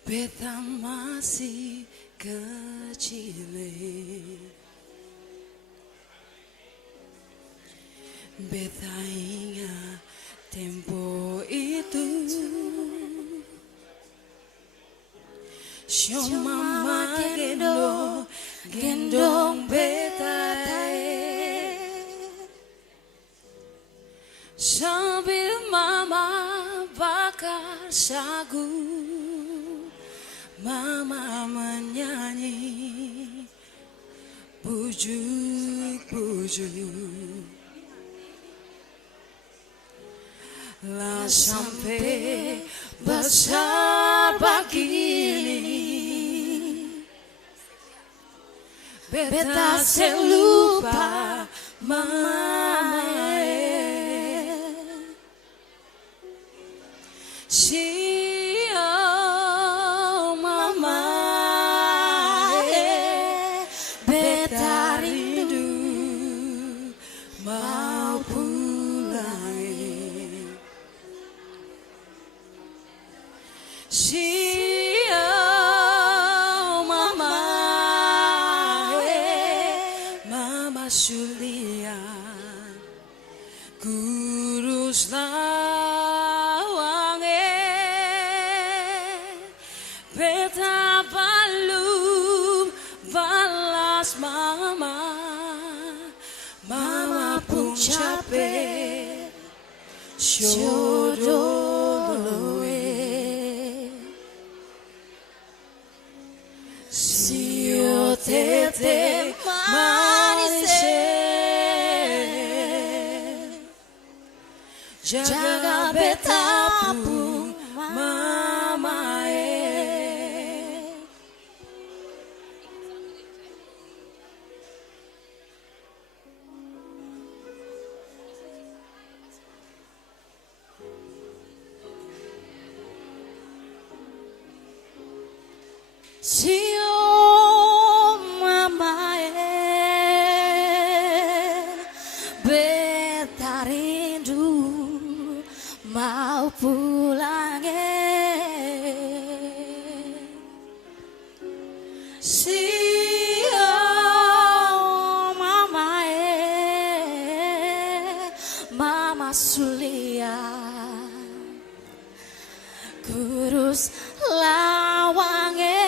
beta masih kecil, beta ingat tempo itu. Mama gendong betae, sambil mama bakar sagu, mama menyanyi bujuk-bujuk. Lah sampai besar begini, beta selupa mama. Mama, beta rindu mau pulang. Mama, mama Sulian kurus lawange, beta belum balas mama, mama pun capek syodoloe. Sio tete manise, jaga beta pun mama. Sio mama, beta rindu mau pulang. Sio mama, mama Sulia kurus lawange,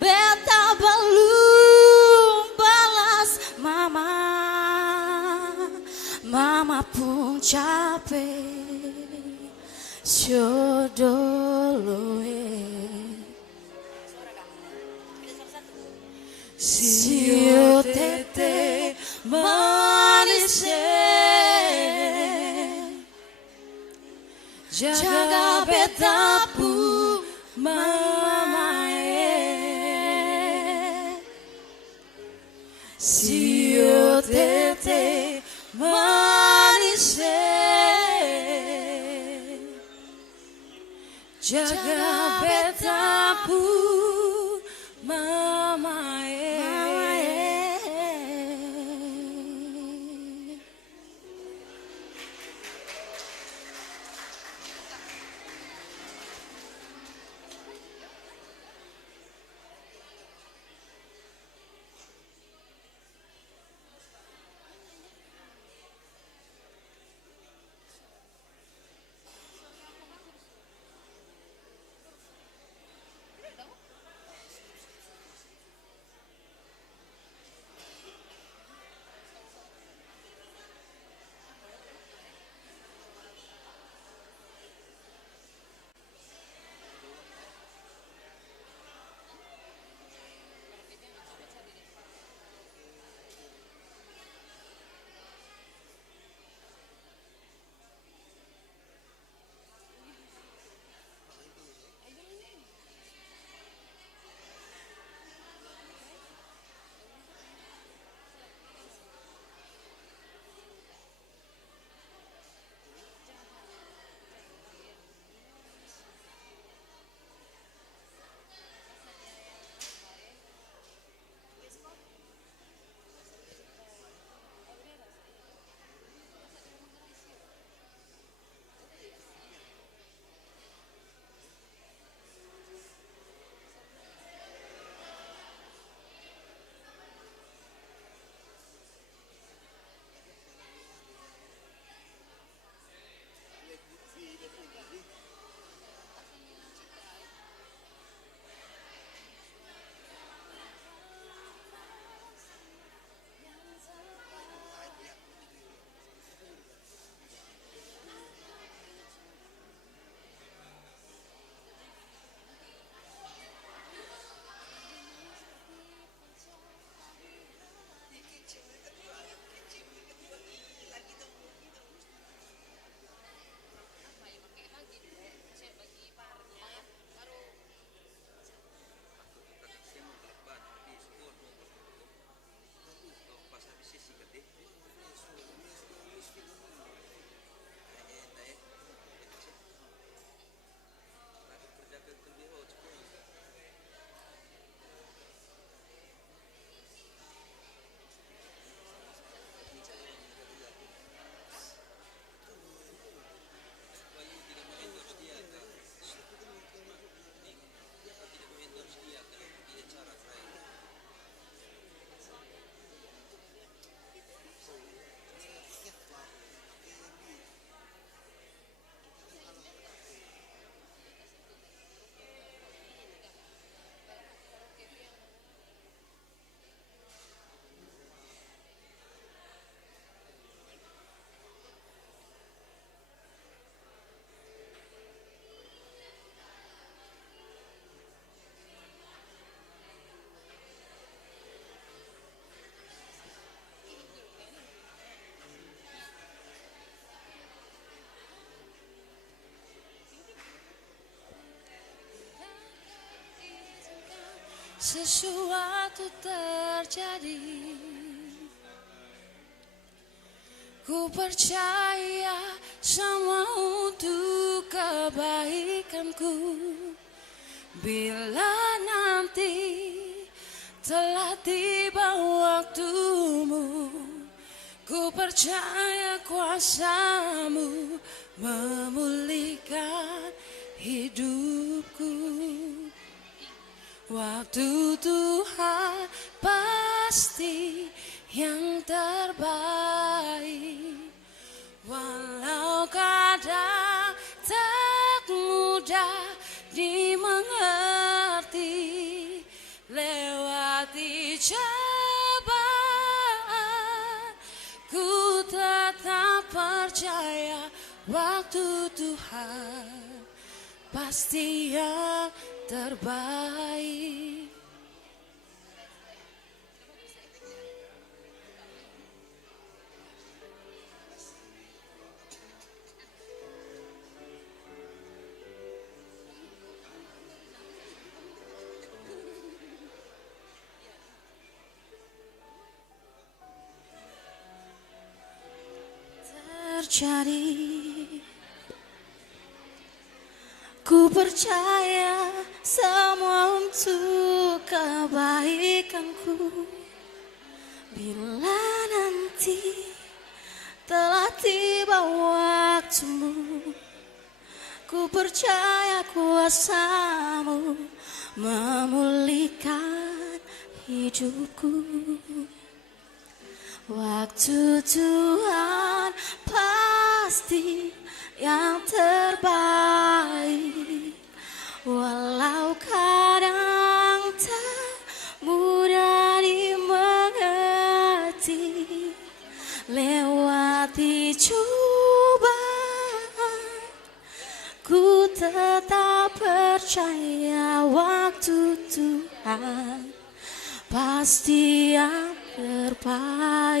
beta belum balas mama, mama pun capek syodoloe. Sio tete manise, jaga beta pun mama. Sio tete manise, jaga beta pun mama. sesuatu terjadi. Ku percaya semua untuk kebaikanku. Bila nanti telah tiba waktumu, ku percaya kuasamu memulihkan hidupku. Waktu Tuhan pasti yang terbaik. Walau kadang tak mudah dimengerti, lewati cobaan, ku tetap percaya waktu Tuhan pasti yang terbaik. Terjadi, ku percaya semua untuk kebaikanku. Bila nanti telah tiba waktumu, ku percaya kuasamu memulihkan hidupku. Waktu Tuhan pasti yang terbaik. Walau kadang tak mudah dimengerti, lewati cobaan, ku tetap percaya waktu Tuhan pasti yang terbaik.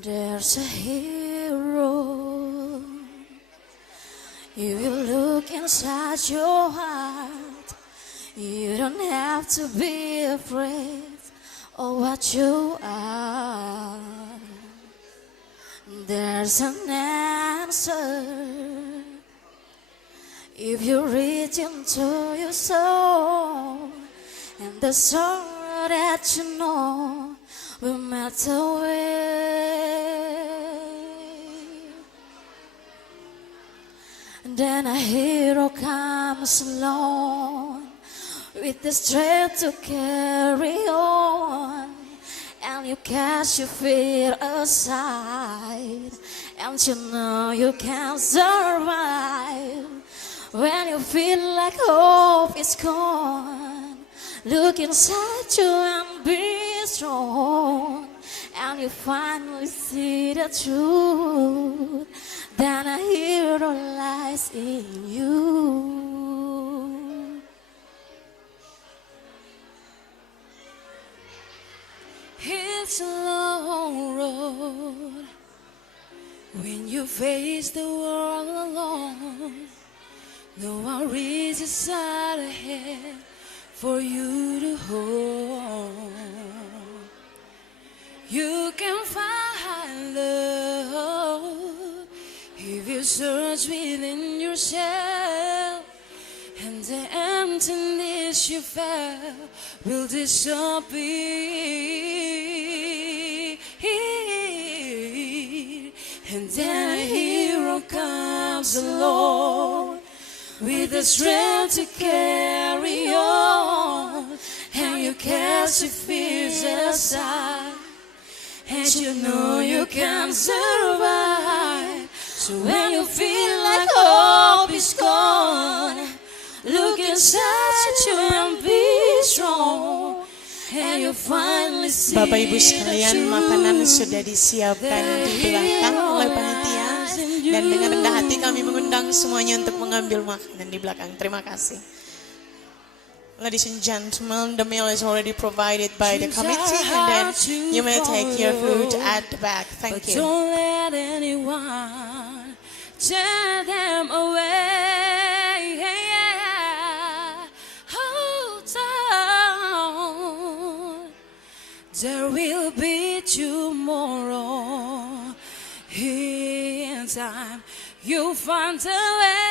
There's a hero. You will look inside your heart. You don't have to be afraid of what you are. There's an answer. If you reach into your soul, and the sorrow that you know will melt away. And then a hero comes along with the strength to carry on. and you cast your fear aside, and you know you can survive. When you feel like hope is gone, look inside you and be strong, and you finally see the truth, that a hero lies in you. It's a long road when you face the world alone. No one reaches out ahead for you to hold. You can find love if you search within yourself, and the emptiness you felt will disappear. And then a hero comes along with the strength to carry on, and you cast your fears aside, and you know you can survive. So when you feel like hope is gone, look inside you and be strong, and you finally see. Bapak Ibu sekalian, makanan sudah disiapkan di belakang oleh panitia, dan dengan rendah hati kami mengundang semuanya untuk mengambil makanan di belakang. Terima kasih. Ladies and gentlemen, the meal is already provided by the committee, and then you may take your food at the back. Thank you. Don't let anyone tear them away. Hold on, there will be tomorrow. In time, you'll find a way.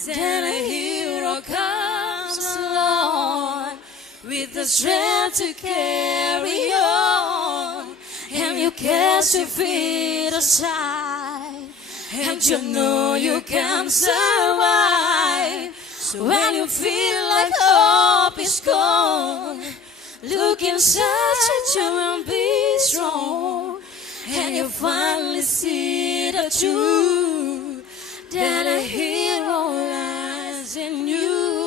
Then a hero comes along with the strength to carry on, and you cast your feet aside, and you know you can survive. So when you feel like hope is gone, look inside you and be strong, and you finally see the truth, that a hero lies in you.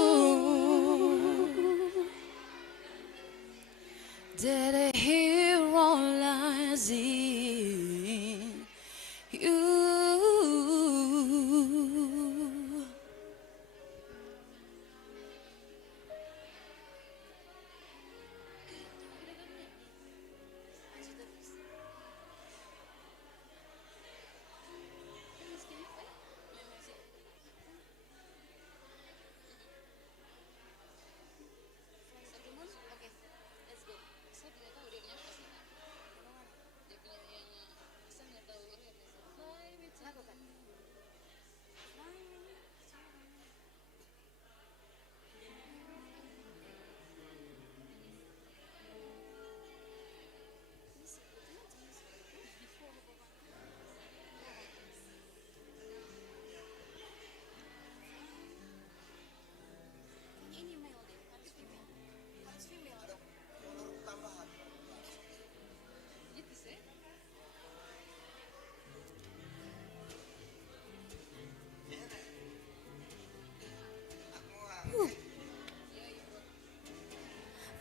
That a hero lies in you.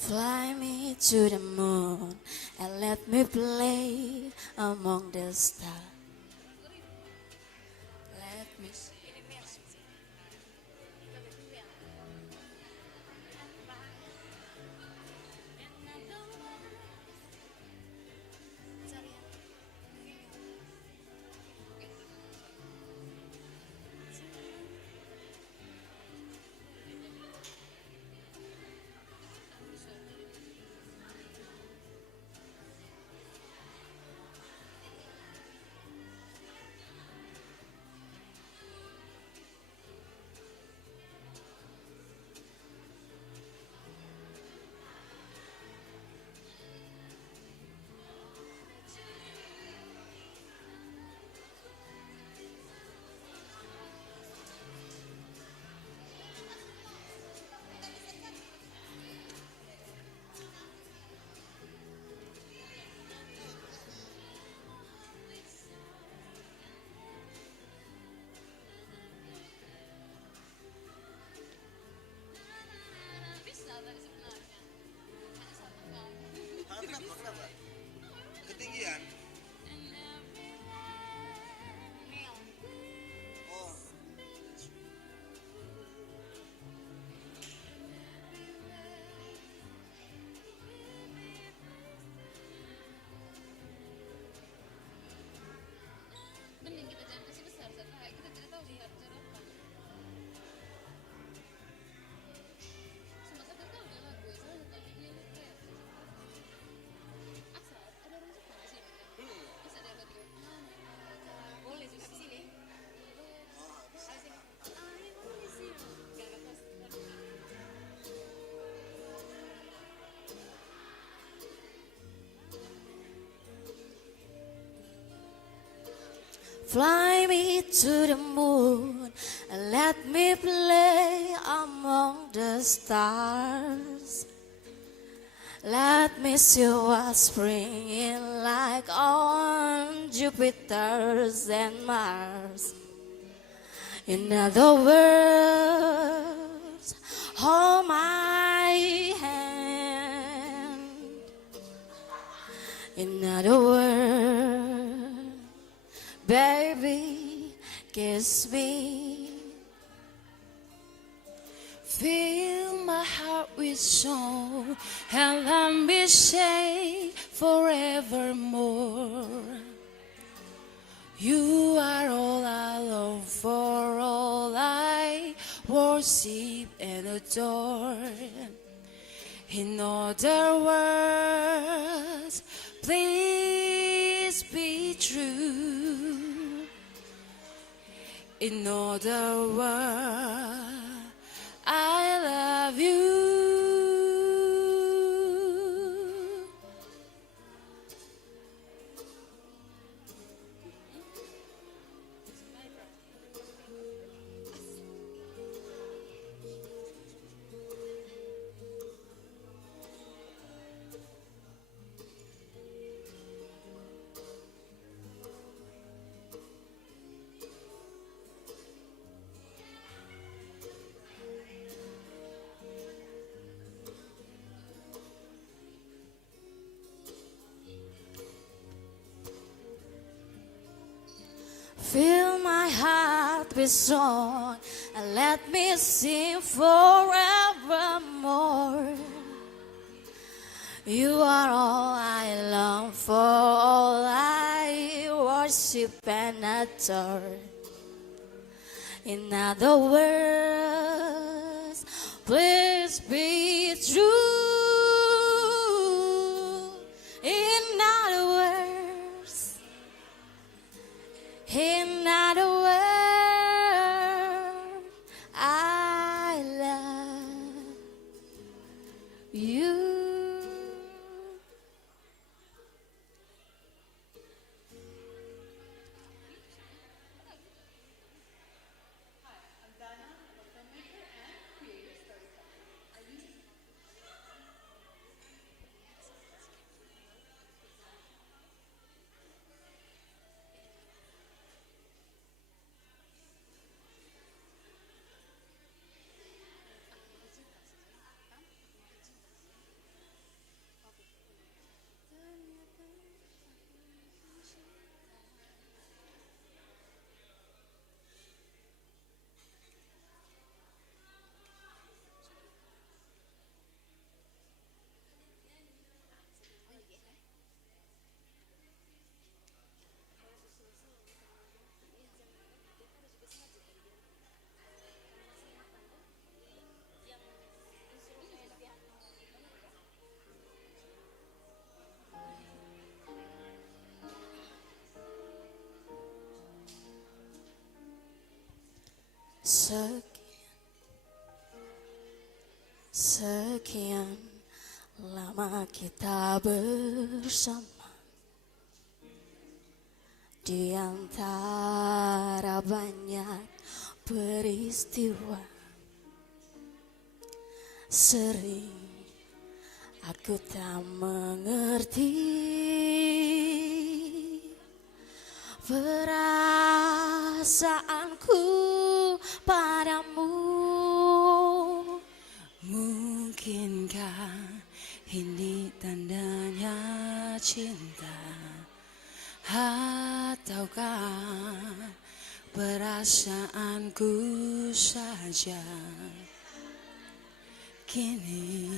Fly me to the moon and let me play among the stars. Let me see. Fly me to the moon and let me play among the stars. Let me see what's springing like on Jupiter's and Mars. In other words, hold my hand. In other words, baby, kiss me. Fill my heart with song and let me say forevermore. You are all I long for, all I worship and adore. In other words, please be true. In other words, I love you. Fill my heart with song and let me sing forevermore. You are all I long for, all I worship and adore. In other words, please be true. In other words, in other words, I love you. Sekian lama kita bersama, di antara banyak peristiwa. Sering aku tak mengerti perasaanku padamu. Mungkinkah ini tandanya cinta, ataukah perasaanku saja? Kini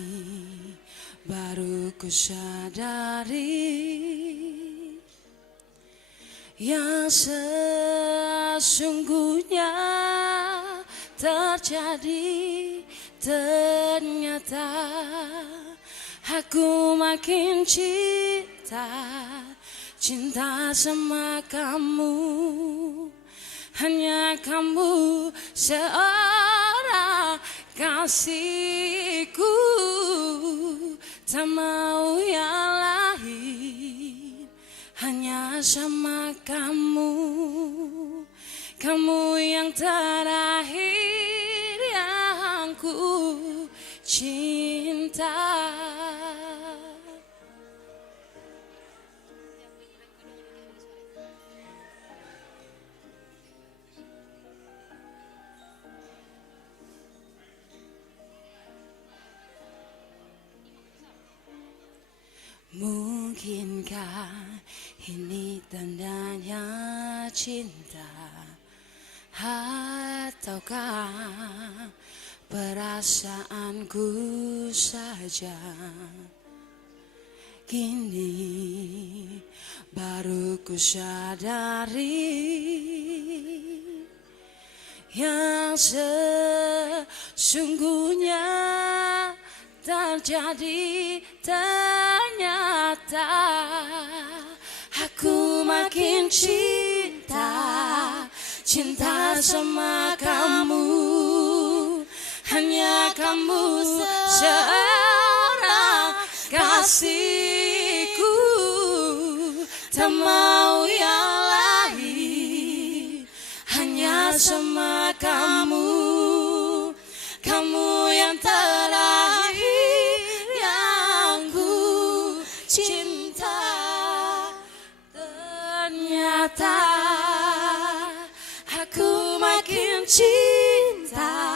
baru ku sadari yang sesungguhnya terjadi. Ternyata aku makin cinta sama kamu. Hanya kamu seorang kasihku, tak mau yang lain, hanya sama kamu. kamu yang terakhir yang ku cinta. Mungkinkah ini tandanya cinta, ataukah perasaanku saja? Kini baru ku sadari yang sesungguhnya terjadi. Ternyata aku makin cinta sama kamu. Hanya kamu seorang kasihku, tak mau yang lain. Hanya sama kamu, kamu yang terakhir yang ku cinta. Ternyata aku makin cinta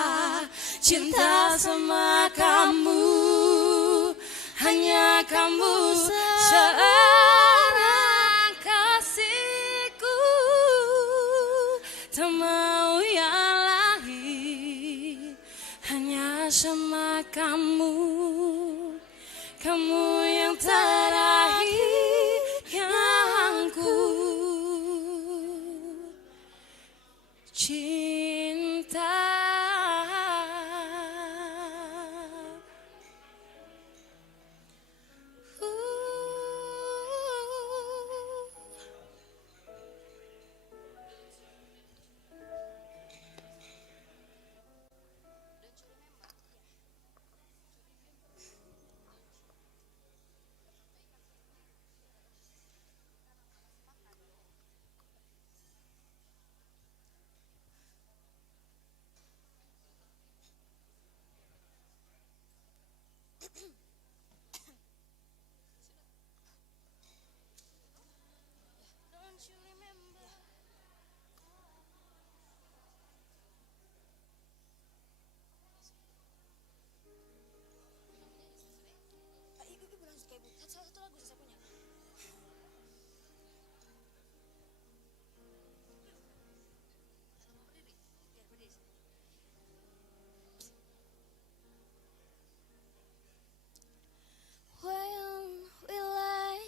sama kamu. Hanya kamu seorang kasihku, tak mau yang lain. Hanya sama kamu, kamu yang terakhir yang ku cinta.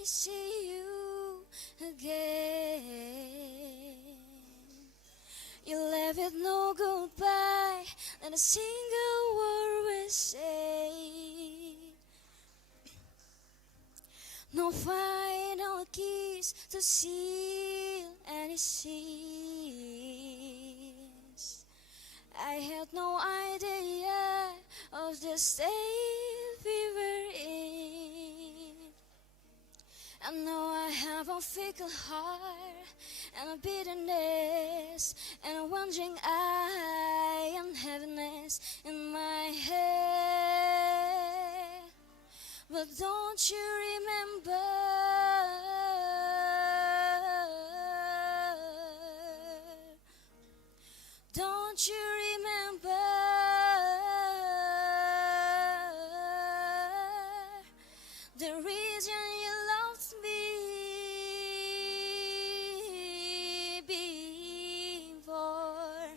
See you again. You left with no goodbye, and a single word we say. No final kiss to seal any scenes. I had no idea of the state we were in. I know I have a fickle heart and a bitterness and a wandering eye and heaviness in my head. But don't you remember? Don't you remember? The reason you loved me before.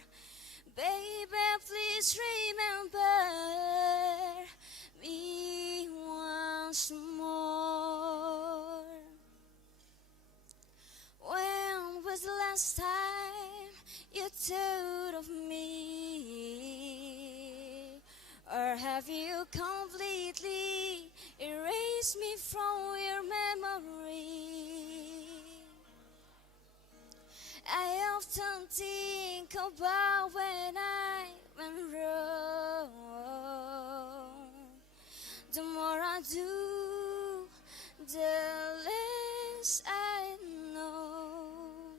Baby, please remember me once more. When was the last time you thought of me? Or have you completely erased me from your memory? I often think about when I went wrong. The more I do, the less I know.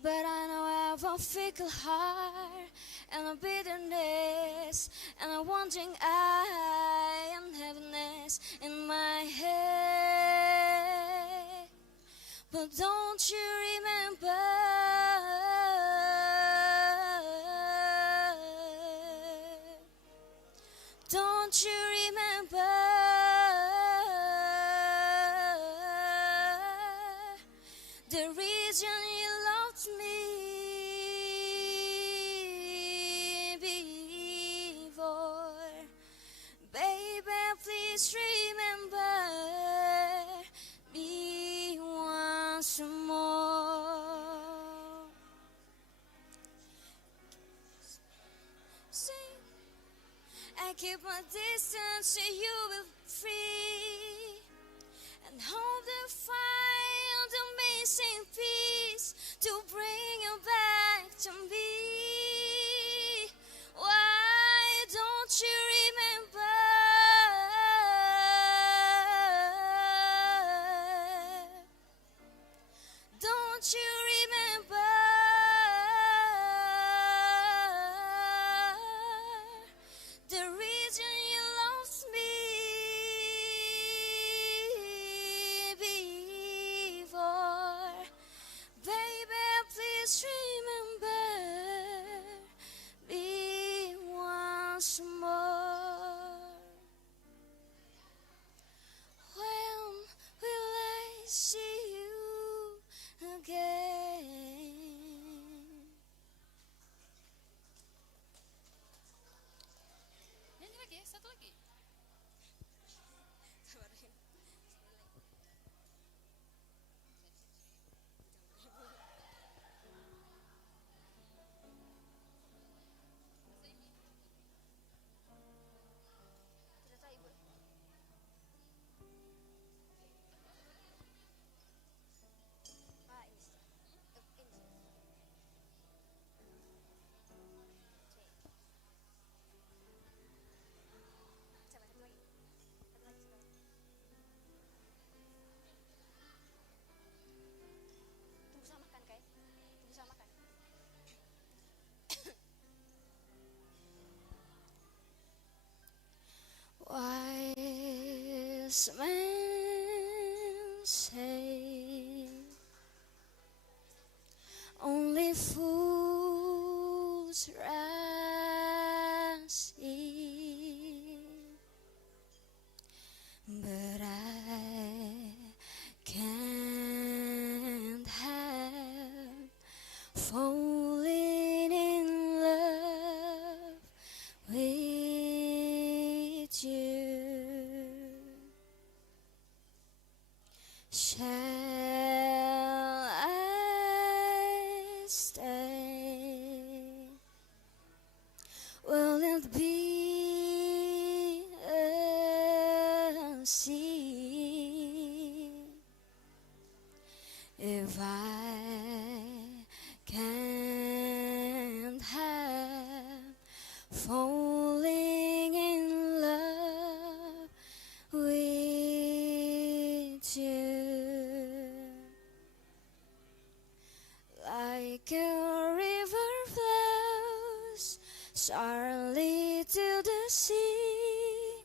But I know I've a fickle heart and a bitterness and a wandering eye and heaviness in my head. But don't you remember? Don't you remember the reason you loved me before? Baby, please remember me once more. Sing. I keep my distance so you will be free, and hope to find the missing piece to bring you back to me. Why don't you remember? Don't you remember? The reason you lost me before. Baby, please remember me once more. When will I see you again? Nyanyi lagi ya, satu lagi. Tunggu sama makan, Kay. Tunggu sama makan. Wise men say only fools rush in, but I can't help falling in love with you. Shall I stay? Will it be a sin if I can't help falling in love with you? Like a river flows surely to the sea,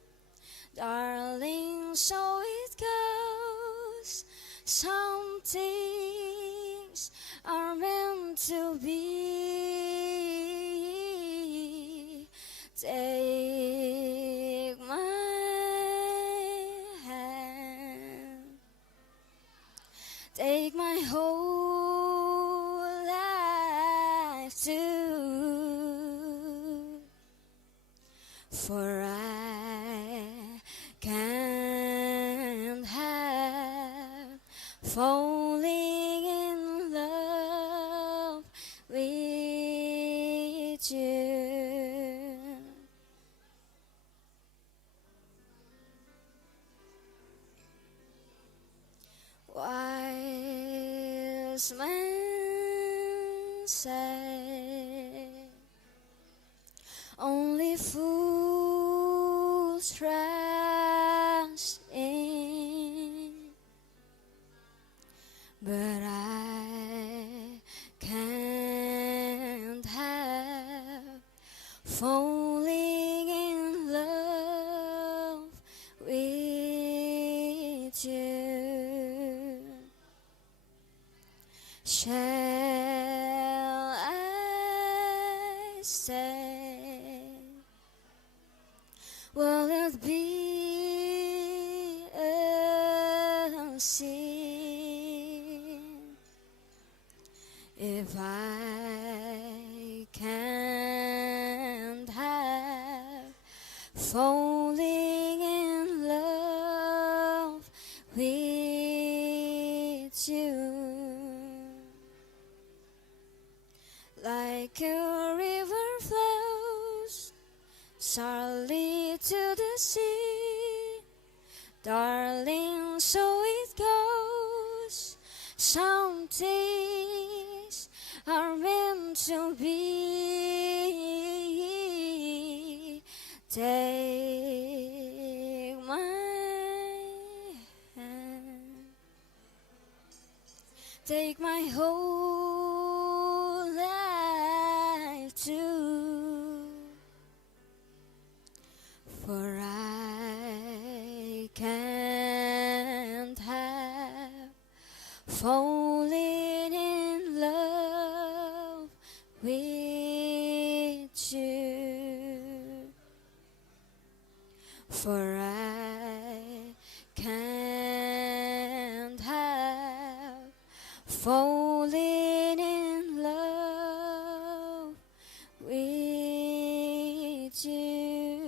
darling, so it goes. Some things are meant to be. Take my hand, take my whole life too, for I can't help falling in love with you. Wise men say only fools trust in, but I can't Shall I stay? Will it be a sin if I can't have falling in love with you? Like a river flows surely to the sea, darling, so it goes. Some things are meant to be. Take my hand, take my whole life too, for I can't have fallen in love with you, for I can't have fallen in love with you.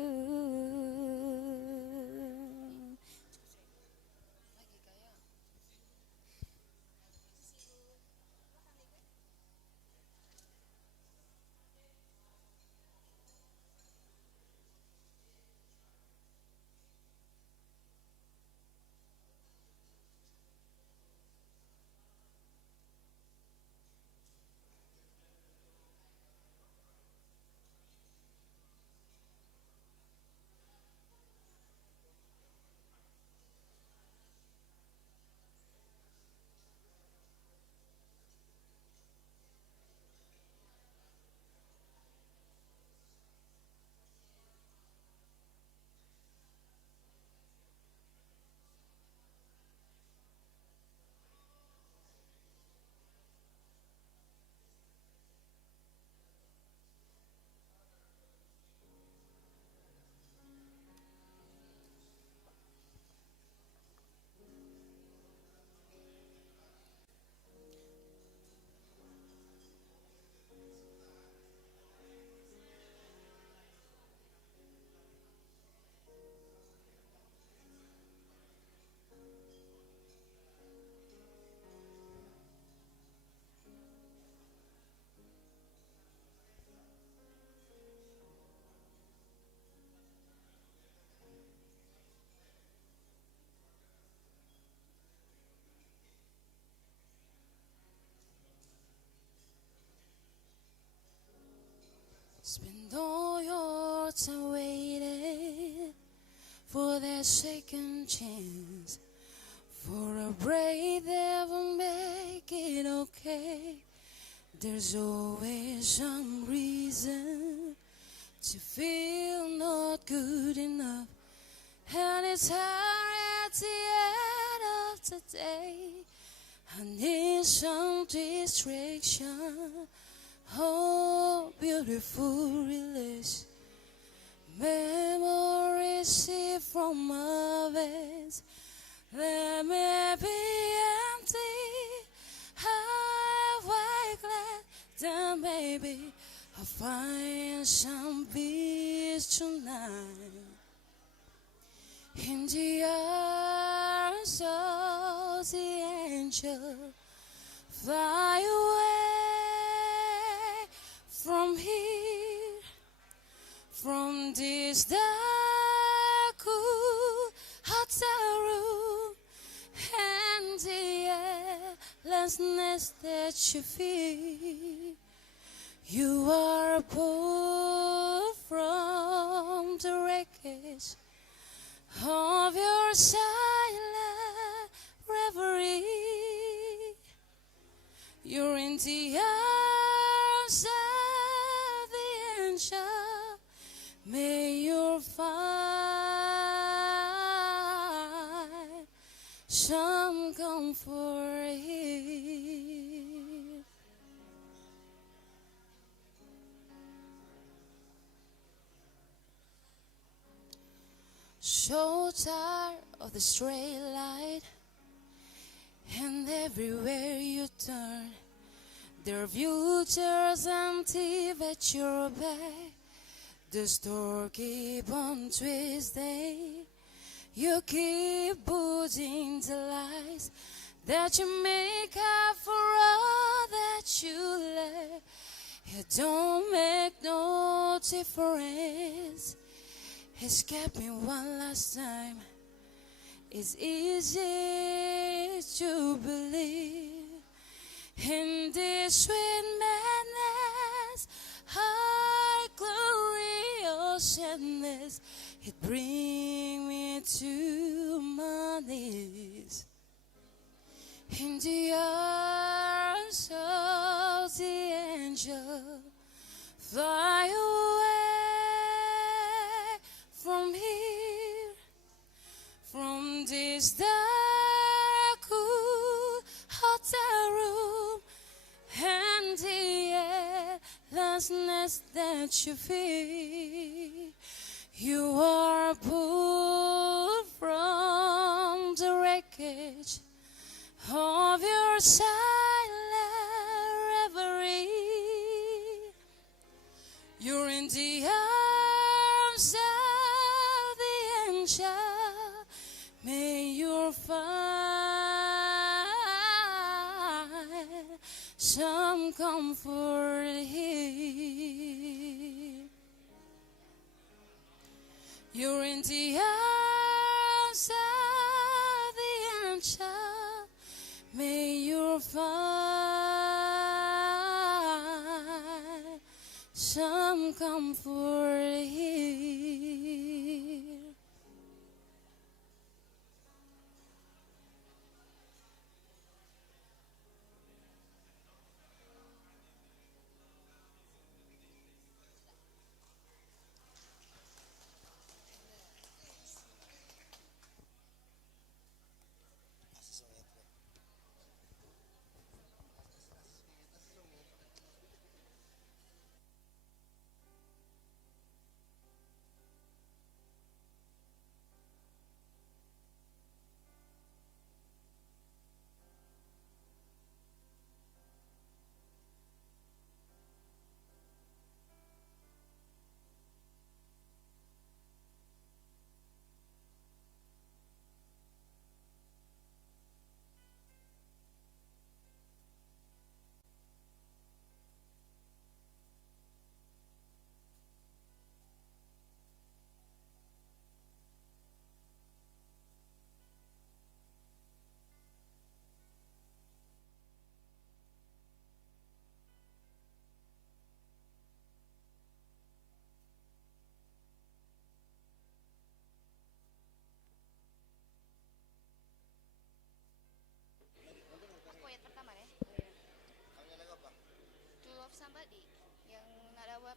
Spend all your time waiting for that second chance, for a break that will make it okay. There's always some reason to feel not good enough, and it's hard at the end of the day. I need some distraction. Oh, beautiful release, memories see from my veins. Let me be empty. I'm quite glad that maybe I'll find some peace tonight in the arms of the angel. Fly away from here, from this dark, cool hotel room, and the airlessness that you feel. You are pulled from the wreckage of your silent reverie. You're in the arms of the angel. May you find some comfort here. so tired of the straight light, and everywhere you turn, their futures empty at your back. The store keep on twisting. You keep putting the lies that you make up for all that you left. It don't make no difference. Escape me one last time. It's easy to believe in this sweet madness, high glorious sadness. It brings me to my knees. In the arms of the angel, fly away from here, from this dark cool hotel room, and the endlessness that you feel. You are pulled from the wreckage of your silent reverie. You're in the arms of the angel. May you find some comfort here. You're in the arms of the angel. May you find some comfort here.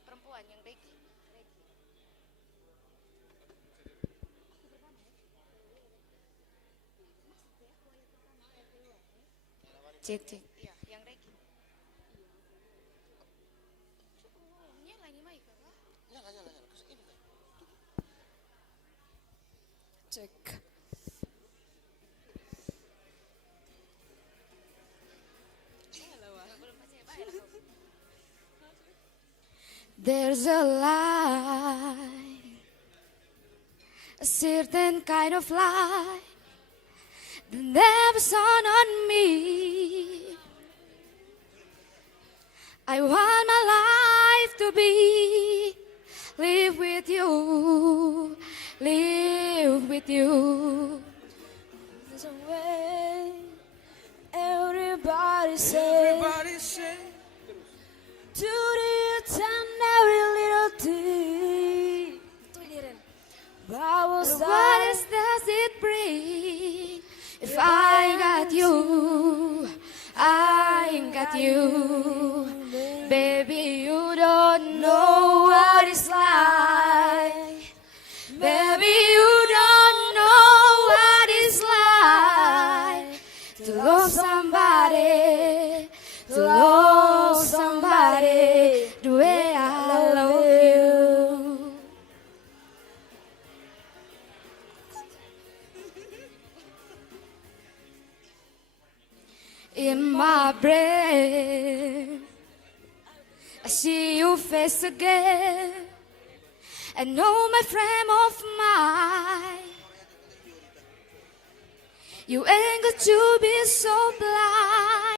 Perempuan yang Regi. Cek. Iya, yang Regi. Nyala ini mic apa? Nyala. Cek. There's a light, a certain kind of light that never shone on me. I want my life to be live with you, live with you. There's a way, everybody say. To the and every little thing. What does it bring? If I got you, I got you. Baby, you don't know what it's like. Baby, you don't know what it's like to love somebody, to love somebody the way I love you. again. I see your face again. And oh, my friend of mine, you ain't got to be so blind.